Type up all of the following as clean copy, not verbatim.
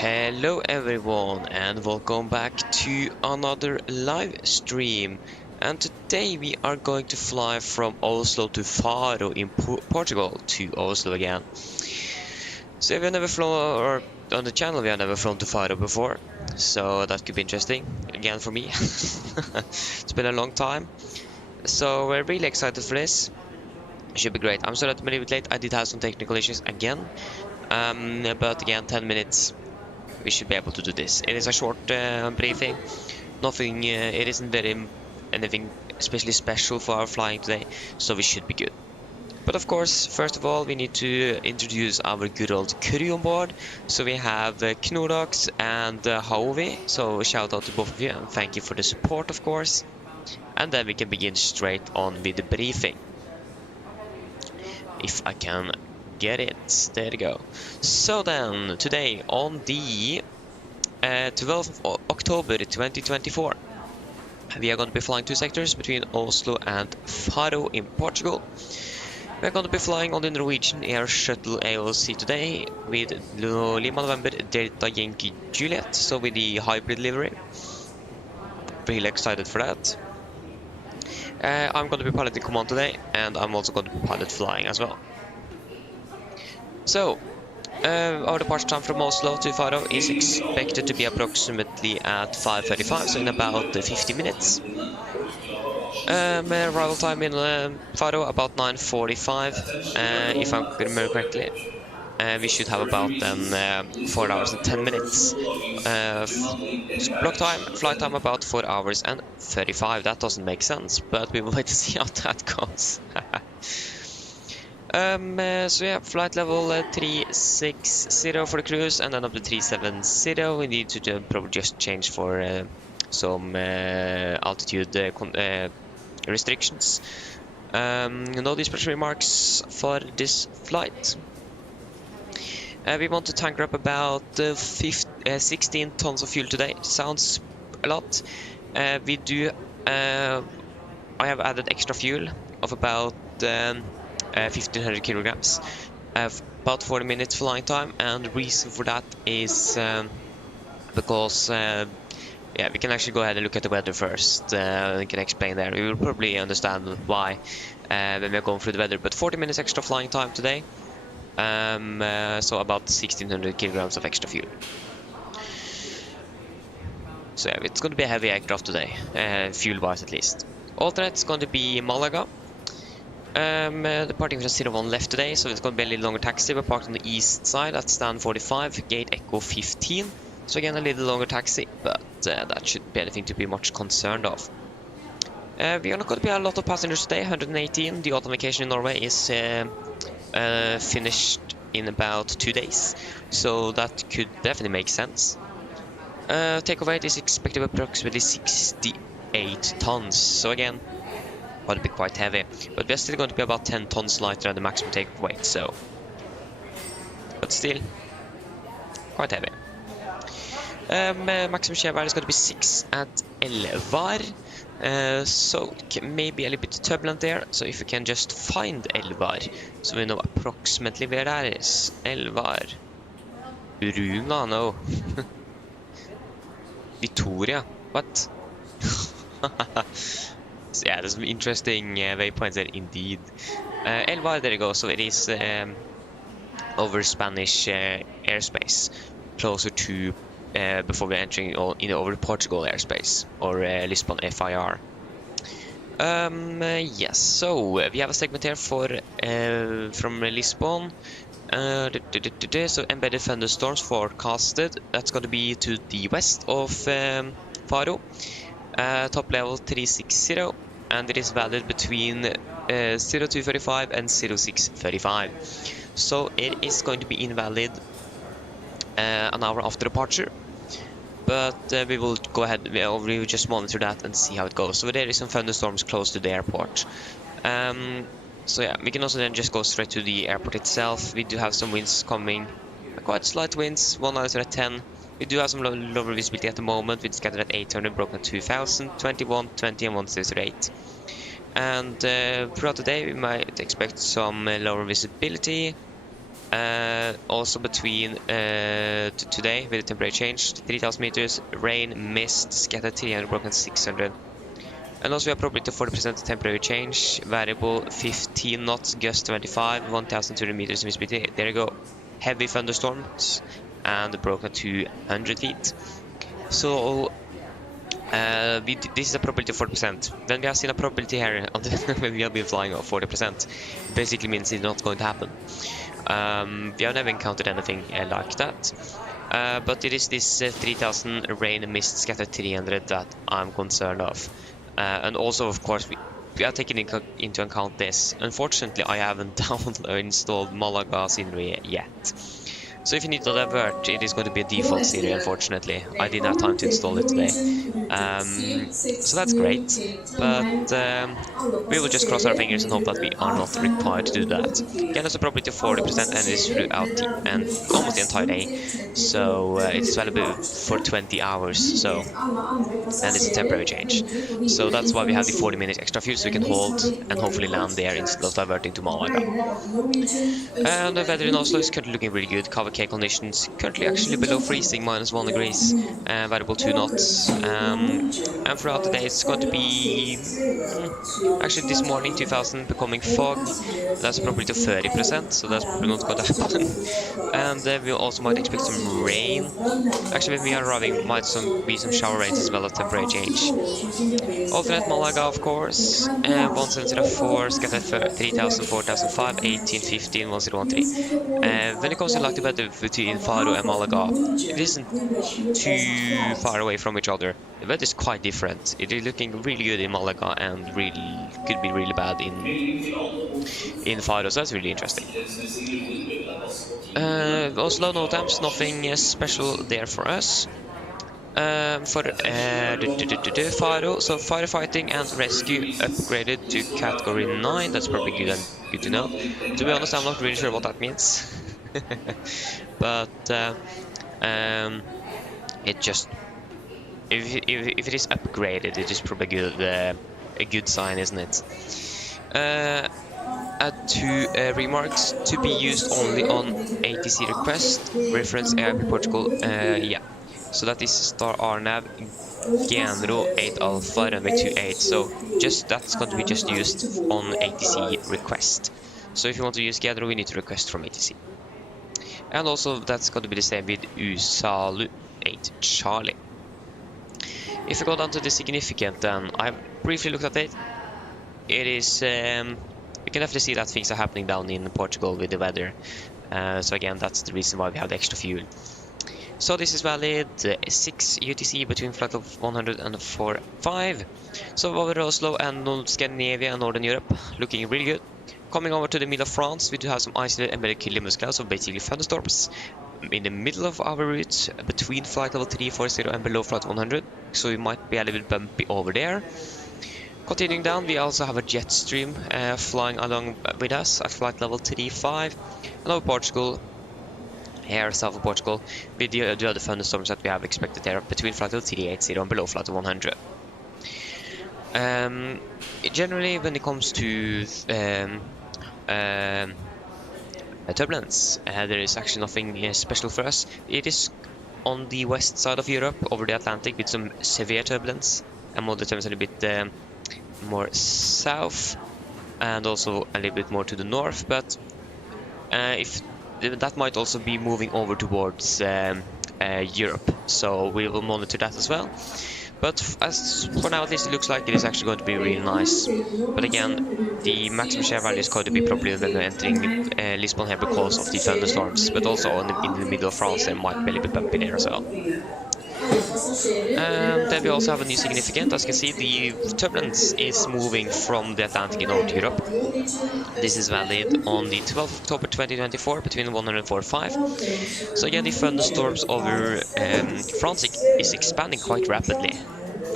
Hello everyone and welcome back to another live stream, and today we are going to fly from Oslo to Faro in Portugal to Oslo again. So we have never flown, or on the channel we have never flown to Faro before, so that could be interesting again for me. It's been a long time, so we're really excited for this. Should be great. I'm sorry that I'm a little bit late. I did have some technical issues again, but again 10 minutes. We should be able to do this. It is a short briefing. Nothing. It isn't anything especially special for our flying today, so we should be good. But of course, first of all, we need to introduce our good old crew on board. So we have Knodox and Hovi. So shout out to both of you and thank you for the support, of course. And then we can begin straight on with the briefing. If I can get it. There you go. So then, today on the 12th of October 2024, we are going to be flying two sectors between Oslo and Faro in Portugal. We are going to be flying on the Norwegian Air Shuttle AOC today with Lima November Delta Yankee Juliet, so with the hybrid livery. Really excited for that. I'm going to be piloting command today, and I'm also going to be pilot flying as well. So, our departure time from Oslo to Faro is expected to be approximately at 5:35, so in about 50 minutes. Arrival time in Faro about 9:45, if I remember correctly. We should have about 4 hours and 10 minutes. Block time, flight time about 4 hours and 35. That doesn't make sense, but we will wait to see how that goes. So yeah, flight level 360 for the cruise, and then up to 370 we need to probably just change for some altitude restrictions. No dispatch remarks for this flight. We want to tanker up about 16 tons of fuel today. Sounds a lot. We do. I have added extra fuel of about 1500 kilograms, about 40 minutes flying time, and the reason for that is because yeah, we can actually go ahead and look at the weather first. We can explain there. We will probably understand why when we're going through the weather. But 40 minutes extra flying time today, so about 1600 kilograms of extra fuel. So yeah, it's going to be a heavy aircraft today, fuel-wise at least. Alternate is going to be Malaga. Departing from 01 left today, so it's going to be a little longer taxi. We're parked on the east side at stand 45, gate Echo 15. So again, a little longer taxi, but that shouldn't be anything to be much concerned of. We are not going to be a lot of passengers today, 118. The autumn vacation in Norway is finished in about 2 days, so that could definitely make sense. Takeoff weight is expected approximately 68 tons, so again, would be quite heavy, but we're still going to be about 10 tons lighter than the maximum takeoff weight, so, but still quite heavy. Maximum share value is going to be 6 at Elvar, so maybe a little bit turbulent there. So if we can just find Elvar, so we know approximately where that is. Elvar, Runa, no. Victoria, what? So yeah, there's some interesting waypoints there indeed. Elvar, there you go. So it is over Spanish airspace, closer to before we're entering over Portugal airspace, or Lisbon FIR. Yes, so we have a segment here for from Lisbon. So embedded thunderstorms forecasted. That's going to be to the west of Faro. Top level 360, and it is valid between 0235 and 0635. So it is going to be invalid an hour after departure, but we will go ahead, we will just monitor that and see how it goes. So there is some thunderstorms close to the airport. So yeah, we can also then just go straight to the airport itself. We do have some winds coming, quite slight winds, 1 hour at 10. We do have some lower visibility at the moment, with scattered at 800, broken at 2000, 21, 20 and 108. And throughout the day we might expect some lower visibility. Also between today with the temperature change, 3000 meters, rain, mist, scattered 300, broken 600. And also we have probability 40% temperature change, variable 15 knots, gust 25, 1200 meters visibility. There you go. Heavy thunderstorms and broken 200 feet. So this is a probability of 40%. Then we have seen a probability here when we have been flying of 40%. Basically means it's not going to happen. We have never encountered anything like that. But it is this 3000 rain, mist, scattered 300 that I'm concerned of. And also, of course, we are taking into account this. Unfortunately, I haven't installed Malaga scenery yet. So if you need to divert, it is going to be a default scenery, unfortunately. I didn't have time to install it today. So that's great, but we will just cross our fingers and hope that we are not required to do that. Again, there's a probability of 40% and it is throughout almost the entire day. So it's available for 20 hours, so, and it's a temporary change. So that's why we have the 40 minutes extra fuel so we can hold and hopefully land there instead of diverting to Malaga. And the weather in Oslo is currently looking really good. Cover K conditions currently actually below freezing, -1 degrees, variable 2 knots. And throughout the day it's going to be actually this morning 2000 becoming fog. That's a probability of 30%, so that's probably not going to happen. And we also might expect some rain. Actually, when we are arriving, might be some shower rains as well as temperature change. Alternate Malaga, of course, 1704, scattered 3000, 4005, 18, 15, 1013. When it comes to like the weather between Faro and Malaga, it isn't too far away from each other. The weather is quite different. It is looking really good in Malaga and really could be really bad in Faro, so that's really interesting. Oslo, no temps, nothing special there for us. For Faro, so firefighting and rescue upgraded to category 9. That's probably good to know. To be honest, I'm not really sure what that means. But it just if it is upgraded, it is probably good, a good sign, isn't it? Add 2 remarks to be used only on ATC request. Reference AIP Portugal. Yeah. So that is star RNAV Genro 8 Alpha runway 28. So that's going to be just used on ATC request. So if you want to use Genro, we need to request from ATC. And also that's going to be the same with Usalu 8 Charlie. If we go down to the significant, then I briefly looked at it. It is you can definitely see that things are happening down in Portugal with the weather. So again, that's the reason why we have the extra fuel. So this is valid 6 UTC between flight of 100 and 45. So over Oslo and Scandinavia and Northern Europe, looking really good. Coming over to the middle of France, we do have some isolated embedded cumulus clouds, so basically thunderstorms in the middle of our route between flight level 340 and below flight 100. So we might be a little bit bumpy over there. Continuing down, we also have a jet stream flying along with us at flight level 35. And over Portugal, here south of Portugal, with the other thunderstorms that we have expected there between flight level 380 and below flight 100. Generally, when it comes to turbulence, there is actually nothing special for us. It is on the west side of Europe, over the Atlantic, with some severe turbulence, and more turbulence a little bit more south, and also a little bit more to the north. But if that might also be moving over towards Europe, so we will monitor that as well. But as for now, at least it looks like it is actually going to be really nice. But again, the maximum share value is going to be probably when we're entering Lisbon here because of the thunderstorms. But also in the middle of France, there might be a little bit bumpy there as well. Then we also have a new significant. As you can see, the turbulence is moving from the Atlantic in over to Europe. This is valid on the 12th of October 2024 between 104 and 5. So again, the thunderstorms over France is expanding quite rapidly.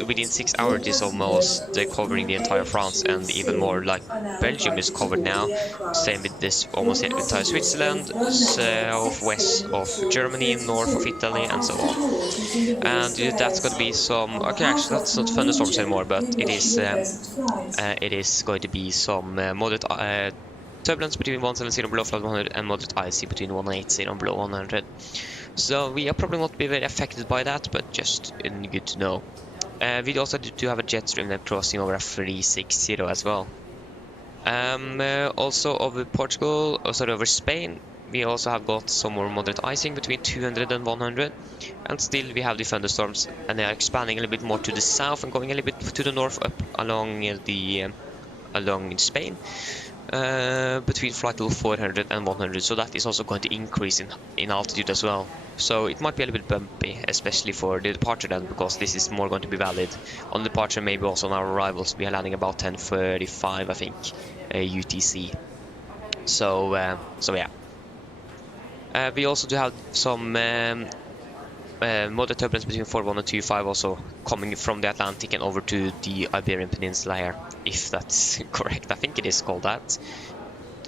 Within 6 hours, it is almost covering the entire France, and even more, like Belgium is covered now. Same with this, almost the entire Switzerland, southwest of Germany, north of Italy, and so on. And that's going to be some. Okay, actually, that's not thunderstorms anymore, but it is going to be some moderate turbulence between 170 below flight 100 and moderate IC between 180 and below 100. So we are probably not be very affected by that, but just good to know. We also do have a jet stream that crossing over a 360 as well. Also over Portugal, over Spain, we also have got some more moderate icing between 200 and 100, and still we have the thunderstorms, and they are expanding a little bit more to the south and going a little bit to the north up along along Spain, between flight level 400 and 100. So that is also going to increase in altitude as well. So it might be a little bit bumpy, especially for the departure then, because this is more going to be valid on departure, maybe also on our arrivals. We are landing about 10:35, I think, UTC. So yeah. We also do have some moderate turbulence between 41 and 25 also coming from the Atlantic and over to the Iberian Peninsula here, if that's correct. I think it is called that,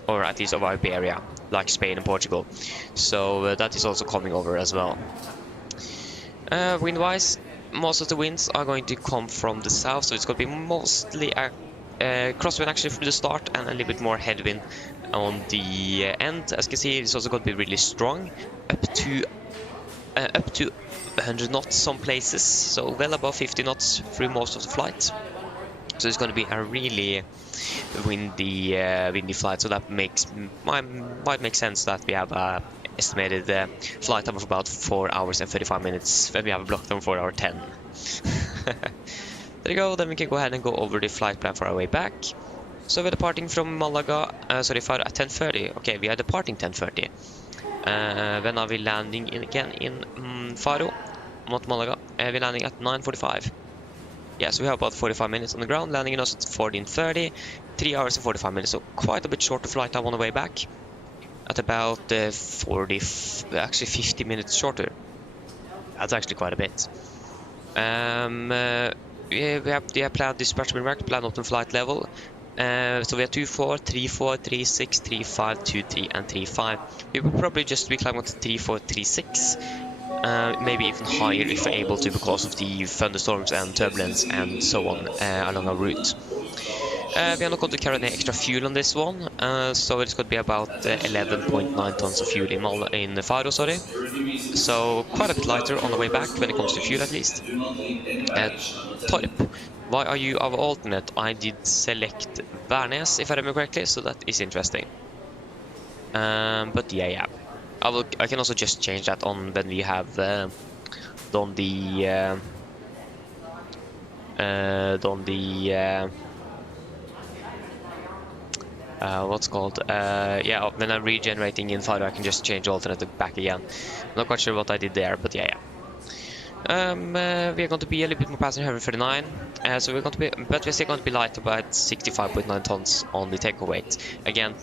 or at least over Iberia, like Spain and Portugal. So that is also coming over as well. Wind-wise, most of the winds are going to come from the south, so it's going to be mostly a crosswind actually from the start and a little bit more headwind on the end. As you can see, it's also going to be really strong, up to 100 knots some places, so well above 50 knots through most of the flight. So it's going to be a really windy flight. So that might make sense that we have a estimated flight time of about 4 hours and 35 minutes when we have a block time for our 10. There you go. Then we can go ahead and go over the flight plan for our way back. So we're departing from Malaga, Faro at 10:30. Okay, we are departing 10:30. When are we landing again in Faro, not Malaga? We're landing at 9:45. Yeah, so we have about 45 minutes on the ground, landing in us at 14:30, 3 hours and 45 minutes, so quite a bit shorter flight time on the way back, at about 50 minutes shorter. That's actually quite a bit. We have planned dispatch planned open flight level. So we have 24, 34, 36, 35, 23, and 35. We will probably just be climbing to 34, 36. Maybe even higher if we're able to, because of the thunderstorms and turbulence and so on along our route. We are not going to carry any extra fuel on this one, so it's going to be about 11.9 tons of fuel in Faro, sorry. So quite a bit lighter on the way back when it comes to fuel, at least. Torp, why are you our alternate? I did select Værnes, if I remember correctly, so that is interesting. But yeah. I can also just change that on when we have done the what's called yeah, when I'm regenerating in Faro, I can just change alternate back again. Not quite sure what I did there, but yeah. We are going to be a little bit more passenger heavy 39, so we're going to be, but we're still going to be light, about 65.9 tons on the takeoff weight. Again,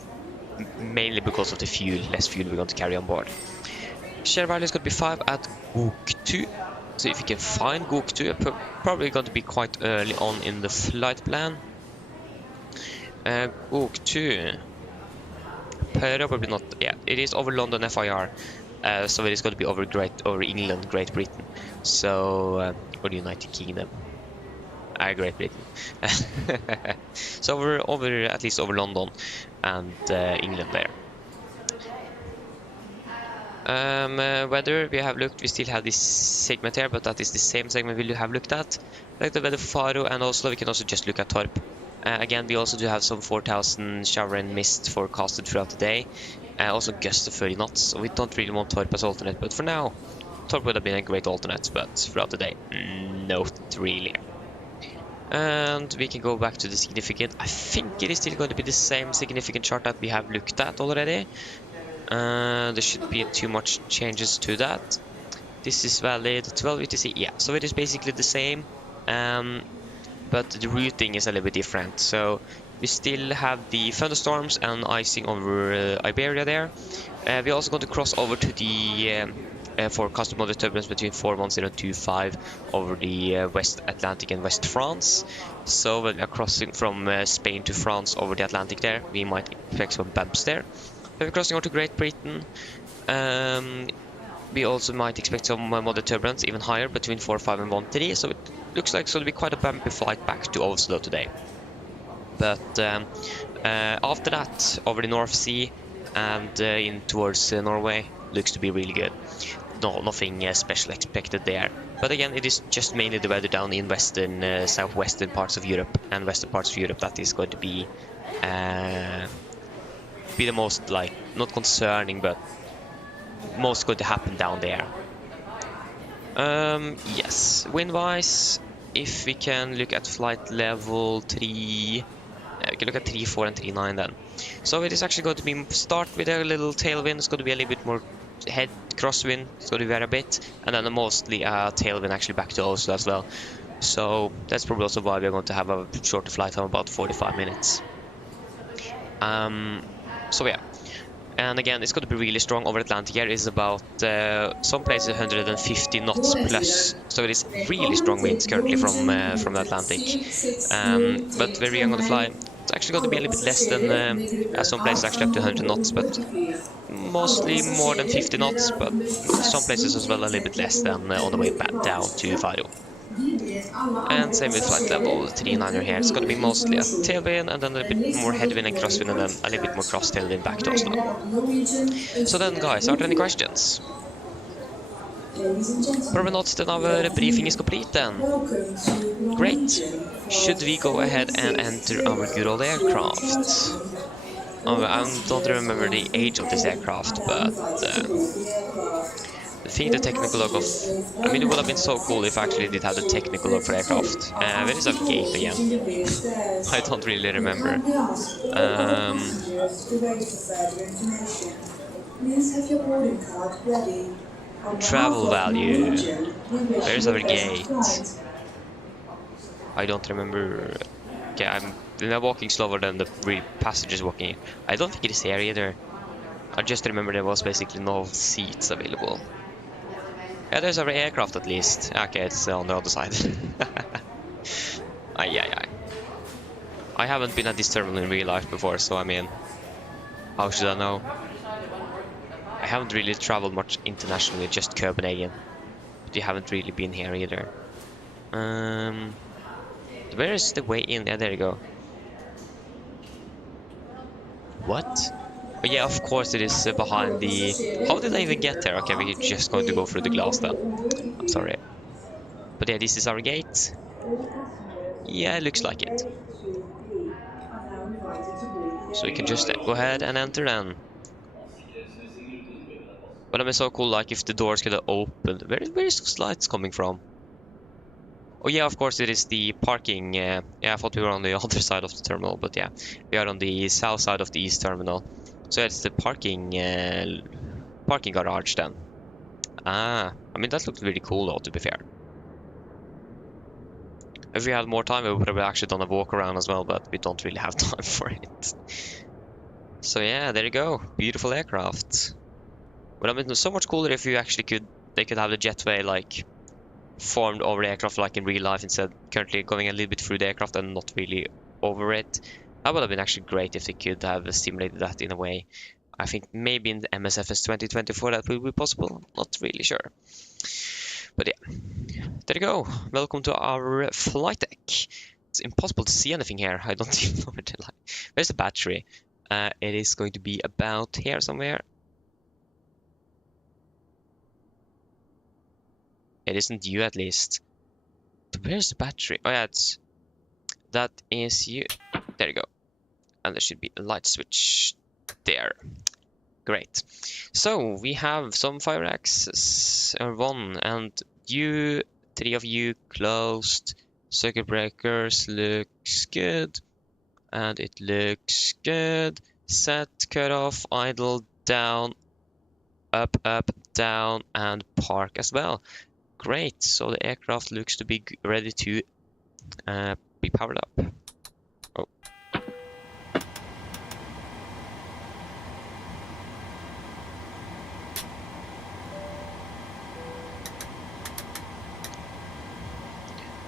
mainly because of the fuel, less fuel we're going to carry on board. Share value is going to be 5 at Gok 2. So if you can find Gok 2, probably going to be quite early on in the flight plan. Gok 2, probably not. Yeah, it is over London FIR. So it is going to be over England, Great Britain. So or the United Kingdom. Great Britain. So over at least over London and England there. Weather, we have looked, we still have this segment here, but that is the same segment we have looked at. Like the weather for Faro and Oslo, we can also just look at Torp. Again, we also do have some 4,000 shower and mist forecasted throughout the day. Also gusts of 30 knots, so we don't really want Torp as alternate, but for now, Torp would have been a great alternate, but throughout the day, not really. And we can go back to the significant. I think it is still going to be the same significant chart that we have looked at already. There should be too much changes to that. This is valid 12 UTC. Yeah, so it is basically the same, but the routing is a little bit different. So we still have the thunderstorms and icing over Iberia there. We're also going to cross over to the forecast moderate turbulence between 410 and 25 over the West Atlantic and West France. So when we are crossing from Spain to France over the Atlantic there, we might expect some bumps there. When we're crossing over to Great Britain, we also might expect some moderate turbulence, even higher, between 45 and 13. So it looks like it's going to be quite a bumpy flight back to Oslo today. But after that, over the North Sea and in towards Norway, looks to be really good. No, nothing special expected there. But again, it is just mainly the weather down in western, southwestern parts of Europe and western parts of Europe that is going to be the most, like, not concerning, but most going to happen down there. Yes, wind-wise, if we can look at flight level 3, we can look at 3.4 and 3.9 then. So it is actually going to be start with a little tailwind. It's going to be a little bit more head crosswind. It's going to vary a bit, and then mostly a tailwind actually back to Oslo as well. So that's probably also why we're going to have a shorter flight time, about 45 minutes. So yeah. And again, it's going to be really strong over Atlantic here. Is about some places 150 knots plus, so it is really strong winds currently from the Atlantic. But where we are going to fly, it's actually going to be a little bit less than some places actually up to 100 knots, but mostly more than 50 knots. But some places as well a little bit less than on the way back down to Faro. And same with flight level 3.9 here. It's going to be mostly a tailwind and then a bit more headwind and crosswind, and then a little bit more cross tailwind back to Oslo. So then, guys, are there any questions? Probably not, then our briefing is complete then. Great. Should we go ahead and enter our good old aircraft? I don't remember the age of this aircraft, but I think the technical log of... I mean, it would have been so cool if I actually did have the technical log for aircraft. Where is our gate again? I don't really remember. Travel value. Where's our gate? I don't remember. Okay, I'm walking slower than the passengers walking. I don't think it is here either. I just remember there was basically no seats available. Yeah, there's our aircraft at least. Okay, it's on the other side. Aye. I haven't been at this terminal in real life before, so I mean, how should I know? I haven't really traveled much internationally, just Copenhagen. But you haven't really been here either. Where is the way in? Yeah, there you go. What? Oh, yeah, of course it is behind the... How did I even get there? Okay, we're just going to go through the glass then. I'm sorry. But yeah, this is our gate. Yeah, it looks like it. So we can just go ahead and enter then. But it would be so cool, like, if the doors could open. Where is those lights coming from? Oh yeah, of course it is the parking. Yeah, I thought we were on the other side of the terminal, but yeah, we are on the south side of the east terminal. So it's the parking garage then. I mean, that looked really cool though, to be fair. If we had more time, we would have actually done a walk around as well, but we don't really have time for it. So yeah, there you go. Beautiful aircraft. But I mean, so much cooler if you actually they could have the jetway like formed over the aircraft like in real life, instead currently going a little bit through the aircraft and not really over it. That would have been actually great if they could have simulated that in a way. I think maybe in the MSFS2020 that will be possible. Not really sure. But yeah, there you go. Welcome to our flight deck. It's impossible to see anything here. I don't even know where the light. Where's the battery? It is going to be about here somewhere. It isn't you, at least. Where's the battery? Oh yeah, that is you. There you go. And there should be a light switch there. Great. So we have some fire axes, one, and you, 3 of you closed. Circuit breakers looks good, and it looks good. Set, cut off, idle, down, up, down, and park as well. Great. So the aircraft looks to be ready to be powered up. Oh.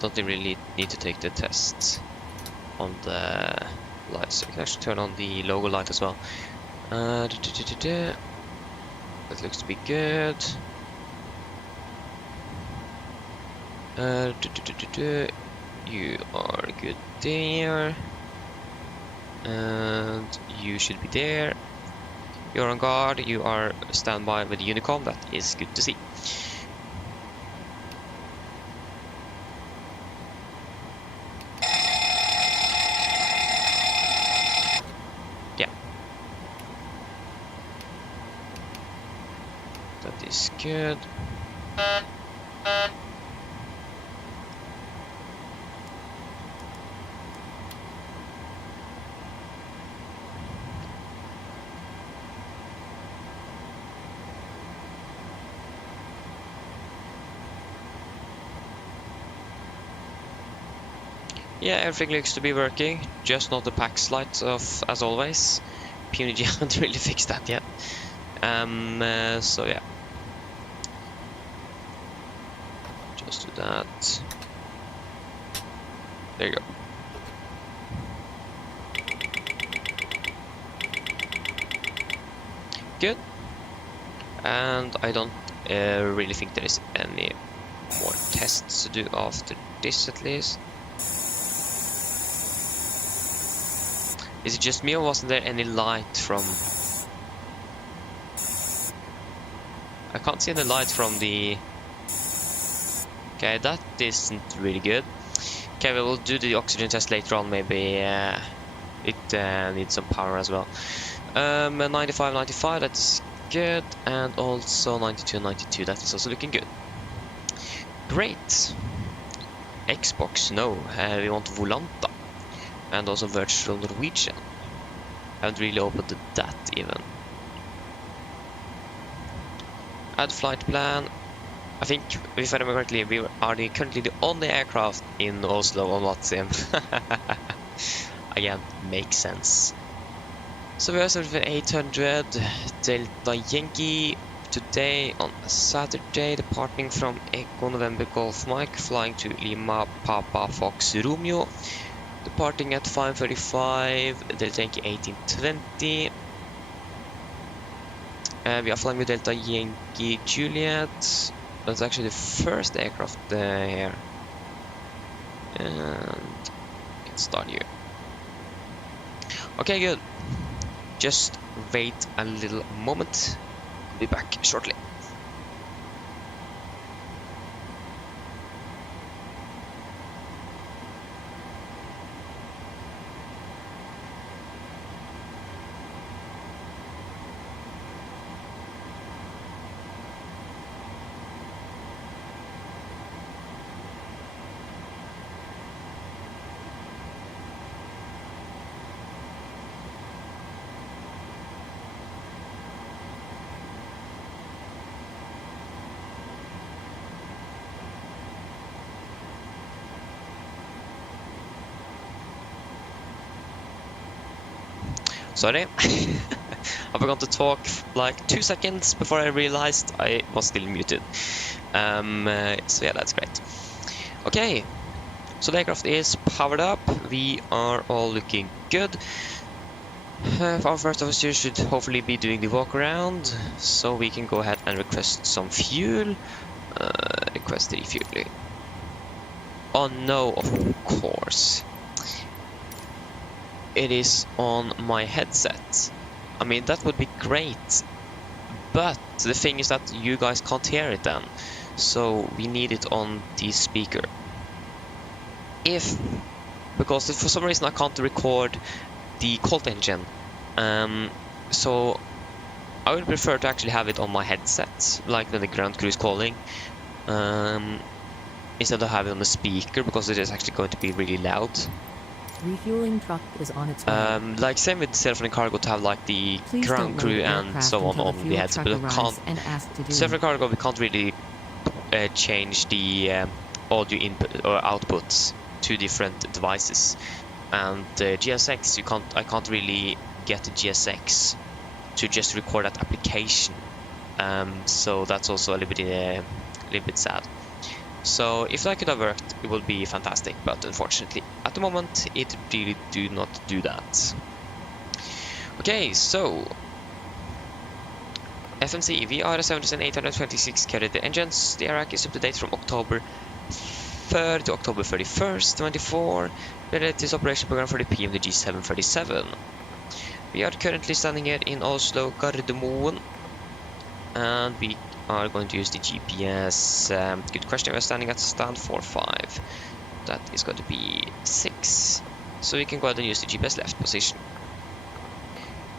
Don't really need to take the test on the lights. So we can actually turn on the logo light as well. That looks to be good. You are good there. And you should be there. You're on guard, you are standby with the Unicom, that is good to see. Yeah. That is good. Yeah, everything looks to be working, just not the PAX lights off as always. PMDG haven't really fixed that yet. So yeah. Just do that. There you go. Good. And I don't really think there is any more tests to do after this at least. Is it just me, or wasn't there any light from... I can't see any light from the... Okay, that isn't really good. Okay, we will do the oxygen test later on, maybe it needs some power as well. 95, 95, that's good, and also 92, 92, that is also looking good. Great. Xbox, no, we want Volanta. And also Virtual Norwegian. Haven't really opened that even. Add flight plan. I think, if I remember correctly, we are currently the only aircraft in Oslo on WhatsApp. Again, makes sense. So we are serving 800 Delta Yankee today on Saturday, departing from Echo November Golf Mike, flying to Lima Papa Fox Romeo. Departing at 5:35, Delta Yankee 1820. We are flying with Delta Yankee Juliet. That's actually the first aircraft here. And let's start here. Okay, good. Just wait a little moment. I'll be back shortly. Sorry, I forgot to talk like 2 seconds before I realized I was still muted. So yeah, that's great. Okay, so the aircraft is powered up. We are all looking good. Our first officer should hopefully be doing the walk around, so we can go ahead and request some fuel. Request refueling. Oh no, of course. It is on my headset. I mean, that would be great, but the thing is that you guys can't hear it then, so we need it on the speaker. Because if for some reason I can't record the cold engine, so I would prefer to actually have it on my headset, like when the ground crew is calling, instead of having it on the speaker, because it is actually going to be really loud. Refueling truck is on its way. Like same with Self-Running Cargo, to have like the ground crew and so on the headset, but Self-Running Cargo we can't really change the audio input or outputs to different devices, and GSX I can't really get the GSX to just record that application, so that's also a little bit sad. So if that could have worked, it would be fantastic, but unfortunately at the moment it really do not do that. Okay, so FMC VR 7826 carried the engines. The RX is up to date from October 23rd to October 31st, 24, the latest operation program for the PMDG 737. We are currently standing here in Oslo Gardermoen, and we are going to use the GPS. Good question, we're standing at stand 45. That is going to be 6. So we can go ahead and use the GPS left position.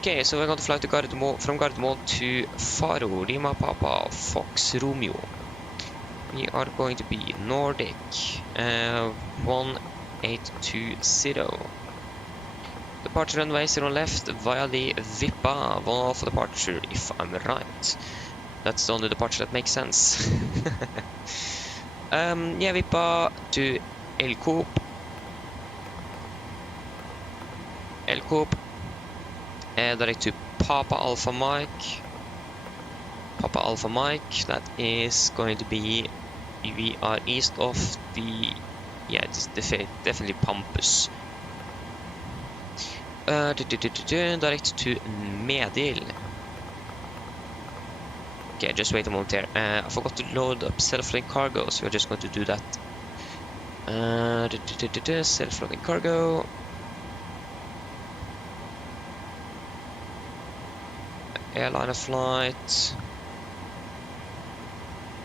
Okay, so we're going to fly to from Gardermoen to Faro, Lima Papa, Fox Romeo. We are going to be Nordic 1820. Departure runway 0 left via the Vippa, 1 Alpha departure if I'm right. That's the only departure that makes sense. Yeah, Vippa to El Coop. Direct to Papa Alpha Mike. That is going to be, we are east of the, yeah, it's definitely Pampus. Direct to Medil. Okay, just wait a moment here. I forgot to load up self-loading cargo, so we're just going to do that. Self-loading cargo. Airliner flight.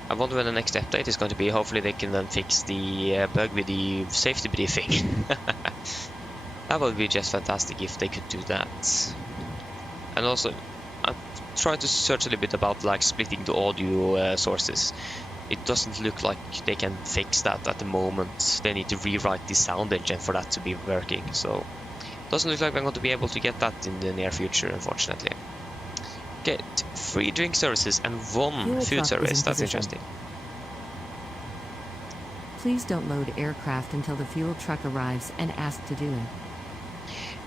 I wonder when the next update is going to be. Hopefully they can then fix the bug with the safety briefing. That would be just fantastic if they could do that. And also, I tried to search a little bit about like splitting the audio sources. It doesn't look like they can fix that at the moment. They need to rewrite the sound engine for that to be working. So, it doesn't look like we're going to be able to get that in the near future, unfortunately. Get free drink services and 1 food service. That's interesting. Please don't load aircraft until the fuel truck arrives and ask to do it.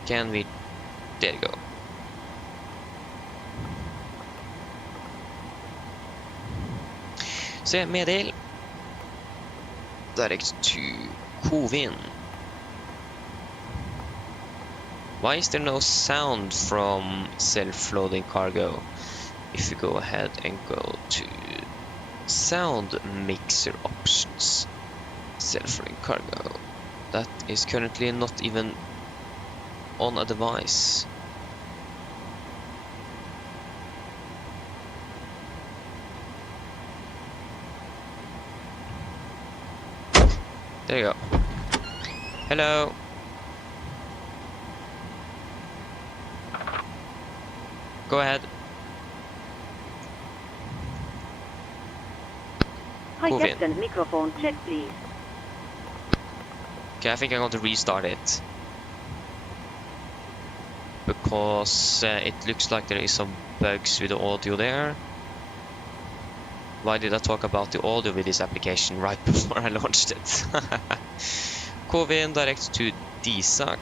Can we? There you go. Så meddel. Direct to Kovin. Why is there no sound from self-loading cargo? If you go ahead and go to sound mixer options, self-loading cargo, that is currently not even on a device. There you go. Hello. Go ahead. Hi, Captain. Microphone check, please. Okay, I think I'm going to restart it. Because it looks like there is some bugs with the audio there. Why did I talk about the audio with this application right before I launched it? Kovin direct to DSAC.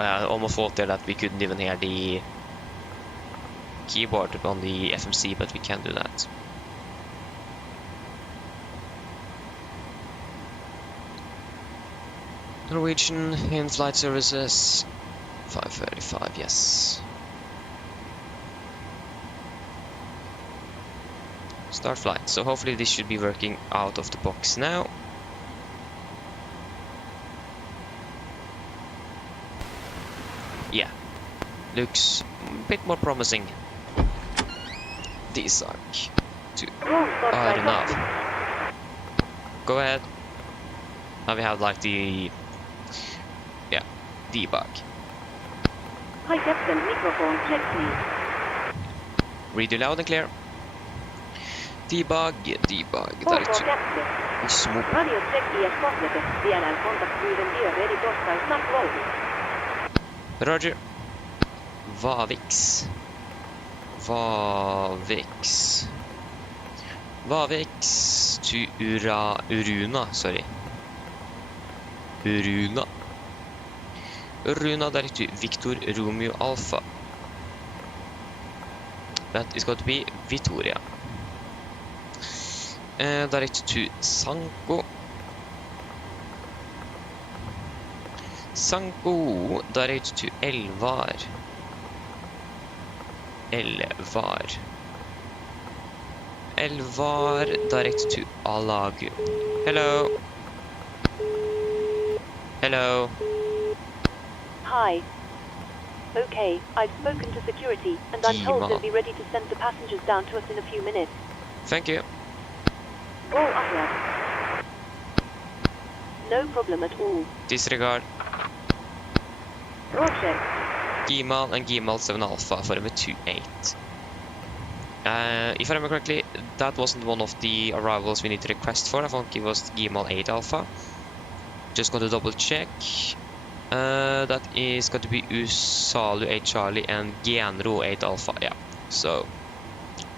I almost thought there that we couldn't even hear the keyboard on the FMC, but we can do that. Norwegian in-flight services 535, yes. Start flight. So hopefully this should be working out of the box now. Yeah, looks a bit more promising. DSAC to enough. Go ahead. Now we have like the debug. Hi, Captain. Microphone check, please. Read you loud and clear. Debug. OK, Captain. Smooth. Radio check IS complete. Viedään kontaktpyyden via ready tostai snap loading. Roger. Vavix to Uruna, sorry. Uruna direct to Victor Romeo Alpha. That is going to be Victoria. Direct to Sanko. Direct to Elvar. Elvar direct to Alagu. Hello. Hello. Hi. Okay, I've spoken to security, and I'm told Gima. they'll be ready to send the passengers down to us in a few minutes. Thank you. All ahead. No problem at all. Disregard. Roger. Gimal and Gimal 7 Alpha for number 28. If I remember correctly, that wasn't one of the arrivals we need to request for. I think it was Gimal 8 Alpha. Just going to double check. That is going to be Usalu 8 Charlie and Genro 8 Alpha. Yeah, so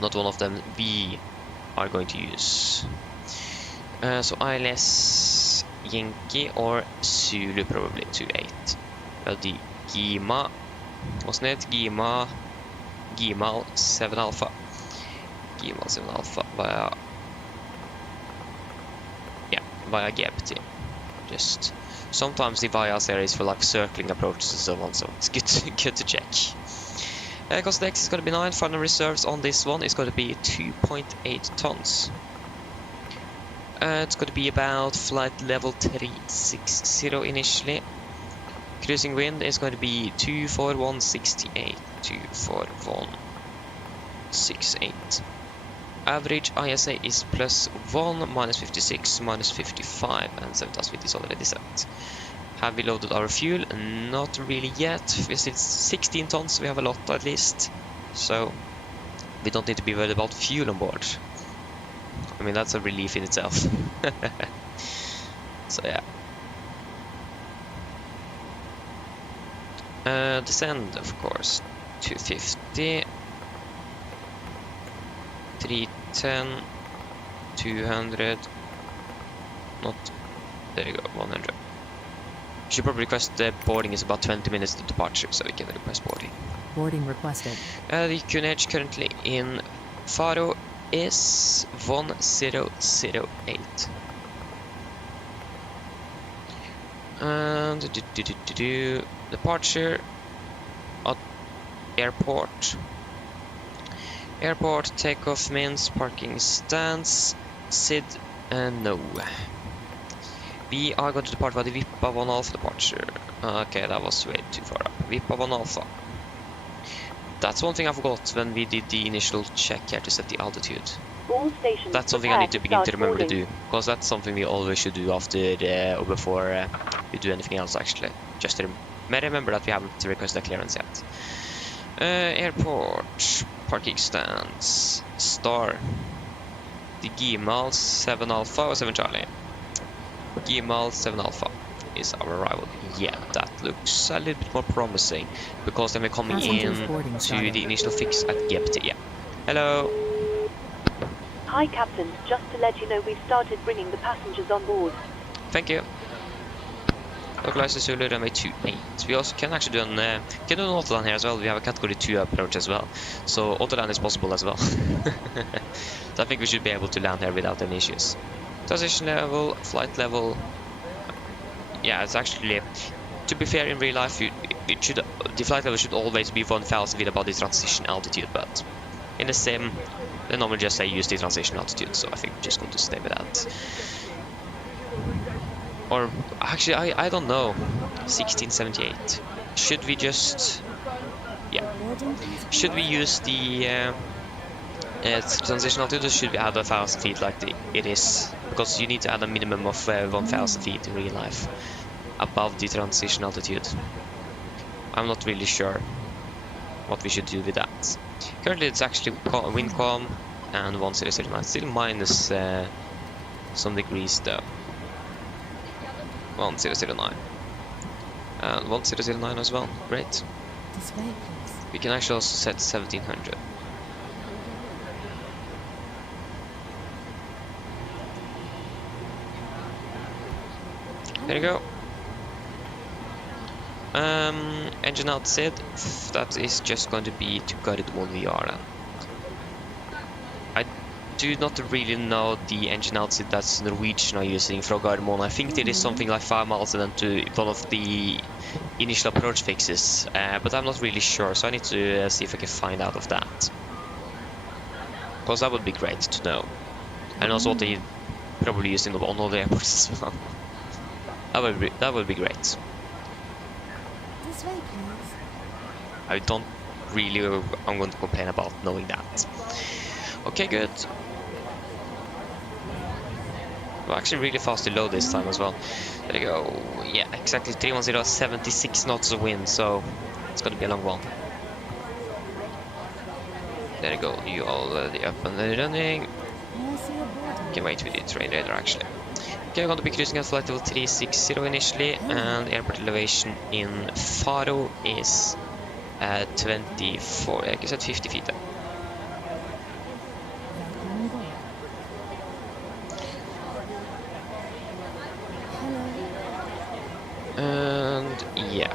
not one of them we are going to use. So ILS Yankee or Zulu probably 28. The Gima, wasn't it? Gimal 7 Alpha. Gimal 7 Alpha via GPT. Just sometimes the via series for like circling approaches and so on, so it's good to check. Cost X is going to be 9. Final reserves on this one is going to be 2.8 tons. It's going to be about flight level 360 initially. Cruising wind is going to be 24168. 24168. Average ISA is +1, -56, -55, and 7000 feet is already set. Have we loaded our fuel? Not really yet. We're still 16 tons, we have a lot at least. So we don't need to be worried about fuel on board. I mean, that's a relief in itself. So yeah. Descend, of course. 250. 310, 200, not, there you go, 100. You should probably request the boarding is about 20 minutes to departure, so we can request boarding. Boarding requested. The QNH currently in Faro is 1008. And departure at airport. Airport, takeoff means parking stands, SID, no. We are going to depart by the Vippa 1 Alpha departure. Okay, that was way too far up. Vippa 1 Alpha. That's one thing I forgot when we did the initial check here to set the altitude. All stations That's something I need to begin to remember to do, because that's something we always should do after or before we do anything else actually. Just to remember that we haven't requested a clearance yet. Airport, parking stands, star, the Gimal 7 Alpha or 7 Charlie. Gimal 7 Alpha is our arrival. Yeah, that looks a little bit more promising, because then we're coming in to the initial fix at GPT. Yeah. Hello. Hi, Captain. Just to let you know, we've started bringing the passengers on board. Thank you. Localizer Zulu runway 28. We also can actually do an autoland here as well. We have a category 2 approach as well, so autoland is possible as well. So I think we should be able to land here without any issues. Transition level, flight level. Yeah, it's actually, to be fair, in real life, the flight level should always be 1000 feet above the transition altitude, but in the sim, they normally just say use the transition altitude, so I think we're just going to stay with that. Or actually, I don't know. 1678. Should we just, yeah? Should we use the transition altitude, or should we add 1000 feet like it is? Because you need to add a minimum of 1000 feet in real life above the transition altitude. I'm not really sure what we should do with that. Currently, it's actually wind calm and 1009. Still minus some degrees though. 1009 and 1009 as well. Great. This way, please. We can actually also set 1700. There you go. Engine out SID. That is just going to be to Gardermoen VR. I do not really know the engine outside that's Norwegian are using from Gardermoen. I think there is something like 5 miles and then to one of the initial approach fixes, but I'm not really sure, so I need to see if I can find out of that. Because that would be great to know. And also what they probably using on all the airports as well. That would be great. This way, please. I don't really, I'm going to complain about knowing that. Okay, good. Well, actually really fast to load this time as well. There you go. Yeah, exactly 310, 76 knots of wind, so it's gonna be a long one. There you go, you already up and running. Can wait with the train radar actually. Okay, we're going to be cruising at flight level 360 initially, and airport elevation in Faro is 24, I guess at 50 feet. And yeah.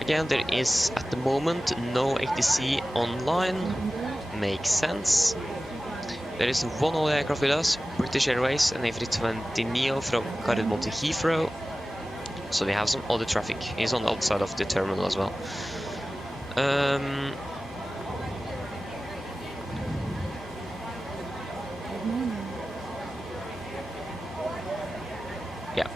Again, there is at the moment no ATC online. Makes sense. There is one other aircraft with us, British Airways, an A320neo from Gardermoen to Heathrow. So we have some other traffic. He's on the outside of the terminal as well. Yeah.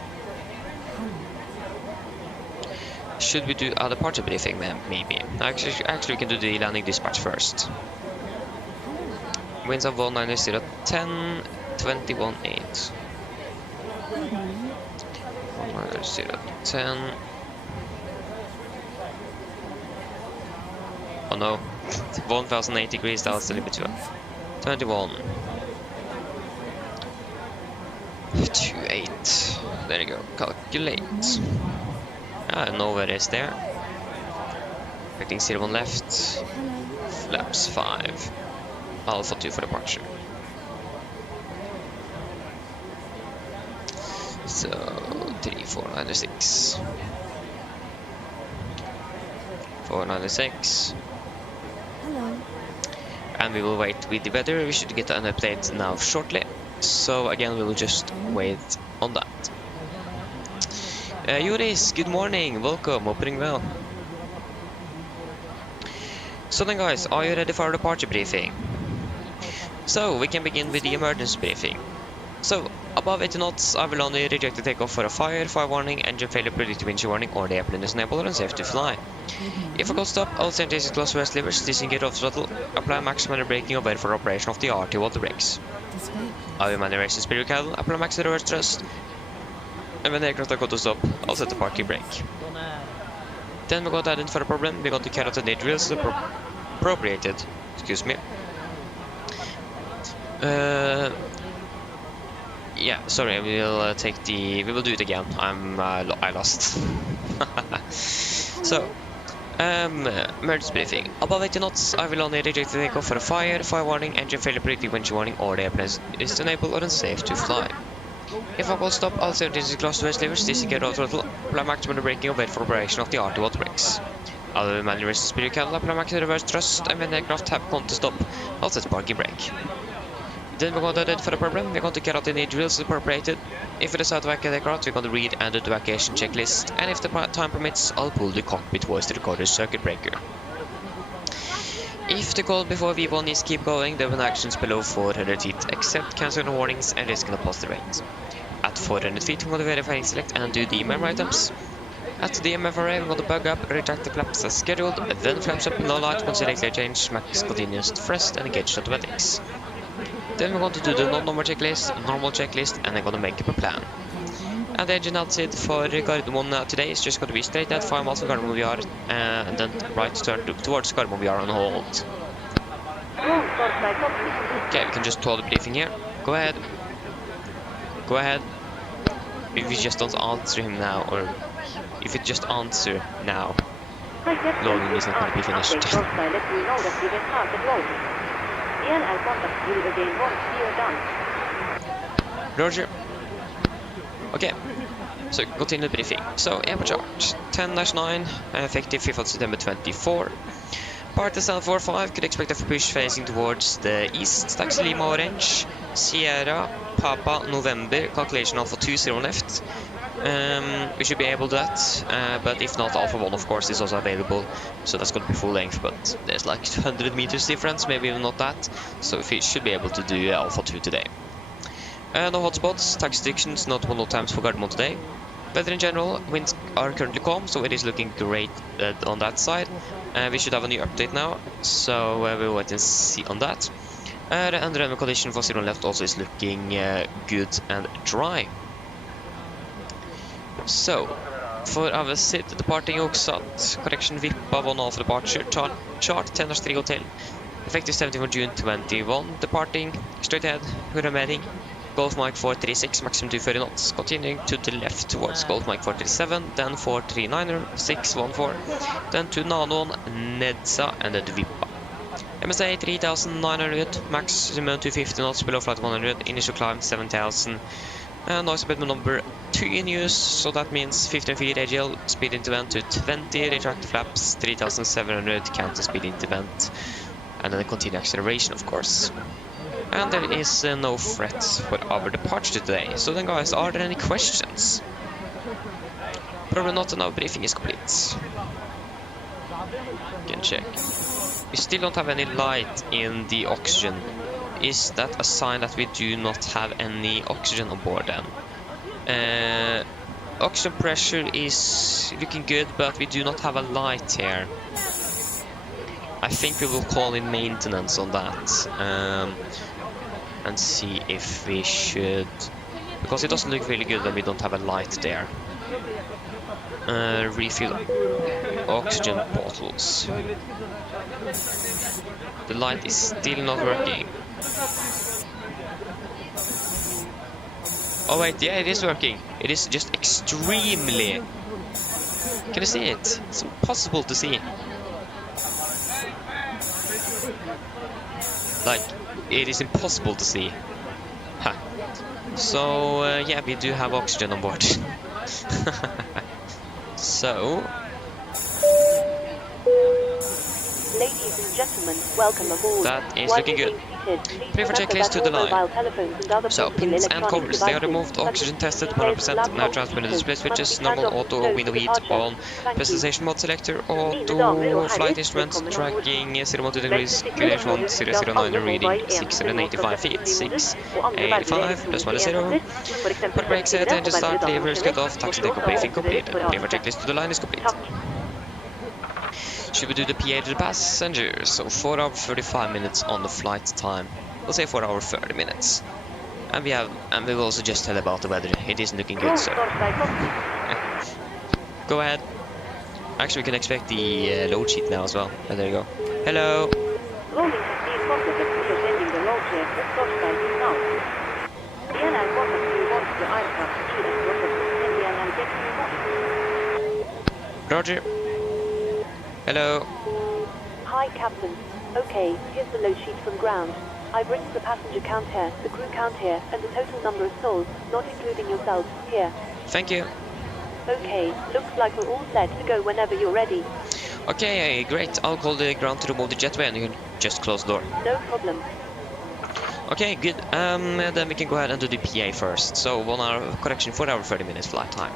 Should we do a departure briefing, maybe? Actually, we can do the landing dispatch first. Winds of 190 10, 21.8. 190 10. Oh no, 1008 degrees, that's a little bit too high. 21. 28. There you go, calculate. Nowhere is there. Expecting 01 left. Flaps 5. Alpha 2 for departure. So 3496. 496. Hello. And we will wait with the weather. We should get an update now shortly. So again, we will just wait on that. Joris, good morning. Welcome. Opening well. So then, guys, are you ready for our departure briefing? So we can begin with the emergency briefing. So above 80 knots, I will only reject the takeoff for a fire warning, engine failure, predicted wind shear warning, or the airplane is unable or unsafe to fly. If I could stop, I'll send this close west levers, disengage off throttle, apply maximum braking, or wait for operation of the RT water brakes. I will manage race the spirit cattle, apply max reverse thrust, and when the aircraft are going to stop, I'll set the parking brake. Then we're going to identify the problem. We're going to carry out the drills appropriated. Excuse me. Yeah, sorry, we'll take the... We will do it again. I lost. So, emergency briefing. Above 80 knots, I will only reject the takeoff for a fire warning, engine failure, predicted wind shear warning, or the airplane is unable or unsafe to fly. If I will stop, I'll set this close to west levers, disengage off throttle, apply maximum braking, and wait for operation of the RT water brakes. I will manually raise the spirit cattle, apply maximum reverse thrust, and when the aircraft have come to stop, I'll set parking brake. Then we're going to identify the problem. We're going to carry out any drills appropriated. If we decide to evacuate the aircraft, we're going to read and do the evacuation checklist, and if the time permits, I'll pull the cockpit towards the recorder's circuit breaker. If the call before V1 is keep going, there will be actions below 400 feet, except cancelling warnings and risk of positive rate. At 400 feet, we're going to verify and select and do the memory items. At the MFRA, we're going to bug up, retract the flaps as scheduled, then flaps up, no light, consider clear change, max continuous thrust, and engage automatics. Then we're going to do the non-normal checklist, normal checklist, and I'm going to make up a plan. And the engine outside for Gardermoen today is just going to be straight at 5 miles from Gardermoen VR, and then right turn towards Gardermoen VR on hold. Okay, we can just call the briefing here. Go ahead. Go ahead. If you just don't answer him now, or if you just answer now, loading is not going to be finished. Roger. Okay, so continue the briefing. So, airport chart 10-9, effective 5th of September 24. Part SL45 could expect a push facing towards the east. Taxi Lima Orange, Sierra, Papa, November, calculation Alpha 20 left. We should be able to that, but if not, Alpha 1 of course is also available, so that's going to be full length, but there's like 100 meters difference, maybe even not that, so we should be able to do Alpha 2 today. No hotspots, taxi restrictions, notable no times for Gardermoen today. Weather in general, winds are currently calm, so it is looking great on that side. We should have a new update now, so we'll wait and see on that. The underend condition for 0 left also is looking good and dry. So, for our SID departing Oksat, correction Vippa 1 Alpha departure, chart 10-3 hotel, effective 17th June 21, departing, straight ahead, remaining. Golf Mike 436, maximum 240 knots, continuing to the left towards Golf Mike 437, then 439er, 614, then to Nanon, Nedsa, and then Vippa. MSA 3900, maximum 250 knots, below flight 100, initial climb 7000, noise abatement number 2 in use, so that means 15 feet AGL, speed into vent to 20, retract flaps 3700, counter speed into vent, and then continue acceleration of course. And there is no threats for our departure today. So then guys, are there any questions? Probably not, and our briefing is complete. You can check. We still don't have any light in the oxygen. Is that a sign that we do not have any oxygen on board then? Oxygen pressure is looking good, but we do not have a light here. I think we will call in maintenance on that. And see if we should, because it doesn't look really good when we don't have a light there. Refill oxygen bottles. The light is still not working. Oh wait, yeah, it is working. It is just extremely... Can you see it? It's impossible to see. Like, it is impossible to see. Huh. So, yeah, we do have oxygen on board. So... Ladies and gentlemen, welcome aboard. That is looking good. Pay for checklist to the line. So, pins and covers, they are removed, oxygen tested, 100%, now transmitted display switches, normal auto, window heat on, presentation mode selector, auto, flight instruments, tracking 0 degrees, calculation 1009, reading 685 feet, 685, plus minus 0. Put brakes set, engine start, levers cut off, taxi deco briefing complete. Pay for checklist to the line is complete. Should we do the PA to the passengers? So 4 hours 35 minutes on the flight time. We'll say 4 hours 30 minutes. And we will also just tell about the weather. It isn't looking good, so go ahead. Actually, we can expect the load sheet now as well. And there you go. Hello. Roger. Hello. Hi, Captain. Okay, here's the load sheet from ground. I've written the passenger count here, the crew count here, and the total number of souls, not including yourselves, here. Thank you. Okay, looks like we're all set to go whenever you're ready. Okay, great. I'll call the ground to remove the jetway and you can just close the door. No problem. Okay, good. Then we can go ahead and do the PA first. So 1 hour, correction, 4 hour 30 minutes flight time.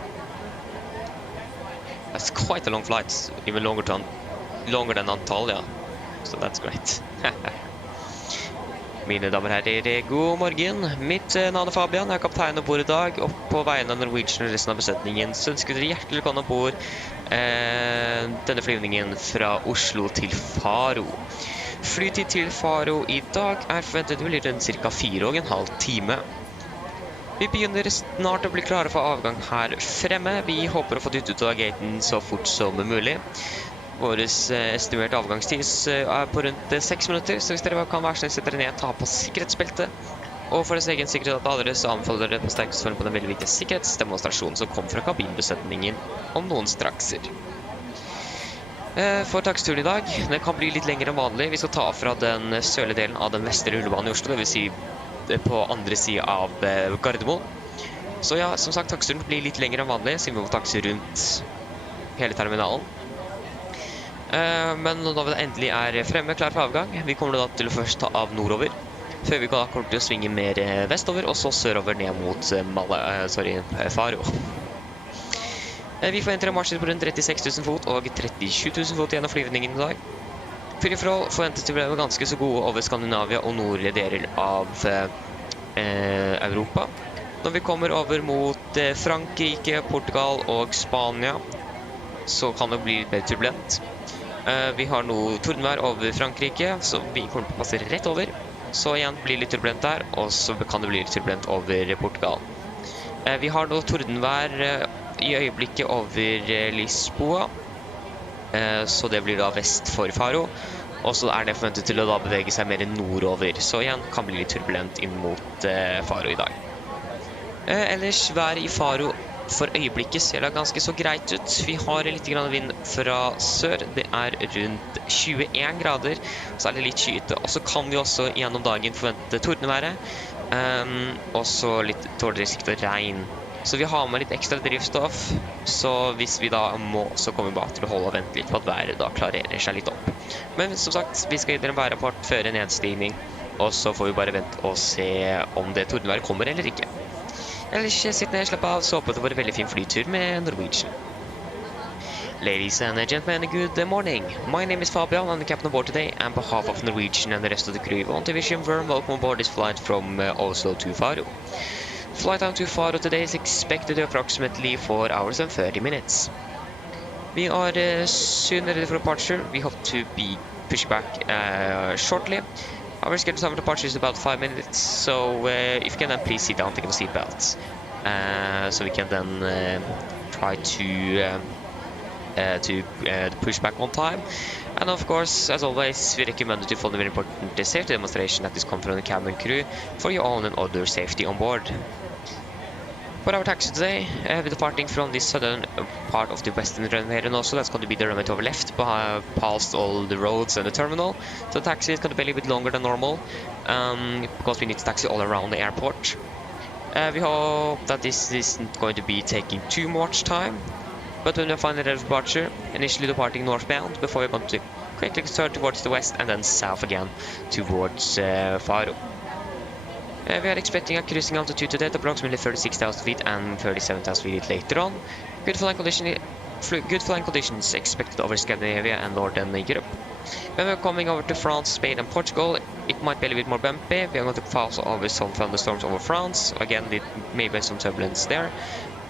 That's quite a long flight, even longer than Antalya. So that's great. Mine damer og herrer, god morgen. Mitt navn Fabian, jeg kaptein ombord I dag, og på vegne av Norwegian og resten av besetningen, så ønsker dere hjertelig velkommen ombord denne flyvningen fra Oslo til Faro. Flytid til Faro I dag forventet vel rundt ca. 4,5 timer. Vi begynner snart å bli klare for avgang her fremme. Vi håper å få ut av gaten så fort som mulig. Vår estimerte avgangstid på rundt 6 minutter, så hvis dere kan være snill sette dere ned, ta på sikkerhetsbeltet. Og for deres egen sikkerhet og alle så anbefaler dere på sterkest følge på den veldig viktige sikkerhetsdemonstrasjonen som kom fra kabinbesetningen om noen strakser. For taksturen I dag, den kan bli litt lengre enn vanlig. Vi skal ta fra den sørlige delen av den vestre rullebanen I Oslo, det vil si på andre siden av Gardermoen. Så ja, som sagt, taksturen blir litt lengre enn vanlig, siden vi må takse rundt hele terminalen. Men når vi endelig fremme, klar for avgang, vi kommer da til å først ta av nordover, før vi kommer til å svinge mer vestover, og så sørover ned mot Faro. Vi forventer en marsjtid på rundt 36 000 fot og 37 000 fot gjennom flyvningen i dag. Flyforhold forventes til å bli ganske så gode over Skandinavia og nordlige deler av Europa. Når vi kommer over mot Frankrike, Portugal og Spania, så kan det bli litt mer turbulent. Vi har noe tordenvær over Frankrike, så vi kommer til å passe rett over. Så igjen blir det litt turbulent der, og så kan det bli litt turbulent over Portugal. Vi har noe tordenvær i øyeblikket over Lisboa, så det blir da vest for Faro, og så er det forventet til å da bevege seg mer nordover, så igjen kan bli litt turbulent inn mot Faro i dag. Ellers været i Faro for øyeblikket ser det ganske så greit ut. Vi har litt grann vind fra sør, det er rundt 21 grader, så er det litt skyete, og så kan vi også gjennom dagen forvente tordenværet, og så litt dårligere sikt og regn. Så vi har med litt ekstra drivstoff, så hvis vi da må, så kommer vi bare til å holde og vente litt på at været da klarerer seg litt opp. Men som sagt, vi skal gi dere en værrapport før en nedstigning, og så får vi bare vente og se om det tordenværet kommer eller ikke. Ellers sitt ned, slapp av, så håper det var en veldig fin flytur med Norwegian. Ladies and gentlemen, good morning. My name is Fabian, I'm the captain aboard today. On behalf of Norwegian and the rest of the crew, I want to wish you a warm welcome aboard this flight from Oslo to Faro. Flight time to Faro today is expected to approximately 4 hours and 30 minutes. We are soon ready for departure. We hope to be pushed back shortly. Our scheduled time for departure is about 5 minutes, so if you can then please sit down, take your seatbelts, so we can then try to push back on time. And of course, as always, we recommend you to follow the very important safety demonstration that is come from the cabin crew for your own and other safety on board. For our taxi today, we're departing from the southern part of the western runway, and also that's going to be the runway to our left, past all the roads and the terminal. So the taxi is going to be a little bit longer than normal, because we need to taxi all around the airport. We hope that this isn't going to be taking too much time, but when we find the departure, initially departing northbound, before we're going to quickly turn towards the west and then south again towards Faro. We are expecting a cruising altitude today at approximately 36,000 feet and 37,000 feet later on. Good flying conditions expected over Scandinavia and northern Europe. When we're coming over to France, Spain and Portugal, it might be a little bit more bumpy. We are going to pass over some thunderstorms over France. Again, there may be some turbulence there.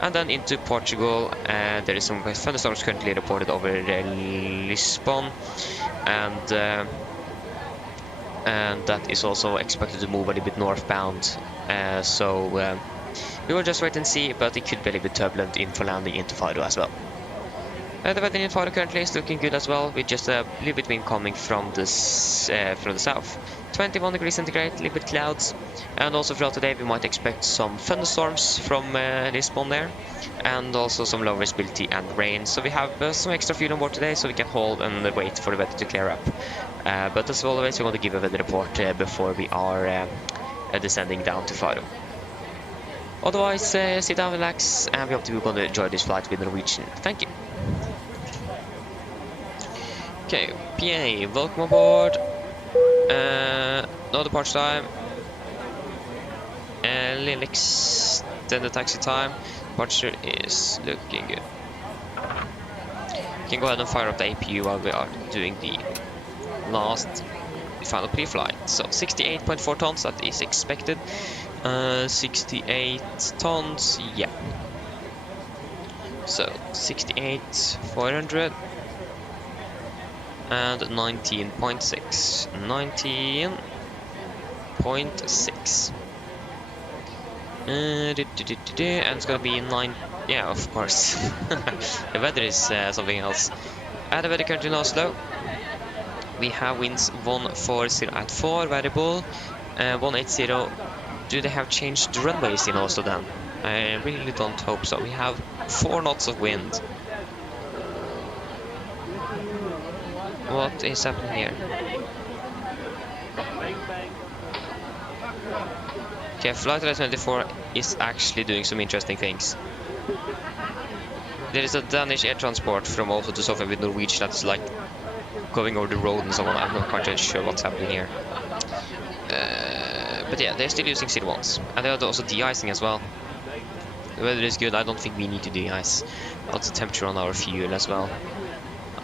And then into Portugal, there is some thunderstorms currently reported over Lisbon, and that is also expected to move a little bit northbound. So we will just wait and see, but it could be a little bit turbulent for landing into Faro as well. The weather in Faro currently is looking good as well, with just a little bit wind coming from the south. 21 degrees centigrade, a little bit clouds, and also throughout the day we might expect some thunderstorms from Lisbon there, and also some low visibility and rain. So we have some extra fuel on board today, so we can hold and wait for the weather to clear up. But as always, we're going to give a weather report before we are descending down to Faro. Otherwise, sit down, relax, and we hope you're going to enjoy this flight with Norwegian. Thank you. Okay, PA, welcome aboard. No departure time. Little extended taxi time. Departure is looking good. You can go ahead and fire up the APU while we are doing the final pre-flight. So 68.4 tons, that is expected. 68 tons, yeah. So 68,400 and 19.6. 19.6. And it's gonna be 9. Yeah, of course. The weather is something else. The weather currently in Oslo. We have winds 140 at 4 variable, 180. Do they have changed the runways in Oslo then? I really don't hope so. We have 4 knots of wind. What is happening here? Okay, Flight 24 is actually doing some interesting things. There is a Danish air transport from Oslo to Sofia with Norwegian that's like going over the road and so on. I'm not quite sure what's happening here. But yeah, they're still using CD1s. And they're also de-icing as well. The weather is good. I don't think we need to de-ice. What's the temperature on our fuel as well?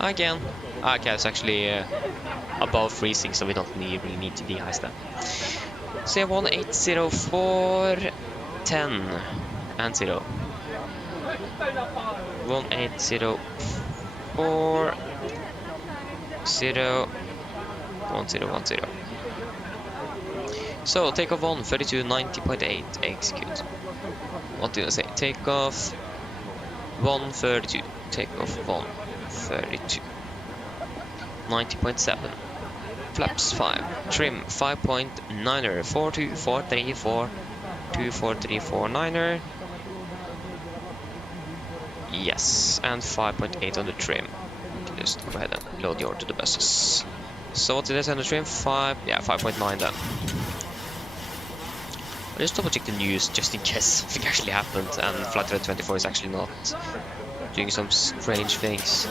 Again. Okay, it's actually above freezing, so we don't really need to de-ice that. So yeah, 180410 and 0. 1804 0 1010. So takeoff on 3290.8. Execute. What did I say? Takeoff 132. Takeoff 132. 90.7. Flaps 5. Trim 5.9er. 42434. 24349er. Yes, and 5.8 on the trim. Just go ahead and load the order to the buses. So what did I say on the trim? 5.9 then. I'll just double check the news just in case something actually happened and Flight 24 is actually not doing some strange things.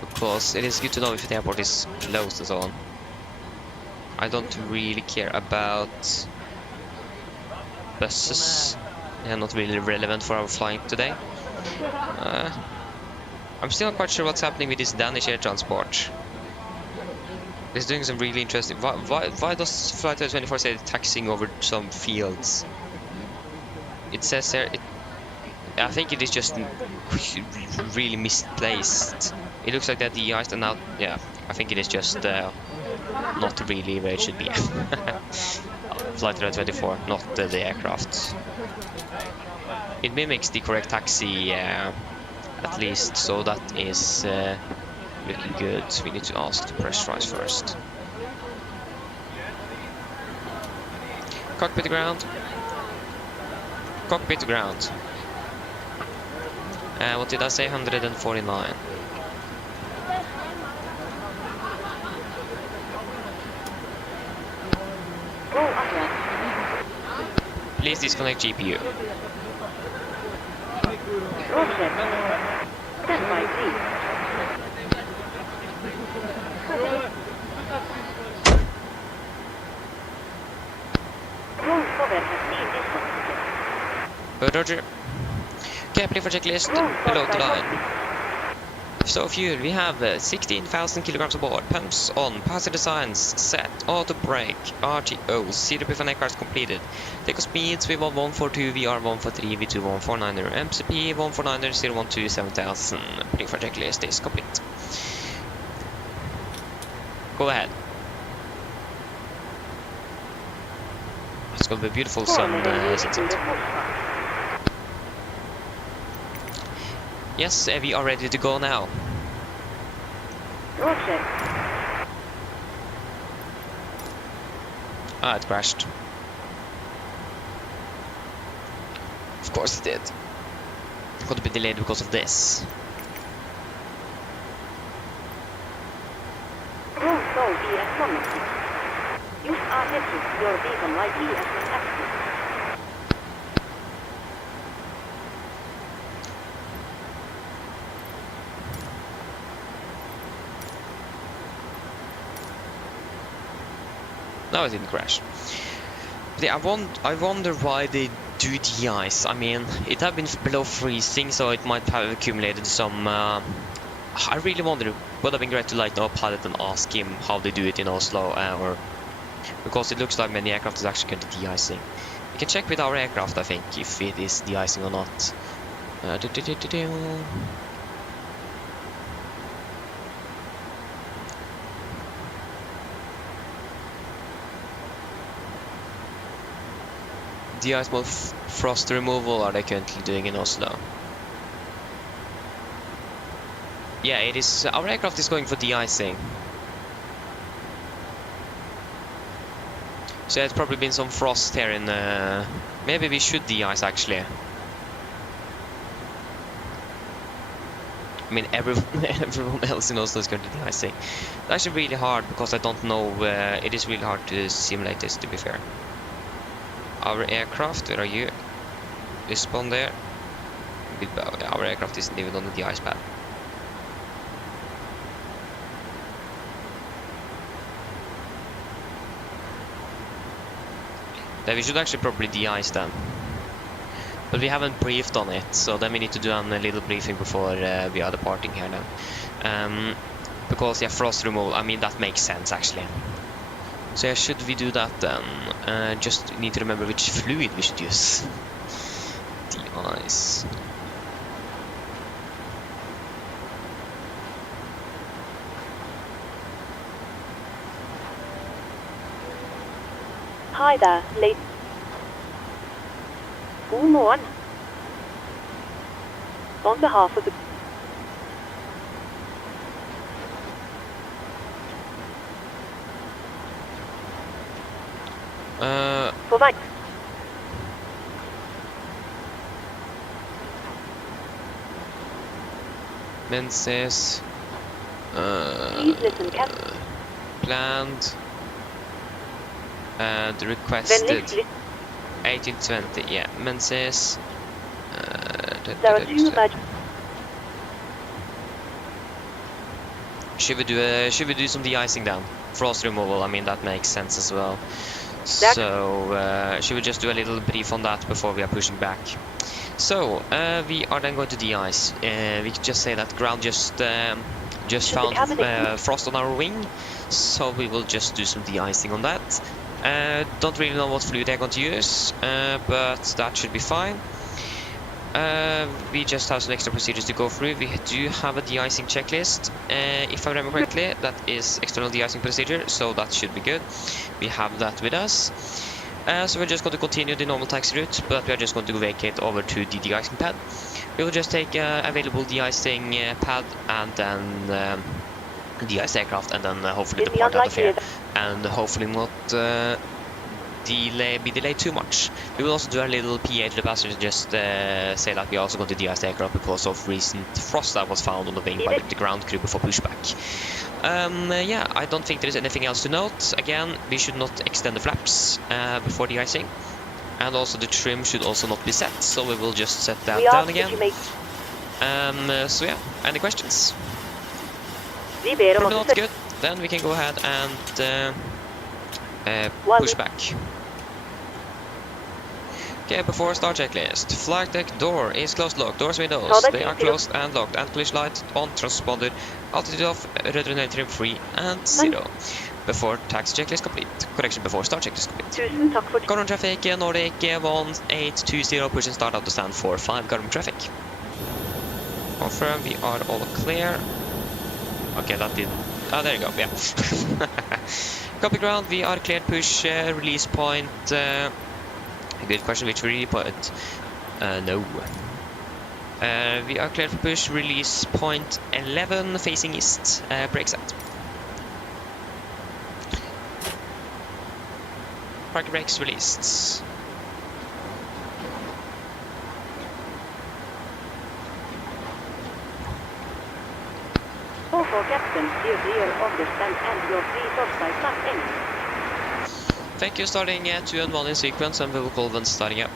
Because it is good to know if the airport is closed and so on. I don't really care about buses. They are not really relevant for our flying today. I'm still not quite sure what's happening with this Danish air transport. It's doing some really interesting. Why does Flight 24 say taxiing over some fields? It says there. I think it is just really misplaced. It looks like they're de-iced and now. Yeah, I think it is just not really where it should be. Flight 24, not the aircraft. It mimics the correct taxi, at least, so that is really good. We need to ask to pressurize first. Cockpit to ground. Cockpit to ground. What did I say? 149. Please disconnect GPU. Stand by, please. Roll forward has seen this one. Roger. Captain for checklist. Below the line. So fuel, we have 16,000 kilograms aboard. Pumps on. Passenger signs set. Auto brake. RTO. Zero before cars completed. Takeoff speeds V1 142, VR 143, V2 149er, MCP 149er 012 7000. Pre for checklist is complete. Go ahead. It's gonna be beautiful sunset. Yes, we are ready to go now. Ah, it crashed. Of course it did. It could be delayed because of this. Roll slow VS promising. Use our headset, your beacon light VS when active. No, it didn't crash. But yeah, I wonder why they do the ice. I mean, it had been below freezing, so it might have accumulated some. I really wonder. It would have been great to like know a pilot and ask him how they do it in Oslo, or because it looks like many aircraft is actually going to de-icing. We can check with our aircraft, I think, if it is de-icing or not. De-ice mode frost removal are they currently doing in Oslo? Yeah, it is. Our aircraft is going for de-icing. So it's probably been some frost here in. Maybe we should de-ice actually. I mean, everyone else in Oslo is going to de-icing. It's actually really hard because I don't know. It is really hard to simulate this, to be fair. Our aircraft, where are you? Respond there. Our aircraft isn't even on the de-ice pad. Then we should actually probably de-ice them. But we haven't briefed on it, so then we need to do a little briefing before we are departing here now. Because yeah, frost removal, I mean that makes sense actually. So yeah, should we do that then? Just need to remember which fluid we should use. De-ice. Hi there, lady. God morgen. On behalf of the... For vei. Menses. Please listen, Captain. Planned. And Vennligst requested lytt. 1820. Yeah, Menses. There are 2 emergency... Should we do some de-icing then? Frost removal, I mean that makes sense as well. That- So should we just do a little brief on that before we are pushing back? So we are then going to de-ice. We could just say that ground just found frost on our wing, so we will just do some de-icing on that. Don't really know what fluid they're going to use, but that should be fine. We just have some extra procedures to go through. We do have a de-icing checklist, if I remember correctly. That is external de-icing procedure, so that should be good. We have that with us. So we're just going to continue the normal taxi route, but we are just going to vacate over to the de-icing pad. We will just take available de-icing pad and then de-ice aircraft, and then hopefully depart out of here, and hopefully not be delayed too much. We will also do a little PA to the passengers, just say that we are also going to de-ice the aircraft because of recent frost that was found on the wing by the ground crew before pushback. Yeah, I don't think there is anything else to note. Again, we should not extend the flaps before de-icing, and also the trim should also not be set, so we will just set that down again. So yeah, any questions? Probably not good. Then we can go ahead and push back. Okay, before start checklist. Flight deck door is closed, locked. Doors, windows, they are closed and locked. And collision light on, transponder. Altitude off, rudder trim free and 0. Before taxi checklist complete. Correction before start checklist complete. Government traffic, Nordic 1820, push and start out to stand 45, government traffic. Confirm we are all clear. Okay, that didn't... Oh, there you go, yeah. Copy ground, we are cleared push, release point... good question, which release point? No. We are cleared for push, release point 11, facing east, brake set. Parking brakes released. Captain, steer clear of the stand and your free offside flat end. Thank you, starting at 2 and 1 in sequence, and we will call when starting up.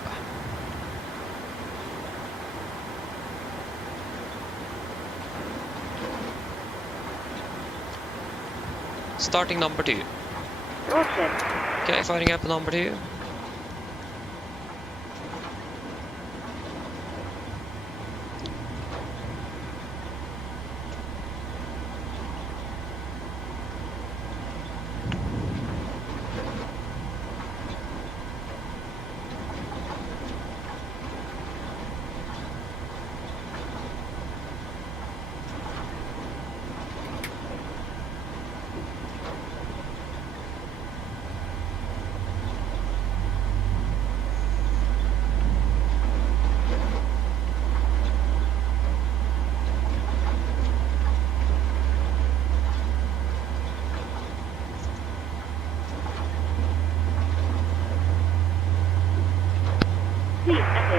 Starting number 2. Roger. Okay, firing up number 2.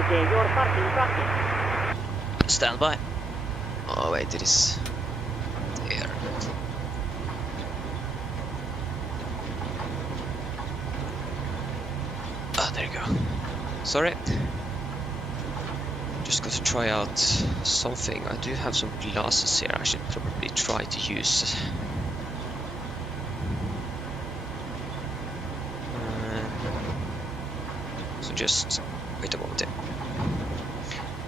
Your parking bracket. Stand by. Oh wait, it is there. Ah, there you go. Sorry. Just got to try out something. I do have some glasses here. I should probably try to use. So just wait a moment here.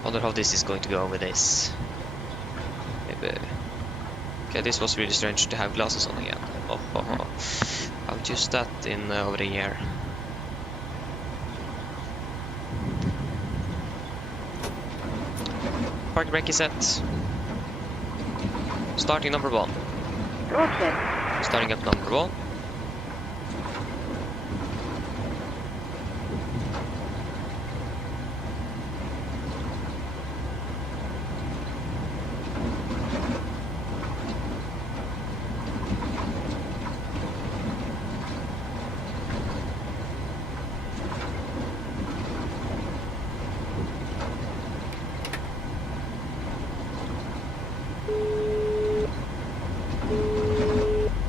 Wonder how this is going to go with this. Maybe. Okay, this was really strange to have glasses on again. Oh. I've used that in over a year. Park brake is set. Starting number 1. Roger. Starting up number 1.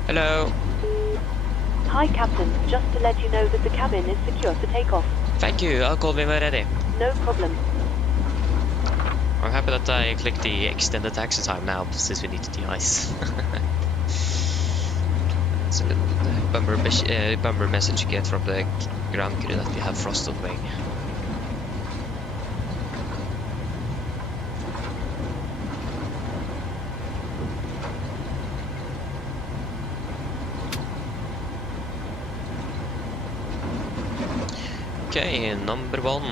Hello. Hi, Captain. Just to let you know that the cabin is secure for takeoff. Thank you. I'll call when we're ready. No problem. I'm happy that I clicked the extended taxi time now since we need to de-ice. It's a little bummer message you get from the ground crew that we have frost on wing. Okay, number 1.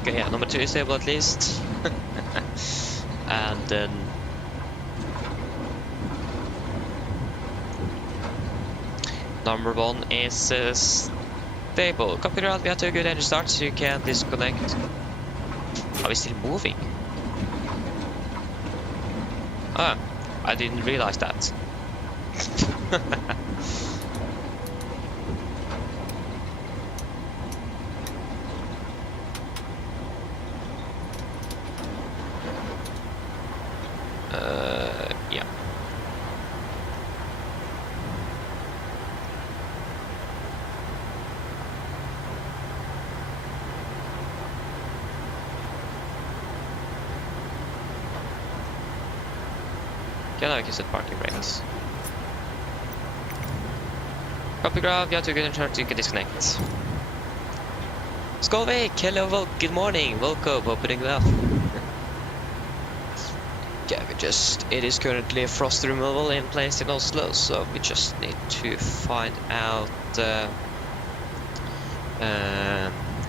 Okay, yeah, number 2 is stable at least. And then number 1 is stable. Copy ground, we have 2 good engine starts, so you can disconnect. Are we still moving? Ah, I didn't realize that. Yeah. Okay, now I can set parking brakes. Copy grab, you have to get in charge, you can disconnect. Skolvik, hello, good morning, welcome, hope you're doing well. Yeah, it is currently a frost removal in place in Oslo, so we just need to find out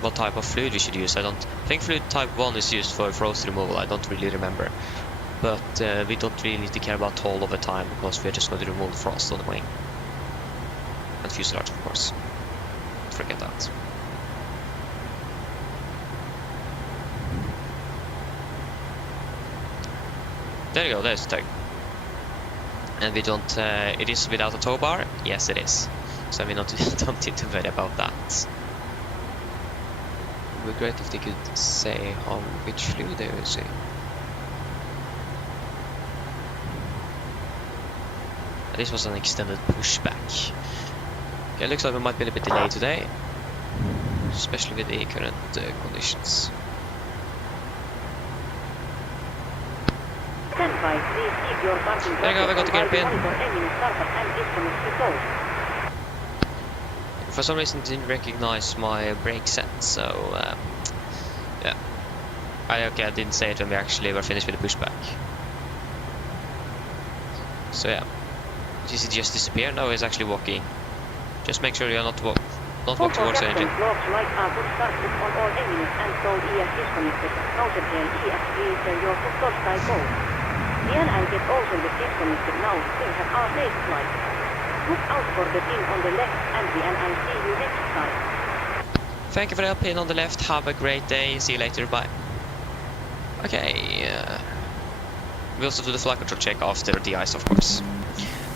what type of fluid we should use. I don't think fluid type 1 is used for frost removal, I don't really remember. But we don't really need to care about hull over time, because we're just going to remove the frost on the wing. And fuselage, of course. Don't forget that. There you go, there's the tug. And we don't, it is without a tow bar? Yes, it is. So we don't need to worry about that. It would be great if they could say which fluid they were using. This was an extended pushback. Okay, looks like we might be a little bit delayed today. Especially with the current conditions. There you go, we got the gear pin. For some reason didn't recognize my brake set, so yeah. I didn't say it when we actually were finished with the pushback. So yeah. Did he just disappear? No, he's actually walking. Just make sure you're not walk towards the engine. The get also the disconnected now. We have our safe flight. Look out for the pin on the left and the see you next time. Thank you for the pin on the left. Have a great day. See you later. Bye. Okay. We also do the flight control check after the ice, of course.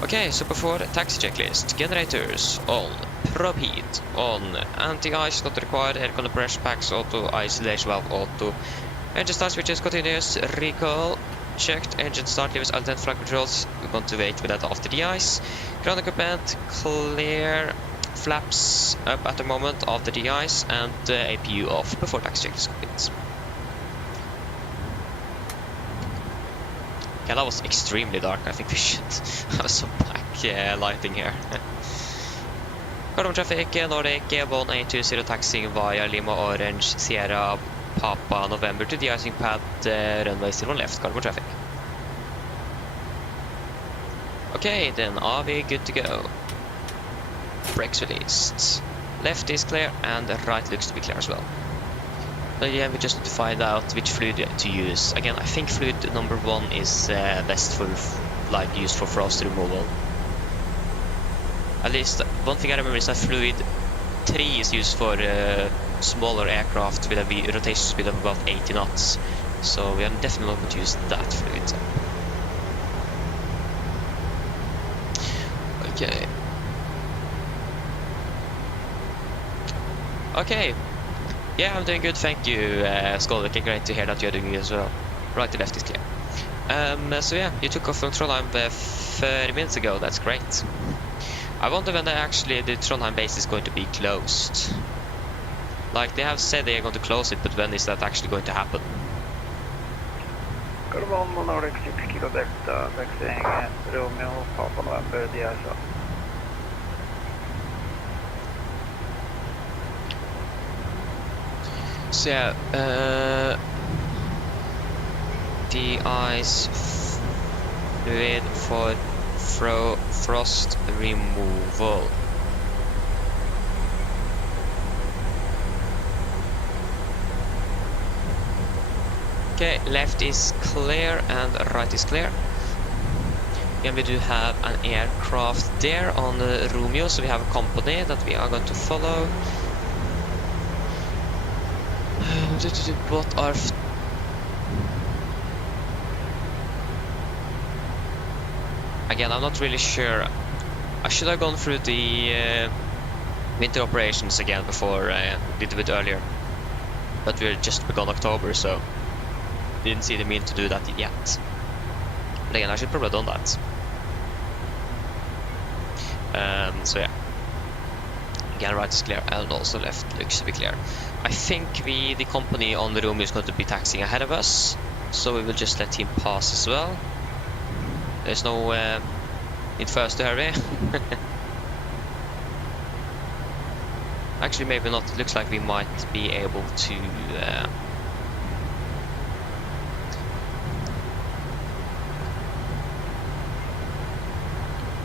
Okay, so before taxi checklist, generators on, probe heat on, anti-ice not required, air compression packs auto, isolation valve auto, engine start switches continuous, recall checked, engine start levers, alternate flight controls, we're going to wait with that after the ice, ground equipment clear, flaps up at the moment after the ice, and APU off before taxi checklist complete. Yeah, that was extremely dark. I think we should have some black lighting here. Cardamom traffic, Nordic, 1820 taxiing via Lima Orange, Sierra Papa November to de-icing pad, runway 01 left, cargo traffic. Okay, then are we good to go? Brakes released. Left is clear and right looks to be clear as well. But yeah, we just need to find out which fluid to use. Again, I think fluid number 1 is best for, like, used for frost removal. At least one thing I remember is that fluid 3 is used for smaller aircraft with a rotation speed of about 80 knots. So we are definitely not going to use that fluid. Okay. Okay. Yeah, I'm doing good, thank you, Skolvik. Great to hear that you're doing good as well. Right to left is clear. So yeah, you took off from Trondheim 30 minutes ago, that's great. I wonder when the Trondheim base is going to be closed. Like, they have said they are going to close it, but when is that actually going to happen? Caravan Nordic 6 Kilo Delta, taxiing Romeo, Papa November, DSL. So yeah, the ice fluid for frost removal. Okay, left is clear and right is clear. And we do have an aircraft there on Romeo, so we have a company that we are going to follow. What are... Again, I'm not really sure. I should have gone through the winter operations again before a little bit earlier. But we're just begun October, so didn't see the mean to do that yet. But again, I should probably have done that. So yeah. Again, right is clear and also left looks to be clear. I think the company on the room is going to be taxiing ahead of us, so we will just let him pass as well. There's no need for us to hurry. Actually, maybe not. It looks like we might be able to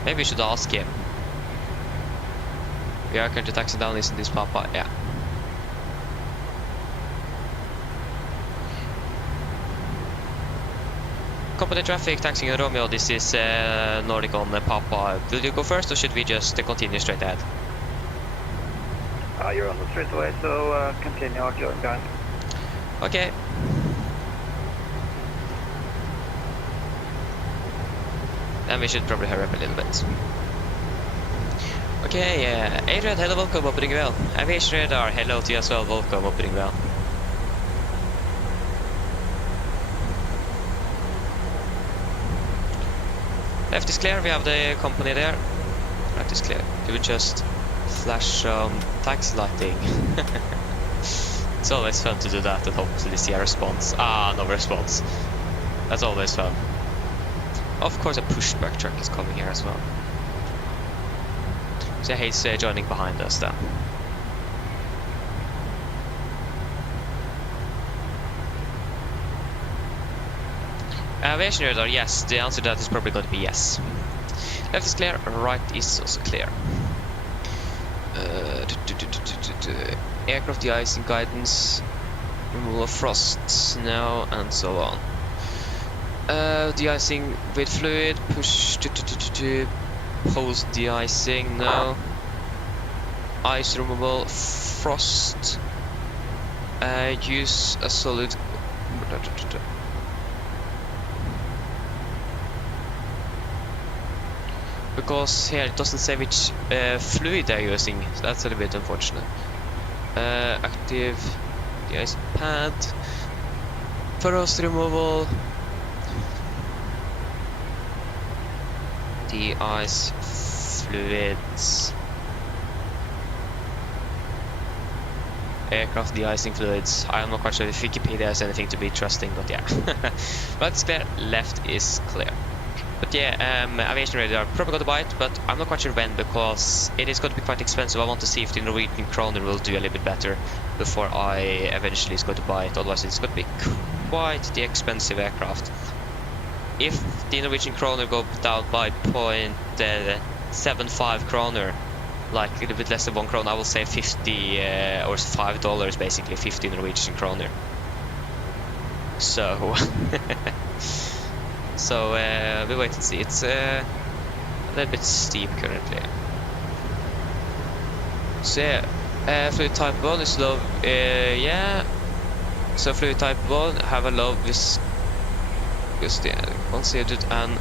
maybe we should ask him. We are going to taxi down, isn't this Papa? Yeah. Company traffic, taxiing on Romeo, this is Nordic on Papa. Will you go first or should we just continue straight ahead? You're on the straightaway, so continue on your guide. Okay. Then we should probably hurry up a little bit. Okay, A-Red, hello, welcome, opening well. Aviation Radar, hello to you as well, welcome, opening well. Left is clear, we have the company there. Right is clear. Do we just flash taxi lighting? It's always fun to do that and hopefully see a response. Ah, no response. That's always fun. Of course, a pushback truck is coming here as well. So he's joining behind us then. Aviation radar, yes. The answer to that is probably going to be yes. Left is clear, right is also clear. Aircraft de-icing guidance, removal of frost, snow, and so on. De-icing with fluid, push to post de-icing, no. Ice removal, frost. Use a solid. Because here it doesn't say which fluid they're using, so that's a little bit unfortunate. Active de-ice pad, frost removal, de-ice fluids, aircraft de-icing fluids. I'm not quite sure if Wikipedia has anything to be trusting, but yeah. Right is clear, left is clear. But yeah, aviation radar, probably going to buy it, but I'm not quite sure when because it is going to be quite expensive. I want to see if the Norwegian kroner will do a little bit better. before I eventually is going to buy it. Otherwise, it's going to be quite the expensive aircraft. If the Norwegian kroner go down by 0.75 kroner, like a little bit less than 1 krone, I will say 50 or $5 basically, 50 Norwegian kroner. So, so we wait and see. It's a little bit steep currently. So yeah, fluid type 1 is low. Yeah. So fluid type 1 have a low viscosity considered, and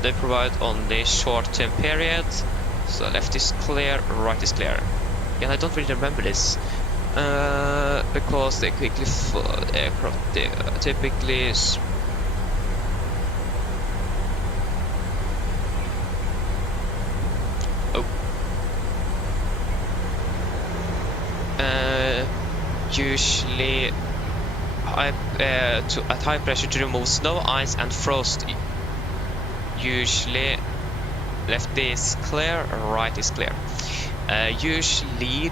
they provide only short-term period. So left is clear, right is clear. And I don't really remember this because they quickly aircraft typically. Usually at high pressure to remove snow, ice and frost. Usually left is clear, right is clear. Usually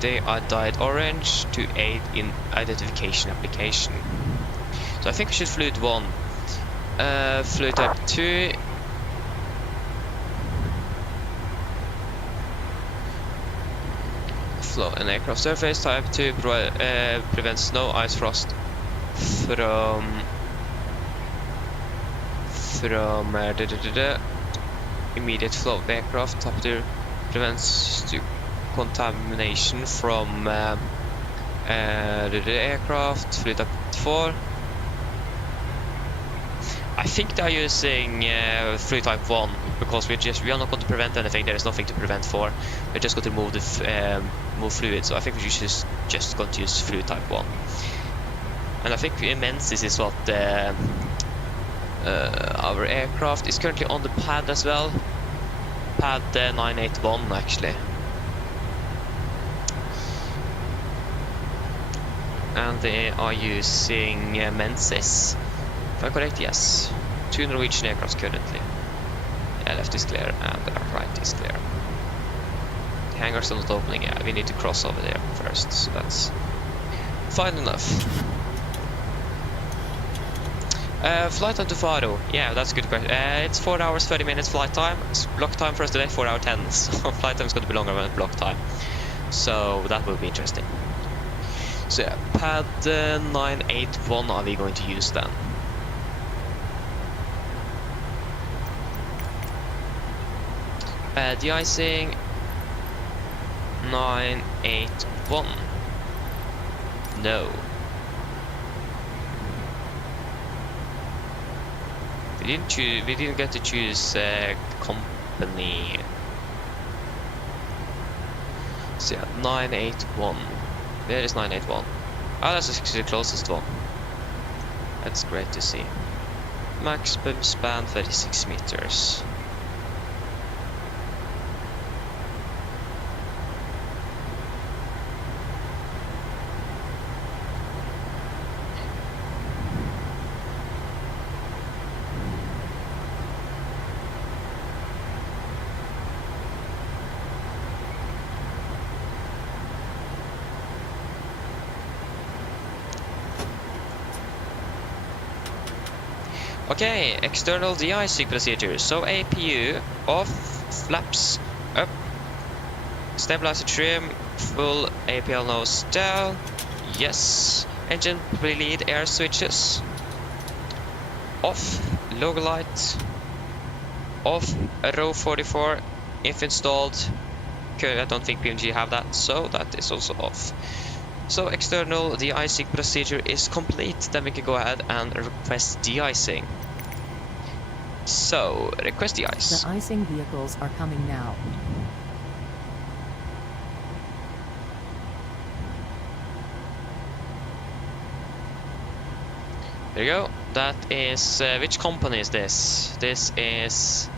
they are dyed orange to aid in identification application. So I think we should fluid 1. Fluid type 2. Flow and aircraft surface type 2 prevents snow, ice, frost from immediate flow of aircraft. Type 2 prevents contamination from the aircraft. Fluid type 4. I think they are using fluid type 1 because we are not going to prevent anything. There is nothing to prevent for. We're just going to move the move fluid. So I think we should just going to use fluid type 1. And I think Immensis is what our aircraft is currently on the pad as well. Pad 981 actually. And they are using Mensis. If I'm correct, yes. 2 Norwegian aircrafts currently. Yeah, left is clear and right is clear. The hangars are not opening. Yeah, we need to cross over there first, so that's fine enough. Flight time to Faro. Yeah, that's a good question. It's 4 hours 30 minutes flight time. It's block time for us today 4 hour 10. So flight time is going to be longer than block time. So that will be interesting. So yeah, pad 981 are we going to use then? De-icing 981. No. We didn't get to choose company. So yeah, 981. Where is 981? Oh, that's actually the closest one. That's great to see. Maximum span 36 meters. Okay, external de-icing procedure. So APU off, flaps up, stabilizer trim, full APL nose down. Yes. Engine bleed air switches. Off, logo light. Off, row 44 if installed. Okay, I don't think PMDG have that, so that is also off. So external de-icing procedure is complete. Then we can go ahead and request de-icing. So request de-ice. The icing vehicles are coming now. There you go. That is which company is this? This is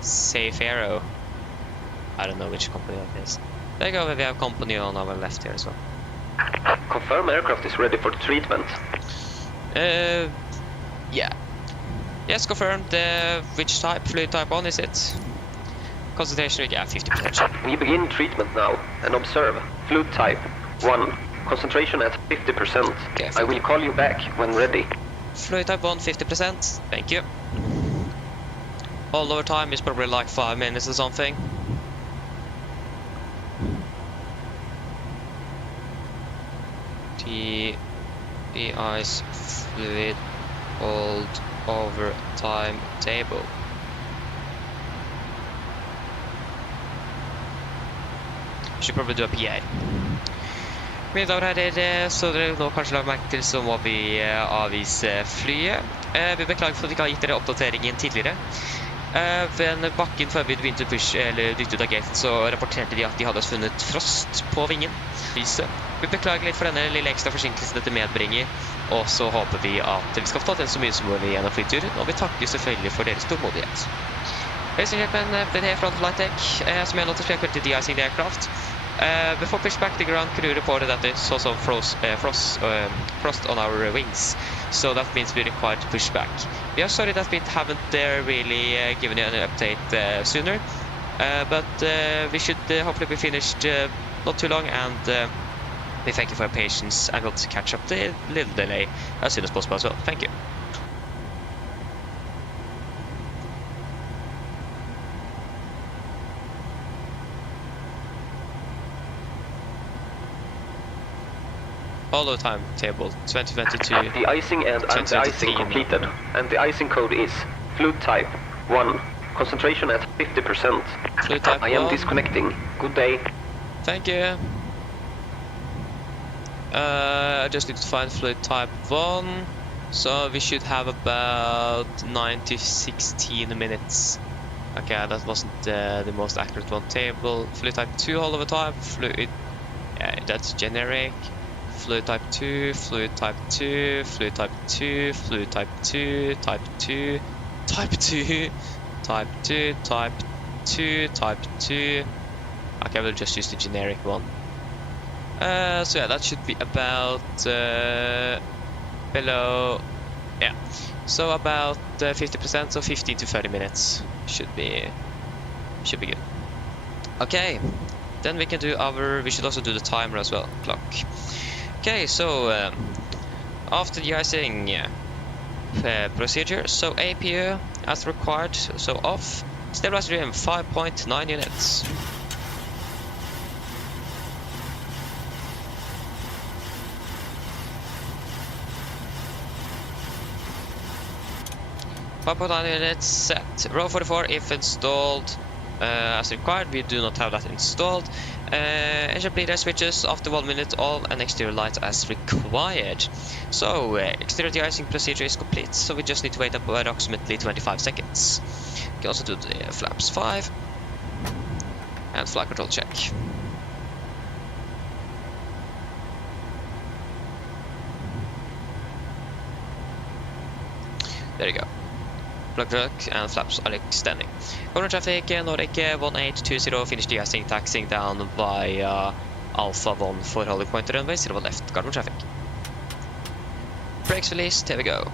Faro. I don't know which company that is. There you go. We have company on our left here as well. Confirm aircraft is ready for treatment. Yeah. Yes, confirmed. Which type? Fluid type 1 is it? Concentration rate, yeah, 50%. We begin treatment now and observe. Fluid type 1. Concentration at 50%. Okay, I will call you back when ready. Fluid type 1, 50%. Thank you. All over time is probably like 5 minutes or something. The ice fluid hold over time table. Should probably do a PA. Middager, så dere nå kanskje lager merke til, så må vi avvise flyet. Vi beklager for at vi ikke har gitt dere oppdateringen tidligere. Ved bakken før vi begynte dytte ut av gaten, så rapporterte de at de hadde funnet frost på vingen. Vi beklager litt for denne lille ekstra forsinkelsen dette medbringer, og så håper vi at vi skal få tatt den så mye som mulig gjennom flyturen, og vi takker selvfølgelig for deres tålmodighet. Ladies and gentlemen, the day from Flight Deck, som jeg nå til spiller til de-icing the aircraft. Before pushback, the ground crew reported that they saw some frost on our wings, so that means we required to push back. We are sorry that we haven't really given you an update sooner, but we should hopefully be finished not too long, and we thank you for your patience and we'll catch up the little delay as soon as possible as well. Thank you. Follow timetable 2022. The icing and anti-icing completed, and the icing code is fluid type 1. Concentration at 50%. Fluid type I am 1. disconnecting. Good day. Thank you. I just need to find fluid type 1. So we should have about 9 to 16 minutes. Okay, that wasn't the most accurate one. Table. Fluid type 2 all over time. Fluid. Yeah, that's generic. Fluid type 2, fluid type 2, fluid type 2, fluid type 2, type 2, type 2, type 2, type 2, type 2. Okay, we'll just use the generic one. So yeah, that should be about below, yeah. So about 50%, so 15 to 30 minutes should be good. Okay, then we can do we should also do the timer as well, clock. Okay, so after the icing procedure, so APU as required, so off, stabilizer in 5.9 units. Units set. Row 44 if installed as required. We do not have that installed. Engine bleeder switches after 1 minute all, and exterior lights as required. So exterior de-icing procedure is complete, so we just need to wait approximately 25 seconds. We can also do the flaps 5 and flight control check. There you go. Plug truck and flaps are extending. Corner traffic, Nordic 1820, finish de-icing, taxiing down via Alpha 1 for holding point runway, 0 left, guard traffic. Brakes released, here we go.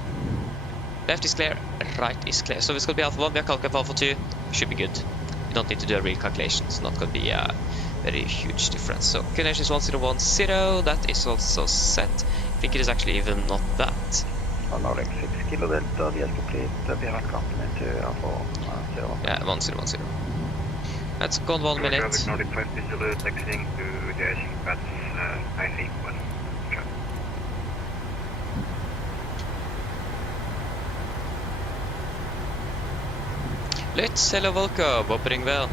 Left is clear, right is clear. So it's going to be Alpha 1, we are calculating Alpha 2, should be good. You don't need to do a real calculation, it's not going to be a very huge difference. So connection is 1010, that is also set. I think it is actually even not that. Nordic 6 Kilo Delta, the complete, we have complement to Alpha 0. Yeah, 1010. Let's go on 1 minute. Nordic 5 Visual taxiing to the icing path 981. Let's hello Volko, operating well.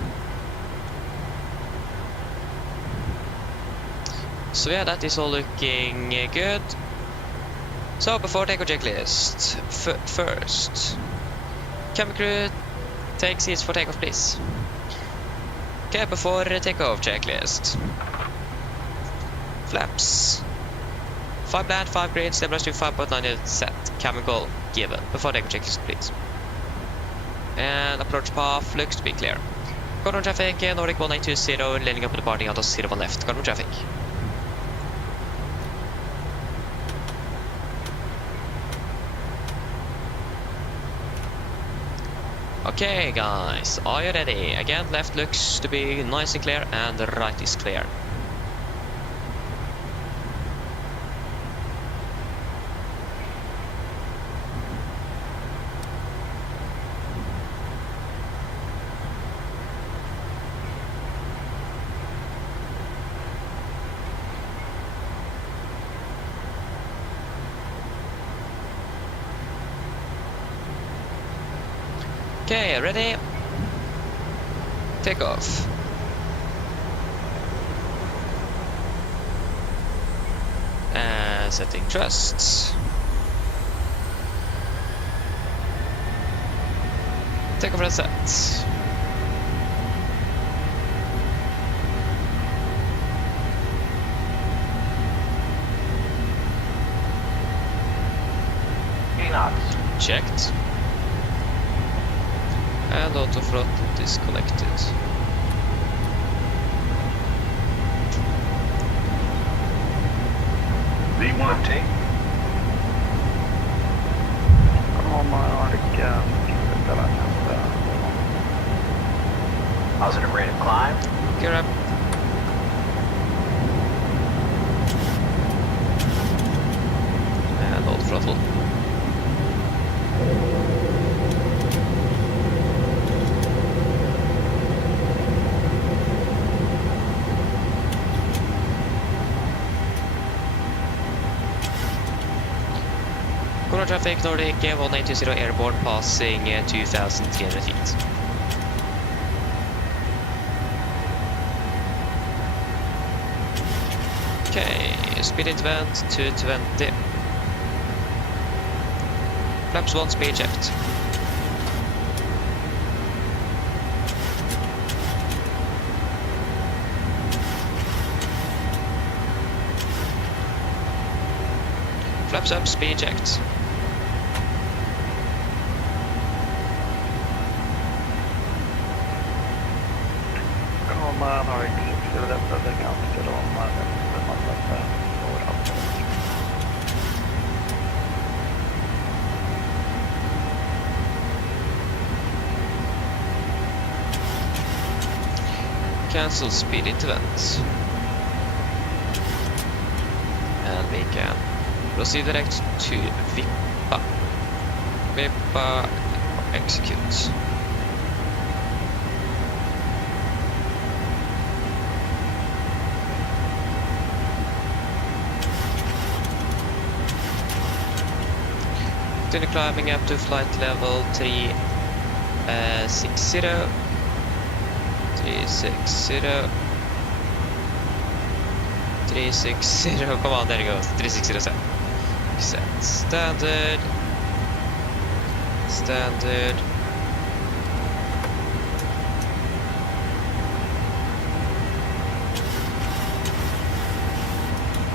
So yeah, that is all looking good. So before takeoff checklist, first, cabin crew, take seats for takeoff please. Okay, before takeoff checklist. Flaps. 5 land, 5 green, stabilizer to 5.9 set, cabin call given. Before takeoff checklist please. And approach path looks to be clear. Corner traffic, Nordic 1820, landing up and departing out of 01 left, corner traffic. Okay, guys, are you ready? Again, left looks to be nice and clear, and the right is clear. Okay, ready? Take off. And setting thrust. Take off and set. Checked. And auto throttle disconnected. V1T. Come on, Arctic. Positive rate of climb. Gear up. And auto throttle. Corner traffic, Nordic 1820 airborne passing 2,300 feet. Okay, speed increment to 20. Flaps 1 speed checked. Flaps up, speed checked. Come on, Arctic. Skulle detta lägga till dem när man sätter några. Cancel speed intervent. And we can proceed direct to Vippa. Vippa, execute. Continue climbing up to flight level 360. 360. 360. Come on, there it goes. 360 set. Set. Standard. Standard.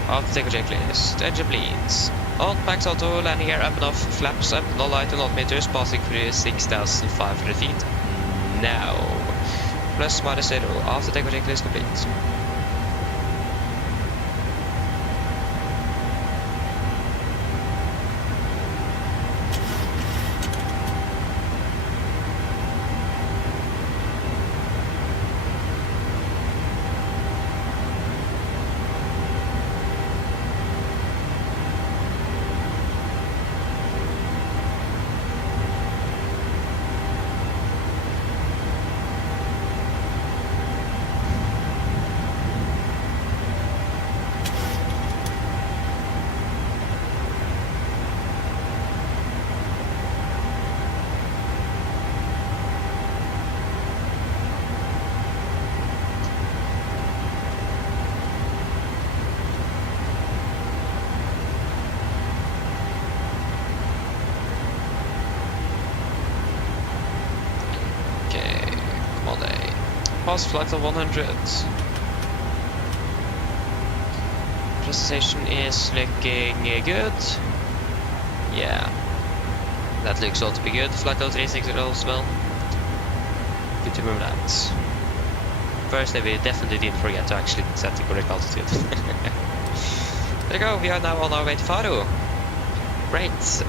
After take a checklist. Engine bleeds. On max auto, landing gear up and off, flaps up, no light and 0 meters, passing through 6,500 feet. Now. Plus minus 0. After take a checklist complete. Pass flight of 100. Presentation is looking good. Yeah, that looks all to be good. Flight of 360 as well. Good to remember that. Firstly, we definitely didn't forget to actually set the correct altitude. There we go, we are now on our way to Faro. Great.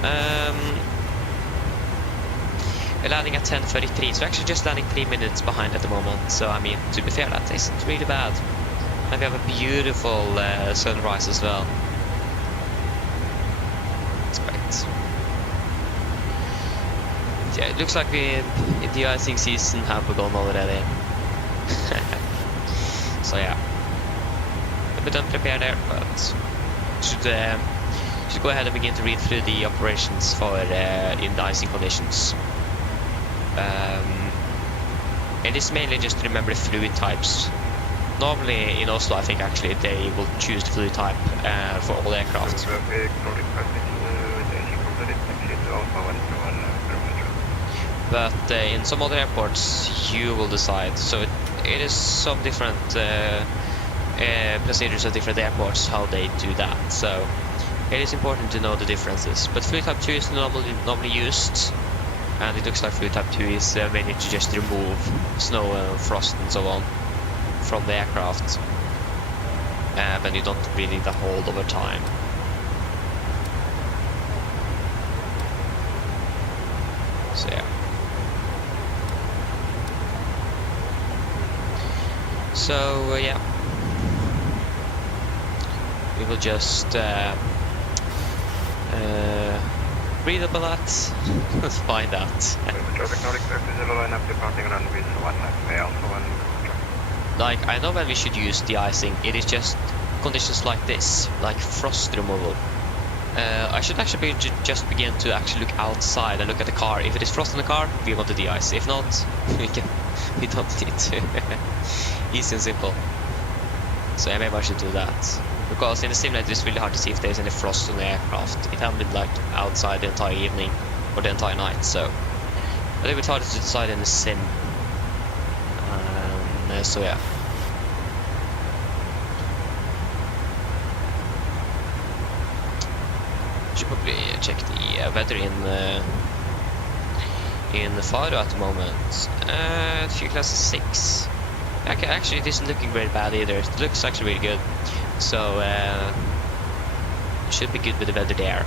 We're landing at 10:33, so actually just landing 3 minutes behind at the moment. So I mean, to be fair, that isn't really bad. And we have a beautiful sunrise as well. It's great. Yeah, it looks like we in the icing season have begun already. So yeah, a bit unprepared there, but should go ahead and begin to read through the operations for in the icing conditions. It is mainly just to remember the fluid types. Normally in Oslo, I think actually they will choose the fluid type for all aircraft. But in some other airports, you will decide. So it is some different procedures at different airports how they do that. So it is important to know the differences. But fluid type 2 is normally used, and it looks like fluid type 2 is mainly to just remove snow and frost and so on from the aircraft, when you don't really need that hold over time. So yeah. So yeah, we will just read about that. Let's find out. Like, I know when we should use de-icing. It is just conditions like this, like frost removal. I should actually just begin to actually look outside and look at the car. If it is frost in the car, we want to de-ice. If not, we don't need to. Easy and simple. So yeah, maybe I should do that. Because in the simulator it's really hard to see if there's any frost on the aircraft. It hasn't been like outside the entire evening or the entire night, so a little bit harder to decide in the sim. So yeah. Should probably check the weather in the Faro at the moment. Fuel class is 6. Okay, actually it isn't looking very bad either. It looks actually really good. So should be good with the weather there.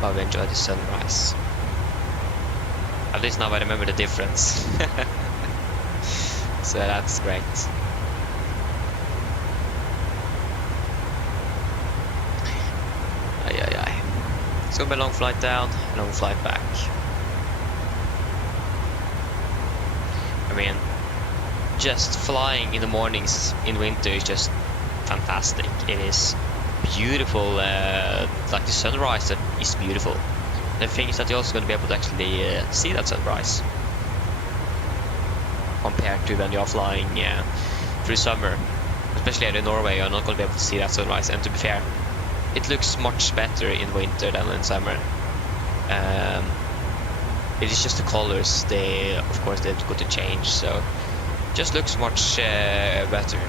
While we enjoy the sunrise. At least now I remember the difference. So that's great. It's gonna be a long flight down, a long flight back. I mean, just flying in the mornings in winter is just fantastic. It is beautiful, like the sunrise is beautiful. The thing is that you're also going to be able to actually see that sunrise compared to when you're flying through summer. Especially here in Norway, you're not going to be able to see that sunrise. And to be fair, it looks much better in winter than in summer. It is just the colors, of course they've got to change, so just looks much better.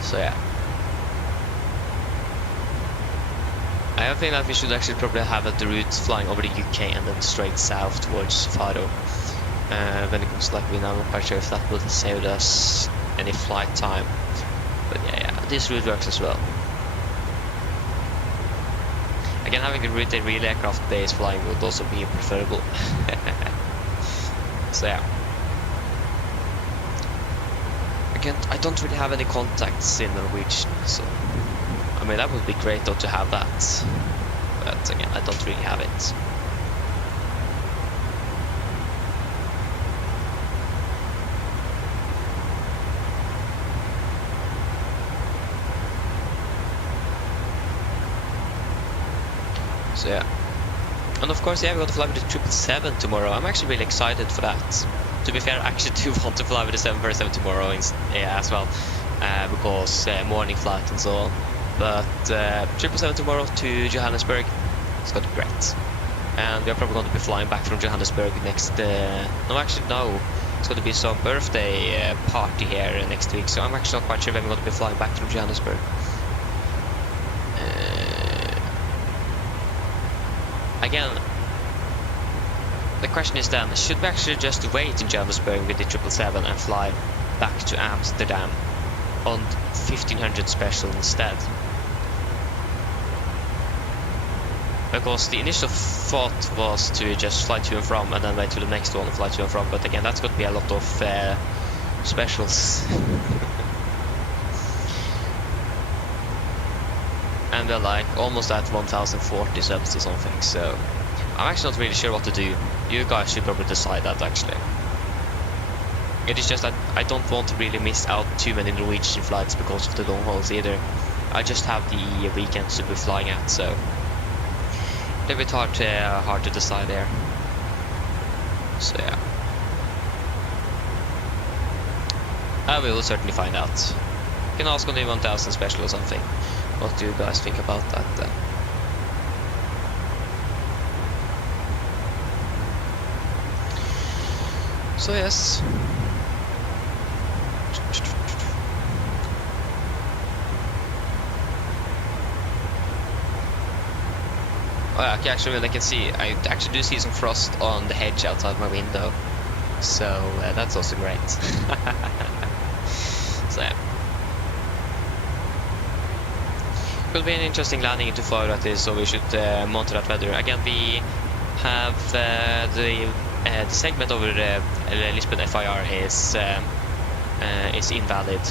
So yeah, I think that we should actually probably have the route flying over the UK and then straight south towards Faro. When it comes to like, I'm not quite sure if that would save us any flight time, but yeah, this route works as well. Again, having the real aircraft base flying would also be preferable. So yeah. Again, I don't really have any contacts in Norwegian, so I mean that would be great though to have that. But again, I don't really have it. So yeah, and of course, yeah, we're going to fly with the 777 tomorrow. I'm actually really excited for that. To be fair, I actually do want to fly with the 747 tomorrow as well, because morning flight and so on. But 777 tomorrow to Johannesburg, it's going to be great. And we're probably going to be flying back from Johannesburg next. No, actually no, it's going to be some birthday party here next week. So I'm actually not quite sure when we're going to be flying back from Johannesburg. Again, the question is then, should we actually just wait in Johannesburg with the 777 and fly back to Amsterdam on 1500 special instead? Because the initial thought was to just fly to and from and then wait to the next one and fly to and from, but again, that's going to be a lot of specials. And we're like almost at 1040 subs or something, so I'm actually not really sure what to do. You guys should probably decide that actually. It is just that I don't want to really miss out too many Norwegian flights because of the long hauls either. I just have the weekends to be flying at, so a bit hard to decide there. So yeah, we will certainly find out. You can ask on the 1000 special or something. What do you guys think about that then? So yes. Oh yeah, actually, I can see, I actually do see some frost on the hedge outside my window, so that's also great. So yeah, will be an interesting landing into Faro at this, so we should monitor that weather. Again, we have the segment over Lisbon FIR is invalid,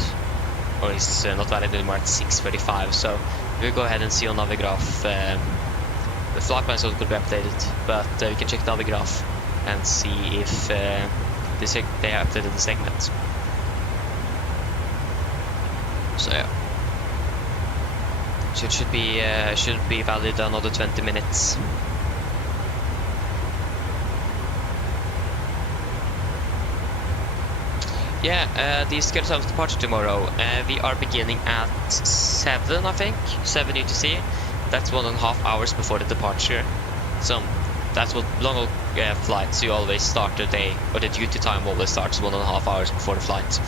or is not valid anymore at 6:35. So we'll go ahead and see on Navigraph. The flight plans could be updated, but we can check Navigraph and see if they updated the segment. So yeah, so it should be valid another 20 minutes. Yeah, the scheduled time of departure tomorrow. We are beginning at 7, I think, 7 UTC. That's 1.5 hours before the departure. So that's what long flights, you always start the day, or the duty time always starts 1.5 hours before the flight.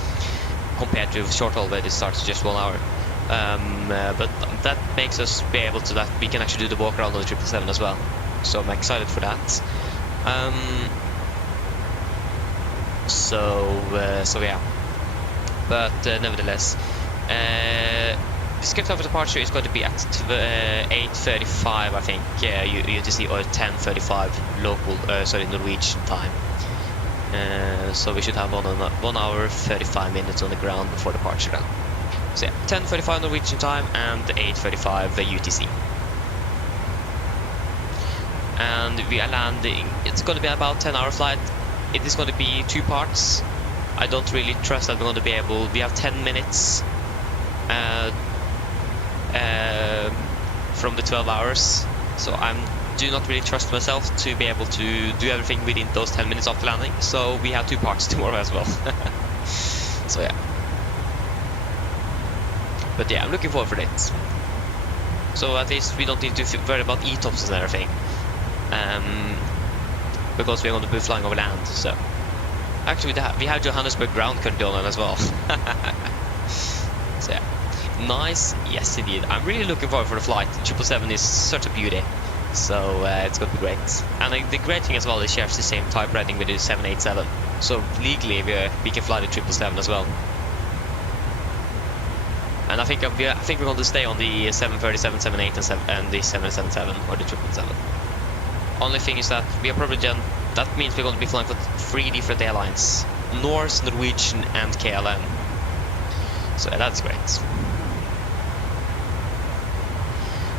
Compared to short haul, where it starts just 1 hour. But that makes us be able to, that we can actually do the walk around on the 777 as well. So I'm excited for that. So yeah, but nevertheless, the schedule time for departure is going to be at 8:35, I think, UTC, or 10:35 local, Norwegian time. So we should have 1 hour 35 minutes on the ground before departure then. So yeah, 10:35 Norwegian time and 8:35 UTC. And we are landing. It's going to be about 10-hour flight. It is going to be 2 parts. I don't really trust that we're going to be able. We have 10 minutes from the 12 hours, so I do not really trust myself to be able to do everything within those 10 minutes after landing. So we have 2 parts tomorrow as well. So yeah. But yeah, I'm looking forward for it. So at least we don't need to worry about e-tops and everything. Because we're going to be flying over land, so actually we have Johannesburg ground currently on as well. So yeah, nice, yes indeed. I'm really looking forward for the flight. 777 is such a beauty, so it's going to be great. And the great thing as well, it shares the same type rating with the 787, so legally we can fly the 777 as well. And I think we're going to stay on the 737, 78, and the 777 or the 777. Only thing is that we are probably that means we're going to be flying for 3 different airlines: Norse, Norwegian, and KLM. So that's great.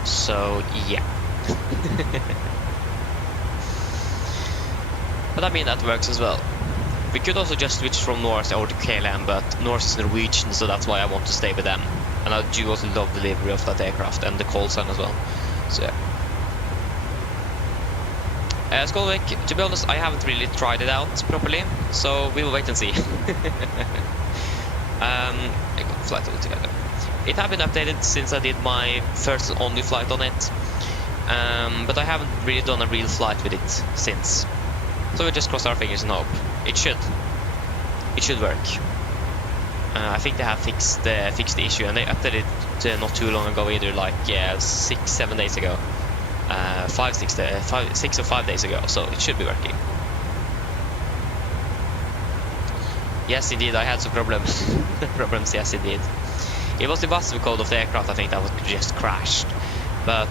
So yeah. But I mean, that works as well. We could also just switch from Norse over to KLM, but Norse is Norwegian, so that's why I want to stay with them. And I do also love the delivery of that aircraft and the call sign as well. So yeah. Skolvik, to be honest, I haven't really tried it out properly, so we will wait and see. I got flight all together. It has been updated since I did my first and only flight on it, but I haven't really done a real flight with it since. So we just cross our fingers and hope it should work. I think they have fixed the issue, and they updated it not too long ago either, like 6-7 days ago. 6 or 5 days ago, so it should be working. Yes, indeed, I had some problems. Yes, indeed. It was the bus code of the aircraft, I think, that was just crashed. But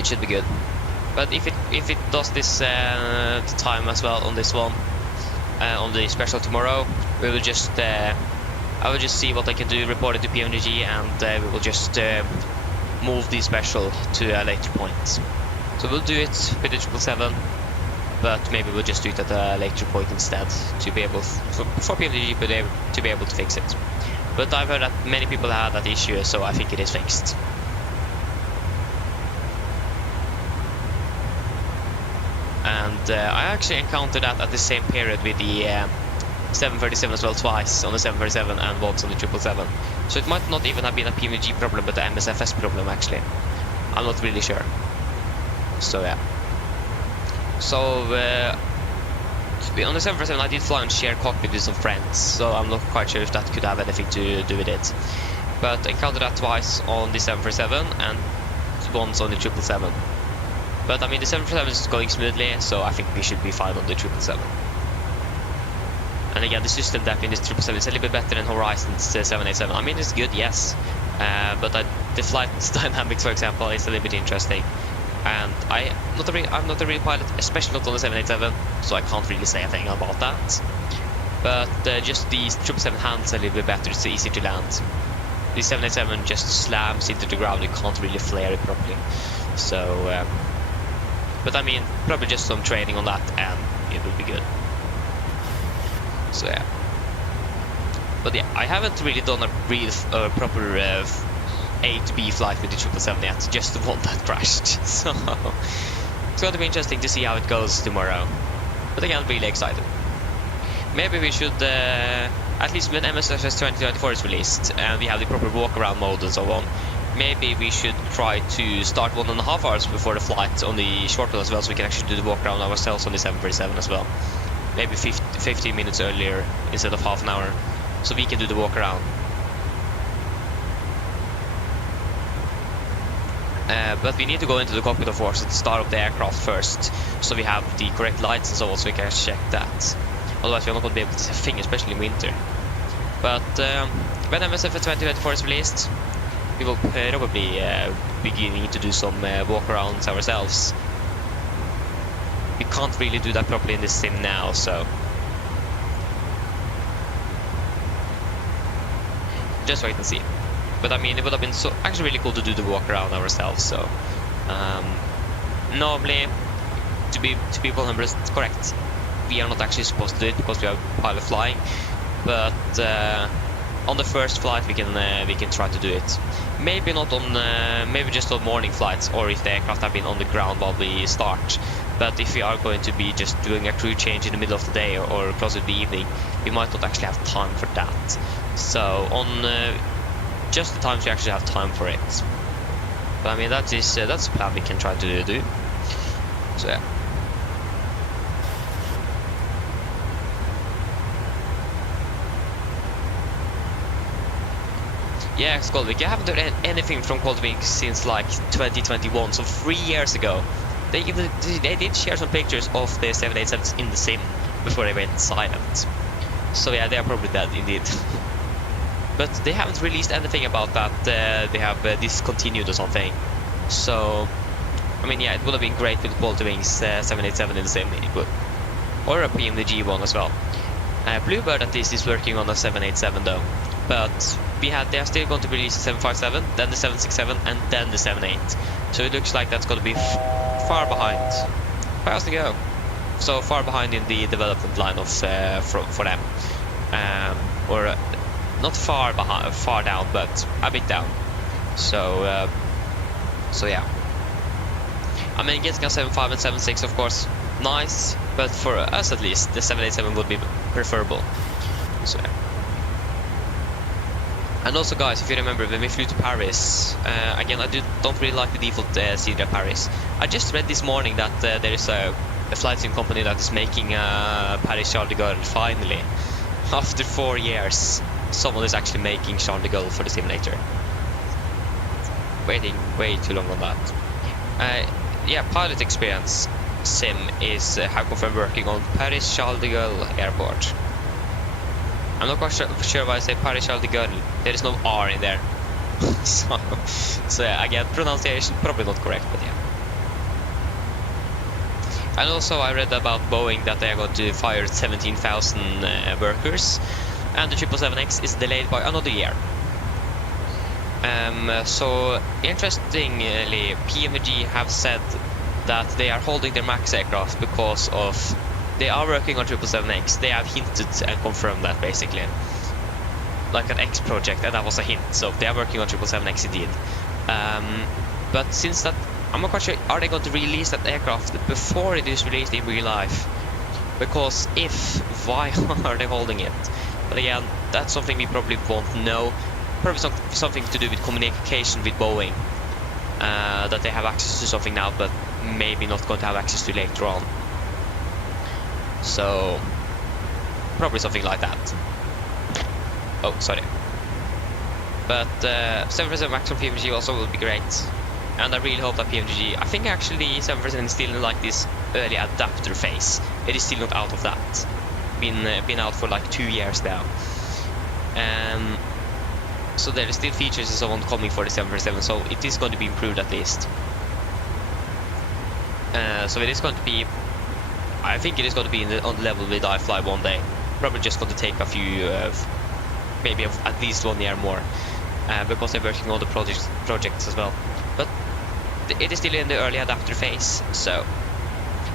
it should be good. But if it does this time as well on this one, on the special tomorrow, we will just I will just see what I can do, report it to PMDG, and we will just move the special to a later point. So we'll do it with the 777, but maybe we'll just do it at a later point instead to be able for PMDG to be able to fix it. But I've heard that many people had that issue, so I think it is fixed. And I actually encountered that at the same period with the 737 as well, twice on the 737 and once on the 777. So it might not even have been a PMDG problem, but the MSFS problem actually. I'm not really sure. So yeah. So on the 747 I did fly on shared cockpit with some friends, so I'm not quite sure if that could have anything to do with it. But I encountered that twice on the 747 and once on the 777. But I mean the 747 is going smoothly, so I think we should be fine on the 777. And again, the system depth in this 777 is a little bit better than Horizon's 787. I mean, it's good, yes, but the flight dynamics, for example, is a little bit interesting. And I'm not a real pilot, especially not on the 787, so I can't really say a thing about that. But just the 777 handles a little bit better, it's easy to land. The 787 just slams into the ground, you can't really flare it properly. So, but I mean, probably just some training on that and it will be good. So yeah. But yeah, I haven't really done a real proper A to B flight with the 777 yet, just the one that crashed. So it's going to be interesting to see how it goes tomorrow. But again, really excited. Maybe we should, at least when MSFS2020 is released and we have the proper walk-around mode and so on, maybe we should try to start 1.5 hours before the flight on the short one as well, so we can actually do the walk-around ourselves on the 737 as well. Maybe 15 minutes earlier instead of half an hour, so we can do the walk-around. But we need to go into the cockpit, of course, and start up the aircraft first, so we have the correct lights and so on, so we can check that. Otherwise we're not going to be able to see a thing, especially in winter. But when MSFS2020 is released, we will probably begin to do some walk-arounds ourselves. We can't really do that properly in this sim now, so just wait and see. But I mean, it would have been actually really cool to do the walk around ourselves. So normally, to be 100% correct, we are not actually supposed to do it because we are pilot flying. But on the first flight, we can try to do it. Maybe not on, maybe just on morning flights, or if the aircraft have been on the ground while we start. But if we are going to be just doing a crew change in the middle of the day or closer to the evening, we might not actually have time for that. So on just the times we actually have time for it. But I mean that's a plan we can try to do. So yeah. Yeah, Skolvik, I haven't done anything from Skolvik since like 2021, so 3 years ago. They did share some pictures of the 787s in the sim before they went silent. So yeah, they are probably dead indeed. But they haven't released anything about that they have discontinued or something. So, I mean, yeah, it would have been great with Walter Wings 787 in the sim, it would. Or a PMDG one as well. Bluebird at least is working on a 787 though. But they are still going to release the 757, then the 767, and then the 78. So it looks like that's going to be far behind. Fast to go. So far behind in the development line of for them, or not far behind, far down, but a bit down. So so yeah. I mean, getting a 75 and 76, of course, nice, but for us at least, the 787 would be preferable. So yeah. And also, guys, if you remember, when we flew to Paris, again, I don't really like the default seat at Paris. I just read this morning that there is a flight sim company that is making Paris Charles de Gaulle finally. After 4 years, someone is actually making Charles de Gaulle for the simulator. Waiting way too long on that. Yeah, pilot experience sim is how confirmed working on Paris Charles de Gaulle Airport. I'm not quite sure why I say Paris Charles de Gaulle. There is no R in there. so yeah, again, pronunciation probably not correct, but yeah. And also I read about Boeing that they are going to fire 17,000 workers, and the 777X is delayed by another year. So interestingly, PMDG have said that they are holding their MAX aircraft because of they are working on 777X. They have hinted and confirmed that basically, like an X project, and that was a hint. So they are working on 777X indeed. But since that, I'm not quite sure, are they going to release that aircraft before it is released in real life? Because if, why are they holding it? But again, that's something we probably won't know. Probably something to do with communication with Boeing. That they have access to something now, but maybe not going to have access to later on. So, probably something like that. Oh, sorry. But 737 MAX on PMDG also will be great. And I really hope that PMDG, I think actually 737 is still in like this early adapter phase. It is still not out of that. Been out for like 2 years now. So there is still features and so on coming for the 737, so it is going to be improved at least. So it is going to be, I think it is going to be on the level with iFly one day. Probably just going to take a few, maybe at least 1 year more, because they're working on the projects as well. But it is still in the early adapter phase, so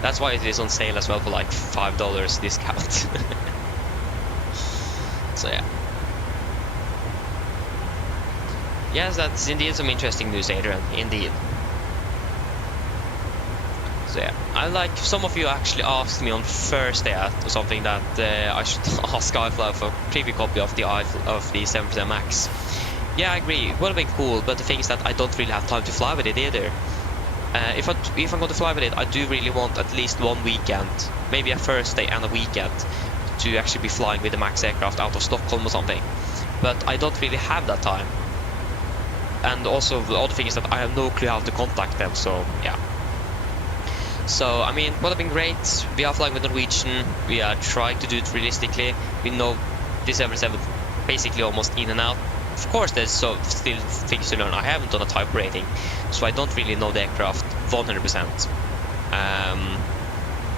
that's why it is on sale as well for like $5 discount. So yeah. Yes, that's indeed some interesting news, Adrian, indeed. So yeah, I like, some of you actually asked me on Thursday or something that I should ask iFly for a preview copy of the 737 MAX. Yeah, I agree, it would have been cool, but the thing is that I don't really have time to fly with it either. If I'm going to fly with it, I do really want at least one weekend, maybe a Thursday and a weekend, to actually be flying with the MAX aircraft out of Stockholm or something. But I don't really have that time. And also the other thing is that I have no clue how to contact them, so yeah. So I mean, would have been great. We are flying with Norwegian, we are trying to do it realistically. We know this 777 basically almost in and out. Of course there's still things to learn. I haven't done a type rating, so I don't really know the aircraft 100%.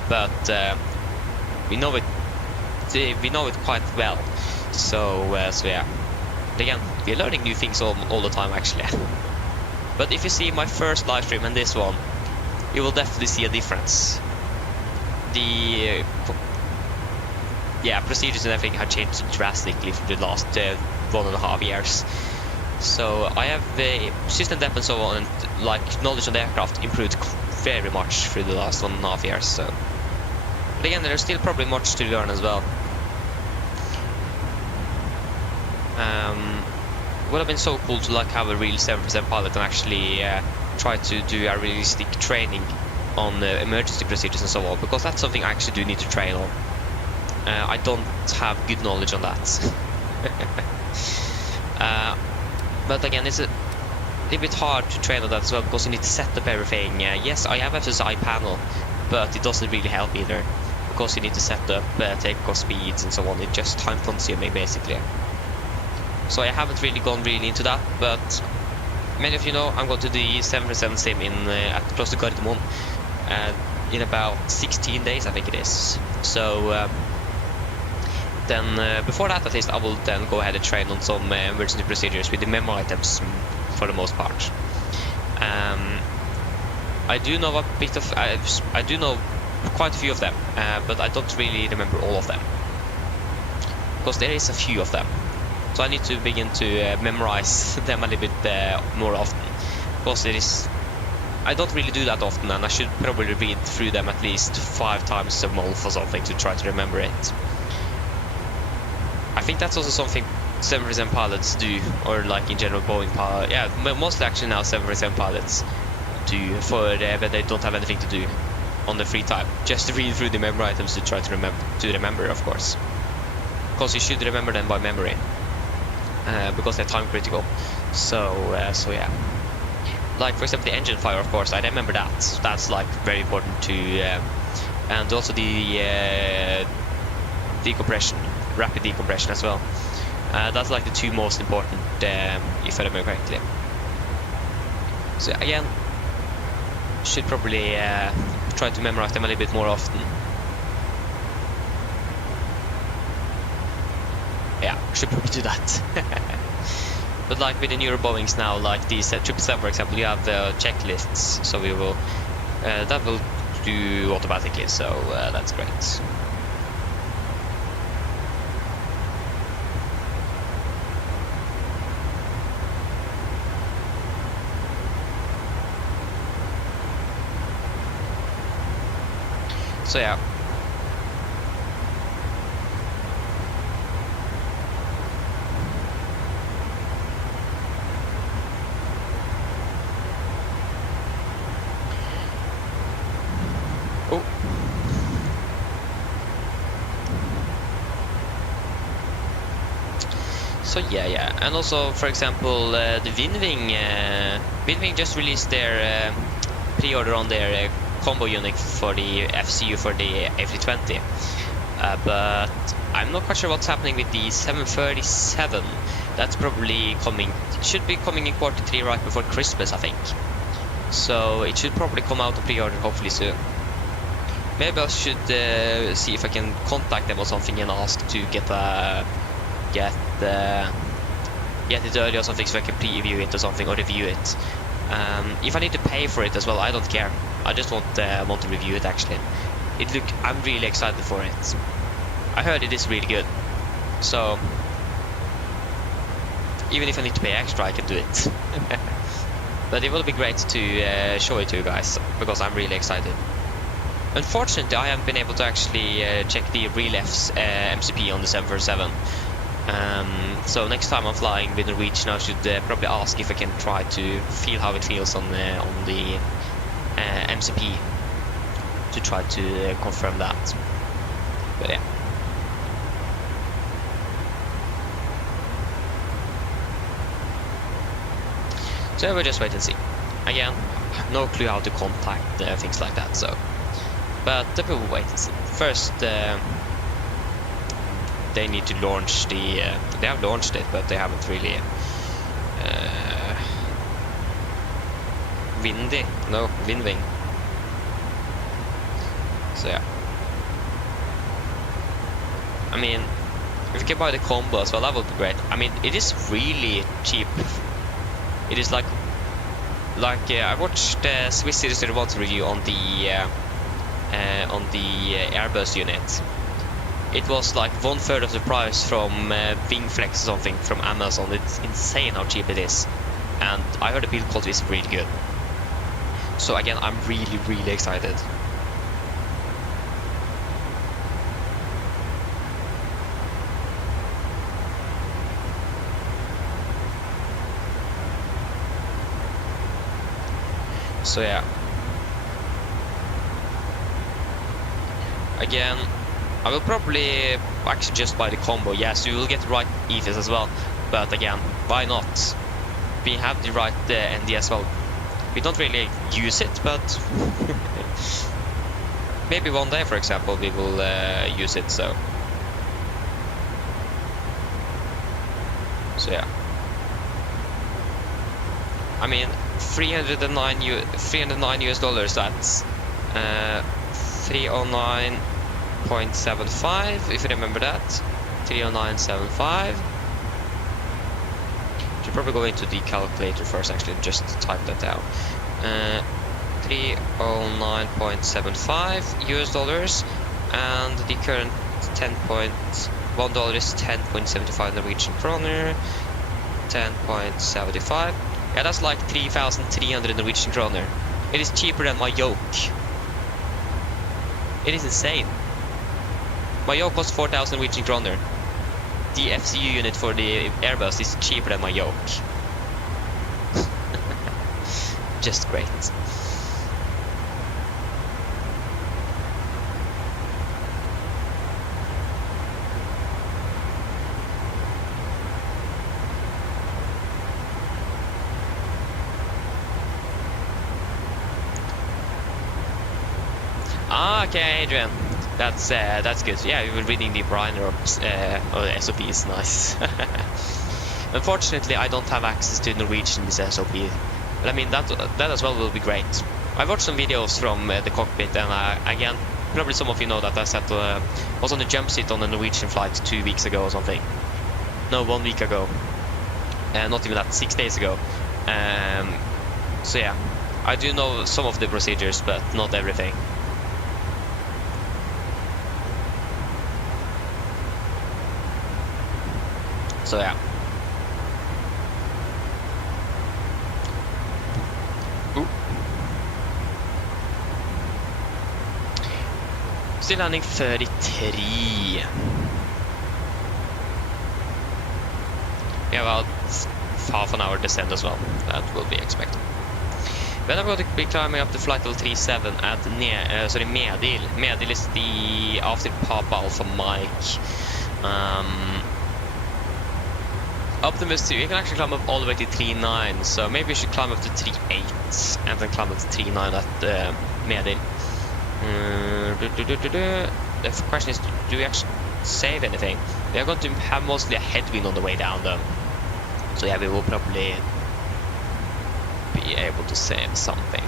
But we know it quite well. So yeah. Again, we're learning new things all the time actually. But if you see my first live stream and this one, you will definitely see a difference. The procedures and everything have changed drastically for the last 1.5 years. So I have system depth and so on, and like knowledge on the aircraft improved very much through the last 1.5 years. So, but again, there's still probably much to learn as well. Would have been so cool to like have a real 7% pilot and actually try to do a realistic training on emergency procedures and so on, because that's something I actually do need to train on. I don't have good knowledge on that. But again, it's a little bit hard to train on that as well, because you need to set up everything. Yes, I have FSI panel, but it doesn't really help either, because you need to set up takeoff speeds and so on. It's just time consuming basically. So I haven't really gone into that, but many of you know I'm going to the 737 sim at close to Gardermoen in about 16 days, I think it is. So then before that at least I will then go ahead and train on some emergency procedures with the memo items for the most part. I do know a bit of, I do know quite a few of them, but I don't really remember all of them, because there is a few of them. So I need to begin to memorize them a little bit more often, because I don't really do that often, and I should probably read through them at least 5 times a month or something to try to remember it. I think that's also something 737 pilots do, or like in general Boeing pilots, yeah, mostly actually now 737 pilots do for when they don't have anything to do on the free time, just to read through the memory items to try to remember, of course, because you should remember them by memory. Because they're time critical. So yeah. Like for example the engine fire, of course, I remember that. That's like very important to, and also the decompression, rapid decompression as well. That's like the 2 most important, if I remember correctly. So again, should probably try to memorize them a little bit more often. Yeah, should probably do that. But like with the newer Boeings now, like the 777 for example, you have checklists, so we will that will do automatically, so that's great. So yeah. Oh. So yeah, and also for example, the Winwing just released their pre-order on their combo unit for the FCU for the A320, but I'm not quite sure what's happening with the 737. That's probably coming, should be coming in Q3 right before Christmas, I think. So it should probably come out of pre-order hopefully soon. Maybe I should see if I can contact them or something and ask to get it early or something, so I can preview it or something, or review it. If I need to pay for it as well, I don't care. I just want to review it actually. I'm really excited for it. I heard it is really good. So even if I need to pay extra, I can do it. But it will be great to show it to you guys, because I'm really excited. Unfortunately, I haven't been able to actually check the RealF's MCP on the 747. So next time I'm flying with Norwegian, I should probably ask if I can try to feel how it feels on the MCP, to try to confirm that. But yeah. So we'll just wait and see. Again, no clue how to contact things like that. So, but we will wait and see. First, they need to launch the. They have launched it, but they haven't really. Winwing. So yeah. I mean, if you can buy the combo as well, that would be great. I mean, it is really cheap. It is like I watched Swiss Series 31's review on the Airbus unit. It was like 1/3 of the price from Wingflex or something from Amazon. It's insane how cheap it is, and I heard the build quality is really good. So again, I'm really excited. So yeah. Again, I will probably actually just buy the combo. Yes, you will get the right ethos as well, but again, why not? We have the right ND as well. We don't really use it, but maybe one day, for example, we will use it. So yeah. I mean, $309 US. That's 309.75, if you remember that. 309.75. Should probably go into the calculator first, actually, just type that down. 309.75 US, and the current $1 is 10.75 Norwegian kroner. 10.75. Yeah, that's like 3,300 Norwegian kroner. It is cheaper than my yoke. It is insane. My yoke costs 4,000 Norwegian kroner. The FCU unit for the Airbus is cheaper than my yoke. Just great. Okay, Adrian, that's good. Yeah, we were reading the Briner or the SOPs, nice. Unfortunately, I don't have access to Norwegian in this SOP, but I mean that as well will be great. I watched some videos from the cockpit, and again, probably some of you know that I sat, was on the jump seat on a Norwegian flight 2 weeks ago or something. No, 1 week ago. Not even that, 6 days ago. So yeah, I do know some of the procedures, but not everything. So yeah. Ooh. Still landing 33. Yeah, about half an hour descent as well. That will be expected. Then I'm going to be climbing up the flight level 37 at Medil. Medil is the after Papa Alpha Mike. Optimus 2, you can actually climb up all the way to 39, so maybe we should climb up to 38 and then climb up to 39 at Medil. The question is, do we actually save anything? We are going to have mostly a headwind on the way down though. So yeah, we will probably be able to save something.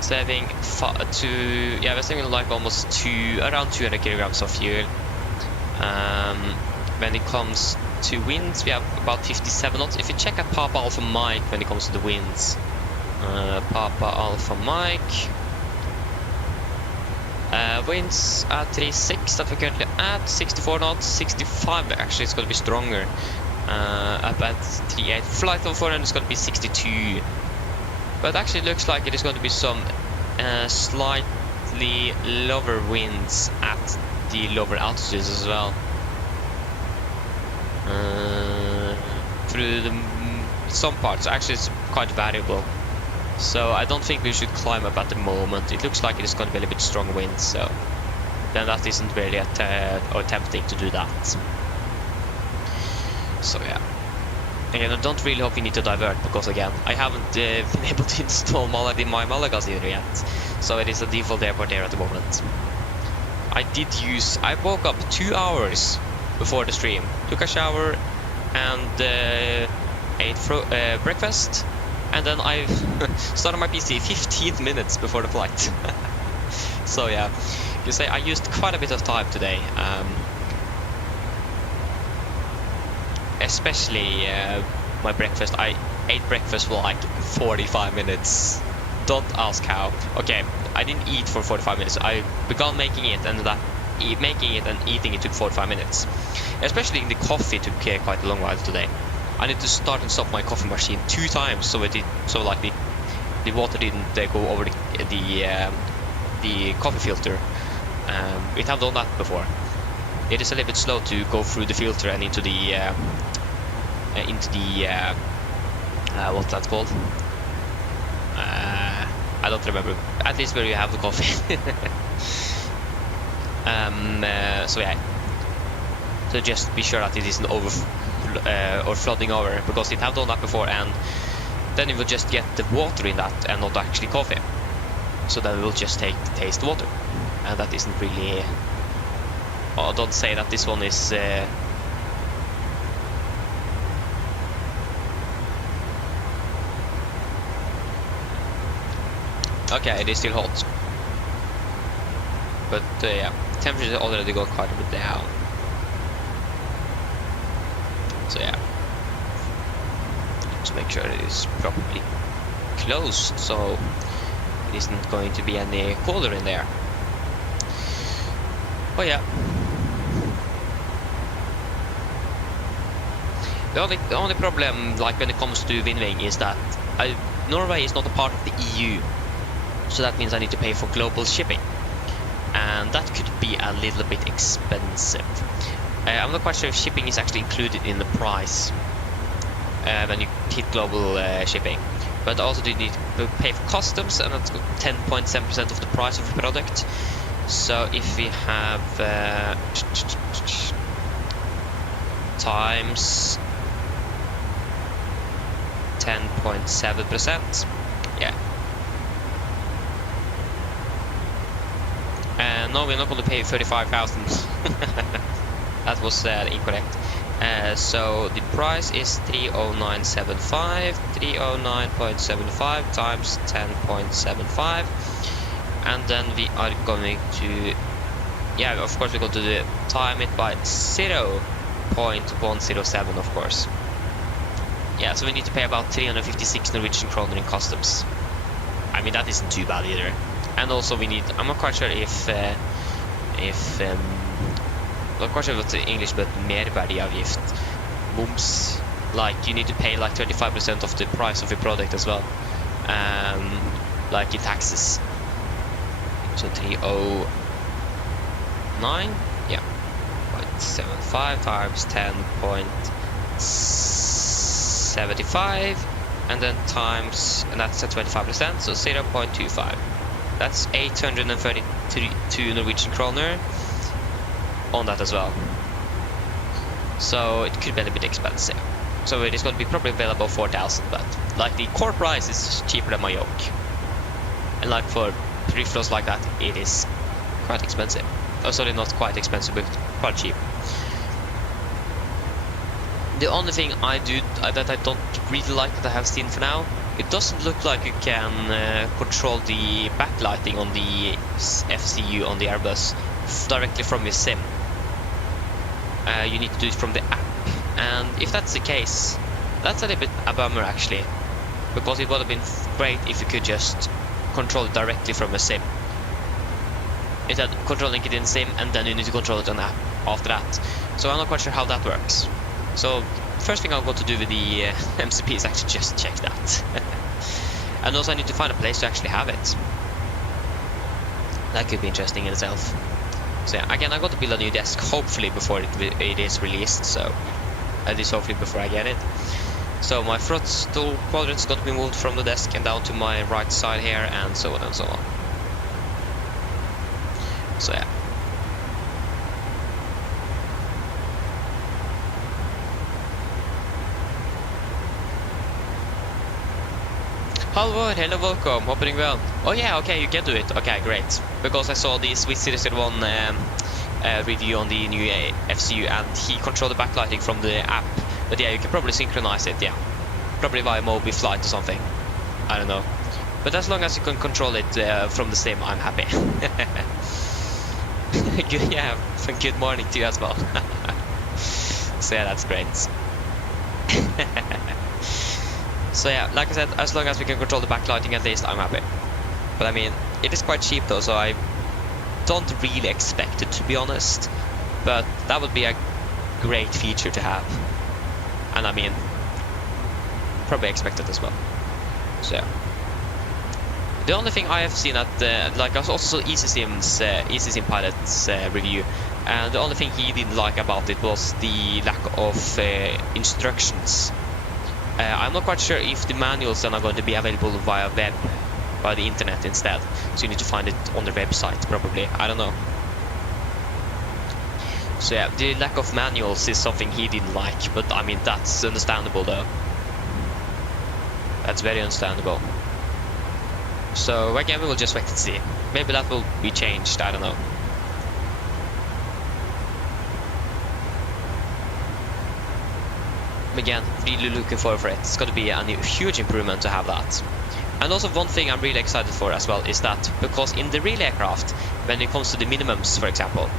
Saving we're saving like almost around 200 kilograms of fuel. When it comes to winds, we have about 57 knots. If you check at Papa Alpha Mike when it comes to the winds, Papa Alpha Mike, winds at 36 that we're currently at, 64 knots, 65 actually it's going to be stronger. Up at 38, flight level 400 is going to be 62, but actually it looks like it is going to be some slightly lower winds at the lower altitudes as well. Through some parts, actually it's quite variable. So I don't think we should climb up at the moment. It looks like it is going to be a little bit strong winds, so then that isn't really attempting to do that. So yeah. Again, I don't really hope we need to divert, because again, I haven't been able to install my Malaga either yet. So it is a default airport here at the moment. I woke up 2 hours before the stream, took a shower and ate breakfast, and then I started my PC 15 minutes before the flight. So yeah, you say I used quite a bit of time today, especially my breakfast. I ate breakfast for like 45 minutes. Don't ask how. Okay, I didn't eat for 45 minutes. I began making it, and making it and eating it took 45 minutes. Especially the coffee took quite a long while today. I need to start and stop my coffee machine 2 times, so the water didn't go over the coffee filter. It had done that before. It is a little bit slow to go through the filter and into the what's that called? I don't remember. At least where you have the coffee. So yeah. So just be sure that it isn't over or flooding over, because it have done that before, and then it will just get the water in that and not actually coffee. So then we will just taste water, and that isn't really. Oh, don't say that this one is. Okay, it is still hot, but yeah, temperature already got quite a bit down. So yeah, just make sure it is properly closed, so it isn't going to be any colder in there. Oh yeah. The only problem, like when it comes to windwing, is that Norway is not a part of the EU, so that means I need to pay for global shipping, and that could be a little bit expensive. I'm not quite sure if shipping is actually included in the price when you hit global shipping, but also you need to pay for customs, and that's 10.7% of the price of the product. So if we have times 10.7%, yeah. No, we're not going to pay 35,000. That was incorrect. So the price is 309.75, 309.75 times 10.75, and then we are going to, yeah, of course we're going to time it by 0.107, of course. Yeah, so we need to pay about 356 Norwegian kroner in customs. I mean, that isn't too bad either. And also we need, I'm not quite sure if not quite sure what's the English, but merverdiavgift, mums, like you need to pay like 25% of the price of your product as well, like in taxes. So 309, yeah, 0.75 times 10.75, and then times, and that's at 25%, so 0.25. That's 832 Norwegian kroner on that as well. So it could be a little bit expensive. So it is going to be probably available 4,000, but like the core price is cheaper than my yoke. And like for peripherals like that, it is quite expensive. Oh, sorry, not quite expensive, but quite cheap. The only thing I do that I don't really like that I have seen for now, it doesn't look like you can control the backlighting on the FCU on the Airbus directly from your sim. You need to do it from the app, and if that's the case, that's a little bit a bummer actually, because it would have been great if you could just control it directly from a sim. Instead of controlling it in sim and then you need to control it on the app after that. So I'm not quite sure how that works. So first thing I'll go to do with the MCP is actually just check that. And also I need to find a place to actually have it. That could be interesting in itself. So yeah, again, I got to build a new desk, hopefully before it is released, so at least hopefully before I get it. So my throttle quadrant's got to be moved from the desk and down to my right side here, and so on and so on. So yeah. Halvor, hello, welcome, hope you're doing well. Oh yeah, okay, you can do it. Okay, great. Because I saw the Swiss 001 review on the new FCU, and he controlled the backlighting from the app. But yeah, you can probably synchronize it, yeah. Probably via Mobi Flight or something. I don't know. But as long as you can control it from the sim, I'm happy. Good, yeah, good morning to you as well. So yeah, that's great. So yeah, like I said, as long as we can control the backlighting at least, I'm happy. But I mean, it is quite cheap though, so I don't really expect it, to be honest. But that would be a great feature to have. And I mean, probably expect it as well. So yeah. The only thing I have seen at, like I also saw EasySim Pilot's review, and the only thing he didn't like about it was the lack of instructions. I'm not quite sure if the manuals then are going to be available via web, by the internet instead. So you need to find it on the website, probably. I don't know. So yeah, the lack of manuals is something he didn't like, but I mean, that's understandable though. That's very understandable. So again, we will just wait and see. Maybe that will be changed, I don't know. Again, really looking forward for it. It's going to be a huge improvement to have that. And also one thing I'm really excited for as well is that because in the real aircraft, when it comes to the minimums, for example,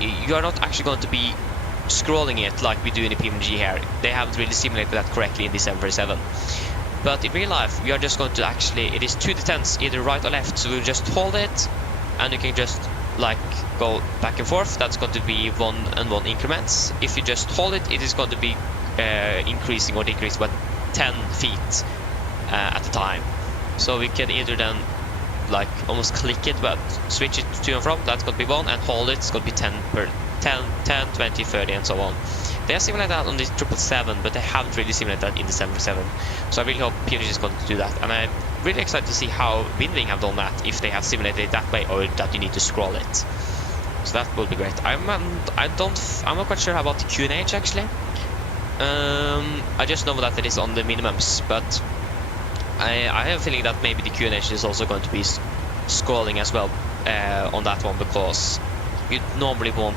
you are not actually going to be scrolling it like we do in the PMDG here. They haven't really simulated that correctly in the 737. But in real life, we are just going to actually, it is 2 detents, either right or left, so we'll just hold it, and you can just like go back and forth. That's going to be 1 and 1 increments. If you just hold it, it is going to be increasing or decreasing by 10 feet at a time. So we can either then like almost click it, but switch it to and from. That's going to be 1, and hold it, it's going to be 10 per 10, 20, 30, and so on. They are simulated that on the 777, but they haven't really simulated that in the 747. So I really hope PMDG is going to do that, and I'm really excited to see how Windwing have done that, if they have simulated it that way or that you need to scroll it. So that will be great. I'm not quite sure about the QNH actually. I just know that it is on the minimums, but I have a feeling that maybe the QNH is also going to be scrolling as well on that one, because you normally won't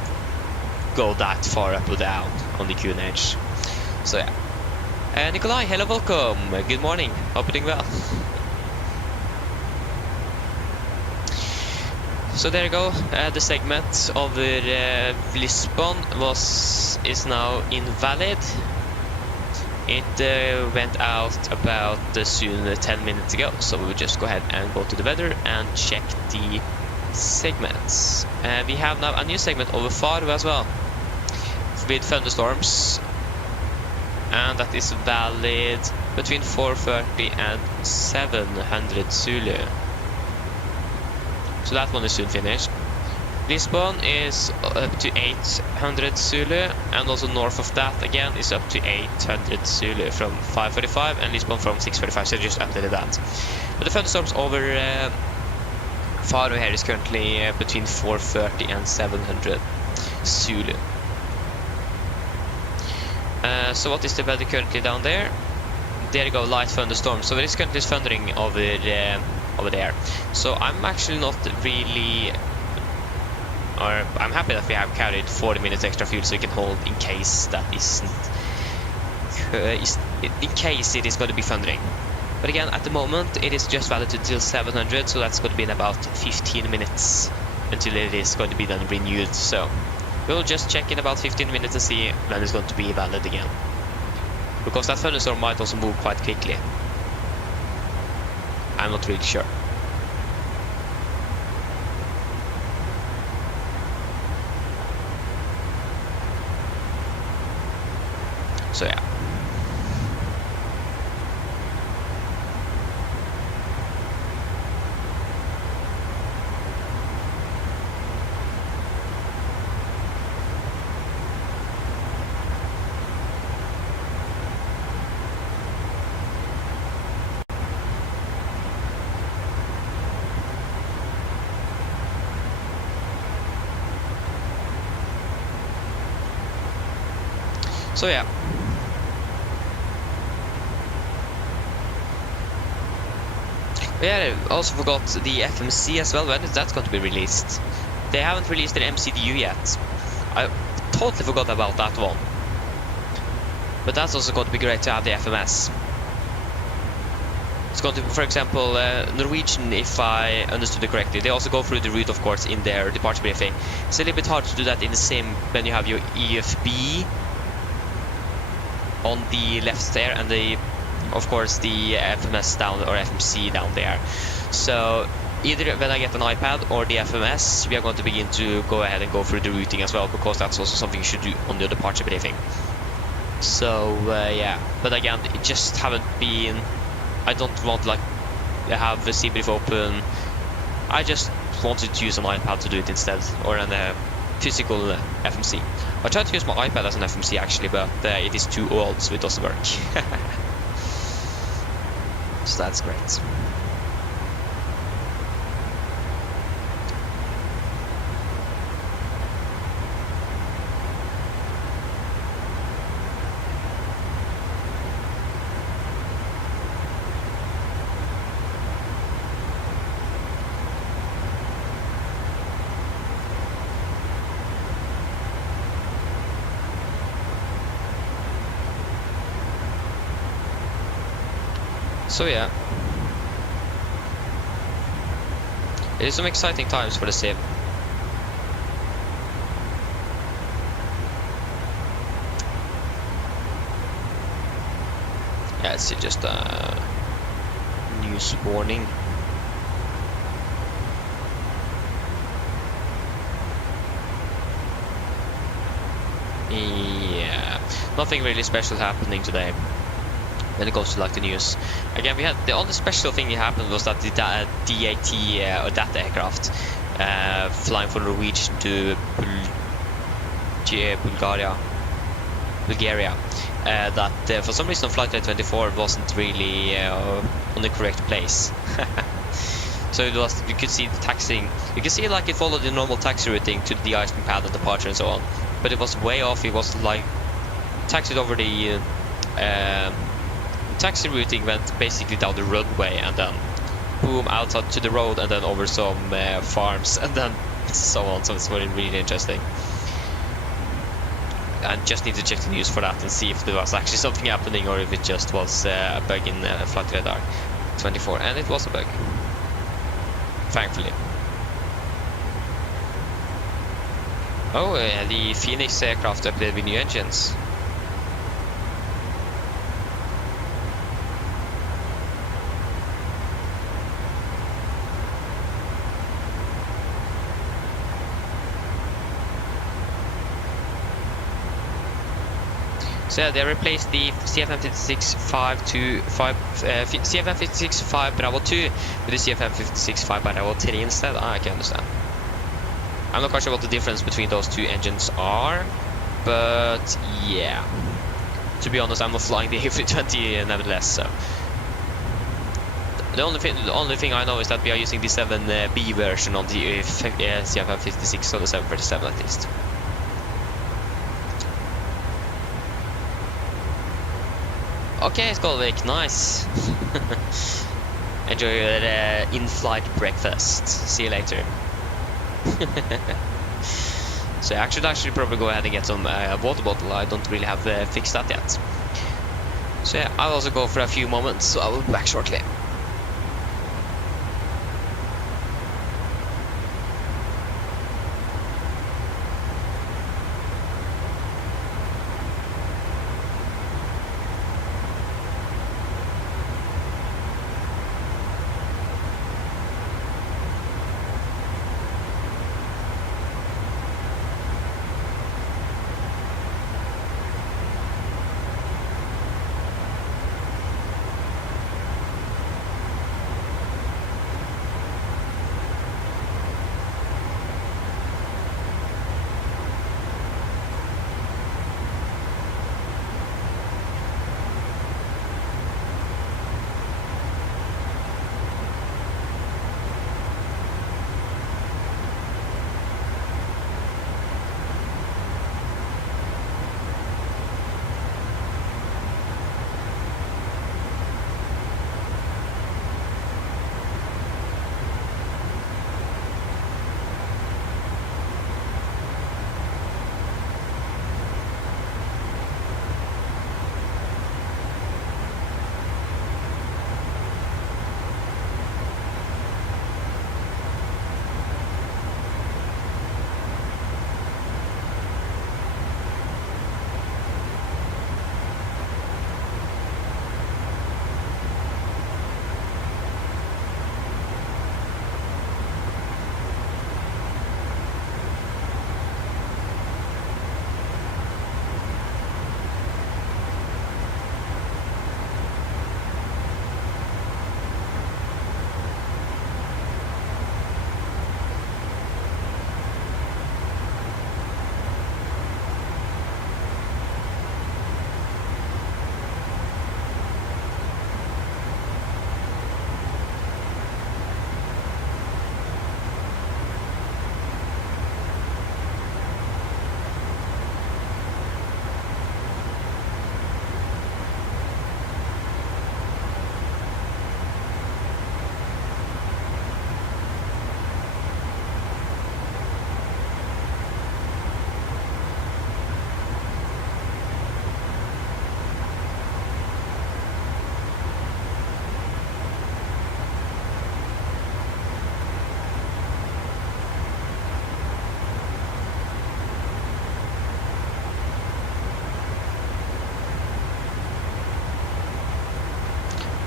go that far up or down on the QNH. So yeah. Nikolai, hello, welcome. Good morning. Hope you're doing well. So there you go. The segment over Lisbon is now invalid. It went out about soon 10 minutes ago. So we will just go ahead and go to the weather and check the segments. We have now a new segment over Faro as well, with thunderstorms, and that is valid between 4:30 and 700 Zulu. So that one is soon finished. Lisbon is up to 800 Zulu, and also north of that again is up to 800 Zulu from 5:45, and Lisbon from 6:45. So just updated that. But the thunderstorms over Faro here is currently between 4:30 and 700 Zulu. So what is the weather currently down there? There you go, light thunderstorm. So it is currently thundering over there. So I'm actually not really, or I'm happy that we have carried 40 minutes extra fuel so we can hold in case that isn't, in case it is going to be thundering. But again, at the moment it is just valid until 700, so that's going to be in about 15 minutes until it is going to be then renewed. So we'll just check in about 15 minutes and see when it's going to be valid again, because that thunderstorm might also move quite quickly. I'm not really sure. So yeah. So yeah. Yeah, I also forgot the FMC as well. When is that going to be released? They haven't released an MCDU yet. I totally forgot about that one. But that's also going to be great to have the FMS. It's going to, for example, Norwegian, if I understood it correctly, they also go through the route, of course, in their departure briefing. It's a little bit hard to do that in the sim when you have your EFB on the left there, and the, of course, the FMS down, or FMC down there. So either when I get an iPad or the FMS, we are going to begin to go ahead and go through the routing as well, because that's also something you should do on the departure briefing. So yeah, but again, it just haven't been, I don't want like have the CBRIF open. I just wanted to use an iPad to do it instead, or an physical FMC. I tried to use my iPad as an FMC actually, but it is too old, so it doesn't work. So that's great. So yeah, it is some exciting times for the sim. Yeah, it's just a news warning. Yeah, nothing really special happening today when it goes to like the news. Again, we had the only special thing that happened was that the DAT or data aircraft flying from Norwegian to Bulgaria. That for some reason flight 24 wasn't really on the correct place. So it was, you could see the taxiing. You can see like it followed the normal taxi routing to the icing pad and departure and so on, but it was way off. It was like taxied over the taxi routing went basically down the runway and then boom outside to the road and then over some farms and then so on. So it's really, really interesting. I just need to check the news for that and see if there was actually something happening or if it just was a bug in Flight Radar 24, and it was a bug, thankfully. Oh, the Phoenix aircraft updated with new engines. So yeah, they replaced the CFM56 Bravo 2 with the CFM56 Bravo 3 instead. I can understand. I'm not quite sure what the difference between those two engines are, but yeah. To be honest, I'm not flying the A320 nevertheless, so. The only thing I know is that we are using the 7B version on the CFM56 or the 737 at least. Okay, Skolvik, nice. Enjoy your in-flight breakfast. See you later. So I should probably go ahead and get some water bottle. I don't really have fixed that yet. So yeah, I'll also go for a few moments, so I will be back shortly.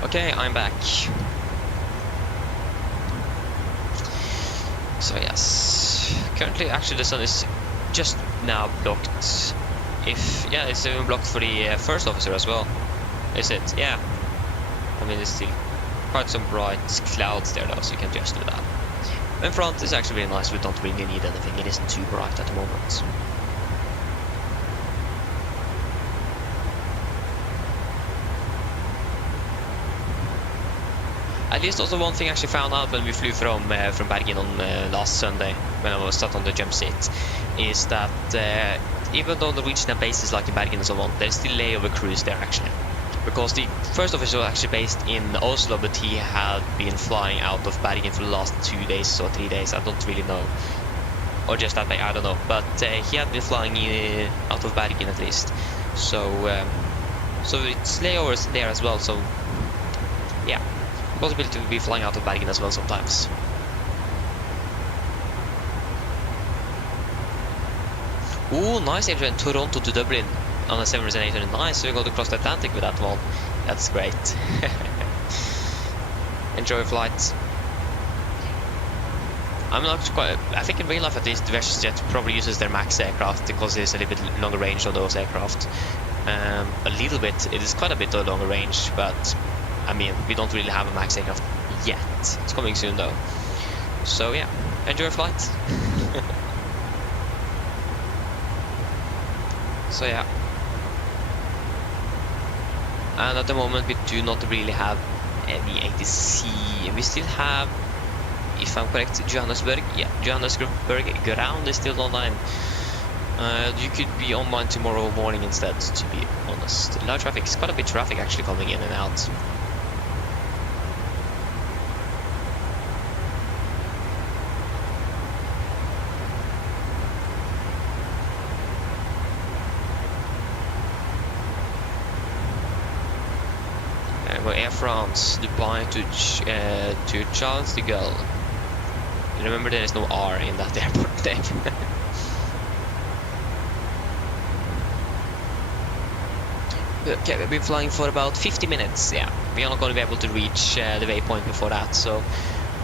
Okay, I'm back. So yes, currently actually the sun is just now blocked. It's even blocked for the first officer as well. Is it? Yeah. I mean, it's still quite some bright clouds there though, so you can just do that. In front is actually really nice. We don't really need anything. It isn't too bright at the moment. At least also one thing I actually found out when we flew from Bergen on last Sunday, when I was sat on the jump seat, is that even though the regional base is like in Bergen and so on, there's still layover crews there actually. Because the first officer was actually based in Oslo, but he had been flying out of Bergen for the last 2 days or 3 days, I don't really know. or just that way, I don't know. But he had been flying out of Bergen at least, so it's layovers there as well. So yeah, possibility to be flying out of Bergen as well sometimes. Ooh, nice airtrain Toronto to Dublin on a 7800. Nice, so we got to cross the Atlantic with that one. That's great. Enjoy your flight. I'm not quite. I think in real life at least, WestJet probably uses their max aircraft because there's a little bit longer range on those aircraft. A little bit. It is quite a bit of longer range, but I mean, we don't really have a max aircraft yet. It's coming soon though. So yeah, enjoy your flight. So yeah. And at the moment we do not really have any ATC. We still have, if I'm correct, Johannesburg. Yeah, Johannesburg ground is still online. You could be online tomorrow morning instead, to be honest. A lot of traffic. It's quite a bit of traffic actually coming in and out. Air France, Dubai to Charles de Gaulle. Remember, there is no R in that airport name. Okay, we've been flying for about 50 minutes. Yeah, we are not going to be able to reach the waypoint before that, so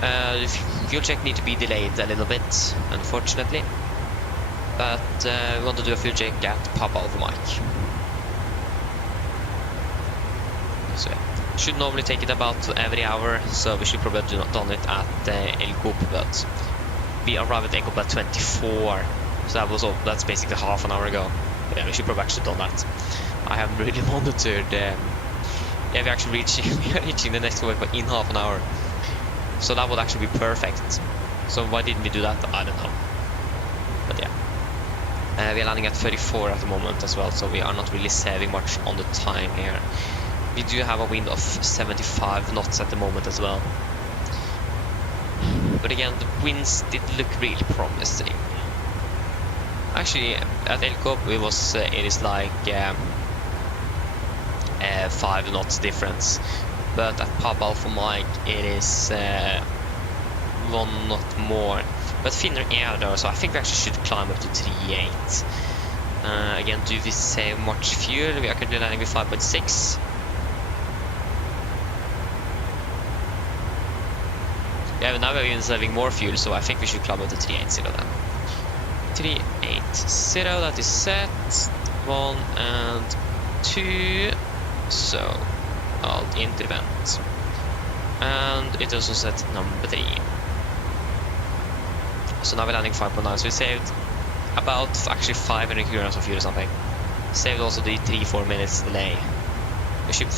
the fuel check need to be delayed a little bit, unfortunately. But we want to do a fuel check at Papa Alpha Mike. So should normally take it about every hour, so we should probably have done it at El Coupe, but we arrived at El Coupe at 24, so that's basically half an hour ago. But yeah, we should probably actually done that. I haven't really monitored. Yeah, we actually we are reaching the next waypoint in half an hour, so that would actually be perfect. So why didn't we do that? I don't know. But yeah, we are landing at 34 at the moment as well, so we are not really saving much on the time here. We do have a wind of 75 knots at the moment as well. But again, the winds did look really promising. Actually, at El Coupe it is like 5 knots difference. But at Papa Alpha Mike it is 1 knot more. But thinner air though, so I think we actually should climb up to 3.8. Again, do we save much fuel? We are currently landing with 5.6. Yeah, now we're even saving more fuel, so I think we should climb up to 380 then. 380, that is set. 1 and 2. So I'll intervent. And it also set number 3. So now we're landing 5.9, so we saved about actually 500 euros of fuel or something. Saved also the 3-4 minutes delay. We should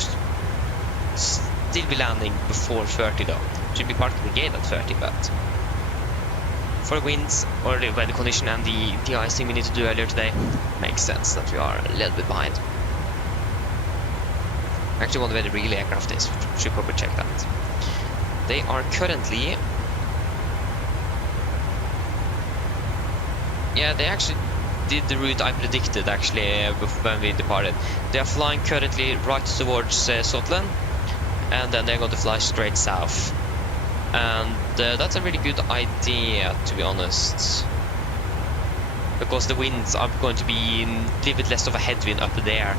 still be landing before 30 though. Should be part of the gate at 30, but for winds or the weather condition and the de-icing we need to do earlier today, makes sense that we are a little bit behind. I actually wonder where the real aircraft is. Should probably check that. They are currently, yeah, they actually did the route I predicted actually when we departed. They are flying currently right towards Scotland, and then they're going to fly straight south. And that's a really good idea, to be honest, because the winds are going to be a little bit less of a headwind up there,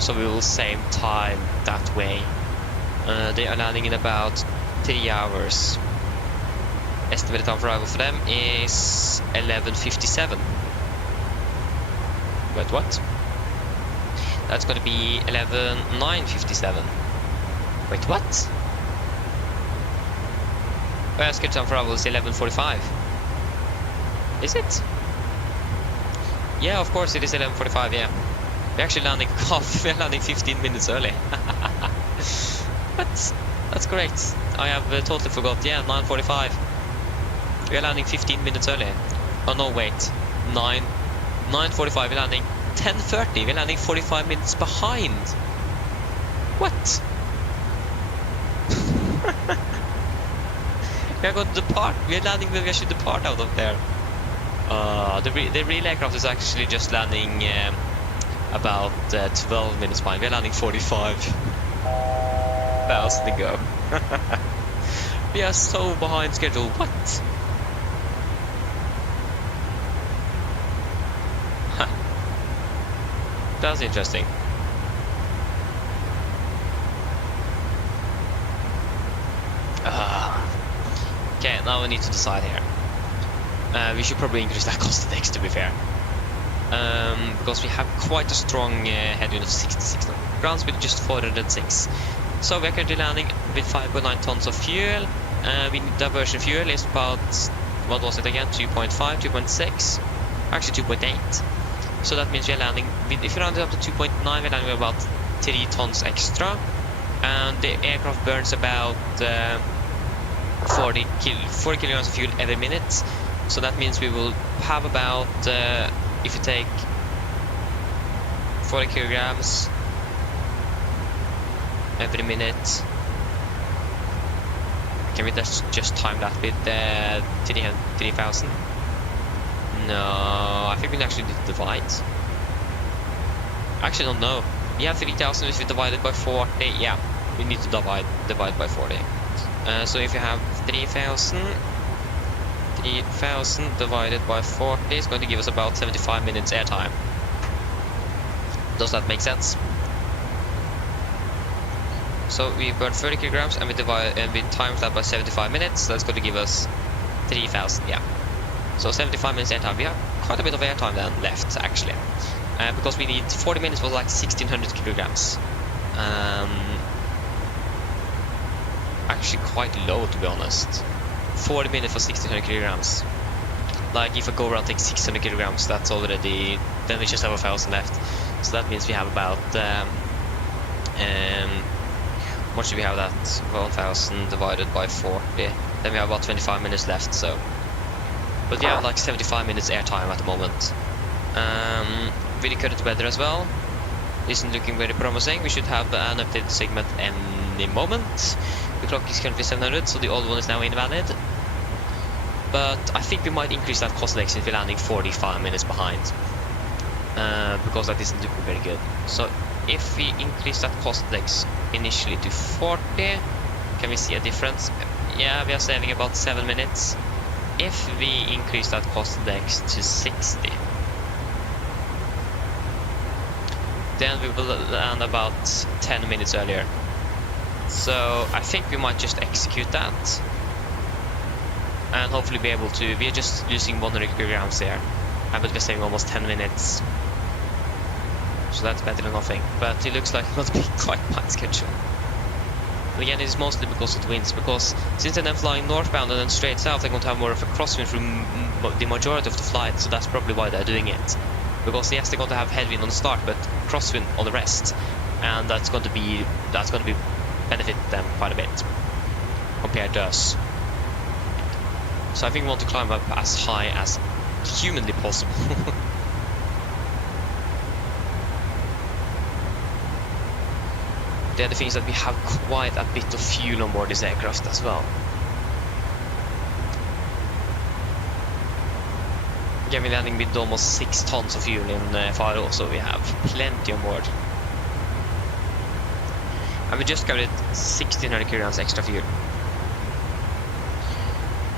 so we will save time that way. They are landing in about 3 hours. Estimated time for arrival for them is 11:57. Wait, what? That's going to be 9:57. Wait, what? Well, scheduled time for arrival is 11:45. Is it? Yeah, of course it is 11:45. Yeah, we're actually landing. We're landing 15 minutes early. What? That's great. I have totally forgot. Yeah, 9:45. We are landing 15 minutes early. Oh no, wait. 9:45. We're landing 10:30. We're landing 45 minutes behind. What? We are going to depart. We are landing where we should depart out of there. The real aircraft is actually just landing about 12 minutes behind. We're landing 45,000 to go. We are so behind schedule. What? Huh. That's interesting. Okay, now we need to decide here. We should probably increase that cost index, to be fair. Because we have quite a strong headwind of 66 grounds with just 406. So we are currently landing with 5.9 tons of fuel. We need diversion fuel is about, what was it again, 2.5, 2.6, actually 2.8. So that means we are landing, if you round it up to 2.9, we're landing with about 3 tons extra. And the aircraft burns about 40 kilograms of fuel every minute. So that means we will have about, if you take 40 kilograms every minute, can we just time that with 3,000? No, I think we actually need to divide. Actually, don't know. We have 3,000 if we divide it by 40. Yeah, we need to divide by 40. So if you have 3,000 divided by 40 is going to give us about 75 minutes airtime. Does that make sense? So we burn 30 kilograms and we times that by 75 minutes. That's going to give us 3,000. Yeah. So 75 minutes airtime. We have quite a bit of airtime then left actually, because we need 40 minutes was like 1,600 kilograms. Actually quite low, to be honest. 40 minutes for 1,600 kilograms. Like if I go around take 600 kilograms, that's already, then we just have 1,000 left. So that means we have about what should we have that? 1,000 divided by 40. Then we have about 25 minutes left. So, but we have like 75 minutes airtime at the moment. With the current weather as well, isn't looking very promising. We should have an updated segment any moment. The clock is currently 700, so the old one is now invalid. But I think we might increase that cost index if we're landing 45 minutes behind, because that isn't looking very good. So if we increase that cost index initially to 40, can we see a difference? Yeah, we are saving about 7 minutes. If we increase that cost index to 60, then we will land about 10 minutes earlier. So I think we might just execute that and hopefully be able to. We are just losing 100 kilograms there, but we're saving almost 10 minutes. So that's better than nothing. But it looks like it's going to be quite behind schedule. And again, it's mostly because of the winds. Because since they're then flying northbound and then straight south, they're going to have more of a crosswind through the majority of the flight. So that's probably why they're doing it. Because yes, they're going to have headwind on the start, but crosswind on the rest, and that's going to be benefit them quite a bit compared to us. So I think we want to climb up as high as humanly possible. The other thing is that we have quite a bit of fuel on board this aircraft as well. Again, we're landing with almost 6 tons of fuel in Faro, so we have plenty on board. And we just got 1,600 kilograms extra fuel.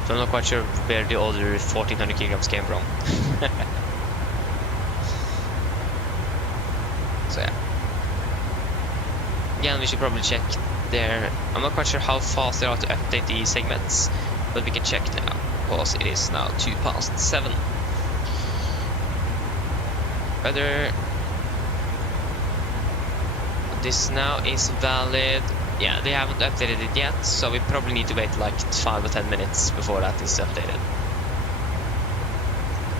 So I'm not quite sure where the other 1,400 kilograms came from. So yeah. Again, we should probably check there. I'm not quite sure how fast they are to update the segments, but we can check now, because it is now 7:02. Whether this now is valid. Yeah, they haven't updated it yet, so we probably need to wait like 5 or 10 minutes before that is updated.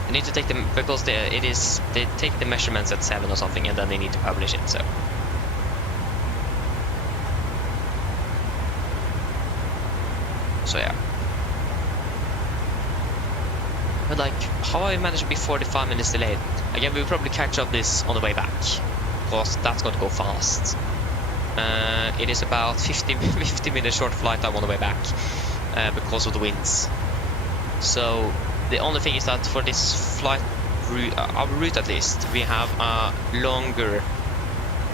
They need to take them because they take the measurements at 7 or something, and then they need to publish it. So yeah. But like, how I managed to be 45 minutes delayed? Again, we'll probably catch up this on the way back, because that's going to go fast. It is about 50 minute short flight time on the way back, because of the winds. So The only thing is that for this flight route, our route at least, we have a longer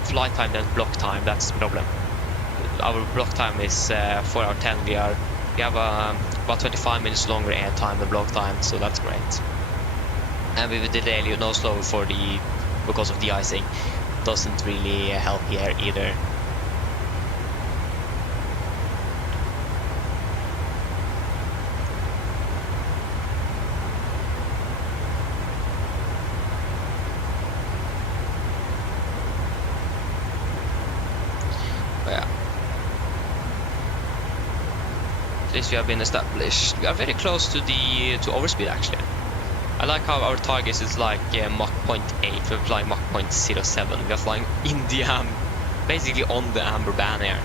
flight time than block time. That's the problem. Our block time is 4 hours 10. We have about 25 minutes longer air time than block time, so that's great. And with the delay in Oslo because of the icing, doesn't really help here either. We have been established. We are very close to overspeed actually. I like how our target is like Mach 0.8. We're flying Mach 0.07. We are flying in the basically on the amber band here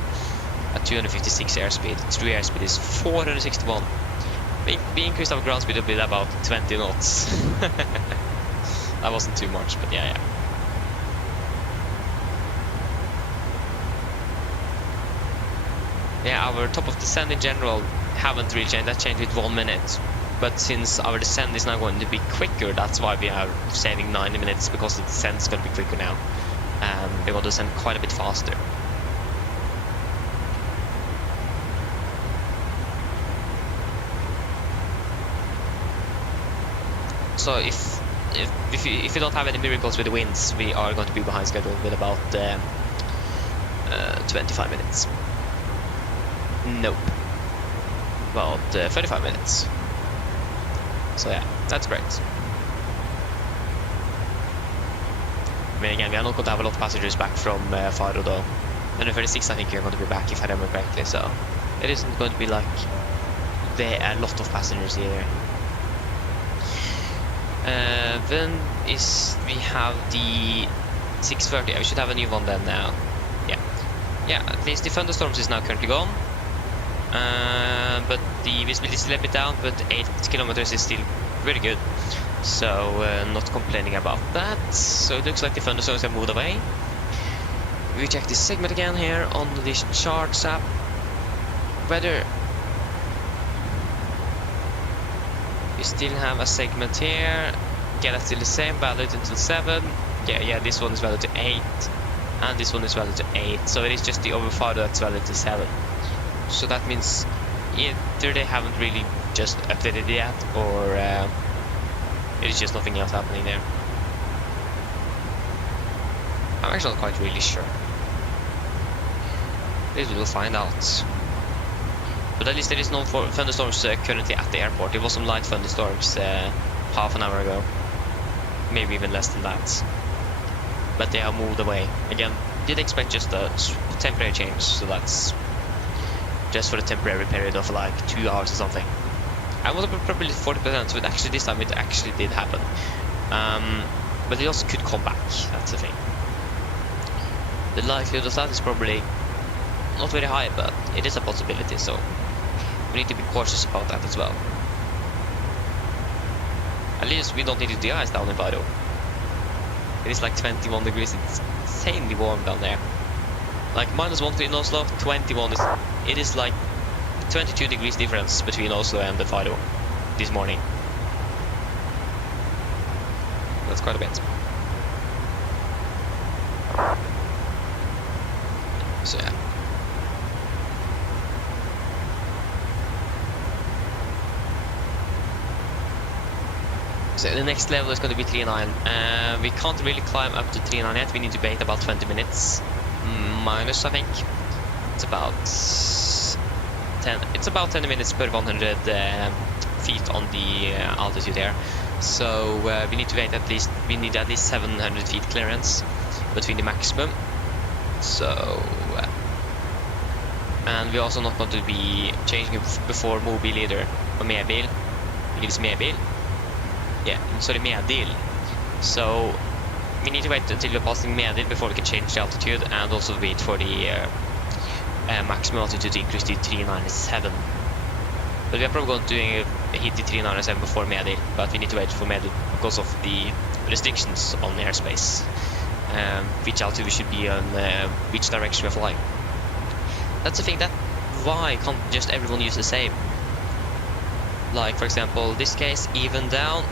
at 256 airspeed. True airspeed is 461. We increased our ground speed a bit, about 20 knots. That wasn't too much, but yeah. Yeah, our top of descent in general haven't really changed. That changed with 1 minute. But since our descent is now going to be quicker, that's why we are saving 90 minutes, because the descent is going to be quicker now. We're going to descend quite a bit faster. So if you don't have any miracles with the winds, we are going to be behind schedule with about 25 minutes. Nope. About 35 minutes. So yeah, that's great. I mean, again, we are not going to have a lot of passengers back from Faro though. And the 36 I think you're going to be back if I remember correctly, so it isn't going to be like there are a lot of passengers here. Then we have the 630. I should have a new one then now. Yeah, at least the thunderstorms is now currently gone. But the visibility is a little bit down, but 8 kilometers is still pretty good. So not complaining about that. So it looks like the thunderstorms have moved away. We check this segment again here on this charts app. Weather. We still have a segment here. Yeah, that's still the same, valid until 7. Yeah, this one is valid to 8. And this one is valid to 8. So it is just the overfire that's valid to 7. So that means either they haven't really just updated it yet, or it is just nothing else happening there. I'm actually not quite really sure. We will find out. But at least there is no thunderstorms currently at the airport. There was some light thunderstorms half an hour ago. Maybe even less than that. But they have moved away. Again, did expect just a temporary change, so that's just for a temporary period of like 2 hours or something. I was probably 40%, but actually this time it actually did happen. But it also could come back, that's the thing. The likelihood of that is probably not very high, but it is a possibility, so we need to be cautious about that as well. At least we don't need to de-ice down in Faro. It is like 21 degrees, it's insanely warm down there. Like -1 in Oslo, 21 is... It is like 22 degrees difference between Oslo and the Faro this morning. That's quite a bit. So yeah. So the next level is going to be 39. We can't really climb up to 39 yet. We need to wait about 20 minutes. Minus, I think. It's about 10. It's about 10 minutes per 100 feet on the altitude here. So we need to wait at least. We need at least 700 feet clearance between the maximum. So and we're also not going to be changing before Mobil either, or Medbil. It is Medbil. Yeah, sorry, Medil. So we need to wait until we're passing Medil before we can change the altitude, and also wait for the maximum altitude to increase to 397. But we are probably going to hit the 397 before Medil, but we need to wait for Medil because of the restrictions on airspace. Which altitude we should be on, which direction we're flying. That's the thing, that why can't just everyone use the same? Like for example, this case, even down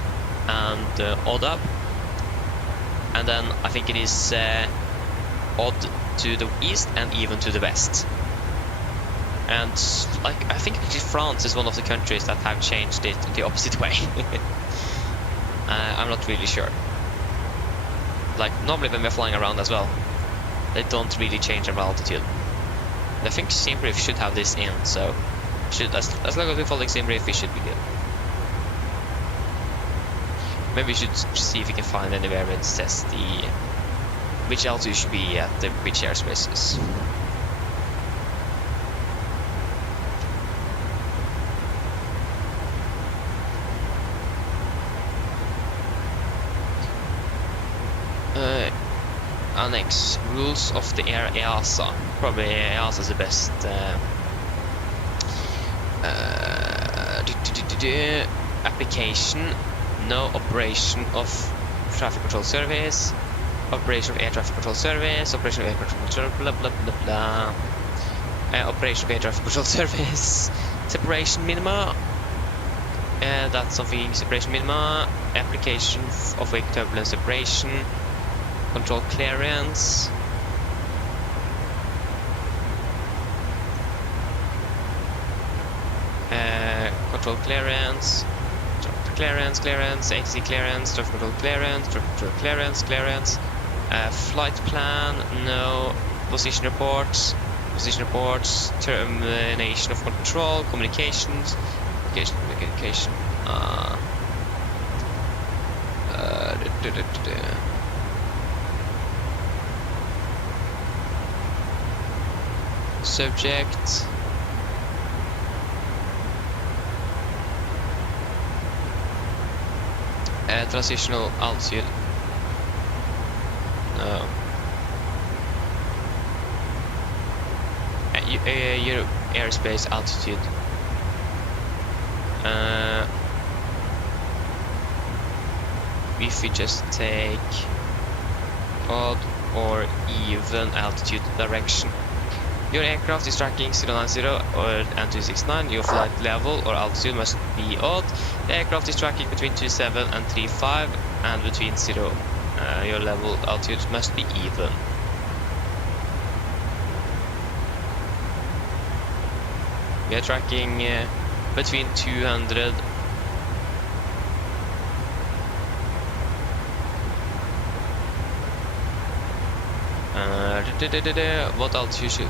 and odd up. And then I think it is odd to the east and even to the west. And like I think actually France is one of the countries that have changed it the opposite way. I'm not really sure. Like normally when we're flying around as well, they don't really change our altitude. And I think Simbrief should have this in, so as long as we follow Simbrief, we should be good. Maybe we should see if we can find anywhere where it says which altitude should be at which airspaces. Annex rules of the air EASA. Probably EASA is the best. Application. No operation of traffic control service. Operation of air traffic control service. Operation of air traffic control. Blah blah blah blah. Operation of air traffic control service. Separation minima. That's something. Separation minima. Application of wake turbulence separation. Control clearance. Control clearance. Clearance, ATC clearance, traffic control clearance, traffic control clearance. Flight plan, no. Position reports, termination of control, communications, communication. Subject. Transitional altitude. No. Your airspace altitude. If we just take odd or even altitude direction. Your aircraft is tracking 090 and 269. Your flight level or altitude must be odd. The aircraft is tracking between 27 and 35, and between 0. Your level altitude must be even. We are tracking between 200. What altitude should?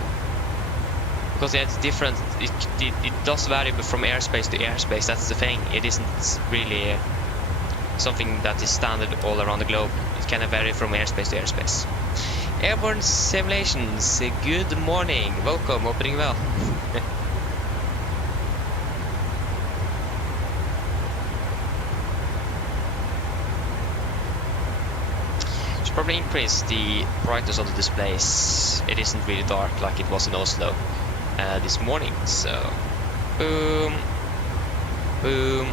Because it's different. It does vary from airspace to airspace. That's the thing. It isn't really something that is standard all around the globe. It can vary from airspace to airspace. Airborne simulations. Good morning. Welcome. Opening well. Should probably increase the brightness of the displays. It isn't really dark like it was in Oslo. This morning, so boom, boom,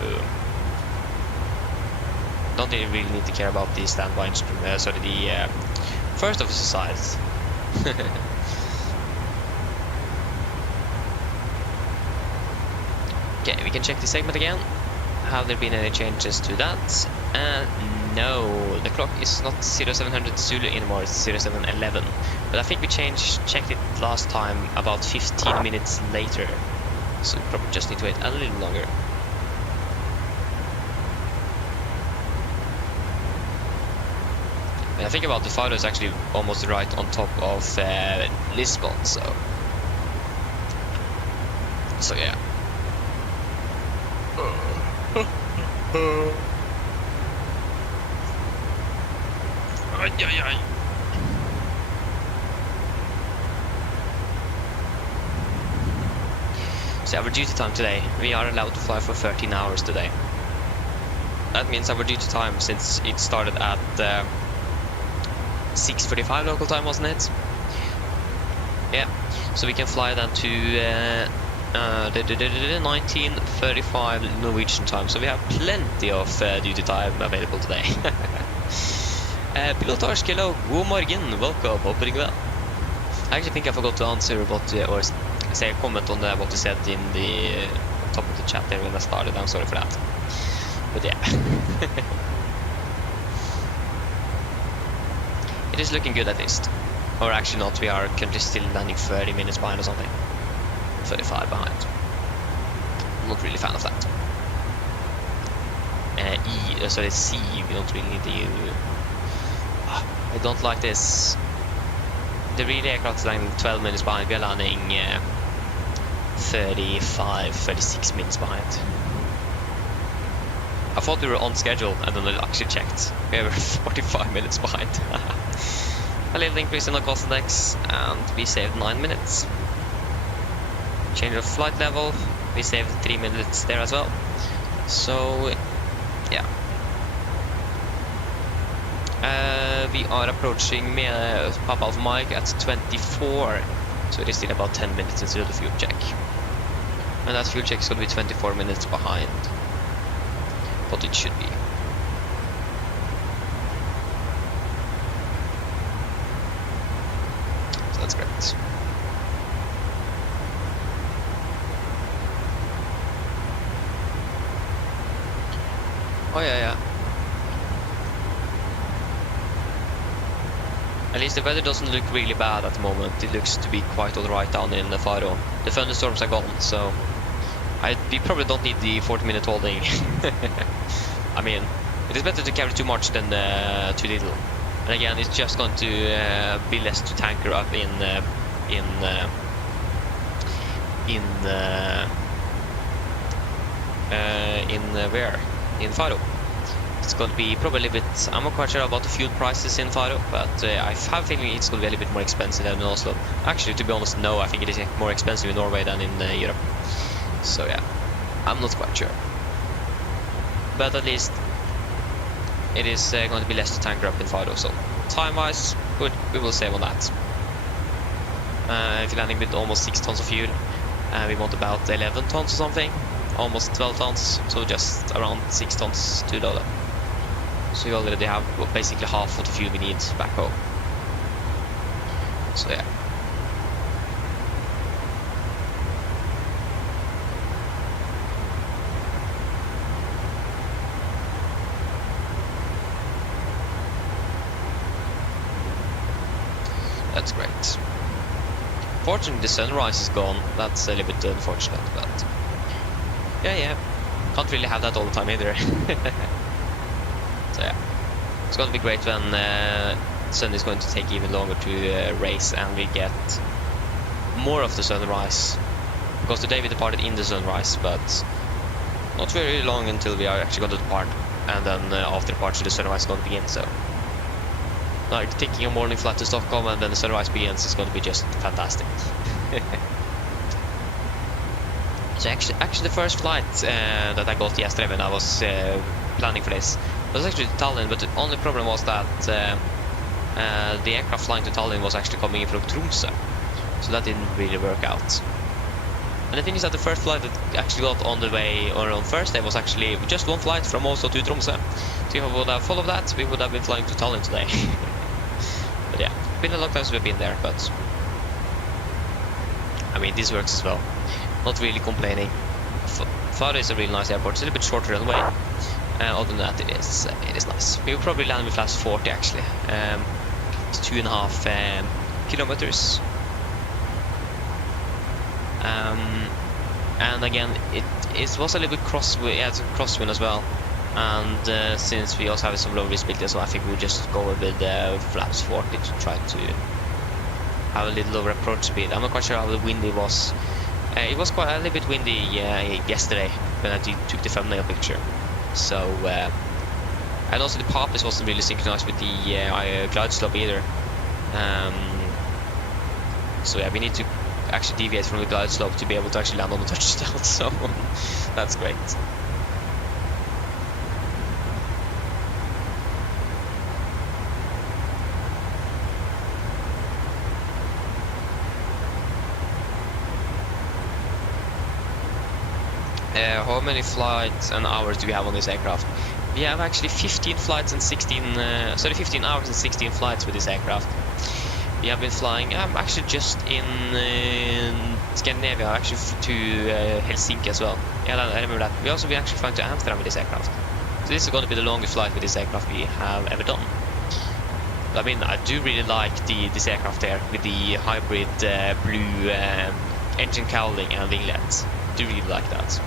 boom. Don't really need to care about the standby instrument, sorry, the first officer size. Okay, we can check the segment again. Have there been any changes to that? No, the clock is not 0700 Zulu anymore, it's 0711. But I think we checked it last time about 15 minutes later. So we probably just need to wait a little longer. And I think about the Faro is actually almost right on top of Lisbon, so yeah. So our duty time today, we are allowed to fly for 13 hours today. That means our duty time, since it started at 6:45 local time, wasn't it? Yeah, so we can fly then to 19:35 Norwegian time, so we have plenty of duty time available today. Pilotage, hello, god morgen, welcome, hoping well. I actually think I forgot to answer what, or say a comment on what you said in the top of the chat there when I started. I'm sorry for that. But yeah. It is looking good at least. Or actually not, we are currently still landing 30 minutes behind or something. 35 behind. I'm not really a fan of that. Sorry, C, we don't really need the U. I don't like this. The real aircraft is landing 12 minutes behind, we are landing 35, 36 minutes behind. I thought we were on schedule and then I actually checked. We were 45 minutes behind. A little increase in the cost index and we saved 9 minutes. Change of flight level, we saved 3 minutes there as well. So, yeah. We are approaching Papa Alpha Mike at 24. So it is still about 10 minutes until the fuel check. And that fuel check is going to be 24 minutes behind what it should be. So that's great. Oh yeah. At least the weather doesn't look really bad at the moment. It looks to be quite alright down in the Faro. The thunderstorms are gone, so we probably don't need the 40-minute holding. I mean, it is better to carry too much than too little. And again, it's just going to be less to tanker up in where? In Faro. It's going to be probably a little bit. I'm not quite sure about the fuel prices in Faro, but I have a feeling it's going to be a little bit more expensive than in Oslo. Actually, to be honest, no, I think it is more expensive in Norway than in Europe. So yeah, I'm not quite sure. But at least it is going to be less to tanker up in Faro. So time-wise, good, we will save on that. If you're landing with almost 6 tons of fuel, we want about 11 tons or something. Almost 12 tons, so just around 6 tons to load up. So we already have basically half of the fuel we need back home. So yeah. That's great. Fortunately the sunrise is gone, that's a little bit unfortunate, but yeah, can't really have that all the time either. So yeah, it's going to be great when sun is going to take even longer to race and we get more of the sunrise. Because today we departed in the sunrise, but not very long until we are actually going to depart. And then after departure the sunrise is going to begin, so like taking a morning flight to Stockholm and then the sunrise begins is going to be just fantastic. So actually the first flight that I got yesterday when I was planning for this was actually to Tallinn, but the only problem was that the aircraft flying to Tallinn was actually coming in from Tromsø, so that didn't really work out. And the thing is that the first flight that actually got on the way, or on Thursday, was actually just one flight from Oslo to Tromsø. So if I would have followed that, we would have been flying to Tallinn today. But yeah, it's been a long time since we've been there, but I mean, this works as well. Not really complaining. Faro is a really nice airport. It's a little bit shorter than way. Other than that, it is nice. We will probably land with flaps 40 actually. It's 2.5 kilometers. And again, it was a little bit crosswind. Yeah, it's a crosswind as well. And since we also have some low visibility as well, I think we'll just go with flaps 40 to try to have a little lower approach speed. I'm not quite sure how the windy was. It was quite a little bit windy yesterday when I took the thumbnail picture. So, and also the Papis wasn't really synchronized with the glide slope either. So yeah, we need to actually deviate from the glide slope to be able to actually land on the touchdown. So that's great. How many flights and hours do we have on this aircraft? We have actually 15 flights and 15 hours and 16 flights with this aircraft. We have been flying, I'm actually just in Scandinavia, actually to Helsinki as well. Yeah, I remember that. We also been actually flying to Amsterdam with this aircraft. So this is going to be the longest flight with this aircraft we have ever done. I mean, I do really like this aircraft here with the hybrid blue engine cowling and winglets. I do really like that.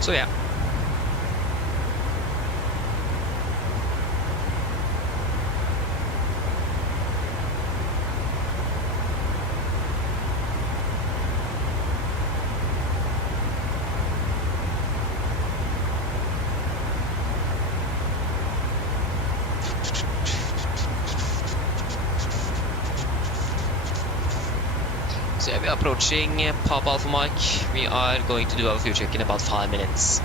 So yeah. So yeah, we are approaching Papa Alpha Mike. We are going to do our fuel check in about 5 minutes.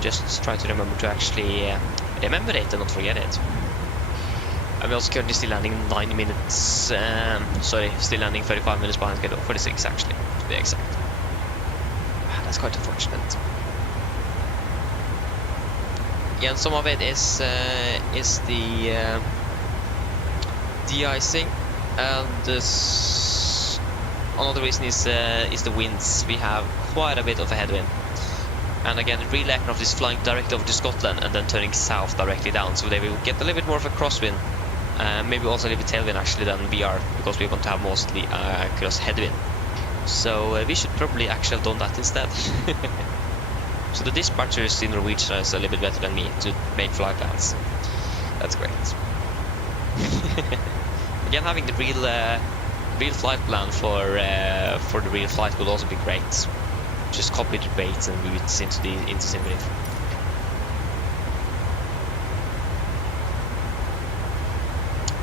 Just try to remember to actually remember it and not forget it. I'm also currently still landing 9 minutes, sorry, still landing 35 minutes behind schedule, 46 actually, to be exact. That's quite unfortunate. Yeah, and some of it is the de-icing, and another reason is the winds. We have quite a bit of a headwind. And again, the real aircraft is flying directly over to Scotland and then turning south directly down, so they will get a little bit more of a crosswind, maybe also a little bit tailwind actually than we are, because we want to have mostly cross headwind. So we should probably actually have done that instead. So the dispatchers in Norwegian is a little bit better than me to make flight plans. That's great. Again, having the real flight plan for the real flight would also be great. Just copy the rates and routes into Simulator.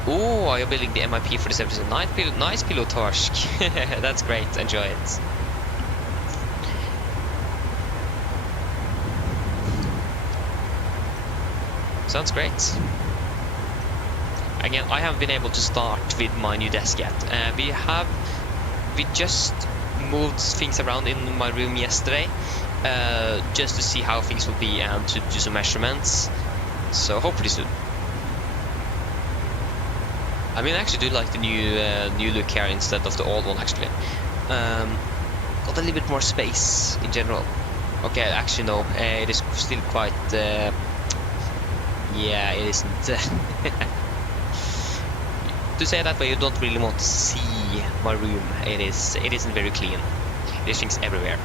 Oh, you're building the MIP for the 77. Nice pilotage. That's great. Enjoy it. Sounds great. Again, I haven't been able to start with my new desk yet. We just moved things around in my room yesterday, just to see how things will be and to do some measurements. So hopefully soon. I mean, I actually do like the new look here instead of the old one. Actually, got a little bit more space in general. Okay, actually no, it is still quite. Yeah, it isn't. To say that way, you don't really want to see my room. It isn't very clean. There's things everywhere.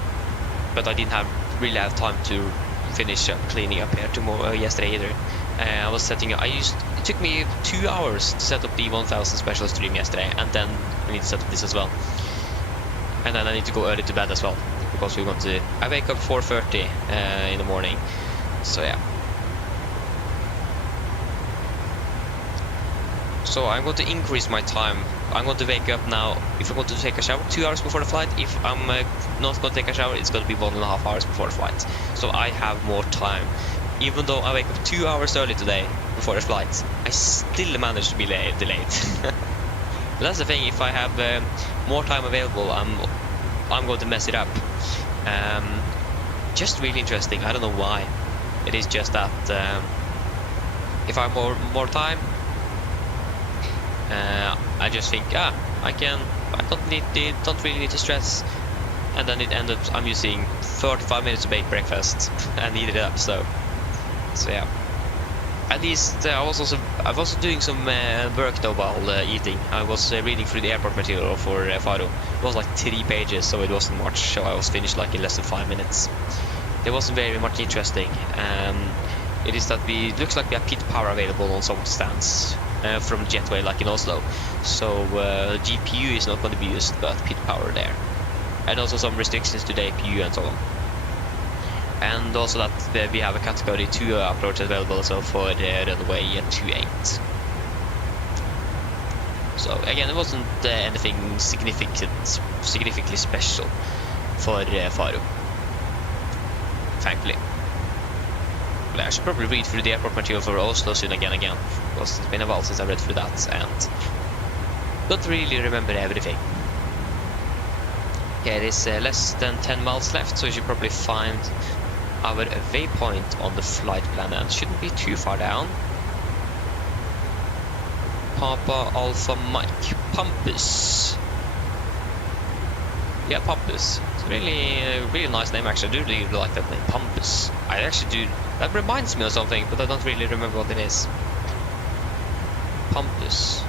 But I didn't really have time to finish up cleaning up here yesterday either. I was setting up. It took me 2 hours to set up the 1000 special stream yesterday, and then I need to set up this as well. And then I need to go early to bed as well, because we want to. I wake up 4:30 in the morning. So yeah. So I'm going to increase my time. I'm going to wake up now. If I'm going to take a shower, 2 hours before the flight. If I'm not going to take a shower, it's going to be 1.5 hours before the flight. So I have more time. Even though I wake up 2 hours early today before the flight, I still managed to be delayed. But that's the thing. If I have more time available, I'm going to mess it up. Just really interesting. I don't know why. It is just that if I have more time. I just think, I don't really need to stress, and then it ended up I'm using 35 minutes to make breakfast and eat it up. So yeah. At least I was also doing some work though while eating. I was reading through the airport material for Faro. It was like 3 pages, so it wasn't much. So I was finished like in less than 5 minutes. There wasn't very much interesting. It is that looks like we have pit power available on some stands. From Jetway, like in Oslo, so GPU is not going to be used, but pit power there, and also some restrictions to the APU and so on, and also that we have a category 2 approach available as well for the runway 28. So again, it wasn't anything significantly special for Faro, thankfully. actually. I should probably read through the airport material for Oslo soon again, because it's been a while since I read through that, and don't really remember everything. Okay, there's less than 10 miles left, so you should probably find our waypoint on the flight plan, and shouldn't be too far down. Papa Alpha Mike, Pampus. Yeah, Pampus. It's really nice name actually. I do really like that name, Pampus. I actually do. That reminds me of something, but I don't really remember what it is. Pampus.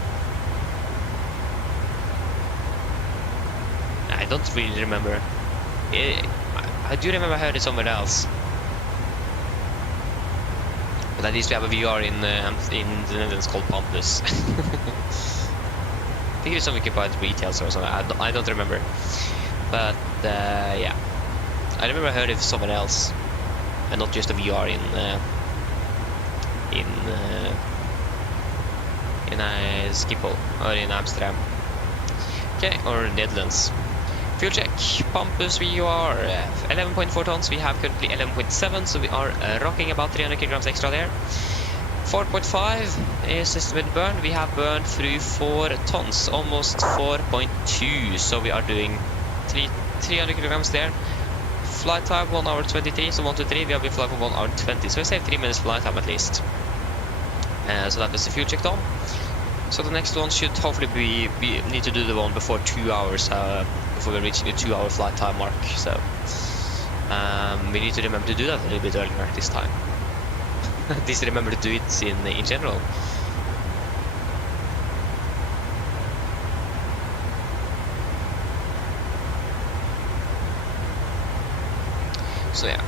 I don't really remember. I do remember I heard it somewhere else. But at least we have a VR in the Netherlands called Pampus. I think it's something you can buy at retail or something. I don't remember. But yeah, I remember I heard it somewhere else, and not just a VR in Schiphol or in Amsterdam. Okay, or Netherlands. Fuel check. Pampus, we are 11.4 tons. We have currently 11.7, so we are rocking about 300 kilograms extra there. 4.5 is estimated burn. We have burned through 4 tons, almost 4.2. So we are doing 300 kilograms there. Flight time 1 hour 23. So 1 to 3, we have been flying for 1 hour 20. So we saved 3 minutes flight time at least. So that was the fuel check done. So the next one should hopefully be need to do the one before 2 hours. Before we're reaching the 2 hour flight time mark. So we need to remember to do that a little bit earlier this time. At least remember to do it in general. So yeah.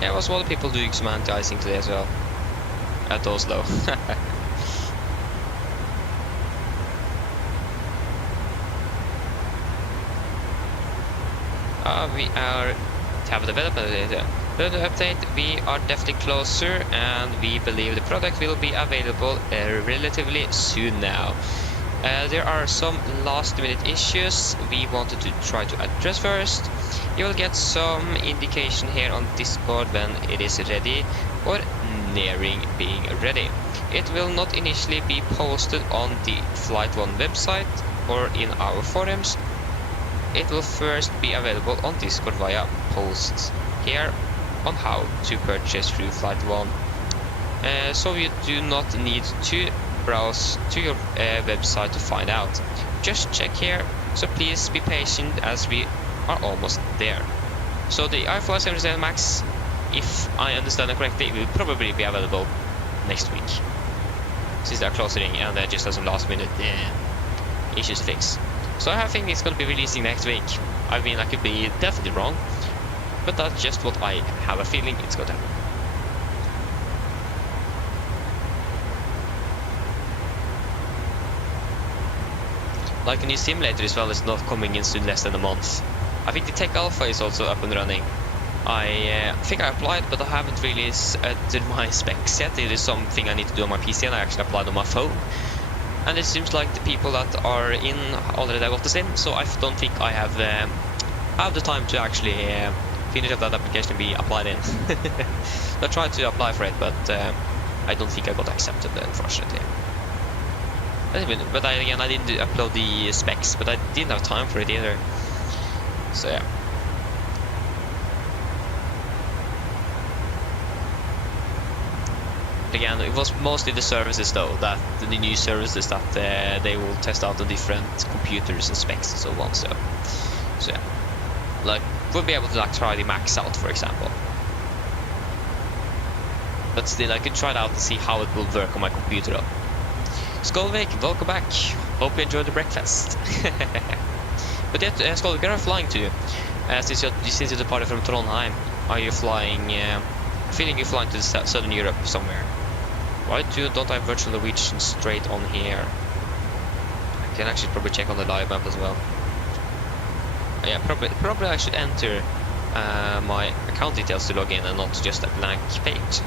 Yeah, there was one of the people doing some anti-icing today as well. At Oslo. We are have a development data. Further update, we are definitely closer, and we believe the product will be available relatively soon now. There are some last minute issues we wanted to try to address first. You will get some indication here on Discord when it is ready or nearing being ready. It will not initially be posted on the Flight 1 website or in our forums. It will first be available on Discord via posts here on how to purchase through Flight 1. So you do not need to browse to your website to find out. Just check here, so please be patient as we are almost there. So the i5 77 Max, if I understand it correctly, will probably be available next week, since they are closing and they just have some last minute issues to fix. So I think it's going to be releasing next week. I mean, I could be definitely wrong, but that's just what I have a feeling it's going to happen. Like a new simulator as well is not coming in soon, less than a month. I think the Tech Alpha is also up and running. I think I applied, but I haven't really did my specs yet. It is something I need to do on my PC, and I actually applied on my phone. And it seems like the people that are in already got the sim, so I don't think I have the time to actually finish up that application and be applied in. I tried to apply for it, but I don't think I got accepted, unfortunately. But again, I didn't upload the specs, but I didn't have time for it either. So yeah. Again, it was mostly the services though, that the new services that they will test out on different computers and specs and so on. So yeah, like we'll be able to like try the Max out, for example. But still, I could try it out and see how it will work on my computer though. Skolvik, welcome back. Hope you enjoyed the breakfast. But yet, Skolvik, where are you flying to? Since you're departed from Trondheim, are you flying? Feeling you're flying to Southern Europe somewhere. Why don't I have virtual Norwegian straight on here? I can actually probably check on the live map as well. Yeah, probably I should enter my account details to log in and not just a blank page.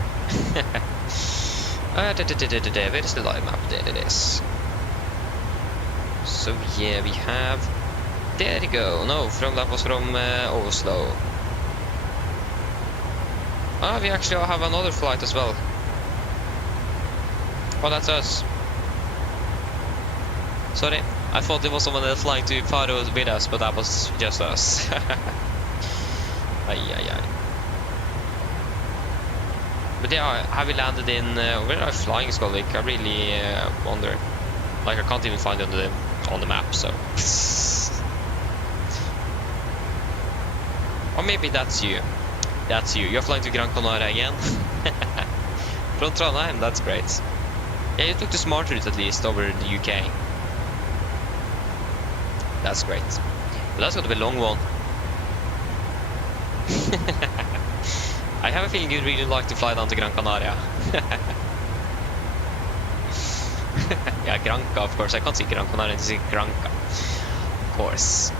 Where is the live map? There it is. So yeah, we have... There you go. No, that was from Oslo. Ah, we actually have another flight as well. Oh, that's us. Sorry, I thought it was someone else flying to Faro with us, but that was just us. Ay. But yeah, have we landed in... where are flying Skolvik? I really wonder. Like, I can't even find it on the map, so... Or maybe that's you. That's you. You're flying to Gran Canaria again? From Trondheim, that's great. Yeah, you took the smart route at least over the UK. That's great. But that's gonna be a long one. I have a feeling you'd really like to fly down to Gran Canaria. Yeah, Granca, of course. I can't see Gran Canaria and see Granca. Of course.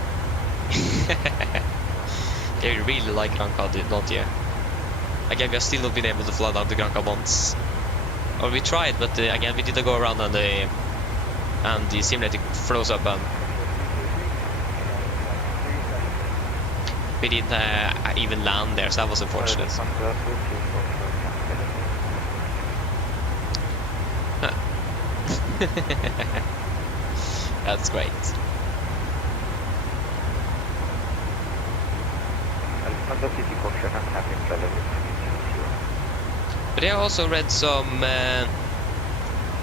Yeah, you really like Granca, don't you? Again, we have still not been able to fly down to Granca once. Or we tried, but again, we didn't go around and the simulator froze up and we didn't even land there, so that was unfortunate. That's great. But I also read some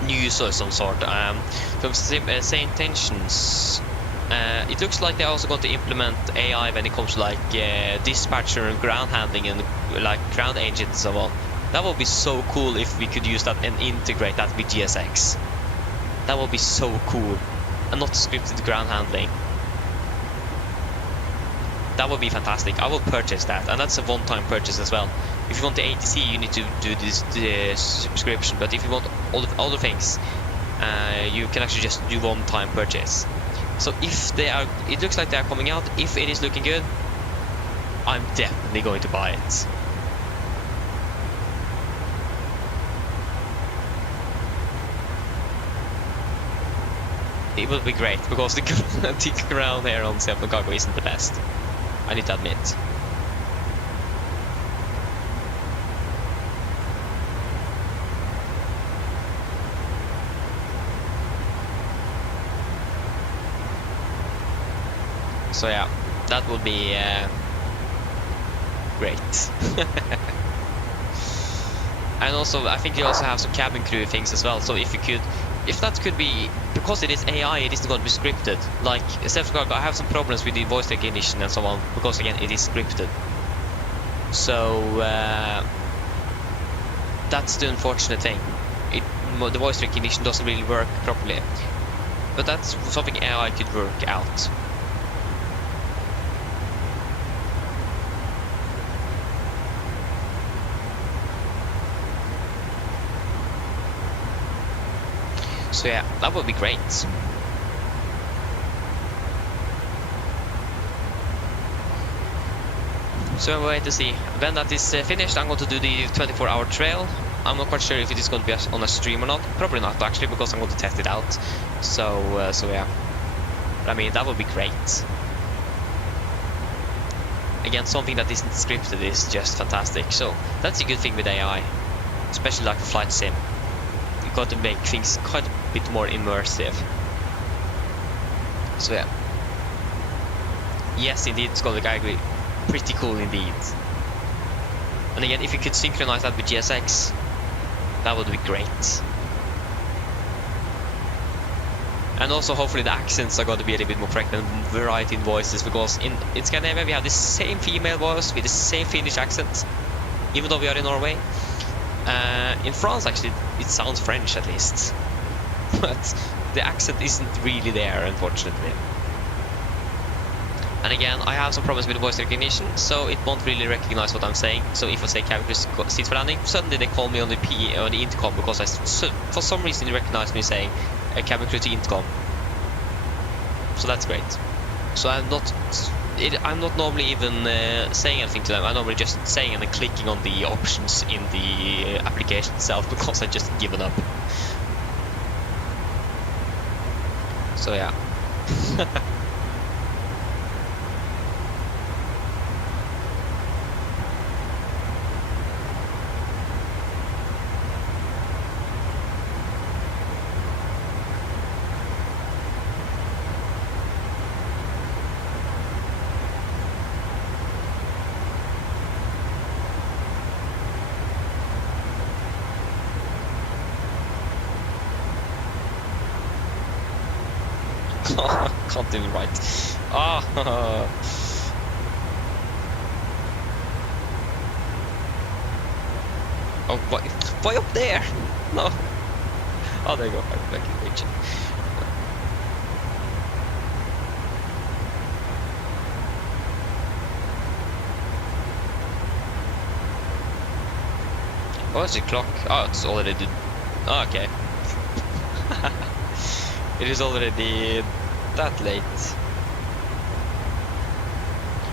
news or some sort from same tensions. It looks like they're also going to implement AI when it comes to like dispatcher and ground handling and like ground agents and so on. That would be so cool if we could use that and integrate that with GSX. That would be so cool. And not scripted ground handling. That would be fantastic. I will purchase that, and that's a one-time purchase as well. If you want the ATC, you need to do this subscription, but if you want all the other things, you can actually just do one-time purchase. So if they are, it looks like they are coming out. If it is looking good, I'm definitely going to buy it. It will be great because the ground here on San Francisco isn't the best. I need to admit. So yeah, that will be great. And also, I think you also have some cabin crew things as well. So if that could be, because it is AI, it isn't going to be scripted. Like self-cargo, I have some problems with the voice recognition and so on, because again, it is scripted. So that's the unfortunate thing. The voice recognition doesn't really work properly. But that's something AI could work out. So yeah, that would be great. So we'll wait to see. When that is finished, I'm going to do the 24-hour trail. I'm not quite sure if it is going to be on a stream or not. Probably not actually, because I'm going to test it out. So yeah. But I mean, that would be great. Again, something that isn't scripted is just fantastic. So that's a good thing with AI, especially like a flight sim. You got to make things quite a bit more immersive. So yeah. Yes, indeed, Skolvik, I agree. Pretty cool indeed. And again, if you could synchronize that with GSX, that would be great. And also, hopefully, the accents are going to be a little bit more correct and variety in voices, because in Scandinavia we have the same female voice with the same Finnish accent, even though we are in Norway. In France, actually, it sounds French at least, but the accent isn't really there, unfortunately. And again, I have some problems with the voice recognition, so it won't really recognize what I'm saying. So if I say cabin crew seats for landing, suddenly they call me on the PE or the intercom, because for some reason they recognize me saying cabin crew to intercom. So that's great. So I'm not I'm not normally even saying anything to them. I'm normally just saying and then clicking on the options in the application itself because I just given up. So yeah. Can't even write. Ah. Oh, why up there? No. Oh, there you go. Back in the region. What's the clock? Oh, it's already. Oh, okay. It is already that late.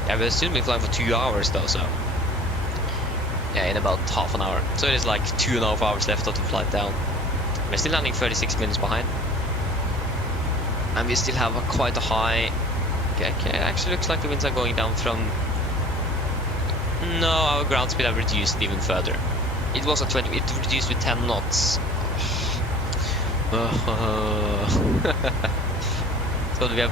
Yeah, we'll soon be flying for 2 hours though, so. Yeah, in about half an hour. So it is like 2.5 hours left of the flight down. We're still landing 36 minutes behind. And we still have quite a high... Okay, it actually looks like the winds are going down from... No, our ground speed have reduced even further. It was at 20, it reduced with 10 knots. It's gonna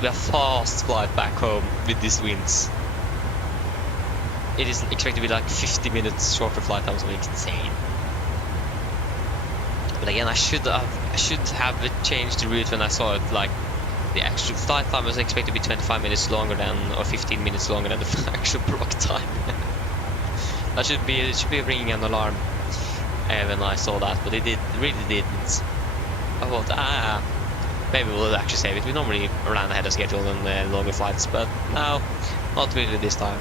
be a fast flight back home with these winds. It is expected to be like 50 minutes shorter flight time, something insane. But again, I should have changed the route when I saw it. Like the actual flight time was expected to be 25 minutes longer than, or 15 minutes longer than the actual block time. It should be ringing an alarm when I saw that, but it really didn't. I thought, maybe we'll actually save it. We normally run ahead of schedule on longer flights, but no, not really this time.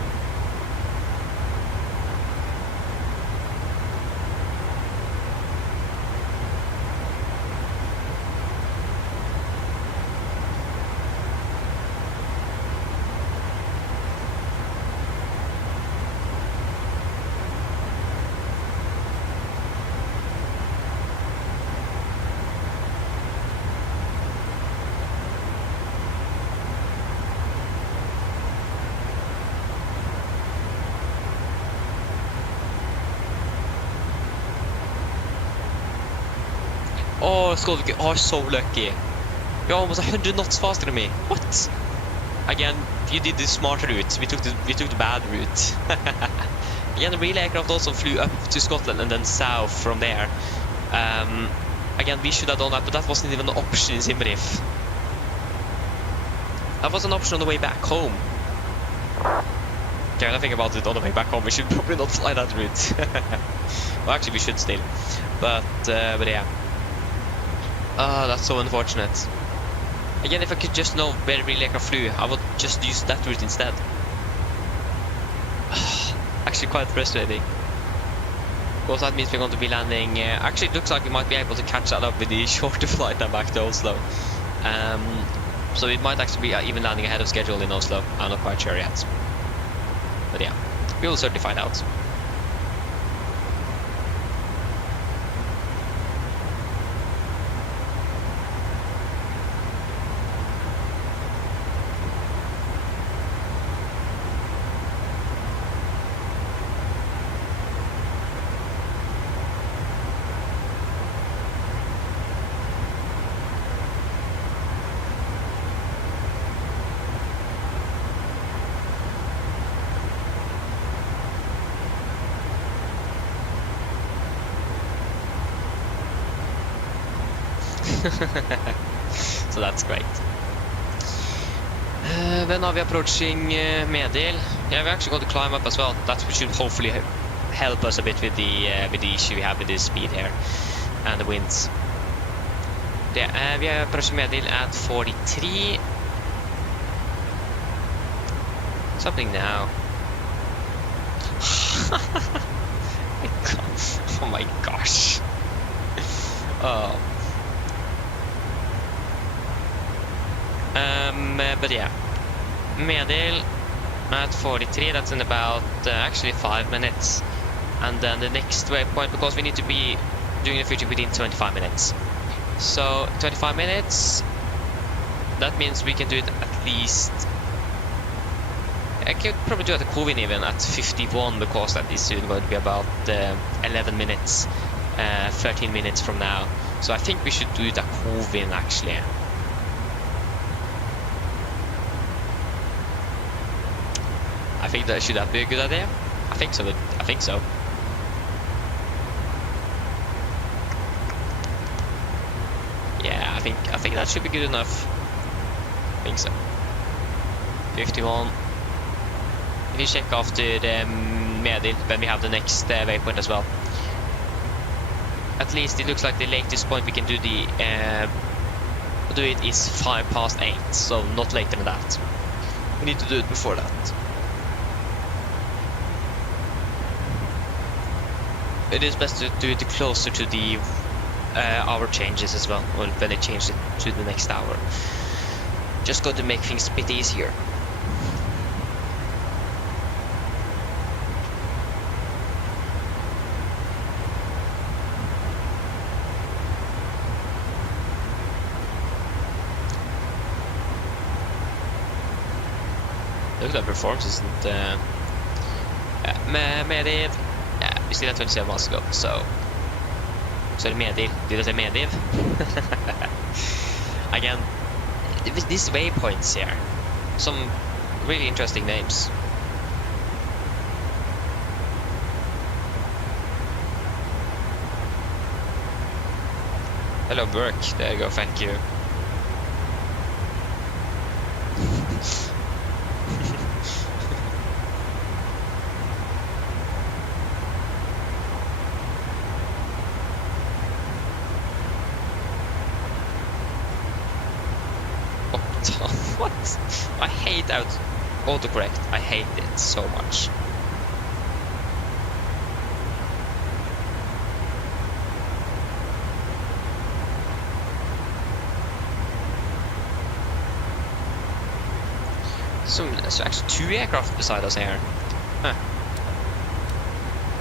Oh, Skolvik are so lucky. You're almost 100 knots faster than me. What? Again, you did the smart route. We took the bad route. Again, the relay aircraft also flew up to Scotland and then south from there. Again, we should have done that, but that wasn't even an option in Simriff. That was an option on the way back home. Okay, when I think about it, on the way back home, we should probably not fly that route. Well, actually, we should still. But yeah. That's so unfortunate. Again, if I could just know where relay aircraft flew, I would just use that route instead. Actually, quite frustrating. Because that means we're going to be landing... actually, it looks like we might be able to catch that up with the shorter flight then back to Oslo. So it might actually be even landing ahead of schedule in Oslo. I'm not quite sure yet. But yeah, we will certainly find out. So that's great. When are we approaching Medil? Yeah, we're actually going to climb up as well. That should hopefully help us a bit with the issue we have with the speed here and the winds. Yeah, we are approaching Medil at 43. Something now. Oh my gosh. Oh. But yeah, Medil at 43, that's in about actually 5 minutes. And then the next waypoint, because we need to be doing the fuel check within 25 minutes. So 25 minutes, that means we can do it at least. I could probably do it at Kovin even at 51, because that is soon going to be about 11 minutes, 13 minutes from now. So I think we should do it at Kovin actually. I think that should that be a good idea? I think so. I think so. Yeah, I think that should be good enough. I think so. 51. We check after the Medil when we have the next waypoint as well. At least it looks like the latest point we can do it is 8:05, so not later than that. We need to do it before that. It is best to do it closer to the hour changes as well, or when they change it to the next hour. Just going to make things a bit easier. Looks like performance isn't Mediv. Yeah, we still have 27 miles to go, so the Mediv. Did I say Mediv? Again, these waypoints here, some really interesting names. Hello Burke, there you go, thank you. What? I hate autocorrect. I hate it so much. So there's actually 2 aircraft beside us here. Huh.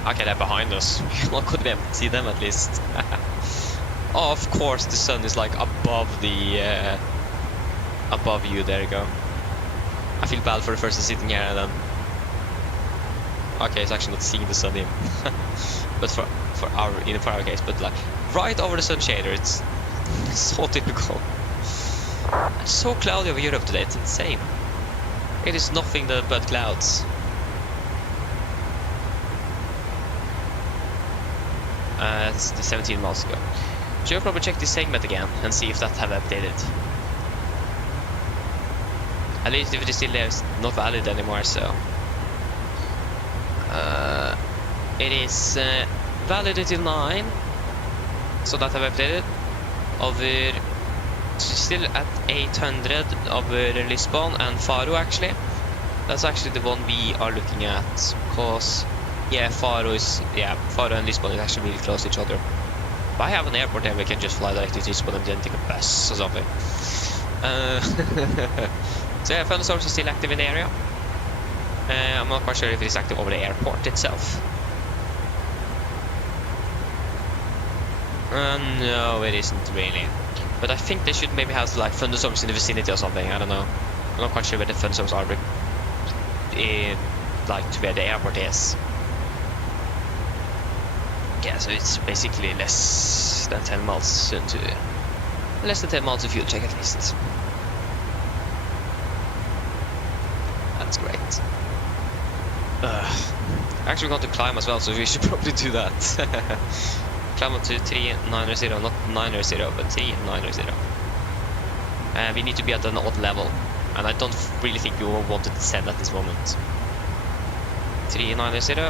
Okay, they're behind us. Well, could we see them at least? Oh, of course, the sun is like above the above you. There you go. I feel bad for the person sitting here and then. Okay, it's actually not seeing the sun in. But for our case, but like right over the sun shader, it's so typical. It's so cloudy over Europe today. It's insane. It is nothing but clouds. It's the 17 miles ago. So you'll probably check this segment again and see if that have updated. At least if it is still there, it's not valid anymore, so it is valid until 9, so that have updated. Over still at 800 over Lisbon and Faro actually. That's actually the one we are looking at, because yeah, Faro and Lisbon is actually really close to each other. But I have an airport there, we can just fly directly to Lisbon and then take a bus or something. So yeah, thunderstorms are still active in the area. I'm not quite sure if it is active over the airport itself. No, it isn't really. But I think they should maybe have like thunderstorms in the vicinity or something. I don't know. I'm not quite sure where the thunderstorms are in, like to where the airport is. Yeah, so it's basically less than 10 miles into fuel check at least. That's great. Actually, we're going to climb as well, so we should probably do that. Climb up to 3990, not 990, but 3990. We need to be at an odd level, and I don't really think we will want to descend at this moment. 3990,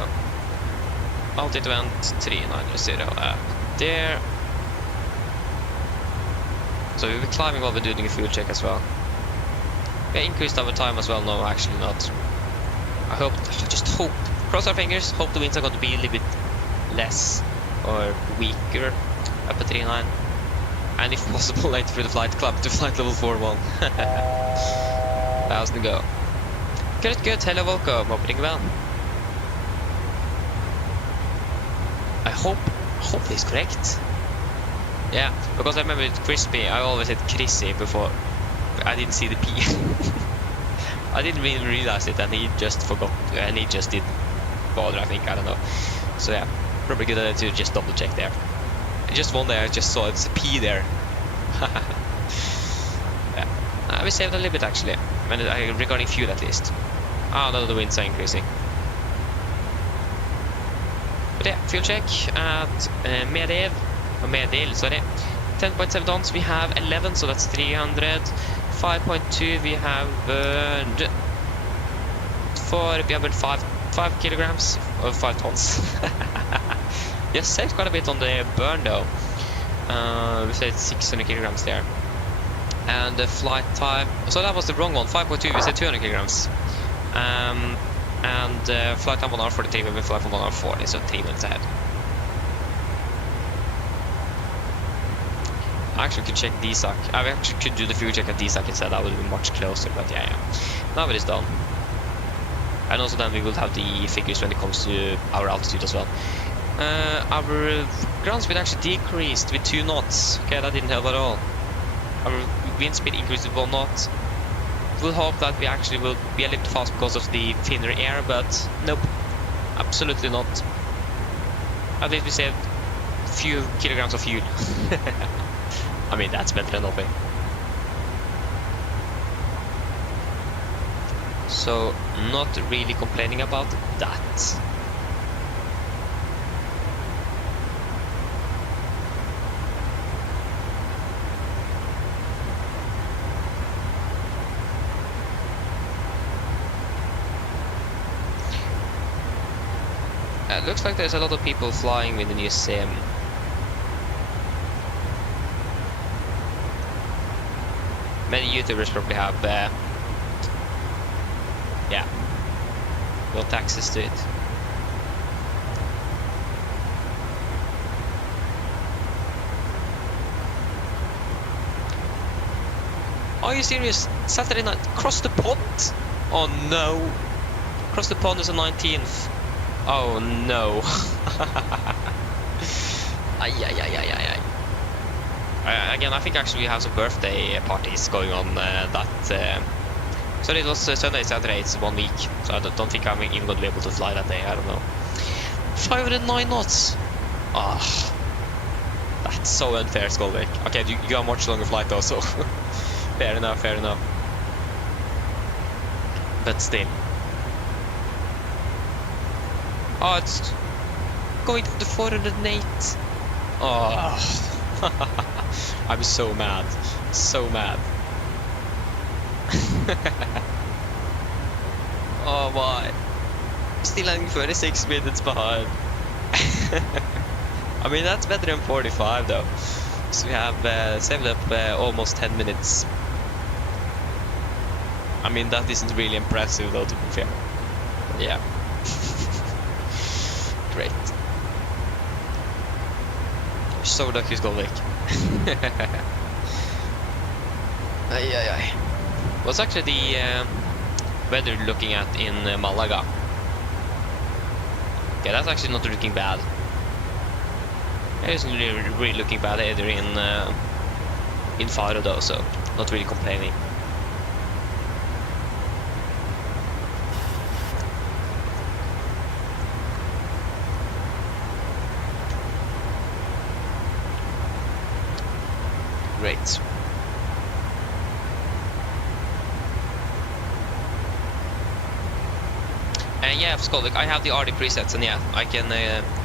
altitude vent 3990 up there. So we'll be climbing while we're doing a fuel check as well. We increased our time as well. No, actually not. I just hope, cross our fingers, hope the winds are going to be a little bit less or weaker up at 39. And if possible, later for the flight club to flight level 41. 1000 to go. Good. Hello, welcome. Hope you're doing well. I hope it's correct. Yeah, because I remember with Crispy, I always said Chrissy before. I didn't see the P. I didn't even realize it, and he just forgot, and he just didn't bother, I think. I don't know. So yeah, probably good idea to just double check there. Just one day I just saw it's a P there. Yeah, we saved a little bit actually. Regarding fuel at least. Oh no, the winds are increasing. But yeah, fuel check at Medel, sorry. 10.7 tons, we have 11, so that's 300. 5.2, we have burned 5 kilograms, or 5 tons. Yes, saved quite a bit on the burn though. We saved 600 kilograms there. And the flight time, so that was the wrong one, 5.2, we said 200 kilograms. And flight time 1 hour 43, we fly for 1 hour 40, so 3 minutes ahead. I actually could check DSAC. I actually could do the fuel check at DSAC instead, that would be much closer, but yeah. Now it is done. And also then we will have the figures when it comes to our altitude as well. Our ground speed actually decreased with 2 knots. Okay, that didn't help at all. Our wind speed increased with 1 knot. We'll hope that we actually will be a little fast because of the thinner air, but nope, absolutely not. At least we saved a few kilograms of fuel. I mean, that's better than nothing. So, not really complaining about that. Looks like there's a lot of people flying with the new sim. Many YouTubers probably have, yeah, got access to it. Are you serious? Saturday night, cross the pond? Oh no! Cross the pond is the 19th. Oh no. Again, I think actually we have some birthday parties going on so it was Sunday, Saturday, it's 1 week. So I don't think I'm even going to be able to fly that day, I don't know. 509 knots. Ah, that's so unfair, Skolvik. Okay, you got a much longer flight though, so fair enough. But still. Oh, it's going to 408. Oh, I'm so mad. So mad. Oh, why? Still landing 36 minutes behind. I mean, that's better than 45 though. So we have saved up almost 10 minutes. I mean, that isn't really impressive though, to be fair. Yeah. Great. You're so lucky, Skolvik. What's actually the weather looking at in Malaga? Yeah, that's actually not looking bad. It isn't really looking bad either in Faro though, so not really complaining. Great. Yeah, Skolvik, I have the RD presets, and yeah, I can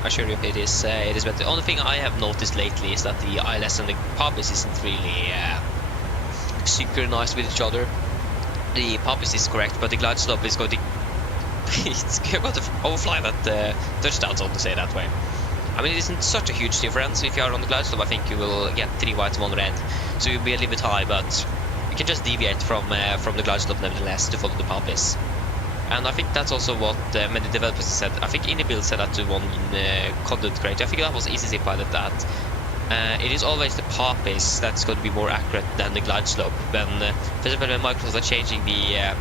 assure you it is better. The only thing I have noticed lately is that the ILS and the puppies isn't really synchronized with each other. The puppies is correct, but the glide slope is going to it's going to overfly that touchdown zone, to say that way. I mean, it isn't such a huge difference. If you are on the glide slope, I think you will get 3 whites, 1 red, so you'll be a little bit high, but you can just deviate from the glide slope nevertheless to follow the puppies. And I think that's also what many developers said. I think Inibuild said that to one content creator. I think that was ECC Pilot that it is always the puppies that's going to be more accurate than the glide slope. For example, when Microsoft are changing the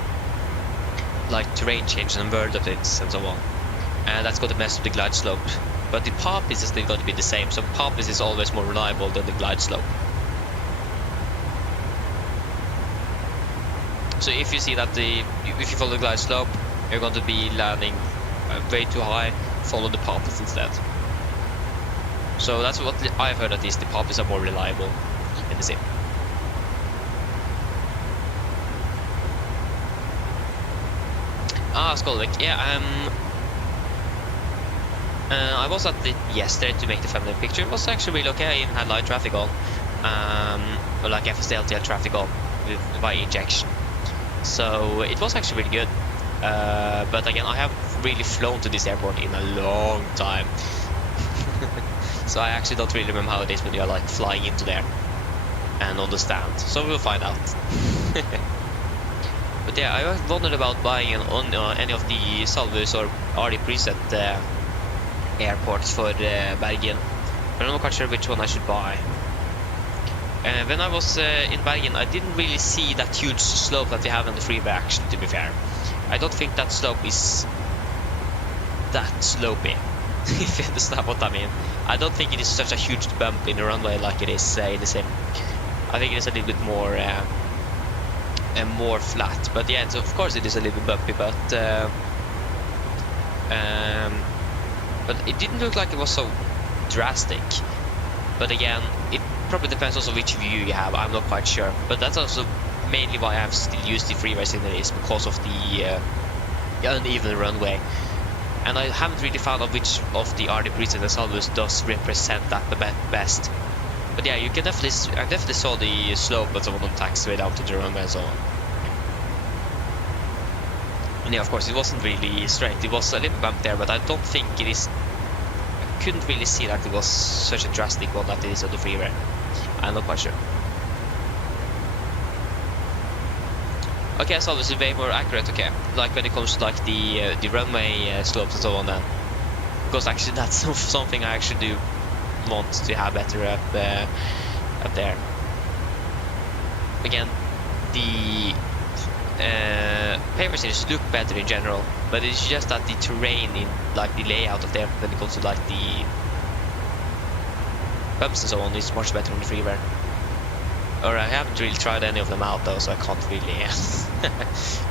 like terrain changes and world updates and so on, and that's going to mess with the glide slope. But the path is still going to be the same, so path is always more reliable than the glide slope. So if you see that if you follow the glide slope, you're going to be landing way too high, follow the paths instead. So that's what I've heard, at least the paths are more reliable in the sim. Skolvik, yeah, I was at it yesterday to make the family picture. It was actually really okay. I even had light traffic on, or like FSLTL traffic on by injection. So it was actually really good. But again, I haven't really flown to this airport in a long time. So I actually don't really remember how it is when you're like flying into there and on the stand. So we'll find out. But yeah, I wondered about buying any of the Salvus or already preset airports for Bergen. I'm not quite sure which one I should buy. When I was in Bergen, I didn't really see that huge slope that they have on the freeway, actually, to be fair. I don't think that slope is that slopey, if you understand what I mean. I don't think it is such a huge bump in the runway like it is in the sim. I think it is a little bit more flat. But yeah, so of course it is a little bit bumpy, but it didn't look like it was so drastic. But again, it probably depends also which view you have. I'm not quite sure. But that's also mainly why I've still used the freeway sceneries, because of the uneven runway. And I haven't really found out which of the RD preset and Salvus does represent that the best. But yeah, you can definitely, I definitely saw the slope of the taxiway down to the runway and so on. And yeah, of course, it wasn't really straight. It was a little bump there, but I don't think it is. I couldn't really see that it was such a drastic one that it is on the freeway. I'm not quite sure. Okay, so this is way more accurate. Okay, like when it comes to like the runway slopes and so on, then, because actually that's something I actually do want to have better up there. Again, the paper scenes look better in general, but it's just that the terrain in like the layout of there when it comes to like the bumps and so on is much better on the freeway. Or I haven't really tried any of them out though, so I can't really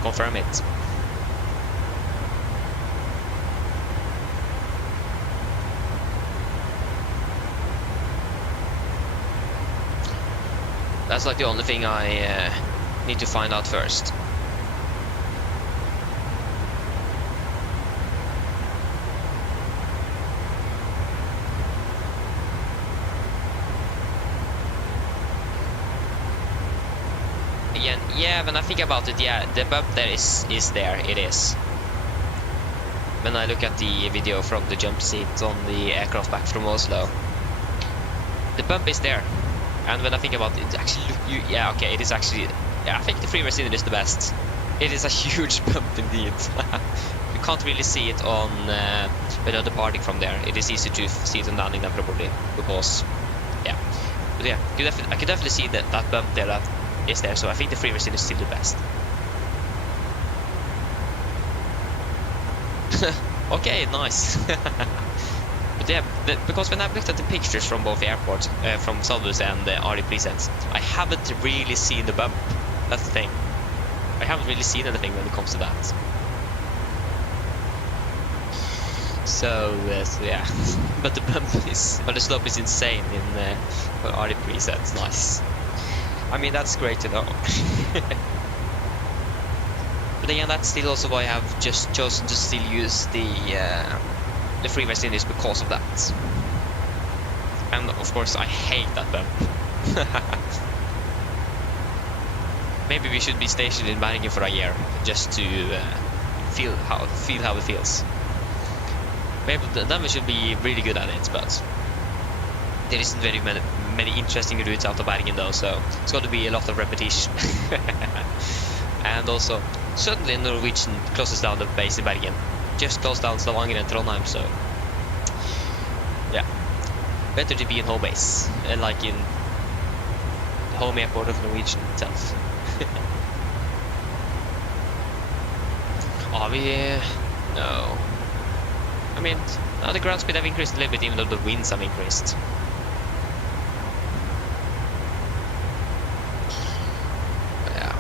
confirm it. That's like the only thing I need to find out first. Again, yeah, when I think about it, yeah, the bump there is there, it is. When I look at the video from the jump seat on the aircraft back from Oslo, the bump is there. And when I think about it, actually, yeah, okay, it is actually, yeah, I think the freeway scene is the best. It is a huge bump indeed. You can't really see it on when you're departing from there. It is easy to see it on landing then probably, because, yeah. But yeah, I can definitely see that bump there that is there, so I think the freeway scene is still the best. Okay, nice. But yeah, because when I've looked at the pictures from both airports, from Salvus and the RD presets, I haven't really seen the bump. That's the thing. I haven't really seen anything when it comes to that. So yeah, but the bump is, but the slope is insane in for RD presets. Nice. I mean, that's great to know. But again, that's still also why I've just chosen to still use the freeway scenery, because of that. And of course, I hate that bump. Maybe we should be stationed in Bergen for a year just to feel how it feels. Maybe then we should be really good at it, but there isn't very many interesting routes out of Bergen though, so it's going to be a lot of repetition. And also, suddenly Norwegian closes down the base in Bergen. Just closed down Stavanger and Trondheim, so yeah, better to be in home base, and like in the home airport of Norwegian itself. No. I mean, now the ground speed have increased a little bit, even though the winds have increased. Yeah.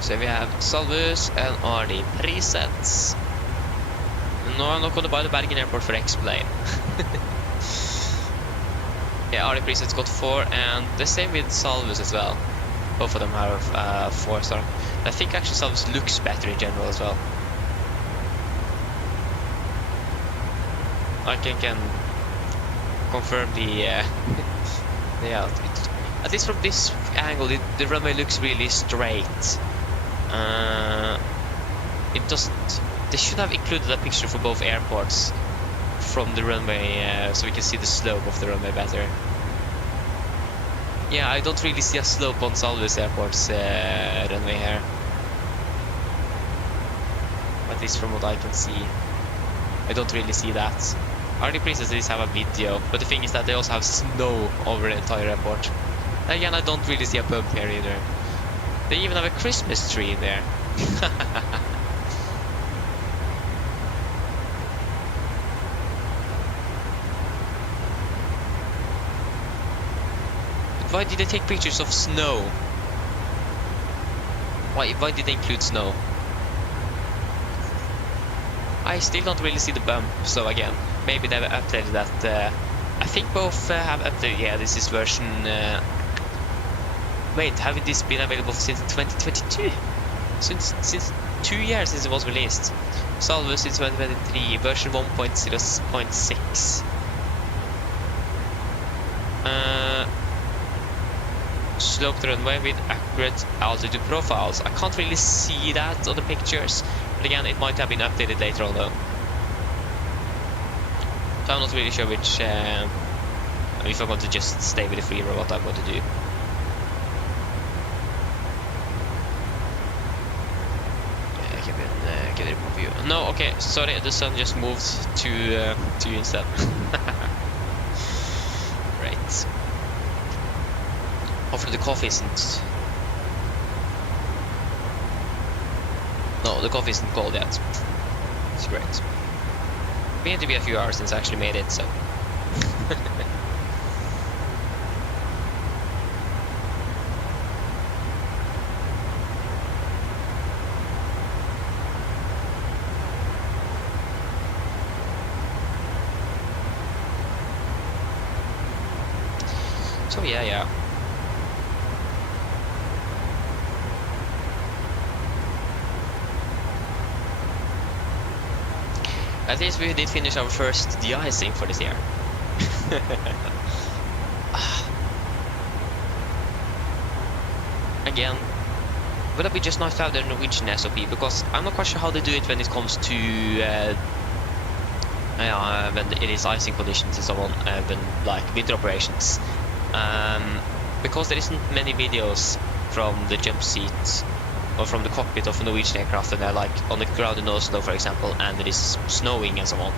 So we have Salvus and RD presets. No, I'm not going to buy the Bergen Airport for X-Plane. Yeah, RD presets got 4, and the same with Salvus as well. Both of them have 4-star. I think actually Salvus looks better in general as well. I can confirm the yeah. At least from this angle, the runway looks really straight. It doesn't. They should have included a picture for both airports from the runway, so we can see the slope of the runway better. Yeah, I don't really see a slope on Salvus Airport's runway here. At least from what I can see. I don't really see that. RD Princess at least have a video, but the thing is that they also have snow over the entire airport. Again, I don't really see a bump here either. They even have a Christmas tree in there. Why did they take pictures of snow? Why did they include snow? I still don't really see the bump, so again, maybe they've updated that. I think both have updated. Yeah, this is version. Wait, haven't this been available since 2022? Since 2 years since it was released. Salvus in 2023, version 1.0.6. Sloped runway with accurate altitude profiles. I can't really see that on the pictures, but again, it might have been updated later on though. So I'm not really sure which, if I'm going to just stay with the free or what I'm going to do. Yeah, give it a review. No, okay, sorry, the sun just moved to you instead. Right. Hopefully the coffee isn't... No, the coffee isn't cold yet. It's great. It's been to be a few hours since I actually made it, so... So yeah. At least we did finish our first de-icing for this year. Again, would it be just nice to have the Norwegian SOP? Because I'm not quite sure how they do it when it comes to when it is icing conditions and so on, when like winter operations. Because there isn't many videos from the jump seat or from the cockpit of a Norwegian aircraft when they're like on the ground in Oslo, for example, and it is snowing and so on.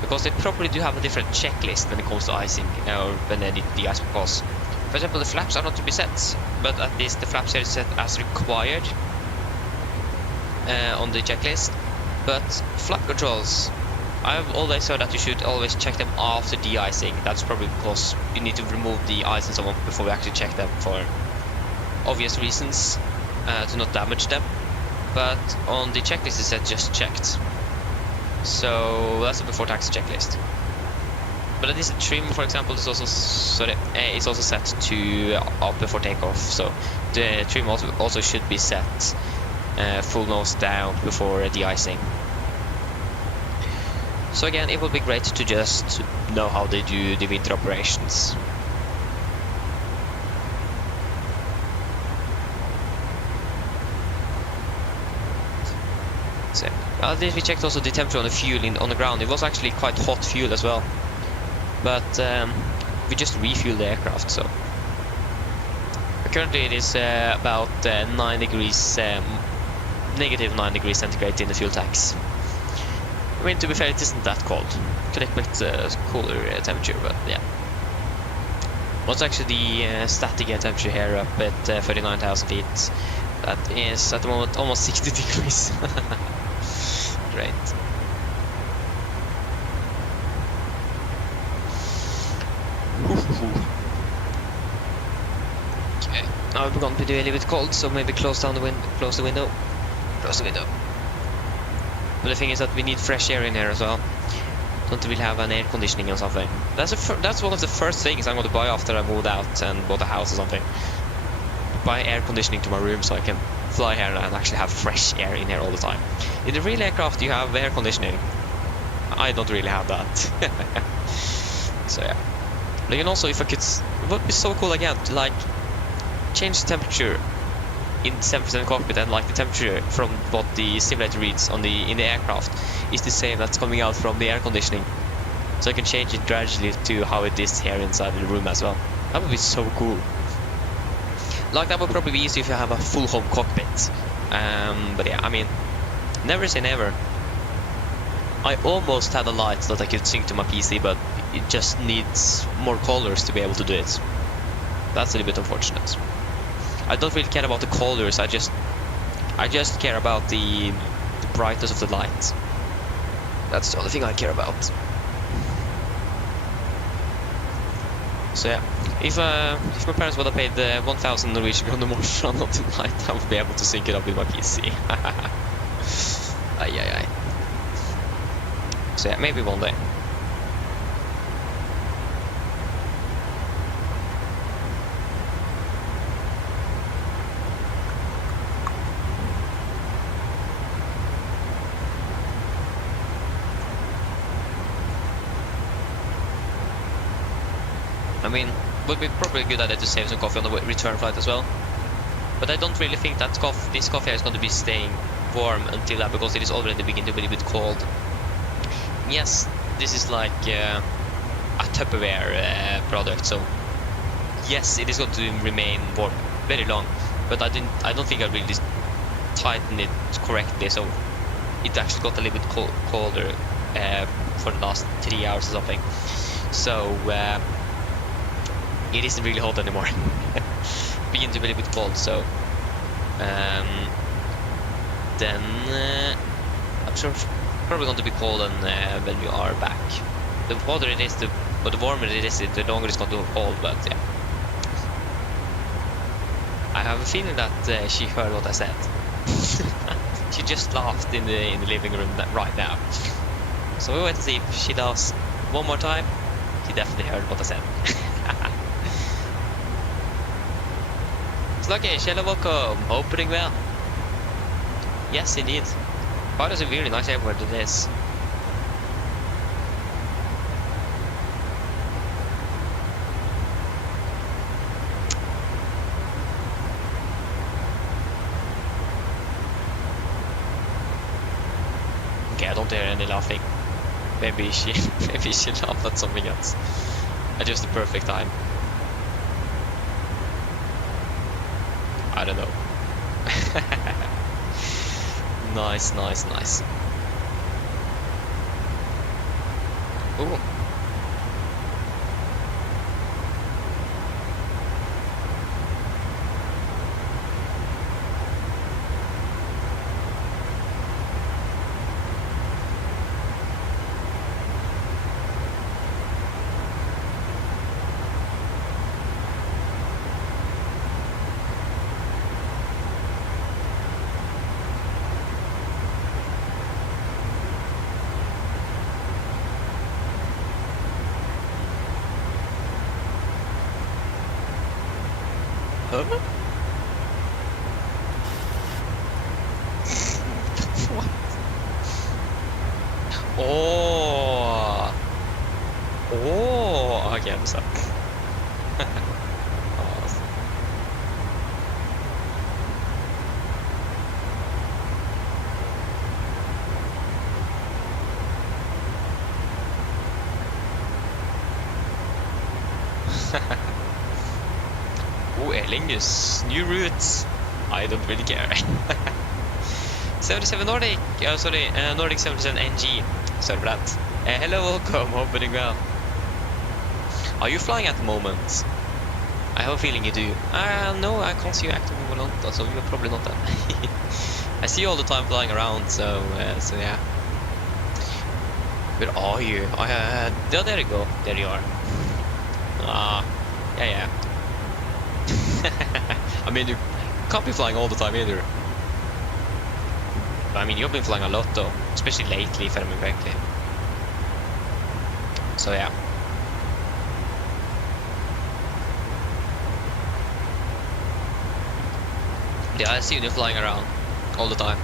Because they probably do have a different checklist when it comes to icing, or when they need the ice. Because, for example, the flaps are not to be set, but at least the flaps are set as required on the checklist. But flap controls, I've always heard that you should always check them after de-icing. That's probably because you need to remove the ice and so on before we actually check them for obvious reasons. To not damage them, but on the checklist it said just checked, so that's a before tax checklist. But at least the trim, for example, is also it's also set to up before takeoff, so the trim also should be set full nose down before de-icing. So again, it would be great to just know how they do the winter operations. At least we checked also the temperature on the fuel on the ground. It was actually quite hot fuel as well, but we just refueled the aircraft. So currently it is about 9 degrees, negative 9 degrees centigrade in the fuel tanks. I mean, to be fair, it isn't that cold. Could expect cooler temperature, but yeah. What's actually the static air temperature here up at 39,000 feet? That is at the moment almost 60 degrees. Great. Okay, now we're going to be a little bit cold, so maybe close the window. Close the window. But the thing is that we need fresh air in here as well. Don't really have an air conditioning or something. That's one of the first things I'm going to buy after I moved out and bought a house or something. Buy air conditioning to my room so I can fly here and actually have fresh air in here all the time. In the real aircraft you have air conditioning. I don't really have that. So yeah. But you can also, if I could, it would be so cool again to like change the temperature in the 7% cockpit, and like the temperature from what the simulator reads on in the aircraft is the same that's coming out from the air conditioning. So I can change it gradually to how it is here inside the room as well. That would be so cool. Like that would probably be easy if you have a full home cockpit. But yeah, I mean, never say never. I almost had a light that I could sync to my PC, but it just needs more colors to be able to do it. That's a little bit unfortunate. I don't really care about the colors, I just care about the brightness of the light. That's the only thing I care about. So yeah, if my parents would have paid 1,000 Norwegian kroner more for another night, I would be able to sync it up with my PC. Ay. So yeah, maybe one day. I mean, would be probably a good idea to save some coffee on the return flight as well. But I don't really think that this coffee is going to be staying warm until that, because it is already beginning to be a bit cold. Yes, this is like a Tupperware product, so yes, it is going to remain warm very long. But I don't think I really tightened it correctly, so it actually got a little bit colder for the last 3 hours or something. So it isn't really hot anymore. Begins to be a little bit cold, so then I'm sure it's probably going to be cold when we are back. The hotter it is, the warmer it is, the longer it's going to be cold. But yeah, I have a feeling that she heard what I said. She just laughed in the living room right now. So we wait to see if she does one more time. She definitely heard what I said. Sluggish, hello, welcome. Hope you're doing well. Yes, indeed. Faro is a really nice airport, it is. Okay, I don't hear any laughing. Maybe she laughed at something else at just the perfect time. I don't know. Nice. Ooh. Huh? What? Oh, okay, I'm sorry. Erlingus, new routes. I don't really care. 77 Nordic, Nordic 77 NG. Sorry for that. Hello, welcome, hope you're doing well. Are you flying at the moment? I have a feeling you do. No, I can't see you active in Volanta, so you're probably not that. I see you all the time flying around, so yeah. Where are you? Oh, there you go. There you are. Yeah. I mean, you can't be flying all the time either. But I mean, you've been flying a lot though, especially lately, if I remember correctly. So yeah. Yeah, I see you flying around all the time.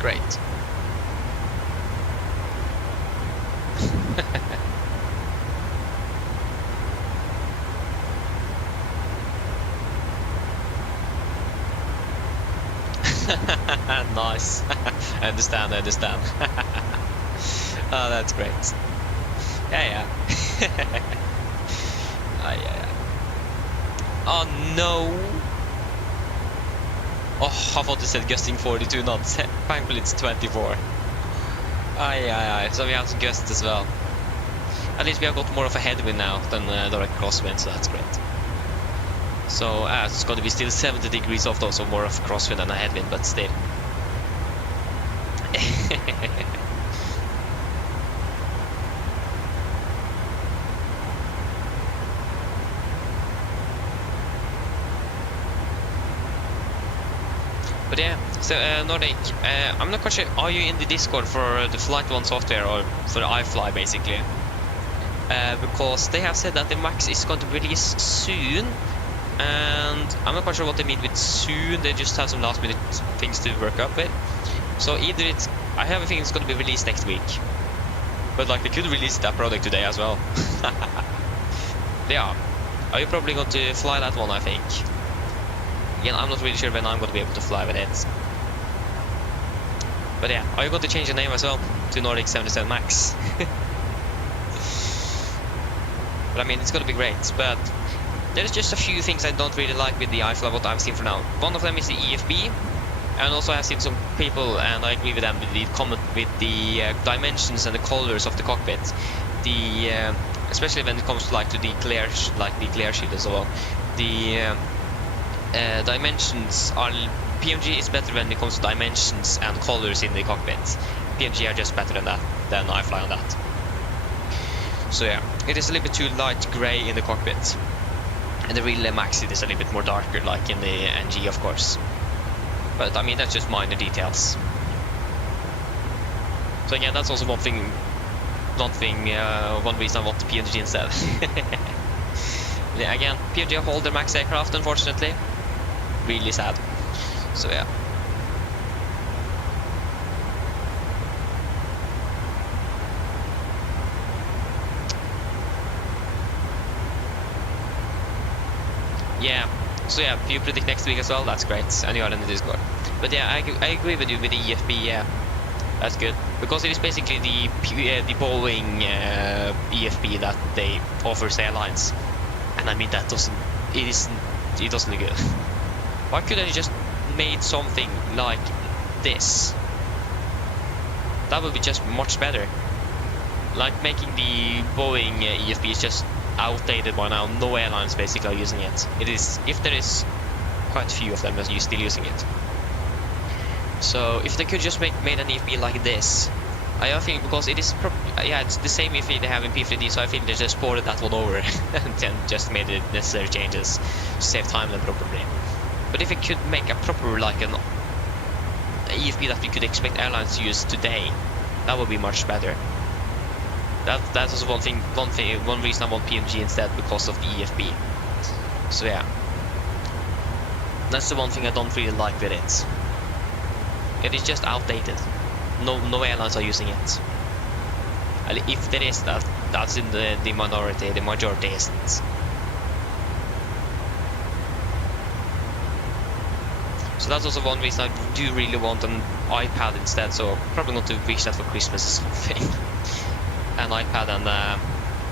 Great. Nice. I understand. Oh, that's great. Yeah. Yeah. Oh no. Oh, I thought it said gusting 42 knots. Thankfully it's 24. So we have some gusts as well. At least we have got more of a headwind now than direct crosswind, so that's great. So it's going to be still 70 degrees off though, so more of crosswind than a headwind, but still. But yeah, so Nordic, I'm not quite sure, are you in the Discord for the Flight 1 software or for the iFly basically? Because they have said that the Max is going to release soon, and I'm not quite sure what they mean with soon. They just have some last minute things to work up with. So either I have a feeling it's going to be released next week, but like they could release that product today as well. Yeah, are you probably going to fly that one? I think. Again, I'm not really sure when I'm going to be able to fly with it. But yeah, are you going to change your name as well to Nordic 77 Max? But I mean, it's going to be great. But there's just a few things I don't really like with the iFly, what I've seen for now. One of them is the EFB. And also I've seen some people, and I agree with them, with the comment with the dimensions and the colors of the cockpit. Especially when it comes to like to the glare shield as well. The dimensions are PMG is better when it comes to dimensions and colors in the cockpit. PMG are just better than that, than iFly on that. So yeah, it is a little bit too light grey in the cockpit, and the real Max is a little bit more darker, like in the NG, of course. But I mean, that's just minor details. So again, that's also one reason I want the PMG instead. Yeah, again, PMG hold their Max aircraft, unfortunately. Really sad. So yeah. So yeah, if you predict next week as well, that's great, and you are in the Discord. But yeah, I agree with you with the EFB, yeah. That's good, because it is basically the Boeing EFB that they offers airlines. And I mean, it doesn't look good. Why couldn't they just made something like this? That would be just much better. Like making the Boeing EFB is just outdated by now. No airlines basically are using it. If there is quite a few of them that are still using it. So if they could just made an EFB like this, I think, because it is it's the same EFB they have in P3D, so I think they just ported that one over and then just made the necessary changes to save time then probably. But if it could make a proper like an EFB that we could expect airlines to use today, that would be much better. That is one reason I want PMG instead, because of the EFB. So yeah. That's the one thing I don't really like with it. It is just outdated. No airlines are using it. And if there is that, that's in the minority. The majority isn't. So that's also one reason I do really want an iPad instead. So probably going to wish that for Christmas or something. An iPad and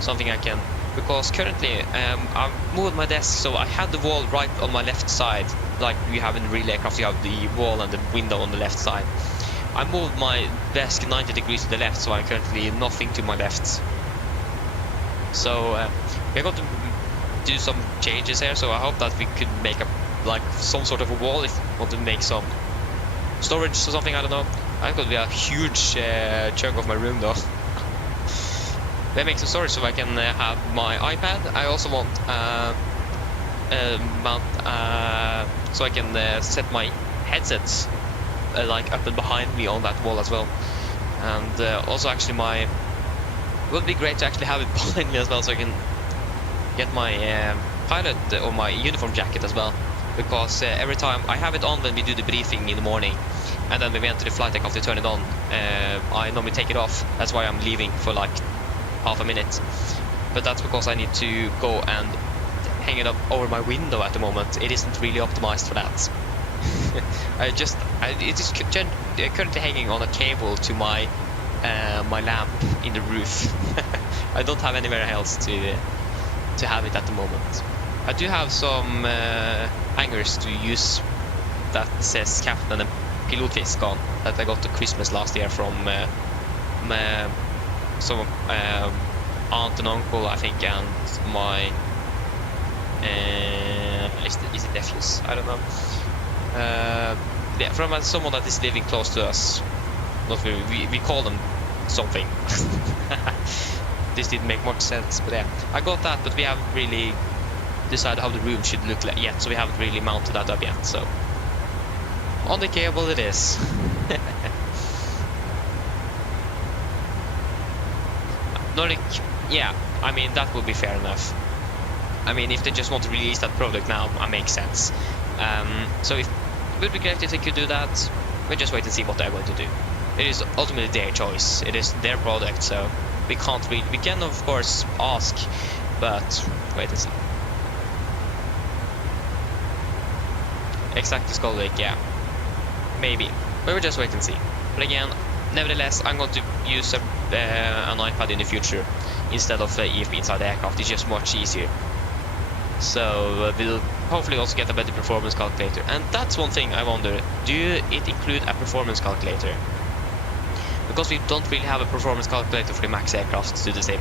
something I can. Because currently I've moved my desk, so I had the wall right on my left side. Like you have in real aircraft, you have the wall and the window on the left side. I moved my desk 90 degrees to the left, so I'm currently nothing to my left. So we're going to do some changes here, so I hope that we could make a like some sort of a wall if we want to make some storage or something, I don't know. That could be a huge chunk of my room though. They make some storage so I can have my iPad. I also want mount so I can set my headsets like up and behind me on that wall as well. And also actually it would be great to actually have it behind me as well, so I can get my pilot or my uniform jacket as well. Because every time I have it on when we do the briefing in the morning, and then when we enter the flight deck after turn it on, I normally take it off. That's why I'm leaving for like half a minute, but that's because I need to go and hang it up over my window at the moment. It isn't really optimized for that. It is currently hanging on a cable to my my lamp in the roof. I don't have anywhere else to have it at the moment. I do have some hangers to use that says Captain and Pilotfisk on that I got to Christmas last year from some aunt and uncle, I think, and my is it nephews? I don't know. Yeah, from someone that is living close to us. Not really. We call them something. This didn't make much sense, but yeah, I got that, but we haven't really decided how the room should look like yet, so we haven't really mounted that up yet. So on the cable it is. Nordic, yeah, I mean that would be fair enough. I mean if they just want to release that product now, it makes sense. So it would be great if they could do that. We'll just wait and see what they're going to do. It is ultimately their choice. It is their product, so we can of course ask, but wait and see. Exactly, Skullwick, yeah, maybe, but we'll just wait and see. But again, nevertheless, I'm going to use an iPad in the future instead of EFB inside the aircraft. It's just much easier. So we'll hopefully also get a better performance calculator. And that's one thing I wonder, do it include a performance calculator? Because we don't really have a performance calculator for the MAX aircraft to do the same.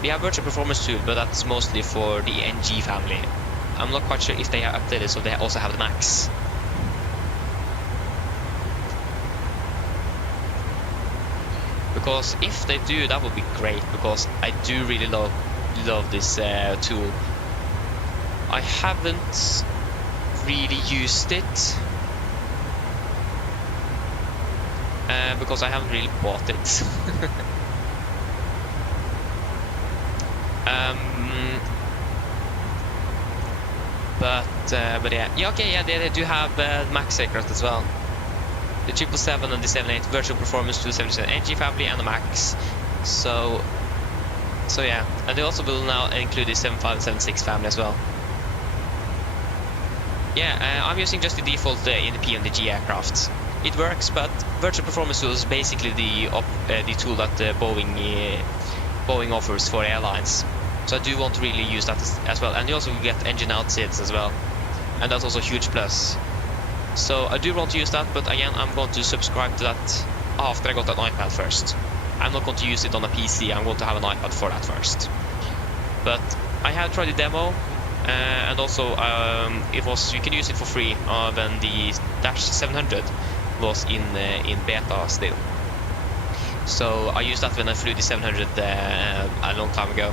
We have virtual performance tool, but that's mostly for the NG family. I'm not quite sure if they are updated so they also have the MAX. Because if they do, that would be great, because I do really love this tool. I haven't really used it because I haven't really bought it. But yeah, okay, yeah, they do have MAX aircraft as well. The 777 and the 78 virtual performance to the 77 NG family and the MAX. So yeah, and they also will now include the 75 and 76 family as well. Yeah, I'm using just the default in the PMDG aircraft. It works, but virtual performance tool is basically the tool that Boeing offers for airlines. So I do want to really use that as well. And you also get engine out SIDs as well, and that's also a huge plus. So I do want to use that, but again, I'm going to subscribe to that after I got that iPad first. I'm not going to use it on a PC. I'm going to have an iPad for that first. But I have tried the demo. And also you can use it for free when the Dash 700 was in beta still. So I used that when I flew the 700 a long time ago.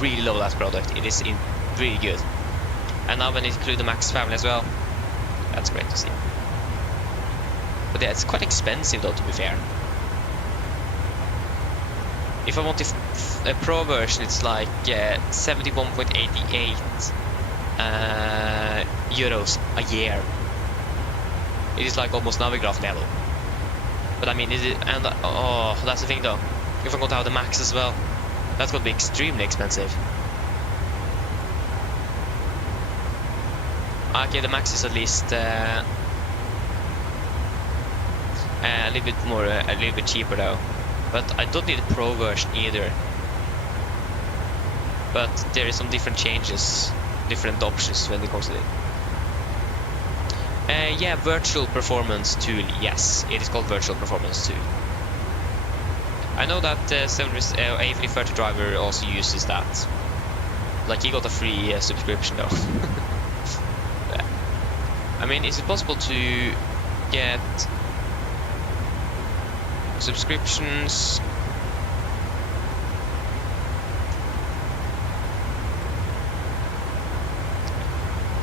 Really love that product. It is really good. And now when it includes the MAX family as well, that's great to see. But yeah, it's quite expensive though, to be fair. If I want a Pro version, it's like 71.88 euros a year. It is like almost Navigraph level. But I mean, is it? And oh, that's the thing though. If I'm going to have the max as well, that's going to be extremely expensive. Okay, the max is at least a little bit more, a little bit cheaper though. But I don't need the Pro version either. But there is some different changes, different options when it comes to it. Yeah, virtual performance tool. Yes, it is called virtual performance tool. I know that A330 driver also uses that. Like he got a free subscription though. I mean, is it possible to get subscriptions?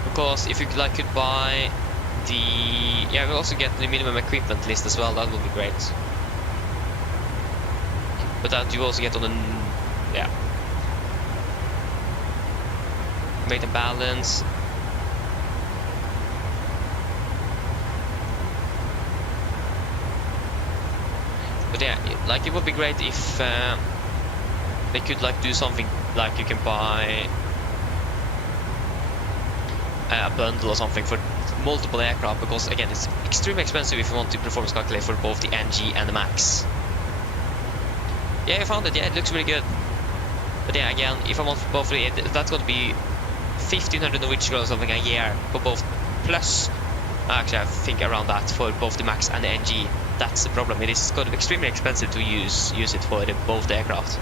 Because if you could buy the we'll also get the minimum equipment list as well. That would be great. But that you also get on the weight and balance. But yeah, like it would be great if they could like do something like you can buy a bundle or something for multiple aircraft, because again it's extremely expensive if you want to performance calculate for both the NG and the Max. Yeah, I found it. Yeah, it looks really good. But yeah, again, if I want both of it, that's going to be 1,500 Norwegian kroner or something a year for both. Plus, actually, I think around that for both the Max and the NG. That's the problem. It is going to be extremely expensive to use it for both the aircraft.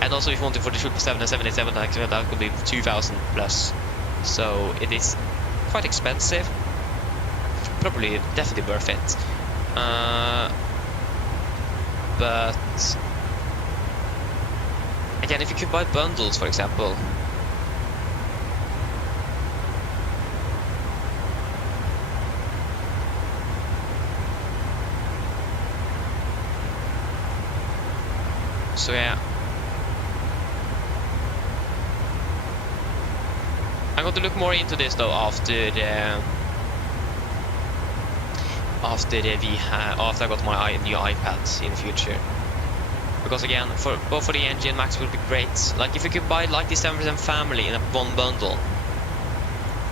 And also, if you want it for the 777 and 787, that could be 2,000 plus. So it is quite expensive. Probably, definitely worth it. But again, if you could buy bundles, for example. So yeah, I'm going to look more into this though after I got my new iPad in the future. Because again, both for the NG and Max would be great. Like if you could buy like the 7% family in one bundle,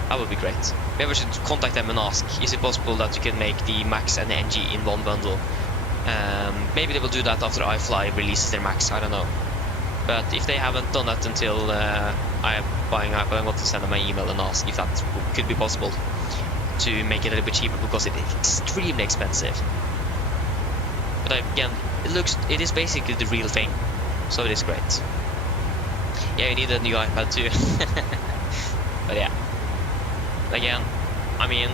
that would be great. Maybe I should contact them and ask, is it possible that you can make the Max and the NG in one bundle? Maybe they will do that after iFly releases their Max, I don't know. But if they haven't done that until I am buying iPad, I'm going to send them an email and ask if that could be possible to make it a little bit cheaper, because it is extremely expensive. But again, it is basically the real thing, so it is great. Yeah, you need a new iPad too. But yeah, again, I mean,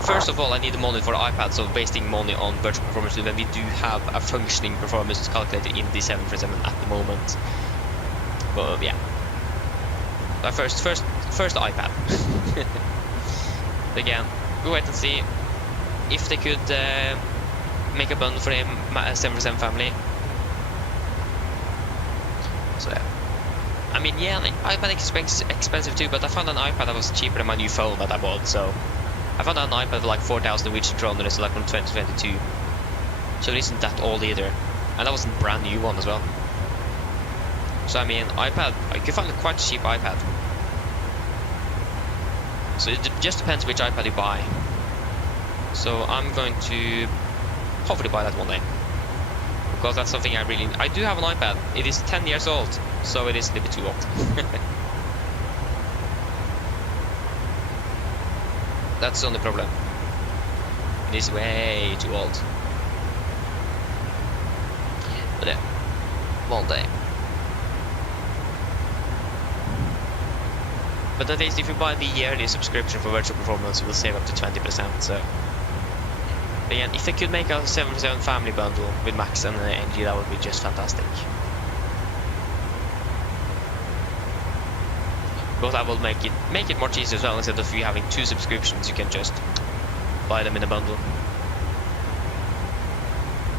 first of all, I need the money for the iPad, so wasting money on virtual performance when we do have a functioning performance calculator in the 747 at the moment. But yeah, but first the iPad. Again, we'll wait and see if they could make a bundle for the 747 family. So yeah, I mean, yeah, the iPad is expensive too, but I found an iPad that was cheaper than my new phone that I bought, so I found an iPad for like 4,000 Norwegian kroner, it's like from 2022. So it isn't that old either. And that was a brand new one as well. So I mean, iPad, you can find a quite cheap iPad. So it just depends which iPad you buy. So I'm going to hopefully buy that one day. Because that's something I do have an iPad. It is 10 years old, so it is a little bit too old. That's the only problem. It is way too old. But yeah, one day. But at least if you buy the yearly subscription for virtual performance, you will save up to 20%. So again, if they could make a 747 family bundle with Max and NG, that would be just fantastic. Because that will make it much easier as well. Instead of you having two subscriptions, you can just buy them in a bundle.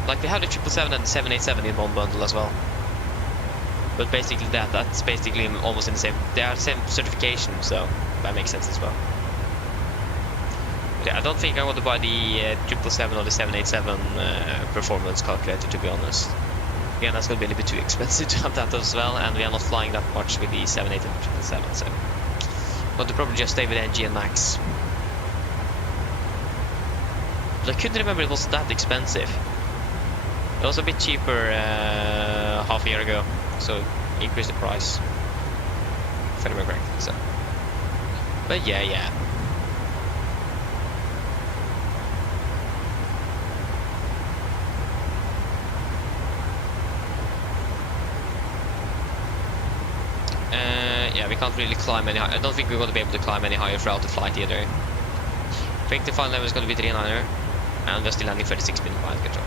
Like they have the 777 and the 787 in one bundle as well. But basically that's basically almost in the same. They are the same certification, so that makes sense as well. But yeah, I don't think I want to buy the 777 or the 787 performance calculator, to be honest. Again, that's going to be a little bit too expensive to have that as well, and we are not flying that much with the 787 and 777, so but to probably just stay with NG and Max. But I couldn't remember it was that expensive. It was a bit cheaper half a year ago, so increased the price, if I remember correctly. So, but yeah. Yeah, we can't really climb any higher. I don't think we're going to be able to climb any higher throughout the flight either. I think the final level is going to be 3.9er, and we're still landing 36 minutes behind control.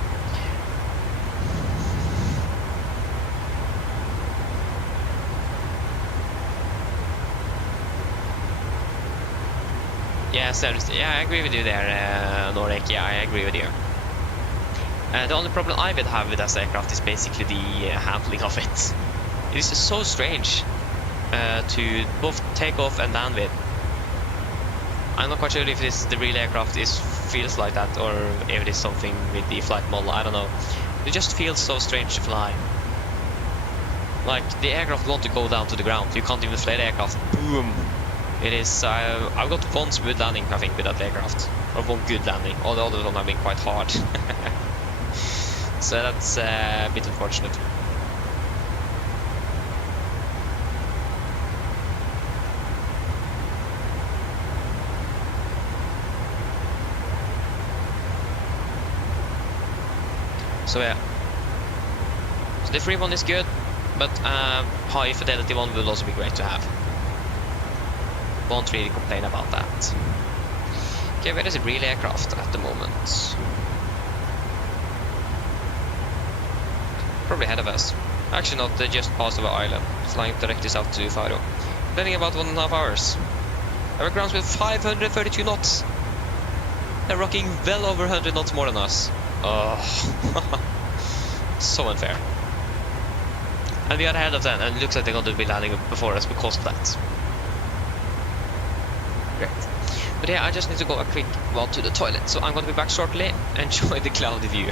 Yeah, seriously. Yeah, I agree with you there, Norek. Yeah, I agree with you. The only problem I would have with this aircraft is basically the handling of it. It is so strange to both take off and land with. I'm not quite sure if this the real aircraft feels like that, or if it is something with the flight model. I don't know. It just feels so strange to fly. Like the aircraft wants to go down to the ground. You can't even fly the aircraft. Boom. It is. I've got one smooth landing, I think, with that aircraft, or one good landing. All the others have been quite hard. So that's a bit unfortunate. So yeah, so the free one is good, but high fidelity one will also be great to have. Won't really complain about that. Okay, where is the real aircraft at the moment? Probably ahead of us. Actually not, they just passed over island, flying directly south to Faro. Landing about 1.5 hours. Our grounds with 532 knots. They're rocking well over 100 knots more than us. Oh, so unfair. And we are ahead of them, and it looks like they're going to be landing before us because of that. Great. But yeah, I just need to go a quick walk to the toilet, so I'm going to be back shortly. Enjoy the cloudy view.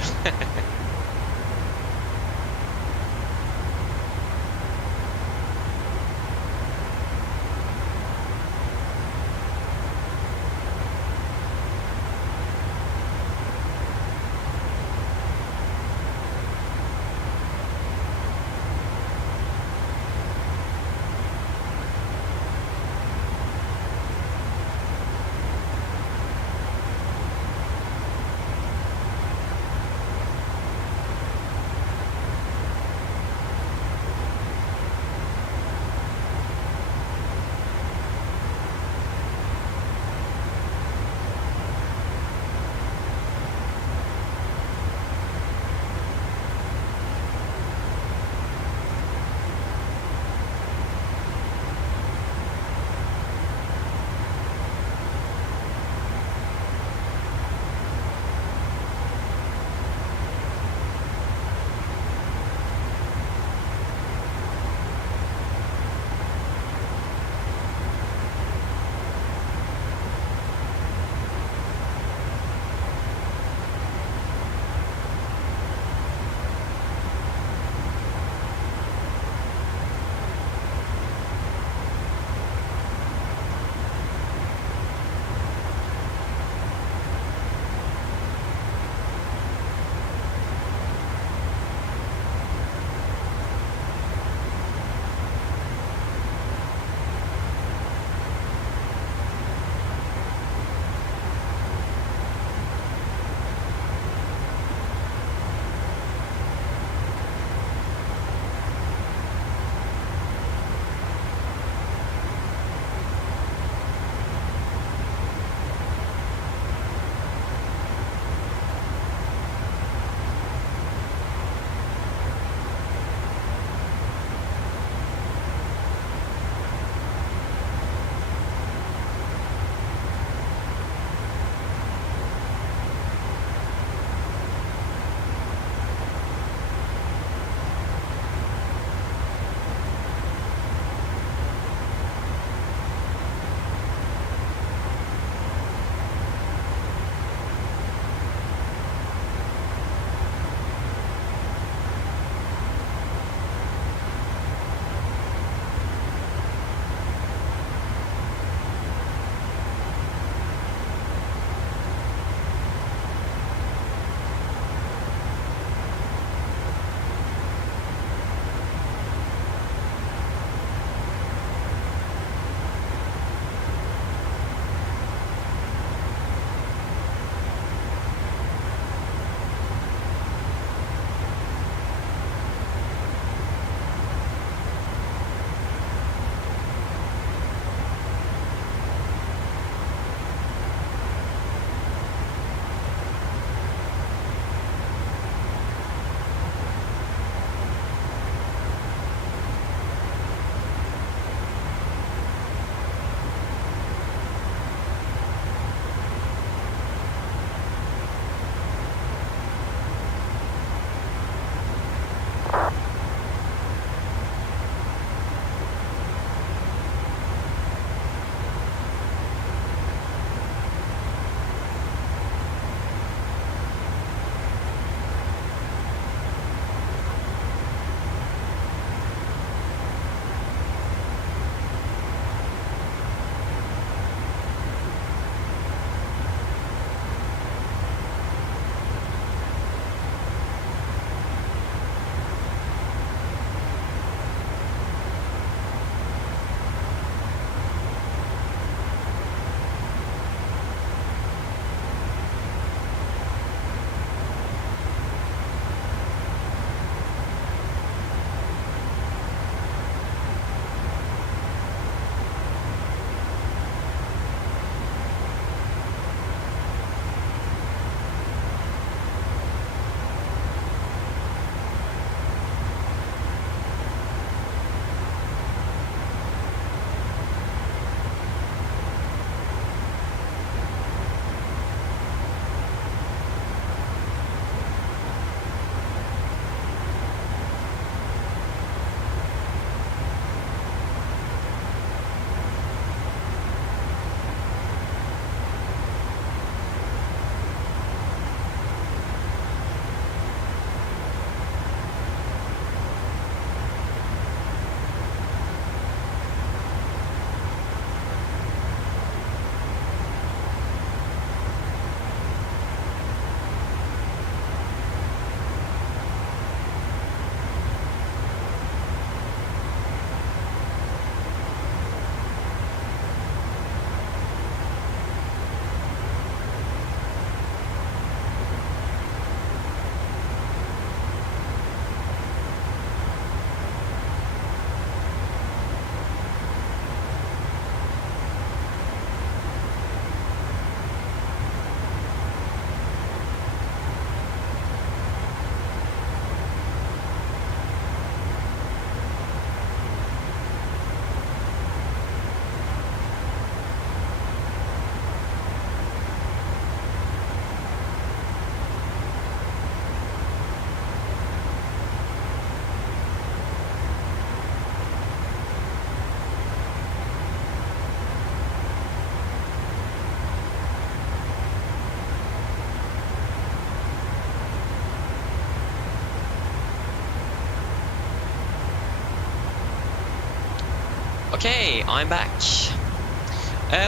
Okay, I'm back.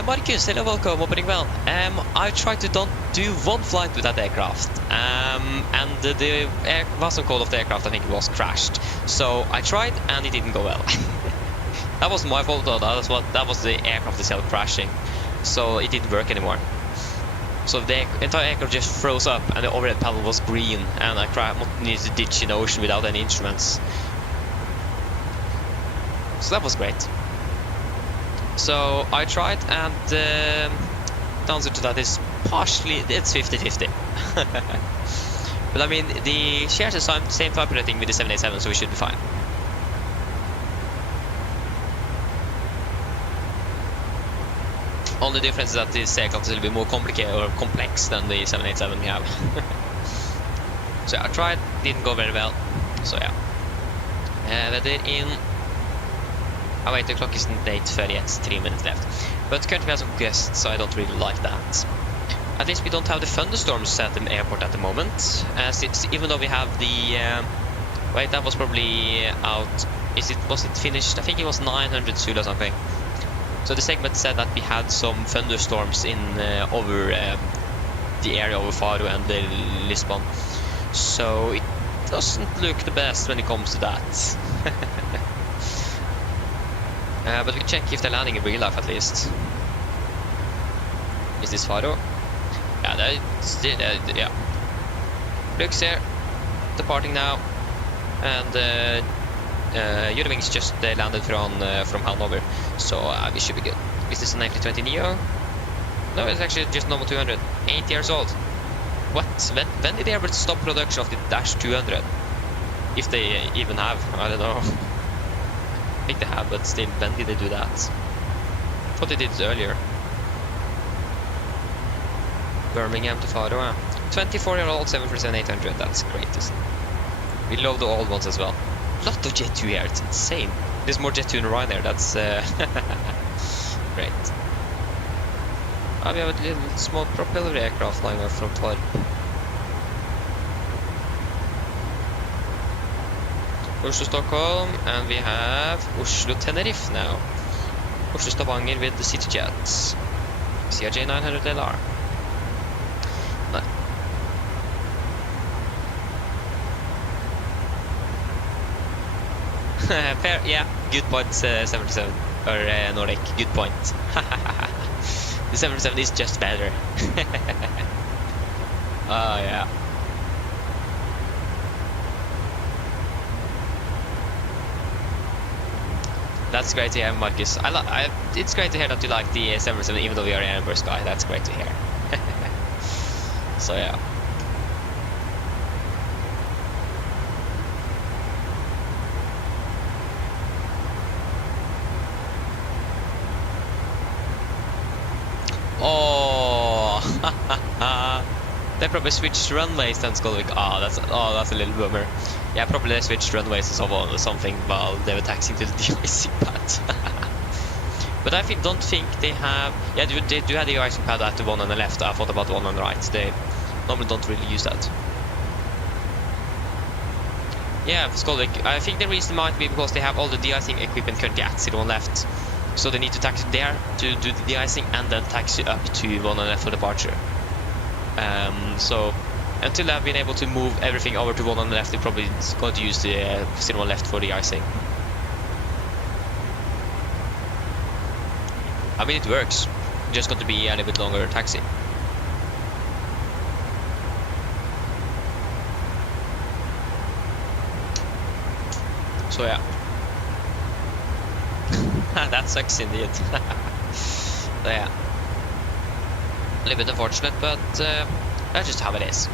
Marcus, hello, welcome, opening well. I tried to don't do one flight with that aircraft, and the Wasm code of the aircraft, I think it was crashed. So I tried, and it didn't go well. That was my fault, though. That was the aircraft itself crashing, so it didn't work anymore. So the entire aircraft just froze up, and the overhead panel was green, and I needed to ditch in the ocean without any instruments. So that was great. So I tried, and the answer to that is partially, it's 50-50. But I mean, the shares the same type rating with the 787, so we should be fine. Only difference is that this aircraft is a little bit more complicated or complex than the 787 we have. So I tried, didn't go very well. So yeah. Weather in. Oh wait, the clock isn't 8:30 yet, 3 minutes left. But currently we have some guests, so I don't really like that. At least we don't have the thunderstorms at the airport at the moment. Even though we have the... wait, that was probably out... Was it finished? I think it was 900 Zulu or something. So the segment said that we had some thunderstorms in over the area over Faro and Lisbon. So it doesn't look the best when it comes to that. But we can check if they're landing in real life at least. Is this Faro? Yeah, yeah. Looks there. Departing now. And Eurowings just landed from Hanover. So we should be good. Is this a 1920 Neo? No, it's actually just normal 200. 8 years old. What? When did they ever stop production of the Dash 200? If they even have, I don't know. I think they have, but still, when did they do that? I thought they did it earlier. Birmingham to Faro. 24-year-old 747-800. That's great. We love the old ones as well. Lot of Jet 2 here. It's insane. There's more Jet 2 in Ryanair. That's great. We have a little small propeller aircraft flying off from Torp. Oslo Stockholm, and we have Oslo Tenerife now. Oslo Stavanger with the CityJet. CRJ 900 LR. No. Fair, yeah, good point, 77 or Nordic, good point. The 77 is just better. Oh yeah. That's great to hear, Marcus. It's great to hear that you like the 777 even though we are an Airbus guy. That's great to hear. So yeah. Oh, they probably switched runways then, Skolvik. That's a little bummer. Yeah, probably they switched runways or something while they were taxiing to the de-icing pad. But I don't think they have. Yeah, they do have the de-icing pad at the one on the left. I thought about the one on the right. They normally don't really use that. Yeah, Skolvik. I think the reason might be because they have all the de-icing equipment currently at 01 left. So they need to taxi there to do the de-icing and then taxi up to one on left for departure. So until they've been able to move everything over to one on the left, they're probably going to use the 01 left for the icing. I mean, it works. It's just going to be a little bit longer taxi. So yeah. That sucks indeed. So yeah. A little bit unfortunate, but that's just how it is.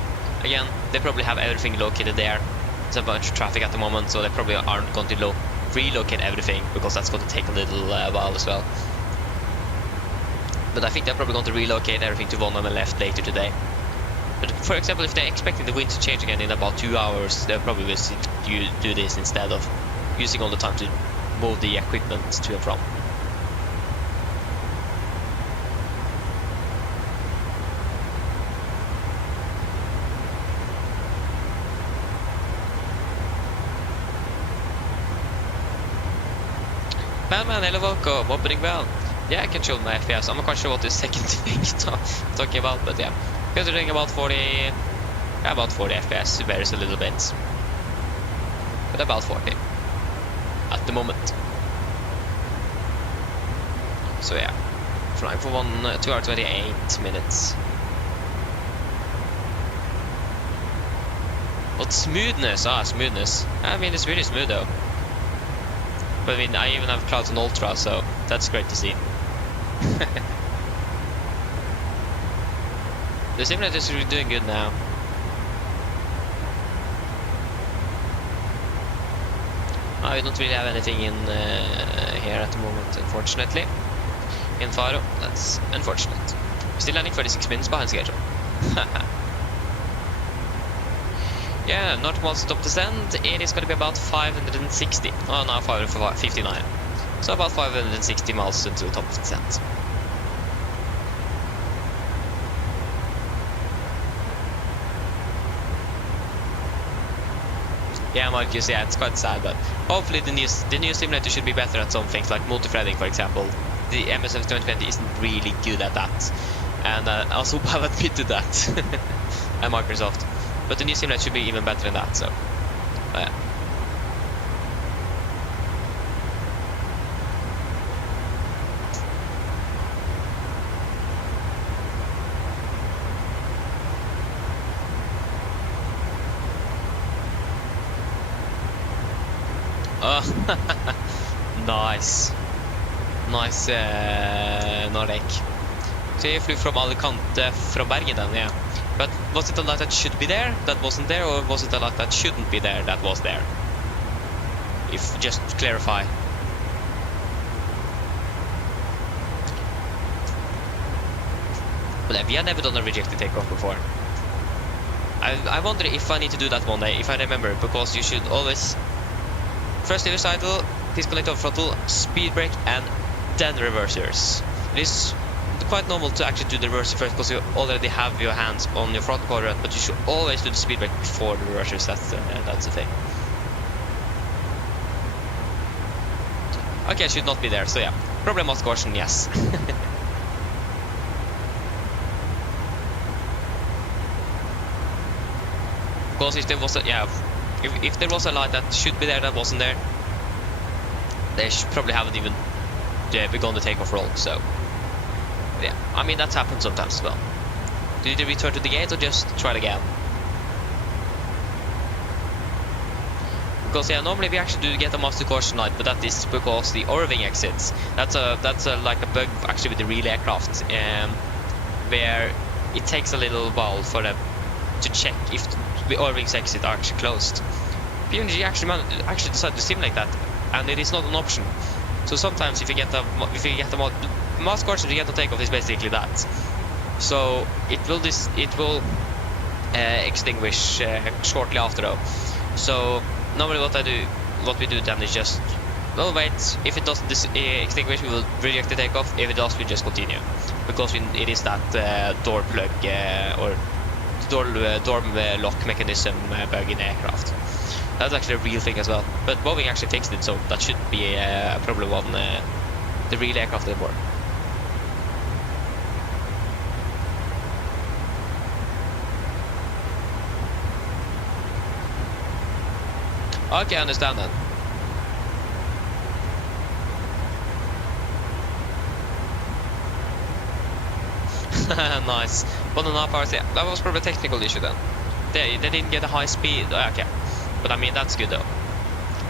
Again, they probably have everything located there. There's a bunch of traffic at the moment, so they probably aren't going to relocate everything because that's going to take a little while as well. But I think they're probably going to relocate everything to one on the left later today. But for example, if they're expecting the wind to change again in about 2 hours, they'll probably do this instead of using all the time to move the equipment to and from. Man, hello, welcome, opening bell. Yeah, I can show my FPS. I'm not quite sure what the second thing is talking about, but yeah. Considering about 40 FPS, it varies a little bit. But about 40 at the moment. So yeah, flying for 2 hours 28 minutes. What smoothness? Smoothness. I mean, it's really smooth though. But I mean, I even have clouds on ultra, so that's great to see. The simulator is really doing good now. I don't really have anything in here at the moment, unfortunately. In Faro, that's unfortunate. Still landing 36 minutes behind schedule. Yeah, northbound stop descent, it is going to be about 560. Oh, no, 559. So about 560 miles into the top of descent. Yeah, Marcus, yeah, it's quite sad, but hopefully the new simulator should be better at some things, like multi-threading, for example. The MSFS2020 isn't really good at that. And I also have admitted that at Microsoft. But the new simulator should be even better than that, so yeah. Nice. Nice Norek. So you flew from Alicante from Bergen then, yeah. But was it a lot that should be there that wasn't there, or was it a lot that shouldn't be there that was there? If just clarify. But we have never done a rejected takeoff before. I wonder if I need to do that one day, if I remember, because you should always first reverse idle, disconnect off throttle, speed brake, and then reversers. It is quite normal to actually do the reverser first because you already have your hands on your throttle quadrant, but you should always do the speed brake before the reversers. That's the thing. Okay, I should not be there, so yeah. Problem of caution, yes. Because if there was a, yeah, if there was a light that should be there that wasn't there, they probably haven't even begun the takeoff roll, so yeah, I mean that's happened sometimes as well. Do you return to the gate or just try it again? Because yeah, normally we actually do get a master caution light, but that is because the O-ring exits. That's like a bug actually with the real aircraft, where it takes a little while for them to check if the O-rings exit are actually closed. PMDG actually decided to simulate that, and it is not an option. So sometimes if you get a mass caution you get a takeoff is basically that. So it will extinguish shortly after though. So normally what we do then is just, well, wait, if it doesn't extinguish we will reject the takeoff. If it does, we just continue, because it is that door plug or door lock mechanism bug in aircraft. That's actually a real thing as well, but Boeing actually fixed it, so that shouldn't be a problem on the real aircraft anymore. Okay, I understand that. Nice. 1.5 hours, yeah. That was probably a technical issue then. They didn't get a high speed. Okay. But I mean, that's good though.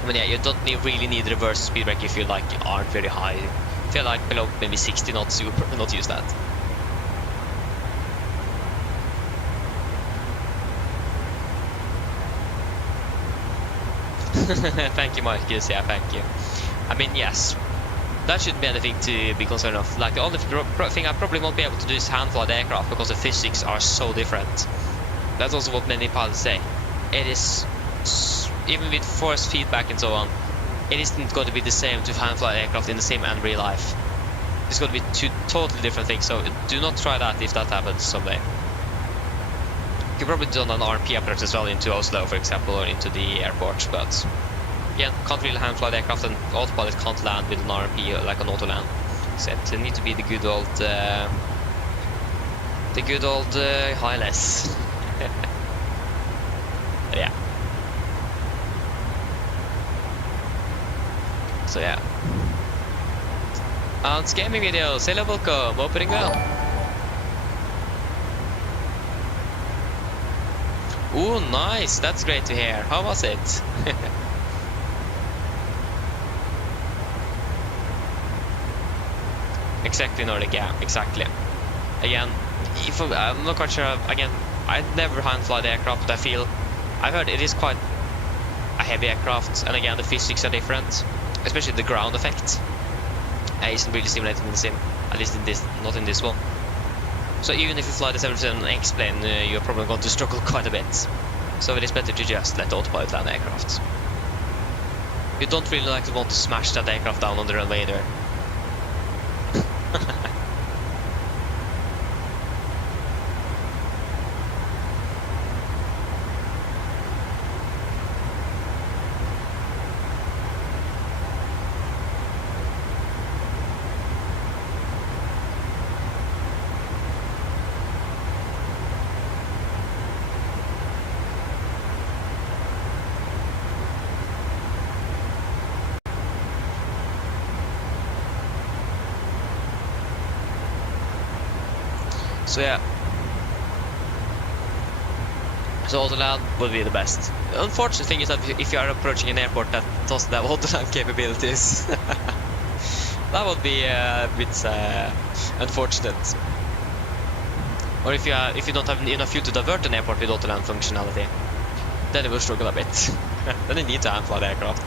I mean, yeah, you don't really need reverse speed brake if you like aren't very high. If you're like below maybe 60 knots, you will not use that. Thank you, Marcus. Yeah, thank you. I mean, yes, that shouldn't be anything to be concerned of. Like, the only thing I probably won't be able to do is hand fly the aircraft because the physics are so different. That's also what many pilots say. It is, even with force feedback and so on, it isn't going to be the same to hand fly aircraft in the sim and real life. It's going to be two totally different things, so do not try that if that happens someday. You can probably do an RP approach as well into Oslo, for example, or into the airport, but again, can't really hand fly the aircraft, and autopilot can't land with an RMP like an auto land. So it need to be the good old HLS. Yeah. So yeah. And gaming videos, hello, welcome, opening well. Ooh, nice, that's great to hear. How was it? Exactly, Nordic, yeah, exactly. Again, if I'm not quite sure, again, I never hand fly the aircraft, but I've heard it is quite a heavy aircraft, and again, the physics are different, especially the ground effect. Isn't really simulated in the sim, at least in this, not in this one. So even if you fly the 777X plane, you're probably going to struggle quite a bit. So it is better to just let the autopilot land the aircraft. You don't really like to want to smash that aircraft down on the runway either. So yeah. So autoland would be the best. The unfortunate thing is that if you are approaching an airport that doesn't have autoland capabilities, that would be a bit unfortunate. Or if you don't have enough fuel to divert an airport with autoland functionality, then it will struggle a bit. Then you need to hand fly the aircraft.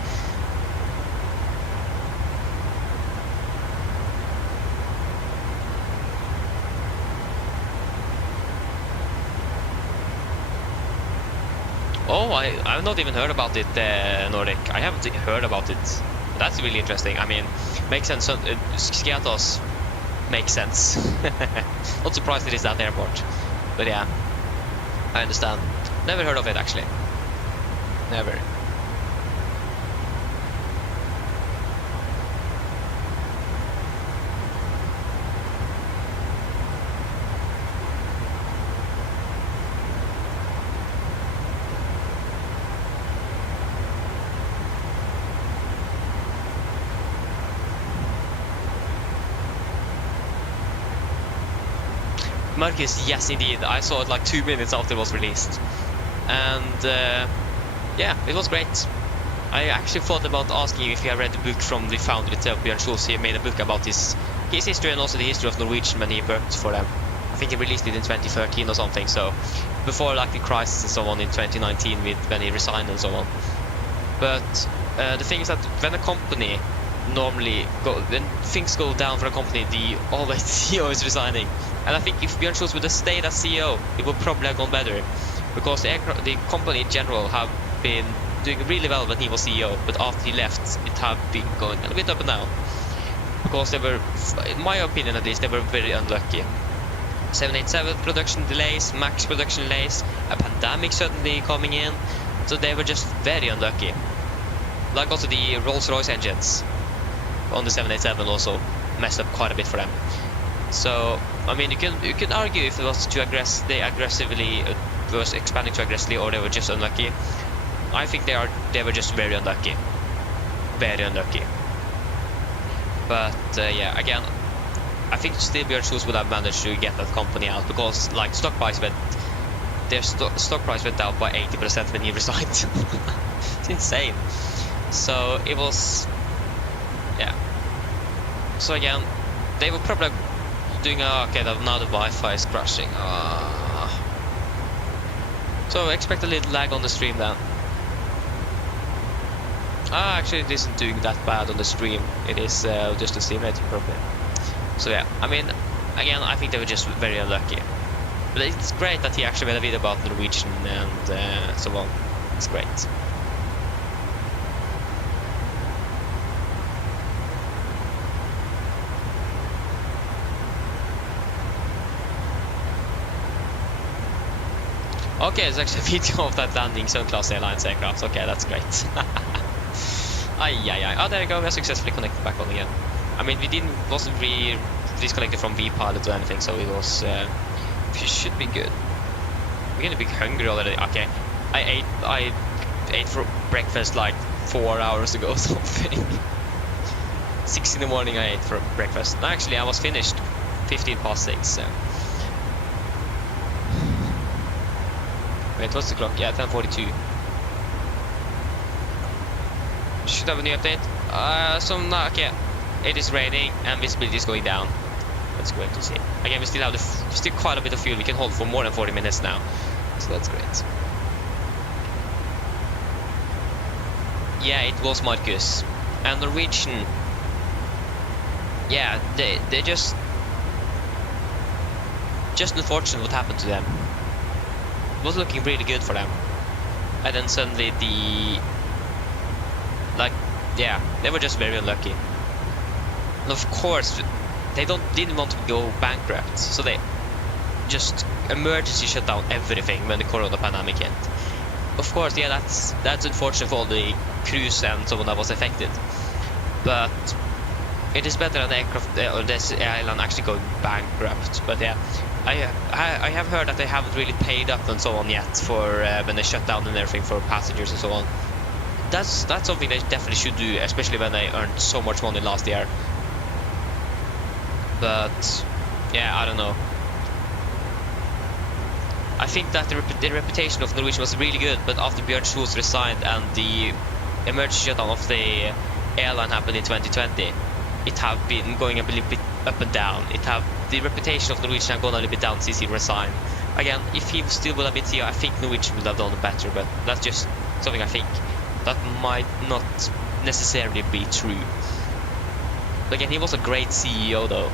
Oh, I've not even heard about it, Nordic. I haven't heard about it. That's really interesting. I mean, makes sense. Skiatos makes sense. Not surprised it is that airport. But yeah, I understand. Never heard of it, actually. Never. Marcus, yes indeed, I saw it like 2 minutes after it was released, and yeah, it was great. I actually thought about asking you if you had read the book from the founder itself, Björn Schulz. He made a book about his history and also the history of Norwegian when he worked for them. I think he released it in 2013 or something, so before like the crisis and so on in 2019 when he resigned and so on. But the thing is that when a company when things go down for a company, the always CEO is resigning. And I think if Björn Schulz would have stayed as CEO, it would probably have gone better, because the company in general have been doing really well when he was CEO, but after he left, it have been going a bit up and down, because they were, in my opinion at least, they were very unlucky. 787 production delays, MAX production delays, a pandemic suddenly coming in, so they were just very unlucky. Like also the Rolls-Royce engines on the 787 also messed up quite a bit for them. So I mean, you can argue if it was too aggressively was expanding too aggressively, or they were just unlucky. I think they were just very unlucky, very unlucky. But yeah, again, I think still Björn Schulz would have managed to get that company out, because like their stock price went down by 80% when he resigned. It's insane. So it was, yeah. So again, they were probably doing okay, now the Wi-Fi is crashing. So expect a little lag on the stream then. Actually it isn't doing that bad on the stream. It is just a simulator problem. So yeah, I mean, again, I think they were just very unlucky. But it's great that he actually made a video about Norwegian and so on. It's great. Okay, there's actually a video of that landing Sun Class Airlines aircraft. Okay, that's great. Oh, there you go. We are successfully connected back on again. I mean, wasn't really disconnected from VPilot or anything, so it was. It should be good. We're gonna be hungry already. Okay, I ate for breakfast like 4 hours ago or something. 6 in the morning I ate for breakfast. No, actually, I was finished 6:15. So. Wait, what's the clock? Yeah, 10:42. Should have a new update. Okay. It is raining and visibility is going down. That's great to see. Again, we still have still quite a bit of fuel. We can hold for more than 40 minutes now, so that's great. Yeah, it was Marcus and Norwegian. Yeah, they just unfortunate what happened to them. It was looking really good for them, and then suddenly they were just very unlucky. And of course, they didn't want to go bankrupt, so they just emergency shut down everything when the corona pandemic hit. Of course, yeah, that's unfortunate for all the crews and someone that was affected, but it is better than the aircraft or this airline actually going bankrupt. But yeah, I have heard that they haven't really paid up and so on yet for when they shut down and everything for passengers and so on. That's something they definitely should do, especially when they earned so much money last year. But yeah, I don't know. I think that the reputation of Norwegian was really good, but after Bjørn Schulz resigned and the emergency shutdown of the airline happened in 2020, it have been going a little bit up and down. The reputation of Norwegian have gone a little bit down since he resigned. Again, if he still would have been CEO, I think Norwegian would have done better, but that's just something I think. That might not necessarily be true. But again, he was a great CEO though,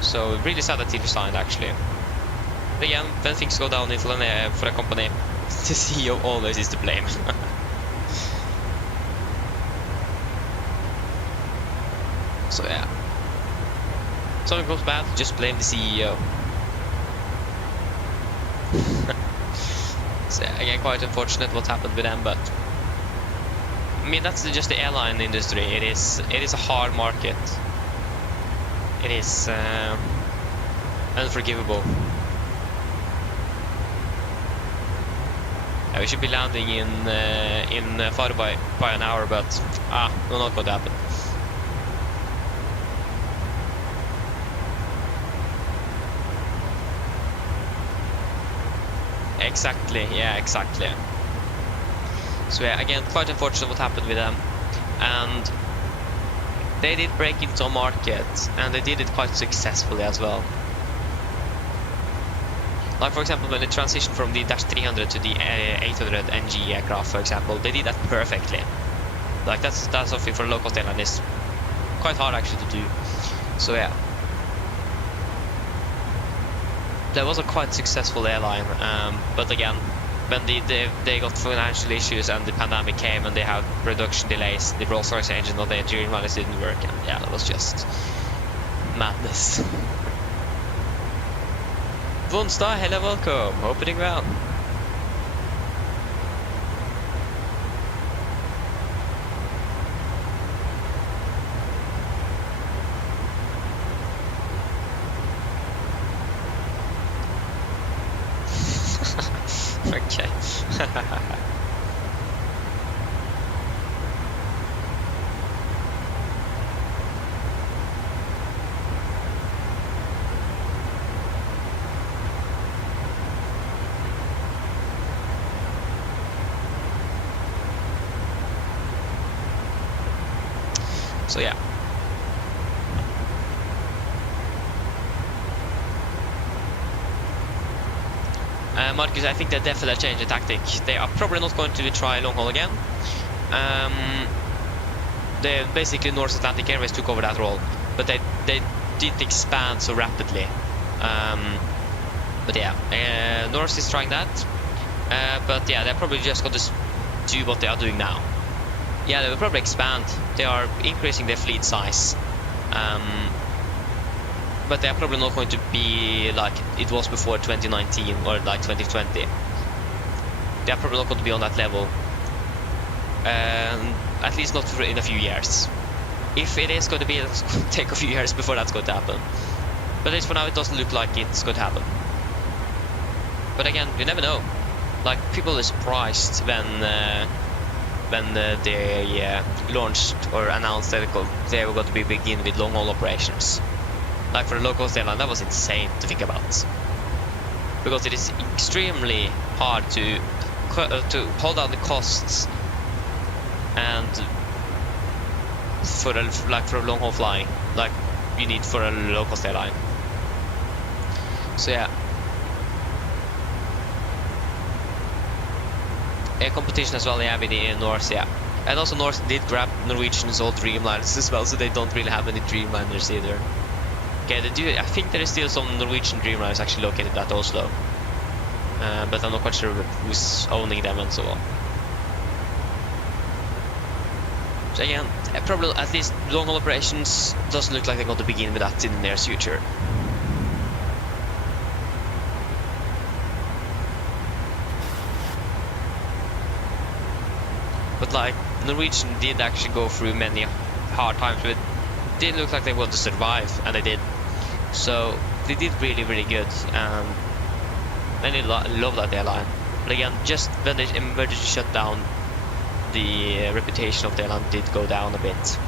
so really sad that he resigned actually. But again, when things go down for a company, the CEO always is to blame. So yeah, something goes bad, just blame the CEO. So again, quite unfortunate what happened with them, but I mean that's just the airline industry. It is a hard market. It is unforgivable. We should be landing in Faro by an hour, but will not going to happen. Exactly, yeah, exactly. So yeah, again, quite unfortunate what happened with them, and they did break into a market, and they did it quite successfully as well. Like for example, when they transitioned from the Dash 300 to the 800 NG aircraft, for example, they did that perfectly. Like that's something for a low-cost airline is quite hard actually to do. So yeah, that was a quite successful airline. But again, when they got financial issues and the pandemic came and they had production delays, the Rolls-Royce engine on the engineering runners didn't work, and yeah, that was just madness. Vonstar, hello, welcome, opening round. Okay. So yeah. Marcus, I think they definitely changed the tactic. They are probably not going to try long haul again. They basically North Atlantic Airways took over that role, but they didn't expand so rapidly. But yeah, North is trying that. But yeah, they're probably just going to do what they are doing now. Yeah, they will probably expand. They are increasing their fleet size. But they're probably not going to be like it was before 2019 or like 2020. They're probably not going to be on that level. at least not in a few years. If it is going to be, it's going to take a few years before that's going to happen. But at least for now, it doesn't look like it's going to happen. But again, you never know. Like, people are surprised when they launched or announced that they were going to begin with long-haul operations. Like for a low-cost airline, that was insane to think about. Because it is extremely hard to hold down the costs and for a long-haul flying, like you need for a low-cost airline. So yeah. Air competition as well, yeah, with the Norse, yeah. And also Norse did grab Norwegian's old Dreamliners as well, so they don't really have any Dreamliners either. Okay, they do. I think there is still some Norwegian Dreamliners actually located at Oslo. But I'm not quite sure who's owning them and so on. So again, probably at least long-haul operations doesn't look like they're going to begin with that in the near future. But like, Norwegian did actually go through many hard times, but it did look like they wanted to survive, and they did. So they did really, really good, and many love that airline. But again, just when they emergency shut down, the reputation of the airline did go down a bit,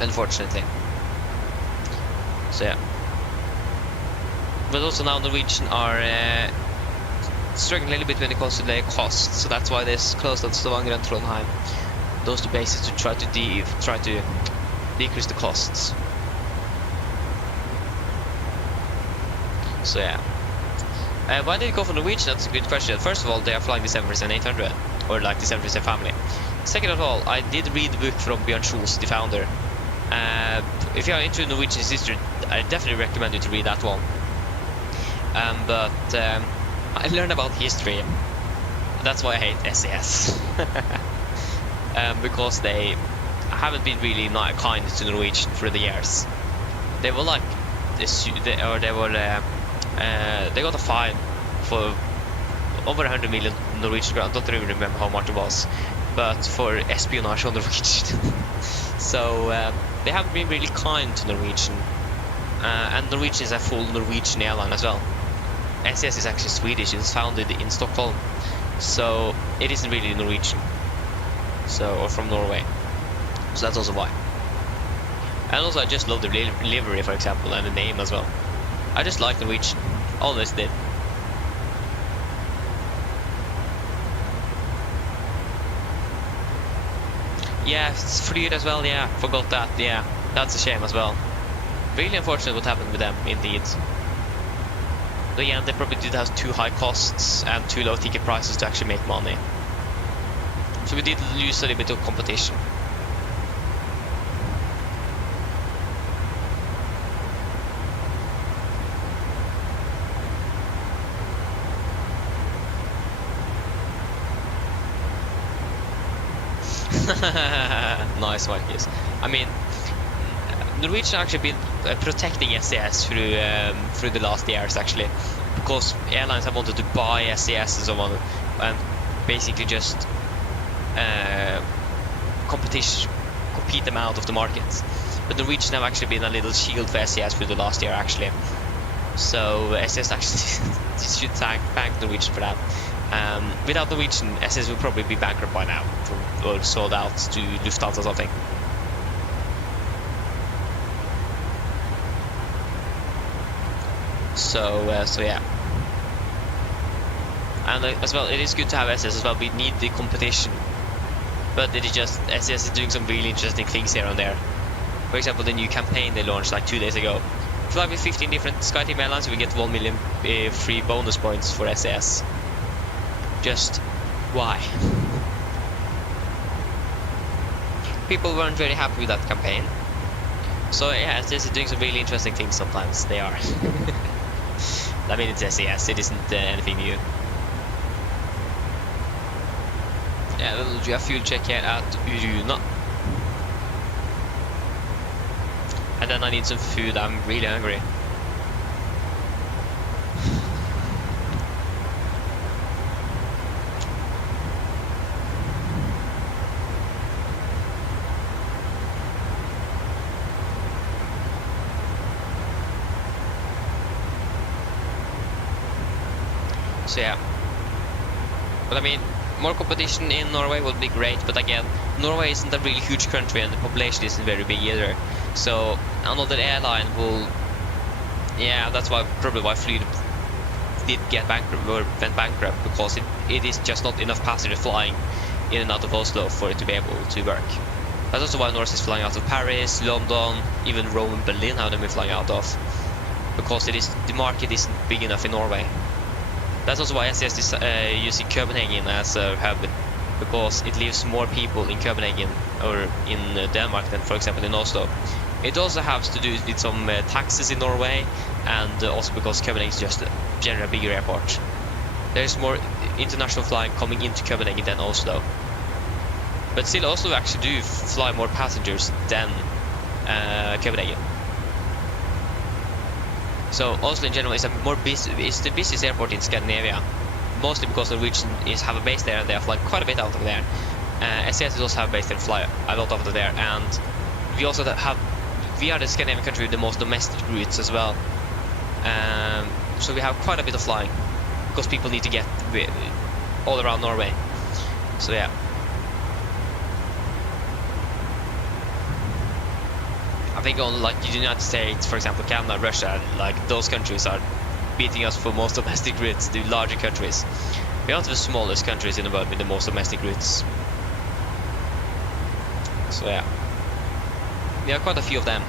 unfortunately. So yeah. But also now Norwegian are struggling a little bit when it comes to their costs, so that's why they're closed at Stavanger and Trondheim. Those two bases to try to decrease the costs. So yeah. Why did it go for Norwegian? That's a good question. First of all, they are flying the 737-800, or like the 737 family. Second of all, I did read the book from Bjørn Kjos, the founder. If you are into Norwegian's history, I definitely recommend you to read that one. But I learned about history. That's why I hate SAS. Because they haven't been really not kind to Norwegian through the years. They were like, they got a fine for over 100 million Norwegian krone. I don't even remember how much it was, but for espionage on Norwegian. So they haven't been really kind to Norwegian, and Norwegian is a full Norwegian airline as well. SAS is actually Swedish. It's founded in Stockholm, so it isn't really Norwegian. So, or from Norway. So that's also why. And also, I just love the livery, for example, and the name as well. I just like Norwegian. Always did. Yeah, it's Flyr as well. Yeah, forgot that. Yeah, that's a shame as well. Really unfortunate what happened with them, indeed. But yeah, they probably did have too high costs and too low ticket prices to actually make money. So we did lose a little bit of competition. Nice, Marcus. I mean, Norwegian actually been protecting SAS through the last years, actually, because airlines have wanted to buy SAS and so on, and basically just compete them out of the market. But Norwegian have actually been a little shield for SAS through the last year, actually. So SAS actually should thank Norwegian for that. Without Norwegian, SAS would probably be bankrupt by now, or sold out to Lufthansa or something. So yeah. And as well, it is good to have SAS as well. We need the competition, but it is just SAS is doing some really interesting things here and there. For example, the new campaign they launched like 2 days ago. Fly with 15 different SkyTeam airlines, we get 1 million free bonus points for SAS. Just why? People weren't very happy with that campaign. So yeah, SAS is doing some really interesting things sometimes. They are. I mean, it's SAS, it isn't anything new. Yeah, we'll do a fuel check here at Uruna. And then I need some food, I'm really hungry. So yeah. But I mean, more competition in Norway would be great, but again, Norway isn't a really huge country and the population isn't very big either. So another airline will, yeah, that's probably why Fly did get bankrupt or went bankrupt, because it is just not enough passengers flying in and out of Oslo for it to be able to work. That's also why Norse is flying out of Paris, London, even Rome and Berlin have them been flying out of, because the market isn't big enough in Norway. That's also why SAS is using Copenhagen as a hub, because it leaves more people in Copenhagen or in Denmark than, for example, in Oslo. It also has to do with some taxes in Norway, and also because Copenhagen is just generally a bigger airport. There's more international flying coming into Copenhagen than Oslo. But still, Oslo actually do fly more passengers than Copenhagen. So Oslo in general is is the busiest airport in Scandinavia, mostly because Norwegian have a base there and they fly quite a bit out of there. SAS also have a base there and fly a lot out of there, and we also we are the Scandinavian country with the most domestic routes as well. So we have quite a bit of flying because people need to get all around Norway. So yeah. I think on like the United States, for example, Canada, Russia, like those countries are beating us for most domestic routes, the larger countries. We are the smallest countries in the world with the most domestic routes. So yeah. We have quite a few of them.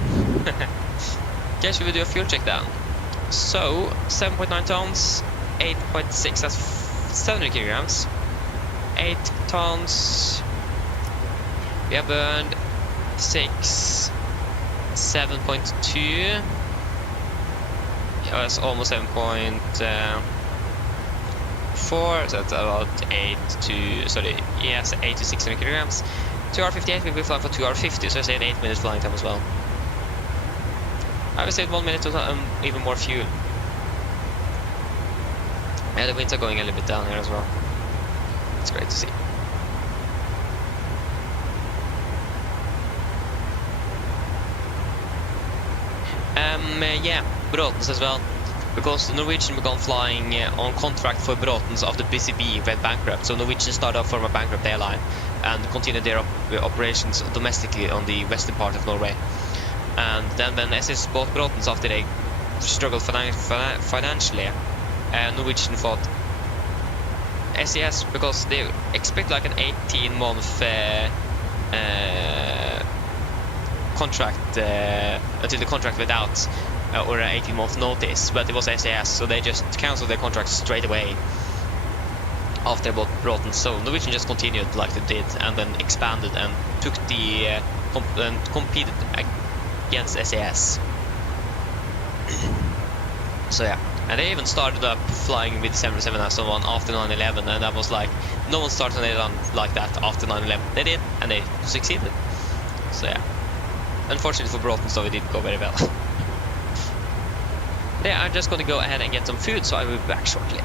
Okay, should we do a fuel check then? So, 7.9 tons, 8.6, that's 700 kilograms. 8 tons, we have burned 6, 7.2. Yeah, that's almost 7.4, so that's about 8 to 600 kilograms. 2 hour 58, we'll be flying for 2 hour 50, so I say 8 minutes flying time as well. I would say 1 minute to even more fuel. Yeah, the winds are going a little bit down here as well. It's great to see. Yeah, Brotens as well, because the Norwegian began flying on contract for Brotens after BCB went bankrupt. So Norwegian started off from a bankrupt airline and continued their operations domestically on the western part of Norway. And then when SS bought Brotens after they struggled financially, Norwegian fought SAS because they expect like an 18-month contract until the contract went out, or an 18-month notice, but it was SAS, so they just cancelled their contract straight away after they bought Broughton. So Norwegian just continued like they did, and then expanded and took the and competed against SAS. So yeah, and they even started up flying with 737 and so on after 9/11, and that was like no one started an airline like that after 9/11. They did, and they succeeded. So yeah, unfortunately for Broughton, so it didn't go very well. Yeah, I'm just gonna go ahead and get some food, so I will be back shortly.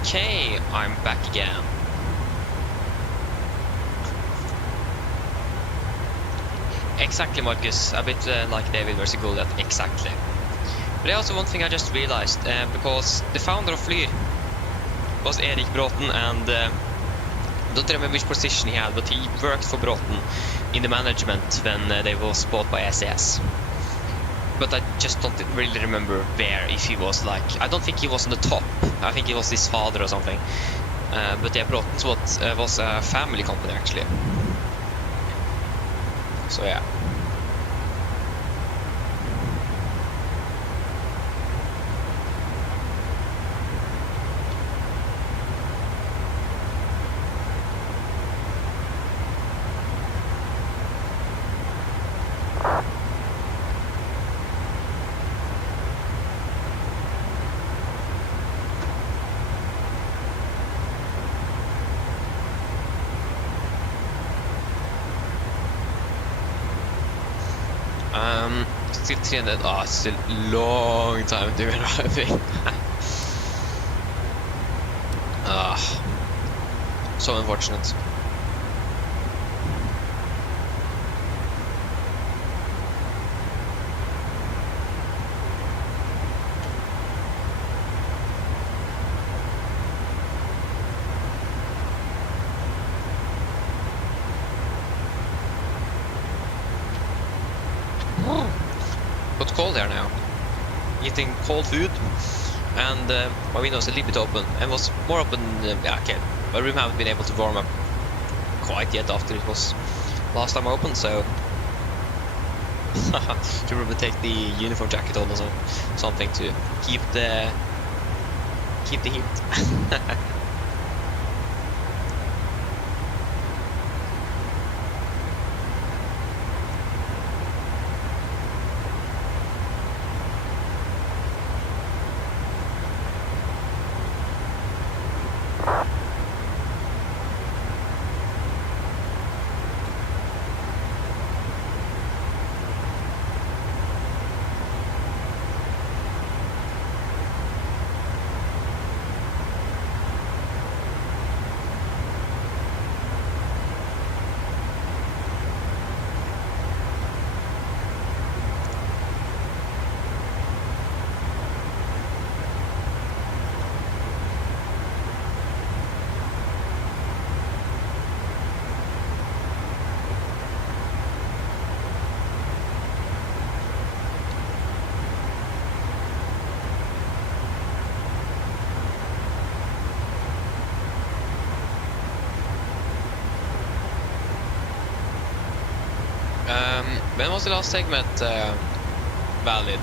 Okay, I'm back again. Exactly, Marcus. A bit like David, very good at exactly. But there's also one thing I just realized, because the founder of Flyr was Erik Bråten, and I don't remember which position he had, but he worked for Bråten in the management when they was bought by SAS. But I just don't really remember where, if he was like, I don't think he was on the top. I think he was his father or something. But yeah, Bråten's was a family company actually. So yeah. Still 300. Oh, it's still a long time to be driving. So unfortunate. Got cold there now. Eating cold food, and my window's a little bit open, and was more open. Yeah, okay. My room haven't been able to warm up quite yet after it was last time open, so to remember take the uniform jacket on or something to keep the heat. When was the last segment valid?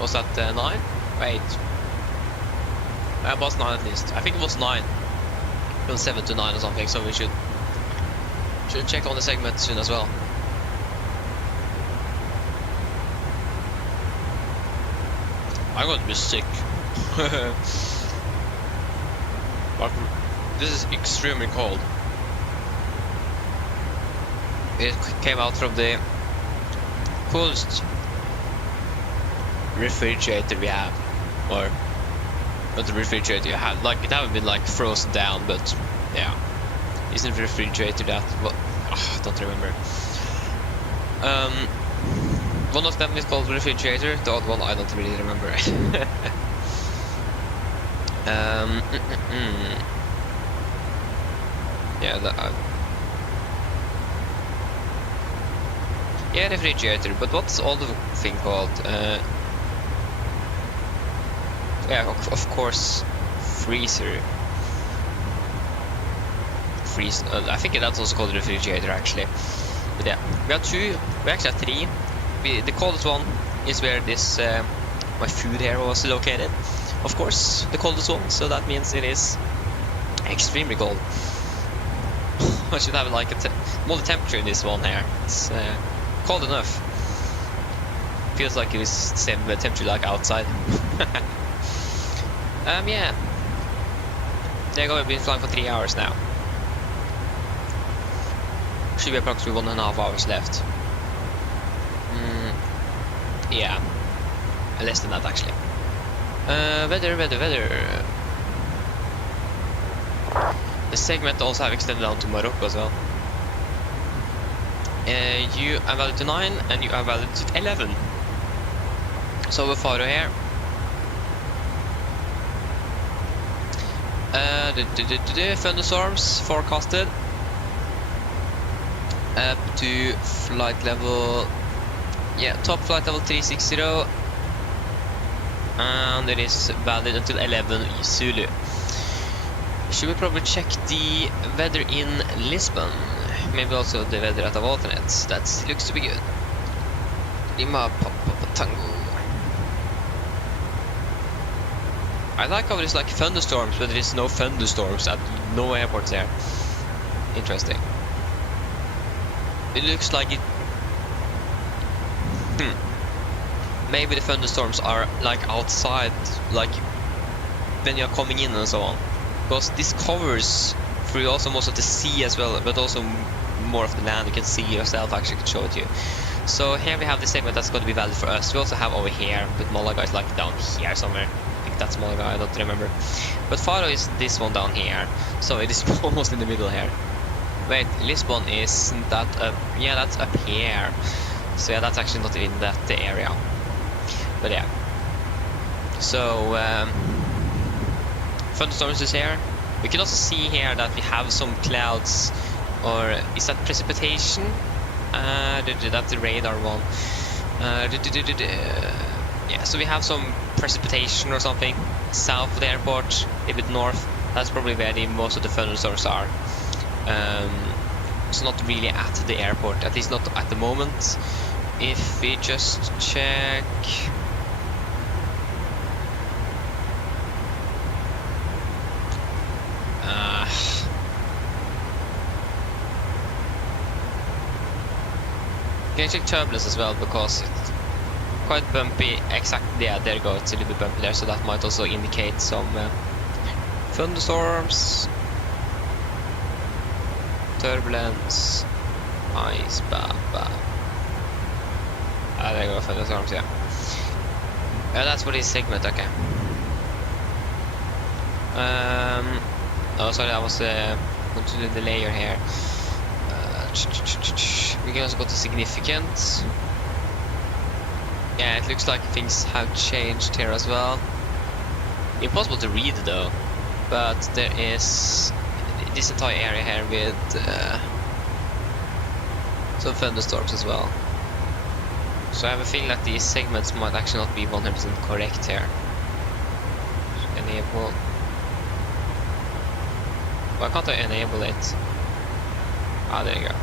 Was that 9? Wait. It was 9 at least. I think it was 9. From 7 to 9 or something, so we should check on the segment soon as well. I'm going to be sick. But this is extremely cold. It came out from the coolest refrigerator we have, or not the refrigerator you have. Like it haven't been like frozen down, but yeah, isn't the refrigerator that? Well, I don't remember. One of them is called refrigerator. The other one I don't really remember. Yeah, yeah, refrigerator, but what's the other thing called? Yeah, of course, freezer. I think that's also called refrigerator actually. But yeah, we have two. We actually have three. The coldest one is where this my food here was located. Of course, the coldest one. So that means it is extremely cold. I should have like more temperature in this one here. It's cold enough. Feels like it was the same temperature like outside. Yeah. There you go, we've been flying for 3 hours now. Should be approximately 1.5 hours left. Yeah. Less than that actually. Weather. The segment also have extended down to Morocco as well. You are valid to 9 and you are valid to 11. So with Faro here. Thunderstorms forecasted up to flight level, yeah, top flight level 360, and it is valid until 11 Zulu. Should we probably check the weather in Lisbon? Maybe also the weather at the alternate. That looks to be good. Lima Papa Tango. I like how there's like thunderstorms, but there is no thunderstorms at no airports there. Interesting. It looks like it. Maybe the thunderstorms are like outside, like when you're coming in and so on. Because this covers through also most of the sea as well, but also more of the land. You can see yourself, actually can show it to you. So here we have the segment that's going to be valid for us. We also have over here, but Malaga is like down here somewhere. I think that's Malaga, I don't remember. But Faro is this one down here, so it is almost in the middle here. Wait, Lisbon isn't that up? Yeah, that's up here. So yeah, that's actually not in that area. But yeah. So thunderstorms is here. We can also see here that we have some clouds, or is that precipitation? That's the radar one. Yeah, so we have some precipitation or something south of the airport, a bit north. That's probably where most of the thunderstorms are. So not really at the airport, at least not at the moment. If we just check. Can you check turbulence as well, because it's quite bumpy. Exactly, yeah, there you go, it's a little bit bumpy there, so that might also indicate some thunderstorms, turbulence, ice, there you go, thunderstorms, yeah. That's for this segment, okay. Oh, sorry, I was going to do the layer here. We can also go to significant. Yeah, it looks like things have changed here as well. Impossible to read though, but there is this entire area here with some thunderstorms as well. So I have a feeling that these segments might actually not be 100% correct here. Enable. Why can't I enable it? Ah, there you go.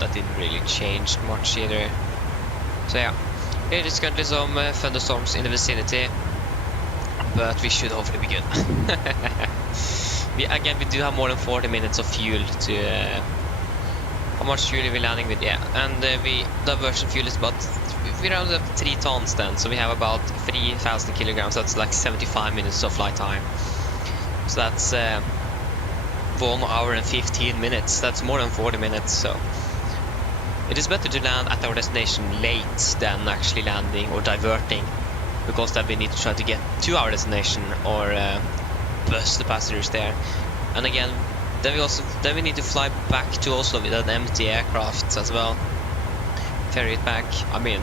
That didn't really change much either. So yeah, it is currently some thunderstorms in the vicinity, but we should hopefully be good. we do have more than 40 minutes of fuel to. How much fuel are we landing with? Yeah, and the diversion fuel is about. We rounded up 3 tons then, so we have about 3,000 kilograms. That's like 75 minutes of flight time. So that's 1 hour and 15 minutes. That's more than 40 minutes. So it is better to land at our destination late than actually landing or diverting, because then we need to try to get to our destination or bus the passengers there. And again, then we need to fly back to Oslo with an empty aircraft as well. Ferry it back. I mean,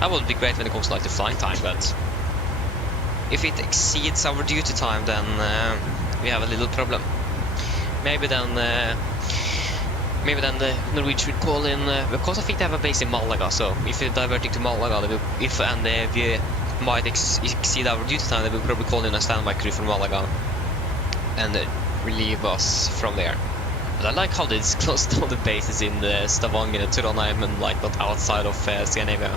that would be great when it comes to like the flight time, but if it exceeds our duty time, then we have a little problem. Maybe then the Norwegian would call in, because I think they have a base in Malaga. So if we're diverting to Malaga, if we might exceed our duty time, they will probably call in a standby crew from Malaga and relieve us from there. But I like how they closed down the bases in Stavanger and Trondheim and like not outside of Scandinavia.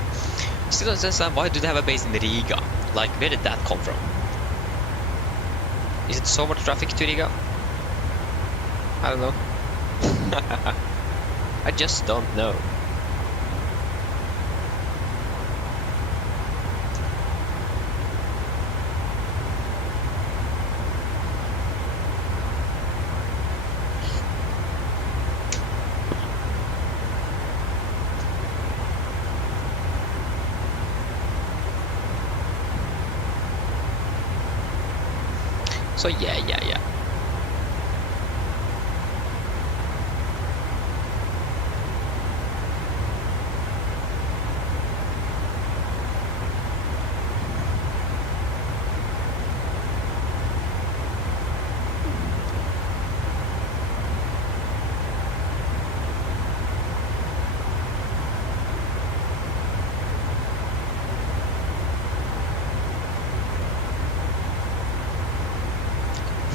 Still don't understand, why do they have a base in Riga? Like, where did that come from? Is it so much traffic to Riga? I don't know. I just don't know. So yeah.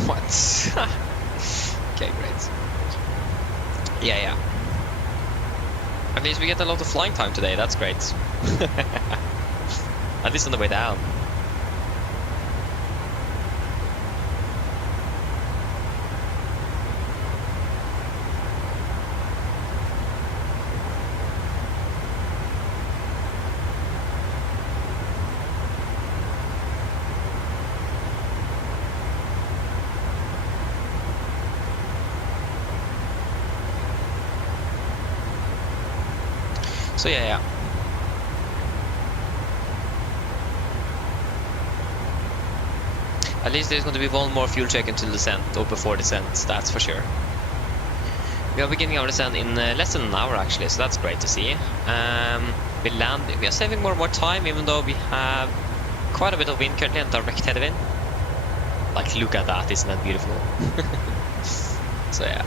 What? Okay, great. Yeah. At least we get a lot of flying time today, that's great. At least on the way down. So yeah. At least there's going to be one more fuel check until descent, or before descent, that's for sure. We are beginning our descent in less than an hour actually, so that's great to see. We are saving more and more time, even though we have quite a bit of wind currently and direct headwind. Like, look at that, isn't that beautiful? So yeah.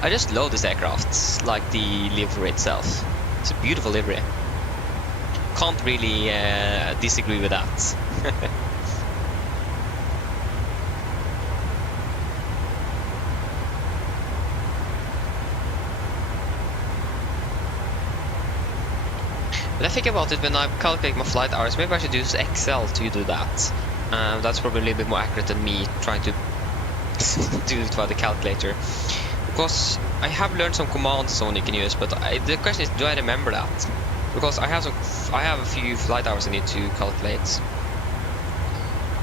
I just love this aircraft, like the livery itself. It's a beautiful livery. Can't really disagree with that. But I think about it when I calculate my flight hours, maybe I should use Excel to do that. That's probably a little bit more accurate than me trying to do it via the calculator. Because I have learned some commands so you can use, but the question is, do I remember that? Because I have a few flight hours I need to calculate.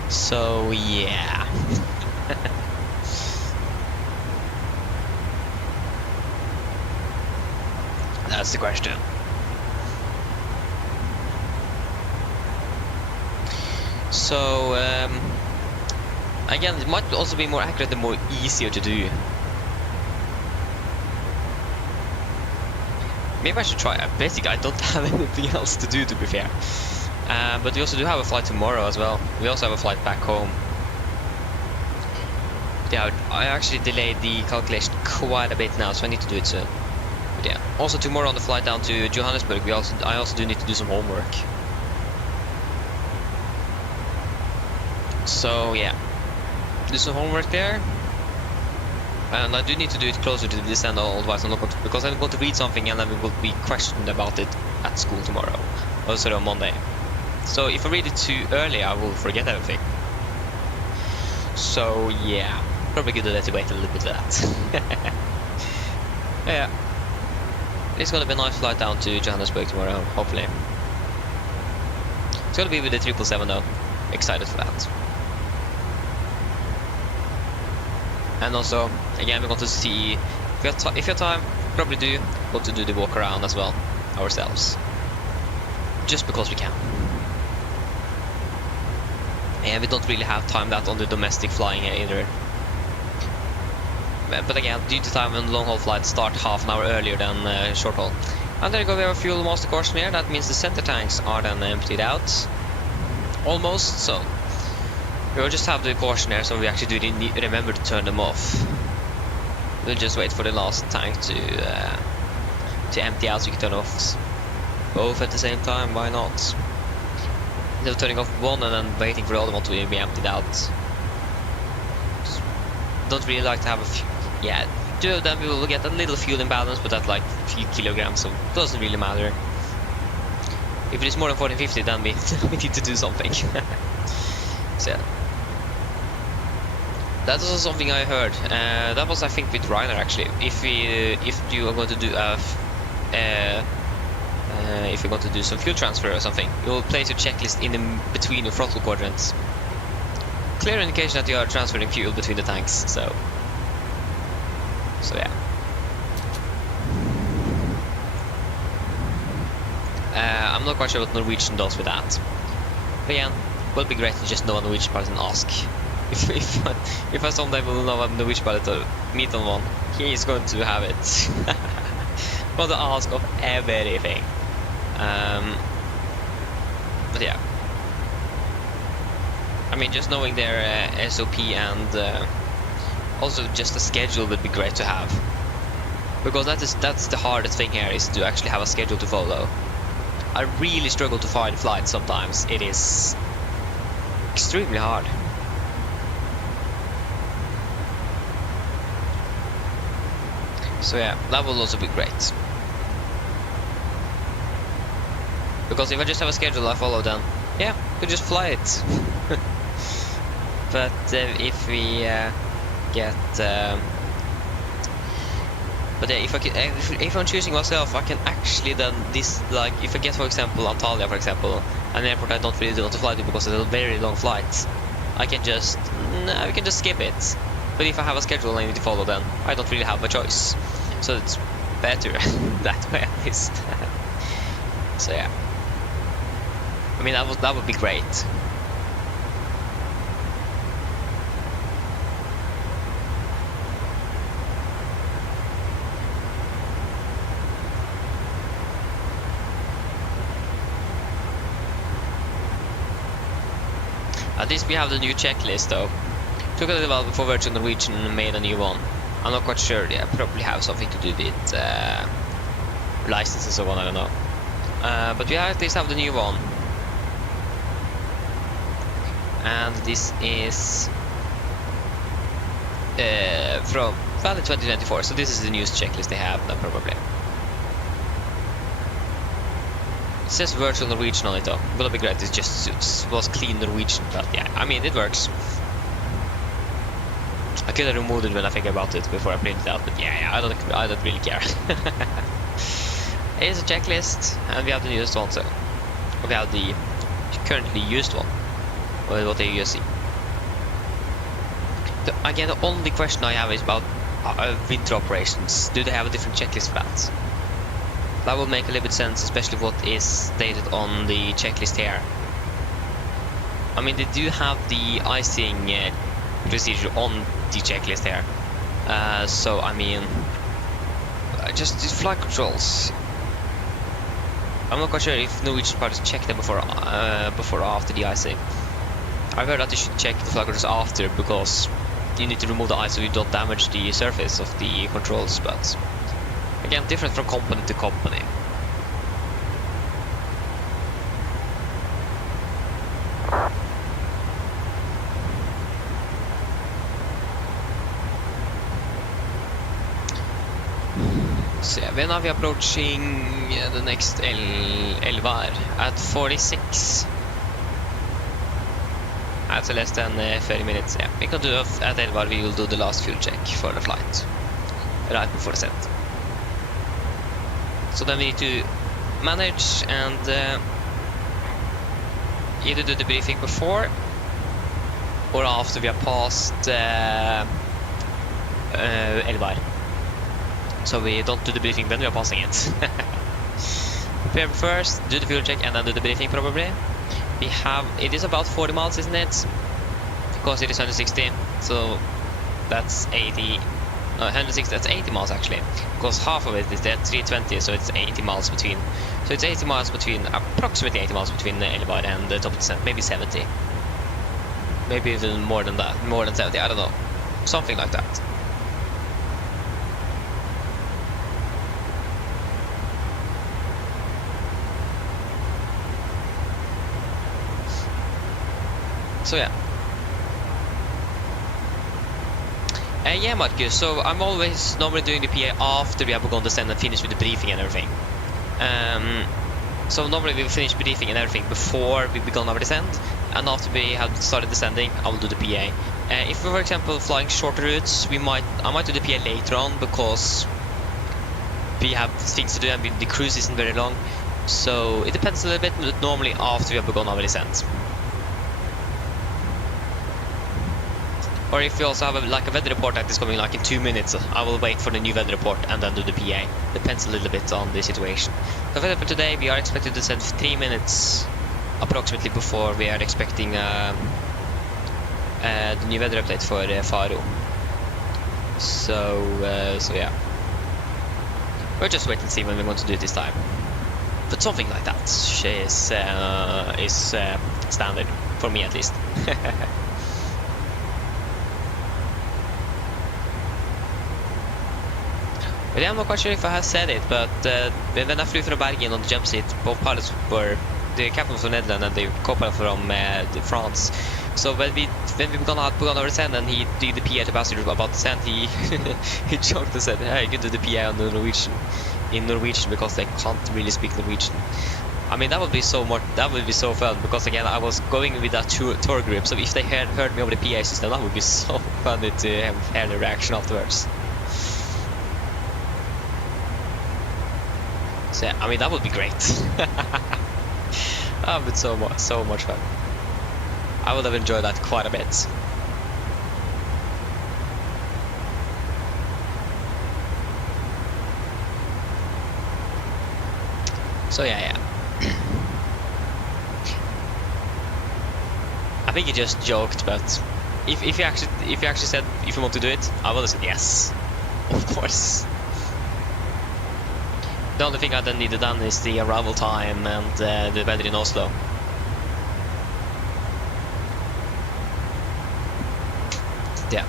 So yeah. That's the question. So again, it might also be more accurate and more easier to do. Maybe I should try. Basically, I don't have anything else to do, to be fair. But we also do have a flight tomorrow as well. We also have a flight back home. Yeah, I actually delayed the calculation quite a bit now, so I need to do it soon. But yeah, also tomorrow on the flight down to Johannesburg, I also do need to do some homework. So yeah, do some homework there. And I do need to do it closer to the descent, otherwise I'm not going to, because I'm going to read something and then we will be questioned about it at school tomorrow, or sorry, on Monday. So if I read it too early, I will forget everything. So yeah, probably good to wait a little bit for that. Yeah, it's gonna be a nice flight down to Johannesburg tomorrow, hopefully. It's gonna be with the 777 though. Excited for that. And also, again, we're going to see, if you have time, probably go to do the walk around as well, ourselves. Just because we can. And we don't really have time that on the domestic flying here either. But again, due to time when long haul flights start half an hour earlier than short haul. And there you go, we have a fuel master caution here. That means the center tanks are then emptied out. Almost, so we'll just have the caution here, so we actually do remember to turn them off. We'll just wait for the last tank to empty out so we can turn off both at the same time, why not? Instead of turning off one and then waiting for the other one to be emptied out. Don't really like to have a few, yeah, two of them we will get a little fuel imbalance, but that's like a few kilograms, so it doesn't really matter. If it is more than 1450, then we need to do something. So yeah. That was something I heard. That was, I think, with Reiner actually. If you are going to do if you're going to do some fuel transfer or something, you will place your checklist in between your throttle quadrants. Clear indication that you are transferring fuel between the tanks. So yeah. I'm not quite sure what Norwegian does with that. But again, would be great to just know a Norwegian pilot and ask. If I someday will know a Norwegian pilot or meet on one, he is going to have it. But to ask of everything. But yeah. I mean, just knowing their SOP and also just a schedule would be great to have. Because that's the hardest thing here, is to actually have a schedule to follow. I really struggle to find flights sometimes. It is extremely hard. So yeah, that will also be great. Because if I just have a schedule I follow, then yeah, I could just fly it. But if we get but yeah, if I'm choosing myself, I can actually then like if I get, for example, Antalya, for example, an airport I don't really want to fly to because it's a very long flight, I can just skip it. But if I have a schedule I need to follow, then I don't really have a choice. So it's better that way at least. So yeah, I mean that would be great. At least we have the new checklist though. Took a little while before Virtual Norwegian made a new one. I'm not quite sure, yeah, probably have something to do with licenses and so on, I don't know. But we at least have the new one. And this is from valid 2024, so this is the newest checklist they have then probably. It says Virtual Norwegian on it though. Would be great, it just was clean Norwegian, but yeah, I mean it works. I could have removed it when I think about it before I printed it out, but yeah, I don't really care. It is a checklist, and we have the newest one, so we have the currently used one, or what they use. Again, the only question I have is about winter operations. Do they have a different checklist for that? That will make a little bit sense, especially what is stated on the checklist here. I mean, they do have the icing procedure on the checklist here. So, I mean, just the flight controls. I'm not quite sure if Norwegian pilots check them before or after the icing. I've heard that you should check the flight controls after, because you need to remove the ice so you don't damage the surface of the controls, but again, different from company to company. So yeah, we're now approaching the next Elvar at 46. That's less than 30 minutes. Yeah, we can do at Elvar. We will do the last fuel check for the flight right before the set. So then we need to manage and either do the briefing before or after we have passed Elvar. So we don't do the briefing when we are passing it. Prepare first, do the fuel check, and then do the briefing probably. We have, it is about 40 miles, isn't it? Because it is 160, so that's 80. 160, that's 80 miles actually. Because half of it is at 320, so it's 80 miles between. So it's 80 miles between, approximately 80 miles between Elvar and the top of the descent, maybe 70. Maybe even more than that, more than 70, I don't know. Something like that. So yeah. Yeah, Marcus, so I'm always normally doing the PA after we have begun descent and finish with the briefing and everything. So normally we finish briefing and everything before we begin our descent, and after we have started descending, I will do the PA. If we're, for example, flying shorter routes, I might do the PA later on, because we have things to do and the cruise isn't very long. So it depends a little bit, but normally after we have begun our descent. Or if you also have a weather report that is coming like in 2 minutes, I will wait for the new weather report and then do the PA. Depends a little bit on the situation. The weather for today, we are expected to descend 3 minutes approximately before we are expecting the new weather update for Faro. So yeah, we'll just wait and see when we want to do it this time. But something like that is standard for me at least. But yeah, I'm not quite sure if I have said it, but when I flew from Bergen on the jump seat, both pilots were the captain from Netherlands and the co-pilot from France. So when we began our descent and he did the PA to passengers about descent, he he joked and said, "Hey, you can do the PA on the Norwegian in Norwegian because they can't really speak Norwegian." I mean, that would be so fun because again, I was going with that tour group, so if they heard me over the PA system, that would be so funny to hear the reaction afterwards. So yeah, I mean, that would be great. That would be so much fun. I would have enjoyed that quite a bit. So yeah. I think he just joked, but if you actually said if you want to do it, I would have said yes, of course. The only thing I then needed done is the arrival time and the weather in Oslo. Yeah.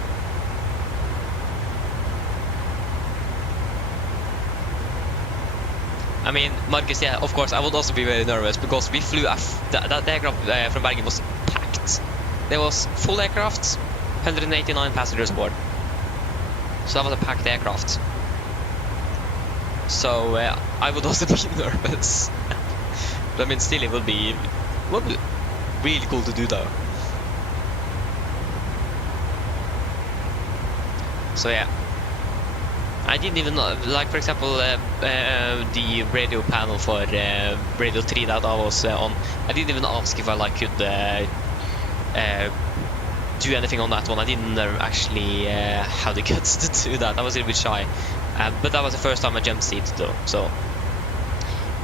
I mean, Marcus, yeah, of course, I would also be very nervous because we flew that aircraft from Bergen was packed. There was full aircraft, 189 passengers aboard. So that was a packed aircraft. So I would also be nervous. But I mean, still, it would be really cool to do though. So yeah, I didn't even know, like for example, the radio panel for Radio 3 that I was on. I didn't even ask if I could do anything on that one. I didn't actually have the guts to do that. I was a little bit shy. But that was the first time I jumped seat though, so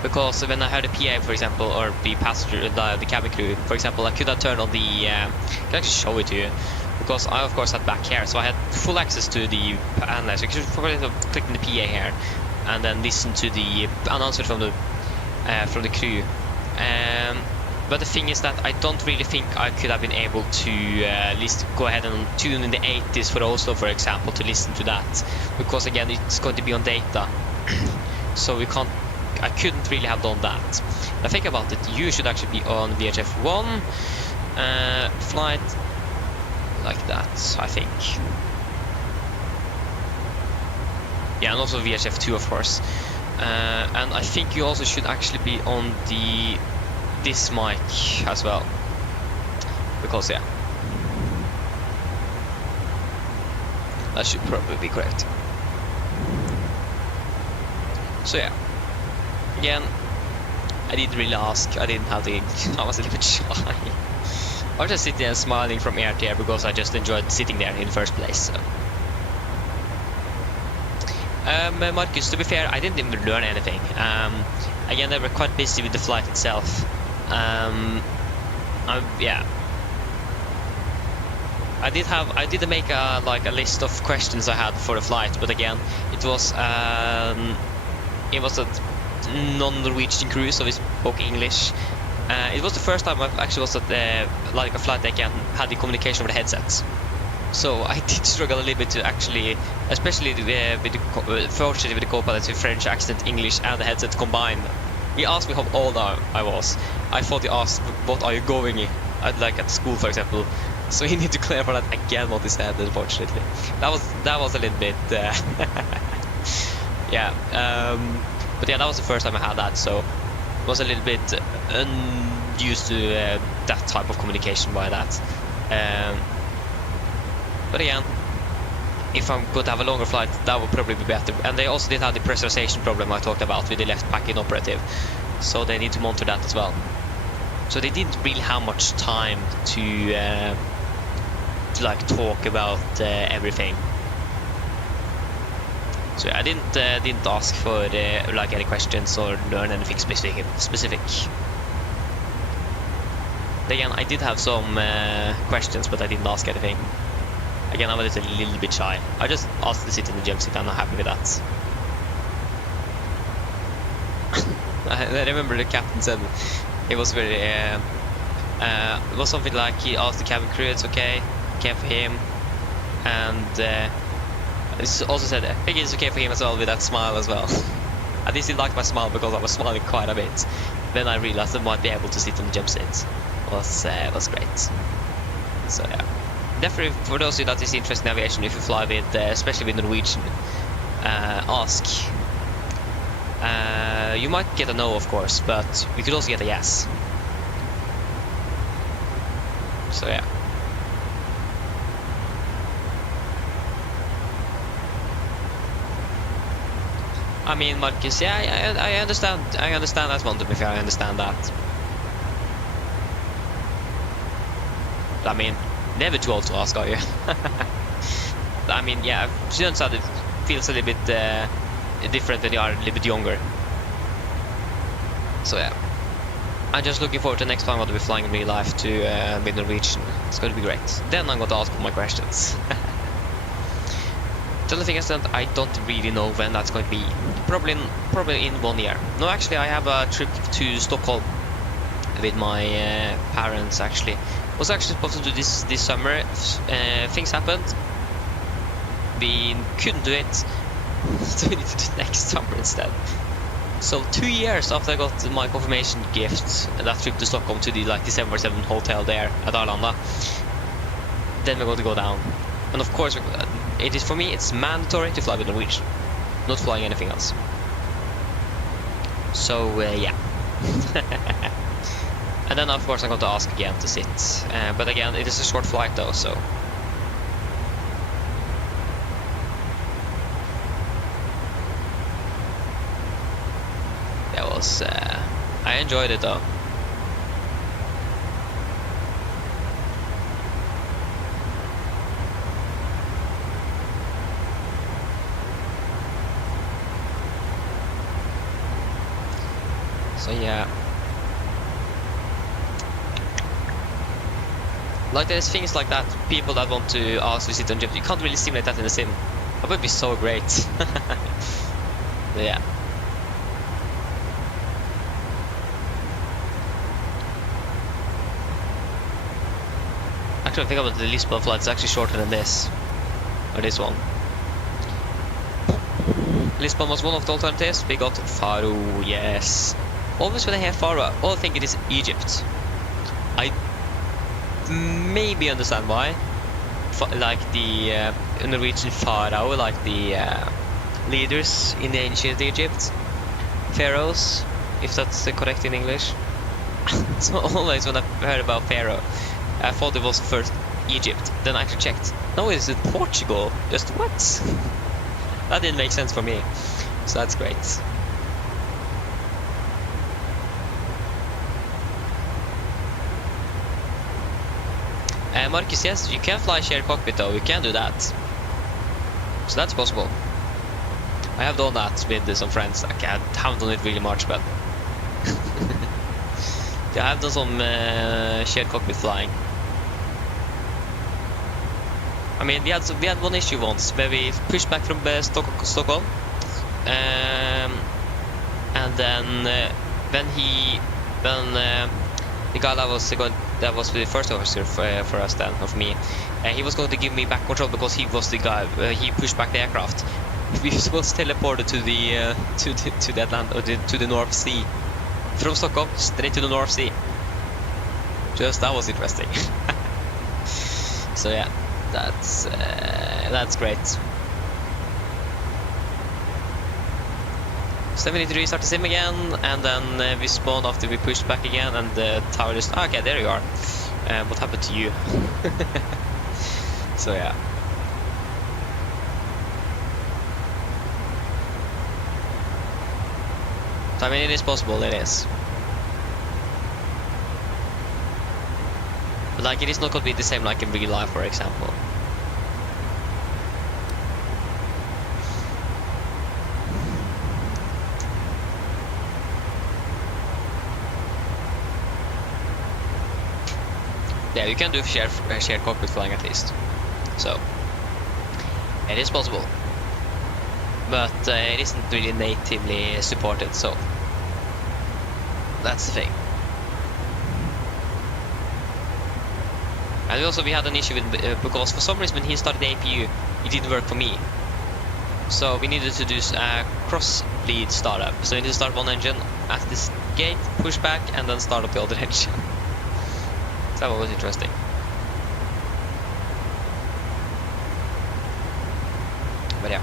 because when I heard the PA, for example, or the passenger, the cabin crew, for example, I could have turned on the I can actually show it to you because I of course had back here, so I had full access to the analyzer. I could probably click on the PA here and then listen to the announcer from the crew. But the thing is that I don't really think I could have been able to at least go ahead and tune in the 80s for Oslo, for example, to listen to that, because again, it's going to be on data. So I couldn't really have done that. Now think about it, you should actually be on VHF1 flight like that, I think. Yeah, and also VHF2, of course. And I think you also should actually be on this mic as well, because yeah, that should probably be correct. So yeah, again, I didn't really ask. I didn't have the. I was a little bit shy. I was just sitting and smiling from ear to ear because I just enjoyed sitting there in the first place. So. Marcus, to be fair, I didn't even learn anything. Again, they were quite busy with the flight itself. Yeah, I did make a list of questions I had for the flight, but again, it was a non-Norwegian crew, so we spoke English. It was the first time I actually was at a flight deck and had the communication over the headsets. So I did struggle a little bit to actually, especially fortunately with the co-pilot with French accent, English, and the headset combined. He asked me how old I was. I thought he asked, "What are you going in?" At school, for example. So he needed to clarify that again what he said. Unfortunately, that was a little bit. Yeah. But yeah, that was the first time I had that, so I was a little bit unused to that type of communication by that. But again, if I'm going to have a longer flight, that would probably be better. And they also did have the pressurization problem I talked about with the left pack inoperative, so they need to monitor that as well. So they didn't really have much time to talk about everything. So I didn't ask for any questions or learn anything specific. Again, I did have some questions, but I didn't ask anything. Again, I was a little bit shy. I just asked to sit in the jump seat and I'm happy with that. I remember the captain said it was very... it was something like he asked the cabin crew it's okay for him. And he also said I think it's okay for him as well with that smile as well. At least he liked my smile because I was smiling quite a bit. Then I realized I might be able to sit on the jump seat. Was great. So yeah, definitely for those of you that is interested in aviation, if you fly with, especially with Norwegian, ask. You might get a no, of course, but you could also get a yes. So yeah. I mean, Marcus, yeah, I understand. I understand that one, to be fair, I understand that. I mean, never too old to ask, are you? I mean, yeah, students are feels a little bit different when you are a little bit younger. So yeah, I'm just looking forward to the next time I'm going to be flying in real life to with Norwegian. It's going to be great. Then I'm going to ask all my questions. The only thing is that I don't really know when that's going to be. Probably in 1 year. No, actually, I have a trip to Stockholm with my parents. Actually, was actually supposed to do this summer. Things happened. We couldn't do it, so we need to do it next summer instead. So 2 years after I got my confirmation gift, that trip to Stockholm to the December 7 hotel there at Arlanda, then we're going to go down. And of course, it is for me, it's mandatory to fly with Norwegian, not flying anything else. So yeah. And then of course I'm going to ask again to sit, but again it is a short flight though, so. That was, I enjoyed it though. So yeah, like there's things like that, people that want to ask to sit on jump, you can't really simulate that in a sim. That would be so great. Yeah. Actually, I think about the Lisbon flight, it's actually shorter than this, or this one. Lisbon was one of the alternatives. We got Faro, yes. Always when I hear Faro, all I think it is Egypt. I maybe understand why. Like the Norwegian Faro, like the leaders in the ancient Egypt. Pharaohs, if that's correct in English. So always when I heard about Faro, I thought it was first Egypt. Then I actually checked. No, it's in Portugal. Just what? That didn't make sense for me. So that's great. Marcus, yes, you can fly shared cockpit though, you can do that. So that's possible. I have done that with some friends. Okay, I haven't done it really much, but yeah, I have done some shared cockpit flying. I mean, we had one issue once where we pushed back from Stockholm, and then when the guy that was the first officer for us then, of me, he was going to give me back control because he was the guy. He pushed back the aircraft. We was teleported to the to the Atlantic, or to the North Sea, from Stockholm straight to the North Sea. That was interesting. So yeah, that's great. So then we need to restart the sim again, and then we spawn after we pushed back again, and the tower just... okay, there you are. What happened to you? So yeah. So, I mean, it is possible, it is. But like, it is not going to be the same like in real life, for example. yeah, you can do shared cockpit flying at least. So it is possible, but it isn't really natively supported. So that's the thing. And also we had an issue with because for some reason when he started the APU, it didn't work for me. So we needed to do a cross-bleed startup. So we need to start one engine at this gate, push back, and then start up the other engine. So that was interesting. But yeah.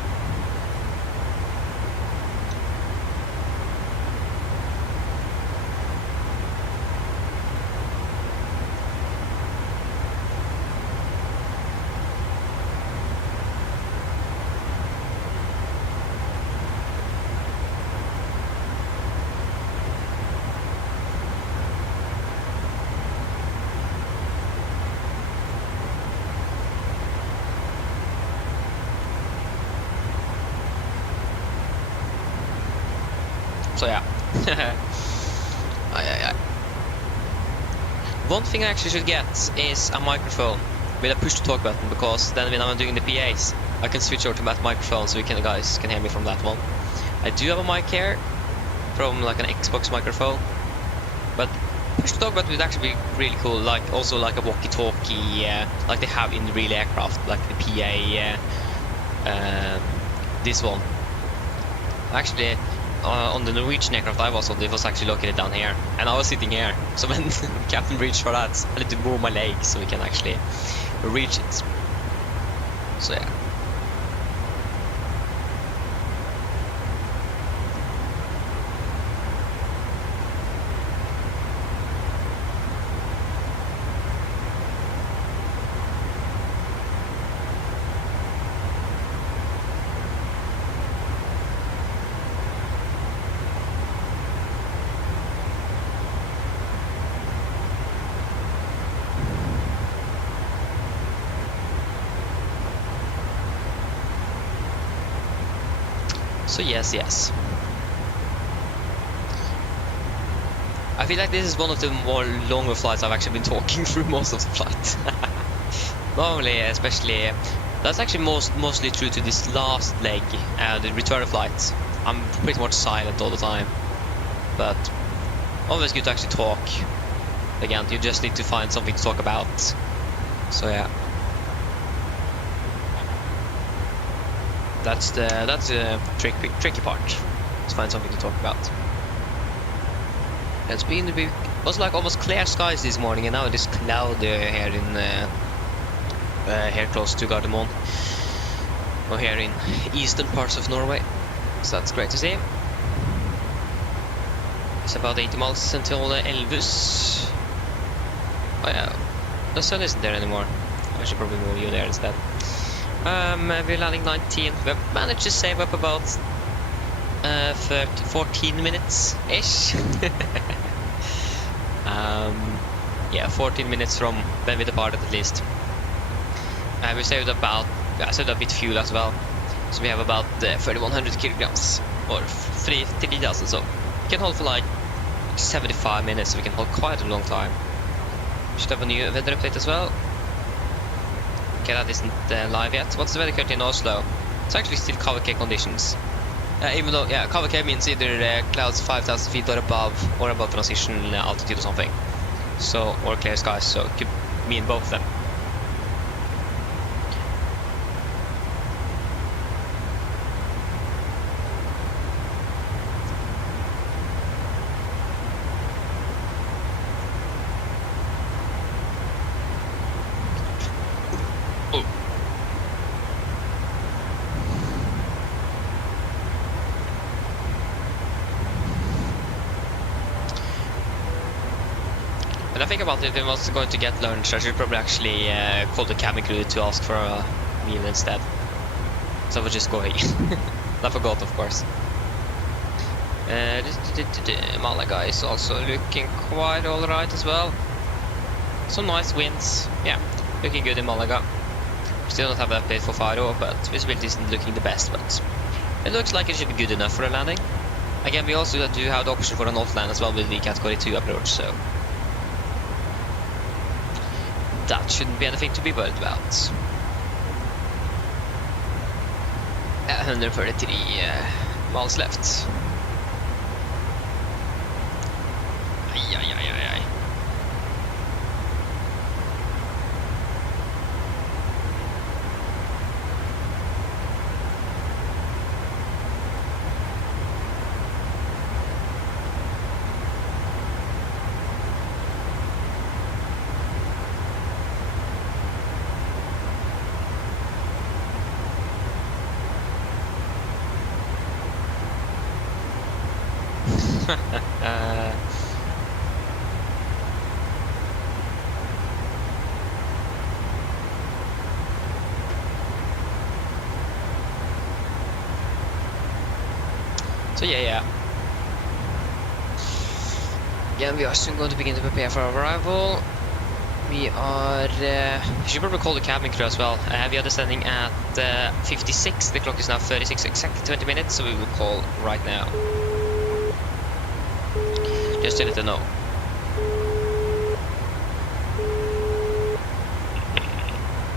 So yeah. One thing I actually should get is a microphone with a push-to-talk button, because then when I'm doing the PAs, I can switch over to that microphone so guys can hear me from that one. I do have a mic here from like an Xbox microphone, but push-to-talk button would actually be really cool. Like also like a walkie-talkie, like they have in the real aircraft, like the PA. This one. Actually. On the Norwegian aircraft I was on, it was actually located down here, and I was sitting here. So when Captain reached for that, I need to move my legs so we can actually reach it. So yeah. So yes. I feel like this is one of the more longer flights I've actually been talking through most of the flight. Normally, especially, that's actually mostly true to this last leg, the return flight. I'm pretty much silent all the time, but always good to actually talk. Again, you just need to find something to talk about. So yeah. That's the tricky part, to find something to talk about. It's been it was like almost clear skies this morning, and now it is cloudy here in here close to Gardermoen, or here in eastern parts of Norway. So that's great to see. It's about 80 miles until Elvus. Oh yeah, the sun isn't there anymore. I should probably move you there instead. We're landing 19. We've managed to save up about 14 minutes-ish. Yeah, 14 minutes from when we departed at least. We saved about, I saved a bit fuel as well. So we have about 3,100 kilograms, or 3,000, so we can hold for like 75 minutes, so we can hold quite a long time. Should have a new weather update as well. Okay, that isn't live yet. What's the weather currently in Oslo? It's actually still cover K conditions. Even though, yeah, cover K means either clouds 5,000 feet or above transition altitude or something. So, or clear skies, so it could mean both of them. When I think about it, if I was going to get lunch, I should probably actually call the cabin crew to ask for a meal instead. So I was just going. I forgot, of course. Malaga is also looking quite alright as well. Some nice winds. Yeah, looking good in Malaga. Still don't have that update for Faro, but visibility isn't looking the best, but it looks like it should be good enough for a landing. Again, we also do have the option for an off land as well with the category 2 approach, so that shouldn't be anything to be worried about. 133 miles left. Aj, aj, aj, aj, aj. So yeah. Again, we are soon going to begin to prepare for our arrival. We are... we should probably call the cabin crew as well. We are descending at 56. The clock is now 36, exactly 20 minutes, so we will call right now. Just to let them know.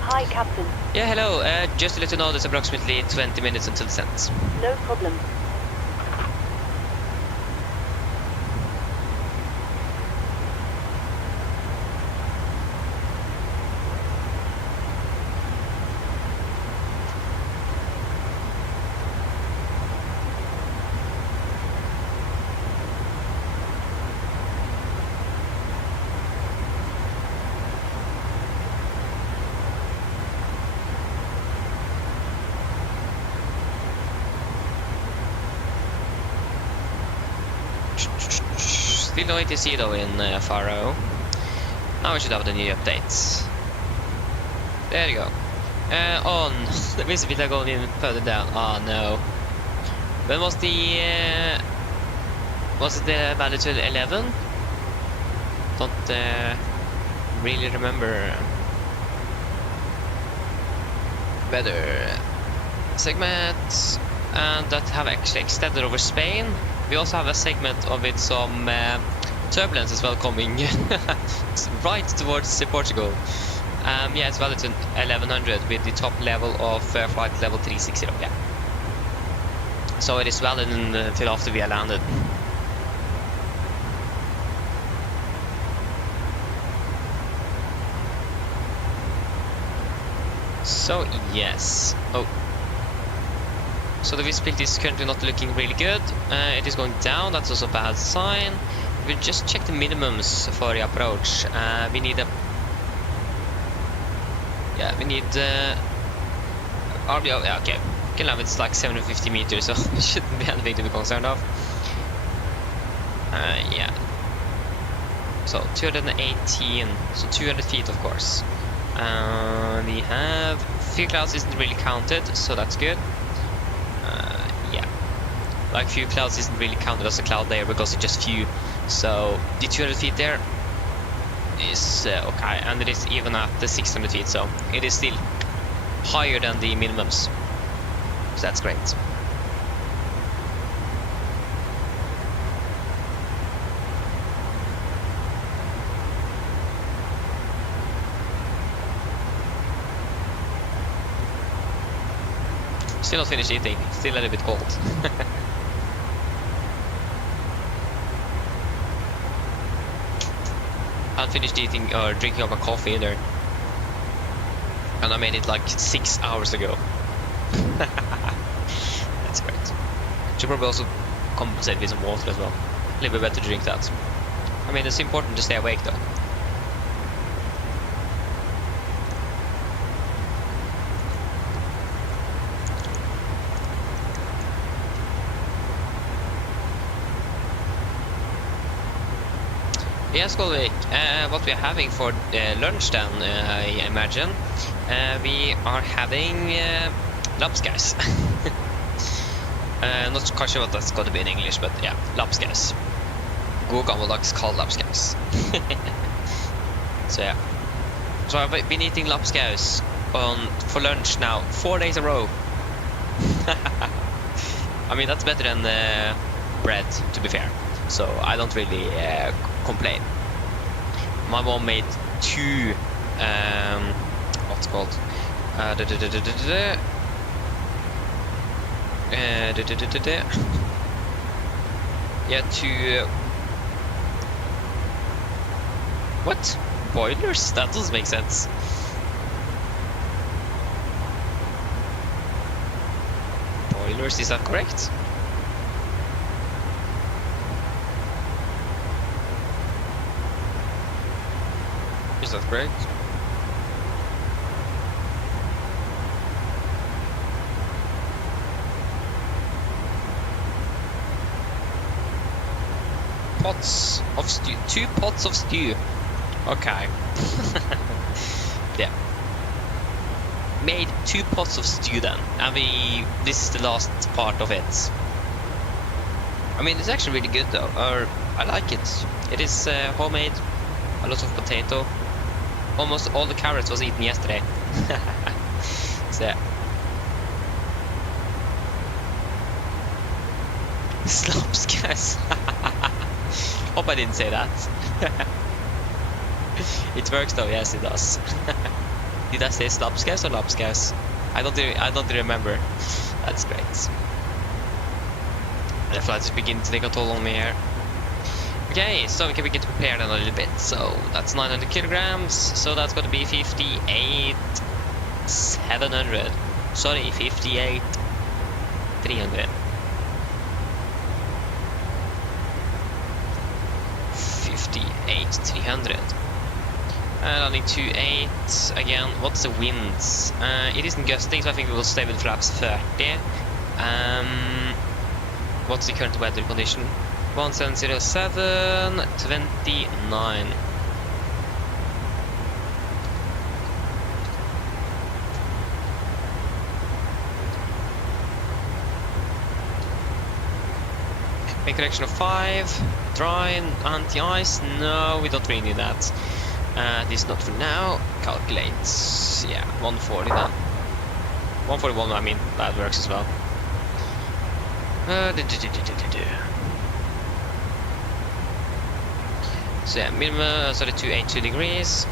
Hi, Captain. Yeah, hello. Just to let you know, there's approximately 20 minutes until descent. No problem. Still no ATC though in Faro. Now we should have the new updates. There you go. On. The visibility going in further down. Oh no. When was the... was it the value to 11? Don't really remember. Better segment. And that have actually extended over Spain. We also have a segment of it, some turbulence as well coming right towards Portugal. Yeah, it's valid to 1100 with the top level of flight level 360. Yeah. So it is valid until after we are landed. So yes. Oh. So the visibility is currently not looking really good. It is going down, that's also a bad sign. We'll just check the minimums for the approach. We need a... Yeah, we need... RBO, yeah, okay. We can have it's like 750 meters, so it shouldn't be anything to be concerned of. Yeah. So 218, so 200 feet of course. We have... Few clouds isn't really counted, so that's good. Yeah, like few clouds isn't really counted as a cloud layer because it's just few. So the 200 feet there is okay, and it is even at the 600 feet, so it is still higher than the minimums. So that's great. Still not finished eating, still a little bit cold. I haven't finished eating or drinking up a coffee either. And I made it like 6 hours ago. That's great. Should probably also compensate with some water as well. A little bit better to drink that. I mean, it's important to stay awake though. Yes, Golvik, what we are having for lunch then, I imagine, we are having lapskaus. Not quite sure what that's going to be in English, but yeah, lapskaus. God gammeldags kald lapskaus. So yeah. So I've been eating lapskaus for lunch now 4 days in a row. I mean, that's better than bread, to be fair. So I don't really complain. My mom made 2 what's it called? Yeah, to what? Boilers? That doesn't make sense. Boilers, is that correct? Is that correct? Pots of stew. 2 pots of stew. Okay. Yeah. Made 2 pots of stew then. This is the last part of it. I mean, it's actually really good though. I like it. It is homemade. A lot of potato. Almost all the carrots was eaten yesterday. So yeah. Slops, guys. Hope I didn't say that. It works though, yes it does. Did I say slopscase or lopscase? I don't remember. That's great. The flight is beginning to take a toll on me here. Okay, so we can begin to prepare then a little bit. So that's 900 kilograms. So that's going to be 58,700. Sorry, 58,300. 58,300. Landing 28 again. What's the winds? It isn't gusting, so I think we will stay with flaps 30. What's the current weather condition? 1707 29. Make correction of 5. Dry and anti-ice. No, we don't really need that. This is not for now. Calculate. Yeah, 140 then. 141, I mean, that works as well. So yeah, minimum, sorry, 282 degrees.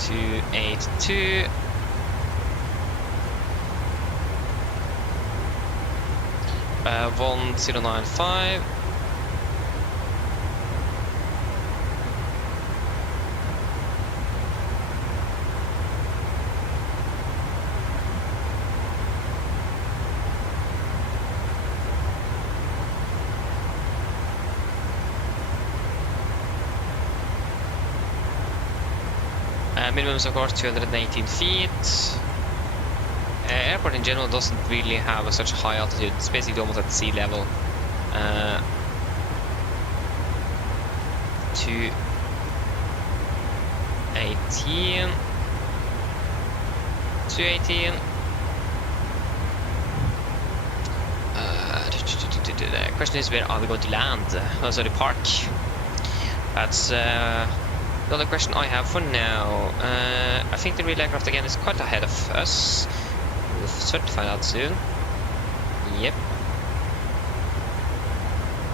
282. Uh, 1095. Minimum is of course 218 feet. Airport in general doesn't really have such high altitude. It's basically almost at sea level. 218. 218. The question is, where are we going to land? Oh, sorry, park. That's the other question I have for now. I think the real aircraft again is quite ahead of us. We'll certainly find out soon. Yep.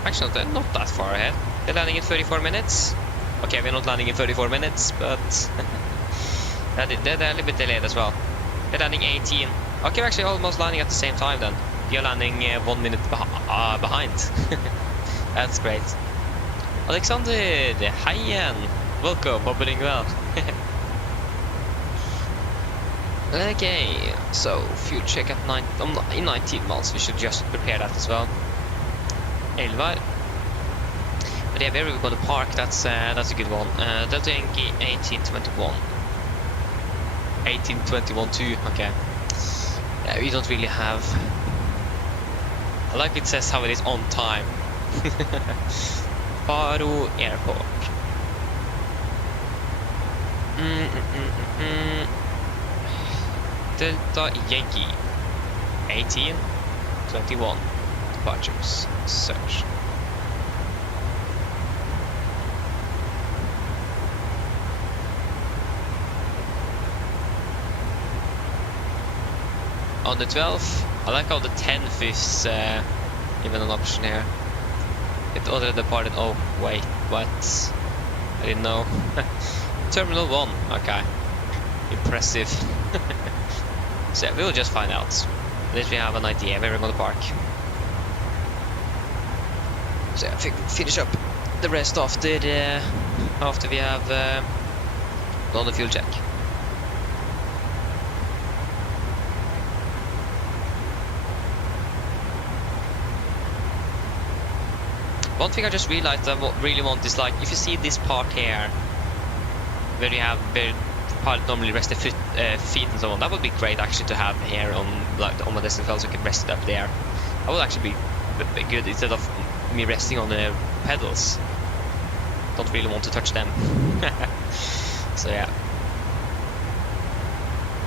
Actually, they're not that far ahead. They're landing in 34 minutes. Okay, we're not landing in 34 minutes, but they're a little bit delayed as well. They're landing 18. Okay, we're actually almost landing at the same time then. You're landing 1 minute behind. That's great. Alexander, hi again. Welcome, hope you're doing well. Okay, so fuel check at 19 miles. We should just prepare that as well. Elvar. But yeah, where we're going to park, that's a good one. Delta Yankee 1821. 1821 too, okay. Yeah, we don't really have... I like it says how it is on time. Faro Airport. Delta Yankee 1821. Departures. Search. On the 12th, I like how the 10th is even an option here. It already departed. Oh, wait, what? I didn't know. Terminal 1, okay. Impressive. So yeah, we'll just find out. At least we have an idea where we're gonna park. So yeah, I think we'll finish up the rest after we have done the fuel check. One thing I just realized I really want is, like, if you see this part here, where you have where pilot normally rest their feet and so on, that would be great actually to have here on, like, on my desk as well, so I can rest it up there. That would actually be good instead of me resting on the pedals. Don't really want to touch them. So yeah.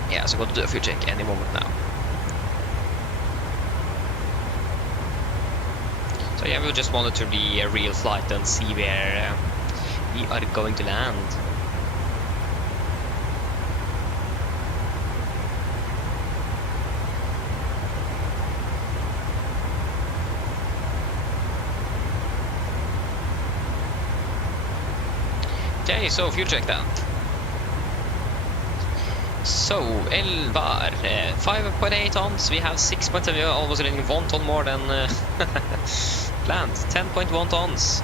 Yeah, so I'm going to do a fuel check any moment now. So yeah, we just monitor the real flight and see where we are going to land. Okay, so fuel check then. So, Elvar, 5.8 tons, we have 6.7, we are almost running 1 ton more than planned, 10.1 tons.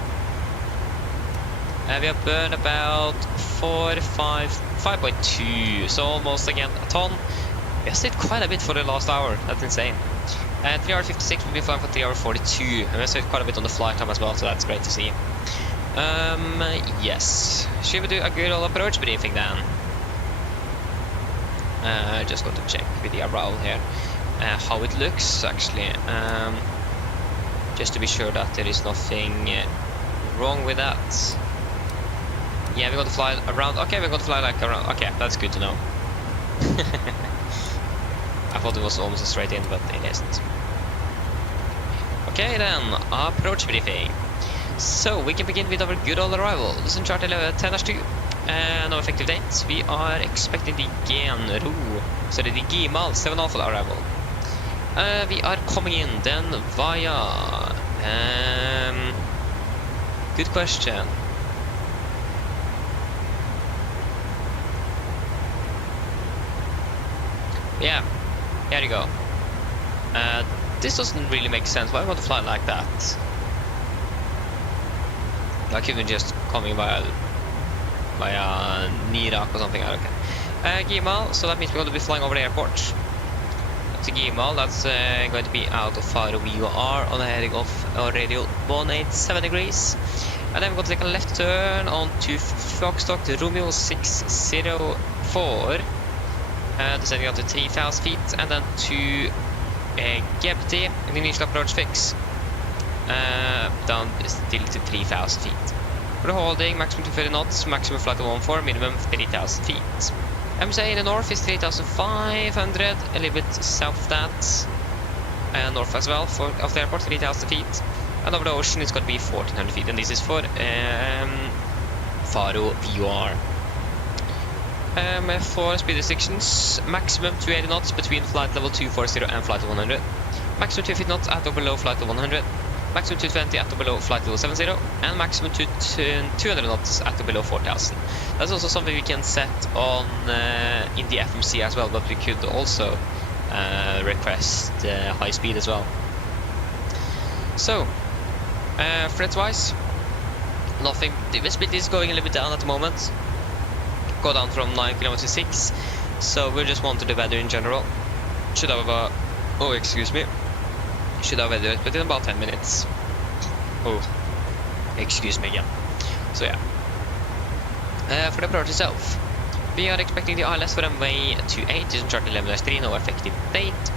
We have burned about 5.2, so almost again a ton. We have stayed quite a bit for the last hour, that's insane. 3 hour 56, we'll be flying for 3 hour 42, and we have stayed quite a bit on the flight time as well, so that's great to see. Yes. Should we do a good old approach briefing then? Just got to check with the arrival here how it looks actually, just to be sure that there is nothing wrong with that. Yeah, we're going to fly around. Okay, we're going to fly like around. Okay, that's good to know. I thought it was almost a straight in, but it isn't. Okay then, approach briefing. So we can begin with our good old arrival. Listen chart 10-2. No effective date. We are expecting the Genro, so the Gimal 7 Alpha arrival. We are coming in then via good question. Yeah, here you go. This doesn't really make sense. Why would I want to fly like that? Like even just coming via Nirak or something. Okay. Gimal, so that means we're going to be flying over the airport. That's a Gimal, that's going to be out of Faro. We are on a heading of radial 187 degrees. And then we're going to take a left turn onto Foxtrot Romeo 604. Descending out to 3,000 feet, and then to Gebti, an initial approach fix. Down still to 3,000 feet. For the holding, maximum 230 knots, maximum flight of 14, minimum 3,000 feet. MSA in the north is 3,500, a little bit south of that. North as well, of the airport, 3,000 feet. And over the ocean, it's going to be 1,400 feet, and this is for Faro VOR. For speed restrictions, maximum 280 knots between flight level 240 and flight level 100. Maximum 250 knots at or below flight level 100. Maximum 220 at or below flight level 70, and maximum 200 knots at or below 4,000. That's also something we can set on in the FMC as well, but we could also request high speed as well. So, threats-wise, nothing. The visibility is going a little bit down at the moment. Go down from 9 km to 6, so we just monitor the weather in general. Should have a... oh, excuse me. Should have weather, but in about 10 minutes. Oh, excuse me again. So yeah. For the approach itself, we are expecting the ILS for runway 28, using chart 11-3, no effective date.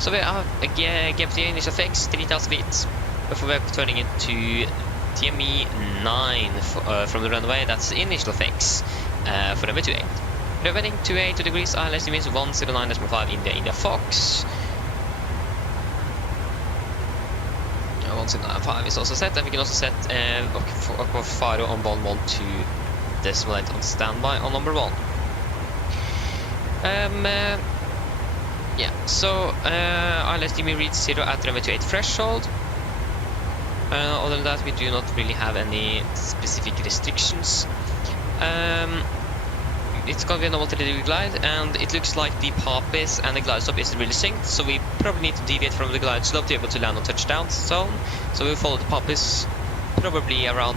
So we have get the initial fix, 3,000 feet, before we're turning into TME 9 from the runway. That's the initial fix for runway 28. We're heading 282 degrees, ILS means 109.5 India Fox. 109.5 is also set, and we can also set Faro on bond 12.8 on standby on number 1. Yeah, so ILS DME reads 0 at runway 28 threshold. Other than that, we do not really have any specific restrictions. It's going to be a normal 3-degree glide, and it looks like the PAPIS and the glide slope isn't really synced, so we probably need to deviate from the glide slope to be able to land on touchdown zone. So we'll follow the PAPIS probably around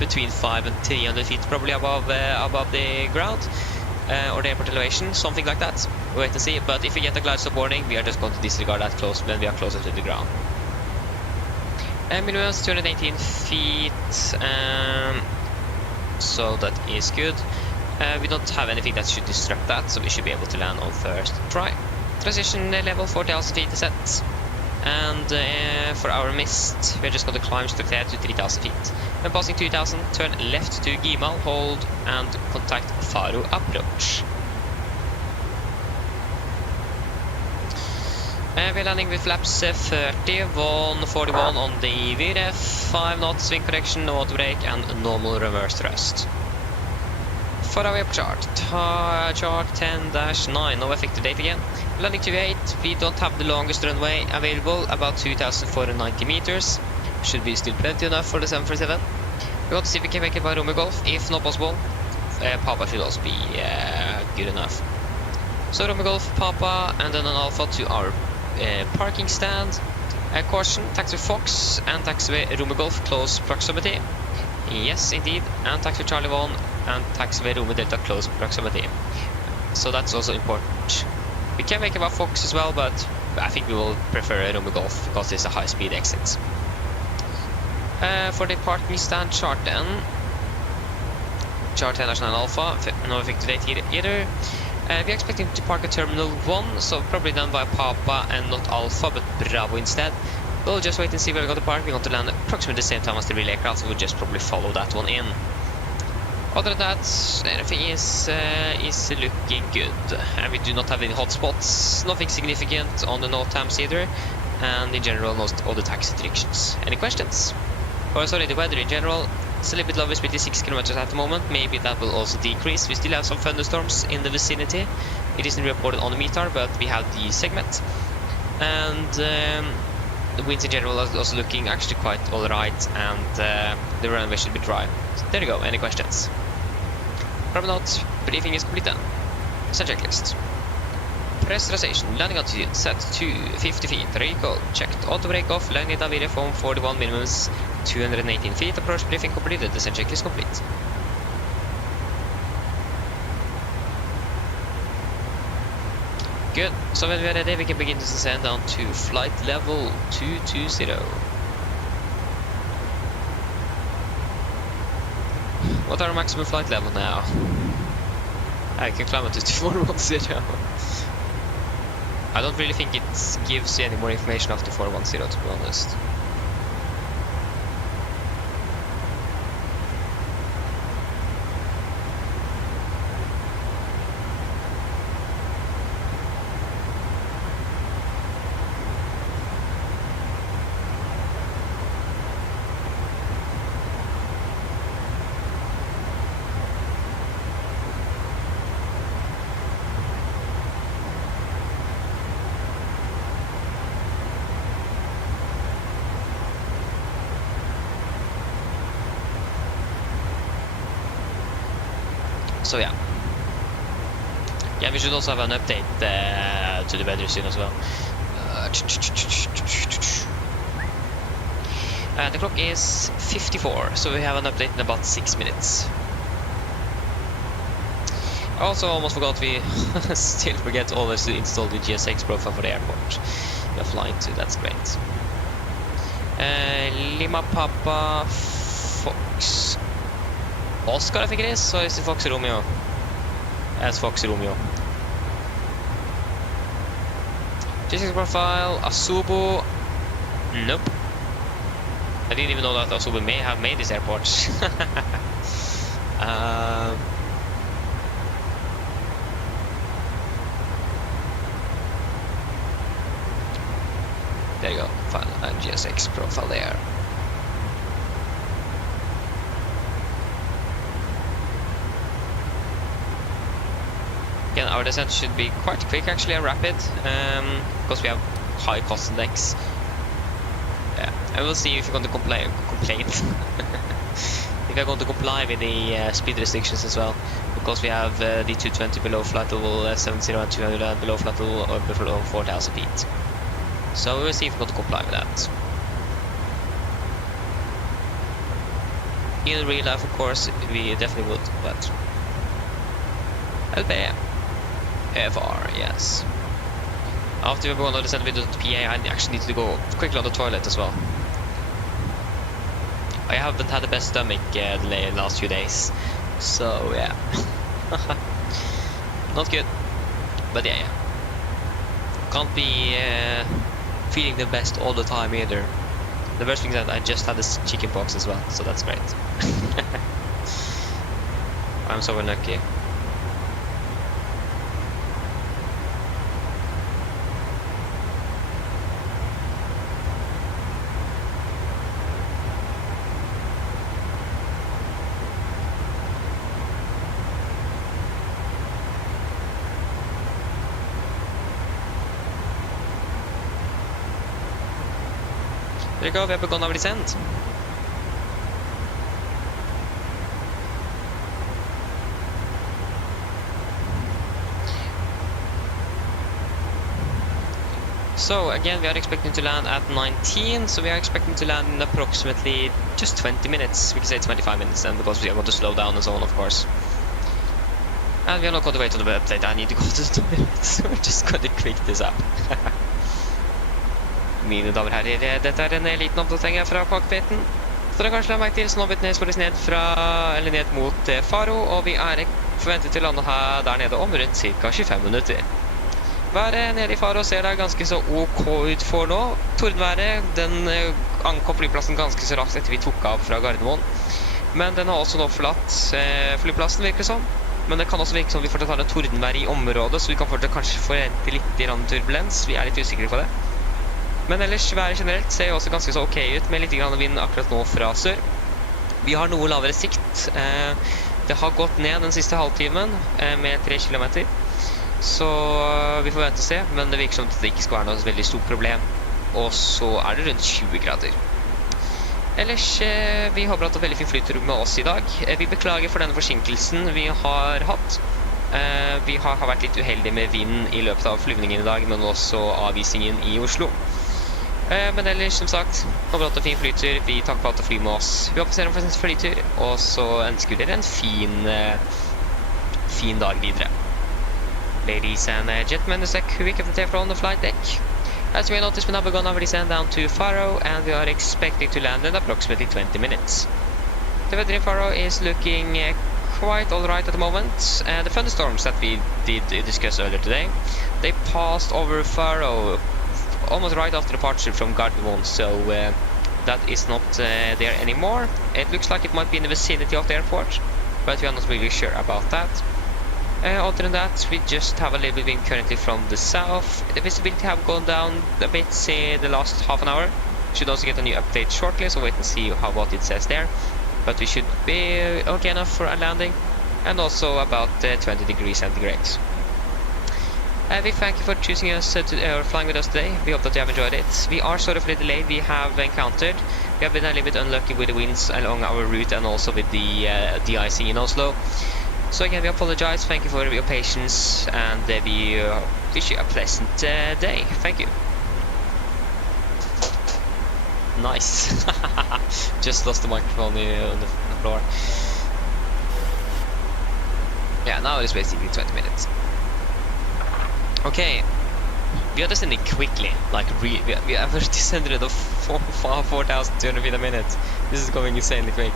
between 500 and 300 feet, probably above the ground, or the airport elevation, something like that. We'll wait and see, but if we get a glide slope warning, we are just going to disregard that close when we are closer to the ground. Minimum is 218 feet, so that is good. We don't have anything that should disrupt that, so we should be able to land on first try. Transition level 40,000 feet is set. And for our mist, we're just going to climb straight ahead to 3,000 feet. When passing 2,000, turn left to Gimal, hold, and contact Faro approach. We're landing with flaps 30, 141 on the VRF, 5 knots, swing correction, no auto brake, and normal reverse thrust. For our airport chart 10-9, no effective date again. Landing to 8, we don't have the longest runway available, about 2,490 meters. Should be still plenty enough for the 747. We want to see if we can make it by Romeo Golf. If not possible, Papa should also be good enough. So Romeo Golf, Papa, and then an Alpha to our parking stand. Caution, taxiway Fox and taxiway Romeo Golf, close proximity. Yes, indeed, and taxiway Charlie 1 and taxiway Romeo Delta, close proximity. So that's also important. We can make about Fox as well, but I think we will prefer Romeo Golf because it's a high-speed exit. For the parking stand chart then, chart 10-9 Alpha, no effective date either. We're expecting to park at Terminal 1, so probably done by Papa and not Alpha, but Bravo instead. We'll just wait and see where we're going to park. We're going to land approximately the same time as the relay aircraft, so we'll just probably follow that one in. Other than that, everything is looking good, and we do not have any hotspots, nothing significant on the NOTAMs either, and in general, most all the taxi restrictions. Any questions? Or sorry, the weather in general, it's a little bit low visibility, 6 kilometers at the moment. Maybe that will also decrease. We still have some thunderstorms in the vicinity. It isn't reported on the METAR, but we have the segment, and the winds in general are also looking actually quite alright, and the runway should be dry. So there you go. Any questions? Probably not. Briefing is complete then. Set checklist. Pressurization. Landing altitude set to 50 feet. Recall checked. Auto brake off. Landing at Avira from 41 minimums 218 feet. Approach briefing completed. The set checklist complete. Good. So when we are ready, we can begin to descend down to flight level 220. What are our maximum flight level now? I can climb up to 410. I don't really think it gives you any more information after 410, to be honest. So yeah, we should also have an update to the weather soon as well. The clock is 54, so we have an update in about 6 minutes. I also almost forgot we still forget always to install the GSX profile for the airport we are flying to. That's great. Lima Papa Fox Oscar, I think it is, so it's the Foxy Romeo. As Foxy Romeo. GSX profile, Asubo. Nope. I didn't even know that Asubo may have made this airport. There you go. File and GSX profile there. Again, our descent should be quite quick actually and rapid, because we have high cost index. Yeah, And we'll see if you're going to complain. If you're going to comply with the speed restrictions as well, because we have the 220 below flight level, 70 and 200 below flight level, or below 4,000 feet. So we'll see if we're going to comply with that. In real life, of course, we definitely would, but LB, FR, yes. After we're going to send video to the PA, I actually need to go quickly on the toilet as well. I haven't had the best stomach the last few days, so yeah. Not good, but yeah. Can't be feeling the best all the time either. The worst thing is that I just had this chicken pox as well, so that's great. I'm so unlucky. There you go, vi har begonnen å bli sendt. So again, we are expecting to land at 19, so we are expecting to land in approximately just 20 minutes. We can say 25 minutes then, because we are going to slow down and so on, of course. And we are not going to wait on the update. I need to go to the toilet, so we're just going to quick this up. Mine damer og herrer, dette er en liten oppdatering fra cockpiten. Så dere kanskje la meg til, så nå har vi nedspores ned ned mot Faro, og vi er forventet til å lande her der nede om rundt ca. 25 minutter. Været nede i Faro ser da ganske så ok ut for nå. Tordenværet, den ankom flyplassen ganske så raskt etter vi tok av fra Gardermoen. Men den har også nå forlatt flyplassen, virker det som. Men det kan også virke som vi fortsatt har en tordenvær i området, så vi kan fortsatt kanskje forvente litt turbulens. Vi er litt usikre på det. Men ellers, været generelt ser jo også ganske så ok ut, med litt grann vind akkurat nå fra sør. Vi har noe lavere sikt. Det har gått ned den siste halvtimen med 3 kilometer. Så vi får vente og se, men det virker som at det ikke skal være noe veldig stort problem. Og så er det rundt 20 grader. Ellers, vi håper at det er veldig fin flytur med oss i dag. Vi beklager for denne forsinkelsen vi har hatt. Vi har vært litt uheldige med vind i løpet av flyvningen i dag, men også avvisningen i Oslo. Men ellers, som sagt, håper at det er fin flytur. Vi takker for at det flyr med oss. Vi håper dere får en flytur, og så ønsker vi dere en fin dag videre. Ladies and gentlemen, the sec quick update from the flight deck. As you may notice, we now begun our descent down to Faro, and we are expecting to land in approximately 20 minutes. The weather in Faro is looking quite alright at the moment. The thunderstorms that we did discuss earlier today, they passed over Faro almost right after departure from Gardermoen, so that is not there anymore. It looks like it might be in the vicinity of the airport, but we are not really sure about that. Other than that, we just have a little bit wind currently from the south. The visibility have gone down a bit the last half an hour. Should also get a new update shortly, so wait and see what it says there. But we should be okay enough for a landing, and also about 20 degrees centigrade. We thank you for choosing us or flying with us today. We hope that you have enjoyed it. We are sort of the delay we have encountered. We have been a little bit unlucky with the winds along our route and also with the de-icing in Oslo. So again, we apologize. Thank you for your patience, and we wish you a pleasant day. Thank you. Nice. Just lost the microphone on the floor. Yeah, now it's basically 20 minutes. Okay, we are descending quickly, like we have descended of 4,200 feet a minute. This is going insanely quick.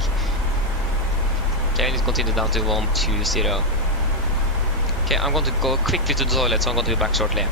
Okay, we need to continue down to 120. Okay, I'm going to go quickly to the toilet, so I'm going to be back shortly.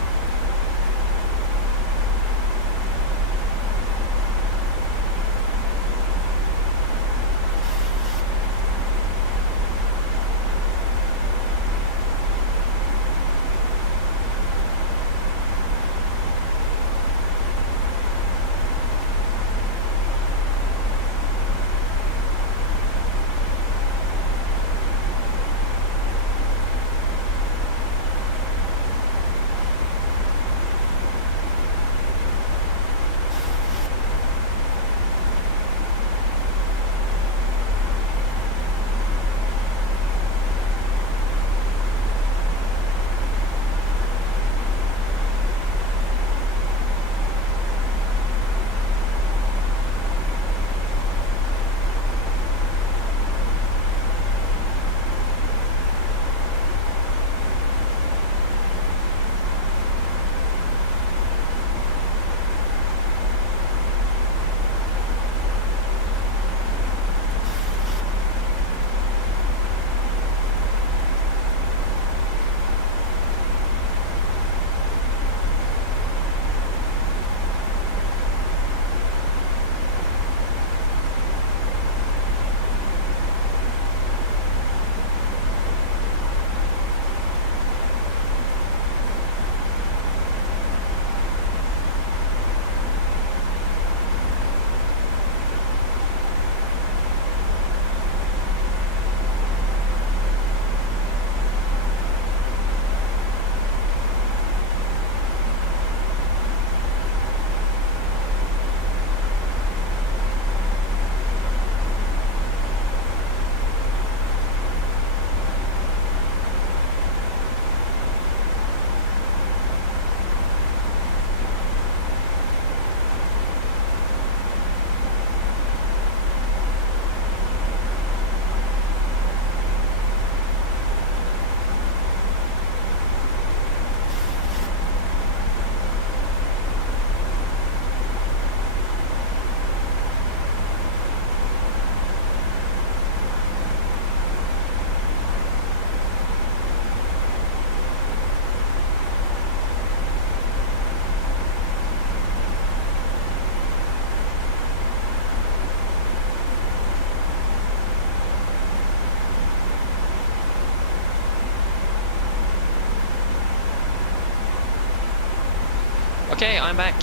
Okay, I'm back.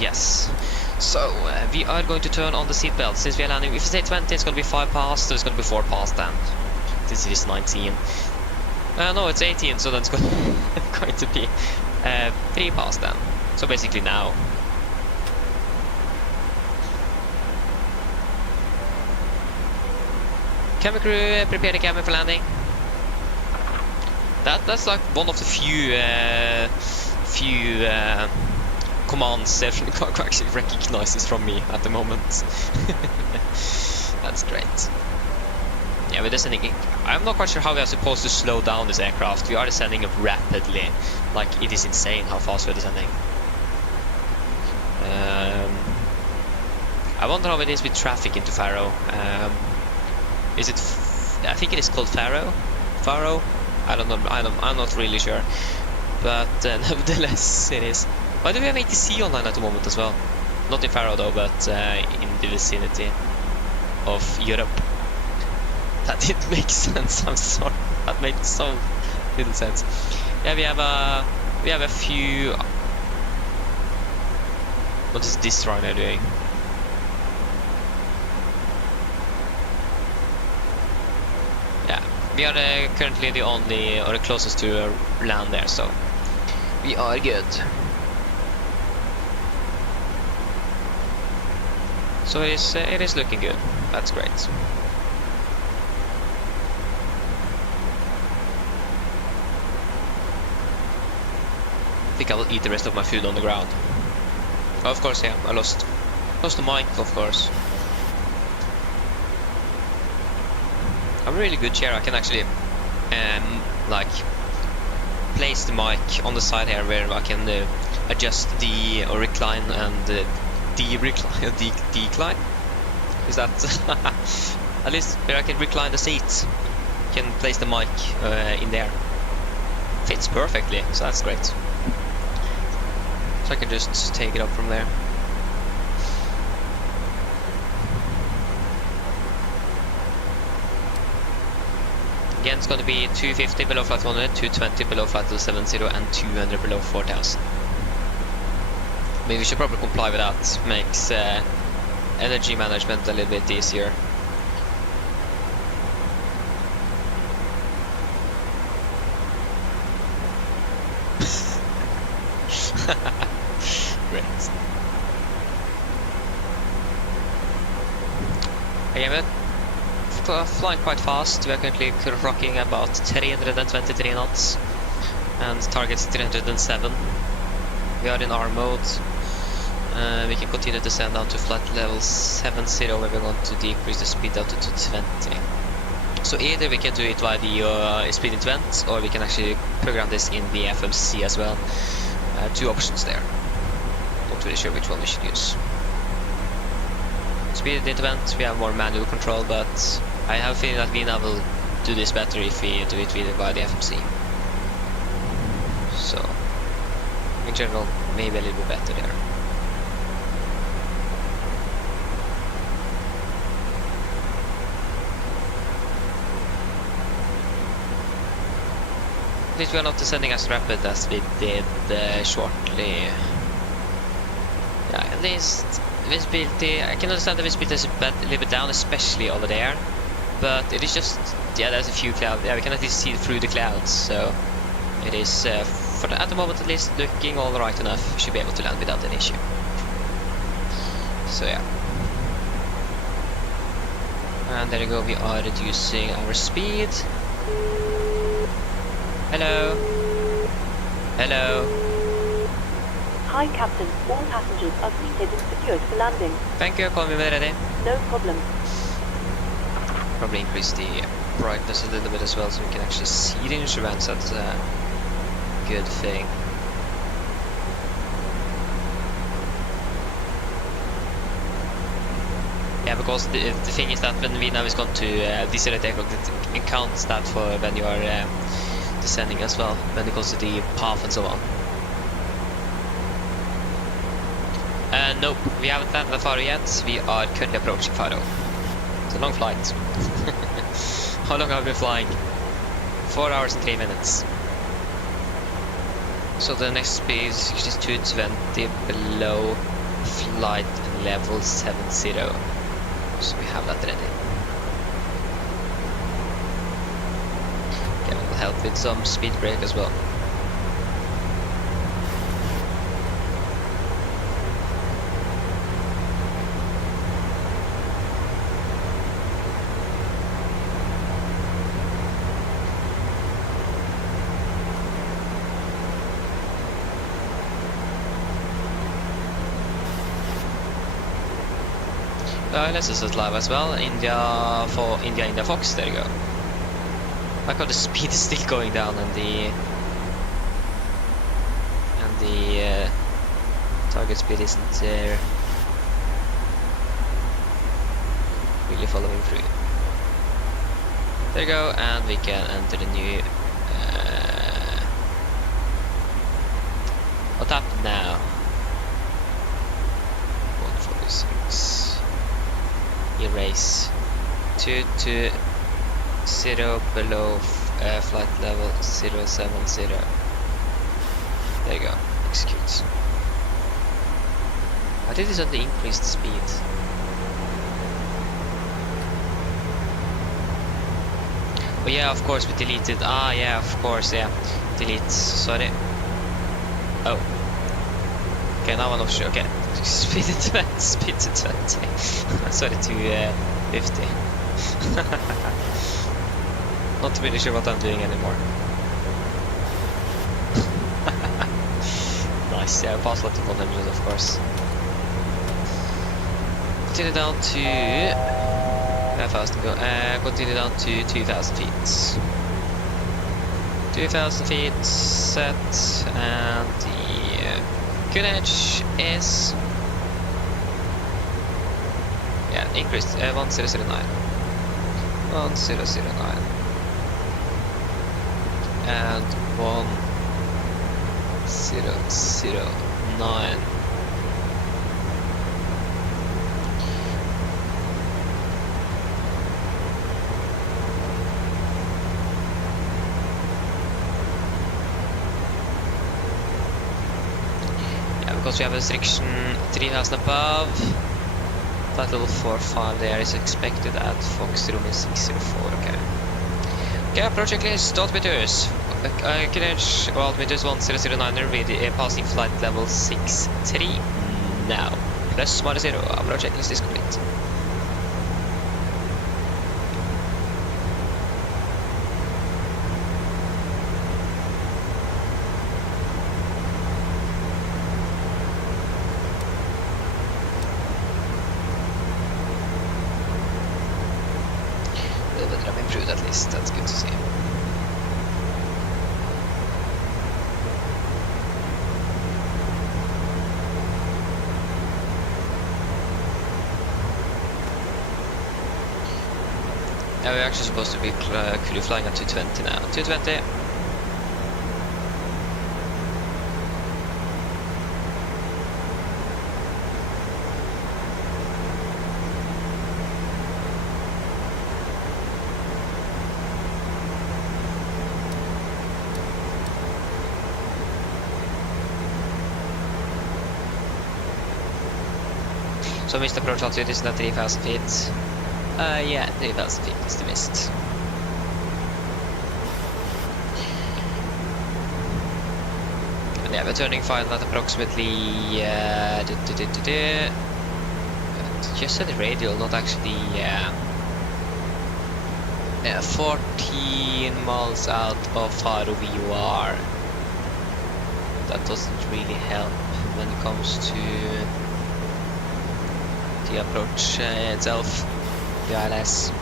Yes. So, we are going to turn on the seatbelt since we are landing. If you say 20, it's going to be 5 past, so it's going to be 4 past then. Since it is 19. No, it's 18, so then it's going to be 3 past then. So basically now. Camera crew, prepare the camera for landing. That's like one of the few commands the car actually recognizes from me at the moment. That's great. Yeah, we're descending. I'm not quite sure how we are supposed to slow down this aircraft. We are descending rapidly. Like, it is insane how fast we're descending. I wonder how it is with traffic into Faro. Is it? I think it is called Faro. Faro. I don't know. I'm not really sure. But nevertheless, it is. Why do we have ATC online at the moment as well? Not in Faro though, but in the vicinity of Europe. That didn't make sense. I'm sorry. That made so little sense. Yeah, we have a few. What is this runner doing? Yeah, we are currently the only or the closest to land there, so we are good. So it is looking good. That's great. I think I will eat the rest of my food on the ground. Oh, of course, yeah. I lost the mic, of course. I'm a really good chair. I can actually like place the mic on the side here where I can adjust the or recline and decline. Is that at least where I can recline the seat? Can place the mic in there. Fits perfectly, so that's great. So I can just take it up from there. Again, it's going to be 250 below flight 100, 220 below flight 70, and 200 below 4000. Maybe we should probably comply with that. Makes energy management a little bit easier. Great. Again, we're flying quite fast. We are currently rocking about 323 knots and target's 307. We are in R mode. We can continue to descend down to flight level 70 where we're going to decrease the speed down to 220. So either we can do it via the speed event, or we can actually program this in the FMC as well. Two options there. Not really sure which one we should use. Speed event, we have more manual control, but I have a feeling that we now will do this better if we do it via the FMC. So, in general, maybe a little bit better there. At least we are not descending as rapid as we did shortly. Yeah, at least visibility. I can understand the visibility is a little bit down, especially over there. But it is just, yeah, there's a few clouds. Yeah, we can at least see through the clouds. So it is, at the moment at least, looking all right enough. Should be able to land without an issue. So yeah. And there you go. We are reducing our speed. Hello. Hello. Hi, Captain. All passengers are seated and secured for landing. Thank you. Call me when ready. No problem. Probably increase the brightness a little bit as well, so we can actually see the instruments. That's a good thing. Yeah, because the thing is that when we now is going to decelerate aircraft, it counts that for when you are descending as well, when it goes to the path and so on. Nope, we haven't landed at Faro yet. We are currently approaching Faro. It's a long flight. How long have we been flying? 4 hours and 3 minutes. So the next speed is 220 below flight level 70. So we have that ready. Okay, we'll help with some speed brake as well. Let's just live as well. India Fox. There you go. Like how the speed is still going down and the target speed isn't there. Really following through. There you go, and we can enter the new. What happened now? 146. Erase 220 below flight level 070. There you go. Execute. I did this on the increased speed. Oh yeah, of course we deleted. Ah yeah, of course, yeah. Delete. Sorry. Oh. Okay, now I'm not sure. Okay. Speed to 20. Speed to 20. Sorry, to 50. Not really sure what I'm doing anymore. Nice, yeah, pass lot of 100 of course. Continue down to... How fast to go? Continue down to 2,000 feet. 2,000 feet set, and the good edge is... Yeah, increased, 1009. 1009. And 1009. Yeah, because we have a restriction 3000 above. Flight level 45 there is expected at Fox room 604. Okay. Okay, approach checklist, altimeters. Good edge, altimeters 1009er with passing flight level 63 now. Plus minus 0, approach checklist is complete. I've improved at least, that's good to see. Yeah, we're actually supposed to be crew flying at 220 now. 220. So missed approach altitude is not 3,000 feet. Yeah, 3,000 feet is the missed. And yeah, we're turning final at approximately just at the radial, not actually 14 miles out of Faro VOR. That doesn't really help when it comes to the approach itself, the ILS.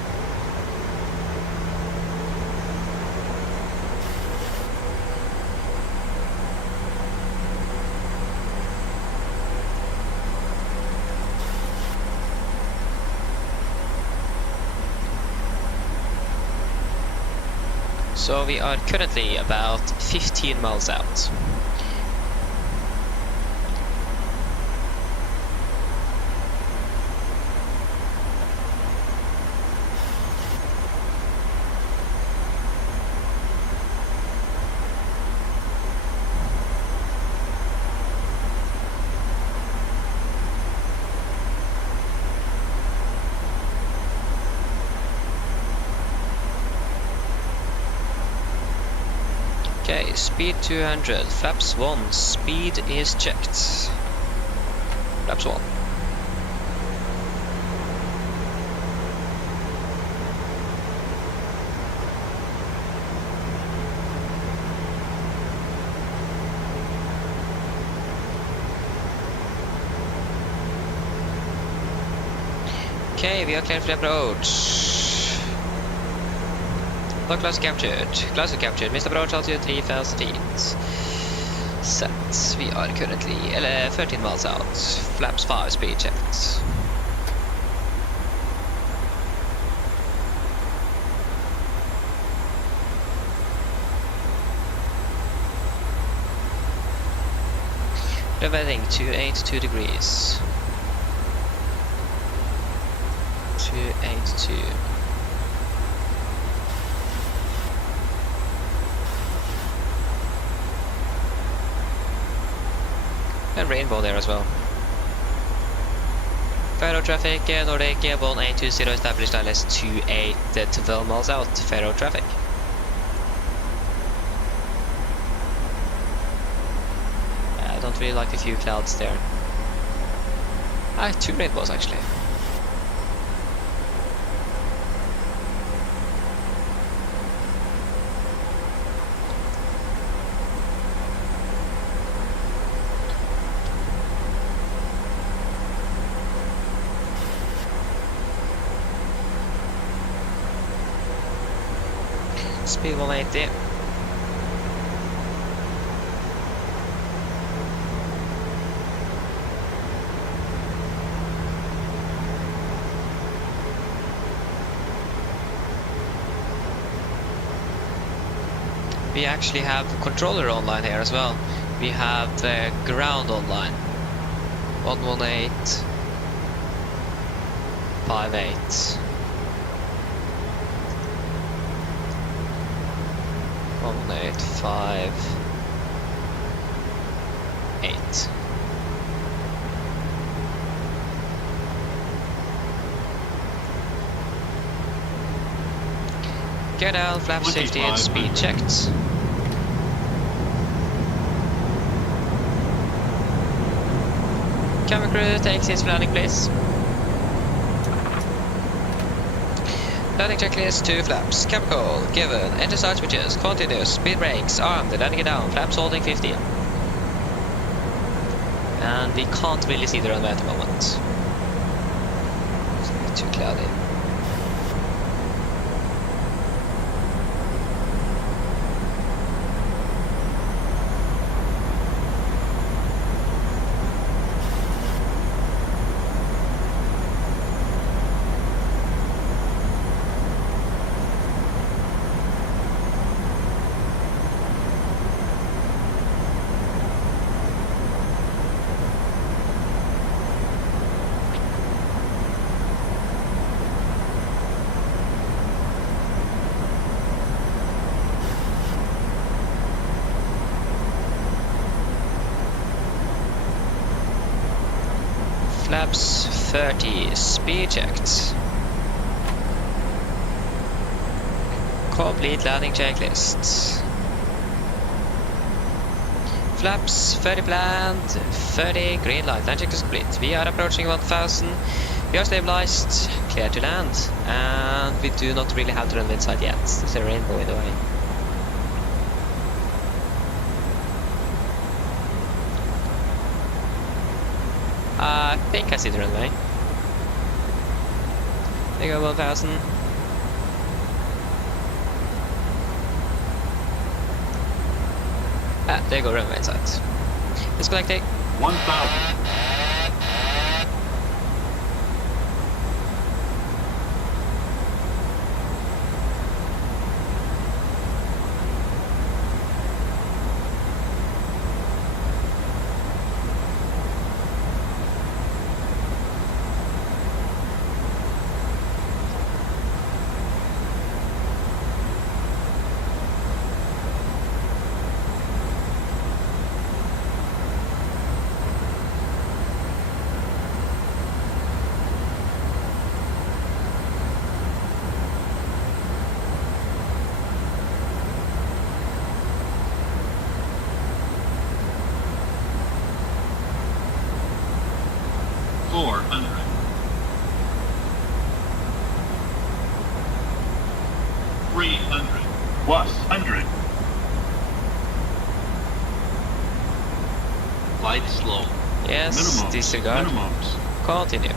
So we are currently about 15 miles out. Okay, speed 200, flaps 1, speed is checked. Flaps 1. Okay, we are clear for the approach. Lock class captured. Class captured. Missed approach altitude 3000 feet. Set. We are currently 13 miles out. Flaps 5 speed checked. Revetting 282 degrees. 282. And rainbow there as well. Faro traffic, Nordic 1820 established ILS 28 12 miles out. Faro traffic. I don't really like the few clouds there. Ah, 2 rainbows actually. Speed 180. We actually have controller online here as well. We have ground online. 118.58. 185.8. Get down, flap safety and speed checked. Camera crew takes his landing place. Landing checklist 2 flaps. Chemical given. Enter start switches. Continuous. Speed brakes. Armed. Landing it down. Flaps holding 15. And we can't really see the runway at the moment. It's too cloudy. Flaps 30, speed checked. Complete landing checklist. Flaps 30 planned, 30 green light, land check is complete. We are approaching 1000, we are stabilized, clear to land, and we do not really have the runway inside yet. There's a rainbow in the way. I think I see the runway. There you go, 1000. Ah, there you go, runway inside. Disconnecting. 1000. 300. Plus 100. Flight slow. Yes, Minimums. disregard. Minimums. Continue.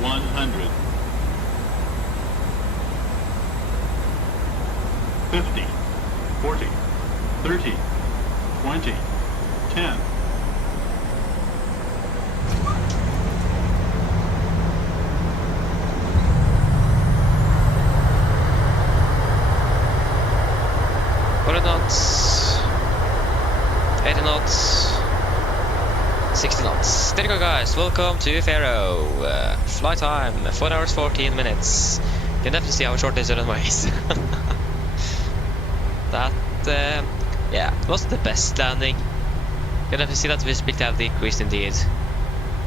100. 50. 40. 30. 20. 10. What are knots? 80 knots. 60 knots. There you go, guys. Welcome to Faro. Flight time 4 hours 14 minutes. You can definitely see how short this runway is. That, yeah, wasn't the best landing. You can definitely see that visibility have decreased indeed.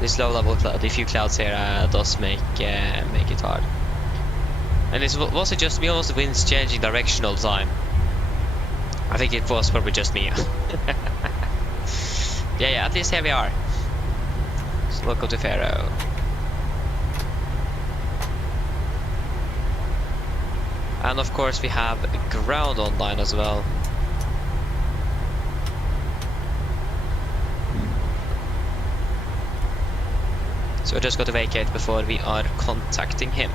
This low level cloud, the few clouds here does make it hard. And was it just me or was the winds changing direction all the time? I think it was probably just me. Yeah, at least here we are. So welcome to Faro. And of course we have ground online as well. So I just got to vacate before we are contacting him.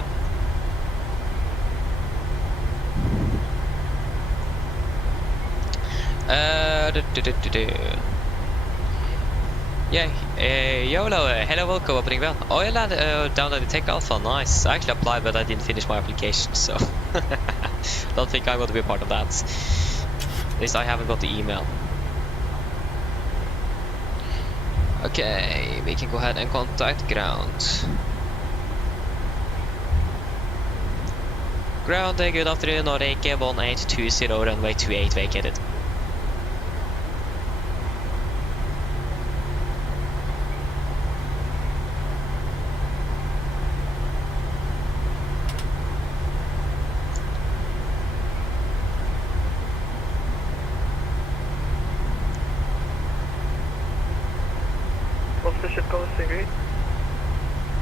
Yeah, YOLO, hello, welcome, opening bell. Oh, you downloaded Tech Alpha, nice. I actually applied, but I didn't finish my application, so don't think I'm going to be a part of that. At least I haven't got the email. Okay, we can go ahead and contact ground. Ground, good afternoon, Nordic 1820, runway 28 vacated. Position code Stingray.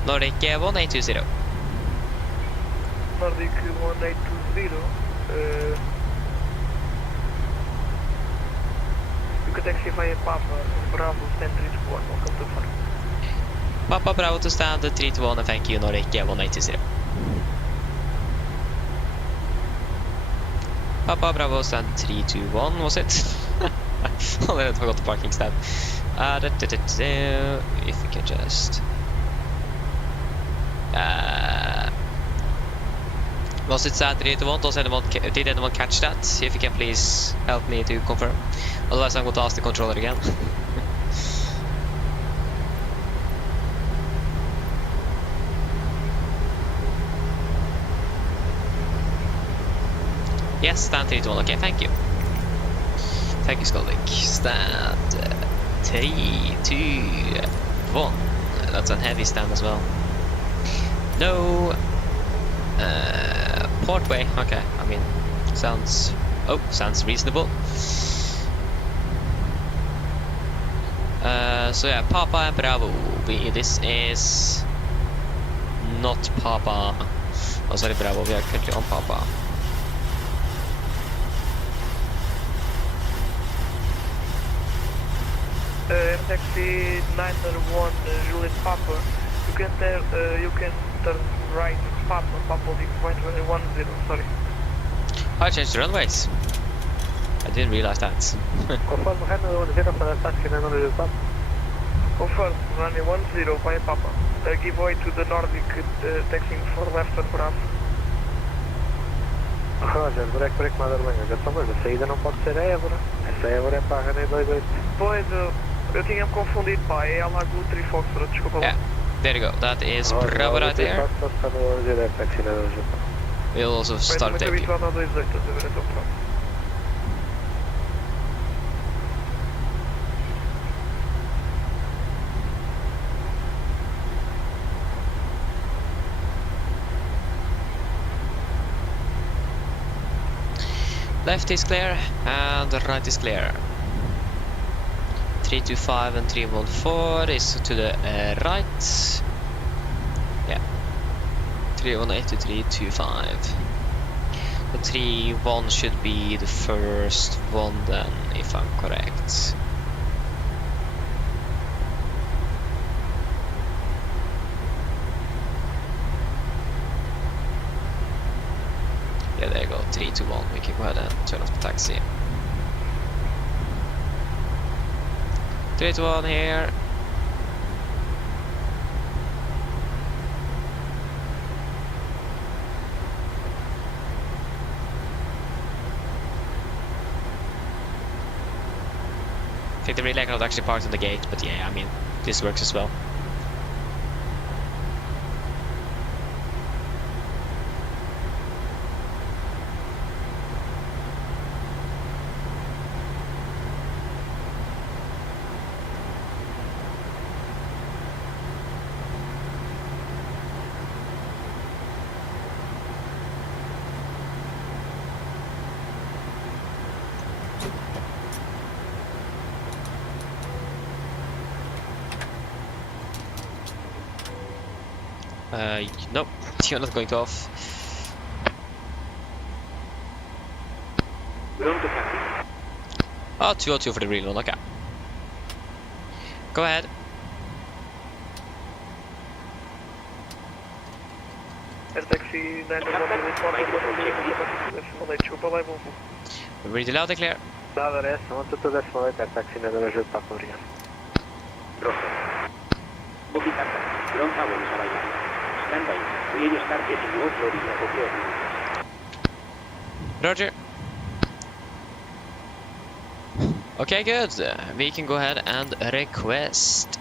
Nordic 1820. Nordic 1820. You can taxi via Papa, Bravo, stand 321, welcome to Faro. Papa Bravo to stand 321 and thank you, Nordic 1820. Papa Bravo stand 321, was it? I forgot the parking stand. If we can just... was it stand 321? Did anyone catch that? If you can please help me to confirm. Otherwise I'm going to ask the controller again. Yes, stand 321. Okay, thank you. Thank you, Skolvik. Stand 3, 2, 1. That's a heavy stand as well. No. Portway. Okay, I mean, sounds reasonable. So yeah, Papa and Bravo. This is not Papa. Oh, sorry, Bravo. We are currently on Papa. Taxi 901 Juliet Papa. You can turn right Papa, Papa leave point 10, sorry. I changed the runways. I didn't realize that. Confirm Confirm, runway 10 via Papa. Give way to the Nordic, taxiing for left and Bravo. Roger, break Mother Wing. Mas a saída não pode ser a Évora. Essa Évora é para a René 28. Pois, eu tinha-me confundido, pá, é a Lagoa Trifoxtrot, desculpa lá. Yeah, there you go. That is Bravo right there. We'll also start Mas taking. habituado ao 28, a ver, então pronto. Left is clear and the right is clear. 325 and 314 is to the right. Yeah. 318 to 325. The 31 should be the first one then, if I'm correct. Yeah, there you go, 321. We can go ahead and turn off the taxi. 321 here. I think the relay cannot actually park on the gate, but yeah, I mean, this works as well. Nope, you're not going to off. Oh, 202 for the real one, okay. Go ahead. Taxi 911 Ready to loud and clear. Nada, é, só tu to decimal 8, taxi 911 para Korea. Roger. Okay, good. We can go ahead and request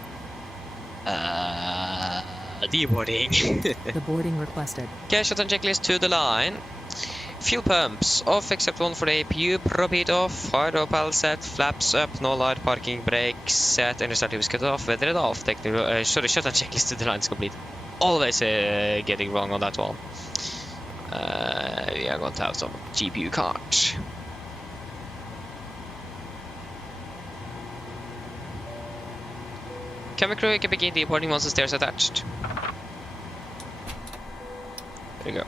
deboarding. The boarding requested. Okay, shutdown checklist to the line. Fuel pumps off except one for the APU. Prop heat off. Faro pal set. Flaps up. No light. Parking brake set. Engine start is cut off. Weather it off. Technical. Sorry, shutdown checklist to the line is complete. Always getting wrong on that one. We are going to have some GPU cards. Camera crew can begin deboarding once the stairs are attached. There you go.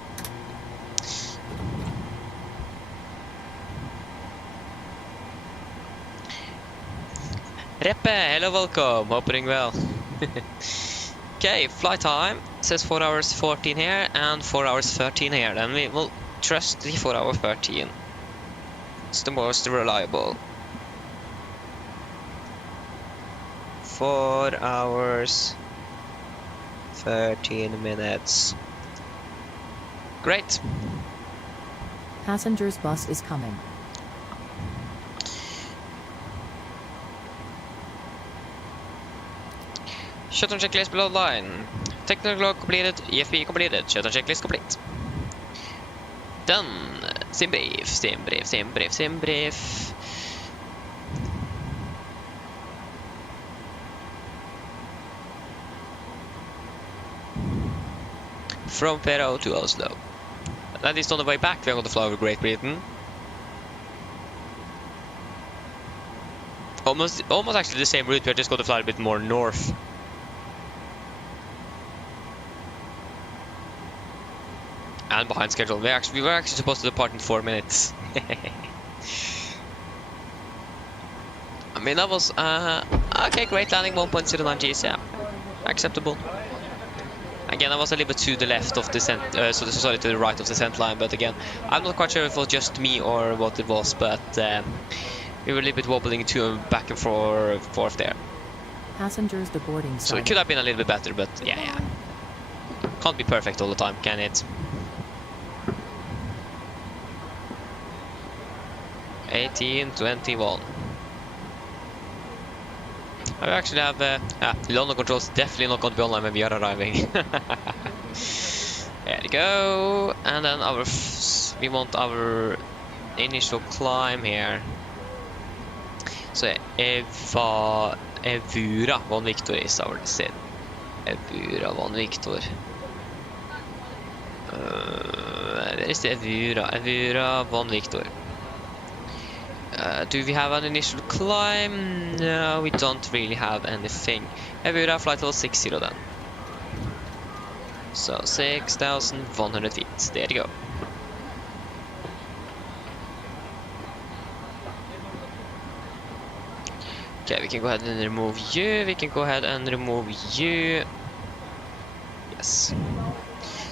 Reppe, hello, welcome. Hope you're doing well. Okay, flight time says 4 hours 14 here and 4 hours 13 here, and we will trust the 4 hour 13. It's the most reliable. 4 hours 13 minutes. Great. Passengers bus is coming. Shutdown checklist below line. Technical log completed. EFP completed. Shutdown checklist complete. Done. Sim brief, sim brief, sim brief, sim brief. From Faro to Oslo. That is on the way back. We are going to fly over Great Britain. Almost actually the same route. We are just going to fly a bit more north. And behind schedule. We were actually supposed to depart in 4 minutes. I mean, that was okay. Great landing. 1.09 Gs. Yeah, acceptable. Again, I was a little bit to the left of the sorry, to the right of the center line, but again, I'm not quite sure if it was just me or what it was, but we were a little bit wobbling back and forth there. Passengers deboarding. So it could have been a little bit better, but yeah. Can't be perfect all the time, can it? 1821. I actually have London controls definitely not going to be online when we are arriving. There we go. And then we want our initial climb here. So Evura 1 Victor is our descent. Evura 1 Victor. Where is the Evura? Evura 1 Victor. Do we have an initial climb? No, we don't really have anything. Evura flight level 60 then. So 6,100 feet. There you go. Okay, we can go ahead and remove you. We can go ahead and remove you. Yes.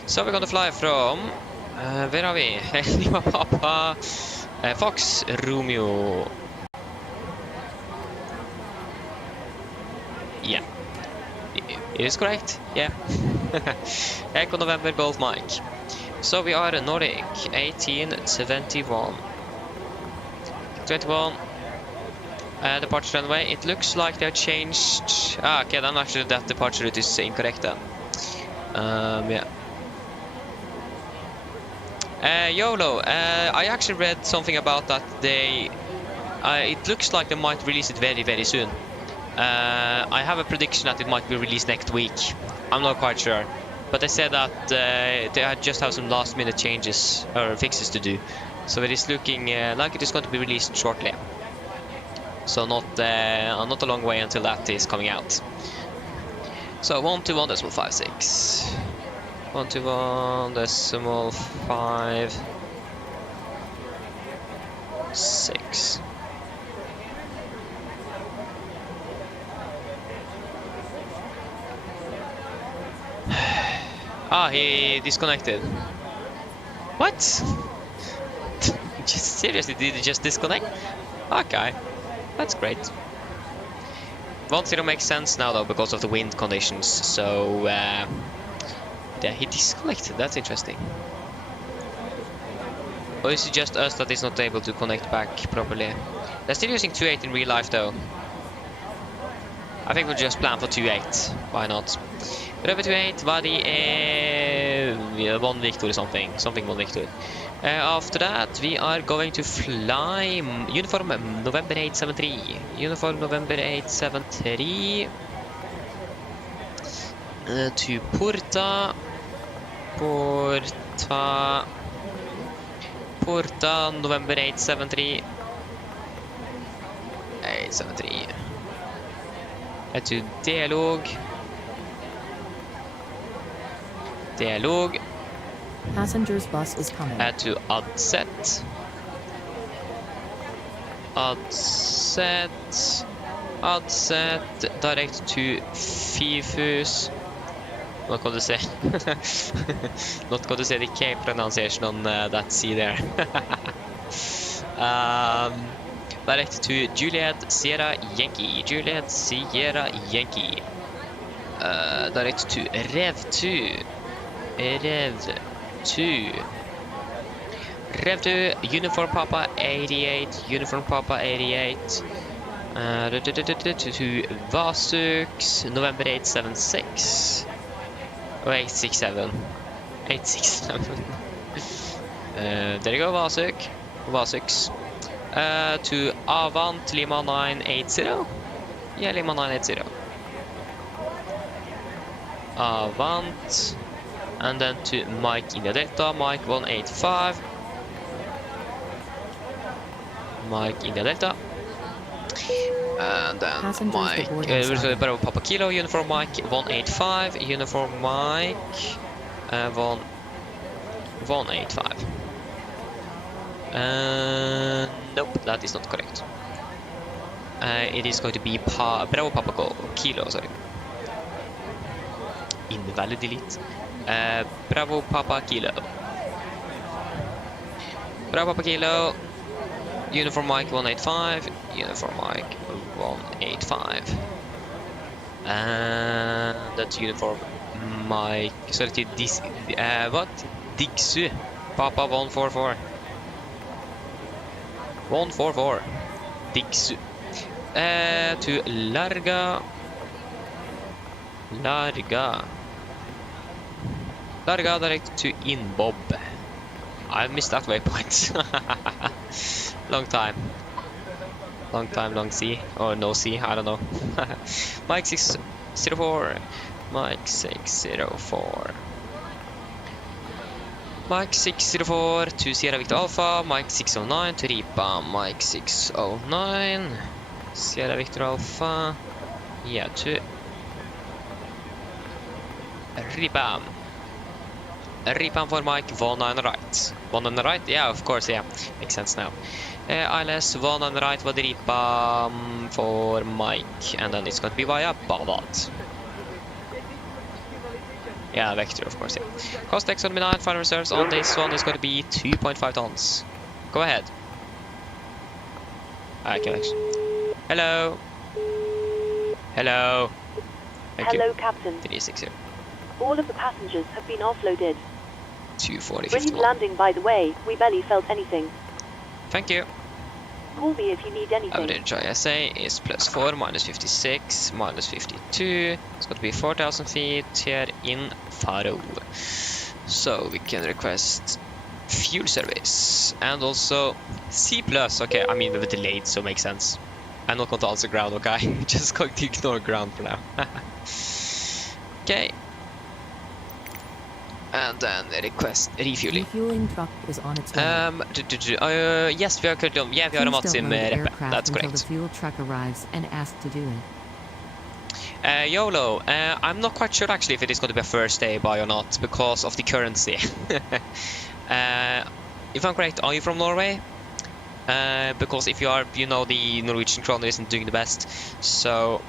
So we're gonna fly from... where are we? Lima Papa... Fox Romeo. Yeah. It is correct. Yeah. Echo November Golf Mike. So we are Nordic 1821. 21. Departure runway. It looks like they've changed. Okay, then actually that departure route is incorrect then. Yeah. YOLO. I actually read something about that they... it looks like they might release it very, very soon. I have a prediction that it might be released next week. I'm not quite sure. But they said that they just have some last minute changes or fixes to do. So it is looking like it is going to be released shortly. So not a long way until that is coming out. So 121.56. 121.56. He disconnected. What? Just seriously, did he just disconnect? Okay, that's great. 1-0 makes sense now though because of the wind conditions. So yeah, he disconnected. That's interesting. Or is it just us that is not able to connect back properly? They're still using 2.8 in real life though. I think we'll just plan for 2.8. Why not? Röver 2.8, Vadi 1 Victor or something. Something 1 Victor. After that, we are going to fly Uniform November 873. Uniform November 873 to Porta November 873. 873. To Dialog. Passengers bus is coming. To Adset. Direct to Fifus. Not going to say. Not going to say the K pronunciation on that C there. Direct to Juliet Sierra Yankee. Juliet Sierra Yankee. Direct to Rev 2. Rev 2, Uniform Papa 88, Uniform Papa 88, to Vasux, November 876, or 867, 867, there you go, Vasux, to Avant Lima 980, yeah, Lima 980, Avant, and then to Mike India Delta, Mike 185, Mike India Delta, and then Mike, Bravo Papa Kilo, Uniform Mike 185, Uniform Mike 185. Nope, that is not correct. It is going to be Bravo Papa Kilo, sorry. Invalid delete. Bravo Papa Kilo. Bravo Papa Kilo. Uniform Mike 185. Uniform Mike 185. And that's Uniform Mike. Sorry, what? Dixu. Papa 144. 144. Dixu. To Larga direct to Inbob. I missed that waypoint. Long time, long see. Or no see, I don't know. Mike 604. Mike 604. Mike 604 to Sierra Victor Alpha. Mike 609 to Ripa. Mike 609. Sierra Victor Alpha. Yeah, to Ripa. Ripan for Mike, 19 right. 19 right? Yeah, of course, yeah. Makes sense now. ILS 19 right var det Ripan for Mike. And then it's going to be via Baghdad. Yeah, Vector, of course, yeah. Cost X on me 9, final reserves on this one is going to be 2.5 tons. Go ahead. I can actually. Hello. Hello. Thank Hello, you. Captain. 360. All of the passengers have been offloaded. 240, Brilliant 51. landing, by the way. We barely felt anything. Thank you. Call me if you need anything. Average ISA is +4, -56, -52. It's going to be 4,000 feet here in Faro. So we can request fuel service and also C+. Okay, I mean we were delayed, so it makes sense. I'm not going to answer ground, okay? Just going to ignore ground for now. Okay. And then request refueling. Refueling truck is on its way. Yes, we are currently on. Yeah, we are on Please don't Matsim load reppe. aircraft That's until correct. the fuel truck arrives and ask to do it. YOLO, I'm not quite sure actually if it is going to be a first day buy or not because of the currency. If I'm correct, are you from Norway? Because if you are, you know the Norwegian kroner isn't doing the best. So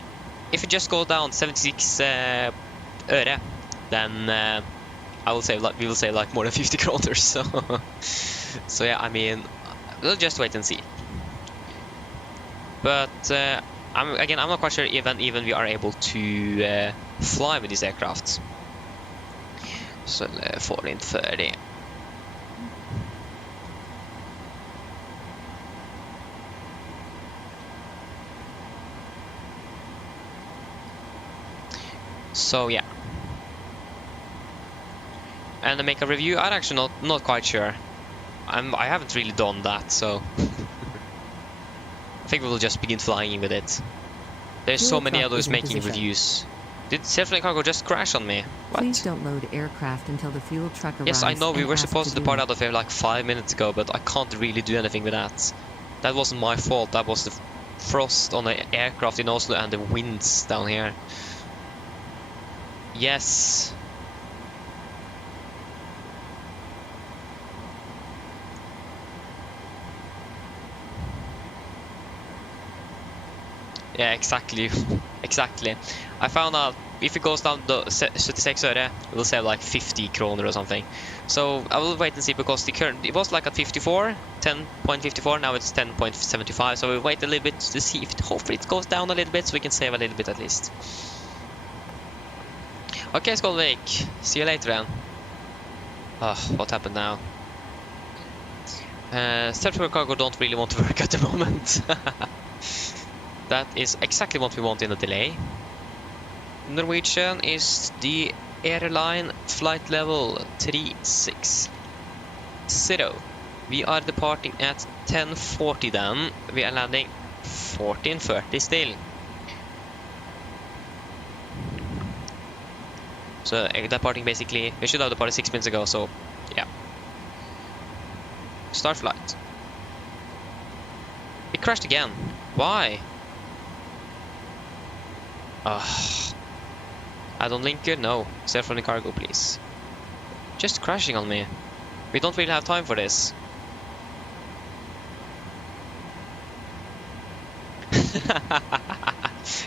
if it just goes down 76 øre, then I will say we will save like more than 50 kroner. So yeah, I mean, we'll just wait and see. But I'm not quite sure even we are able to fly with this aircraft. So 1430. So yeah. And to make a review, I'm actually not quite sure. I haven't really done that, so I think we will just begin flying with it. There's so Fuel many truck others is in making position. reviews. Did Self-Flying Cargo just crash on me? What? Please don't load aircraft until the fuel truck arrives. Yes, I know we and were ask supposed to do depart it. out of here like 5 minutes ago, but I can't really do anything with that. That wasn't my fault. That was the frost on the aircraft in Oslo and the winds down here. Yes. Yeah, exactly. Exactly. I found out if it goes down to 76 øre, it will save like 50 kroner or something. So I will wait and see because the current, it was like at 54, 10.54, now it's 10.75. So we'll wait a little bit to see if hopefully it goes down a little bit so we can save a little bit at least. Okay, Skolvik, see you later then. Oh, what happened now? Self-Flying Cargo don't really want to work at the moment. That is exactly what we want in a delay. Norwegian is the airline flight level 360. We are departing at 10:40 then. We are landing 14:30 still. So departing basically, we should have departed 6 minutes ago, so yeah. Start flight. It crashed again. Why? Add-on linker? No. Self-Flying Cargo, please. Just crashing on me. We don't really have time for this.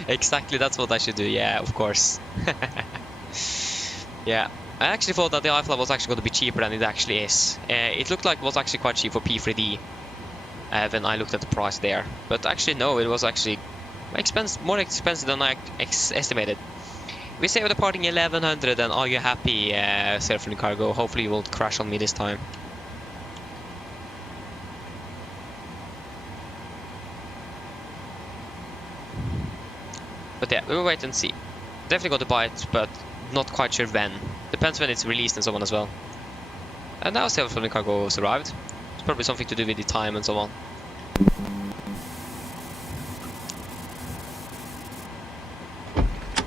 Exactly, that's what I should do. Yeah, of course. Yeah. I actually thought that the iFly was actually going to be cheaper than it actually is. It looked like it was actually quite cheap for P3D when I looked at the price there. But actually, no, it was actually more expensive than I estimated. We say we're departing 1100, and are you happy, Self-Flying Cargo? Hopefully you won't crash on me this time. But yeah, we will wait and see. Definitely going to buy it, but not quite sure when. Depends when it's released and so on as well. And now Self-Flying Cargo has arrived. It's probably something to do with the time and so on.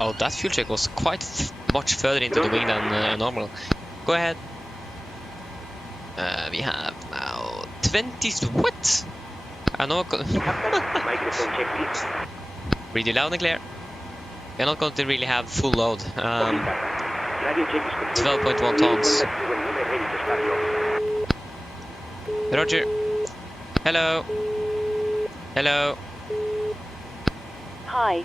Oh, that fuel check was quite much further into the wing than normal. Go ahead. We have now 20. What? I know. Microphone check, please. Read you loud and clear. We're not going to really have full load. 12.1 tons. Roger. Hello. Hello. Hi.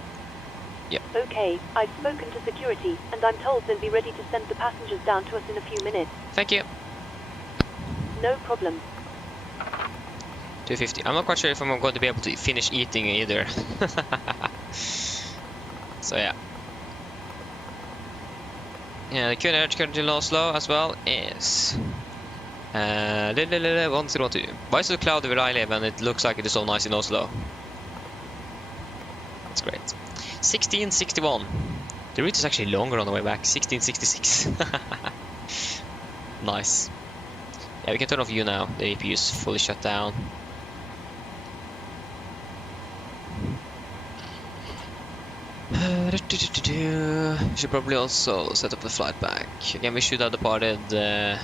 Yep. Okay, I've spoken to security, and I'm told they'll be ready to send the passengers down to us in a few minutes. Thank you. No problem. 250. I'm not quite sure if I'm going to be able to finish eating either. So yeah. Yeah, the current in Oslo as well is 102. Why is it cloudy where I live and it looks like it is so nice in Oslo? That's great. 1661. The route is actually longer on the way back. 1666. Nice. Yeah, we can turn off you now. The APU is fully shut down. Should probably also set up the flight back. Again, we should have departed. A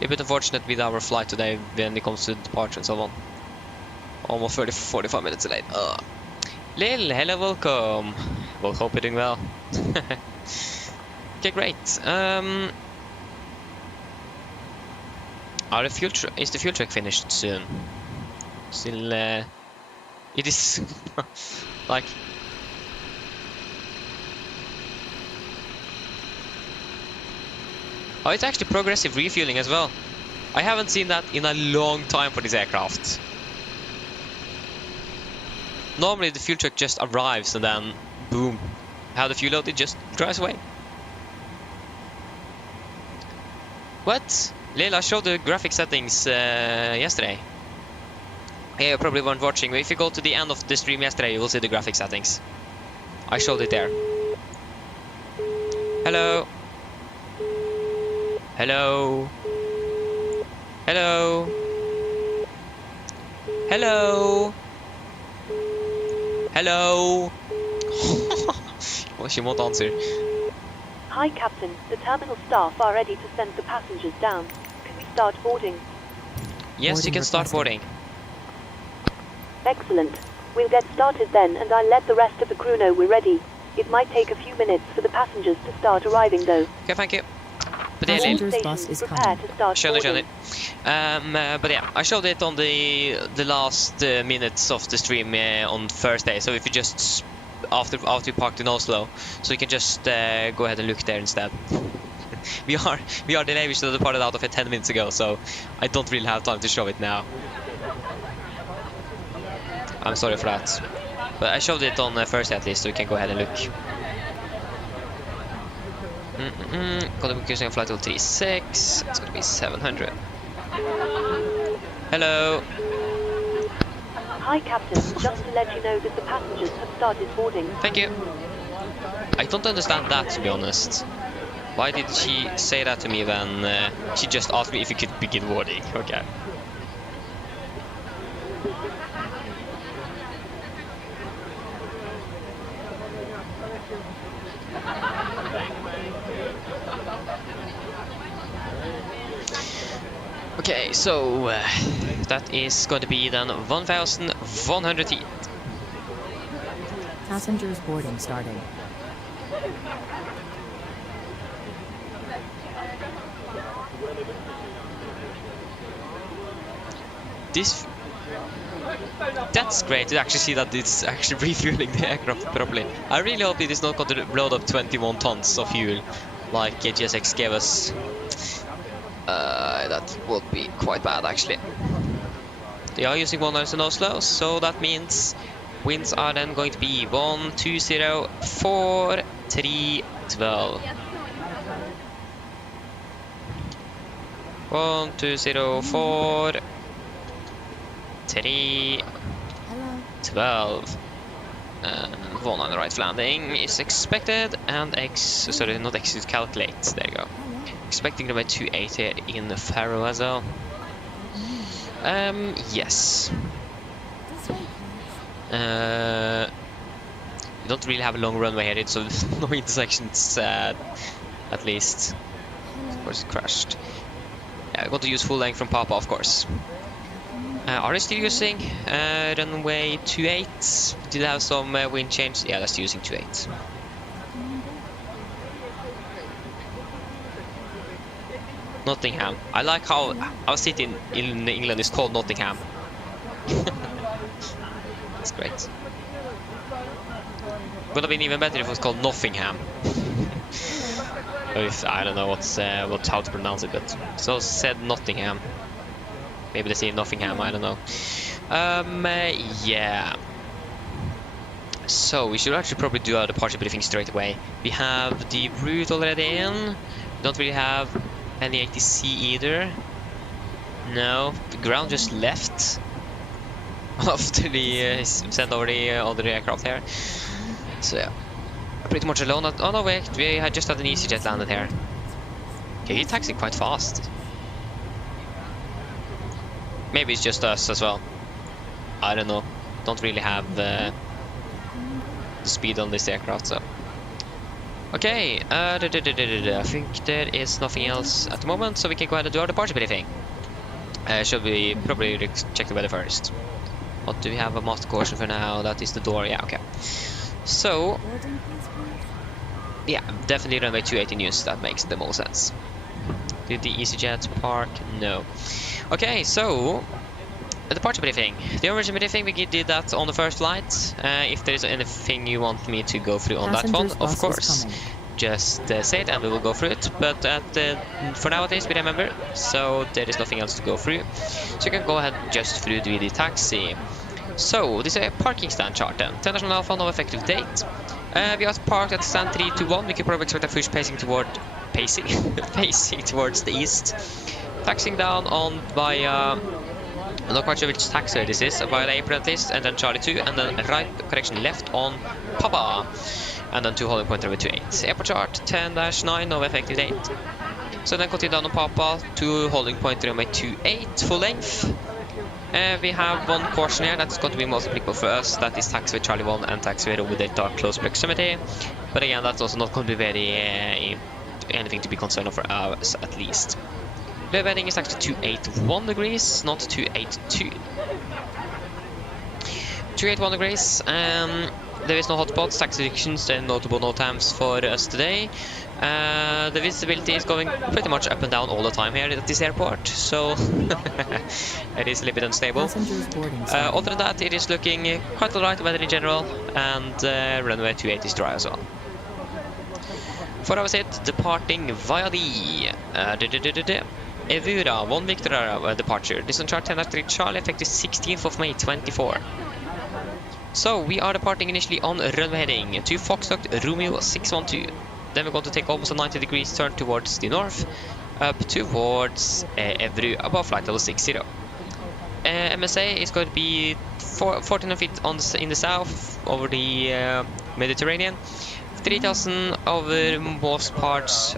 bit unfortunate with our flight today when it comes to departure and so on. Almost 45 minutes late. Lil, hello, welcome. Well, hope you're doing well. Okay, great. Is the fuel truck finished soon? Still, it is like. Oh, it's actually progressive refueling as well. I haven't seen that in a long time for this aircraft. Normally the fuel truck just arrives and then boom, how the fuel load, it just drives away. What? Leila showed the graphic settings yesterday. Yeah, you probably weren't watching, but if you go to the end of the stream yesterday, you will see the graphic settings. I showed it there. Hello. Hello. Hello. Hello. Hello. Well, she won't answer. Hi, Captain. The terminal staff are ready to send the passengers down. Can we start boarding? Yes, Boarding you can start requested. boarding. Excellent. We'll get started then, and I'll let the rest of the crew know we're ready. It might take a few minutes for the passengers to start arriving, though. Okay, thank you. But yeah, Passengers All bus stations, is prepare coming. to start Skjønner. boarding. But yeah, I showed it on the last minutes of the stream on Thursday. So if you just after you parked in Oslo, so you can just go ahead and look there instead. we are delayed. We should have departed out of it 10 minutes ago, so I don't really have time to show it now. I'm sorry for that, but I showed it on Thursday at least, so you can go ahead and look. Gonna be using a flight level 36. It's gonna be 700. Hello. Hi, Captain. Just to let you know that the passengers have started boarding. Thank you. I don't understand that, to be honest. Why did she say that to me when she just asked me if you could begin boarding? Okay. Okay, so that is going to be then 1,100 feet. Passengers boarding starting. That's great to actually see that it's actually refueling the aircraft properly. I really hope it is not going to blow up 21 tons of fuel like GSX gave us. That would be quite bad actually. They are using 1 hours in Oslo, so that means winds are then going to be 1, 2, 0, 4, 3, 12. 1, 2, 0, 4, 3, Hello. 12. 1 on the right landing is expected, and sorry, not exit, calculate. There you go. Hello. Expecting them at 280 in the Faro as well. Yes. This way, please. You don't really have a long runway here, so no intersections at least. Of course, it crashed. Yeah, we're going to use full length from Papa, of course. Are they still using runway 28? Did they have some wind change? Yeah, that's using 28. Nottingham. I like how our city in England is called Nottingham. That's great. Would have been even better if it was called Nottingham. If, I don't know how to pronounce it, but so said Nottingham. Maybe they say Nottingham, I don't know. Yeah. So we should actually probably do our departure briefing straight away. We have the route already in. We don't really have any ATC either. No, the ground just left after the sent over the other aircraft here. So yeah, pretty much alone. Oh no, wait, we had just had an EasyJet landed here. Okay, he's taxiing quite fast. Maybe it's just us as well. I don't know. Don't really have the speed on this aircraft, so. Okay, I think there is nothing else at the moment, so we can go ahead and do our departure briefing. Should we probably check the weather first? What do we have a master caution for now? That is the door, yeah, okay. So, yeah, definitely runway 280 news, that makes the most sense. Did the EasyJet park? No. Okay, so, the departure briefing. The origin briefing, we did that on the first flight. If there is anything you want me to go through on that one, of course, just say it and we will go through it. But for nowadays, we remember, so there is nothing else to go through. So you can go ahead just through the taxi. So, this is a parking stand chart then. 10 National Alpha, no effective date. We are parked at stand 321. We can probably expect a push pacing towards the east. Taxiing down on via, I'm not quite sure which taxi this is, via the apron at least, and then Charlie 2, and then right, correction, left on Papa, and then 2 holding point runway 28. Airport chart 10-9, no effective date. So then continue down on Papa, 2 holding point runway 28, full length. We have one caution here that's going to be most applicable for us. That is taxiway Charlie 1 and taxiway over Delta close proximity. But again, that's also not going to be very anything to be concerned of for us at least. The heading is actually 281 degrees, not 282. 281 degrees. There is no hotspots, taxi restrictions, and notable no times for us today. The visibility is going pretty much up and down all the time here at this airport, so it is a little bit unstable. Other than that, it is looking quite alright weather in general, and runway 28 is dry as well. For our set, departing via the Evura 1 Victor departure. This on chart 10-3 Charlie, effective 16th of May 24. So we are departing initially on runway heading to Foxtrot Romeo 612. Then we're going to take almost a 90 degrees turn towards the north, up towards Evru, above flight level 60. MSA is going to be 1400 feet in the south, over the Mediterranean. 3000 over most parts,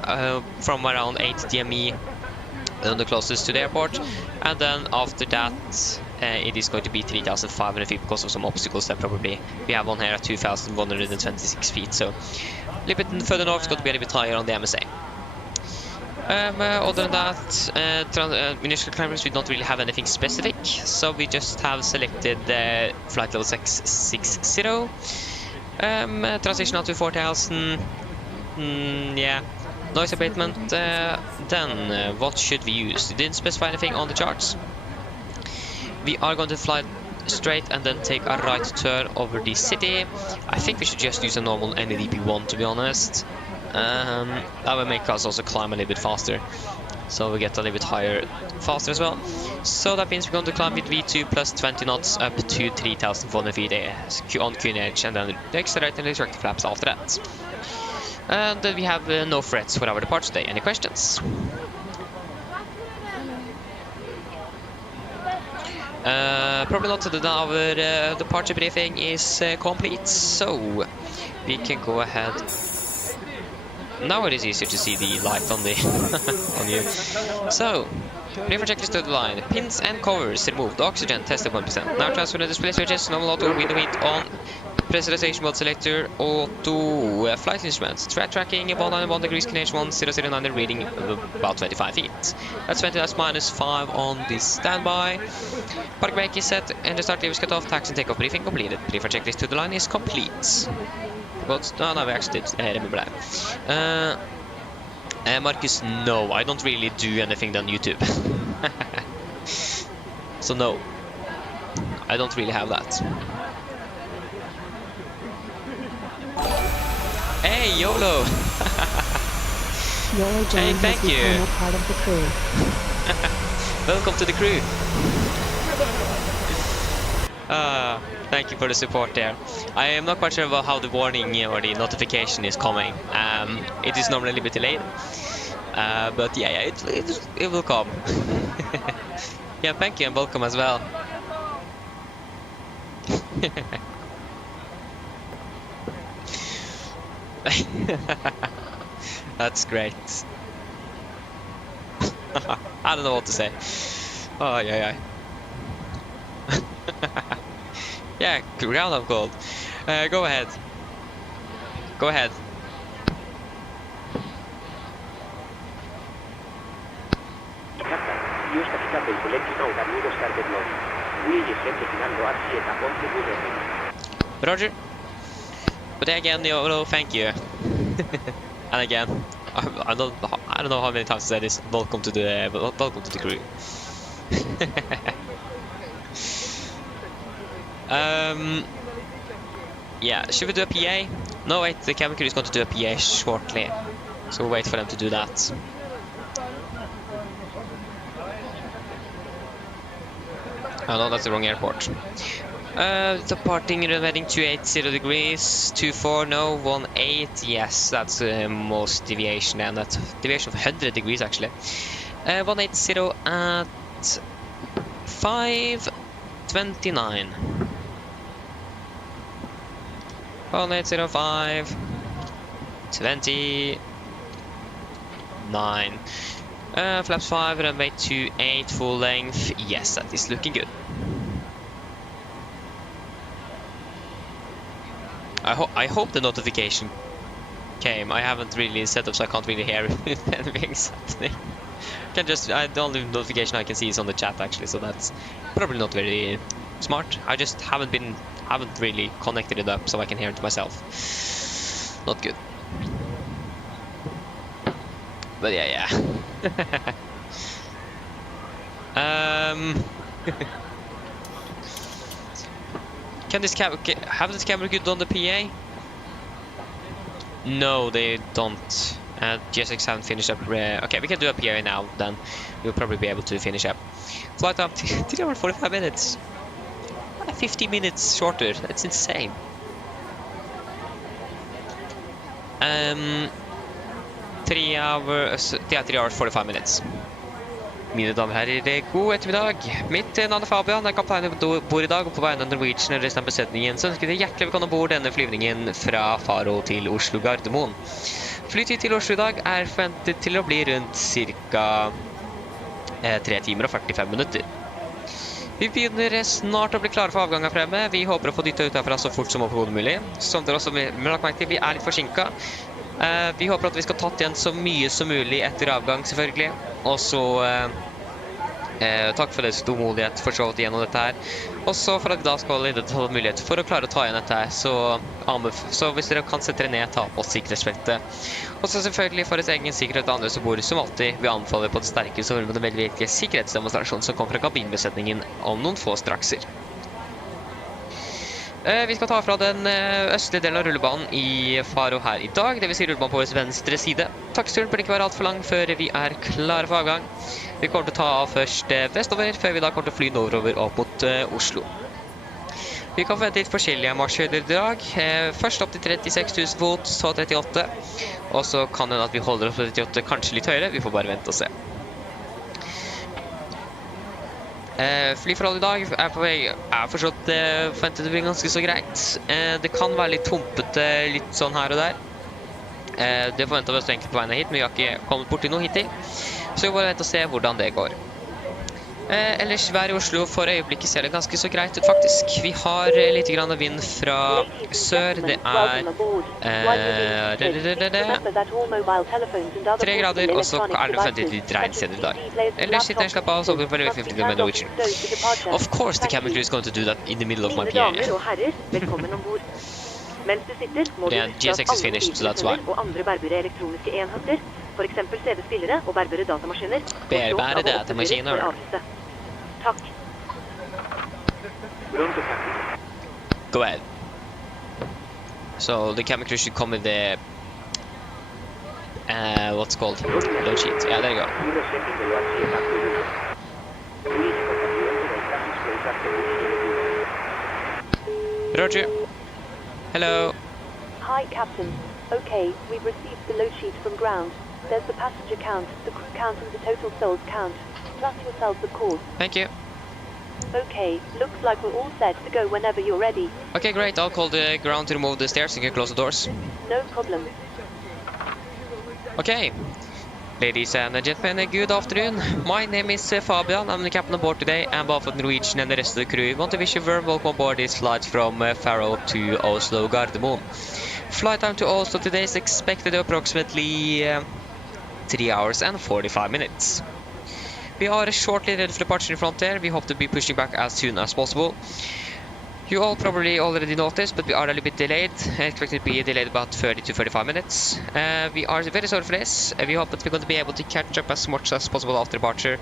from around 8 DME on the closest to the airport. And then after that, it is going to be 3,500 feet because of some obstacles that probably we have one here at 2,126 feet. So a little bit further north, it's going to be a little bit higher on the MSA. Other than that, initial climbers, we don't really have anything specific, so we just have selected flight level 660. Transition out to 4,000. Yeah, noise abatement. Then what should we use? We didn't specify anything on the charts. We are going to fly straight and then take a right turn over the city. I think we should just use a normal NEDP1, to be honest. That will make us also climb a little bit faster, so we get a little bit higher faster as well. So that means we're going to climb with V2 plus 20 knots up to 3,400 feet on QNH, and then accelerate and retract the flaps after that. And we have no threats for our departure today. Any questions? Probably not. Our departure briefing is complete, so we can go ahead. Now it is easier to see the light on the on you. So, reefer checklist to the line. Pins and covers removed. Oxygen tested 1%. Now transfer the display switches. Normal auto. Window heat on. Pressurization mode selector. Auto. Flight instruments. Tracking 191 degrees. QNH 1009. Reading about 25 feet. That's 20. That's -5 on the standby. Park brake is set. Engine start lever is cut off. Taxi and takeoff briefing completed. Reefer checklist to the line is complete. But no, we actually did remember that. Marcus, no, I don't really do anything on YouTube. So no, I don't really have that. Hey, YOLO! YOLO John Hey, has thank you. become a part of the crew. Welcome to the crew. Thank you for the support there. I am not quite sure about how the warning or the notification is coming. It is normally a little bit delayed. But yeah, it will come. Yeah, thank you and welcome as well. That's great. I don't know what to say. Oh, yeah. Yeah, round of gold. Go ahead. Go ahead. Roger. But again, YOLO, thank you. And again, I don't know how many times I said this. Welcome to the crew. Yeah, should we do a PA? No, wait, the camera crew is going to do a PA shortly, so we'll wait for them to do that. Oh no, that's the wrong airport. Departing and heading 280 degrees, 24, no, 18, yes, that's the most deviation, and that's deviation of 100 degrees actually. 180 at 5:29. 1805 29. Flaps 5, runway 28, full length. Yes, that is looking good. I hope the notification came. I haven't really set up, so I can't really hear anything's happening. The only notification I can see is on the chat actually, so that's probably not very smart. I just haven't really connected it up so I can hear it myself. Not good. But yeah. Have this camera good on the PA? No, they don't. GSX haven't finished up. Okay, we can do a PA now. Then we'll probably be able to finish up. Flight time 3 hours 45 minutes. 50 minutes shorter. That's insane. 3 hours 45 minutes. Mine damer og herrer, god ettermiddag. Mitt navn Fabian, kaptein bord i dag, og på vegne av Norwegian og resten av besetningen så ønsker vi hjertelig velkommen ombord denne flyvningen fra Faro til Oslo Gardermoen. Flytid til Oslo i dag forventet til å bli rundt ca. 3 timer og 45 minutter. Vi begynner snart å bli klare for avgang her fremme. Vi håper å få dyttet ut herfra så fort som overhodet mulig. Som dere også lagt merke til, vi litt forsinket. Vi håper at vi skal tatt igjen så mye som mulig etter avgang, selvfølgelig. Og så takk for deres tålmodighet for så vidt gjennom dette her. Og så for at vi da skal ha mulighet for å klare å ta igjen dette her, så hvis dere kan sette dere ned, ta på sikkerhetsfeltet. Og så selvfølgelig for deres egen sikkerhet og andre som bor som alltid, vi anbefaler på det sterkeste å høre med den veldig viktige sikkerhetsdemonstrasjonen som kommer fra kabinbesetningen om noen få strakser. Vi skal ta fra den østlige delen av rullebanen i Faro her i dag, det vil si rullebanen på vår venstre side. Taktsturen bør ikke være alt for lang før vi klare for avgang. Vi kommer til å ta av først vestover, før vi da kommer til å fly nordover opp mot Oslo. Vi kan forvente litt forskjellige marsjhøyder i dag. Først opp til 36 000 fot, så 38. Og så kan det at vi holder opp til 38, kanskje litt høyere. Vi får bare vente og se. Flyforholdet i dag på vei forstått forventet det blir ganske så greit. Det kan være litt humpete, litt sånn her og der. Det forventet vi oss egentlig på veien hit, men vi har ikke kommet bort til noe hittil. Så vi bare venter og se hvordan det går. Ellers vær i Oslo for øyeblikket ser det ganske så greit ut faktisk. Vi har litt grann vind fra sør. Det 3 grader, og så det forventet litt regnsteder i dag. Ellers sitter jeg slapp av og så for veldig 50 med Norwegian. Of course the camera crew is going to do that in the middle of my PA. Mens du sitter, må du GSX is finished, so that's why. og andre bærbare elektroniske enheter For eksempel CV-spillere og bærbare datamaskiner. Bærbare datamaskiner. Takk. Go ahead. So the camera crew should come with the what's called load sheet. Yeah, there you go. Roger. Hello. Hi, Captain. Okay, we've received the load sheet from ground. There's the passenger count, the crew count and the total souls count. Plus yourselves, of course. Thank you. Okay, looks like we're all set to go whenever you're ready. Okay, great. I'll call the ground to remove the stairs and close the doors. No problem. Okay. Ladies and gentlemen, good afternoon. My name is Fabian. I'm the captain aboard today, and both of Norwegian and the rest of the crew want to wish you a warm welcome aboard this flight from Faro to Oslo Gardermoen. Flight time to Oslo today is expected approximately 3 hours and 45 minutes. We are shortly ready for departure in front there. We hope to be pushing back as soon as possible. You all probably already noticed, but we are a little bit delayed. Expected to be delayed about 30 to 35 minutes. We are very sorry for this. We hope that we're going to be able to catch up as much as possible after departure.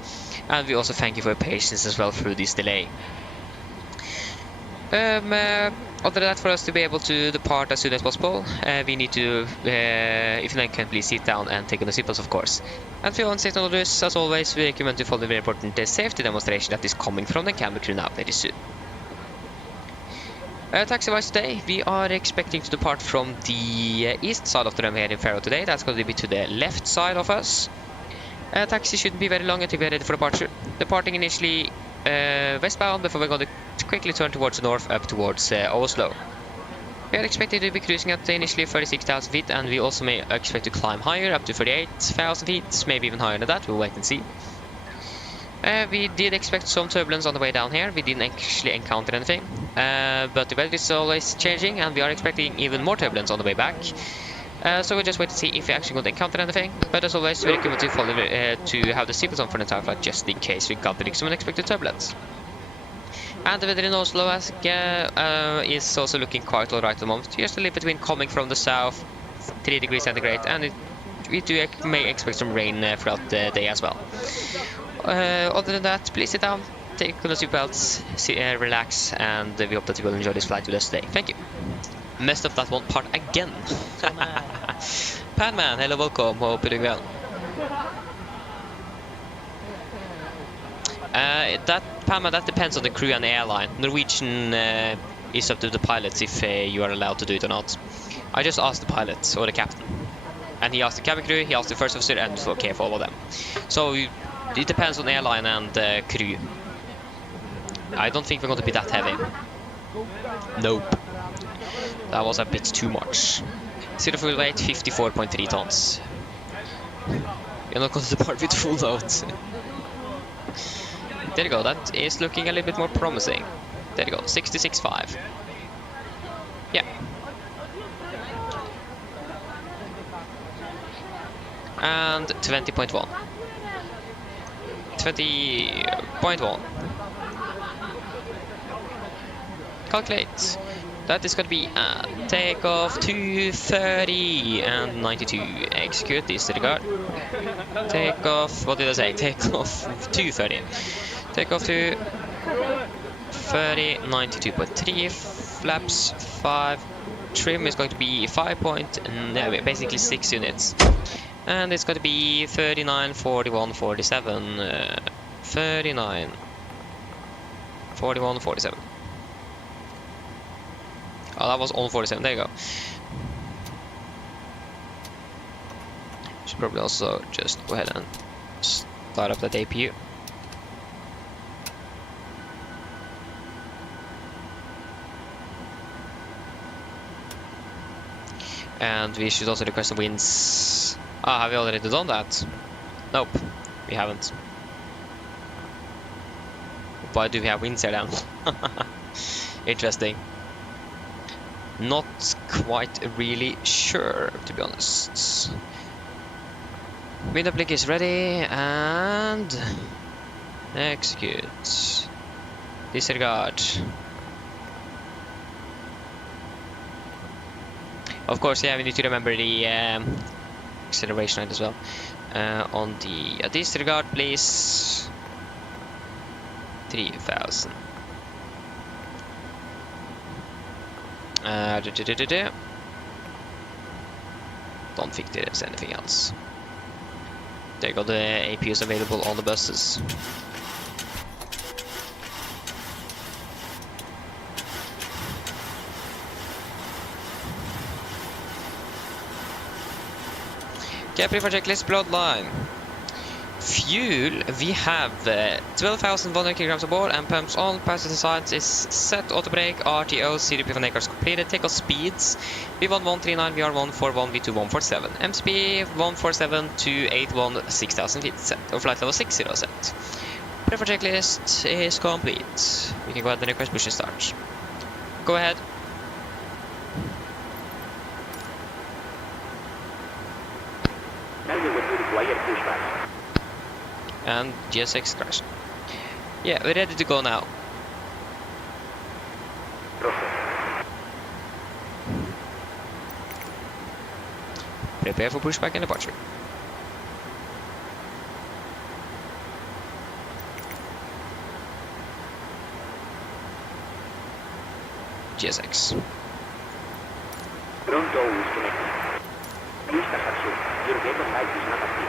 And we also thank you for your patience as well through this delay. Other than that, for us to be able to depart as soon as possible, we need to, if you can, please sit down and take on the seatbelts, of course. And for your own safety orders, as always, we recommend to follow the very important safety demonstration that is coming from the camera crew now very soon. Taxi-wise today, we are expecting to depart from the east side of the runway here in Faro today. That's going to be to the left side of us. Taxi shouldn't be very long until we're ready for departure. Departing initially westbound before we're going to quickly turn towards the north up towards Oslo. We are expected to be cruising at initially 36,000 feet, and we also may expect to climb higher up to 38,000 feet, maybe even higher than that. We'll wait and see. We did expect some turbulence on the way down here. We didn't actually encounter anything, but the weather is always changing, and we are expecting even more turbulence on the way back. So we'll just wait to see if we actually going to encounter anything. But as always, we recommend to follow to have the seatbelts on for the entire flight, just in case we encounter some unexpected turbulence. And the weather in Oslo is also looking quite alright at the moment. Just a little between coming from the south, 3 degrees centigrade, and we may expect some rain throughout the day as well. Other than that, please sit down, take on the seatbelts, relax, and we hope that you will enjoy this flight with us today. Thank you. Messed up that one part again. Panman, hello, welcome. Hope you're doing well. Panman, that depends on the crew and the airline. Norwegian is up to the pilots if you are allowed to do it or not. I just asked the pilots or the captain, and he asked the cabin crew, he asked the first officer, and it's okay for all of them. So it depends on the airline and the crew. I don't think we're going to be that heavy. Nope. That was a bit too much. Zero fuel weight, 54.3 tons. You're not going to depart with full load. There you go, that is looking a little bit more promising. There you go, 66.5. Yeah. And 20.1. 20.1. Calculate. That is going to be a takeoff to 30 and 92. Execute, disregard. Takeoff, what did I say? Takeoff to 30. Takeoff to 30, 92.3. Flaps 5. Trim is going to be basically 6 units. And it's going to be 39, 41, 47. 39, 41, 47. Oh, that was on 47. There you go. Should probably also just go ahead and start up that APU. And we should also request the winds. Ah, have we already done that? Nope, we haven't. Why do we have winds here then? Interesting. Not quite really sure, to be honest. Wind uplink is ready, and execute. Disregard. Of course, yeah, we need to remember the acceleration rate as well. On the disregard, please. 3000. Don't think there's anything else. There go the APUs available on the buses. Capri for checklist bloodline. Fuel, we have 12,100 kilograms aboard and pumps on. Passenger signs is set, auto brake, RTO, CDP for Nakers completed. Take off speeds. V1 139, VR 141, V2 147. MCP 147 281 6000 feet set. Or flight level 60 set. Prefer checklist is complete. We can go ahead and request push and start. Go ahead. And GSX crash. Yeah, we're ready to go now. Prepare for pushback and departure. GSX. Front door is connected. Please assume your vehicle light is not active.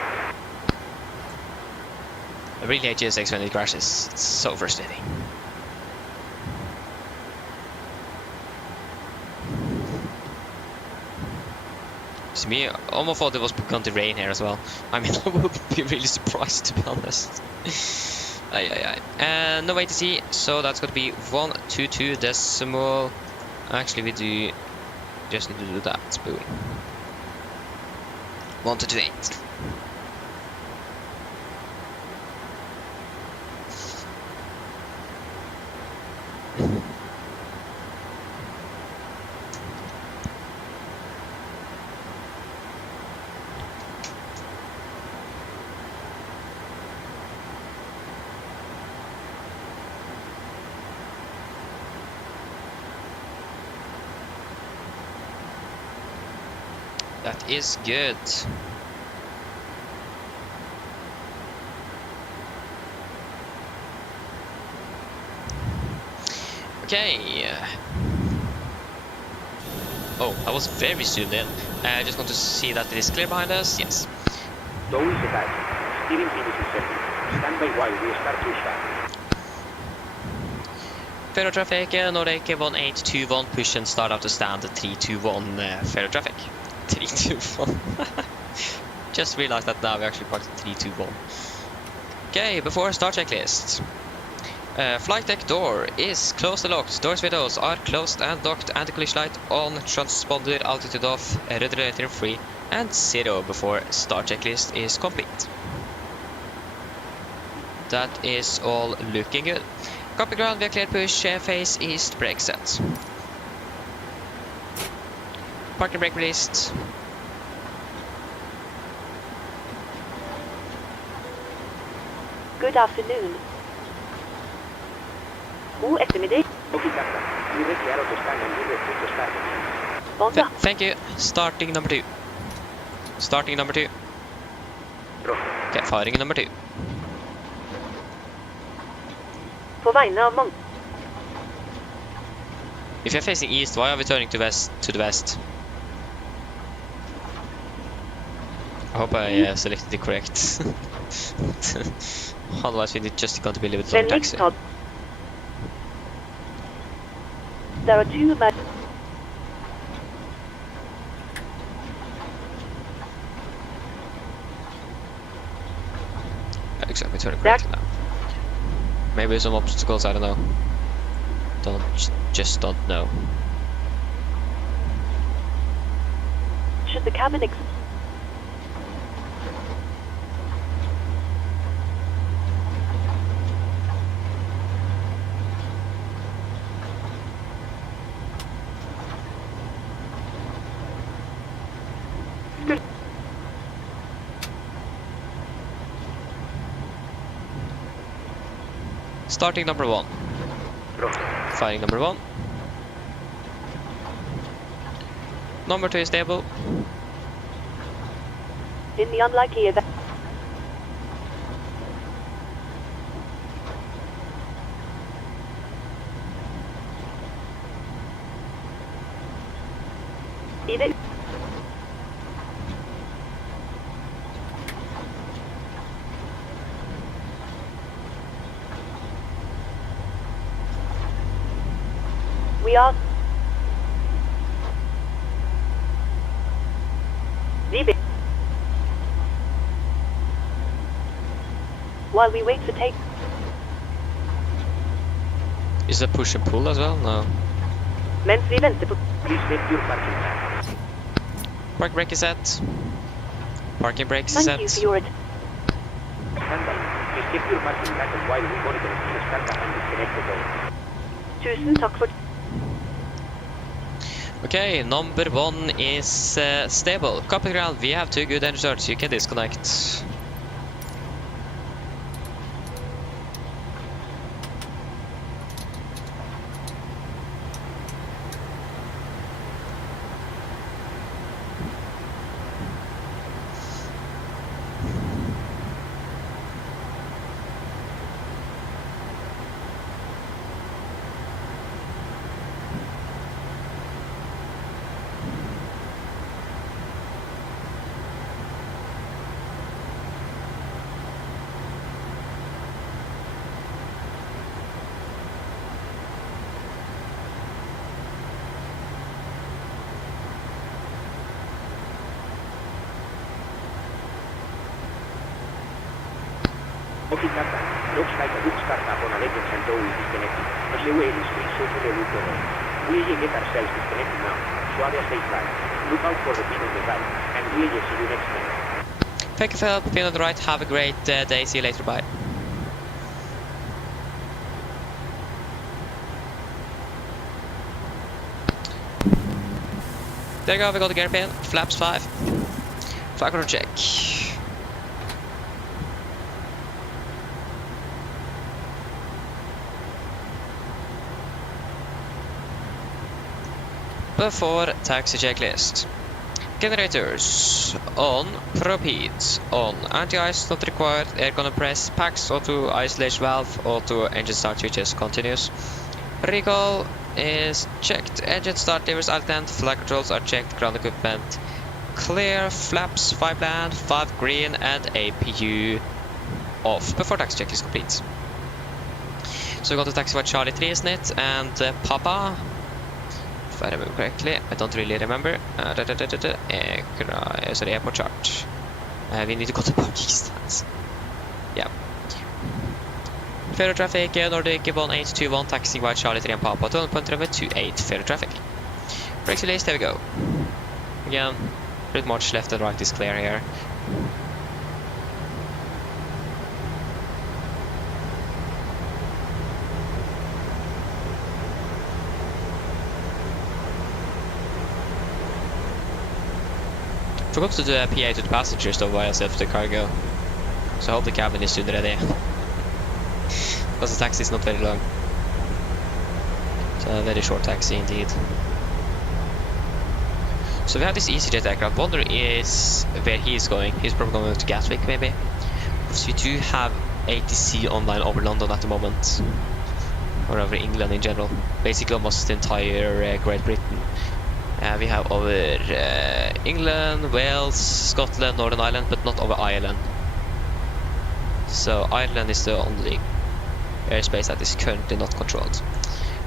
I really hate GSX when it crashes. It's so frustrating. To me, I almost thought it was going to rain here as well. I mean, I would be really surprised, to be honest. And no way to see, so that's going to be 122 decimal. Actually, we do just need to do that. Boom. 1228. That is good. Okay. Oh, that was very soon then. I just want to see that it is clear behind us. Yes. Door is attached. Steering wheel is setting. Stand by while we start pushback. Faro traffic, Nordic 1821, push and start out to stand 321 Faro traffic. 321. Just realized that now we actually parked 321. Okay, before start checklist. Flight deck door is closed and locked. Doors windows are closed and locked. Anti-collision light on. Transponder altitude off. Radiator free. And 0 before start checklist is complete. That is all looking good. Copy ground, we are cleared push. Face east, brake set. Parking brake released. Good afternoon. Who estimated? Thank you. Starting number 2. Starting number 2. Okay, firing number 2. På vegne av Mang. If you're facing east, why are we turning to the west? I hope I selected the correct. Otherwise, we just going to be a little bit long taxi. There are 2 men. Exactly, turning correct now. Maybe some obstacles, I don't know. Just don't know. Should the cabin Starting number 1. Firing number 1. Number 2 is stable. In the unlikely event... Either... We are... Leaving. While we wait for take... Is that push and pull as well? No. Mens vi venter på... Park brake is set. Parking brake is Thank set. you for your... Tusen takk for... Okay, number 1 is stable. Copy ground, we have 2 good engine starts, you can disconnect. Looks like a good startup on a legend and though is disconnected. But the way is free, so fully look over. We will get ourselves disconnected now. So I'll stay flat. Look out for the pin on the right. And we'll see you next time. Thank you for help, pin on the right, have a great day, see you later, bye. There you go, we got the gear pin, flaps 5. Flag control check. Before taxi checklist. Generators on, prop heat on, anti-ice not required, air gonna press, packs, auto isolation valve, auto engine start switches continuous. Recall is checked, engine start levers alternate, flag controls are checked, ground equipment clear, flaps 5 land, 5 green and APU off before taxi check is complete. So we got the taxi by Charlie 3 isn't it, and Papa. If I remember correctly, I don't really remember. Sorry, airport chart. We need to go to parking stands. Yeah. Faro traffic, Nordic 1821, taxiing by Charlie 3 and Papa, 12.28, Faro traffic. Brakes released, there we go. Again, pretty much left and right is clear here. Forgot to do a PA to the passengers though while I set the cargo. So I hope the cabin is soon ready. Because the taxi is not very long. It's a very short taxi indeed. So we have this EasyJet aircraft. Wonder is where he is going. He's probably going to Gatwick maybe. Because we do have ATC online over London at the moment. Or over England in general. Basically almost the entire Great Britain. We have over England, Wales, Scotland, Northern Ireland, but not over Ireland. So Ireland is the only airspace that is currently not controlled.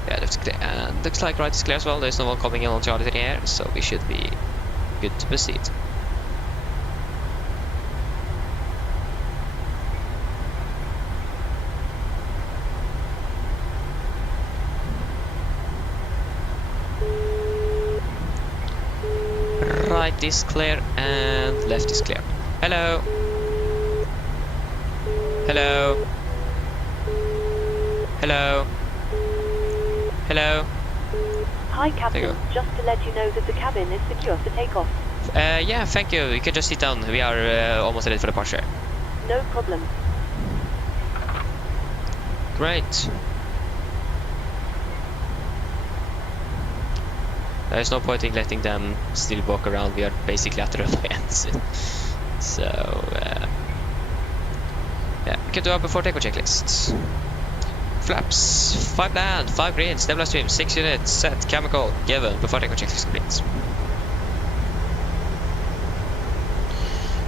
Yeah, looks clear. And looks like right is clear as well. There's no one coming in on Charlie 3 here, so we should be good to proceed. Right is clear and left is clear. Hello. Hello. Hello. Hello. Hi, Captain. Just to let you know that the cabin is secure for takeoff. Yeah, thank you. You can just sit down. We are almost ready for departure. No problem. Great. There is no point in letting them still walk around. We are basically at the runway end soon. So, yeah, we can do our before takeoff checklists. Flaps, 5 land, 5 green, stabilize stream, 6 units, set, chemical, given, before takeoff checklist complete.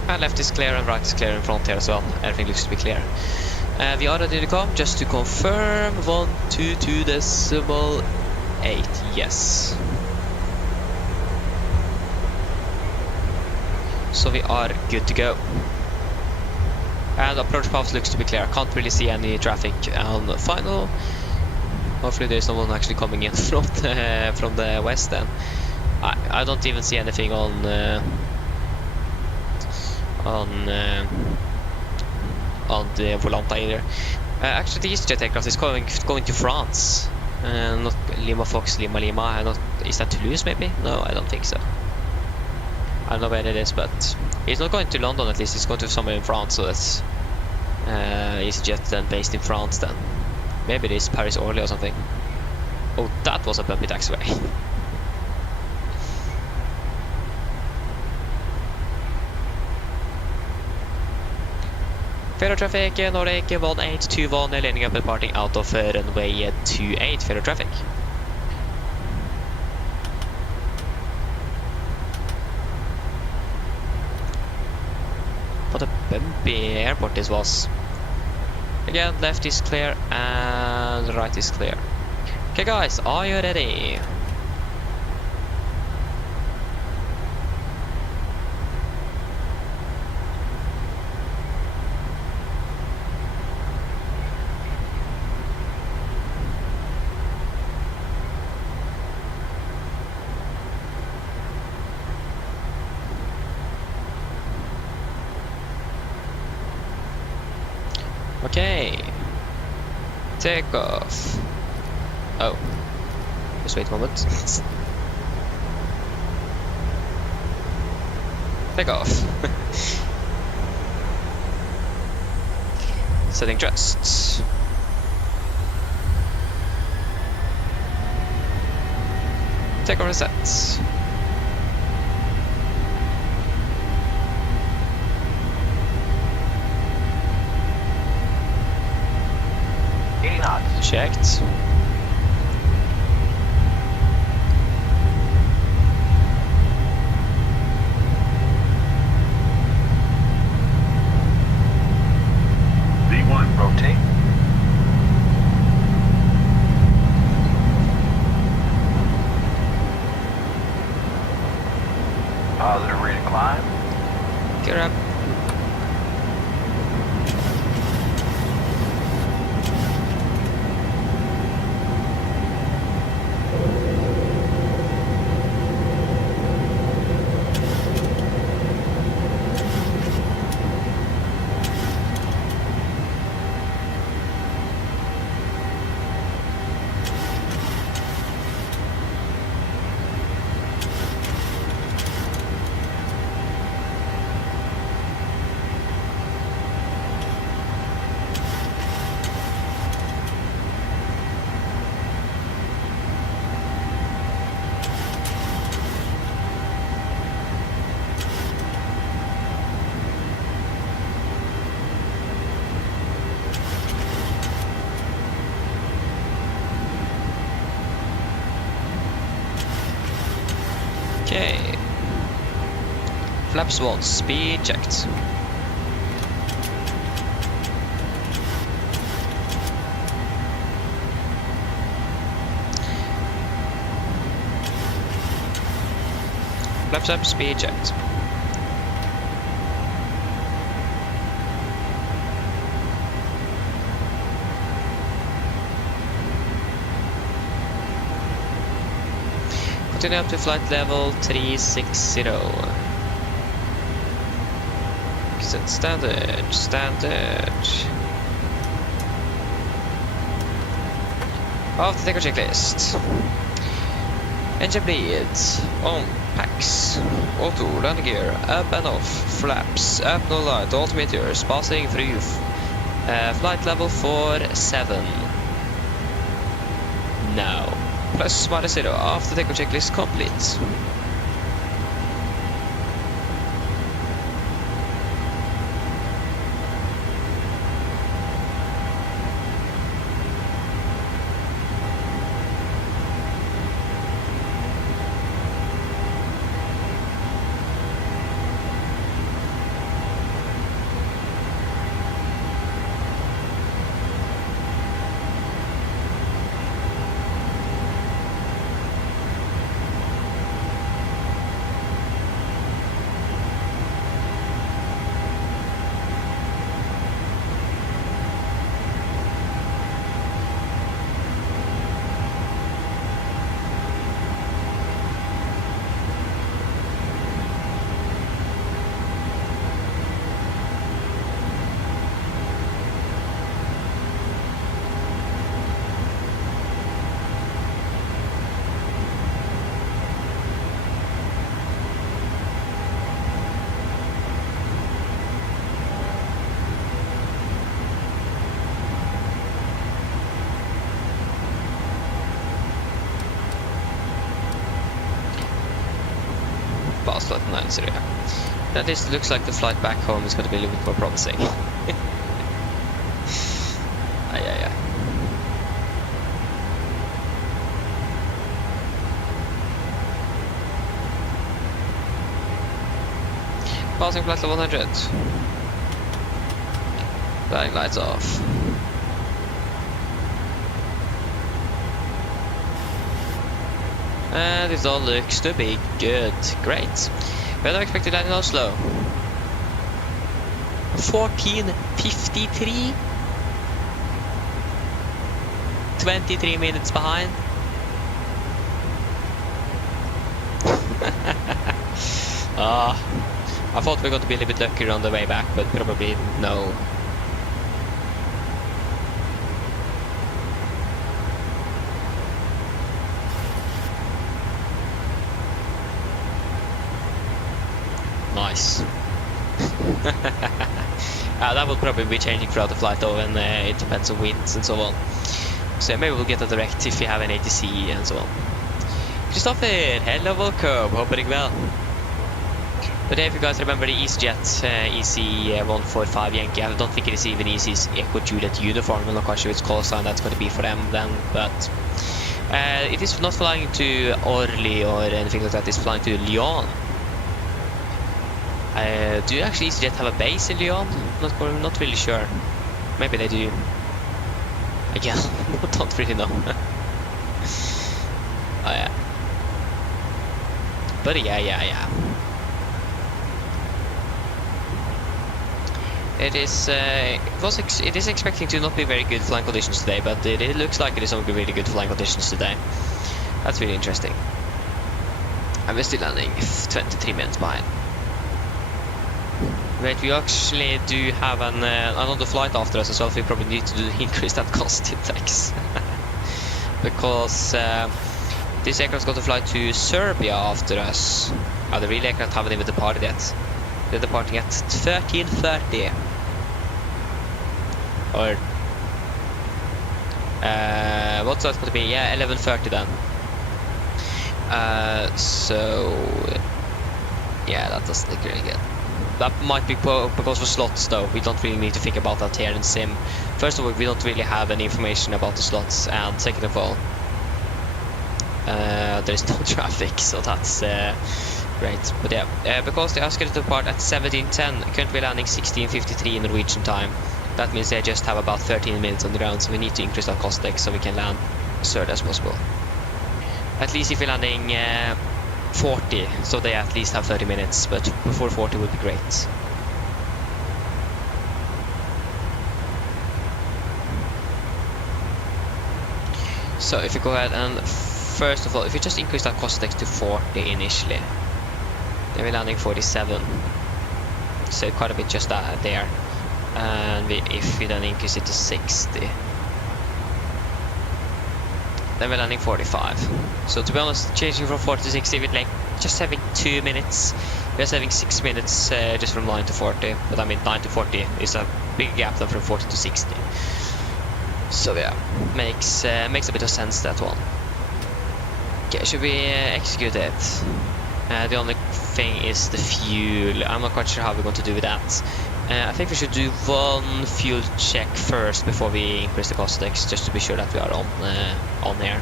And left is clear and right is clear in front here as well. Everything looks to be clear. We are ready to come, just to confirm, 122.8, yes. So we are good to go. And approach path looks to be clear. Can't really see any traffic on final. Hopefully there's no one actually coming in from the west then. I don't even see anything on the Volanta either. Actually the EasyJet aircraft is going to France. Not Lima Fox, Lima Lima. Is that Toulouse maybe? No, I don't think so. I don't know where it is, but he's not going to London at least, he's going to somewhere in France, so that's EasyJet then based in France then. Maybe it is Paris Orly or something. Oh, that was a bumpy taxiway. Faro traffic, Nordic 1821, landing up and departing out of runway 28, Faro traffic. What a bumpy airport this was. Again, left is clear and right is clear. Okay guys, are you ready? Okay, take off. Oh, just wait a moment. Take off. Setting thrust. Take off reset. Checked. V1, rotate. Positive rate of climb. Get up. Okay. Flaps 1, speed checked. Flaps up, speed checked. Continue up to flight level 360. Set standard. Off the takeoff checklist. Engine bleed. On. Packs. Auto. Landing gear. Up and off. Flaps. Up no light. Altimeters. Passing through. Flight level 47. Now. Plus minus 0 after takeoff checklist complete. flight 90, yeah. That is, looks like the flight back home is going to be a little bit more promising. Aye. Passing flight level 100. Flying lights off. And this all looks to be good. Great. When are we expected to land in Oslo? 14:53. 23 minutes behind. I thought we were going to be a little bit luckier on the way back, but probably no. Nice. That will probably be changing throughout the flight though, and it depends on winds and so on. So maybe we'll get a direct if you have an ATC and so on. Christopher, hello, welcome, hope you're well. But if you guys remember the EasyJet EC145 Yankee, I don't think it is even Easy's Echo Juliet uniform. I'm not quite sure which call sign that's going to be for them then, but it is not flying to Orly or anything like that, it's flying to Lyon. Do you actually EasyJet have a base in Lyon? Not really sure. Maybe they do. Again, don't really know. Oh yeah. But yeah. It is expecting to not be very good flying conditions today, but it looks like it is some really good flying conditions today. That's really interesting. I'm still landing 23 minutes behind. Wait, we actually do have another flight after us as well. We probably need to increase that cost index. Because this aircraft's got to fly to Serbia after us. The real aircraft haven't even departed yet. They're departing at 13:30. Or what's that going to be? Yeah, 11:30 then. So yeah, that doesn't look really good. That might be because of slots though. We don't really need to think about that here in Sim. First of all, we don't really have any information about the slots, and second of all, there is no traffic, so that's great. But yeah, because they are scheduled to depart at 17:10, currently landing 16:53 in Norwegian time. That means they just have about 13 minutes on the ground, so we need to increase our cost deck so we can land as early as possible. At least if we're landing 40, so they at least have 30 minutes, but before 40 would be great. So if you go ahead and first of all, if you just increase that cost deck to 40 initially, then we're landing 47, so quite a bit just there. And if we then increase it to 60, then we're landing 45. So to be honest, changing from 40 to 60 with like just having 2 minutes, we're saving 6 minutes just from 9 to 40. But I mean 9 to 40 is a big gap then from 40 to 60. So yeah, makes a bit of sense, that one. Okay, should we execute it? The only thing is the fuel. I'm not quite sure how we're going to do with that. I think we should do one fuel check first before we increase the cost decks, just to be sure that we are on here.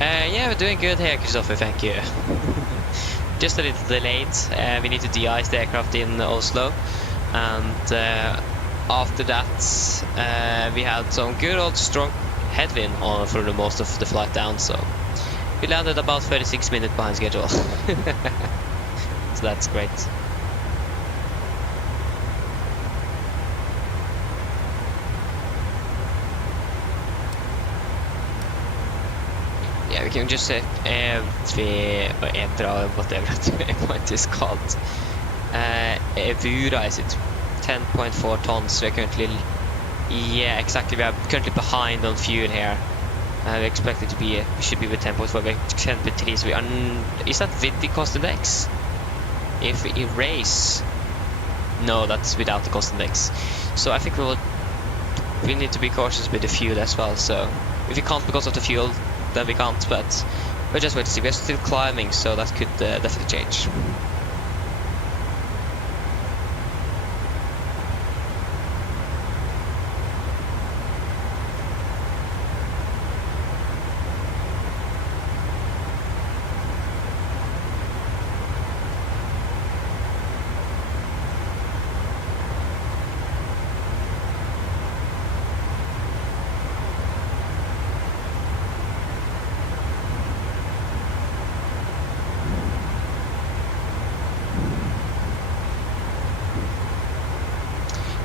Yeah, we're doing good here, Christopher, thank you. Just a little delayed. We need to de-ice the aircraft in Oslo, and after that we had some good old strong headwind on for the most of the flight down, so we landed about 36 minutes behind schedule. So that's great. Yeah, we can just say whatever that point is called. Evura, is it 10.4 tons? We're currently, yeah, exactly. We are currently behind on fuel here. We expect it to be, we should be with 10.4, we're 10.3, so we are, is that with the cost index? If we erase, no, that's without the cost index. So I think we need to be cautious with the fuel as well, so if we can't because of the fuel, that we can't, but we'll just wait to see. We're still climbing, so that could definitely change.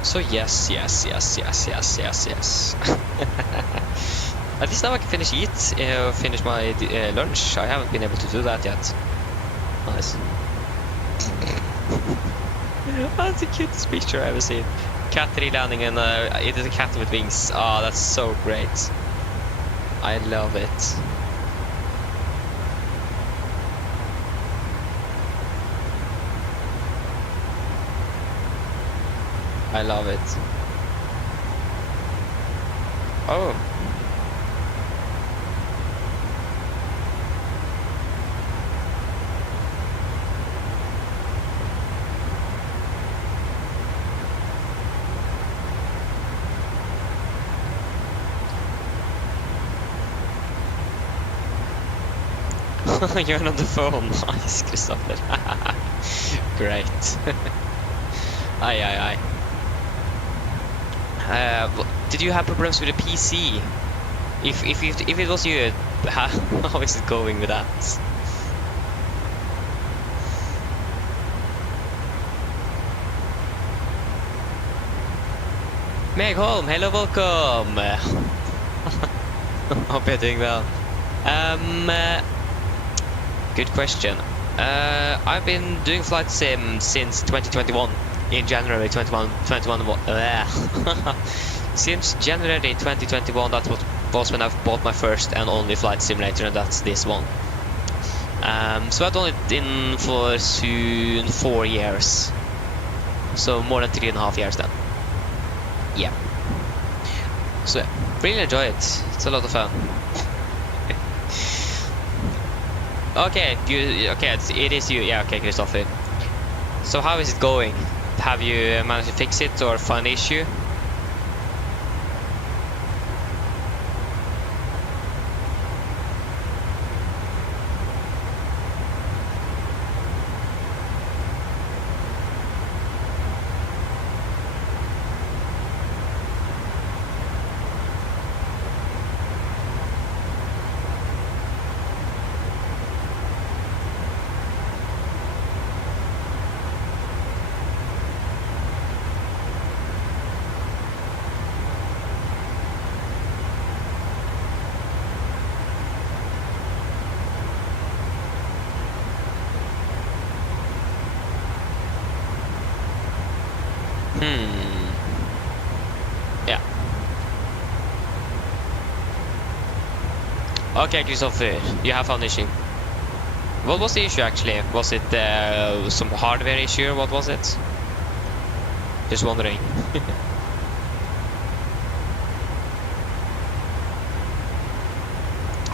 So yes. At least now I can finish my lunch. I haven't been able to do that yet. Nice. That's the cutest picture I've ever seen. Cat tree landing and it is a cat with wings. Oh, that's so great. I love it. I love it. Oh. You're on the phone. Nice, Christopher. Great. Aye. Did you have problems with the PC? If it was you, how is it going with that? Meg Holm, hello, welcome. Hope you're doing well. Good question. I've been doing flight sim since 2021. In January 2021. Since January 2021, that was when I bought my first and only flight simulator, and that's this one. So I've done it in for soon 4 years. So more than 3.5 years then. Yeah. So really enjoy it. It's a lot of fun. Okay, it is you. Yeah, okay, Christopher. So how is it going? Have you managed to fix it or find an issue? Yeah. Okay, Christopher, you have found an issue. What was the issue actually? Was it some hardware issue or what was it? Just wondering.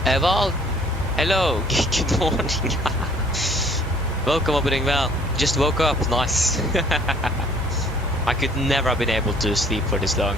Eval, hello, good morning. Welcome, I'm doing well. Just woke up, nice. I could never have been able to sleep for this long.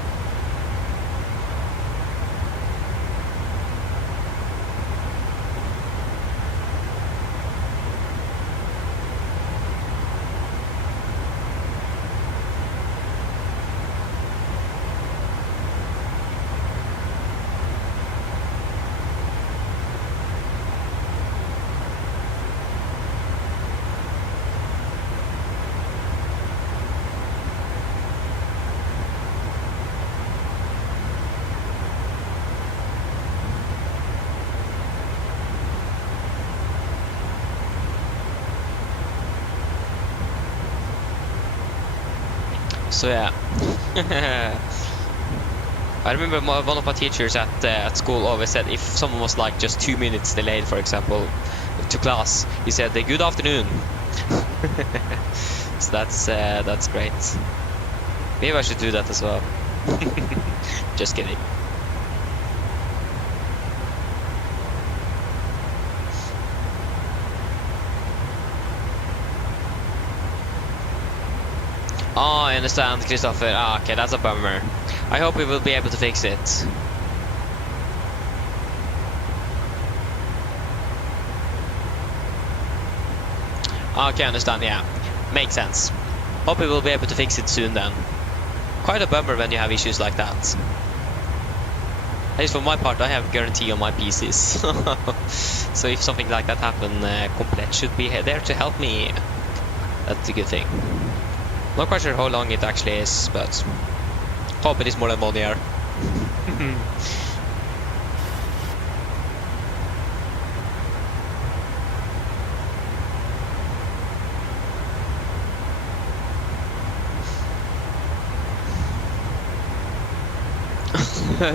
So yeah, I remember one of my teachers at school always said if someone was like just 2 minutes delayed, for example, to class, he said good afternoon. So that's great. Maybe I should do that as well. Just kidding. Oh, I understand, Christopher. Ah, okay, that's a bummer. I hope we will be able to fix it. Okay, I understand, yeah. Makes sense. Hope we will be able to fix it soon then. Quite a bummer when you have issues like that. At least for my part, I have guarantee on my PCs. So if something like that happen, Complete should be there to help me. That's a good thing. Not quite sure how long it actually is, but hope it is more than 1 year.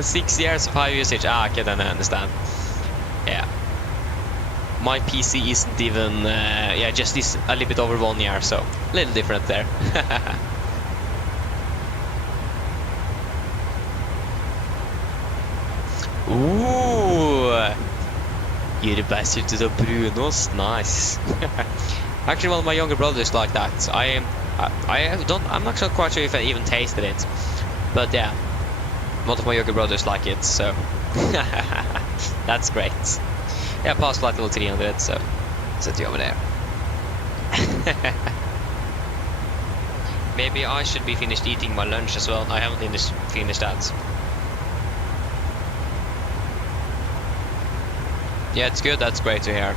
6 years of high usage. Ah, okay, then I understand. Yeah. My PC isn't even, yeah, just is a little bit over 1 year, so a little different there. Ooh! Gyrbæsser to the Brunos, nice. Actually, one of my younger brothers like that. I'm not so quite sure if I even tasted it, but yeah, one of my younger brothers like it, so that's great. Yeah, past flight level 300, so set you over there. Maybe I should be finished eating my lunch as well. I haven't finished that. Yeah, it's good. That's great to hear.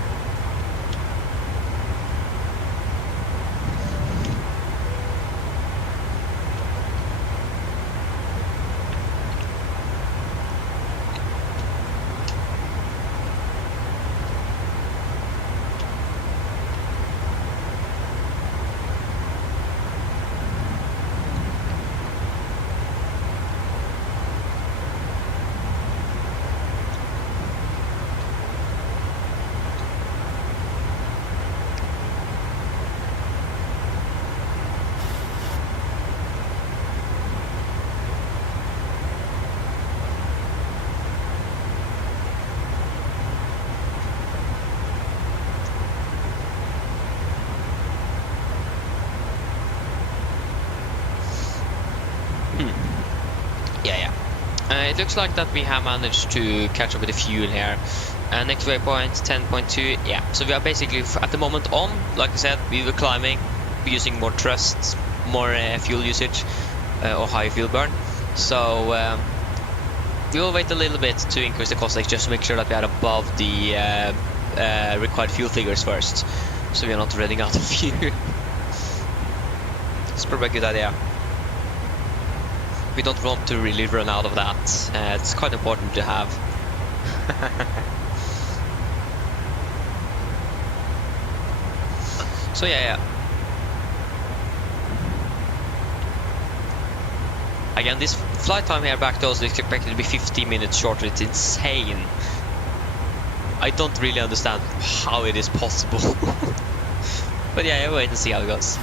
It looks like that we have managed to catch up with the fuel here. Next waypoint 10.2. Yeah, so we are basically at the moment on. Like I said, we were climbing, using more thrusts, more fuel usage, or high fuel burn. So we will wait a little bit to increase the cost, just to make sure that we are above the required fuel figures first, so we are not running out of fuel. It's probably a good idea. We don't want to really run out of that. It's quite important to have. So yeah. Again, this flight time here back to Oslo is expected to be 15 minutes shorter. It's insane. I don't really understand how it is possible. But yeah, we'll wait and see how it goes.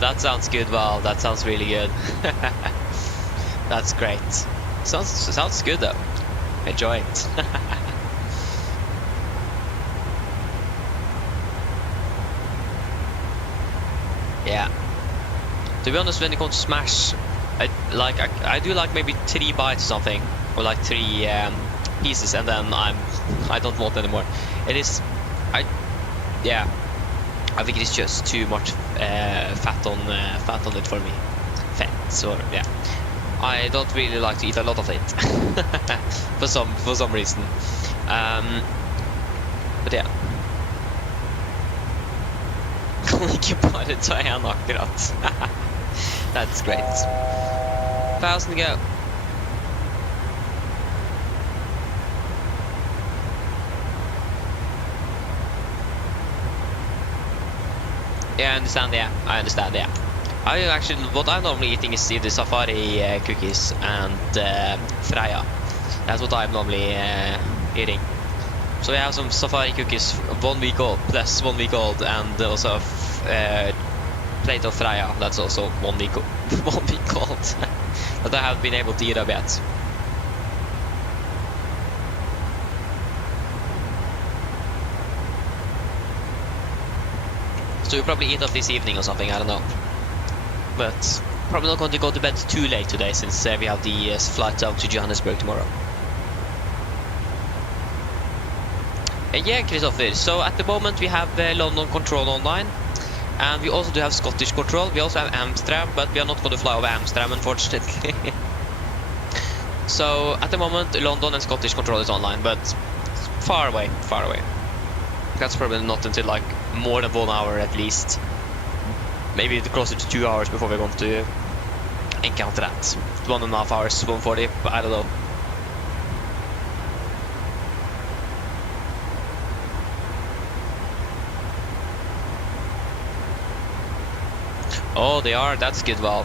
That sounds good, Val. That sounds really good. That's great. Sounds good though. Enjoy it. Yeah. To be honest, when it comes to Smash, I do like maybe 3 bites or something, or like 3 pieces, and then I don't want anymore. Yeah. I think it's just too much fat on it for me. Fat, so yeah. I don't really like to eat a lot of it for some reason. But yeah. Ikke bare ta en akkurat. That's great. 1,000 to go. Yeah, I understand. Yeah, I understand. Yeah, what I'm normally eating is either safari cookies and Freya. That's what I'm normally eating. So we have some safari cookies, 1 week old, plus 1 week old, and also plate of Freya. That's also one week old. But I haven't been able to eat up yet. So we'll probably eat up this evening or something, I don't know. But probably not going to go to bed too late today, since we have the flight out to Johannesburg tomorrow. Yeah, Christopher, so at the moment we have London Control online, and we also do have Scottish Control. We also have Amsterdam, but we are not going to fly over Amsterdam, unfortunately. So at the moment London and Scottish Control is online, but far away. That's probably not until like more than 1 hour at least. Maybe closer to 2 hours before we're going to encounter that. 1.5 hours, 140, I don't know. Oh, they are. That's good. Well,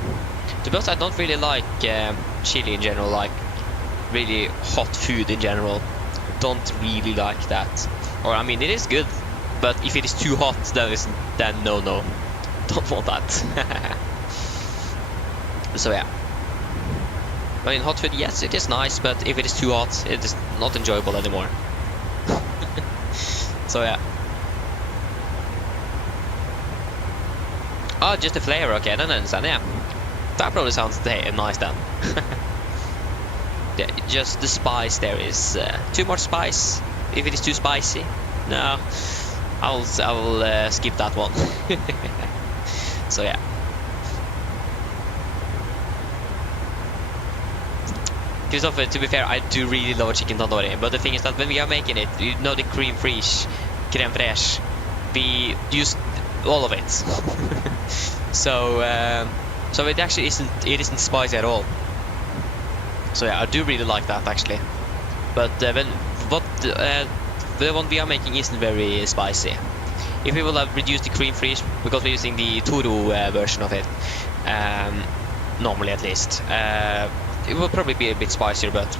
to be honest, I don't really like chili in general, like really hot food in general. Don't really like that. Or I mean, it is good, but if it is too hot, then no, don't want that. So yeah. I mean, hot food, yes, it is nice, but if it is too hot, it is not enjoyable anymore. So yeah. Oh, just the flavor, okay, then I understand, yeah. That probably sounds nice then. Yeah, just the spice there is too much spice. If it is too spicy, no, I will skip that one. So yeah. Christopher, to be fair, I do really love chicken tandoori, but the thing is that when we are making it, you know, the creme fraiche, we use all of it. So it actually isn't spicy at all. So yeah, I do really like that actually. But the one we are making isn't very spicy. If we will have reduced the cream fraiche, because we're using the Toro version of it, normally at least, it will probably be a bit spicier, but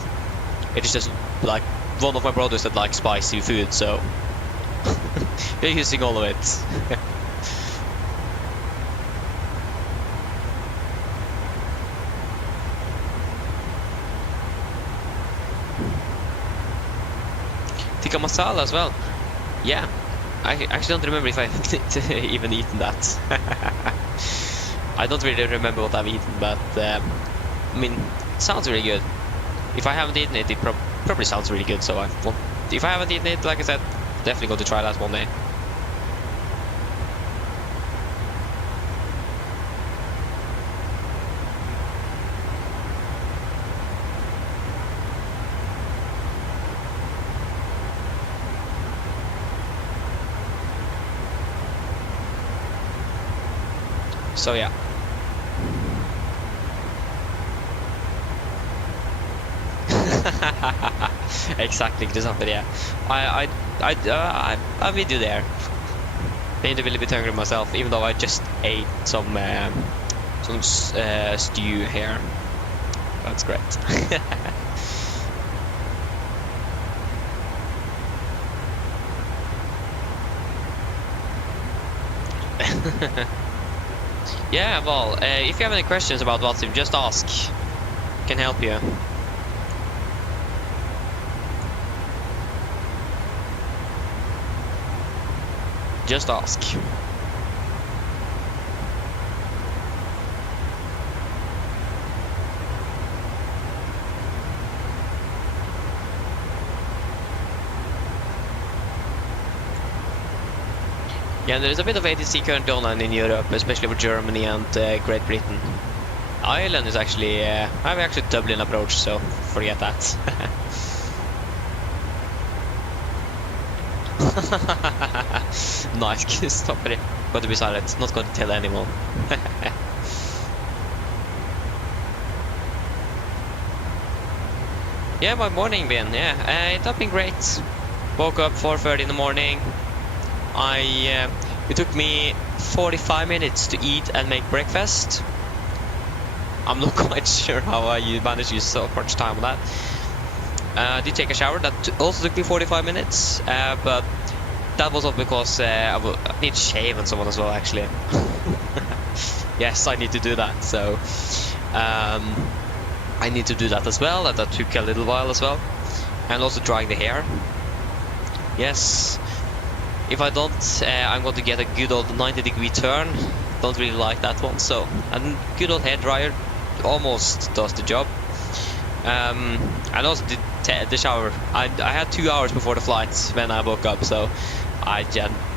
it is just like one of my brothers that likes spicy food, so we're using all of it. Tikka masala as well. Yeah, I actually don't remember if I've even eaten that. I don't really remember what I've eaten, but I mean, it sounds really good. If I haven't eaten it, it probably sounds really good. So if I haven't eaten it, like I said, definitely going to try that one day. So yeah. Exactly, Christopher, yeah. I with you there. Made a little bit hungry myself, even though I just ate some stew here. That's great. Yeah, well, if you have any questions about WhatsApp, just ask. Can help you. Just ask. Yeah, there is a bit of ATC currently online in Europe, especially for Germany and Great Britain. Ireland is actually, I've actually Dublin approach, so forget that. Nice, stop it. Got to be silent, not going to tell anyone. Yeah, my morning been, yeah, it's been great. Woke up 4:30 in the morning. It took me 45 minutes to eat and make breakfast. I'm not quite sure how I managed to use so much time on that. I did take a shower, that also took me 45 minutes, but that was all because I need to shave and so on as well, actually. Yes, I need to do that. So I need to do that as well, and that took a little while as well. And also drying the hair. Yes. If I don't, I'm going to get a good old 90-degree turn. Don't really like that one. So a good old hair dryer almost does the job. And also the shower. I had 2 hours before the flight when I woke up, so I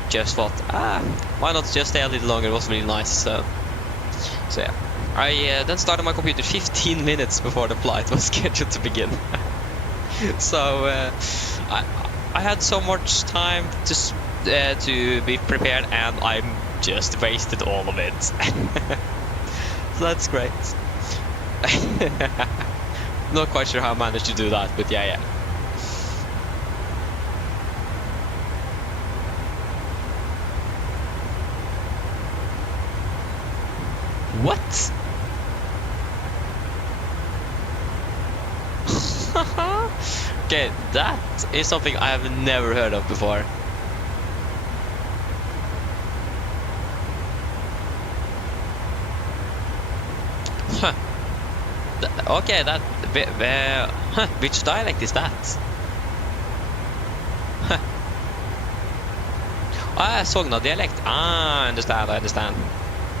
just thought, why not just stay a little longer? It was really nice. So yeah, I then started my computer 15 minutes before the flight was scheduled to begin. So I had so much time to be prepared, and I just wasted all of it. So that's great. Not quite sure how I managed to do that, but yeah. What? Okay, that is something I have never heard of before. Huh. Okay, which dialect is that? Huh. Sogna dialect. I understand.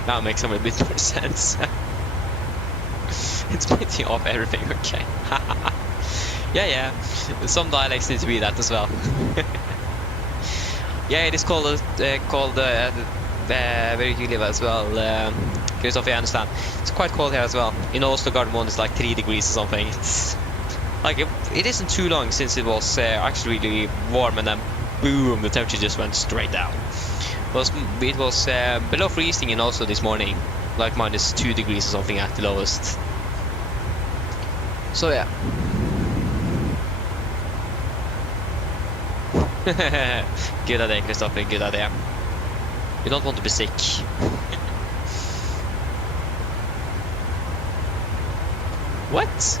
That makes a little bit more sense. It's pretty off everything, okay. Yeah. Some dialects need to be that as well. Yeah, it is called where you live as well. Christopher, I understand. It's quite cold here as well. In Oslo Gardermoen it's like 3 degrees or something. It's like it isn't too long since it was actually really warm, and then boom, the temperature just went straight down. It was below freezing in Oslo this morning, like -2 degrees or something at the lowest. So yeah. Good idea, Christopher, good idea. You don't want to be sick. What?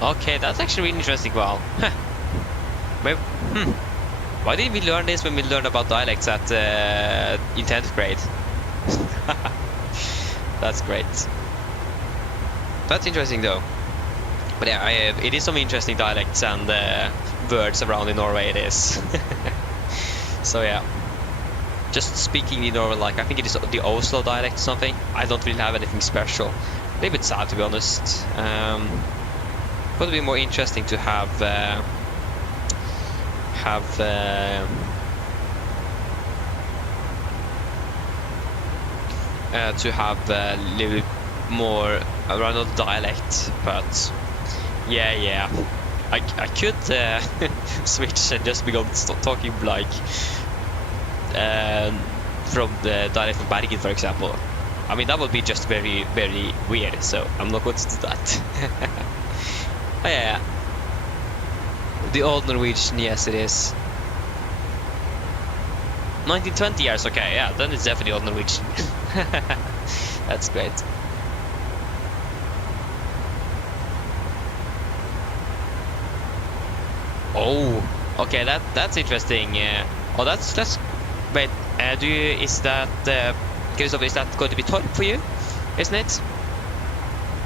Okay, that's actually really interesting. Well, why didn't we learn this when we learned about dialects at in 10th grade? That's great. That's interesting though. But yeah, it is some interesting dialects and words around in Norway. It is. So yeah. Just speaking in Norway, like I think it is the Oslo dialect or something. I don't really have anything special. A little bit sad, to be honest. But it'd be more interesting to have a little more around the dialect. But yeah, I could switch and just begin talking like from the dialect from Bergen, for example. I mean, that would be just very, very weird, so I'm not going to do that. Oh, yeah. The old Norwegian, yes it is. 1920 years, okay, yeah, then it's definitely old Norwegian. That's great. Oh, okay, that's interesting. Oh, that's wait. Is that Christopher, is that going to be Torp for you? Isn't it?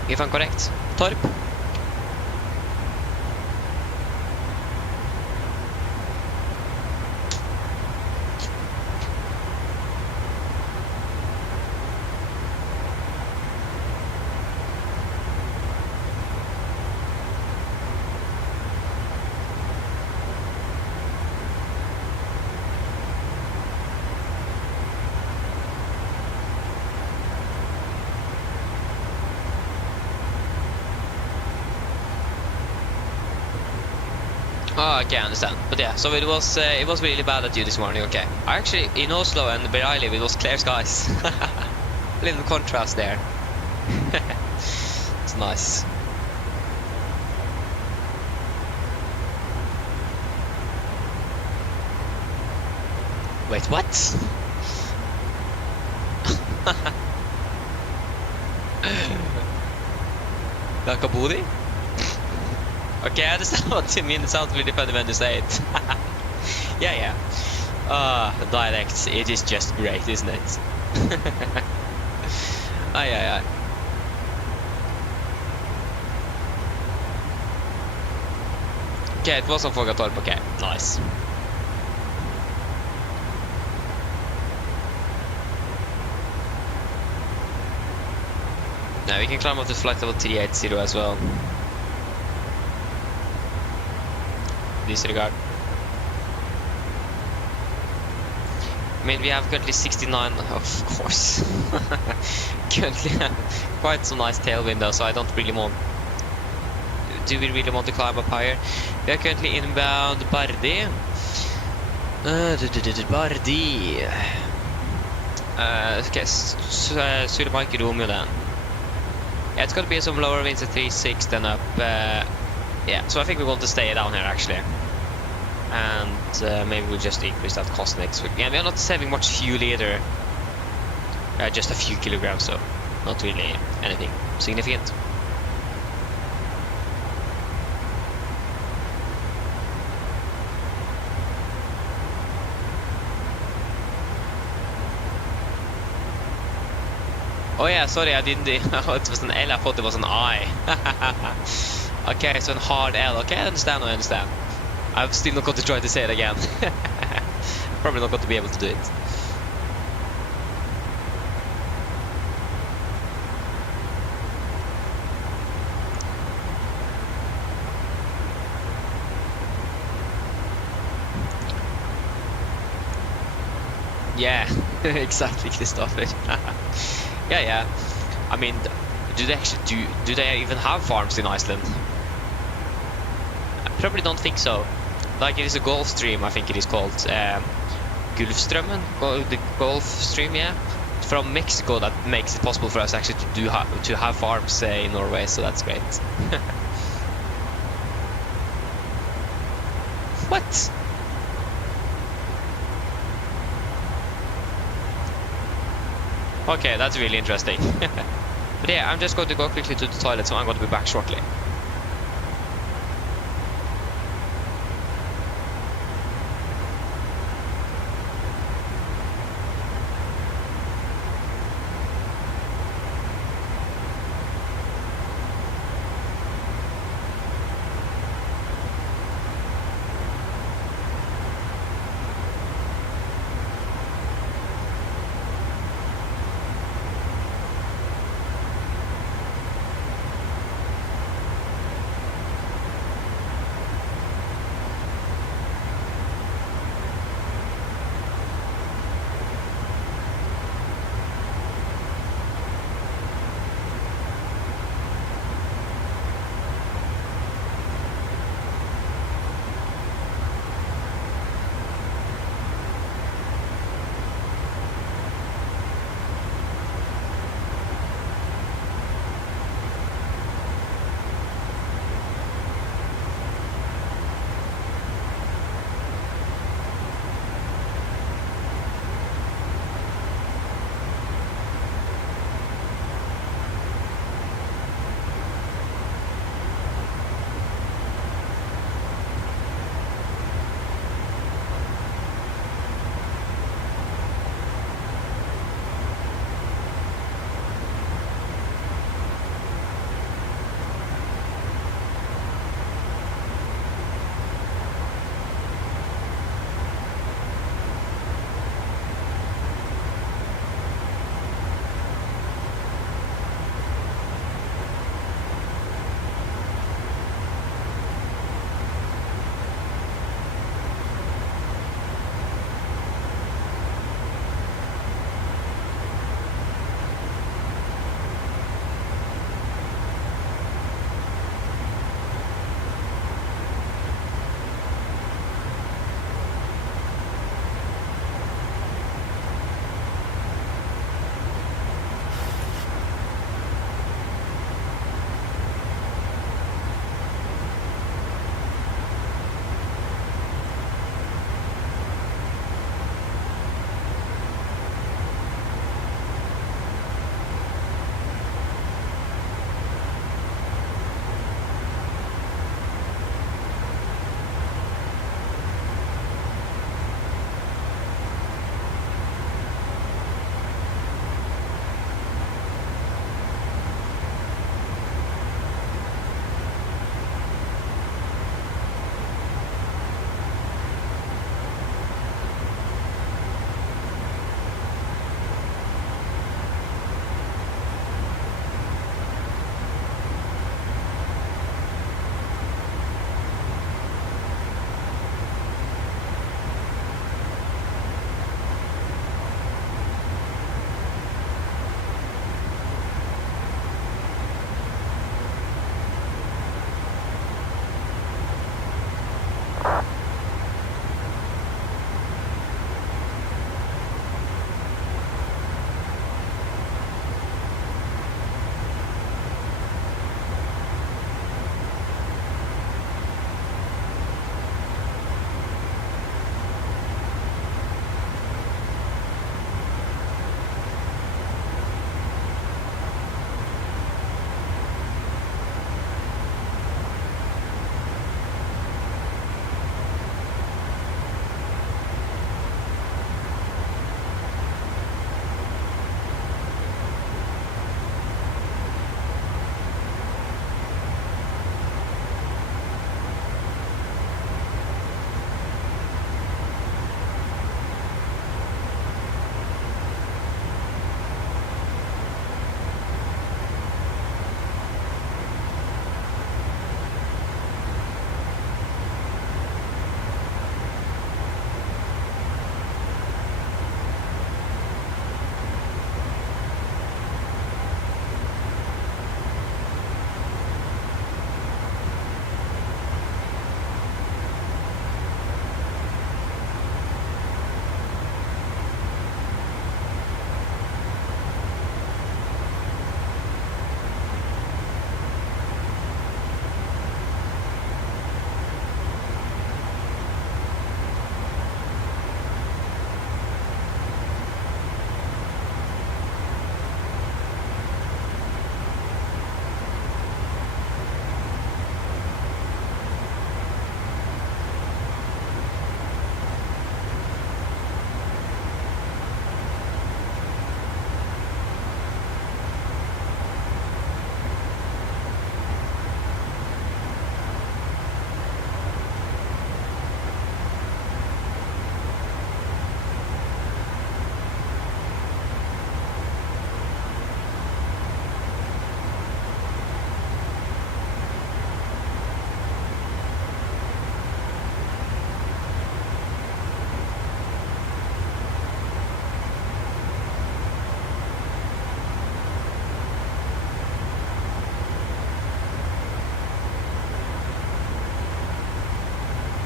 If I'm correct, Torp. Oh, okay, I understand. But yeah, so it was really bad at you this morning. Okay, actually in Oslo and where I live, it was clear skies. A little contrast there. It's nice. Wait, what? Nakaburi? Okay, I understand what you mean. It sounds really funny when you say it. Yeah. Dialects, it is just great, isn't it? Aye. Okay, it was on Fogatorp. Okay, nice. Now we can climb up to flight level 380 as well. Disregard. I mean, we have currently 69, of course. Currently have quite some nice tailwind though, so I don't really want... Do we really want to climb up higher? We are currently inbound Bardi. Bardi. Okay, Suleimani Romeo then. Yeah, it's gonna be some lower winds at 3.6 then up. Yeah, so I think we want to stay down here actually. And maybe we'll just increase that cost next week. Yeah, we are not saving much fuel either. Just a few kilograms, so not really anything significant. Oh yeah, sorry, I didn't. It was an L. I thought it was an I. Okay, so a hard L. Okay, I understand. I've still not got to try to say it again. Probably not going to be able to do it. Yeah, exactly, Christopher. Yeah. I mean, do they even have farms in Iceland? I probably don't think so. Like, it is a Gulf Stream, I think it is called. Gulfströmmen? The Gulf Stream, yeah. From Mexico, that makes it possible for us actually to have farms in Norway, so that's great. What? Okay, that's really interesting. But yeah, I'm just going to go quickly to the toilet, so I'm going to be back shortly.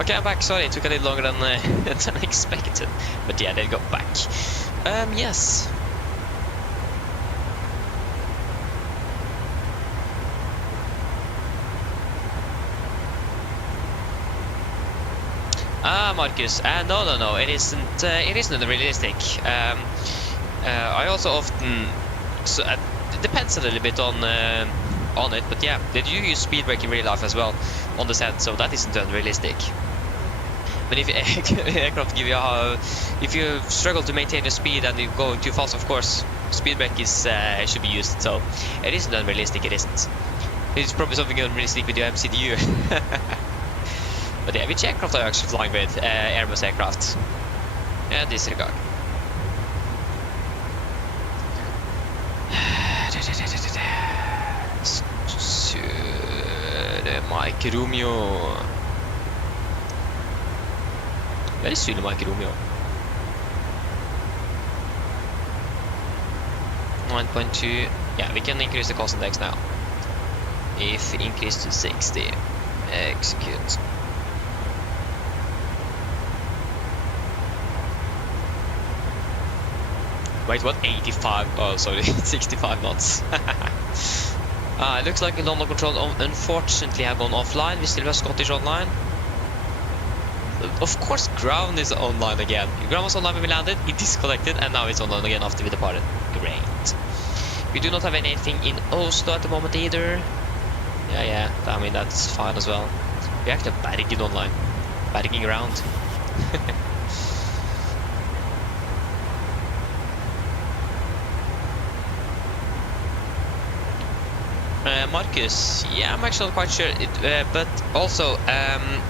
Okay, I'm back. Sorry, it took a little longer than, than expected. But yeah, they got back. Yes. Marcus, no, it isn't realistic. I also often, so it depends a little bit on it, but yeah, they do use speed brake in real life as well on the set, so that isn't unrealistic. But if aircraft give you if you struggle to maintain your speed and you're going too fast, of course, speed brake is should be used. So it isn't unrealistic. It isn't. It's probably something unrealistic with your MCDU. But yeah, which aircraft are you actually flying with? Airbus aircraft. Yeah, disregard. Mike Romeo. Where is Zulu Mike Romeo? 9.2. Yeah, we can increase the cost index now. If increase to 60. Execute. Wait, what? 85? Oh, sorry, 65 knots. It looks like London Control unfortunately have gone offline. We still have Scottish online. Of course, ground is online again. Ground was online when we landed, it disconnected, and now it's online again after we departed. Great. We do not have anything in Oslo at the moment either. Yeah, I mean, that's fine as well. We actually have Bergen online. Bergen around. Marcus, yeah, I'm actually not quite sure, but also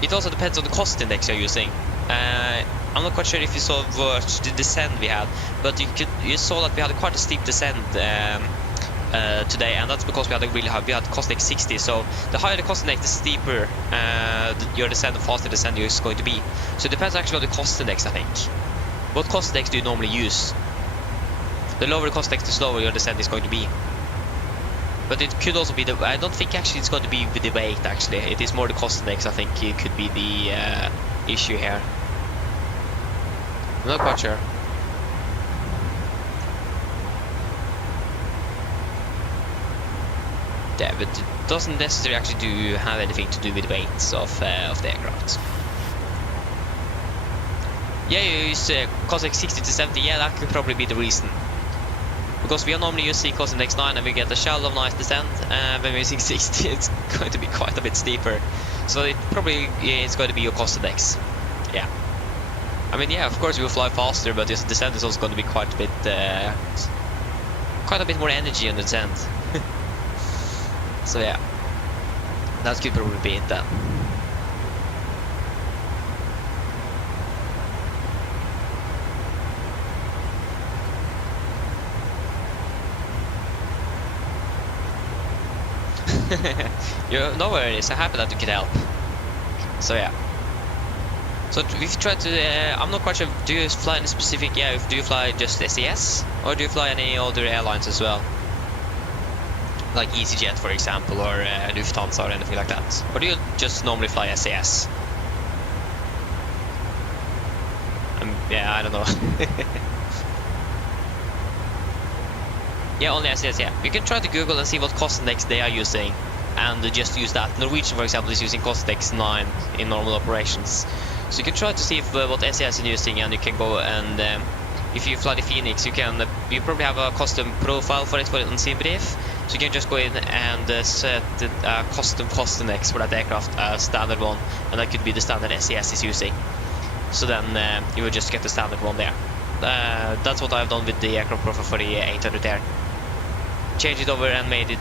it also depends on the cost index you're using. I'm not quite sure if you saw the descent we had, but you saw that we had quite a steep descent today, and that's because we had cost index 60. So the higher the cost index, the steeper your descent, the faster the descent is going to be. So it depends actually on the cost index, I think. What cost index do you normally use? The lower the cost index, the slower your descent is going to be. But it could also be I don't think actually it's going to be with the weight, actually. It is more the cost index, I think, it could be the issue here. I'm not quite sure. Yeah, but it doesn't necessarily actually have anything to do with the weights of the aircraft. Yeah, you use cost index 60 to 70, yeah, that could probably be the reason. Because we are normally using cost index 9 and we get a shallow, nice descent, and when we're using 60 it's going to be quite a bit steeper. So it probably is going to be your cost index. Yeah. I mean, yeah, of course we will fly faster, but this descent is also going to be quite a bit more energy on the descent. So yeah, that could probably be it then. No worries, I'm happy that you could help. So yeah. So we've tried to, I'm not quite sure, do you fly any specific, do you fly just SAS? Or do you fly any other airlines as well? Like EasyJet, for example, or Lufthansa or anything like that? Or do you just normally fly SAS? Yeah, I don't know. Yeah, only SAS, yeah. You can try to Google and see what cost index they are using, and just use that. Norwegian, for example, is using cost index 9 in normal operations. So you can try to see if, what SAS is using, and you can go and, if you fly the Phoenix, you probably have a custom profile for it on SimBrief. So you can just go in and set a custom cost index for that aircraft, a standard one, and that could be the standard SAS is using. So then you will just get the standard one there. That's what I've done with the aircraft profile for the 800 there. Changed it over and made it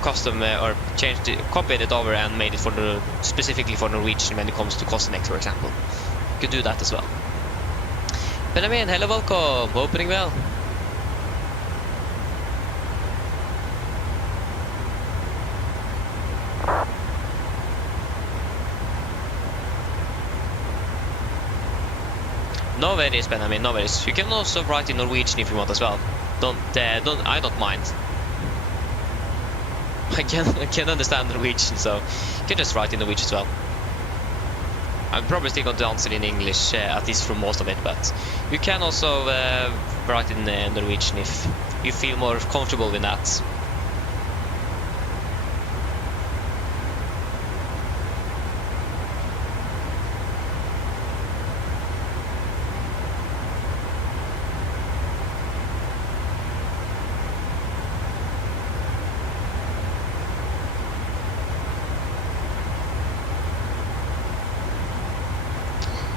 custom, or copied it over and made it for specifically for Norwegian when it comes to cost index, for example. You could do that as well. Benjamin, hello, welcome. Opening well. No worries, Benjamin, no worries. You can also write in Norwegian if you want as well. I don't mind. I can understand Norwegian, so you can just write in Norwegian as well. I'm probably still going to answer in English, at least for most of it, but you can also write in Norwegian if you feel more comfortable with that.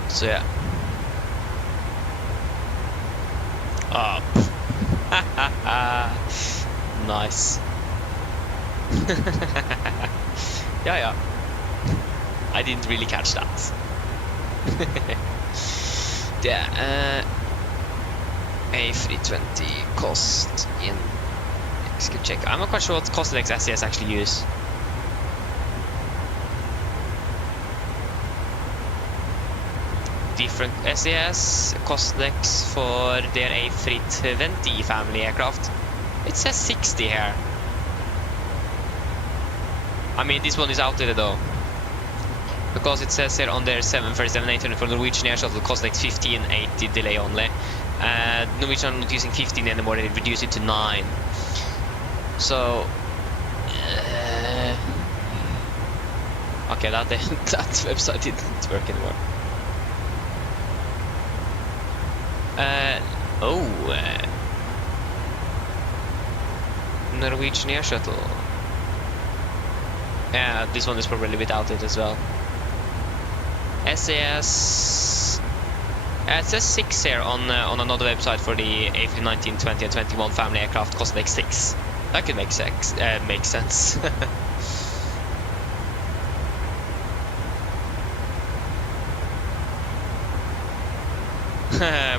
So yeah. Oh. Nice. Yeah. I didn't really catch that. Yeah. A320 cost in. Let's go check. I'm not quite sure what Cosnex SES actually use. Different SES Cosnex for their A320 family aircraft. It says 60 here. I mean, this one is outdated though, because it says here on their 737-800 for Norwegian Air Shuttle Cosnex 1580 delay only. Norwegian are not using 15 anymore; they reduced it to 9. So, okay, that website didn't work anymore. Norwegian Air Shuttle. Yeah, this one is probably a bit outdated as well. SAS. It says 6 here on another website for the A319, 20, and 21 family aircraft, Cosnex 6. That could make sense.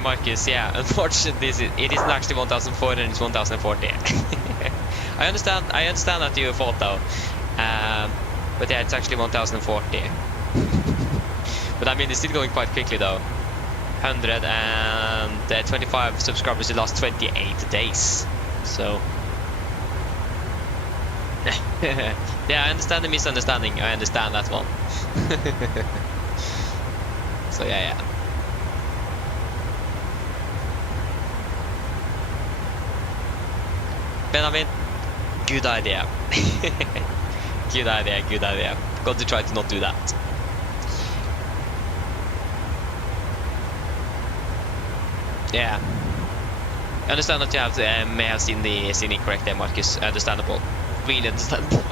Marcus, yeah, unfortunately it isn't actually 1400, it's 1040. I understand that you thought though, but yeah, it's actually 1040. But I mean, it's still going quite quickly though. 125 subscribers the last 28 days, so yeah, I understand the misunderstanding, I understand that one. So yeah. Benjamin, good idea. Good idea. Got to try to not do that. Yeah. I understand that you have may have seen it correct there, Marcus. Understandable. Really understandable.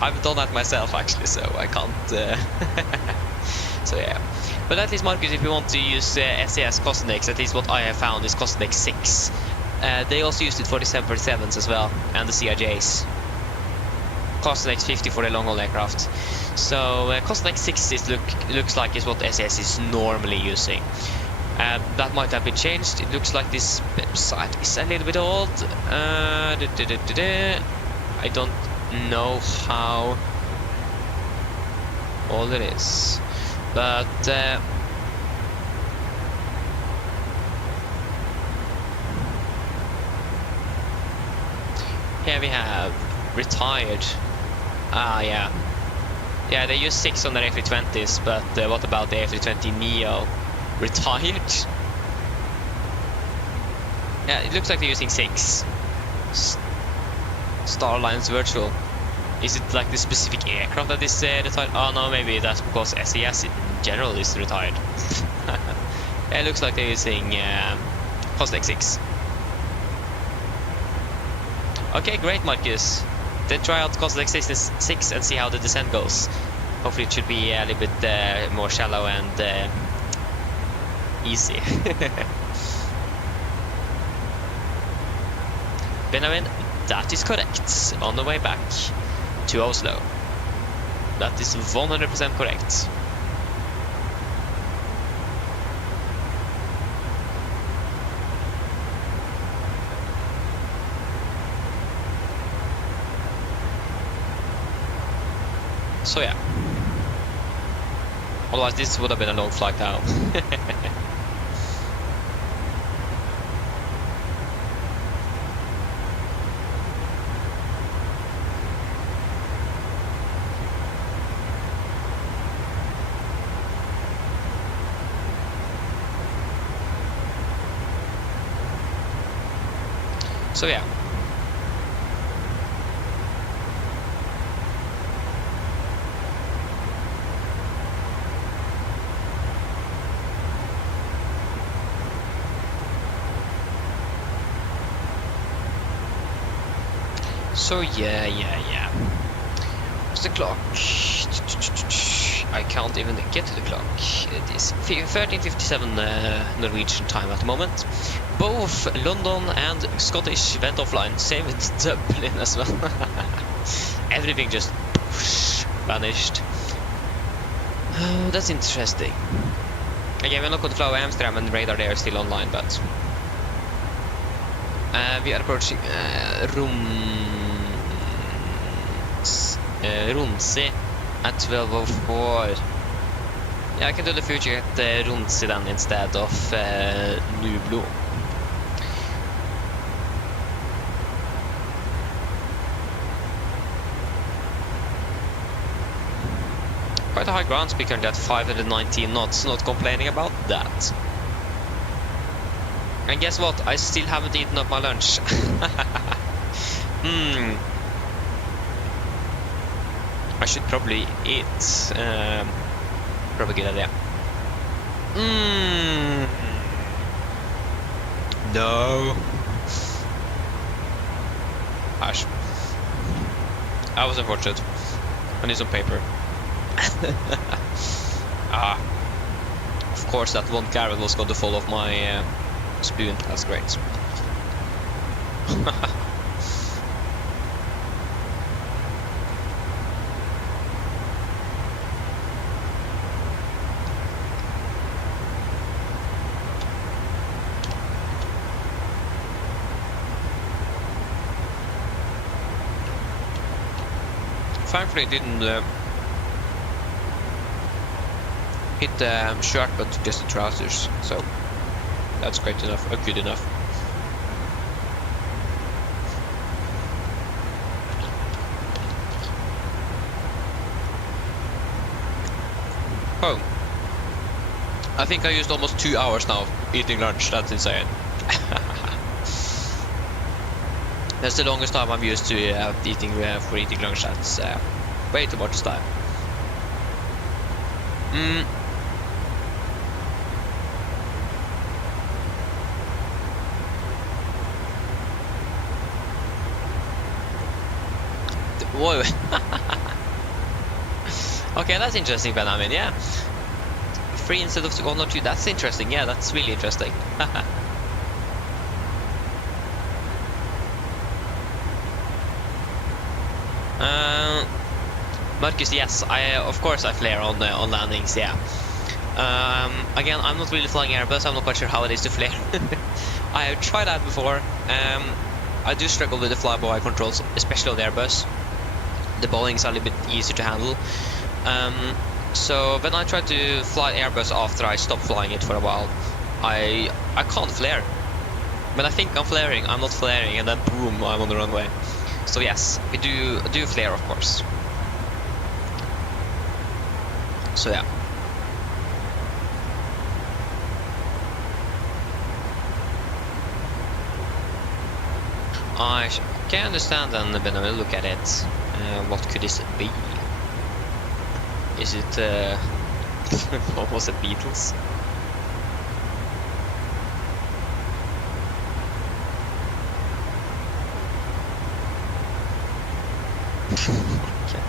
I've done that myself actually, so I can't. So yeah. But at least, Marcus, if you want to use SES Cosnex, at least what I have found is Cosnex 6. They also used it for the 747s as well, and the CRJs. Cosnex 50 for the long-haul aircraft. So Cosnex 6 looks like is what SES is normally using. That might have been changed. It looks like this website is a little bit old. I don't know how old it is, but here we have retired. Yeah, they use 6 on their A320s, but what about the A320 Neo? Retired? Yeah, it looks like they're using 6. Star Alliance Virtual. Is it like the specific aircraft that is retired? Oh no, maybe that's because SES in general is retired. Yeah, it looks like they're using Cosnex 6. Okay, great, Marcus. Then try out Cosnex 6 and see how the descent goes. Hopefully it should be a little bit more shallow and easy. Benjamin, that is correct. On the way back to Oslo. That is 100% correct. So yeah. Otherwise this would have been a long flight now. So yeah. So yeah. What's the clock? I can't even get to the clock. It is 13:57 Norwegian time at the moment. Both London and Scottish went offline. Same with Dublin as well. Everything just vanished. Oh, that's interesting. Again, we're not going to fly Amsterdam and radar there is still online, but we are approaching Runsi at 12:04. Yeah, I can do the future at Runsi then instead of Nublo. Quite a high ground speed at 519 knots, not complaining about that. And guess what? I still haven't eaten up my lunch. I should probably eat. Probably a good idea. No. Ash. That was unfortunate. I need some paper. Of course that one carrot was going to fall off my spoon. That's great. Thankfully, it didn't hit the shirt, but just the trousers. So that's great enough, or good enough. Oh, I think I used almost 2 hours now eating lunch. That's insane. That's the longest time I'm used to eating for eating lunch. That's way too much time. Whoa. Okay, that's interesting, Benjamin. Yeah, 3 instead of 1 or 2. That's interesting. Yeah, that's really interesting. Marcus, yes, of course I flare on landings. Yeah. Again, I'm not really flying Airbus. I'm not quite sure how it is to flare. I have tried that before. I do struggle with the fly-by-wire controls, especially on the Airbus. The Boeing's a little bit easier to handle. So when I try to fly Airbus after I stop flying it for a while, I can't flare. When I think I'm flaring, I'm not flaring, and then boom, I'm on the runway. So yes, we do flare, of course. So yeah. I can understand then when I look at it. What could this be? Is it what was it, Beatles? Okay.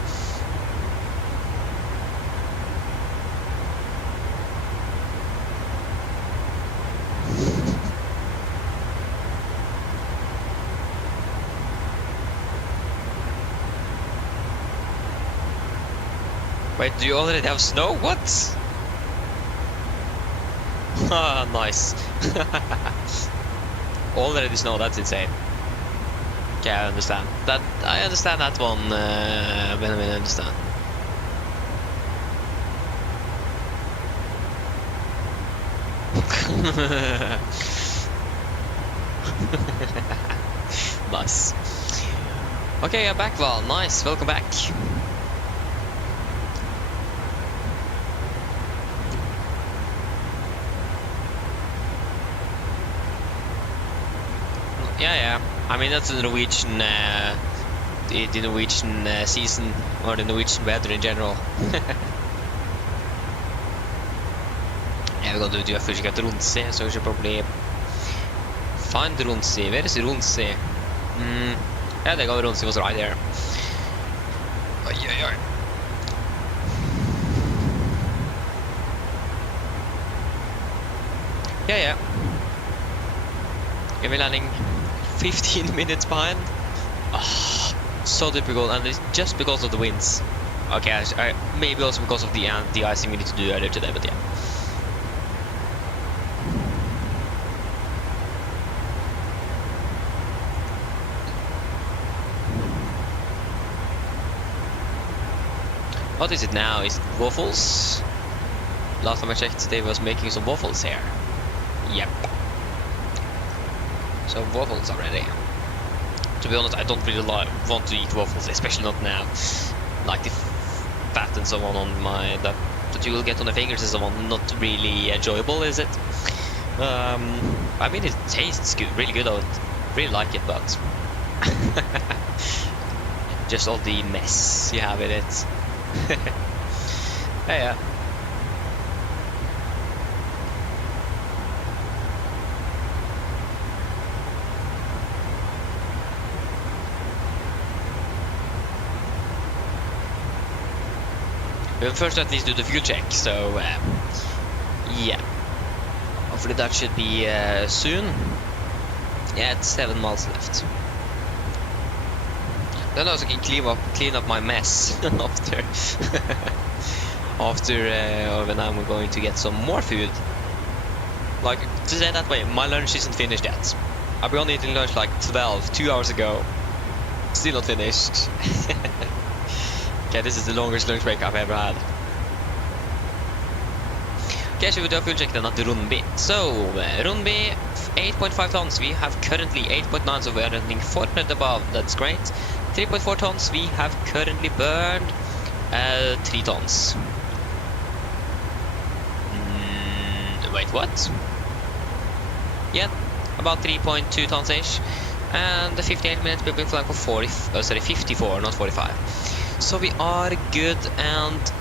Wait, do you already have snow? What? Ah, nice. Already snow, that's insane. Okay, I understand. I understand that one, Benjamin, I understand. Nice. Okay, you're back, Val. Nice, welcome back. Yeah, I mean, that's the Norwegian, the Norwegian season, or the Norwegian weather in general. Jeg vet ikke, du har først ikke rundse, så ikke problem. Find rundse, where is rundse? Yeah, they got rundse was right there. Oi, oi, oi. Yeah. We're landing 15 minutes behind. Oh, so difficult, and it's just because of the winds. Okay, maybe also because of the icing we need to do earlier today, but yeah. What is it now? Is it waffles? Last time I checked, they was making some waffles here. Yep. So waffles already. To be honest, I don't really want to eat waffles, especially not now. Like the fat and so on my that you will get on the fingers and so on, not really enjoyable, is it? I mean, it tastes good, really good. I would really like it, but just all the mess you have in it. Yeah. We'll first at least do the fuel check, so yeah. Hopefully that should be soon. Yeah, it's 7 miles left. Then I also can clean up my mess after when I'm going to get some more food. Like, to say that way, my lunch isn't finished yet. I've been eating lunch like 2 hours ago. Still not finished. Okay, this is the longest lunch break I've ever had. Okay, so we do a full check then at Rundby. So, Rundby, 8.5 tons. We have currently 8.9, so we are running 400 above. That's great. 3.4 tons. We have currently burned 3 tons. Wait, what? Yeah, about 3.2 tons-ish. And the 58 minutes we've been flying for 54, not 45. So we are good and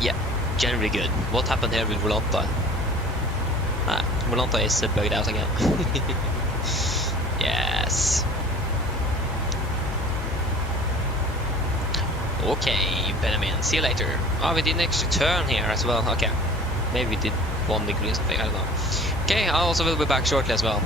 yeah, generally good. What happened here with Volanta? Volanta is bugged out again. Yes. Okay, Benjamin, see you later. Oh, we did an extra turn here as well. Okay, maybe we did 1 degree or something, I don't know. Okay, I also will be back shortly as well.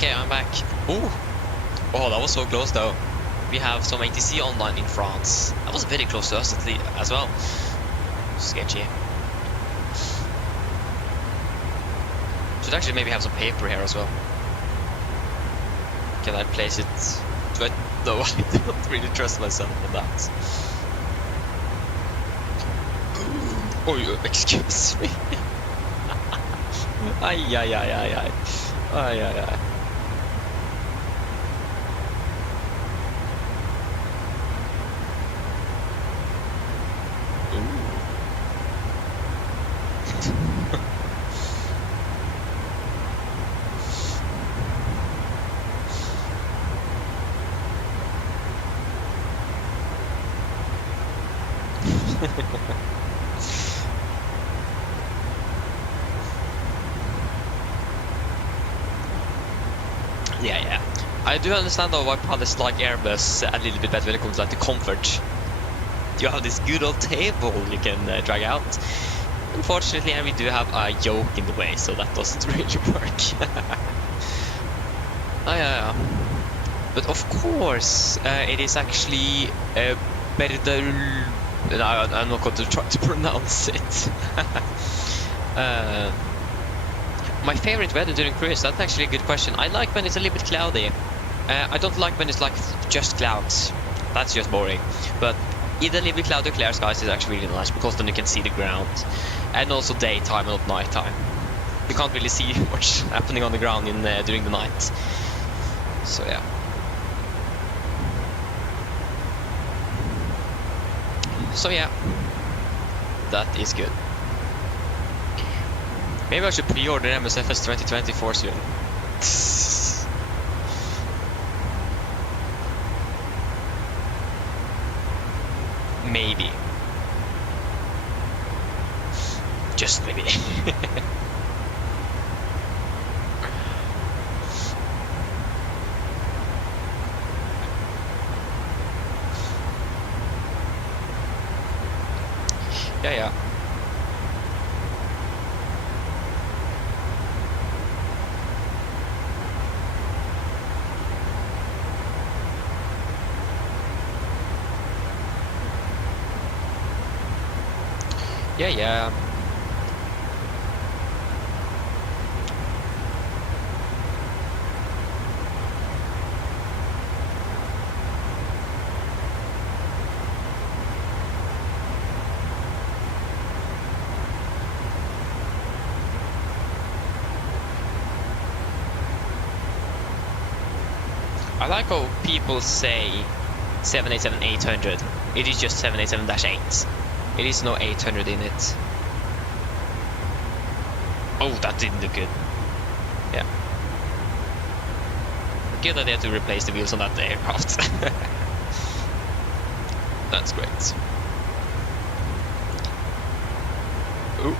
Okay, I'm back. Ooh. Oh, that was so close though. We have some ATC online in France. That was very close to us as well. Sketchy. Should actually maybe have some paper here as well. Can I place it? Do I? No, I don't really trust myself on that. Oh, excuse me. Ay, ay, ay, ay, ay. Ay, ay, ay. Yeah. I do understand though why pilots like Airbus a little bit better when it comes to like the comfort. You have this good old table you can drag out. Unfortunately, we do have a yoke in the way, so that doesn't really work. Yeah. But of course, it is actually better. No, I'm not going to try to pronounce it. My favorite weather during cruise, that's actually a good question. I like when it's a little bit cloudy. I don't like when it's like just clouds. That's just boring. But either a little bit cloudy or clear skies is actually really nice because then you can see the ground. And also daytime and not nighttime. You can't really see what's happening on the ground during the night. So yeah. So yeah, that is good. Maybe I should pre-order MSFS2020 for soon. Maybe. Just maybe. Yeah. Yeah. I like how people say 787-800. It is just 787-8. It is no 800 in it. Oh, that didn't look good. Yeah. Good idea to replace the wheels on that aircraft. That's great. Ooh.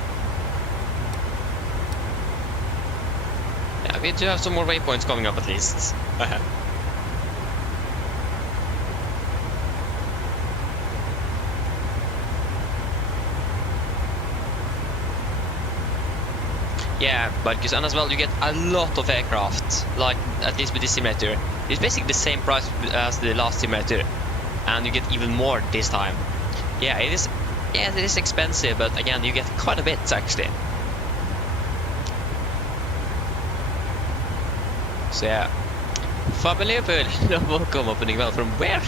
Yeah, we do have some more waypoints coming up at least. Yeah, Marcus, and as well you get a lot of aircraft, like at least with this simulator. It's basically the same price as the last simulator, and you get even more this time. Yeah, it is expensive, but again, you get quite a bit actually. So yeah, Fabeløpel, welcome opening well from where?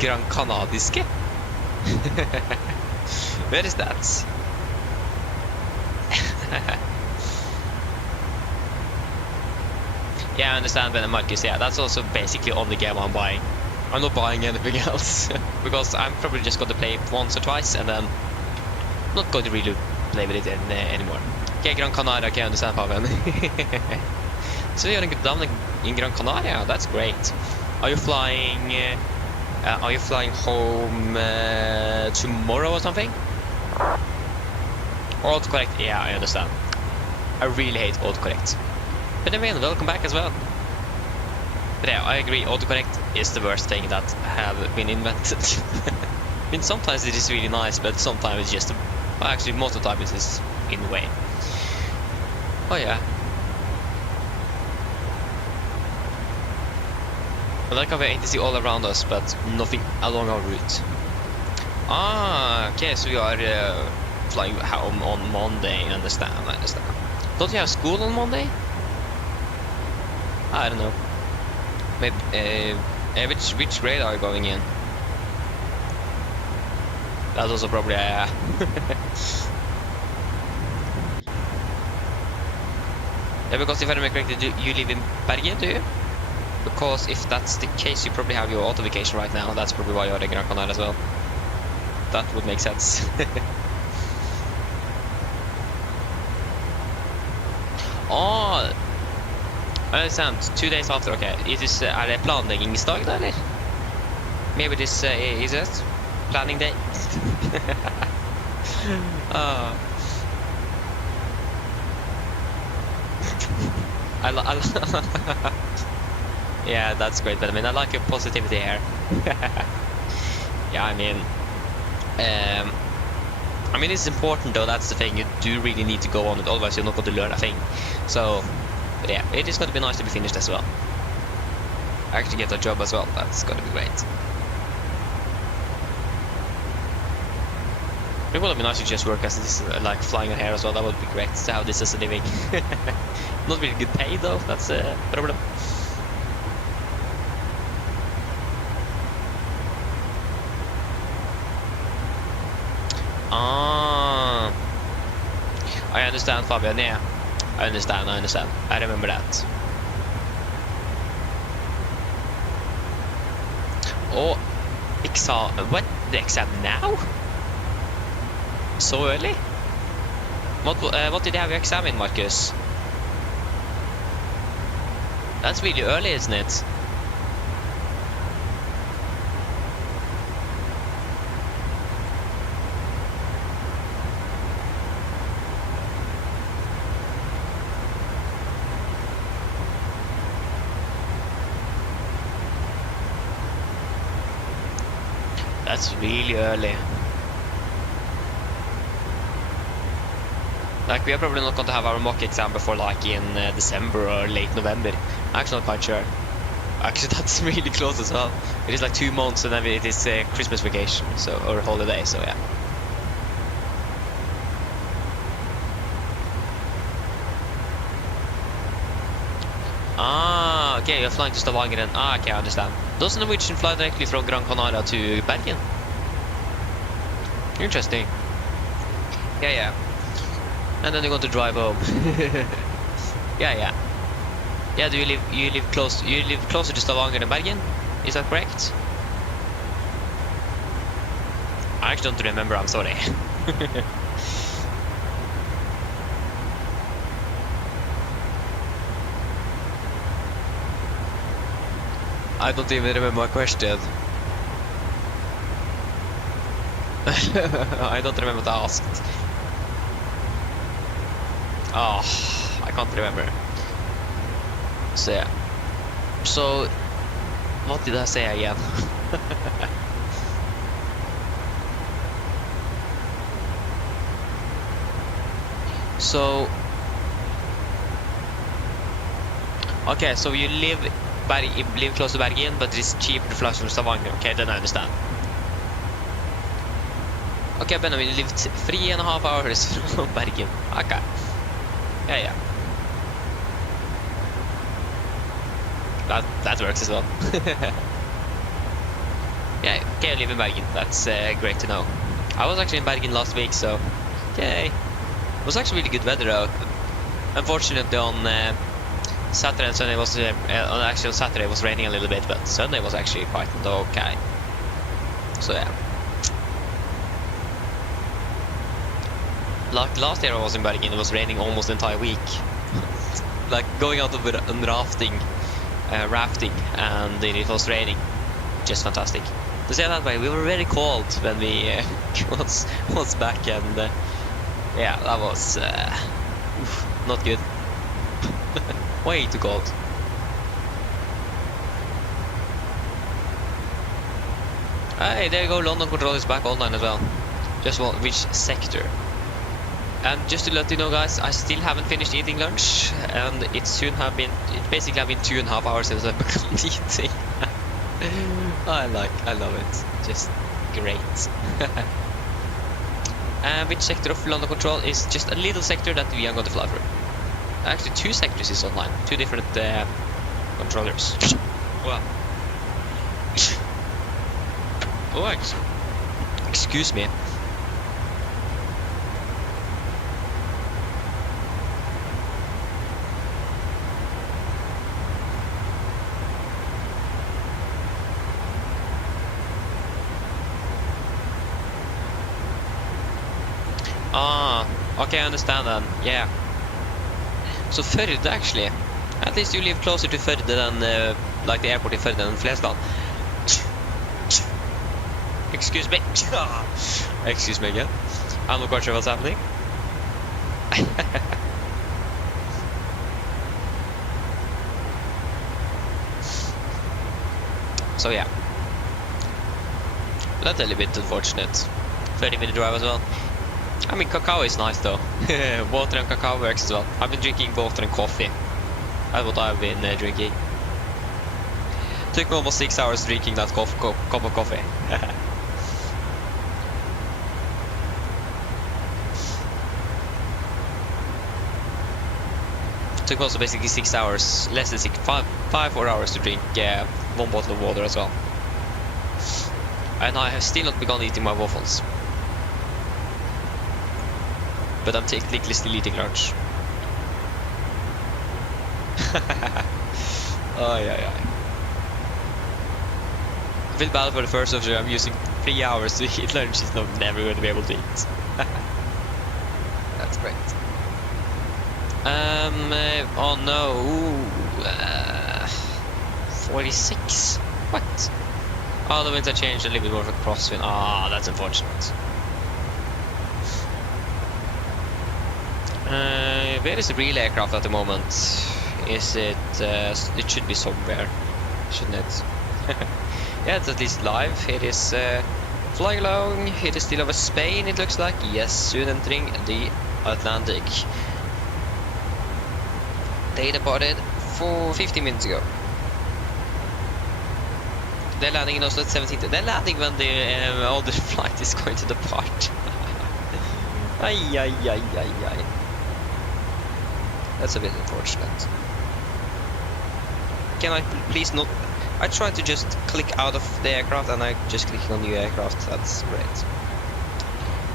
Gran Canadiske? Where is that? Yeah, I understand Ben and Marcus. Yeah, that's also basically all the game I'm buying. I'm not buying anything else because I'm probably just going to play it once or twice and then not going to really play with it anymore. Okay, Gran Canaria, okay, I understand, Fabian. So you're down in Gran Canaria. That's great. Are you flying home tomorrow or something? Or autocorrect? Yeah, I understand. I really hate autocorrect. But anyway, welcome back as well. But yeah, I agree, autocorrect is the worst thing that have been invented. I mean, sometimes it is really nice, but sometimes it's just... Well, actually, most of the time it is in the way. Oh yeah. I like how we ATC all around us, but nothing along our route. Ah, okay, so we are flying home on Monday. I understand. Don't you have school on Monday? I don't know. Maybe. Which grade are you going in? That's also probably yeah, because if I remember correctly, you live in Bergen, do you? Because if that's the case, you probably have your auto vacation right now. That's probably why you're in Gran Canaria as well. That would make sense. Oh, I understand. 2 days after, okay. Is this det planleggingsdag da, eller? Maybe this is it? Planning day? Yeah, that's great, but I mean, I like your positivity here. Yeah, I mean, it's important though. That's the thing. You do really need to go on it, otherwise you're not going to learn a thing. So, but yeah, it is going to be nice to be finished as well. Actually get a job as well. That's going to be great. It would be nice to just work as this, like flying on air as well. That would be great to have this as a living. Not really good pay though. That's a problem. Ah, I understand, Fabian. Yeah, I understand. I remember that. Oh, exam. What? The exam now? So early? What did you have your exam in, Marcus? That's really early, isn't it? That's really early. Like, we are probably not going to have our mock exam before like in December or late November. Actually, not quite sure. Actually, that's really close as well. It is like 2 months and then it is Christmas vacation, so, or holiday, so yeah. Ah, okay, you're flying to Stavanger and okay, I understand. Does Norwegian fly directly from Gran Canaria to Bergen? Interesting. Yeah. And then you're going to drive home. Yeah. Yeah, do you live closer to Stavanger than Bergen? Is that correct? I actually don't remember, I'm sorry. I don't even remember my question. I don't remember what I asked. Oh, I can't remember. So yeah. So, what did I say again? So, okay, so you live close to Bergen, but it's cheaper to fly from Stavanger. Okay, then I understand. Okay, Benjamin, you lived 3.5 hours from Bergen. Okay. Yeah. That works as well. Yeah, okay, I live in Bergen. That's great to know. I was actually in Bergen last week, so okay. It was actually really good weather out. Unfortunately, on Saturday and Sunday was on Saturday it was raining a little bit, but Sunday was actually quite okay. So yeah. Like last year I was in Bergen, it was raining almost the entire week. Like going out of rafting, and it was raining. Just fantastic. To say that way, we were very cold when we was back, and yeah, that was not good. Way too cold. Hey, there you go. London Control is back online as well. Just which sector? And just to let you know, guys, I still haven't finished eating lunch, and it basically have been 2.5 hours since I've begun eating. I love it. Just great. And which sector of London Control is just a little sector that we are going to fly through. Actually, 2 sectors is online. 2 different controllers. Wow. Oh, excuse me. Ah, okay, I understand then. Yeah. So Førde actually. At least you live closer to Førde than like the airport in Førde than Flesland. Excuse me. Excuse me again. I'm not quite sure what's happening. So yeah. That's a little bit unfortunate. 30-minute drive as well. I mean, cacao is nice though. Water and cacao works as well. I've been drinking water and coffee. That's what I've been drinking. Took me almost 6 hours drinking that cup of coffee. Took me also basically 6 hours, less than 4 hours to drink 1 bottle of water as well. And I have still not begun eating my waffles. But I'm technically still eating lunch. Oh, yeah. I feel bad for the first of I'm using 3 hours to eat lunch. It's never going to be able to eat. That's great. Oh no. 46. What? Oh, the winds are changed a little bit more of a crosswind. Ah, that's unfortunate. Where is the real aircraft at the moment? Is it? It should be somewhere, shouldn't it? Yeah, it's at least live. It is flying along. It is still over Spain, it looks like. Yes, soon entering the Atlantic. They departed 50 minutes ago. They're landing in Oslo at 17th. They're landing when the older flight is going to depart. Ay. That's a bit unfortunate. Can I please not... I tried to just click out of the aircraft and I just click on new aircraft. That's great.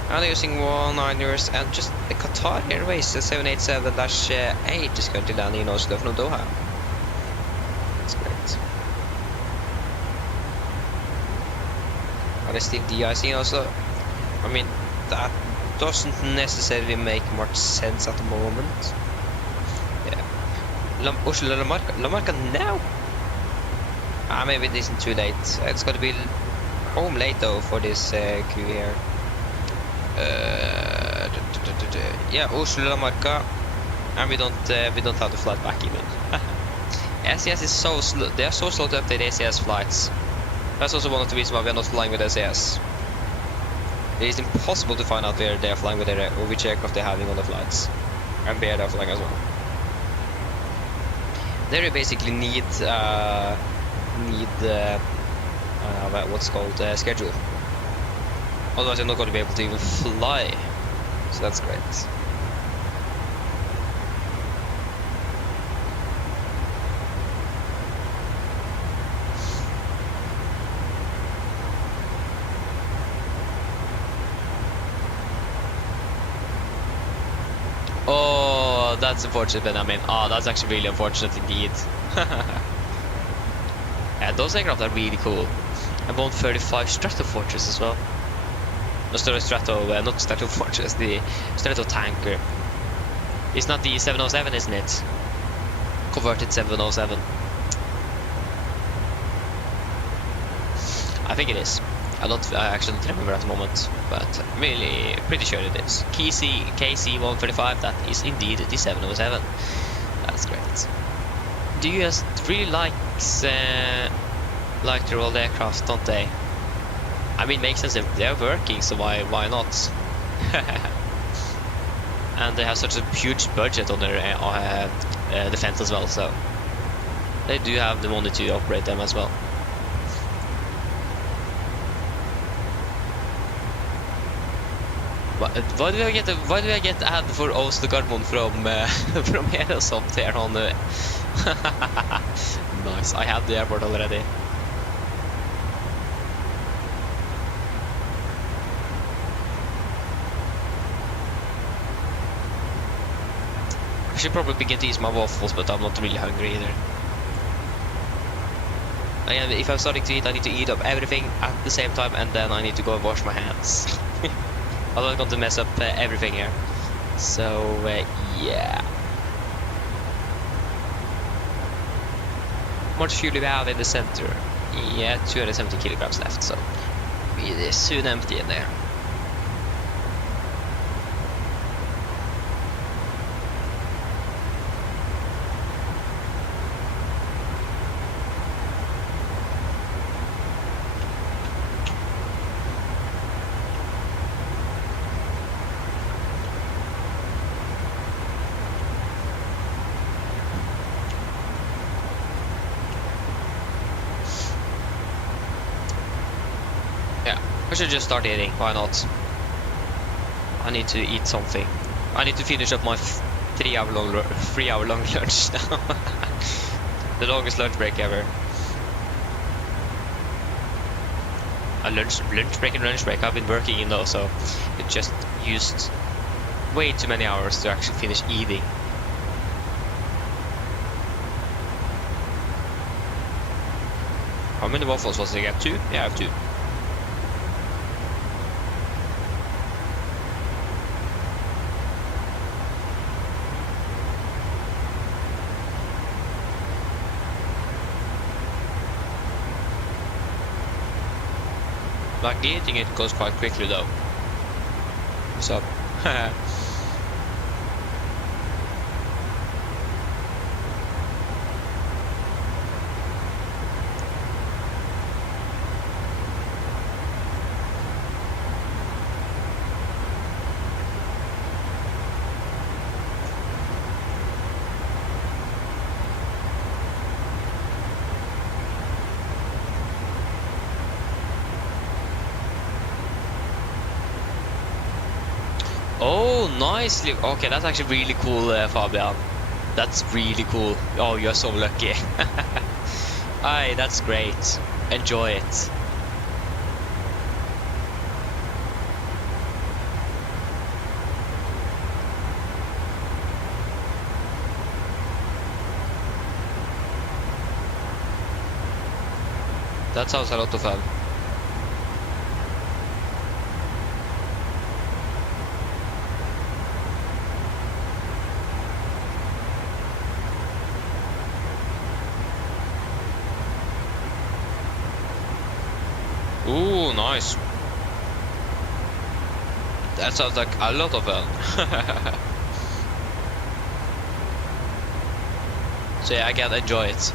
I'm using 19ers and just the Qatar Airways 787-8 is going to land in Oslo from Doha. That's great. Are they still de-icing also? I mean, that doesn't necessarily make much sense at the moment. Yeah. Oslo La Marca now? Ah, maybe it isn't too late. It's got to be home late though for this crew here. Yeah, Oslo La Marca, and we don't have the flight back even. SAS is so slow. They are so slow to update SAS flights. That's also one of the reasons why we are not flying with SAS. It is impossible to find out where they are flying with or which aircraft they're having on the flights, and where they're flying as well. There you basically need what's called schedule. Otherwise, you're not going to be able to even fly. So that's great. Oh, that's unfortunate, but I mean, that's actually really unfortunate indeed. Yeah, those aircraft are really cool. I won 35 Strato Fortress as well. No, sorry, not Strato Fortress, the Strato Tanker. It's not the 707, isn't it? Converted 707. I think it is. I actually don't remember at the moment, but really pretty sure it is. KC-135, that is indeed the 707. That's great. The US really likes their old aircraft, don't they? I mean, makes sense if they're working, so why not? And they have such a huge budget on their defense as well, so they do have the money to operate them as well. Why do I get ad for Oslo Gardermoen from from Aerosoft here on the nice. I have the airport already. I should probably begin to eat my waffles, but I'm not really hungry either. And if I'm starting to eat, I need to eat up everything at the same time, and then I need to go and wash my hands. I'm not going to mess up everything here. So, yeah. How much fuel do we have in the center? Yeah, 270 kilograms left, so it is soon empty in there. I should just start eating, why not? I need to eat something. I need to finish up my 3 hour long lunch now. The longest lunch break ever. A lunch break and lunch break. I've been working in those, so it just used way too many hours to actually finish eating. How many waffles was I get? 2? Yeah, I have 2. Like eating it goes quite quickly though. So oh, nicely. Okay, that's actually really cool, Fabian. That's really cool. Oh, you're so lucky. Aye, that's great. Enjoy it. That sounds a lot of fun. Ooh, nice. That sounds like a lot of fun. So yeah, I can enjoy it.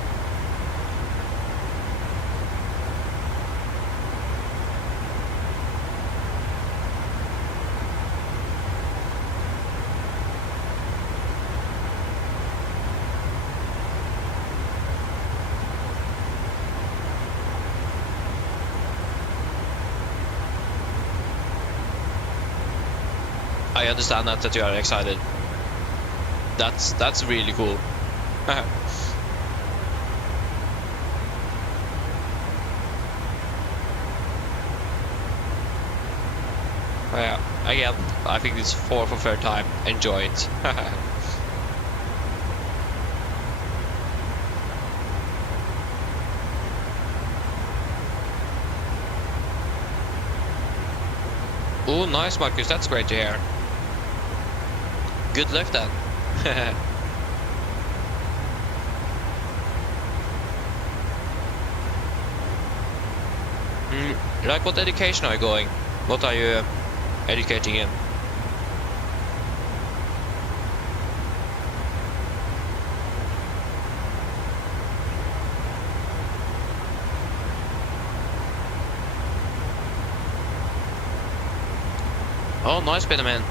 I understand that you are excited. That's really cool. Yeah, again, I think it's 4th or 3rd time. Enjoy it. Oh, nice, Marcus. That's great to hear. Good luck then. Like, what education are you going? What are you educating in? Oh, nice, Benjamin.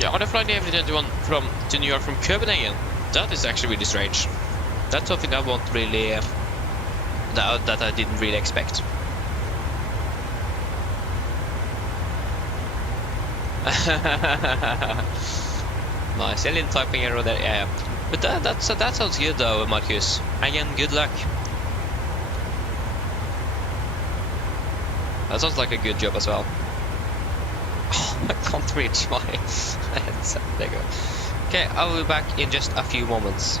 Yeah, are they flying the AMD to New York from Copenhagen? That is actually really strange. That's something I won't really... that I didn't really expect. Nice, a little typing error there. Yeah. But that sounds good though, Marcus. Again, good luck. That sounds like a good job as well. Oh, I can't reach my headset. There you go. Okay, I'll be back in just a few moments.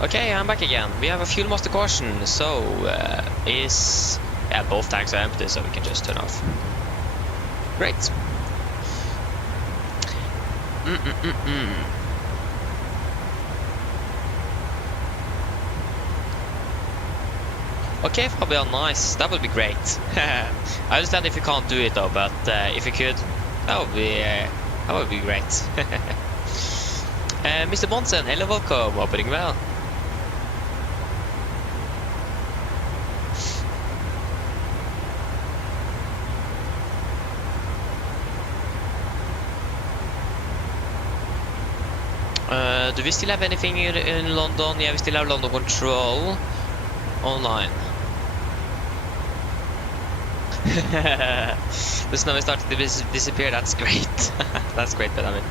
Okay, I'm back again. We have a fuel master caution, so both tanks are empty, so we can just turn off. Great. Okay, Fabian, nice. That would be great. I understand if you can't do it though, but if you could, that would be great. Mr. Bonsen, hello, welcome. Opening well. Do we still have anything in London? Yeah, we still have London Control online. The snow is starting to disappear. That's great. That's great, Benjamin.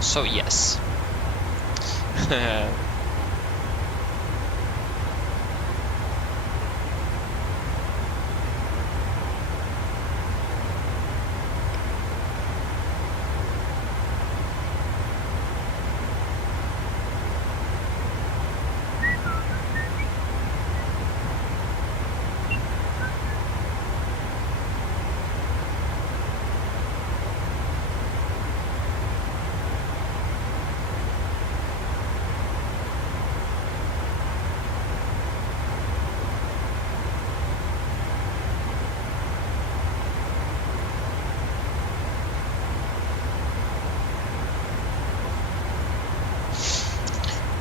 So yes.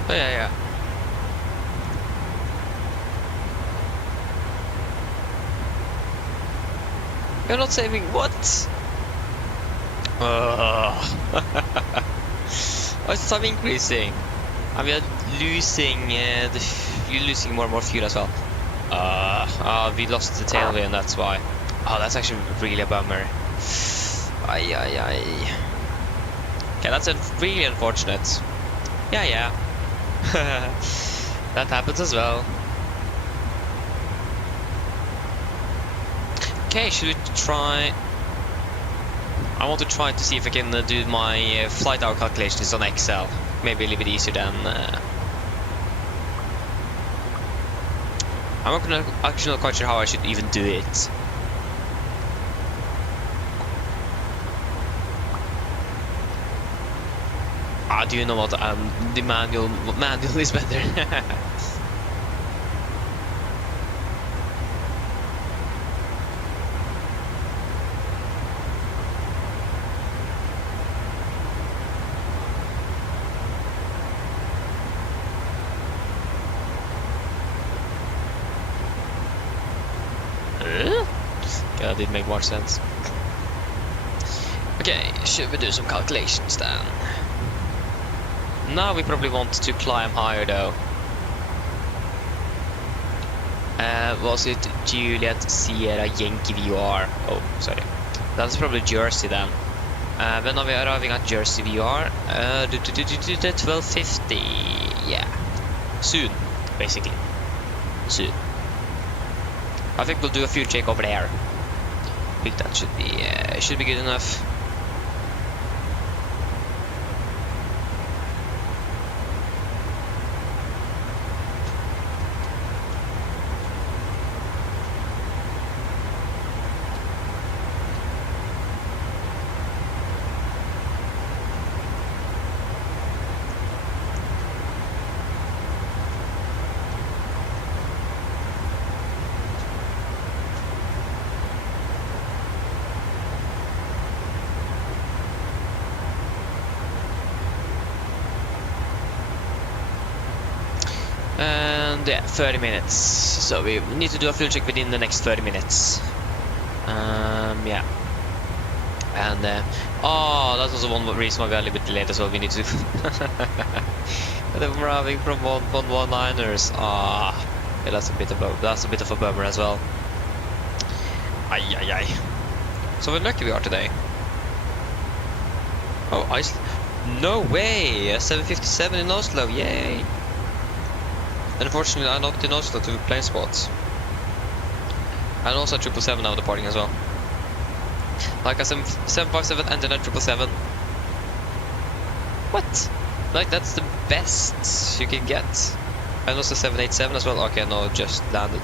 Oh, yeah. You're not saving what? Oh, it's time increasing. And we are losing you're losing more and more fuel as well. We lost the tailwind, that's why. Oh, that's actually really a bummer. Ay. Okay, that's really unfortunate. Yeah. That happens as well. Okay, should we try? I want to try to see if I can do my flight hour calculations on Excel. Maybe a little bit easier than. I'm not actually not quite sure how I should even do it. Do you know what? The manual is better. Yeah, that did make more sense. Okay, should we do some calculations then? Now we probably want to climb higher though. Was it Juliet Sierra Yankee VR? Oh, sorry. That's probably Jersey then. When are we arriving at Jersey VR? 1250. Yeah. Soon, basically. Soon. I think we'll do a fuel check over there. I think that should be good enough. And yeah, 30 minutes. So we need to do a fuel check within the next 30 minutes. Yeah. And oh, that was the one reason why we are a little bit delayed as well. We need to. We're having from one-liners. Yeah, that's a bit of a bummer as well. Ay. So unlucky we are today. Oh, no way! A 757 in Oslo, yay! Unfortunately, I'm not in Oslo to play spots. And also a 777 now departing as well. Like a 757 and then a 777. What? Like that's the best you can get. And also 787 as well. Okay, no, just landed.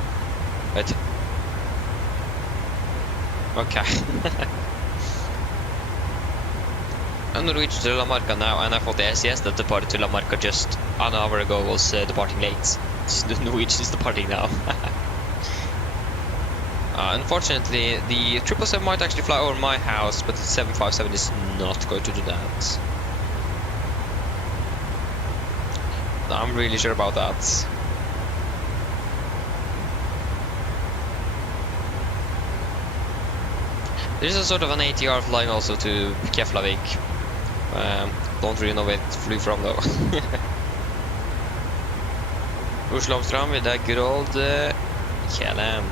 Wait. Okay. I'm Norwegian to La Marca now, and I thought the SES that departed to La Marca just an hour ago was departing late. The Norwegian is departing now. Unfortunately, the 777 might actually fly over my house, but the 757 is not going to do that. I'm really sure about that. There is a sort of an ATR flying also to Keflavik. Don't really know where it flew from though. Oslo Amsterdam with that good old KLM.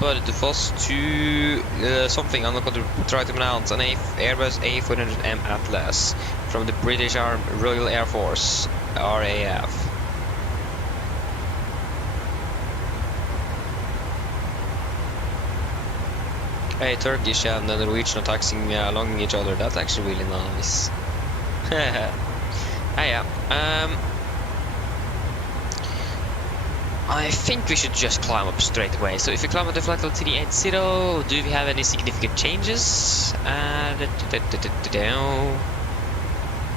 But to Foss to something I'm not going to try to pronounce, an Airbus A400M Atlas from the British Royal Air Force, RAF. Hey, Turkish and the Norwegian are taxiing along each other. That's actually really nice. Yeah. I think we should just climb up straight away. So if we climb up the flight level 380, do we have any significant changes?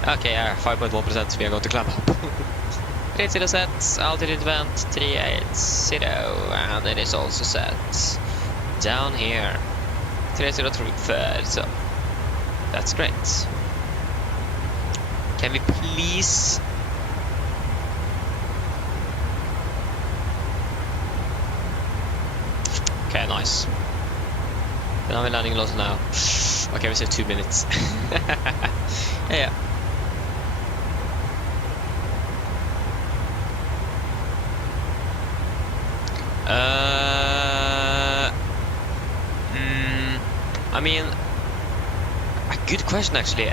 Okay, 5.1% we are going to climb up. 380 set, altitude vent 380, and it is also set down here. 303, so that's great. Can we please? Okay, nice. Then we're landing lost now. Okay, we say 2 minutes. Yeah. I mean, a good question actually. We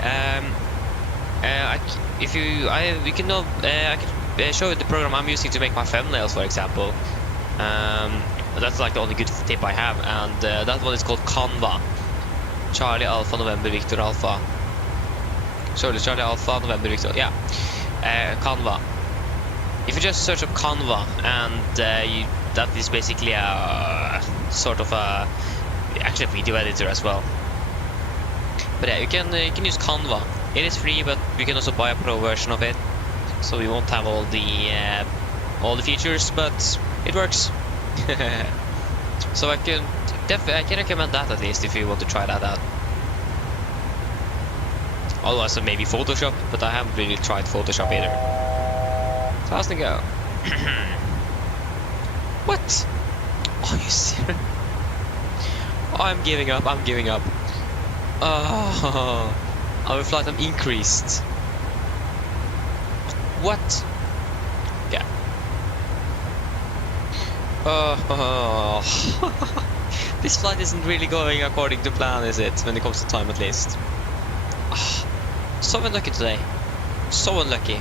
can know. I can show you the program I'm using to make my thumbnails, for example. That's like the only good tip I have, and that one is called Canva. Charlie Alpha November Victor Alpha. Sorry, Charlie Alpha November Victor. Yeah, Canva. If you just search up Canva, and that is basically a sort of a actually a video editor as well. But yeah, you can use Canva. It is free, but you can also buy a pro version of it, so we won't have all the features, but it works. So I can recommend that at least if you want to try that out. Otherwise, maybe Photoshop, but I haven't really tried Photoshop either. So how's it go? What? Are you serious? I'm giving up. Oh, our flight time increased. What? Yeah. This flight isn't really going according to plan, is it? When it comes to time, at least. So unlucky today. So unlucky.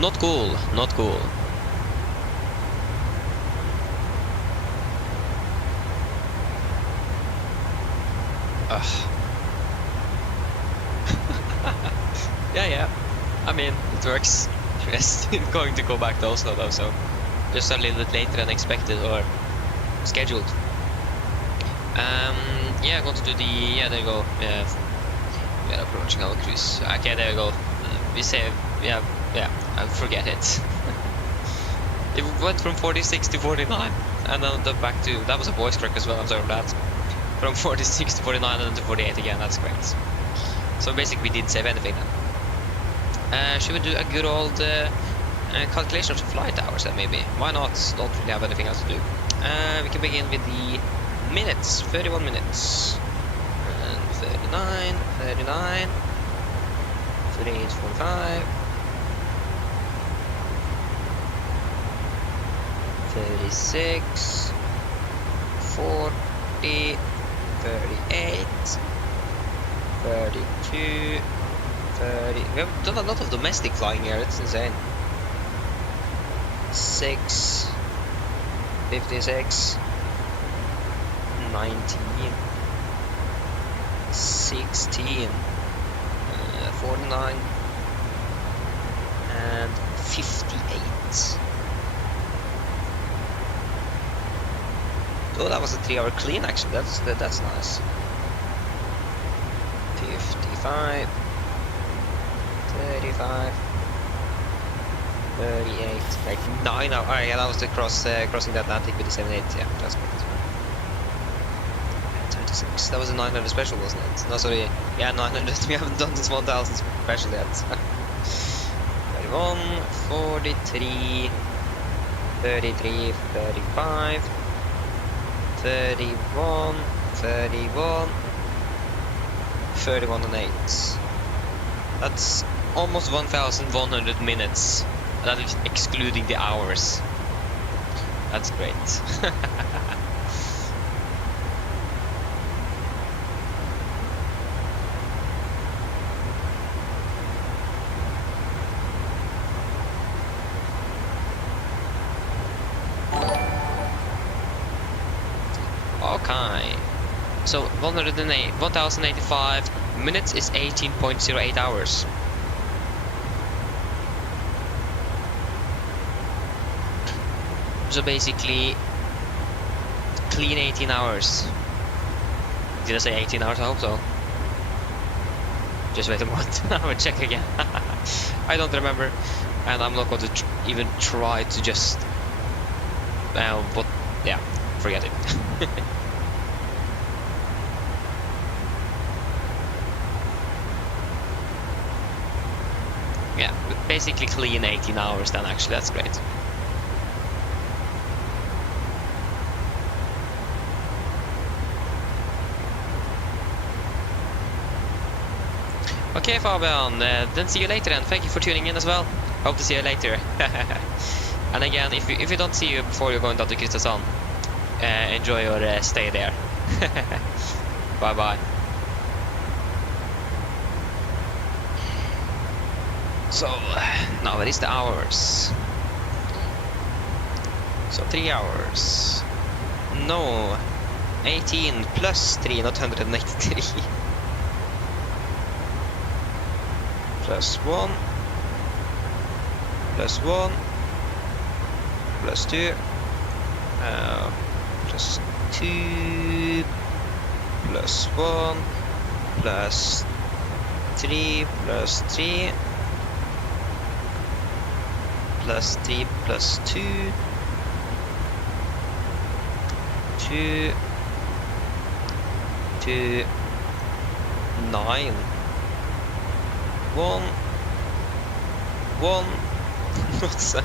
Not cool. Not cool. Yeah. I mean, it works. Just going to go back to Oslo though, so just a little bit later than expected or scheduled. Yeah, I'm going to do the. Yeah, there you go. We are approaching our cruise. Okay, there you go. We say, yeah. I forget it. It went from 46 to 49, and then back to. That was a voice crack as well. I'm sorry for that. From 46 to 49 and then to 48 again. That's great. So basically, we didn't save anything then. Should we do a good old calculation of the flight hours then maybe? Why not? Don't really have anything else to do. We can begin with the minutes. 31 minutes. And 39, 39, 38, 45, 36, 38, 32, 30. We have done a lot of domestic flying here, it's insane. 6, 56, 19, 16, 49, and 58. Oh, that was a 3-hour clean actually, that's nice. 55, 35, 38, like 9 hours. Alright, yeah, that was the crossing the Atlantic with the 78, yeah, that's great. 26, that was a 900 special, wasn't it? No, sorry, yeah, 900, we haven't done this 1000 special yet. 31, 43, 33, 35, 31, 31, 31 and 8. That's almost 1,100 minutes. That is excluding the hours. That's great. Okay. So 1,085 minutes is 18.08 hours. So basically, clean 18 hours. Did I say 18 hours? I hope so. Just wait a moment. I will check again. I don't remember, and I'm not going to even try to just. But yeah, forget it. Yeah, basically clean 18 hours then actually, that's great. Okay, Fabian, then see you later, and thank you for tuning in as well. Hope to see you later. And again, if you don't see you before you're going down to Kristiansand, enjoy your stay there. Bye bye. So now it is the hours. So 3 hours. No, 18 plus 3, not 183. Plus 1, plus 1, plus 2, plus 2, plus 1, plus 3, plus 3, plus 3, plus 2, 2, 2, 9. 1, 1, what's that?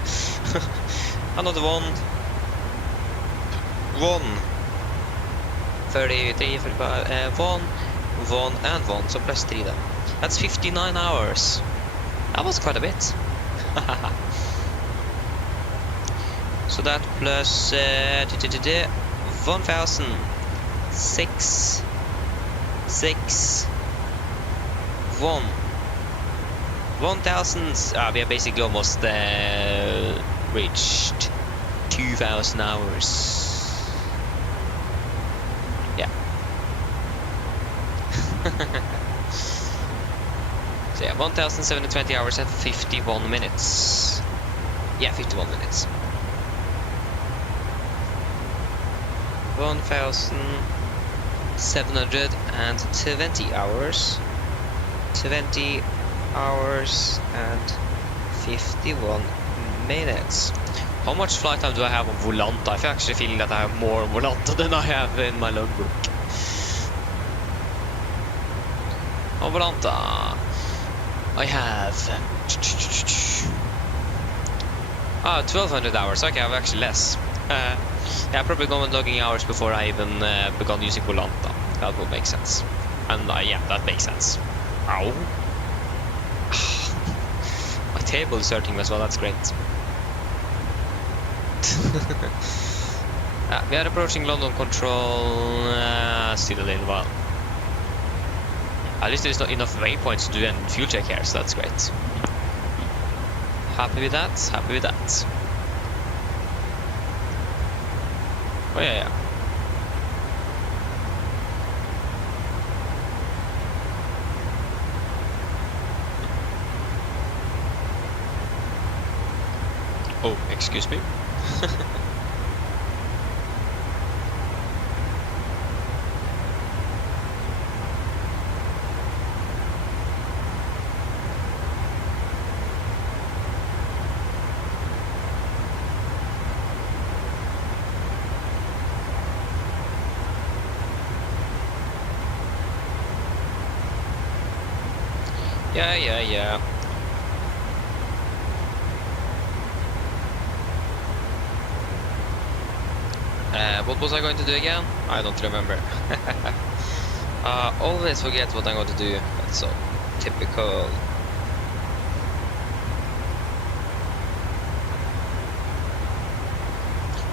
Another 1, 1, 33, 35, 1, 1, and 1, so plus 3 then. That's 59 hours. That was quite a bit. So that plus 1,000, 6, 1. 1,000. We have basically almost reached 2,000 hours. Yeah. So yeah, 1,720 hours and 51 minutes. Yeah, 51 minutes. 1,720 hours. 20 hours and 51 minutes. How much flight time do I have on Volanta? I actually feeling that I have more on Volanta than I have in my logbook. On Volanta, I have 1,200 hours. Okay, I have actually less. Yeah, I probably gone logging hours before I even begun using Volanta. That would make sense. And yeah, that makes sense. Ow. My table is hurting as well, that's great. We are approaching London Control. Still a little while. At least there's not enough waypoints to do a fuel check here, so that's great. Happy with that, happy with that. Oh yeah. Oh, excuse me. Yeah. What was I going to do again? I don't remember. Always forget what I'm going to do. That's so typical.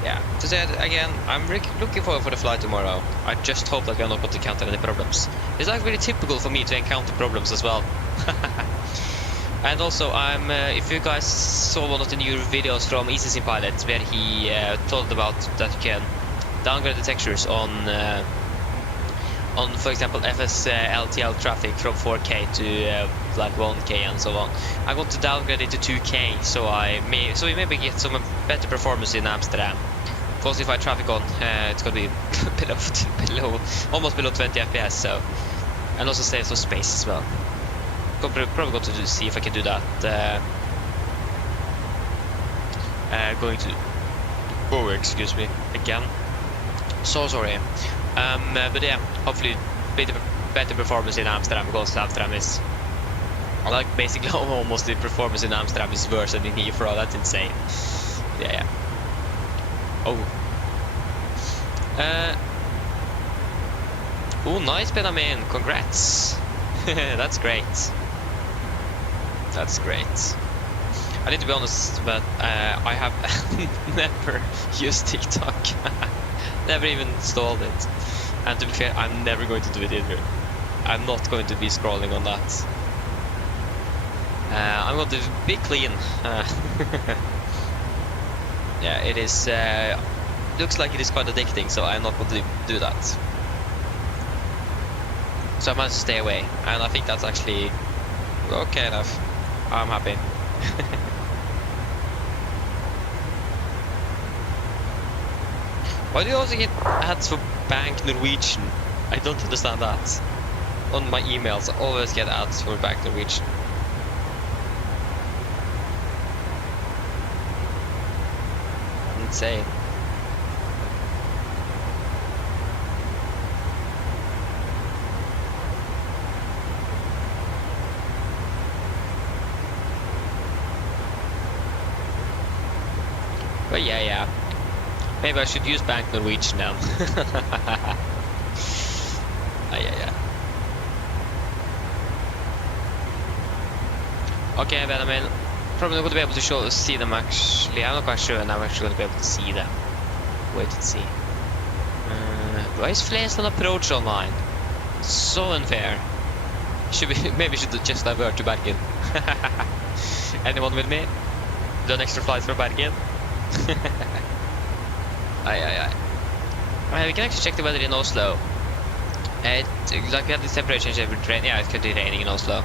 Yeah, to say it again, I'm looking forward for the flight tomorrow. I just hope that we are not going to encounter any problems. It's like really typical for me to encounter problems as well. And also, if you guys saw one of the new videos from Easy Pilot, where he told about that you can downgrade the textures on, for example, FSLTL traffic from 4K to like 1K and so on. I'm going to downgrade it to 2K, so we maybe get some better performance in Amsterdam. Because if I traffic on, it's going to be almost below 20 FPS, so, and also save some space as well. Probably going to see if I can do that. Going to. Oh, excuse me again. So sorry. But yeah, hopefully better performance in Amsterdam, because Amsterdam is like basically almost the performance in Amsterdam is worse than in Heathrow. That's insane. Yeah. Oh. Oh, nice Benjamin. Congrats. That's great. That's great. I need to be honest, but I have never used TikTok. Never even installed it. And to be fair, I'm never going to do it either. I'm not going to be scrolling on that. I'm going to be clean. Yeah, it is. Looks like it is quite addicting, so I'm not going to do that. So I might stay away, and I think that's actually okay enough. I'm happy. Why do you also get ads for Bank Norwegian? I don't understand that. On my emails, I always get ads for Bank Norwegian. Insane. But yeah. Maybe I should use Bank Norwegian now. Yeah. Okay, Benjamin. Probably not going to be able to see them actually. I'm not quite sure, and I'm actually going to be able to see them. Wait and see. Why is Flesland approach online? So unfair. Maybe should just divert to Bergen. Anyone with me? Do an extra flight for Bergen? Aye. We can actually check the weather in Oslo. Like we had this temperature change every train. Yeah, it could be raining in Oslo.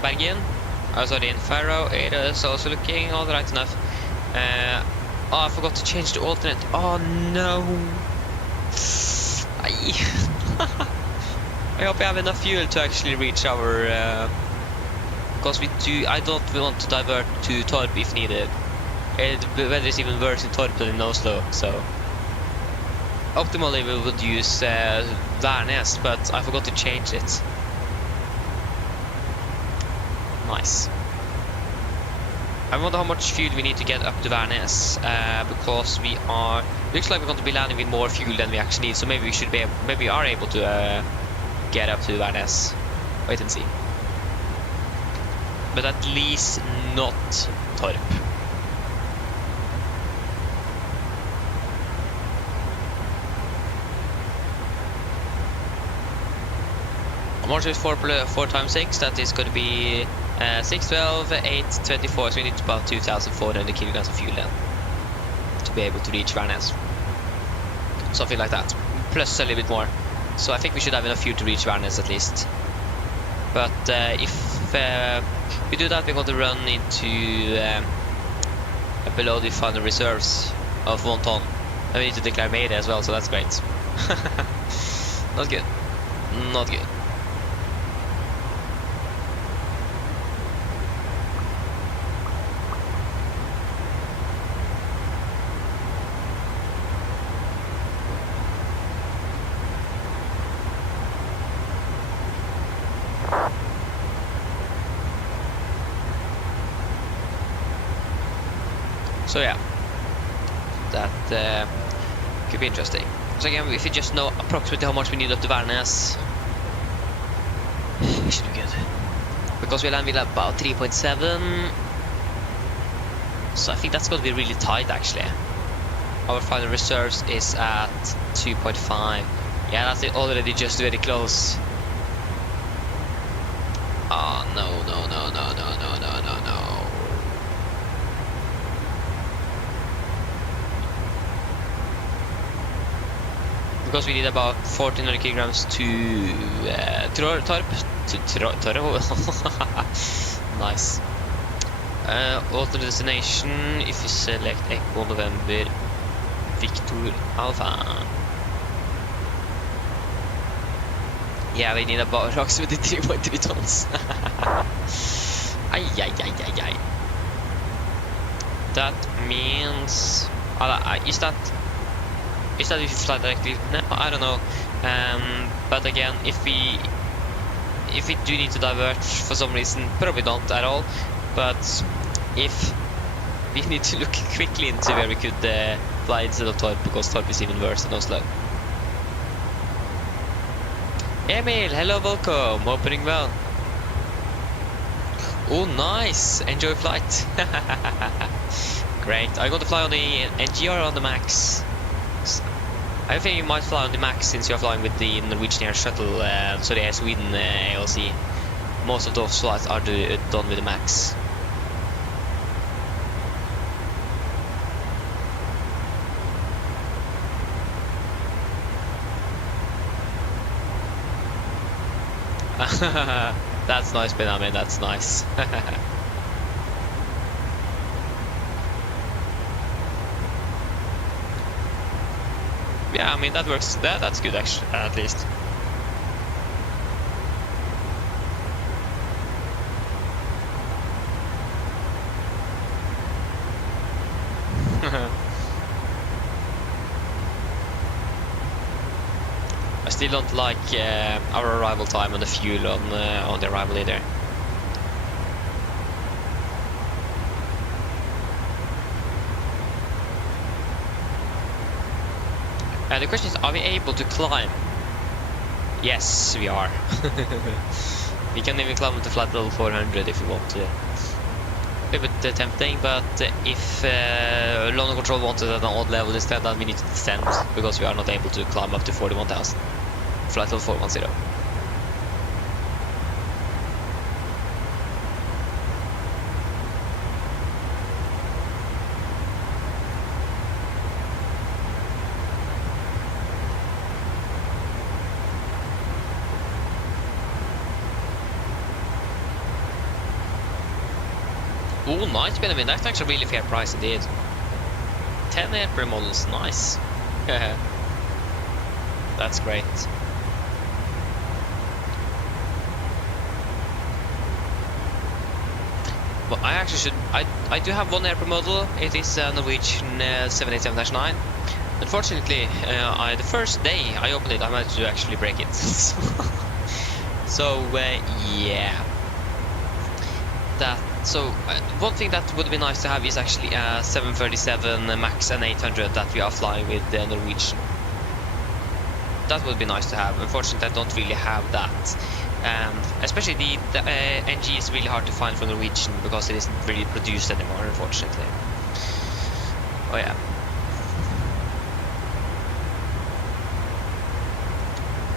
Bergen. Oh, sorry, in Faro. It is also looking alright enough. Oh, I forgot to change the alternate. Oh no. I hope we have enough fuel to actually reach our. Because I don't want to divert to Torp if needed. The weather is even worse in Torp than in Oslo, so optimally we would use Værnes, but I forgot to change it. Nice. I wonder how much fuel we need to get up to Værnes, because looks like we're going to be landing with more fuel than we actually need, so maybe we are able to get up to Værnes. Wait and see. But at least not Torp. Morse 4 times 6, that is going to be 612, 824, so we need about 2,400 kilograms of fuel then to be able to reach Værnes. Something like that, plus a little bit more. So I think we should have enough fuel to reach Værnes at least. But if we do that, we're going to run into below the final reserves of 1 ton. And we need to declare Mayday as well, so that's great. Not good. Not good. So yeah, that could be interesting. So again, if you just know approximately how much we need up to Værnes, we should be good. Because we land with about 3.7, so I think that's going to be really tight actually. Our final reserves is at 2.5. Yeah, that's already just very close. Oh no. Because we need about 1,400 kilograms to Torp. Nice. Alternate destination, if you select Echo November Victor Alpha. Yeah, we need about approximately 3.3 tons. Ay. That means... Is that if you fly directly? No, I don't know. But again, if we do need to divert for some reason, probably don't at all. But if we need to look quickly into where we could fly instead of Torp, because Torp is even worse than Oslo. Emil, hello, welcome. Opening well. Oh, nice. Enjoy flight. Great. Are you going to fly on the NG or on the Max? I think you might fly on the Max since you're flying with the Norwegian Air Shuttle, so the Sweden ALC. Most of those flights are done with the Max. That's nice, Benjamin, that's nice. Yeah, I mean, that works. That's good, actually, at least. I still don't like our arrival time and the fuel on the arrival either. The question is, are we able to climb? Yes, we are. We can even climb to flight level 400 if we want to. A bit tempting, but if London Control wanted at an odd level instead, then we need to descend, because we are not able to climb up to 41,000. Flight level 410. Oh, nice, Benjamin. That's actually a really fair price indeed. 10 air per models, nice. That's great. Well, I actually should. I do have one air per model. It is Norwegian 787-9. Unfortunately, the first day I opened it, I managed to actually break it. So yeah. So one thing that would be nice to have is actually a 737 Max and 800 that we are flying with the Norwegian. That would be nice to have. Unfortunately, I don't really have that. Especially the NG is really hard to find for Norwegian because it isn't really produced anymore, unfortunately. Oh yeah.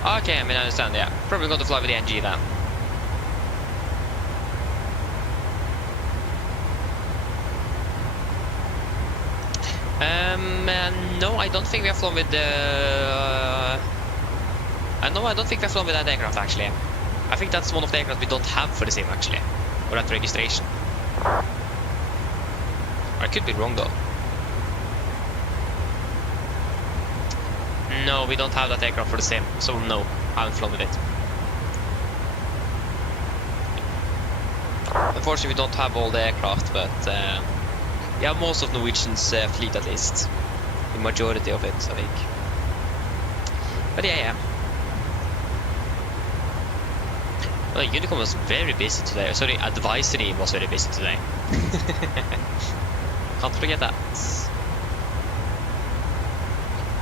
Okay, I mean, I understand, yeah. Probably going to fly with the NG then. No, I don't think we have flown with the... no, I don't think we have flown with that aircraft, actually. I think that's one of the aircraft we don't have for the sim, actually. Or that registration. I could be wrong, though. No, we don't have that aircraft for the sim, so no, I haven't flown with it. Unfortunately, we don't have all the aircraft, but we have most of Norwegian's fleet, at least. The majority of it, I think. But yeah. Well, Unicom was very busy today. Sorry, Advisory was very busy today. Can't forget that.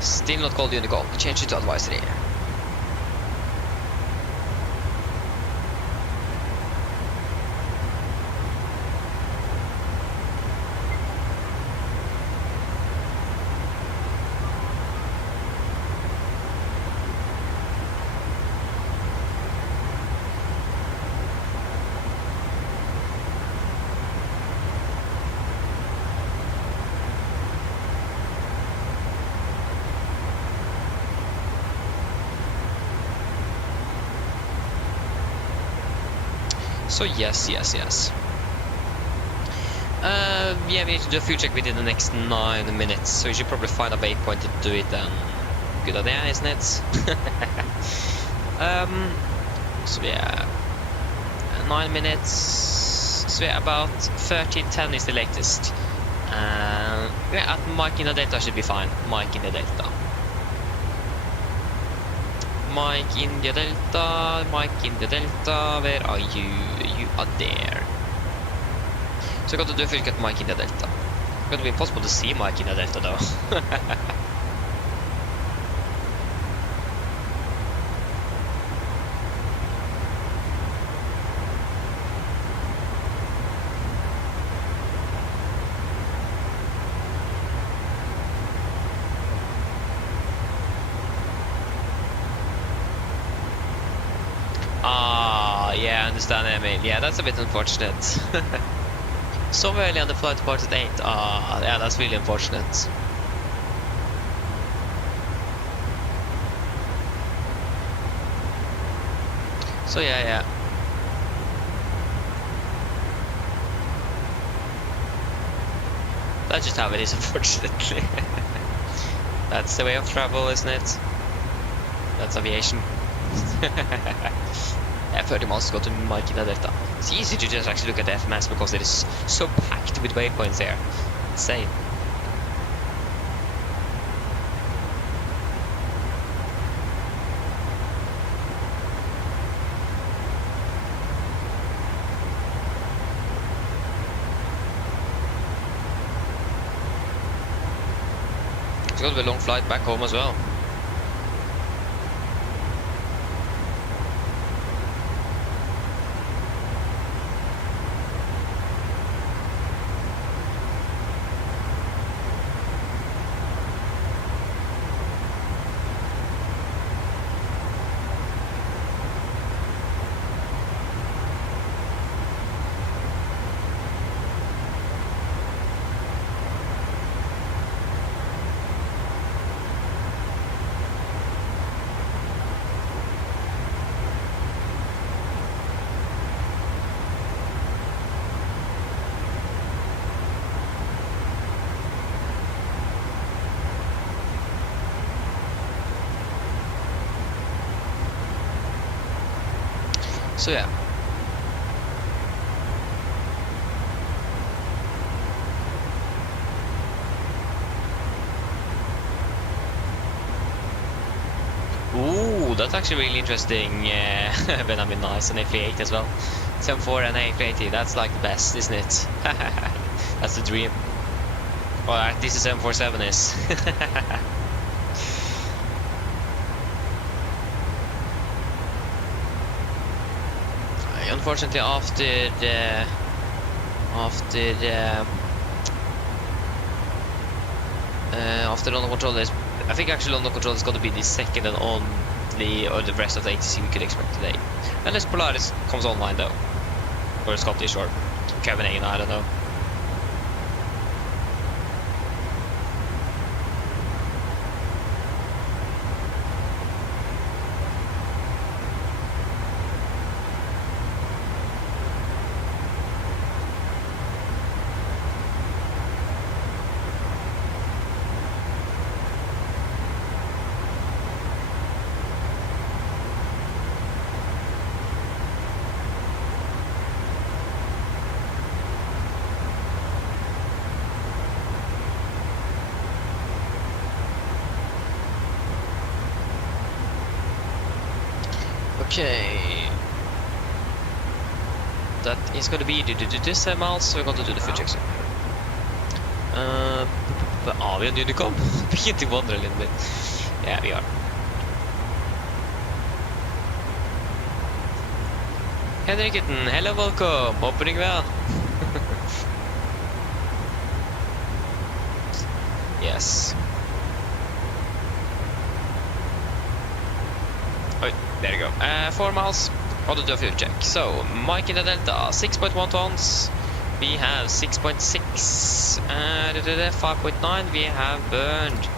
Still not called Unicom. Change it to Advisory. So yes. Yeah, we need to do a fuel check within the next 9 minutes, so we should probably find a waypoint to do it then. Good idea, isn't it? So yeah, 9 minutes. So yeah, about 13:10 is the latest. Yeah, at Mike in the Delta should be fine. Mike in the Delta. Mike India Delta, where are you? You are there. So I got to do a fuel check at Mike India Delta. It's gonna be impossible to see Mike India Delta though. Yeah, I understand, Emil. Yeah, that's a bit unfortunate. So early on the flight departed 8. Yeah, that's really unfortunate. So yeah. That's just how it is, unfortunately. That's the way of travel, isn't it? That's aviation. Yeah, 30 miles to go to Mike in the Delta. It's easy to just actually look at the FMS because it is so packed with waypoints there. Insane. It's going to be a long flight back home as well. So yeah. Ooh, that's actually really interesting. When I'm in nice and A380 as well. 7.4 and A380, that's like the best, isn't it? That's the dream. Well, at least the 747 is. Unfortunately, after London Control is, I think actually London Control is going to be the second and on or the rest of the ATC we could expect today. Unless Polaris comes online though. Or Scottish or Copenhagen, I don't know. Okay, that is going to be this 7 miles, so we're going to do the food check soon. Are we on Unicom? Begin to wonder a little bit. Yeah, we are. Henrik Itten, hello, welcome. Opening well. Yes. Oh, there you go. 4 miles. How to do a fuel check. So, Mike in the Delta, 6.1 tons. We have 6.6. 5.9. We have burned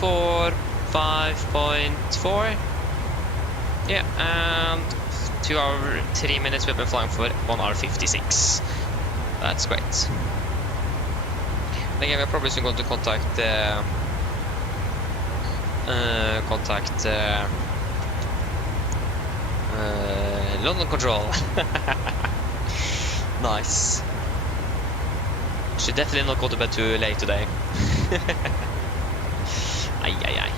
5.4. Yeah, and 2 hours, 3 minutes. We've been flying for 1 hour 56. That's great. Again, we're probably soon going to contact London Control. Nice. Should definitely not go to bed too late today. Ay, ay, ay.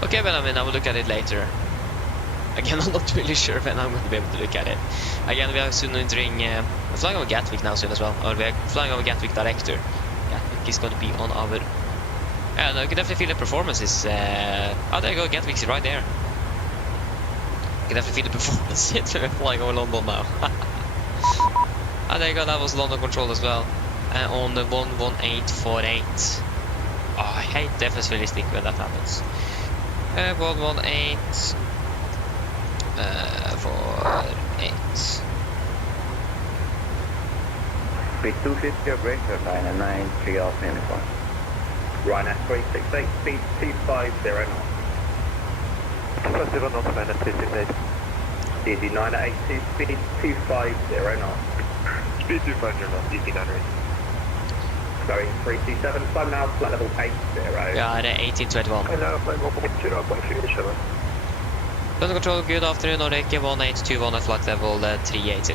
Okay, but I mean, I will look at it later. Again, I'm not really sure when I'm going to be able to look at it. Again, we are soon entering... we're flying over Gatwick now soon as well. Or we're flying over Gatwick director. Gatwick is going to be on our... Yeah, no, you can definitely feel the performances. Oh, there you go, Gatwick's right there. You can definitely feel the performance we're flying over London now. Oh, there you go, that was London Control as well. On the 11848. Oh, I hate definitely stick when that happens. 118 48. Speed 250 or greater, Ryanair 93 off uniform. Ryanair 368, speed 250 knots. 250 knots, minus 368. Easy 982, speed 250 knots. Speed 250 knots, easy 982. Going 327, climb now, flight level 80. Yeah, the 1821. Hello, flight level 0.37. London Control, good afternoon, Nordic 1821 at flight level 380.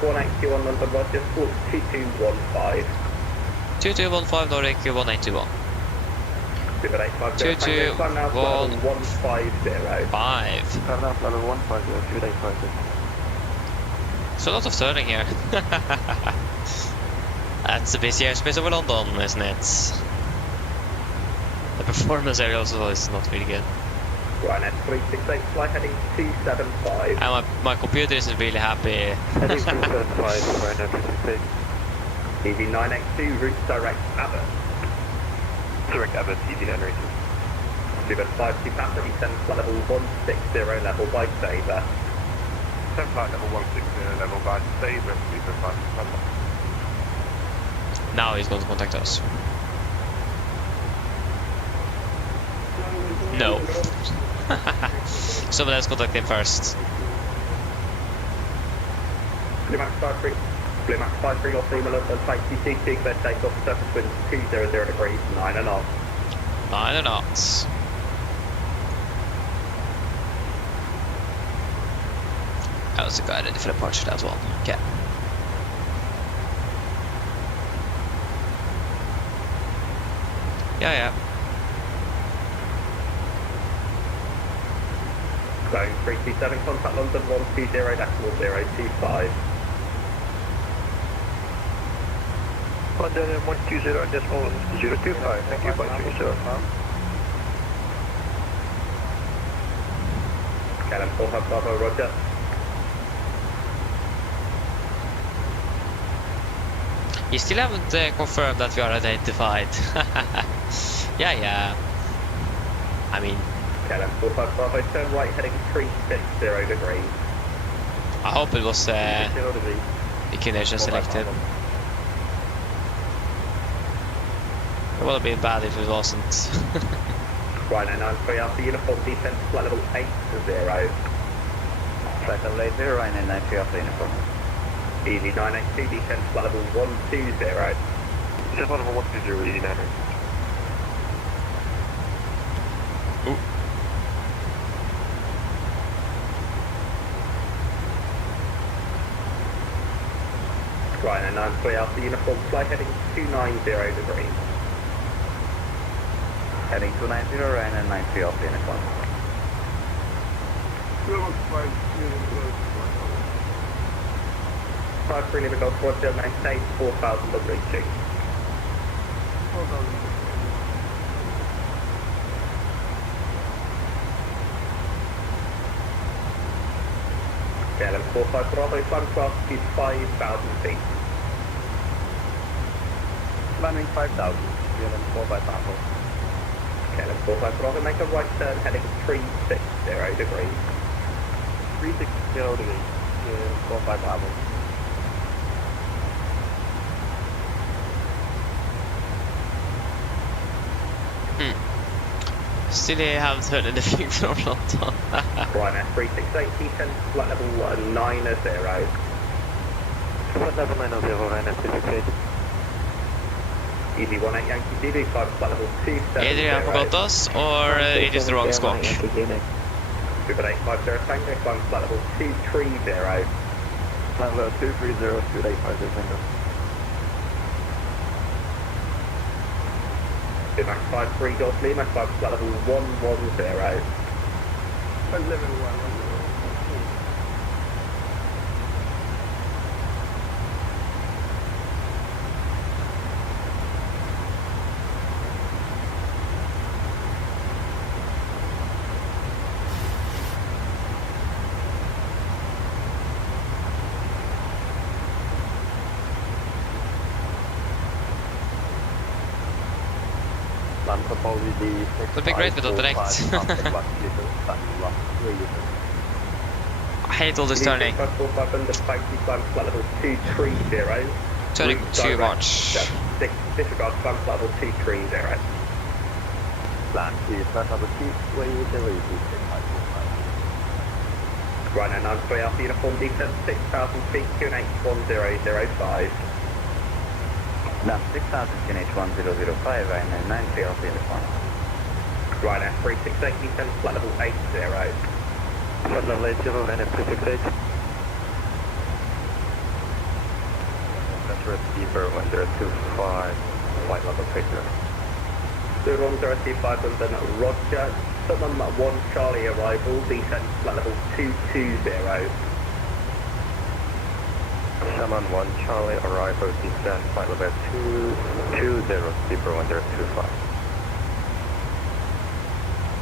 1821 London, Roger, 2215. 2215 Nordic 1821. 2850, climb now, flight level 150. 5. Climb now, flight level 150, 2850. So a lot of turning here. That's a busy airspace over London, isn't it? The performance area also is not really good. Ryanair 368, flight heading 275. And my computer isn't really happy. Heading 275, Ryanair 368. Easy 982, route direct Abbott. Direct Abbott, easy 982. 252 passenger, descend flight level 160 level by Sabre. Descend flight level 160 level by Sabre, 255. Now he's going to contact us. No. Someone else contact him first. Blue Max 53, Blue Max 53 off email and type TC, clear takeoff, surface winds 200 degrees, 9 knots. 9 knots. That was the guy ready for departure, that one. Okay. Yeah. Zone 327, contact London 120.025. London 120.025, thank you, 130. KLM 45 Bravo, roger. You still haven't confirmed that we are identified. yeah. I mean, KLM 45 Bravo, turn right heading 360 degrees. I hope it was 0 degrees. inclination selected. It would have been bad if it wasn't. Right, 993 Alpha uniform descent flight level 80. Flight level 80, right, 993 Alpha uniform. Easy 982 descent flight level 120. Descent flight level 120, easy 9. Right, 993 Alpha uniform flight heading 290 degrees. Heading 290, right, 993 Alpha uniform. 53 Lima Golf, roger, maintain 4,000 on reaching. KLM 45 Bravo, climb to altitude 5,000 feet. Landing 5,000, KLM 45 Bravo. KLM 45 Bravo, make a right turn heading 360 degrees. 360 degrees, KLM 45 Bravo. Still haven't heard anything from London. Ryanair 368, descent flight level 90. Flight level 90, Ryanair 368. Easy 18 Yankee Zulu, climb flight level 270. Either you forgot us or it is the wrong squawk. Super 850 Tango, climb flight level 230. Flight level 230, 2850 Tango. Max 53 Golf Lima, climb flight level 110. Would be great with the direct. I hate all this turning. Turning too much. Disregard climb flight level 230. Land to flight level 230, Ryanair 93 Alpha uniform descent 6,000 feet, QNH 1005. Now 6,000 QNH 1005, Ryanair 93 Alpha uniform. Ryanair 368 descent flight level 80. Flight level 80, Ryanair 368. That's receiver 1025, flight level 30. 1025 London, roger. Summon 1 Charlie arrival, descent flight level 220. Summon 1 Charlie arrival, descent flight level 220, receiver 1025.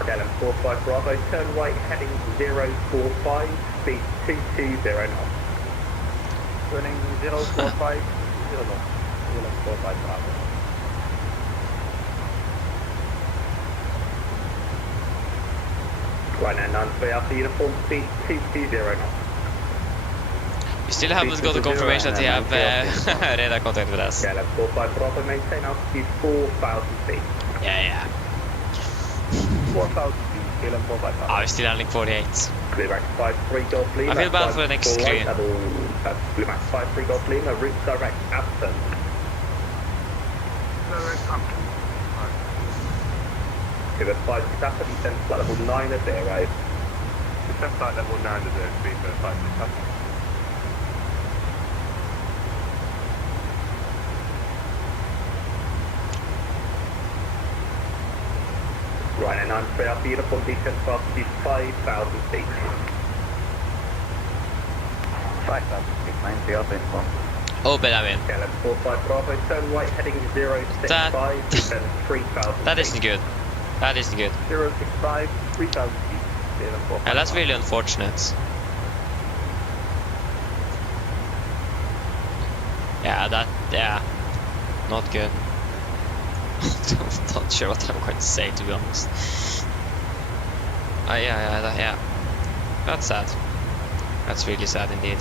KLM 45 Bravo, turn right heading 045, speed 220 knots. Turning 045, 0 knots, KLM 45 Bravo. Ryanair 93 Alpha uniform, speed 220 knots. You still haven't got the confirmation that you have radar contact with us. KLM 45 Bravo, maintain altitude 4,000 feet. Yeah. 4,000 feet, KLM 45 Bravo. I'm still landing 48. Blue Max 53 Golf Lima. I feel bad for the next screen. Blue Max 53 Golf Lima, route direct absent. Give us 5 Papa, descent flight level 90. Descent flight level 90, speed 5 Papa. Ryanair 93 Alpha uniform descent fast speed 5,000 feet. 5,000 feet, 90 Alpha uniform. Oh, Benjamin. KLM 45 Bravo, turn right heading 065, descend 3,000 That feet. isn't good. That isn't good. 065, 3,000 feet. KLM 45 Yeah, that's Bravo. really unfortunate. Yeah, not good. I'm not sure what I'm going to say, to be honest. Yeah. That's sad. That's really sad indeed.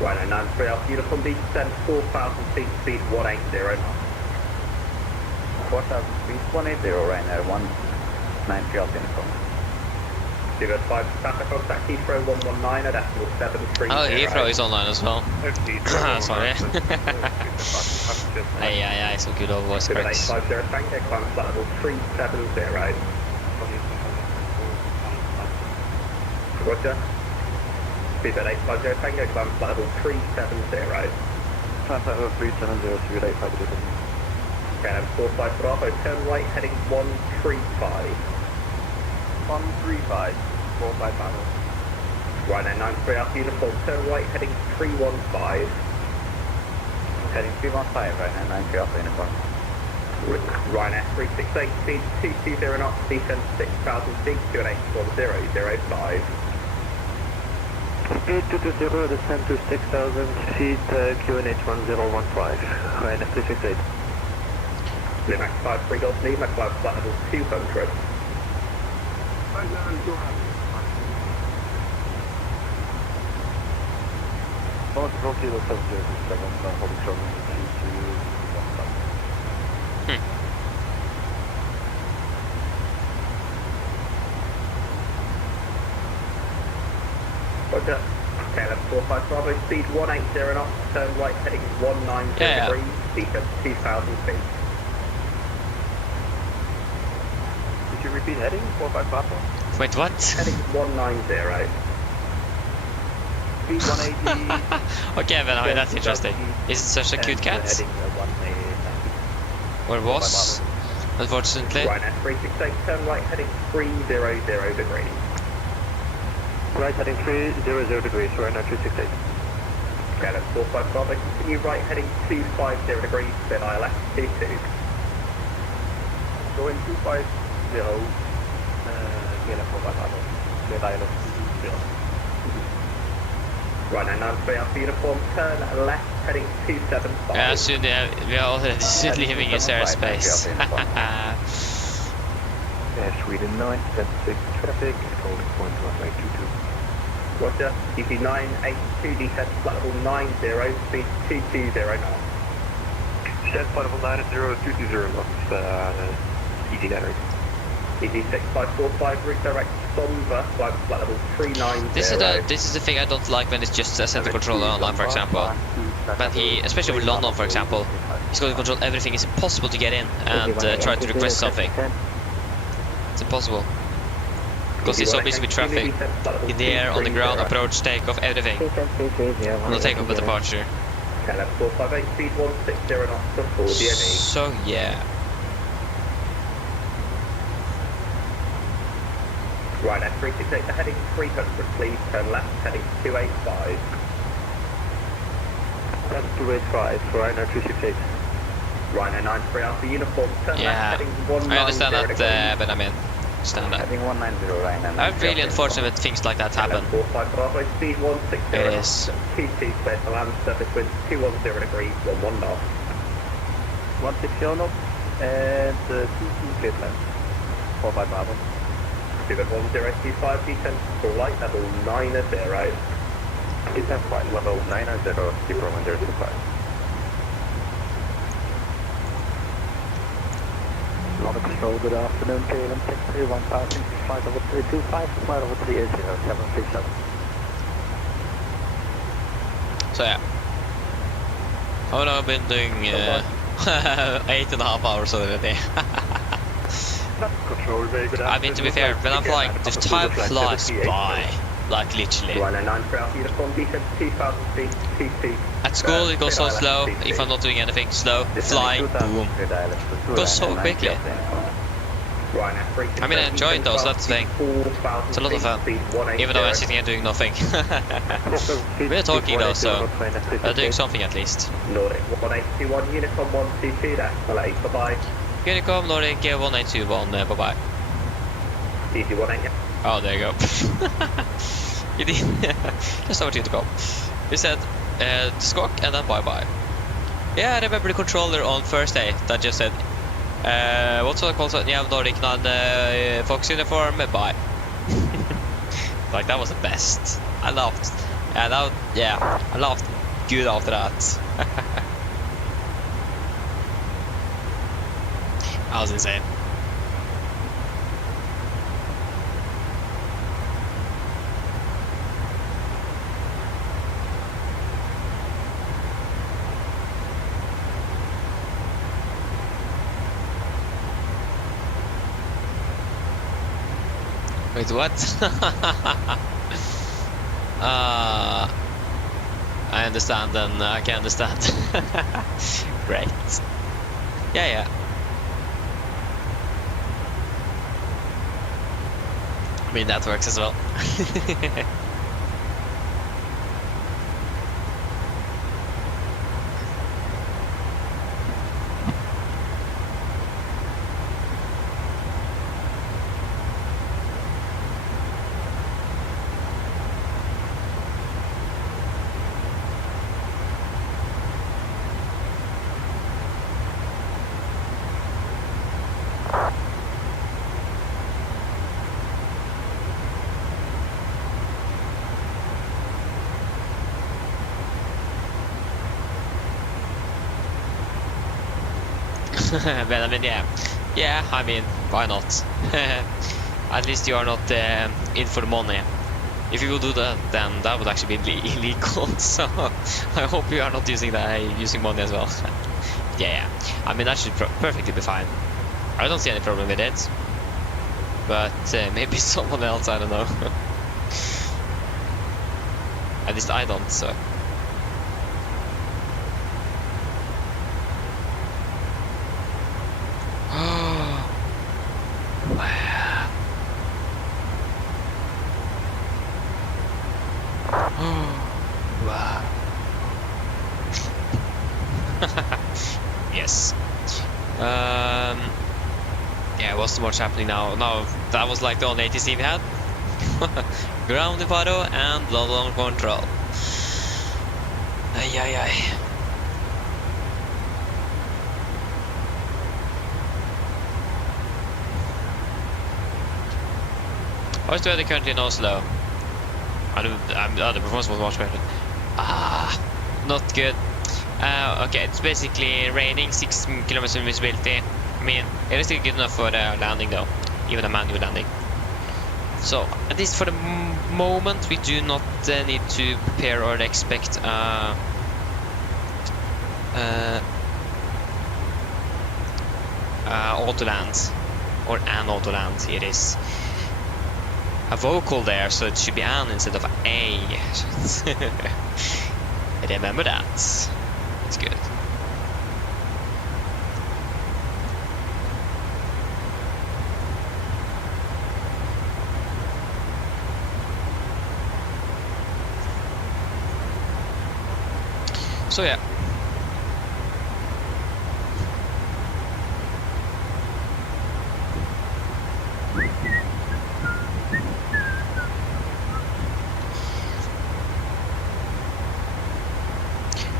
Ryanair 93 Alpha uniform descent 4,000 feet, speed 180 knots. 4,000 feet, 180 Ryanair 193 Alpha uniform. 05 traffic contact Heathrow 119 at decimal 730. Oh, Heathrow is online as well. Sorry. Aye, so good old voice cracks. 850 Tango, climb flight level 370. Roger. Speedbird 850 Tango, climb flight level 370. Climb flight level 370, speed 850. KLM 45 Bravo, turn right heading 135. 135, 45 Bravo. Ryanair 93 Alpha uniform, turn right heading 315. Heading 315, Ryanair 93 Alpha uniform. Ryanair 368, speed 220 knots, descend 6,000 feet, 2181005. Speed 220, descend to 6,000 feet, QNH 1015, Ryanair 368. Limax 53 Golf Lima, climb flight level 200. Control Kilo 707, holding strong to 1,000. Roger. KLM 45 Bravo, speed 180 knots, turn right heading 190 degrees, descend 2,000 feet. Could you repeat heading 45 Bravo? Wait, what? Heading 190. Speed 180. Okay, then I mean, that's interesting. Is it such a cute cat? Heading 180. Or was? Unfortunately. Ryanair 368, turn right heading 300 degrees. Right heading 300 degrees, Ryanair 368. KLM 45 Bravo, continue right heading 250 degrees, then ILS 22. Going 250, KLM 45 Bravo, then ILS 22. Ryanair 93 Alpha uniform, turn left heading 275. Yeah, soon we are already soon leaving his airspace. Sweden 9, 10-6 traffic, holding point runway 22. Roger, CP 982, descent flight level 90, speed 220 knots. Descent flight level 90, 220 knots, easy that right. ED 6545, route direct Somber, flight level 390. This is the thing I don't like when it's just a center controller online, for example. But he, especially with London, for example, he's going to control everything. It's impossible to get in and try to request something. It's impossible. Because it's so busy with traffic. In the air, on the ground, approach, takeoff, everything. On the takeoff and departure. KLM 458, speed 160 knots for 4 DNE. So, yeah. Ryanair 368, the heading 300, please turn left, heading 285. That's 285 for Ryanair 368. Ryanair 93 Alpha uniform, turn left, heading 190 I understand that, degrees. but I mean, understand that. Heading 190 Ryanair. I'm really unfortunate that things like that happen. 45 Bravo, speed 160 It knots, is. 22 clear to land, surface wind 210 degrees, 11 knots. 160 knots and 22 clear to land. 45 Bravo. Speed 1025, descent for light level 90. Descent flight level 90, Heathrow 1025. London Control, good afternoon, KLM 63, 1000, flight level 325, flight level 380, 737. So yeah. I've now been doing 8.5 hours already. I mean, to be fair, when I'm flying, the time flies by. Like, literally. Ryanair 93 Alpha uniform, descent 2,000 feet, TC. At school, it goes so slow. If I'm not doing anything, slow, flying, boom. It goes so quickly. I mean, I enjoy it though, so that's the thing. It's a lot of fun. Even though I'm sitting here doing nothing. We're talking though, so we're doing something at least. Nordic 1821, Unicom 122, decimal 8, bye-bye. Unicom, Nordic 1821, bye-bye. Easy 18. Oh, there you go. You did. Just over to Unicom. You said, skok and then bye-bye. Yeah, I remember the controller on first day that just said, what's the call? Yeah, Nordic Fox uniform, bye. Like, that was the best. I laughed. Yeah, I laughed good after that. That was insane. Wait, what? I understand, and I can understand. Great. Yeah. I mean, that works as well. But I mean, yeah. I mean, why not? At least you are not in for the money. If you will do that, then that would actually be illegal. So I hope you are not using money as well. Yeah. I mean, that should perfectly be fine. I don't see any problem with it. But maybe someone else, I don't know. At least I don't. So. Wow. Yes. Yeah, what's the much happening now? No, that was like the only ATC we had. Ground in Faro and London control. Ay. How's the weather currently in Oslo? The performance was much better. Not good. Okay, it's basically raining, 6 kilometers in visibility. I mean, it is still good enough for landing though, even a manual landing. So, at least for the moment, we do not need to prepare or expect auto land, or an auto land. It is a vocal there, so it should be an instead of a. Remember that. It's good. So yeah.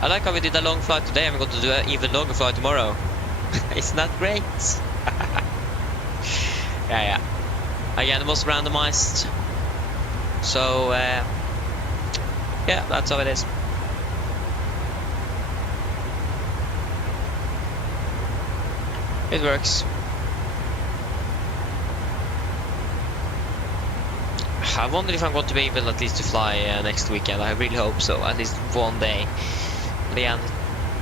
I like how we did a long flight today and we're going to do an even longer flight tomorrow. Isn't that great? Yeah. Again, it was randomized. So, yeah, that's how it is. It works. I wonder if I'm going to be able at least to fly next weekend. I really hope so, at least one day. But yeah,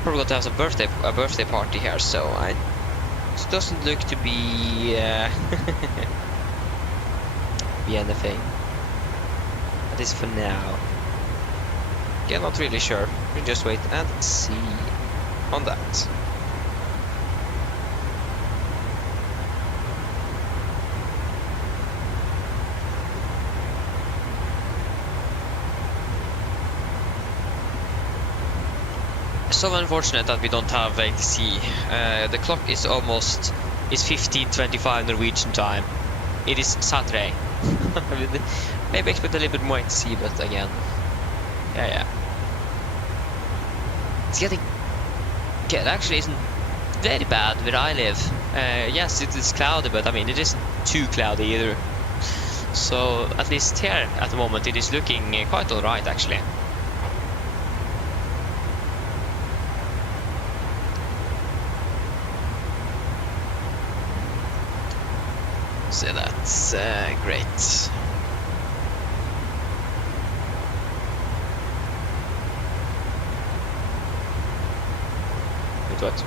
probably going to have a birthday party here, so I This doesn't look to be be anything. At least for now. Yeah, not really sure. We'll just wait and see on that. So unfortunate that we don't have ATC. The clock is almost 15:25 Norwegian time. It is Saturday. Maybe expect a little bit more ATC, but again, yeah. It's getting actually isn't very bad where I live. Yes, it is cloudy, but I mean it isn't too cloudy either. So at least here at the moment it is looking quite alright actually. So that's great. Wait, what?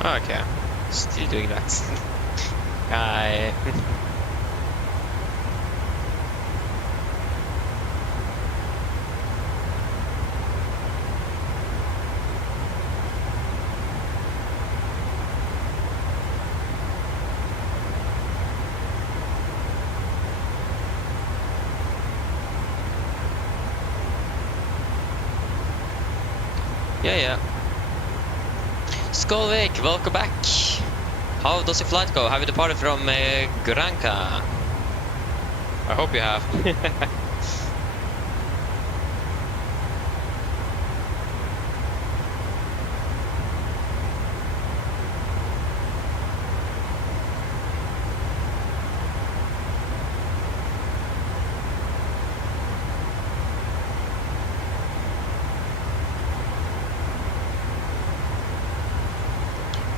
Okay, still doing that. Yeah. Skolvik, welcome back. How does your flight go? Have you departed from Granca? I hope you have.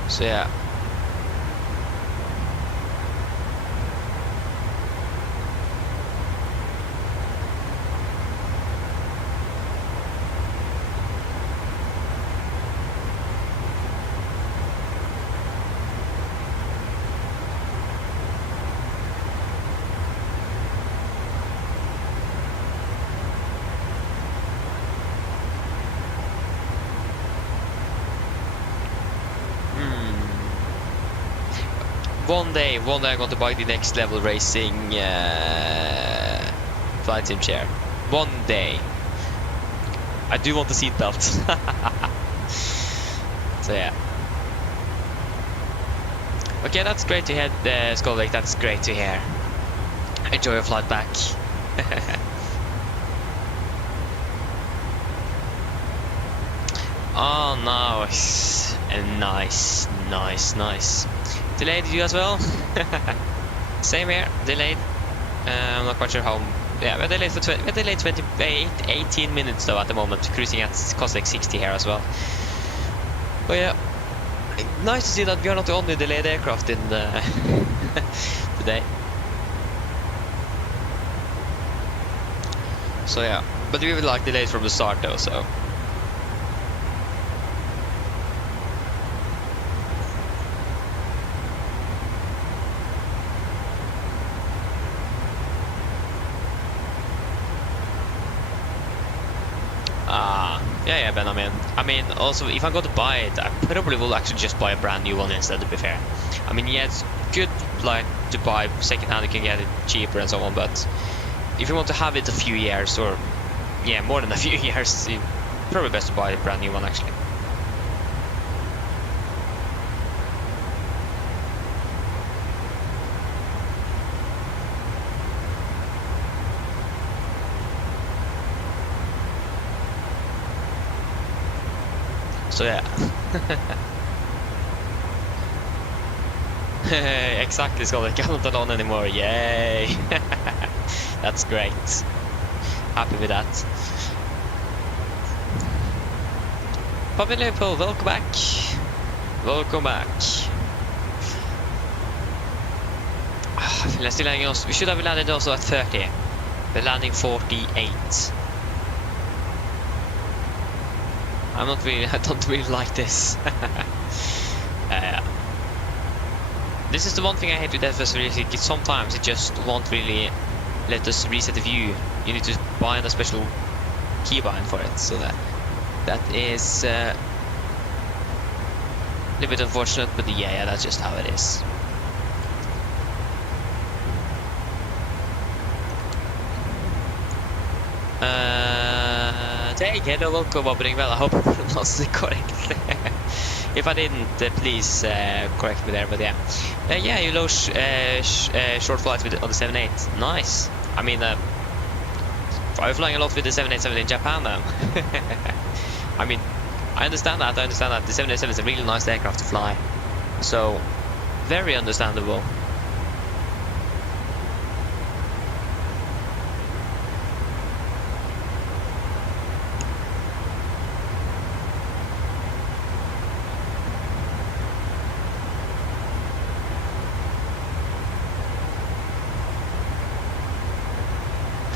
So yeah. One day I'm going to buy the next level racing flight sim chair. One day. I do want the seatbelt. So yeah. Okay, that's great to hear, Skolvik. That's great to hear. Enjoy your flight back. Oh, nice. Nice. Delayed you as well? Same here, delayed. I'm not quite sure how. Yeah, we're delayed for 18 minutes though at the moment, cruising at Cosmic 60 here as well. But yeah, nice to see that we are not the only delayed aircraft in the today. So yeah, but we were like delayed from the start though, so. Yeah, Benjamin. I mean, also, if I'm going to buy it, I probably will actually just buy a brand new one instead, to be fair. I mean, yeah, it's good, like, to buy second-hand, you can get it cheaper and so on, but if you want to have it a few years, or, yeah, more than a few years, it's probably best to buy a brand new one, actually. So yeah. Exactly, Scott. I cannot alone anymore. Yay! That's great. Happy with that. Puppy Liverpool, welcome back. Welcome back. Let's still landing us. We should have landed also at 30. We're landing 48. I don't really like this. This is the one thing I hate with FS really. Sometimes it just won't really let us reset the view. You need to bind a special keybind for it, so that is a little bit unfortunate, but yeah, that's just how it is. Take hello, welcome, opening well. I hope I pronounced it correctly. If I didn't, please correct me there. But yeah, you load short flights with on the 78. Nice. I mean, I'm flying a lot with the 787 in Japan now. I mean, I understand that. The 787 is a really nice aircraft to fly, so very understandable.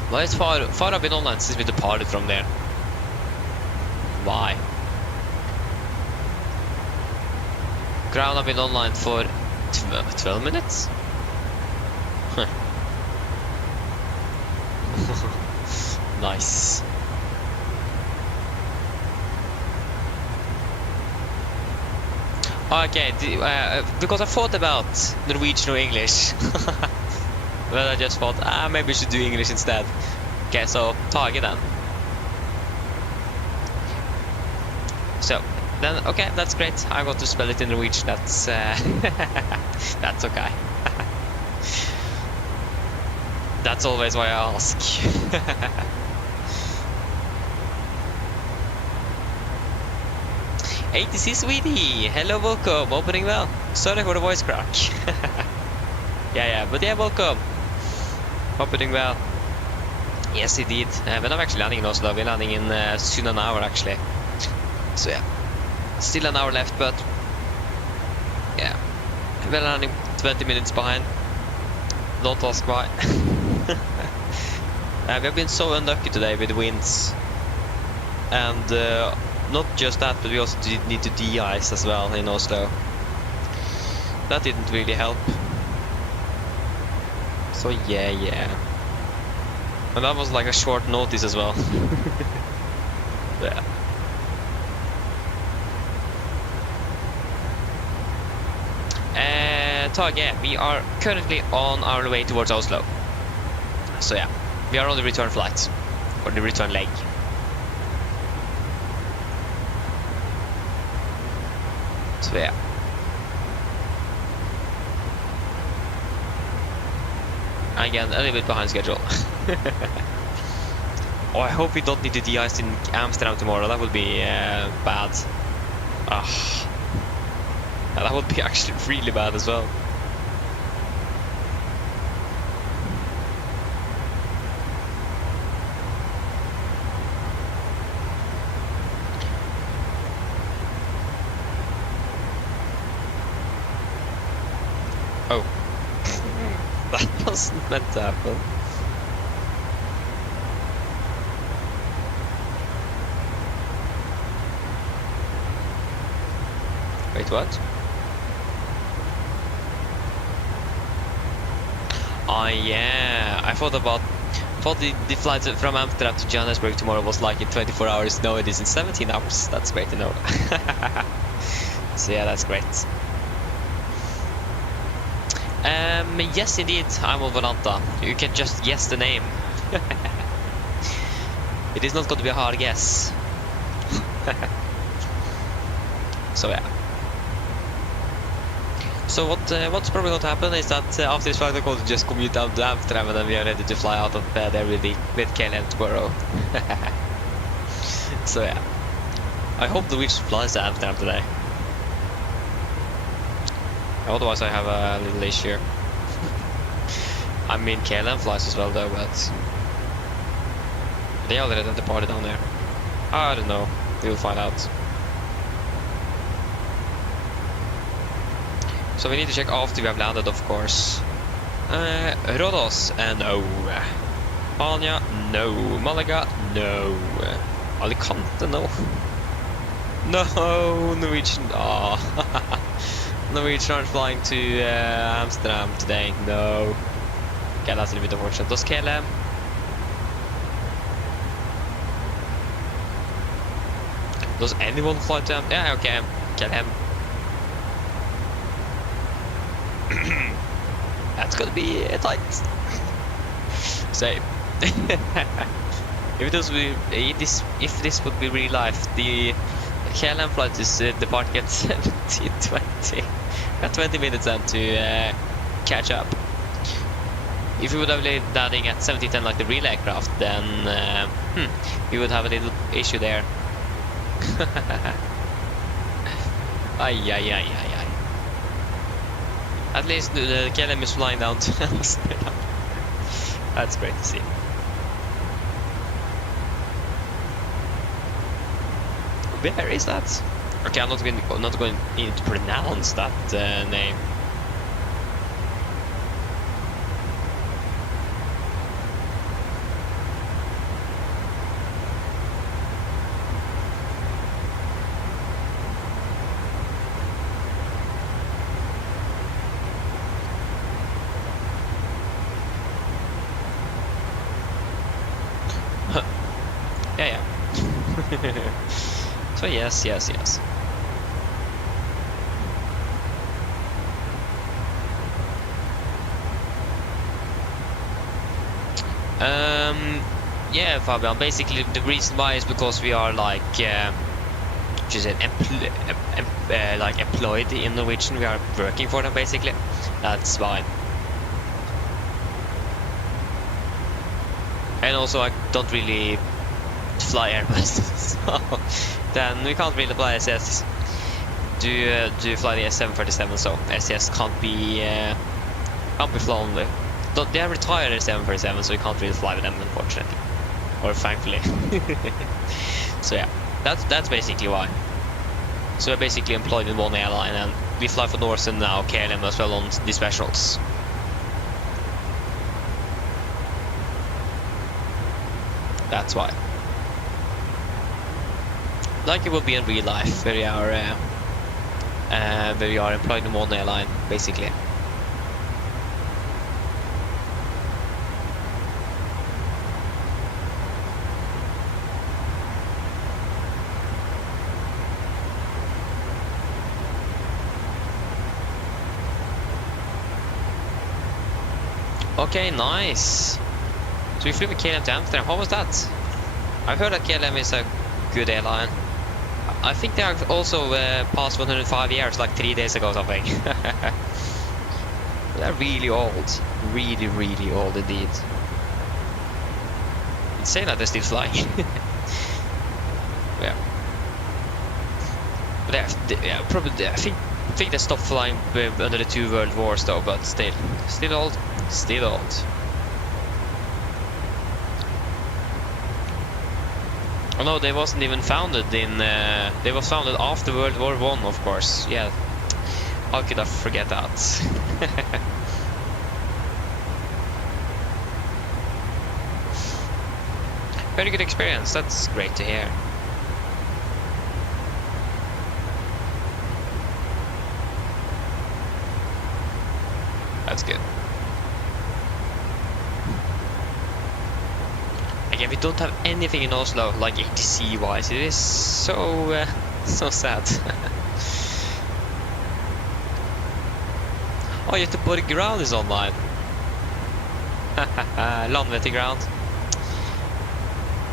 Why is Faro been online since we departed from there? Why? Ground have been online for 12 minutes? Huh. Nice. Okay, because I thought about Norwegian or English. But I just thought, maybe we should do English instead. Okay, so Tage then. So then, okay, that's great. I got to spell it in Norwegian. That's that's okay. That's always why I ask. ATC Sweetie, hello, welcome. Opening well. Sorry for the voice crack. But welcome. Opening well. Yes, indeed. We're not actually landing in Oslo. We're landing in soon an hour, actually. So yeah, still an hour left, but yeah, we're landing 20 minutes behind. Don't ask why. We have been so unlucky today with the winds, and not just that, but we also need to de-ice as well in Oslo. That didn't really help. So yeah. And that was like a short notice as well. Yeah. Tage, we are currently on our way towards Oslo. So yeah, we are on the return flight, or the return leg. So yeah. Again, a little bit behind schedule. Oh, I hope we don't need to de-ice in Amsterdam tomorrow. That would be bad. That would be actually really bad as well. Oh. That wasn't meant to happen. Wait, what? Oh yeah, I thought the flight from Amsterdam to Johannesburg tomorrow was like in 24 hours. No, it is in 17 hours. That's great to know. So yeah, that's great. Yes, indeed, I'm Volanta. You can just guess the name. It is not going to be a hard guess. So yeah. So what's probably going to happen is that after this flight I'm going to just commute down to Amsterdam, and then we are ready to fly out of there with KLM tomorrow. So yeah. I hope the Norwegian flies to Amsterdam today. Otherwise I have a little issue. I mean KLM flies as well though, but they already had the party down there. I don't know, we'll find out. So we need to check after we have landed, of course. Rodos, no. Spania, no. Malaga, no. Alicante, no. No, Norwegian. Ah, Norwegian aren't flying to Amsterdam today. No. Okay, that's a little bit unfortunate. Does KLM? Does anyone fly to Amsterdam? Yeah, okay. KLM. That's gonna be tight. So, if this would be real life, the KLM flight is departing at 17:20. Got 20 minutes then to catch up. If we would have been landing at 17:10 like the real aircraft, then we would have a little issue there. Ay. At least the KLM is flying down to Amsterdam. That's great to see. Where is that? Okay, I'm not going to pronounce that name. Yeah. So yes. Yeah, Fabian. Basically, the reason why is because we are like, like employed in Norwegian. We are working for them basically. That's why. And also, I don't really fly Airbus, so then we can't really fly SS. Do fly the S737, so SS can't be flown with. They have retired the 737, so we can't really fly with them, unfortunately, or thankfully. So yeah, that's basically why. So we're basically employed in one airline, and we fly for Norse and now KLM as well on the specials. That's why. Like it would be in real life, where we are employed in one airline, basically. Okay, nice. So we flew with KLM to Amsterdam. How was that? I've heard that KLM is a good airline. I think they are also past 105 years, like 3 days ago or something. They're really old. Really old indeed. Insane that they're still flying. Yeah. But yeah, probably, I think they stopped flying under the 2 world wars though, but still old. Still old. Oh no, they wasn't even founded in. They was founded after World War I, of course. Yeah, how could I forget that? Very good experience. That's great to hear. That's good. Again, we don't have anything in Oslo, like ATC wise. It is so sad. Oh, Göteborg ground is online. Landvetter ground.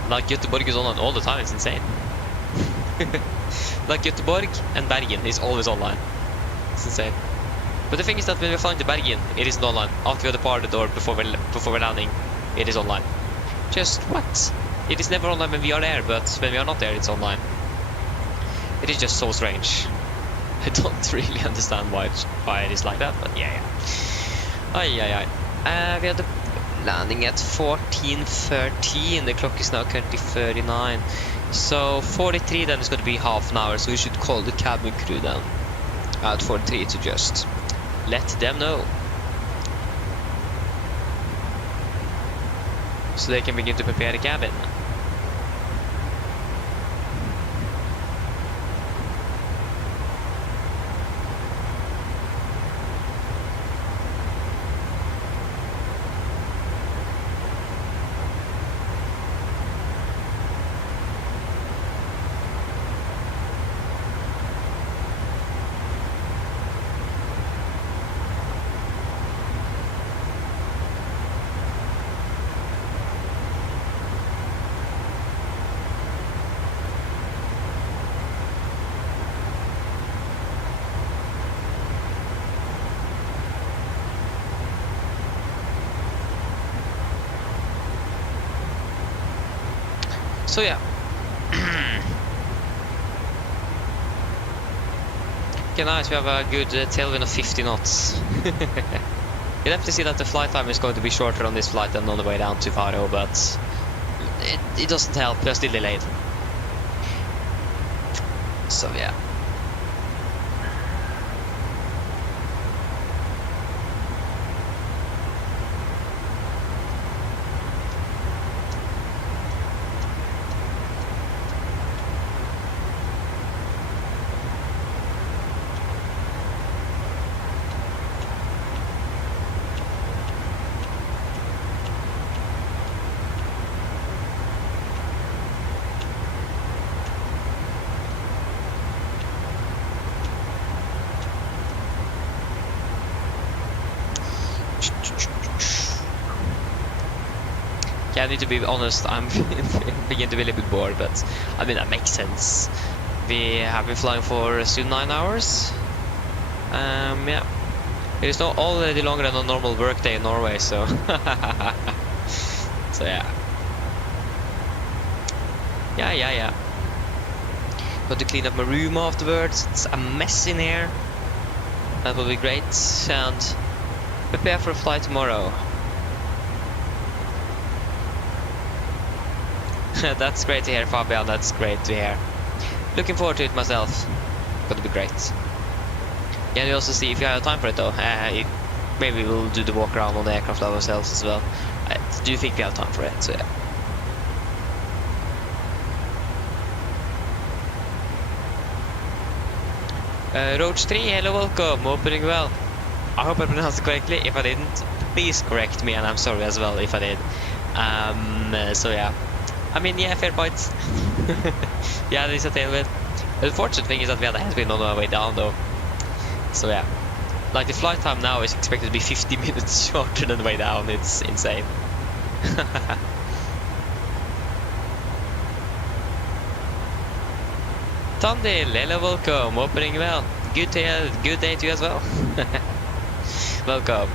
Like Göteborg is online all the time. It's insane. Like Göteborg and Bergen is always online. It's insane. But the thing is that when we're flying to Bergen, it isn't online. After we departed or before we're landing, it is online. Just what? It is never online when we are there, but when we are not there, it's online. It is just so strange. I don't really understand why it is like that, but yeah. We had the landing at 14:13. The clock is now currently 39. So 43 then is going to be half an hour. So we should call the cabin crew then at 43 to just let them know, so they can begin to prepare the cabin. So yeah. Okay, nice, we have a good tailwind of 50 knots. You'll have to see that the flight time is going to be shorter on this flight than on the way down to Faro, but it doesn't help, we're still delayed. So yeah. Yeah, I need to be honest, I'm beginning to be a little bit bored, but I mean that makes sense. We have been flying for soon 9 hours. Yeah. It is not already longer than a normal workday in Norway, so so yeah. Yeah. Got to clean up my room afterwards. It's a mess in here. That will be great, and prepare for a flight tomorrow. That's great to hear, Fabian. That's great to hear. Looking forward to it myself. Gonna be great. Yeah, we also see if you have time for it though. Maybe we'll do the walk around on the aircraft ourselves as well. I do think we have time for it, so yeah. Roach 3, hello, welcome, opening well. I hope I pronounced it correctly. If I didn't, please correct me, and I'm sorry as well if I did. So yeah. I mean, yeah, fair points. Yeah, there is a tailwind. The unfortunate thing is that we had a headwind on our way down though. So yeah. Like the flight time now is expected to be 50 minutes shorter than the way down. It's insane. Tandil, hello, welcome, opening well. Good day to you as well. Welcome.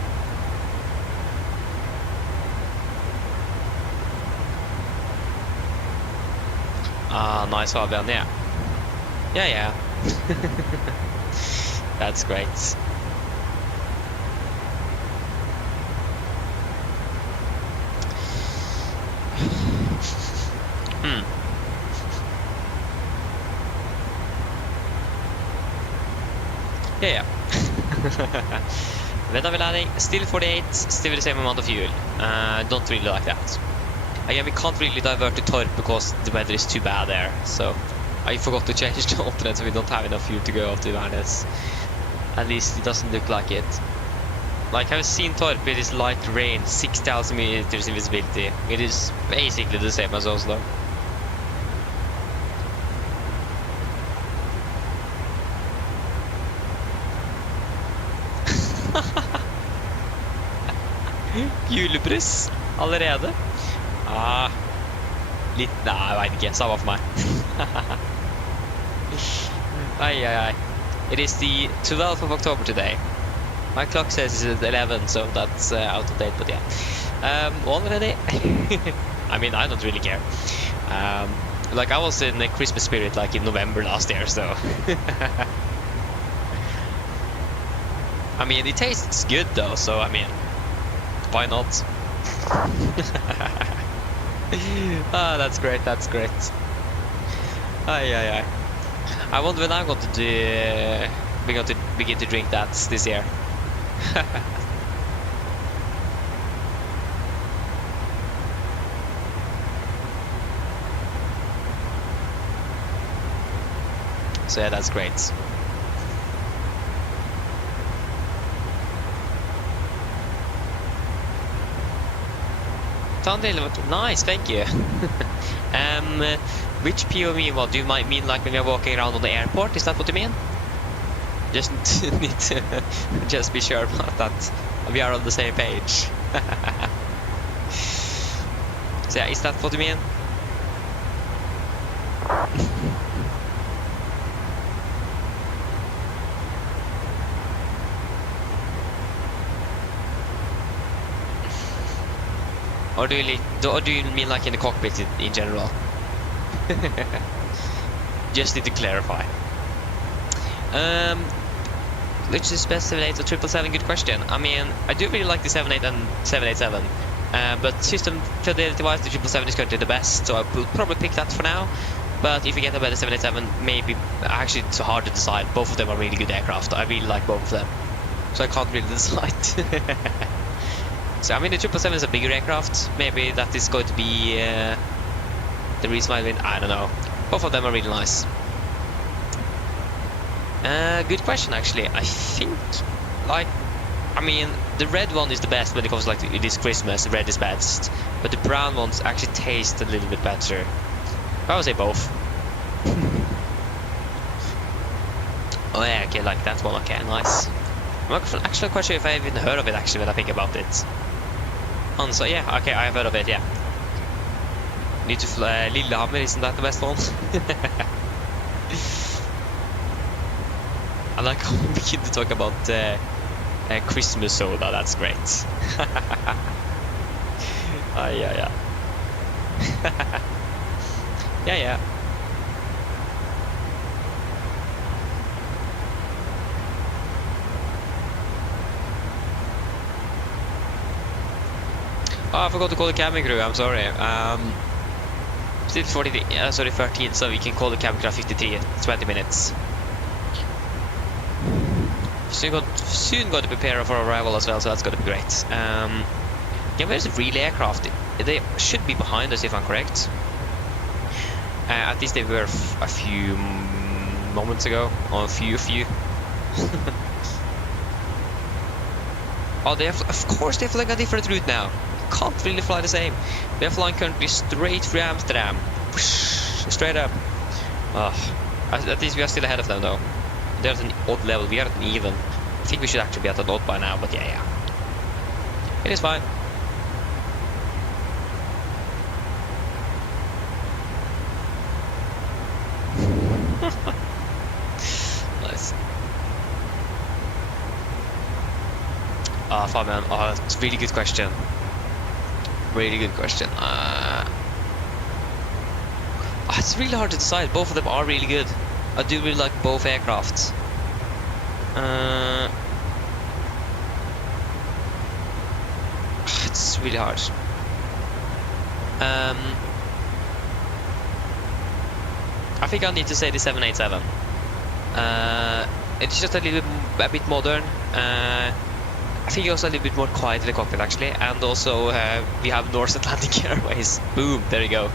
Ah, nice, Fabian, yeah. Yeah. That's great. Yeah. Weather landing, still 48, still the same amount of fuel. Don't really like that. Again, we can't really divert to Torp because the weather is too bad there. So I forgot to change the alternate, so we don't have enough fuel to go up to Værnes. At least it doesn't look like it. Like I've seen Torp, it is light rain, 6,000 meters invisibility. It is basically the same as Oslo. Julebrus allerede? Litt, nei, jeg vet ikke, samme for meg. Ai. It is the 12th of October today. My clock says it's 11, so that's out of date, but yeah. Already? I mean, I don't really care. Like I was in the Christmas spirit like in November last year, so I mean, it tastes good though, so I mean, why not? Ah, that's great, that's great. Ay. I wonder when I'm going to do, we're going to begin to drink that this year. So yeah, that's great. Nice, thank you. Which POV? What do you mean, like when you're walking around on the airport? Is that what you mean? Just need to just be sure about that. We are on the same page. So yeah, is that what you mean? Or do you mean like in the cockpit in general? Just need to clarify. Which is best 78 or 777? Good question. I mean, I do really like the 78 and 787, but system fidelity-wise, the 777 is currently the best, so I will probably pick that for now. But if you get a better 787, maybe actually it's hard to decide. Both of them are really good aircraft. I really like both of them, so I can't really decide. So I mean, the 777 is a bigger aircraft. Maybe that is going to be the reason why I win. I don't know. Both of them are really nice. Good question, actually. I think, like, I mean, the red one is the best when it comes to, like, it is Christmas. Red is best, but the brown ones actually taste a little bit better. I would say both. Oh yeah, okay, like that one. Okay, nice. I'm actually quite sure if I've even heard of it, actually, when I think about it. So yeah, okay, I've heard of it, yeah. Need to fly Lillehammer, isn't that the best one? I like how we begin to talk about Christmas soda, that's great. Yeah. Yeah. Oh, I forgot to call the cabin crew, I'm sorry. Still 13, so we can call the cabin crew 53, 20 minutes. Soon got to prepare for arrival as well, so that's gonna be great. Yeah, where's the real aircraft? They should be behind us if I'm correct. At least they were a few moments ago, or a few. Oh, of course they're flying a different route now. Can't really fly the same. They're flying currently straight through Amsterdam. Straight up. At least we are still ahead of them though. They're at an odd level, we are at an even. I think we should actually be at an odd by now, but yeah. It is fine. Nice. Fabian, it's a really good question. Really good question. It's really hard to decide. Both of them are really good. I do really like both aircrafts. It's really hard. I think I need to say the 787. It's just a bit modern. I think also a little bit more quiet in the cockpit actually, and also we have North Atlantic Airways. Boom, there you go.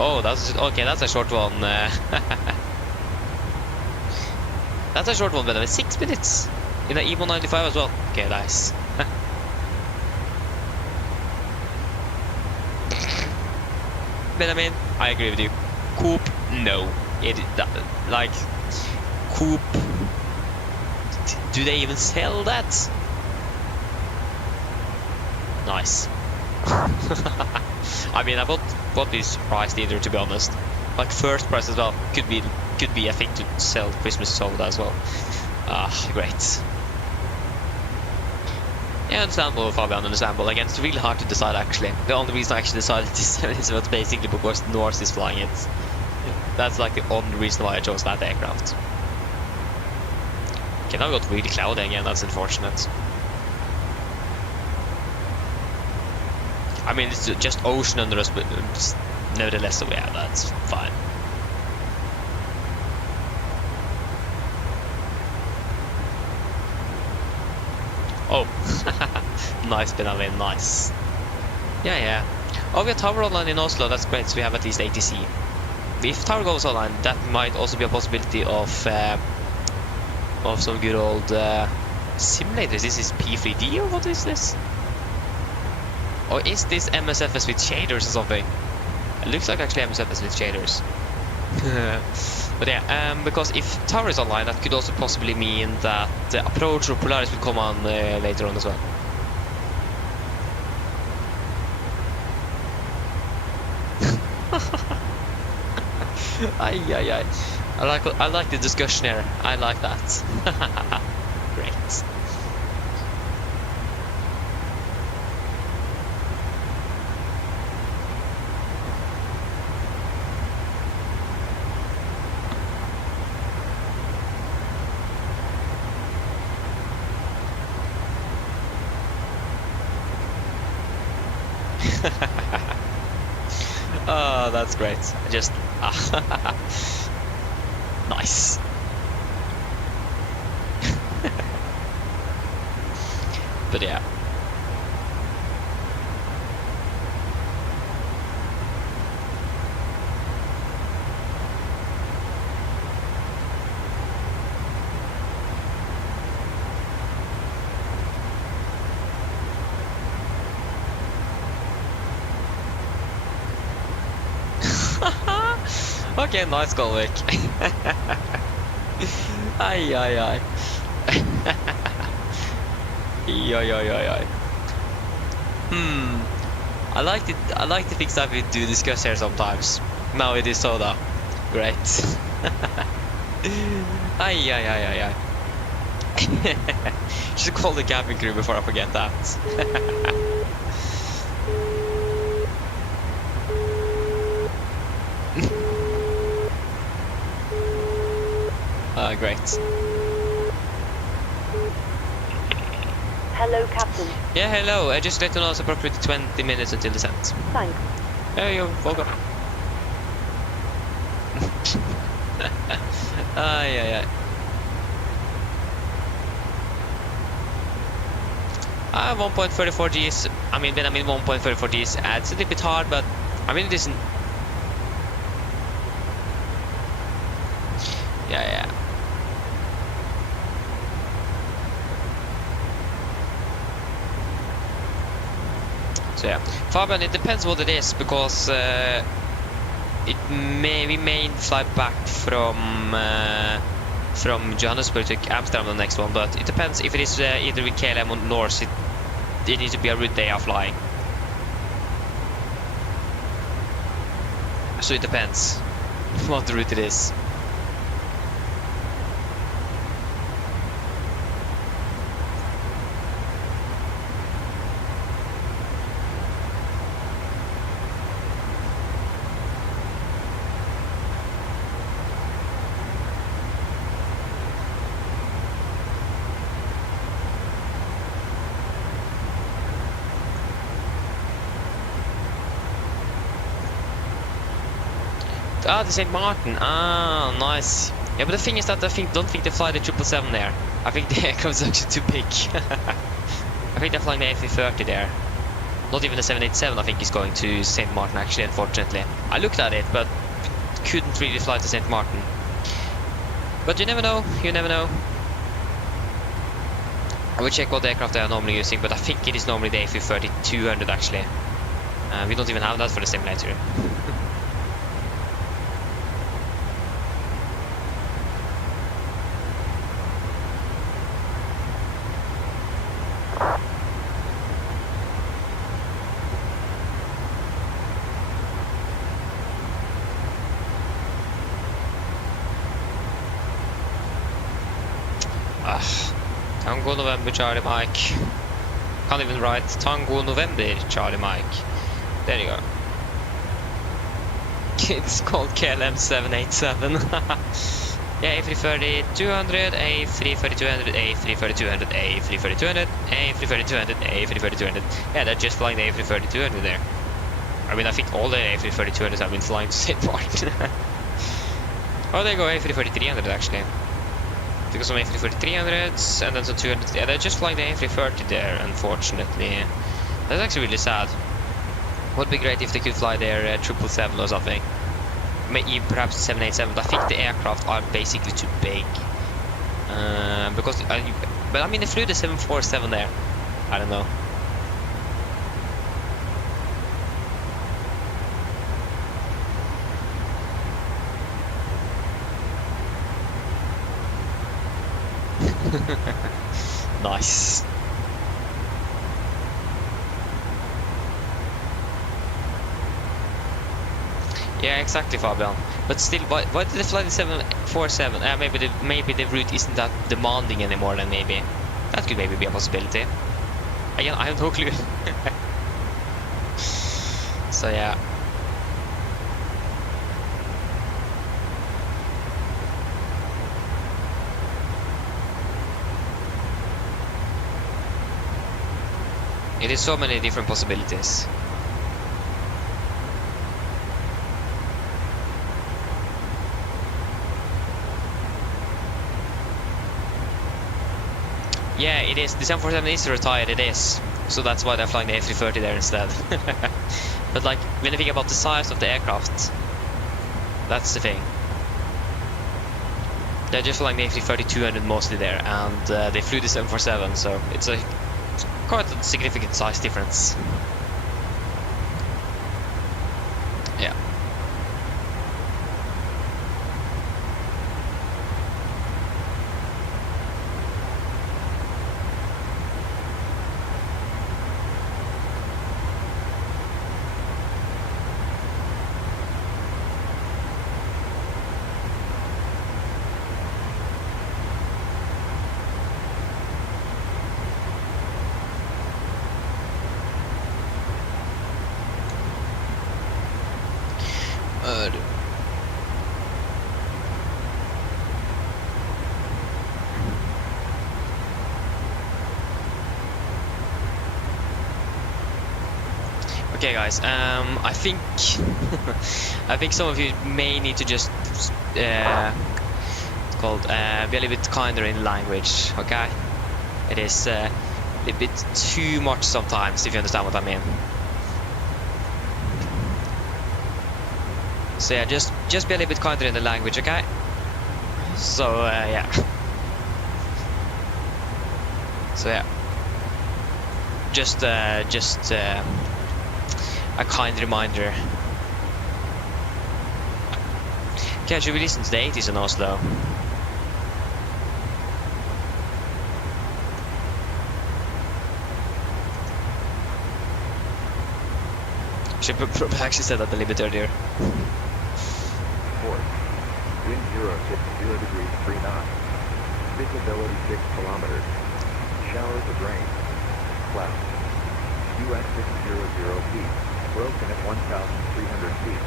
Oh, that's okay. That's a short one. That's a short one, but 6 minutes in the E195 as well. Okay, nice. But I mean, I agree with you. Coupe, no. Like, Coupe. Do they even sell that? Nice. I mean, I won't be surprised either, to be honest. Like first price as well could be a thing to sell Christmas soda as well. Great. Yeah, understandable, Fabian, understandable. Again, it's really hard to decide actually. The only reason I actually decided this is was basically because Norse is flying it. That's like the only reason why I chose that aircraft. Okay, now we got really cloudy again, that's unfortunate. I mean, it's just ocean under us, but nevertheless, so yeah, that's fine. Oh, nice, Benavin, nice. Yeah. Oh, we have tower online in Oslo, that's great, so we have at least ATC. If tower goes online, that might also be a possibility of some good old simulators. This is P3D, or what is this? Or is this MSFS with shaders or something? It looks like actually MSFS with shaders. But yeah, because if tower is online, that could also possibly mean that the approach or Polaris will come on later on as well. Ay. I like the discussion here. I like that. Great. Oh, that's great. Just nice. But yeah. Okay, nice goal, Vic. Ay. Ay. I like the things that we do discuss here sometimes. Now it is soda. Great. Ay. Should call the cabin crew before I forget that. Great. Hello, Captain. Yeah, hello. I just let you know it's approximately 20 minutes until descent. Thanks. Hey, you're welcome. Ay. 1.34 Gs. I mean, 1.34 Gs adds a little bit hard, but I mean, it isn't. Yeah. So yeah, Fabian, it depends what it is, because we may fly back from Johannesburg to Amsterdam the next one, but it depends if it is either with KLM or Norse. It needs to be a route they are flying. So it depends what the route it is. Ah, the St. Martin. Ah, nice. Yeah, but the thing is that I don't think they fly the 777 there. I think the aircraft is actually too big. I think they're flying the A330 there. Not even the 787 I think is going to St. Martin actually, unfortunately. I looked at it, but couldn't really fly to St. Martin. But you never know, I will check what aircraft they are normally using, but I think it is normally the A330-200 actually. We don't even have that for the simulator. Tango November Charlie Mike. Can't even write Tango November, Charlie Mike. There you go. It's called KLM787. Yeah, A330-200, A330-200, A330-200, A330-200, A330-200, A330-200. Yeah, they're just flying the A330-200 there. I mean, I think all the A330-200s have been flying to the same part. Oh, there you go, A330-300 actually. Because some A330-300s and then some 200s. Yeah, they're just flying the A330 there, unfortunately. That's actually really sad. Would be great if they could fly their 777 or something. Maybe perhaps 787, but I think the aircraft are basically too big. But I mean, they flew the 747 there. I don't know. Nice. Yeah, exactly, Fabian. But still, why did they fly the 747? Maybe the route isn't that demanding anymore. Then maybe that could maybe be a possibility. Again, I have no clue. So yeah. It is so many different possibilities. Yeah, it is. The 747 is retired, it is. So that's why they're flying the A330 there instead. But like, when you think about the size of the aircraft, that's the thing. They're just flying the A330-200 mostly there, and they flew the 747, so it's quite a significant size difference. Yeah. Okay, guys. I think I think some of you may need to just it's called be a little bit kinder in language. Okay, it is a little bit too much sometimes, if you understand what I mean. So yeah, just be a little bit kinder in the language, okay? So yeah. So yeah. Just a kind reminder. Okay, should we listen to the 80s in Oslo? Should probably actually said that a little bit earlier. Port. Wind 060 degrees 3 knots. Visibility 6 kilometers. Showers of rain. Clouds. US 600 feet. Broken at 1,300 feet.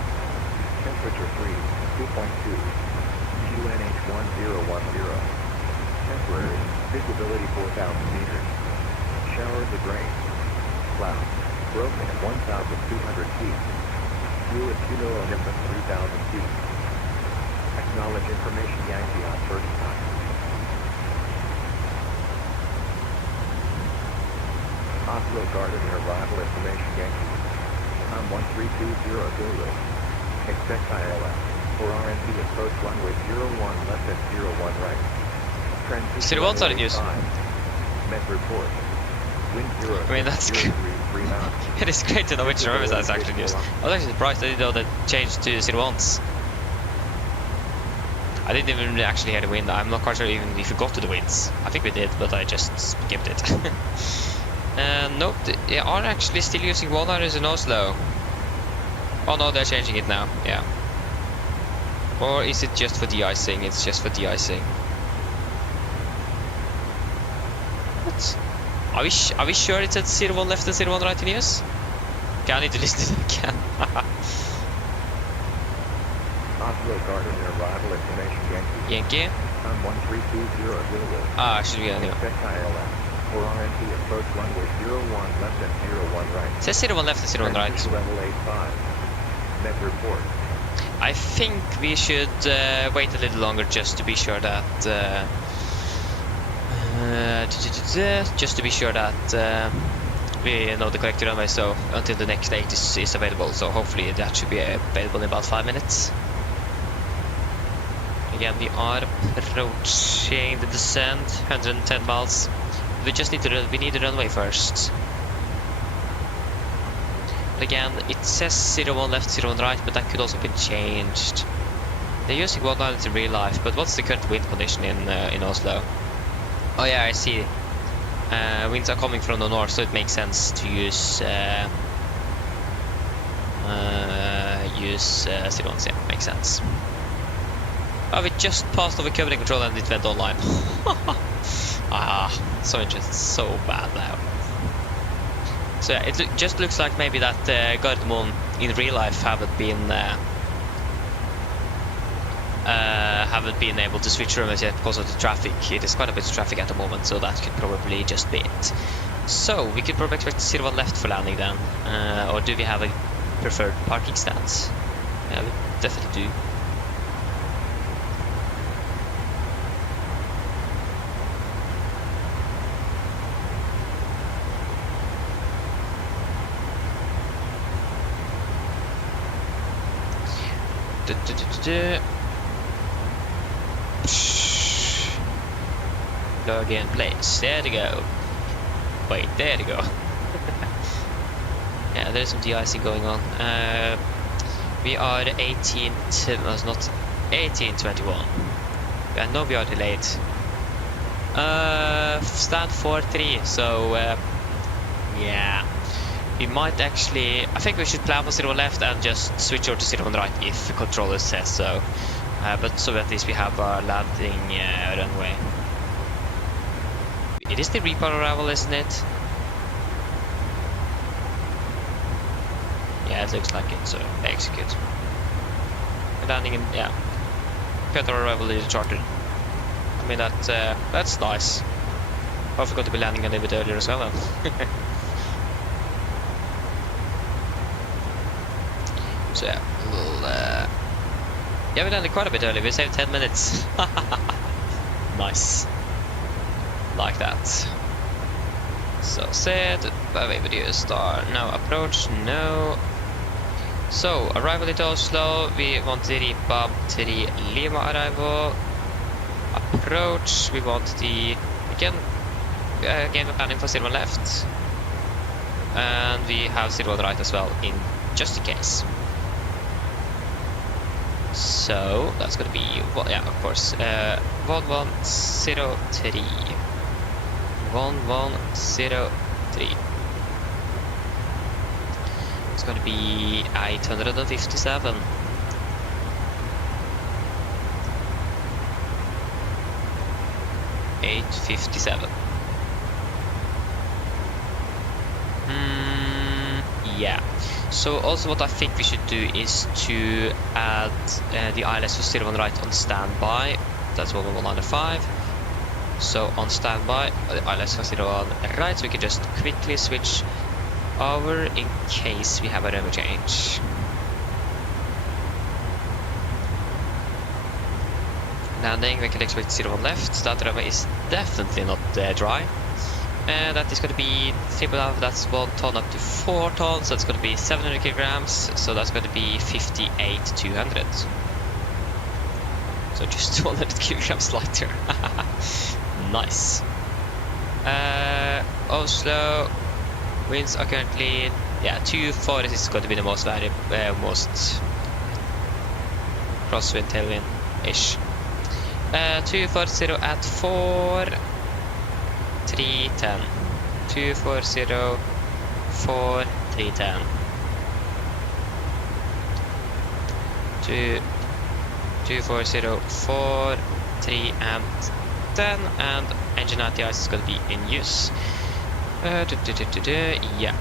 Temperature freeze, 2.2. QNH 1010. Temporary, visibility 4,000 meters. Showers of rain. Clouds, broken at 1,200 feet. Fluid cumulonimbus 3,000 feet. Acknowledge information Yankee on first time. Oslo Garden arrival information Yankee. I'm 1320 Zulu. Expect ILS. For RNC approach runway 01 left at 01 right. Transition City 1's out in use. Met report. Wind 0. I mean, that's good. It is great to know which runways that's actually used. I was actually surprised I didn't know that changed to City 1's. I didn't even actually hear the wind. I'm not quite sure even if we got to the winds. I think we did, but I just skipped it. Nope, they are actually still using 100s in Oslo. Oh no, they're changing it now, yeah. Or is it just for de-icing? It's just for de-icing. What? Are we sure it said 01 left and 01 right in use? Okay, I need to listen to it again. Oslo Garden arrival information Yankee. Yankee? I'm 1320 Zulu. Ah, should be on here. Expect ILS. For RNT approach runway 01 left and 01 right. It says 01 left and 01 right. Level 85. Net report. I think we should wait a little longer just to be sure that we know the correct runway, so until the next date is available. So hopefully that should be available in about 5 minutes. Again, we are approaching the descent, 110 miles. We just need we need the runway first. But again, it says 01 left, 01 right, but that could also be changed. They're using 1 island in real life, but what's the current wind condition in Oslo? Oh yeah, I see. Winds are coming from the north, so it makes sense to use 01s. Yeah, makes sense. Oh, we just passed over command control and it went online. So interesting, so bad now. So yeah, it just looks like maybe that Gardermoen in real life haven't been able to switch runways yet because of the traffic. It is quite a bit of traffic at the moment, so that could probably just be it. So we could probably expect 01 left for landing then, or do we have a preferred parking stance? Yeah, we definitely do. Plug in place. There to go. Wait, there to go. Yeah, there's some de-icing going on. We are 1821. I know we are delayed. Stand 4-3. So yeah, we might actually. I think we should plan for 01 left and just switch over to 01 right if the controller says so. But so at least we have our landing runway. It is the repower arrival, isn't it? Yeah, it looks like it, so execute. Landing in, yeah. Repower arrival is chartered. I mean, that's nice. I forgot to be landing a little bit earlier as well then. So yeah, we'll, yeah, we landed quite a bit early. We saved 10 minutes. Nice. Like that. So set, away video star. No approach, no. So arrival at Oslo. We want the Ripa 3 Lima arrival. Approach. We want the again we're planning for 01 left, and we have 01 right as well in just in case. So that's gonna be, well, yeah, of course, 1103. 1103. It's gonna be 857. Yeah. So also what I think we should do is to add the ILS for 01 right on standby. That's 11195. So on standby, the ILS for 01 right, so we can just quickly switch over in case we have a runway change. Landing, we can expect 01 left. That runway is definitely not dry. And that is going to be triple out, that's 1 ton up to 4 tons, so that's going to be 700 kilograms, so that's going to be 58,200. So just 100 kilograms lighter. Nice. Oslo, winds are currently, yeah, 2-4 is going to be the most crosswind, tailwind-ish. 240 at 4. 310. 240 4 310. 240 4 3 and 10, and engine anti-ice is going to be in use. Yeah.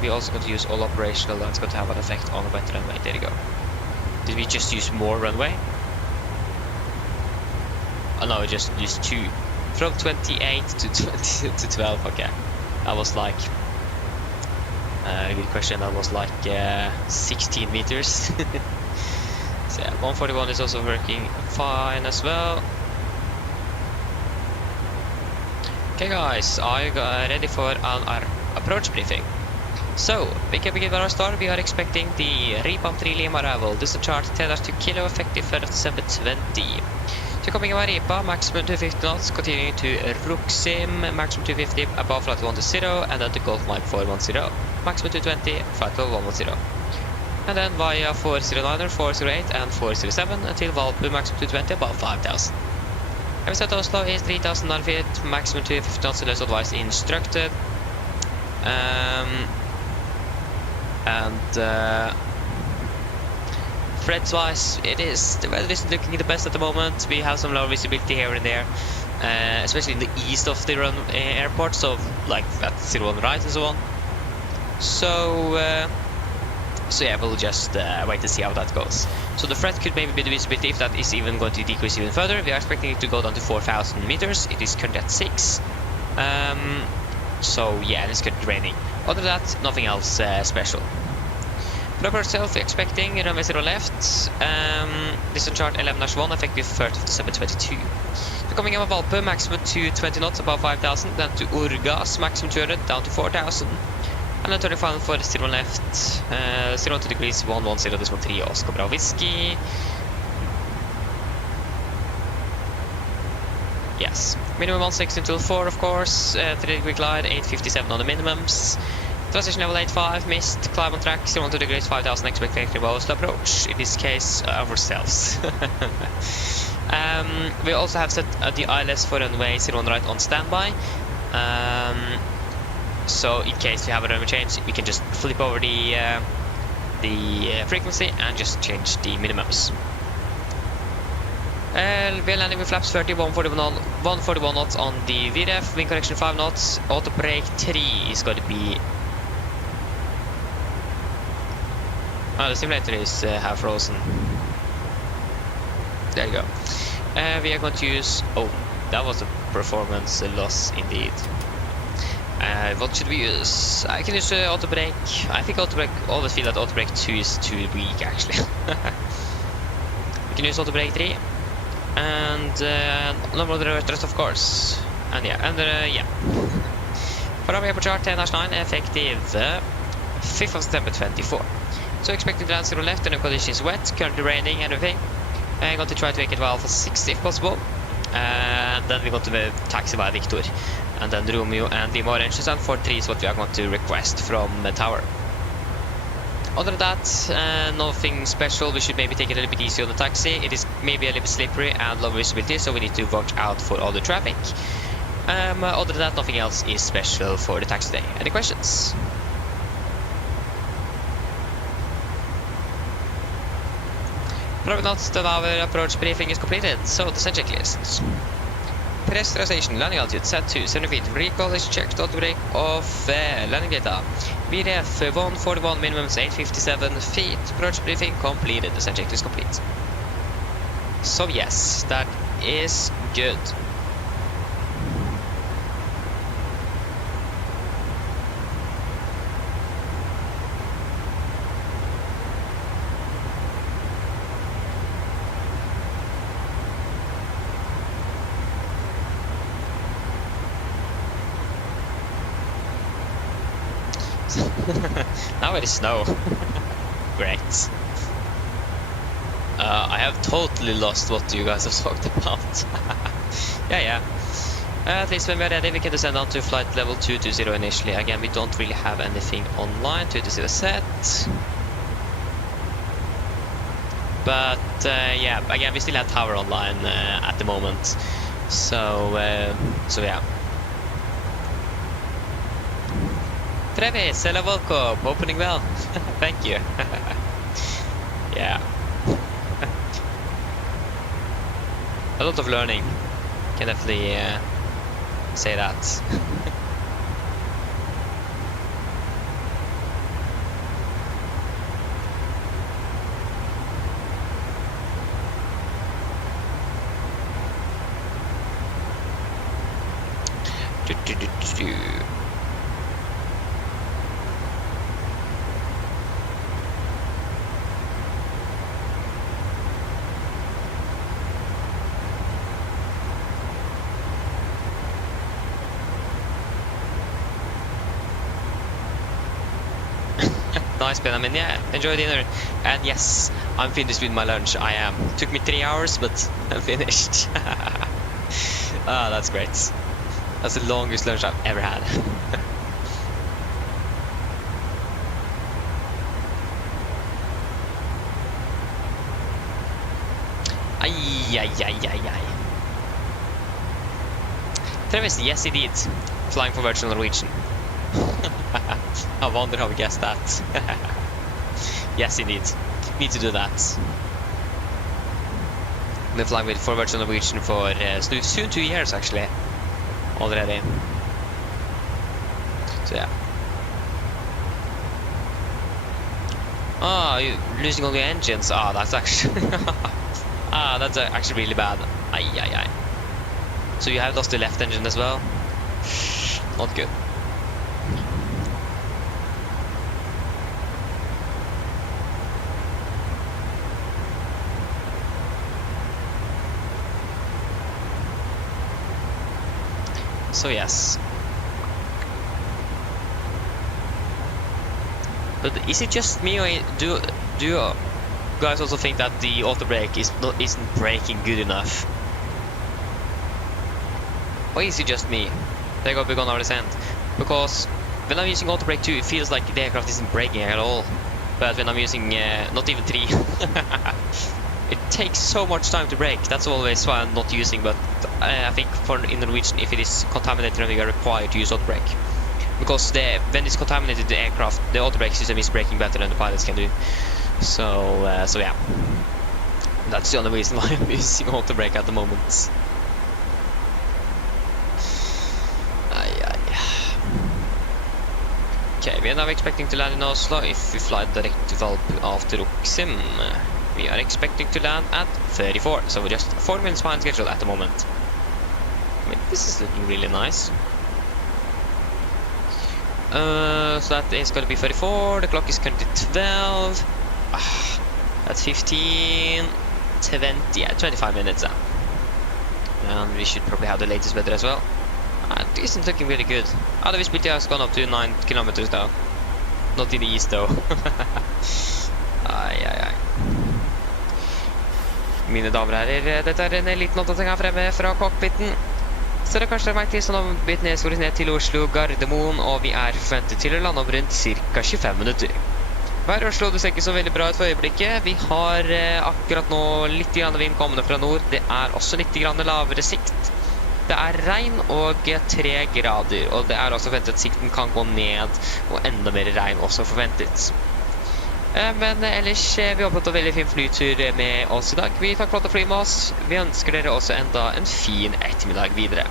We also got to use all operational. That's going to have an effect on the wet runway. There you go. Did we just use more runway? Oh no, we just used 2. From 28 to 20 to 12. Okay, that was like good question. That was like 16 meters. So yeah, 141 is also working fine as well. Okay guys, are you ready for an approach briefing? So, we can begin with our start. We are expecting the Repump 3 Lima arrival. Distance chart 10-2 kilo, effective 3rd of December 20. So coming over Ripa, maximum 250 knots, continuing to Ruxim, maximum 250, above flight 110, and then to Golf Mike 410, maximum 220, flight level 110. And then via 409, 408, and 407 until Valpu, maximum 220, above 5000. MSFS Oslo is 3009 feet, maximum 250 knots, unless otherwise instructed. Threads-wise, the weather isn't looking the best at the moment. We have some low visibility here and there, especially in the east of the airport, so like at 01 right and so on. So yeah, we'll just wait to see how that goes. So the threat could maybe be the visibility, if that is even going to decrease even further. We are expecting it to go down to 4,000 meters. It is currently at 6. So yeah, it's currently raining. Other than that, nothing else special. Proper itself, expecting runway 0 left. Distance chart 11-1, effective 3rd of December 22. So coming over Valpu, maximum 220 knots, above 5,000. Then to Urgas, maximum 200, down to 4,000. And then turning final for 0 left. 02 degrees, 110.3, Oscar Bra Whiskey. Yes, minimum 16 until 4, of course. 3 degree glide, 857 on the minimums. Transition level 85, missed, climb on track, 02 degrees, 5000, expect effective Oslo approach. In this case, ourselves. We also have set the ILS for runway 01 right on standby. So in case we have a runway change, we can just flip over the frequency and just change the minimums. We're landing with flaps 30, 141 knots on the VREF, wind correction 5 knots, auto brake 3 is going to be... Oh, the simulator is half frozen. There you go. We are going to use... Oh, that was a performance loss indeed. What should we use? I can use auto brake. I think auto brake, always feel that auto brake 2 is too weak actually. We can use auto brake 3. And normal rest of course. And yeah. For our airport chart 10-9, effective 5th of September 24. So expecting to land 0 left and the condition is wet, currently raining and everything. I'm going to try to make it to Alpha 60 if possible. And then we're going to taxi by Victor. And then Romeo and Lima Orange and 43 is what we are going to request from the tower. Other than that, nothing special. We should maybe take it a little bit easy on the taxi. It is maybe a little bit slippery and low visibility, so we need to watch out for all the traffic. Other than that, nothing else is special for the taxi day. Any questions? Probably not. Then our approach briefing is completed. So the set checklist. Pressurization, landing altitude set to 7 feet. Recall is checked, auto brake off, landing data. VRF 141, minimum 857 feet. Approach briefing completed. The set checklist is complete. So yes, that is good. Now it is snow. Great. I have totally lost what you guys have talked about. yeah. At least when we're ready, we can descend down to flight level 220 initially. Again, we don't really have anything online. 220 set. But yeah, again, we still have tower online at the moment. So yeah. Travis, hello, welcome. Opening well. Thank you. Yeah. A lot of learning. Can definitely say that. Nice, Benjamin. Yeah, enjoy dinner. And yes, I'm finished with my lunch. I am. Took me 3 hours, but I'm finished. Ah, that's great. That's the longest lunch I've ever had. Aj. Travis, yes indeed. Flying for virtual Norwegian. I wonder how we guessed that. Yes indeed. Need to do that. Been flying with for virtual Norwegian for soon 2 years actually. Already. So yeah. Ah, you're losing all your engines. Ah, that's actually that's actually really bad. Ay. So you have lost the left engine as well. Not good. So yes. But is it just me, or do you guys also think that the auto brake isn't braking good enough? Or is it just me? They got big on our descent. Because when I'm using auto brake 2, it feels like the aircraft isn't braking at all. But when I'm using not even 3, it takes so much time to brake. That's always why I'm not using. But I think in Norwegian, if it is contaminated, then we are required to use auto brake. Because when it's contaminated, the aircraft, the auto brake system is braking better than the pilots can do. So yeah, that's the only reason why I'm using auto brake at the moment. Okay, we are now expecting to land in Oslo if we fly direct to Valp after Oxim. We are expecting to land at 34, so we're just 4 minutes behind schedule at the moment. I mean, this is looking really nice. So that is going to be 34, the clock is currently 12. That's 15, 20, yeah, 25 minutes now. And we should probably have the latest weather as well. This isn't looking really good. The visibility has gone up to 9 kilometers now. Not in the east though. Ai. Mine damer og herrer, dette er en liten oppdatering her fremme fra cockpiten. Så det kanskje dere vet, så nå har vi blitt nedskolet ned til Oslo Gardermoen, og vi er forventet til å lande om rundt ca. 25 minutter. Været i Oslo, det ser ikke så veldig bra ut for øyeblikket. Vi har akkurat nå litt grann vind kommende fra nord. Det er også litt grann lavere sikt. Det er regn og 3 grader, og det er også forventet at sikten kan gå ned, og enda mer regn også forventet. Men ellers, vi har fått en veldig fin flytur med oss i dag. Vi takker for at dere flyr med oss. Vi ønsker dere også enda en fin ettermiddag videre.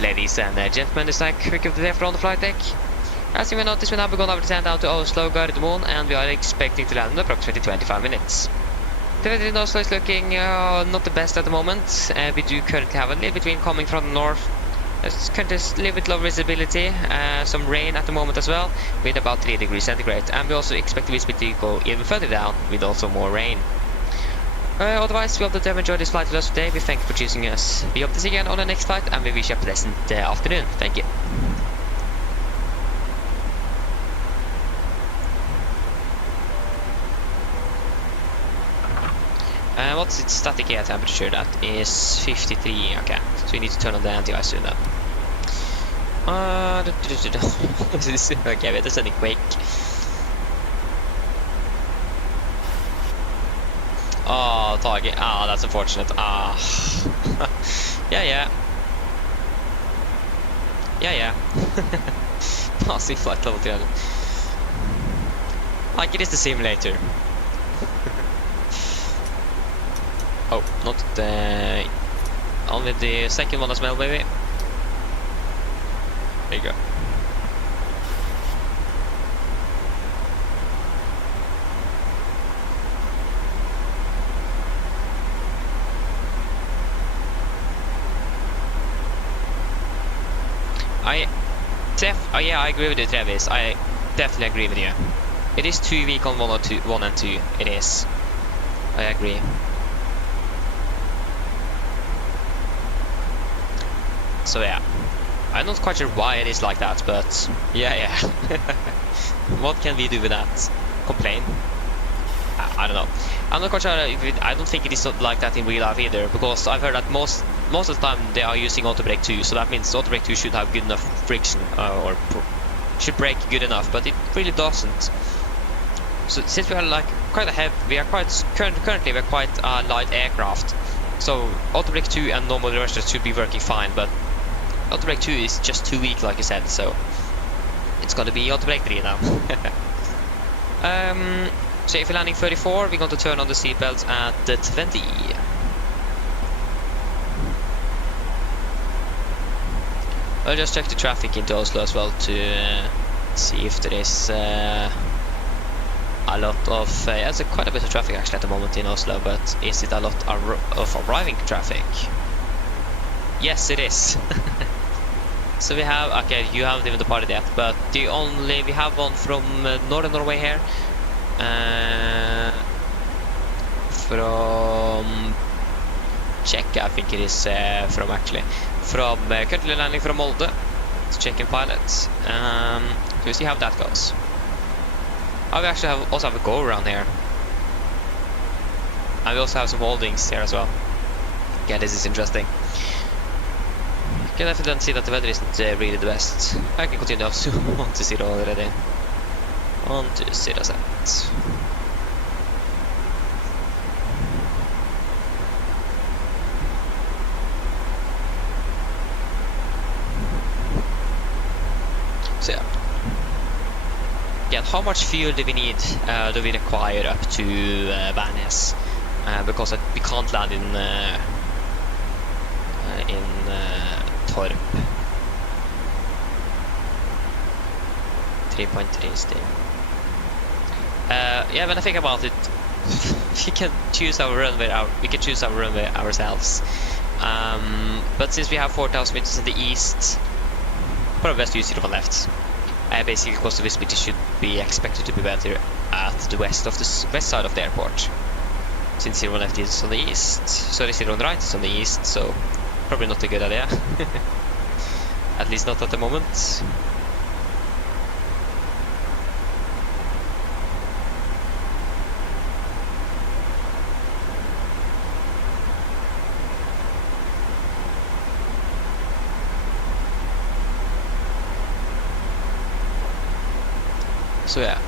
Ladies and gentlemen, this is quick of the day from the flight deck. As you may notice, we now begun our descent down to Oslo Gardermoen, and we are expecting to land in approximately 25 minutes. The weather in Oslo is looking not the best at the moment. We do currently have a little bit wind coming from the north. It's currently a little bit low visibility, some rain at the moment as well, with about 3 degrees centigrade. And we also expect the visibility to go even further down, with also more rain. Otherwise, we hope that you have enjoyed this flight with us today. We thank you for choosing us. We hope to see you again on the next flight, and we wish you a pleasant afternoon. Thank you. What's its static air temperature? That is 53. Okay, so we need to turn on the anti-ice soon then. Okay, we're just sending Quake. Oh, target. That's unfortunate. Yeah. Passing flight level 300. Like it is the simulator. Oh, not the... only the second one as well, maybe. There you go. Yeah, I agree with you, Travis. I definitely agree with you. It is too weak on 1 and 2. It is. I agree. So yeah, I'm not quite sure why it is like that, but yeah. What can we do with that? Complain? I don't know. I'm not quite sure if I don't think it is like that in real life either, because I've heard that most of the time they are using auto brake 2, so that means auto brake 2 should have good enough friction or should brake good enough, but it really doesn't. So since we are like quite a heavy, we are quite currently we're quite a light aircraft, so auto brake 2 and normal reversers should be working fine, but auto brake 2 is just too weak, like you said, so it's gonna be auto brake 3 now. So if you're landing 34, we're going to turn on the seatbelts at the 20. I'll just check the traffic into Oslo as well to see if there is a lot of... there's quite a bit of traffic actually at the moment in Oslo, but is it a lot of arriving traffic? Yes, it is. So we have... Okay, you haven't even departed yet, but we have one from northern Norway here. From Czech, I think it is from actually. From currently landing from Molde. It's Czech pilot. So we see how that goes. We actually also have a go around here. And we also have some holdings here as well. Yeah, this is interesting. You can definitely see that the weather isn't really the best. I can continue up to 1-0 already. 1-0 set. So yeah, how much fuel do we need? Do we require up to Værnes? Because we can't land in Torp. 3.3 still. Yeah, when I think about it, we can choose our runway. We can choose our runway ourselves. But since we have 4,000 meters in the east, probably best to use 0 on left. Basically, cost of visibility should be expected to be better at the west side of the airport. Since 0 on left is on the east, sorry, 0 on the right is on the east, so probably not a good idea. At least not at the moment. So yeah.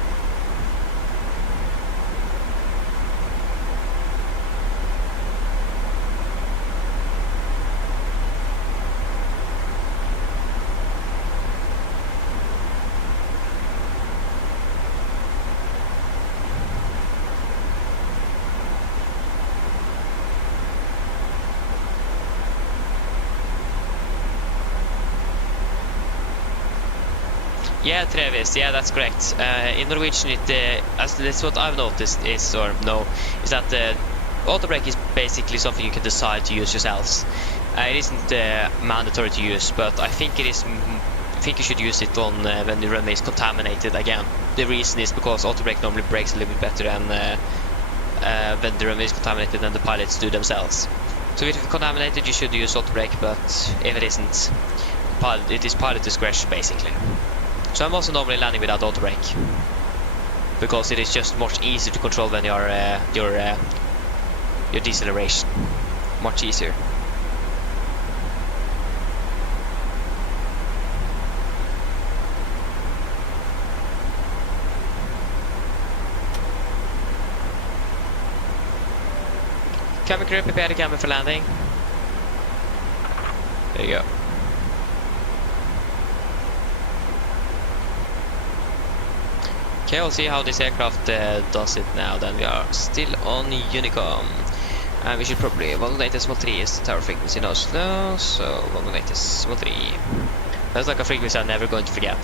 Yeah, Travis, yeah, that's correct. In Norwegian, that's what I've noticed is that auto brake is basically something you can decide to use yourselves. It isn't mandatory to use, but I think it is. I think you should use it on when the runway is contaminated again. The reason is because auto brake normally brakes a little bit better than when the runway is contaminated than the pilots do themselves. So if it's contaminated, you should use auto brake, but if it isn't, it is pilot discretion basically. So I'm also normally landing without auto brake because it is just much easier to control than your deceleration. Much easier. Cabin crew, prepare the cabin for landing. There you go. Okay, we'll see how this aircraft does it now. Then we are still on Unicom. And we should probably, latest 3 is the tower frequency in Oslo, so latest 3. That's like a frequency I'm never going to forget.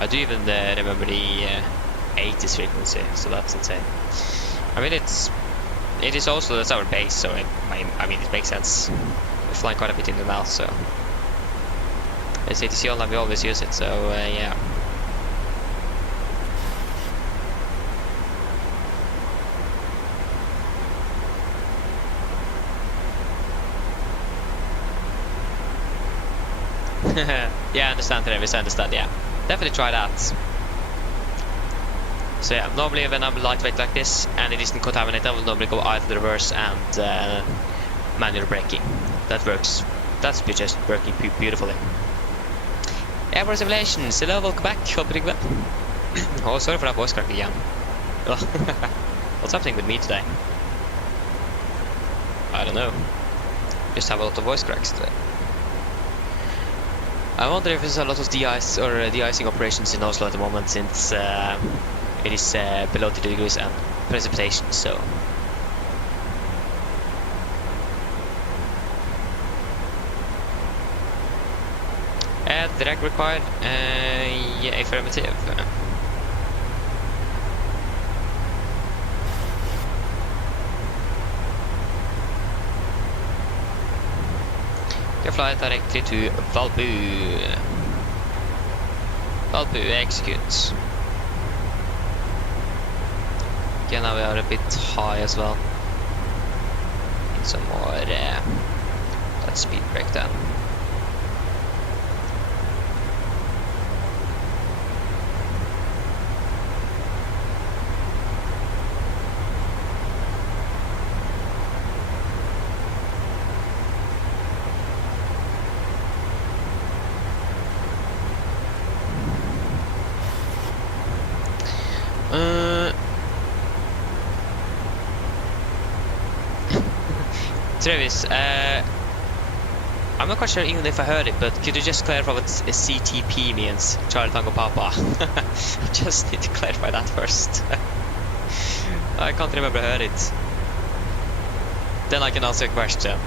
I do even remember the 80s frequency, so that's insane. I mean, it is also, that's our base, so I mean, it makes sense. we're flying quite a bit in the mouth, so it's ATC online, we always use it, so yeah. Yeah, I understand, Travis, I understand, yeah. Definitely try that. So yeah, normally when I'm lightweight like this and it isn't contaminated, I will normally go idle reverse and manual braking. That works. That's just working beautifully. Airborne Simulations, hello, welcome back. Hope you're doing well. Oh, sorry for that voice crack again. What's happening with me today? I don't know. Just have a lot of voice cracks today. I wonder if there's a lot of de-ice or de-icing operations in Oslo at the moment, since it is below 30 degrees and precipitation, so. Drag required? Yeah, affirmative. Can fly directly to Valbu. Valbu, execute. Okay, now we are a bit high as well. Need some more that speed breakdown. Travis, I'm not quite sure even if I heard it, but could you just clarify what CTP means? Charlie Tango Papa. I just need to clarify that first. I can't remember I heard it. Then I can answer a question.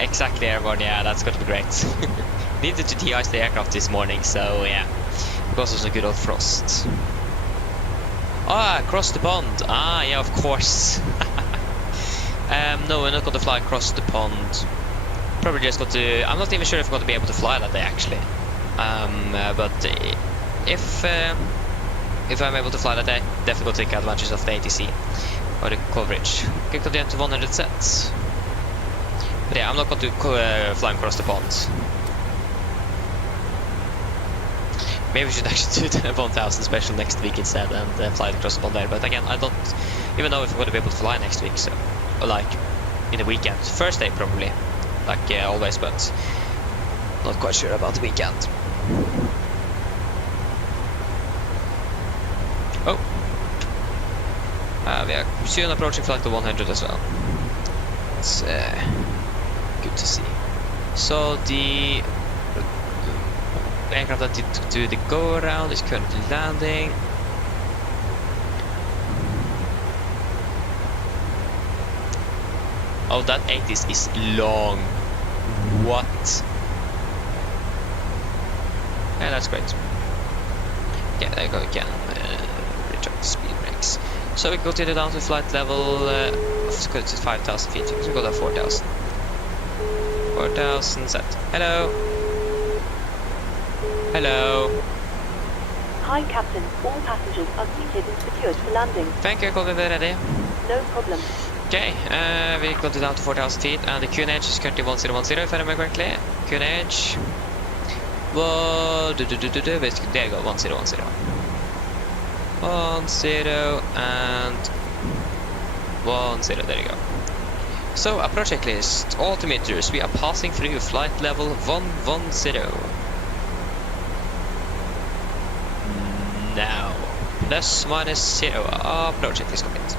Exactly, airborne, yeah, that's going to be great. Needed to de-ice the aircraft this morning, so yeah. Because of some good old frost. Ah, across the pond. Ah, yeah, of course. No, we're not going to fly across the pond. Probably just got to. I'm not even sure if we're going to be able to fly that day, actually. But if I'm able to fly that day, definitely going to take advantage of the ATC or the coverage. Can continue to 100 sets. But yeah, I'm not going to fly across the pond. Maybe we should actually do the 1000 special next week instead and fly across the pond there. But again, I don't even know if we're going to be able to fly next week. So, or like in the weekend, first day probably, like always, but not quite sure about the weekend. Oh, we are soon approaching flight to 100 as well. It's good to see. So the aircraft that did do the go around is currently landing. Oh, that 80s is long. What? Yeah, that's great. Yeah, there you go again. Retract speed brakes. So we continue down to flight level 5,000 feet. So we go to 4,000. 4,000 set. Hello. Hello. Hi, Captain. All passengers are seated and secured for landing. Thank you, call me ready. No problem. Okay, we got it down to 4,000 feet, and the QNH is currently 1010, if I remember correctly. QNH. Whoa, there you go, 1010. 10 and 10, there you go. So, approach checklist, altimeters, we are passing through flight level 110. Now, plus minus 0, approach checklist complete.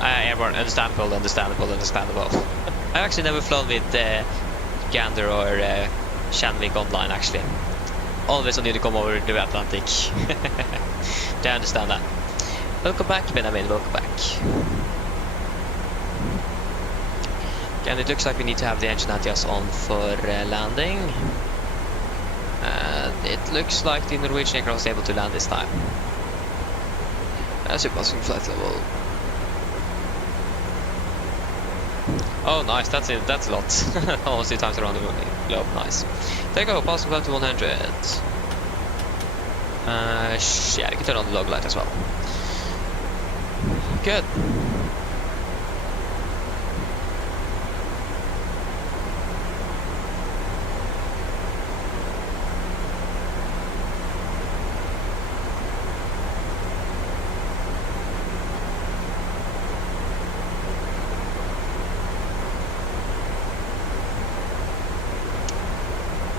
Airborne, understandable. I've actually never flown with Gander or Shanwick online, actually. Always I need to come over the Atlantic. I understand that. Welcome back, Benjamin, welcome back. And it looks like we need to have the engine anti-gas on for landing. It looks like the Norwegian aircraft was able to land this time. Surpassing flight level. Oh, nice. That's it. That's a lot. Almost 2 times around the globe. Nice. There you go. Passing flight to 100. Yeah, we can turn on the log light as well. Good.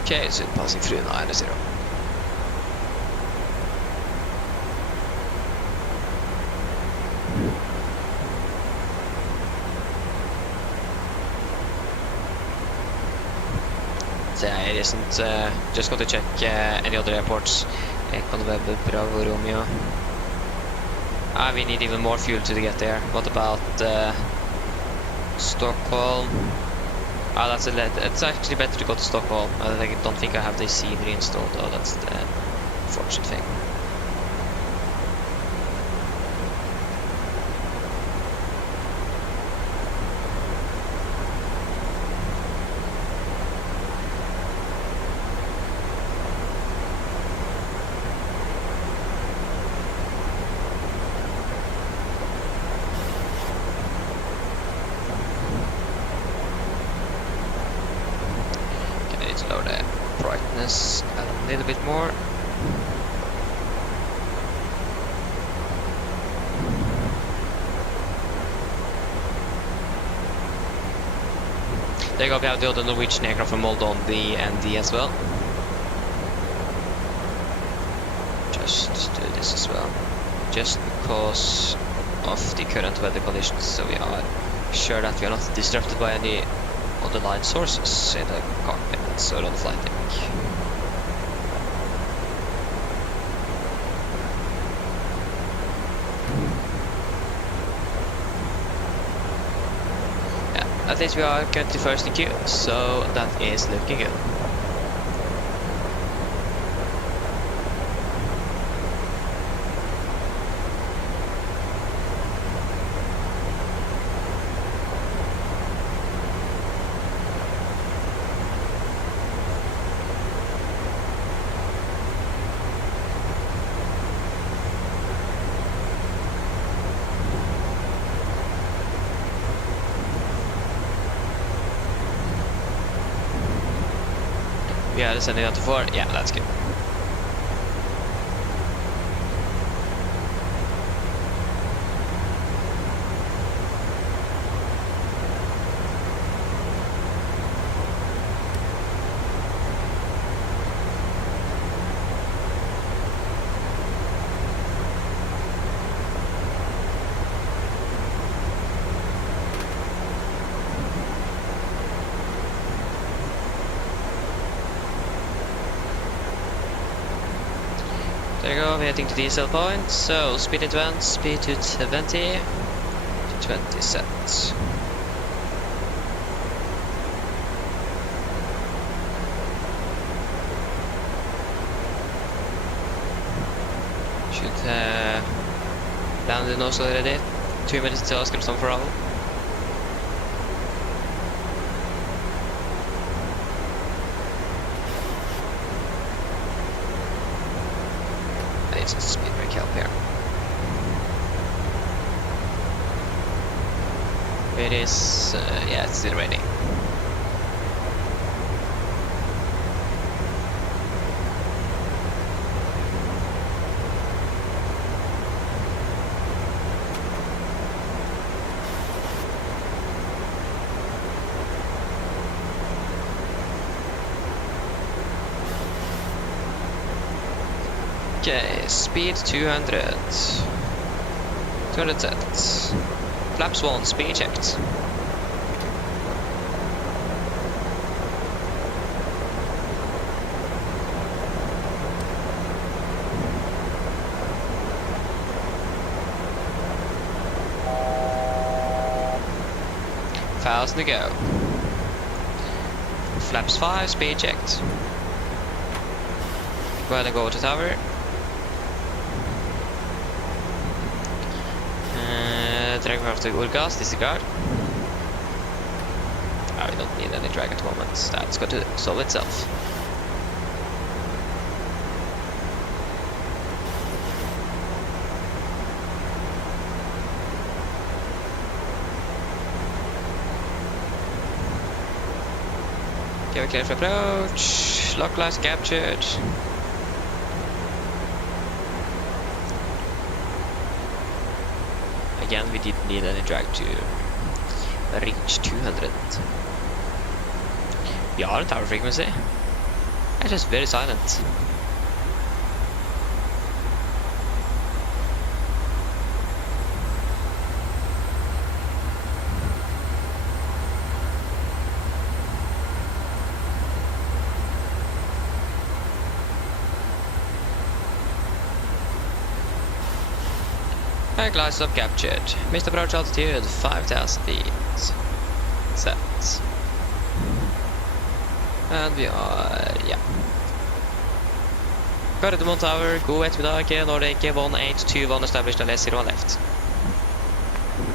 Okay, so passing through 90. So yeah, it isn't just going to check any other airports. On the web, Bravo, Romeo. We need even more fuel to get there. What about Stockholm? It's actually better to go to Stockholm. I don't think I have the scenery installed though. That's the unfortunate thing. Lower the brightness a little bit more. There you go, we have the other Norwegian aircraft from Moldon, the AMD as well. Just do this as well. Just because of the current weather conditions, so we are sure that we are not disrupted by any other light sources in the cockpit or on the flight deck. Yeah, at least we are currently first in queue, so that is looking good. Yeah, descending down to 4. Yeah, that's good. There you go, we're heading to diesel point, so speed advance, speed to 20, to 20 set. Should land in Oslo already, 2 minutes till Oslo from Faro. It's a speed brake help here. It is, yeah, it's still raining. Okay, speed 200. 200 set. Flaps 1, speed checked. Fouls to go. Flaps 5, speed checked. Go ahead and go to tower. Drag after Urgas, disregard. We don't need any drag at the moment. That's going to solve itself. Okay, we're clear for approach. Localize captured. Again, we didn't need any drag to reach 200. We are on tower frequency. It's just very silent. Glide up captured. Missed approach altitude 5,000 feet. Set. And we are, yeah. Gardermoen Tower, god ettermiddag. Nordic 1821 established LS 01 left.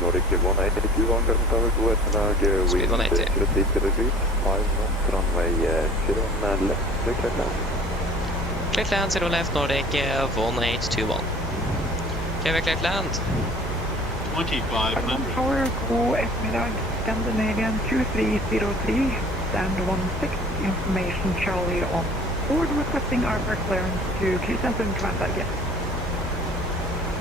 Nordic 1821 Gardermoen Tower, god ettermiddag. Speed 180. 5 knots, runway 01 left, clear land. Clear land 0 left, Nordic 1821. Okay, we clear land. 2500. Tower, god eftermiddag. Scandinavian 2303, stand 16, information Charlie on board, requesting armor clearance to Kristiansund Kvernberget.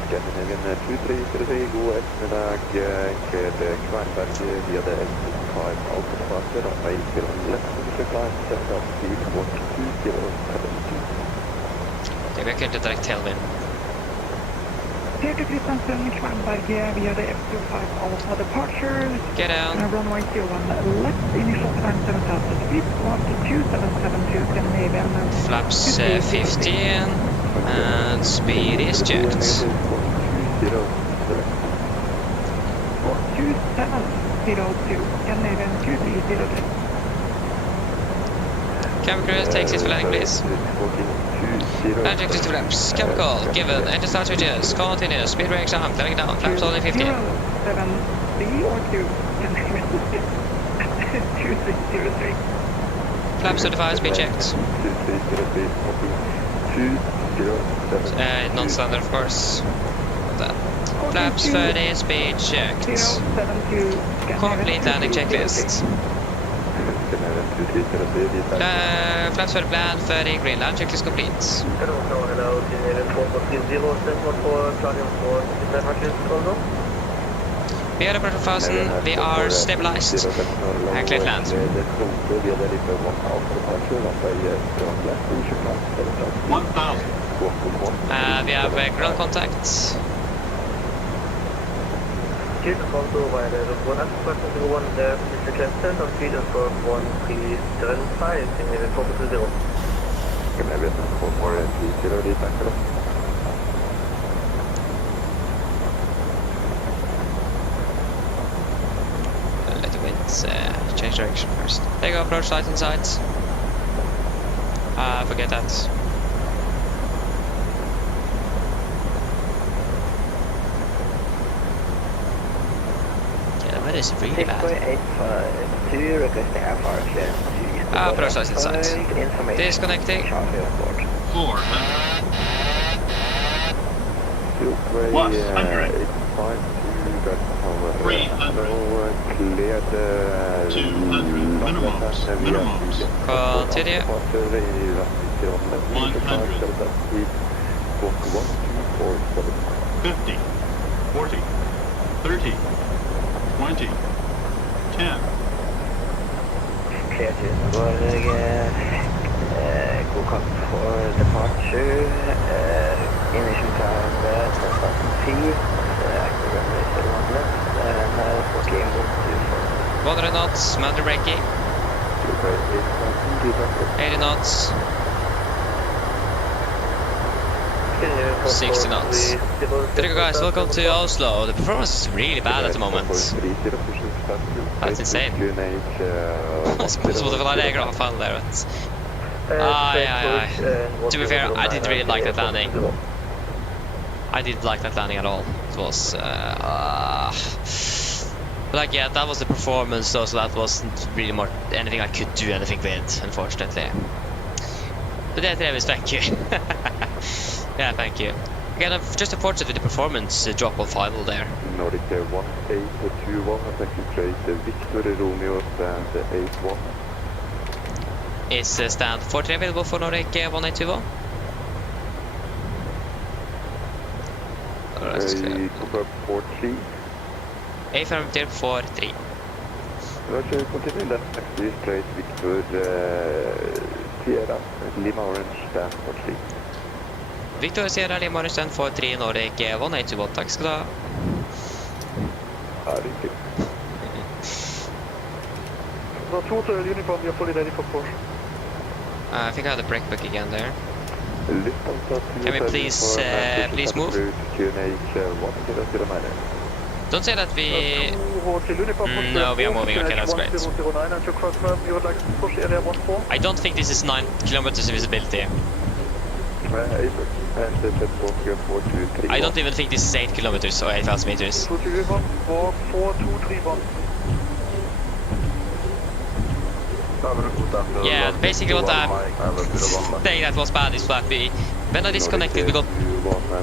Scandinavian 2303, god eftermiddag. Clear Kvernberget via the S5 Alpha departure, runway 01 left, clear climb, set up speed 12072. Okay, vi har cleared direct tailwind. Clear to Kristiansund Kvernberget via the F25 Alpha departure. Get down. Runway 01 left, initial time 7,000 feet, altitude 2772 Scandinavian. Flaps 15 and speed is checked. 2702 Scandinavian 2303. Cabin crew takes it for landing, please. Landing to flaps. Chemical given. Engine start switches. Continuous. Speed brakes on. Clearing down. Flaps only 15. 073 or 2 2303. Flaps certified. Speed checked. Non-standard, of course. Flaps 30. Speed checked. 072 Complete landing checklist. Flaps for plan 30. Green land checklist complete. Hello, We are approaching 1000. We are stabilized. Clear land. 1000. We have ground contact. over the 1 there, Mr. Captain, on speed of 1375, in the 420. Scandinavian 4430, back up. Let the winds change direction first. There you go, approach light and sides. Forget that. That is really bad. 6.852, requesting Faro clearance. Approach light and sides. Disconnecting. 400. 100. 300. 200. Minimums. Continue. 100. 50. 40. 30. 20. 10. Clear to Norway, go cut for departure, initial time 10,000 feet, active runway 01 left, and 48 100 knots, manual braking. 80 knots. 60 knots. There you go, guys, welcome to Oslo. The performance is really bad at the moment. That's insane. It's possible to fly there, I found there. To be fair, I didn't really like that landing. I didn't like that landing at all. It was like, yeah, that was the performance though, so that wasn't really more anything I could do anything with, unfortunately. But yeah, Travis, thank you. Yeah, thank you. Again, just unfortunate with the performance drop on final there. Nordic 1821, effective straight, Victor Romeo stand 81. Is stand 43 available for Nordic 1821? Confirm 43. Affirmative 43. Roger, continue that taxi straight, Victor Sierra, Lima Orange stand 43. Victor Sierra Lima Orange stand 43, Nordic 1821, tack ska du ha. Ja, riktigt. Total uniform, you're fully ready for push. I think I had a break back again there. Can we please move? Don't say that we... No, we are moving. Okay, that's great. I don't think this is 9 kilometers visibility. I don't even think this is 8 kilometers or 8,000 meters. Yeah, basically what I'm saying that was bad is that when I disconnected, we got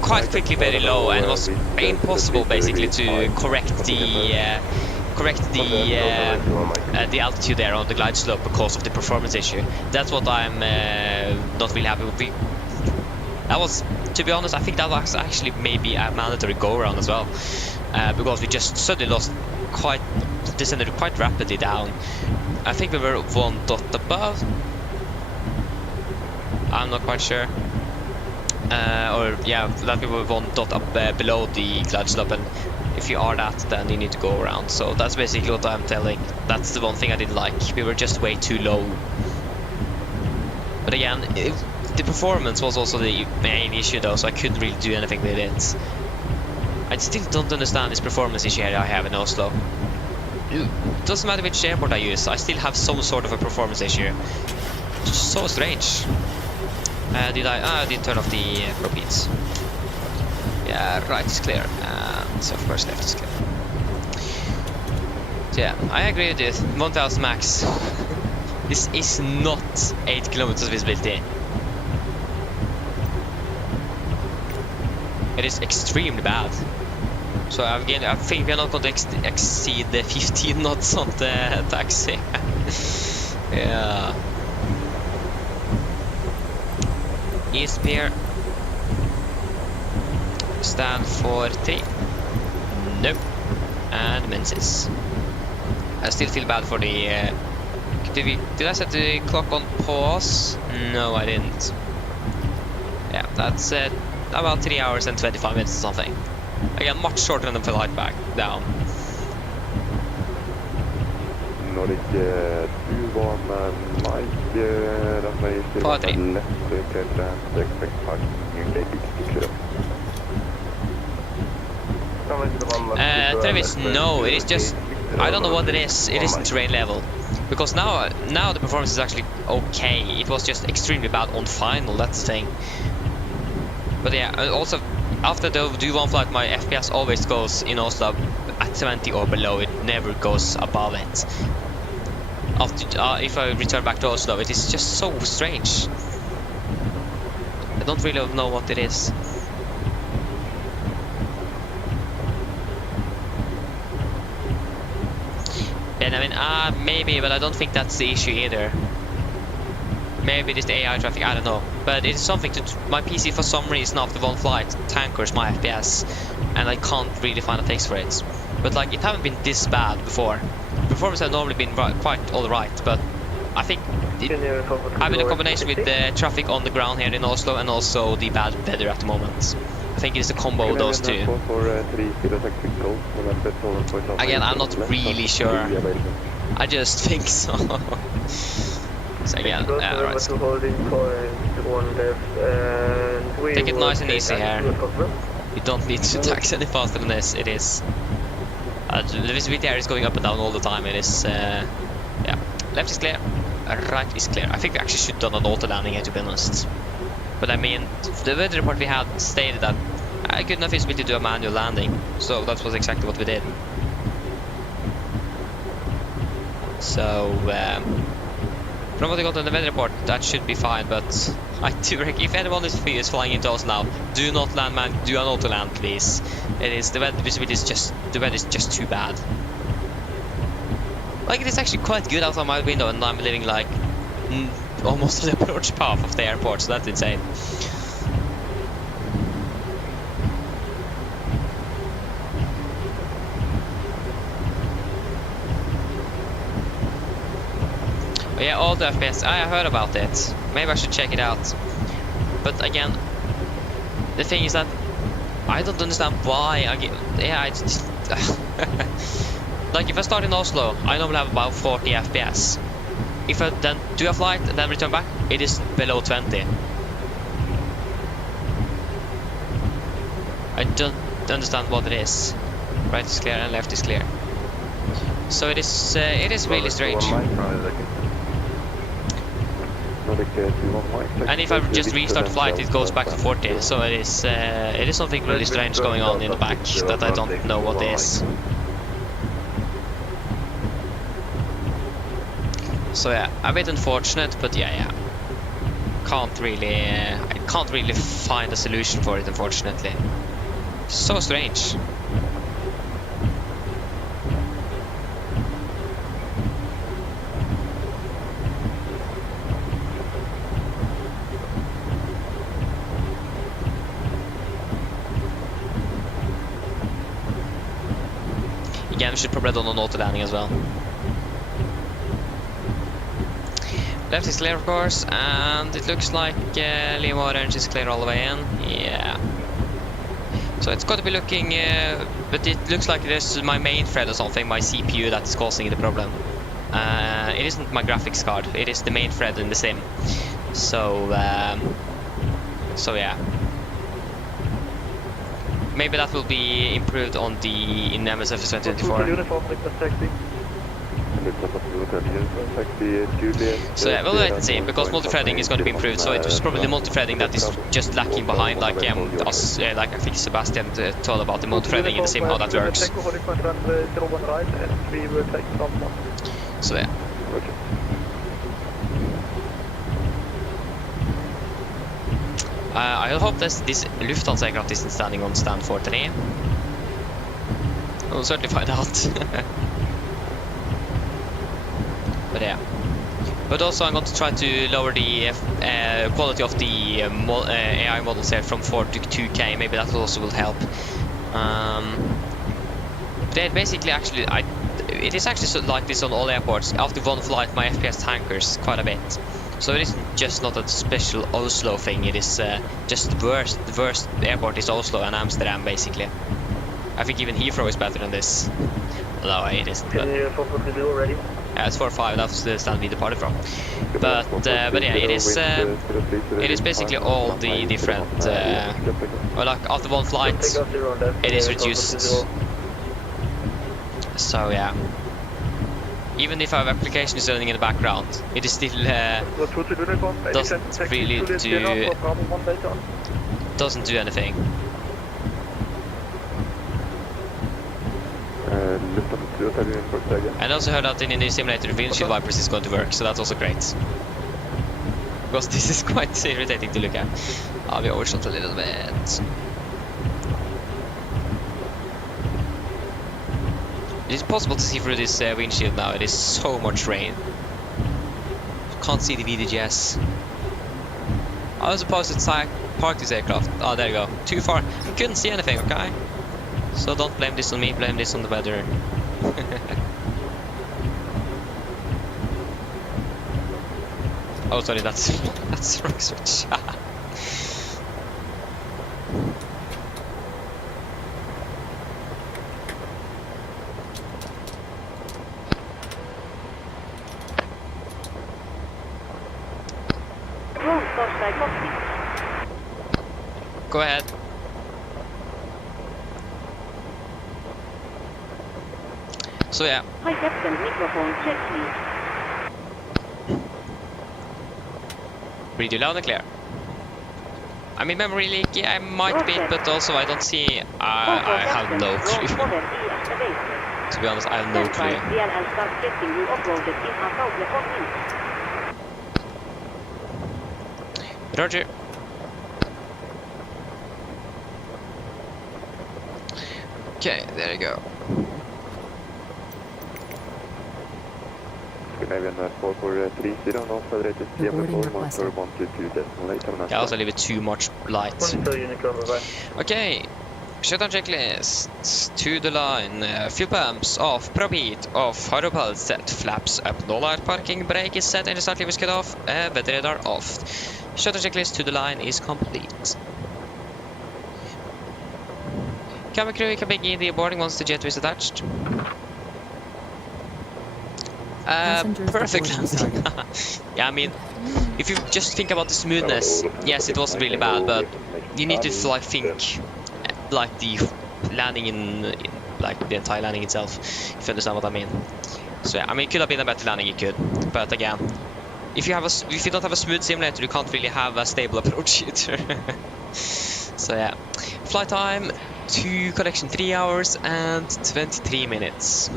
quite quickly very low, and it was impossible basically to correct the altitude there on the glide slope because of the performance issue. That's what I'm not really happy with. That was, to be honest, I think that was actually maybe a mandatory go-around as well, because we just suddenly descended quite rapidly down. I think we were 1 dot above. I'm not quite sure. Or yeah, that we were 1 dot up below the glide slope, and if you are that, then you need to go around. So that's basically what I'm telling. That's the one thing I didn't like. We were just way too low. But again, the performance was also the main issue though, so I couldn't really do anything with it. I still don't understand this performance issue I have in Oslo. It doesn't matter which airport I use, I still have some sort of a performance issue. It's so strange. Did I did turn off the propels. Yeah, right is clear. So of course left is clear. So yeah, I agree with it. 1000 max. This is not 8 kilometers visibility. It is extremely bad. So again, I think we are not going to exceed the 15 knots on the taxi. Yeah. East Pier. Stand 40. Nope. And Menzies. I still feel bad for the... Did I set the clock on pause? No, I didn't. Yeah, that's about 3 hours and 25 minutes or something. Again, much shorter than the flight back down. Nordic 21, Mike, runway 01 left, clear and expect parking gate 60. Travis, no, it is just... I don't know what it is. It isn't terrain level. Because now the performance is actually okay. It was just extremely bad on final, that's the thing. But yeah, also after the do1 flight, my FPS always goes in Oslo at 20 or below. It never goes above it. After if I return back to Oslo, it is just so strange. I don't really know what it is. And I mean, maybe, but I don't think that's the issue either. Maybe it is the AI traffic, I don't know. But it's something to... My PC, for some reason, after one flight, tankers my FPS. And I can't really find a fix for it. But like, it haven't been this bad before. Performance has normally been quite alright, but I think having a combination with the traffic on the ground here in Oslo and also the bad weather at the moment. I think it's a combo of those two. Again, I'm not really sure. I just think so. So again, right. Take it nice and easy here. You don't need to tax any faster than this. It is. The visibility here is going up and down all the time. It is. Yeah, left is clear. right is clear. I think we actually should have done an auto landing here, to be honest. But I mean, the weather report we had stated that I couldn't have feasibility to do a manual landing, so that was exactly what we did. So, from what I got on the weather report, that should be fine, but I do reckon if anyone is flying into Oslo now, do not land, man, do an auto land, please. The weather visibility is just too bad. Like, it is actually quite good out of my window, and I'm living like almost on the approach path of the airport, so that's insane. Oh, yeah, all the FPS. I heard about it. Maybe I should check it out. But again, the thing is that I don't understand why. I just like if I start in Oslo, I normally have about 40 FPS. If I then do a flight and then return back, it is below 20. I don't understand what it is. Right is clear and left is clear. So it is really strange. And if I just restart the flight, it goes back to 40. So it is something really strange going on in the back that I don't know what it is. So yeah, a bit unfortunate, but yeah. I can't really find a solution for it, unfortunately. So strange. Again, we should probably have done an auto landing as well. Left is clear, of course, and it looks like Lima Orange is clear all the way in. Yeah. So it's got to be looking, but it looks like it is my main thread or something, my CPU, that is causing the problem. It isn't my graphics card, it is the main thread in the sim. So yeah. Maybe that will be improved on in MSFS2020. So yeah, we'll wait and see, because multi-threading is going to be improved, so it was probably the multi-threading that is just lacking behind, like like I think Sebastian told about the multi-threading in the sim, how that works. So yeah. I hope this Lufthansa aircraft isn't standing on stand 43. We'll certainly find out. But yeah. But also I'm going to try to lower the quality of the AI models here from 4 to 2K. Maybe that also will help. But basically, actually, it is actually like this on all airports. After one flight, my FPS tankers quite a bit. So it isn't just not a special Oslo thing. It is just the worst airport is Oslo and Amsterdam, basically. I think even Heathrow is better than this. No, it isn't. But yeah, it's 4-5. That's the stand we departed from. But yeah, it is basically all the different. Well, like after one flight, it is reduced. So yeah. Even if our application is running in the background, it is still doesn't really do anything. And I also heard that in the new simulator the windshield wipers is going to work, so that's also great. Because this is quite irritating to look at. We overshot a little bit. It is possible to see through this windshield now. It is so much rain. Can't see the VDGS. I was supposed to park this aircraft. Oh, there you go. Too far. I couldn't see anything, okay? So don't blame this on me, blame this on the weather. Oh, sorry, that's the wrong switch. Go ahead. So yeah. Hi Captain, microphone check please. Read you loud and clear. I mean, memory leak, yeah, I might be, but also I don't see. I have no clue. To be honest, I have no clue. Roger. Okay, there you go. I also leave it too much light. Okay, shutdown checklist. To the line. Fuel pumps off, prop heat off, Faro pulse set, flaps up, no light parking, brake is set, and the start lever is cut off, weather radar off. Shutdown checklist to the line is complete. Camera crew can begin the boarding once the jet is attached. Perfect landing. Yeah, I mean, if you just think about the smoothness, yes, it wasn't really bad, but you need to like think like the landing in like the entire landing itself, if you understand what I mean. So yeah, I mean, it could have been a better landing, it could, but again, if you don't have a smooth simulator, you can't really have a stable approach either. So yeah, flight time to connection 3 hours and 23 minutes.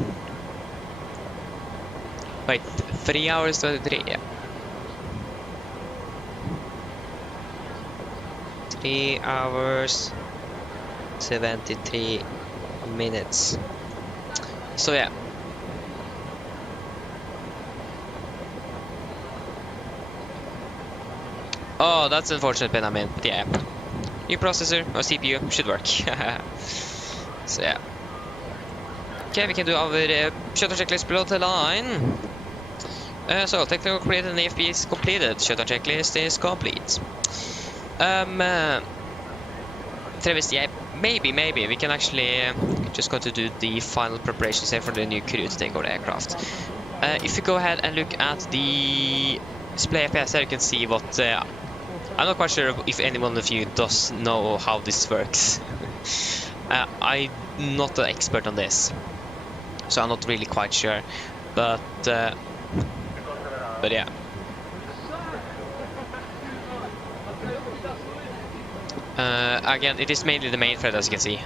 Wait, 3 hours 23, yeah. 3 hours 73 minutes. So yeah. Oh, that's unfortunate, Benjamin. But yeah, new processor or CPU should work. So yeah. Okay, we can do our shutdown checklist below the line. So technical created and AFP is completed. Shutdown checklist is complete. Travis, yeah, maybe we can actually just go to do the final preparations here for the new crew to take over the aircraft. If you go ahead and look at the display FPS here, you can see what. I'm not quite sure if anyone of you does know how this works. I'm not an expert on this, so I'm not really quite sure. But yeah. Again, it is mainly the main thread, as you can see.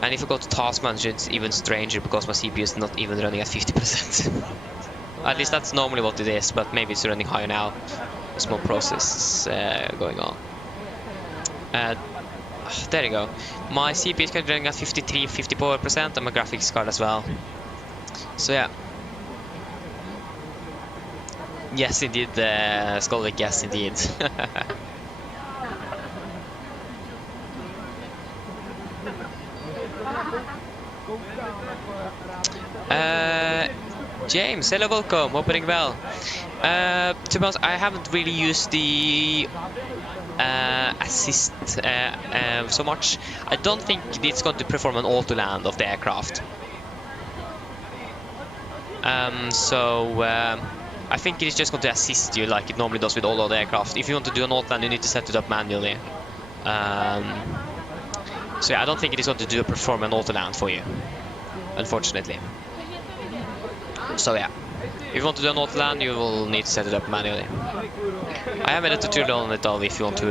And if you go to task manager, it's even stranger because my CPU is not even running at 50%. At least that's normally what it is, but maybe it's running higher now. A small process going on. There you go. My CPU is currently running at 54%, and my graphics card as well. So yeah. Yes, indeed, Skolvik, yes, indeed. James, hello, welcome, hope you're well. To be honest, I haven't really used the assist so much. I don't think it's going to perform an auto land of the aircraft. I think it is just going to assist you like it normally does with all other aircraft. If you want to do an auto land, you need to set it up manually. So yeah, I don't think it is going to perform an auto land for you, unfortunately. So yeah, if you want to do an auto land, you will need to set it up manually. I have made a tutorial on it though, if you want to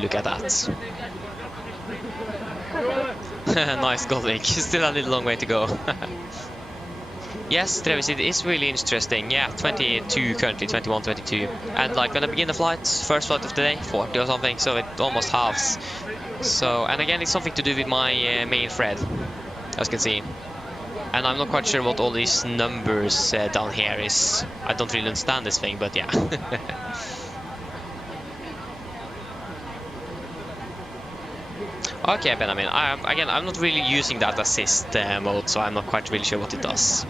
look at that. Nice, Goldwig. Still a little long way to go. Yes, Travis, it is really interesting. Yeah, 22 currently, 21, 22. And like when I begin the flight, first flight of the day, 40 or something, so it almost halves. So, and again, it's something to do with my main thread, as you can see. And I'm not quite sure what all these numbers down here is. I don't really understand this thing, but yeah. Okay, Benjamin, again, I'm not really using that assist mode, so I'm not quite really sure what it does.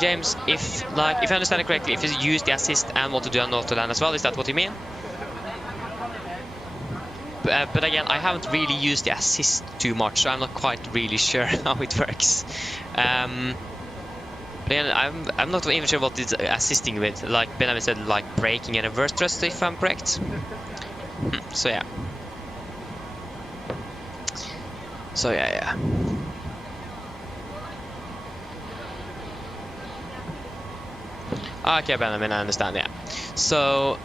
James, if I understand it correctly, if you use the assist and want to do an auto land as well, is that what you mean? But again, I haven't really used the assist too much, so I'm not quite really sure how it works. But again, I'm not even sure what it's assisting with. Like Benjamin said, like braking and reverse thrust, if I'm correct. So yeah. So yeah. Okay, Benjamin, I understand, yeah. So,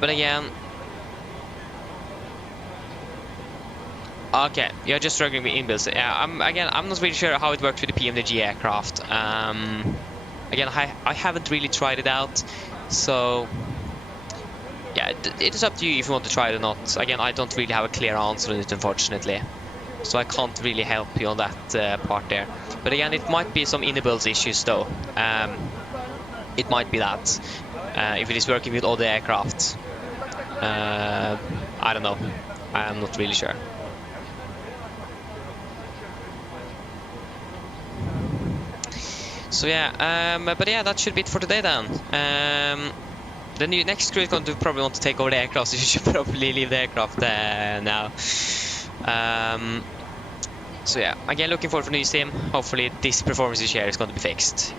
but again, okay, you're just struggling with inbuilds. Yeah, I'm not really sure how it works with the PMDG aircraft. Again, I haven't really tried it out, so yeah, it is up to you if you want to try it or not. Again, I don't really have a clear answer on it, unfortunately, so I can't really help you on that part there. But again, it might be some inbuilds issues though. It might be that if it is working with all the aircraft. I don't know. I'm not really sure. So yeah, but yeah, that should be it for today then. The next crew is going to probably want to take over the aircraft, so you should probably leave the aircraft now. So yeah, again, looking forward for new sim. Hopefully this performance issue here is going to be fixed.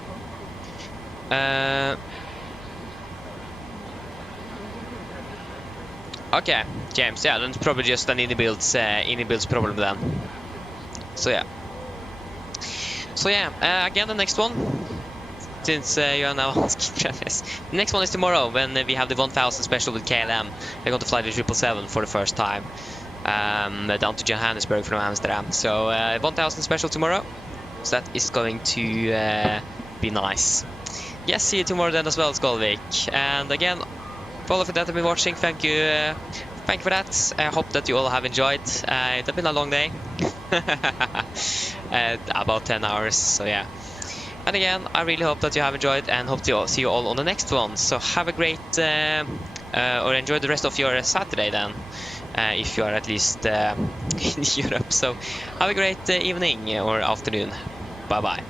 Okay, James, yeah, that's probably just an inbuilds problem then. So yeah. So yeah, again, the next one, since you are now asking this, the next one is tomorrow when we have the 1000 special with KLM. They're going to fly the 777 for the first time down to Johannesburg from Amsterdam. So 1000 special tomorrow. So that is going to be nice. Yes, see you tomorrow then as well, Skolvik. And again, for all of you that have been watching, thank you for that. I hope that you all have enjoyed. It has been a long day. About 10 hours, so yeah. And again, I really hope that you have enjoyed and hope to see you all on the next one. So have a great or enjoy the rest of your Saturday then, if you are at least in Europe. So have a great evening or afternoon. Bye bye.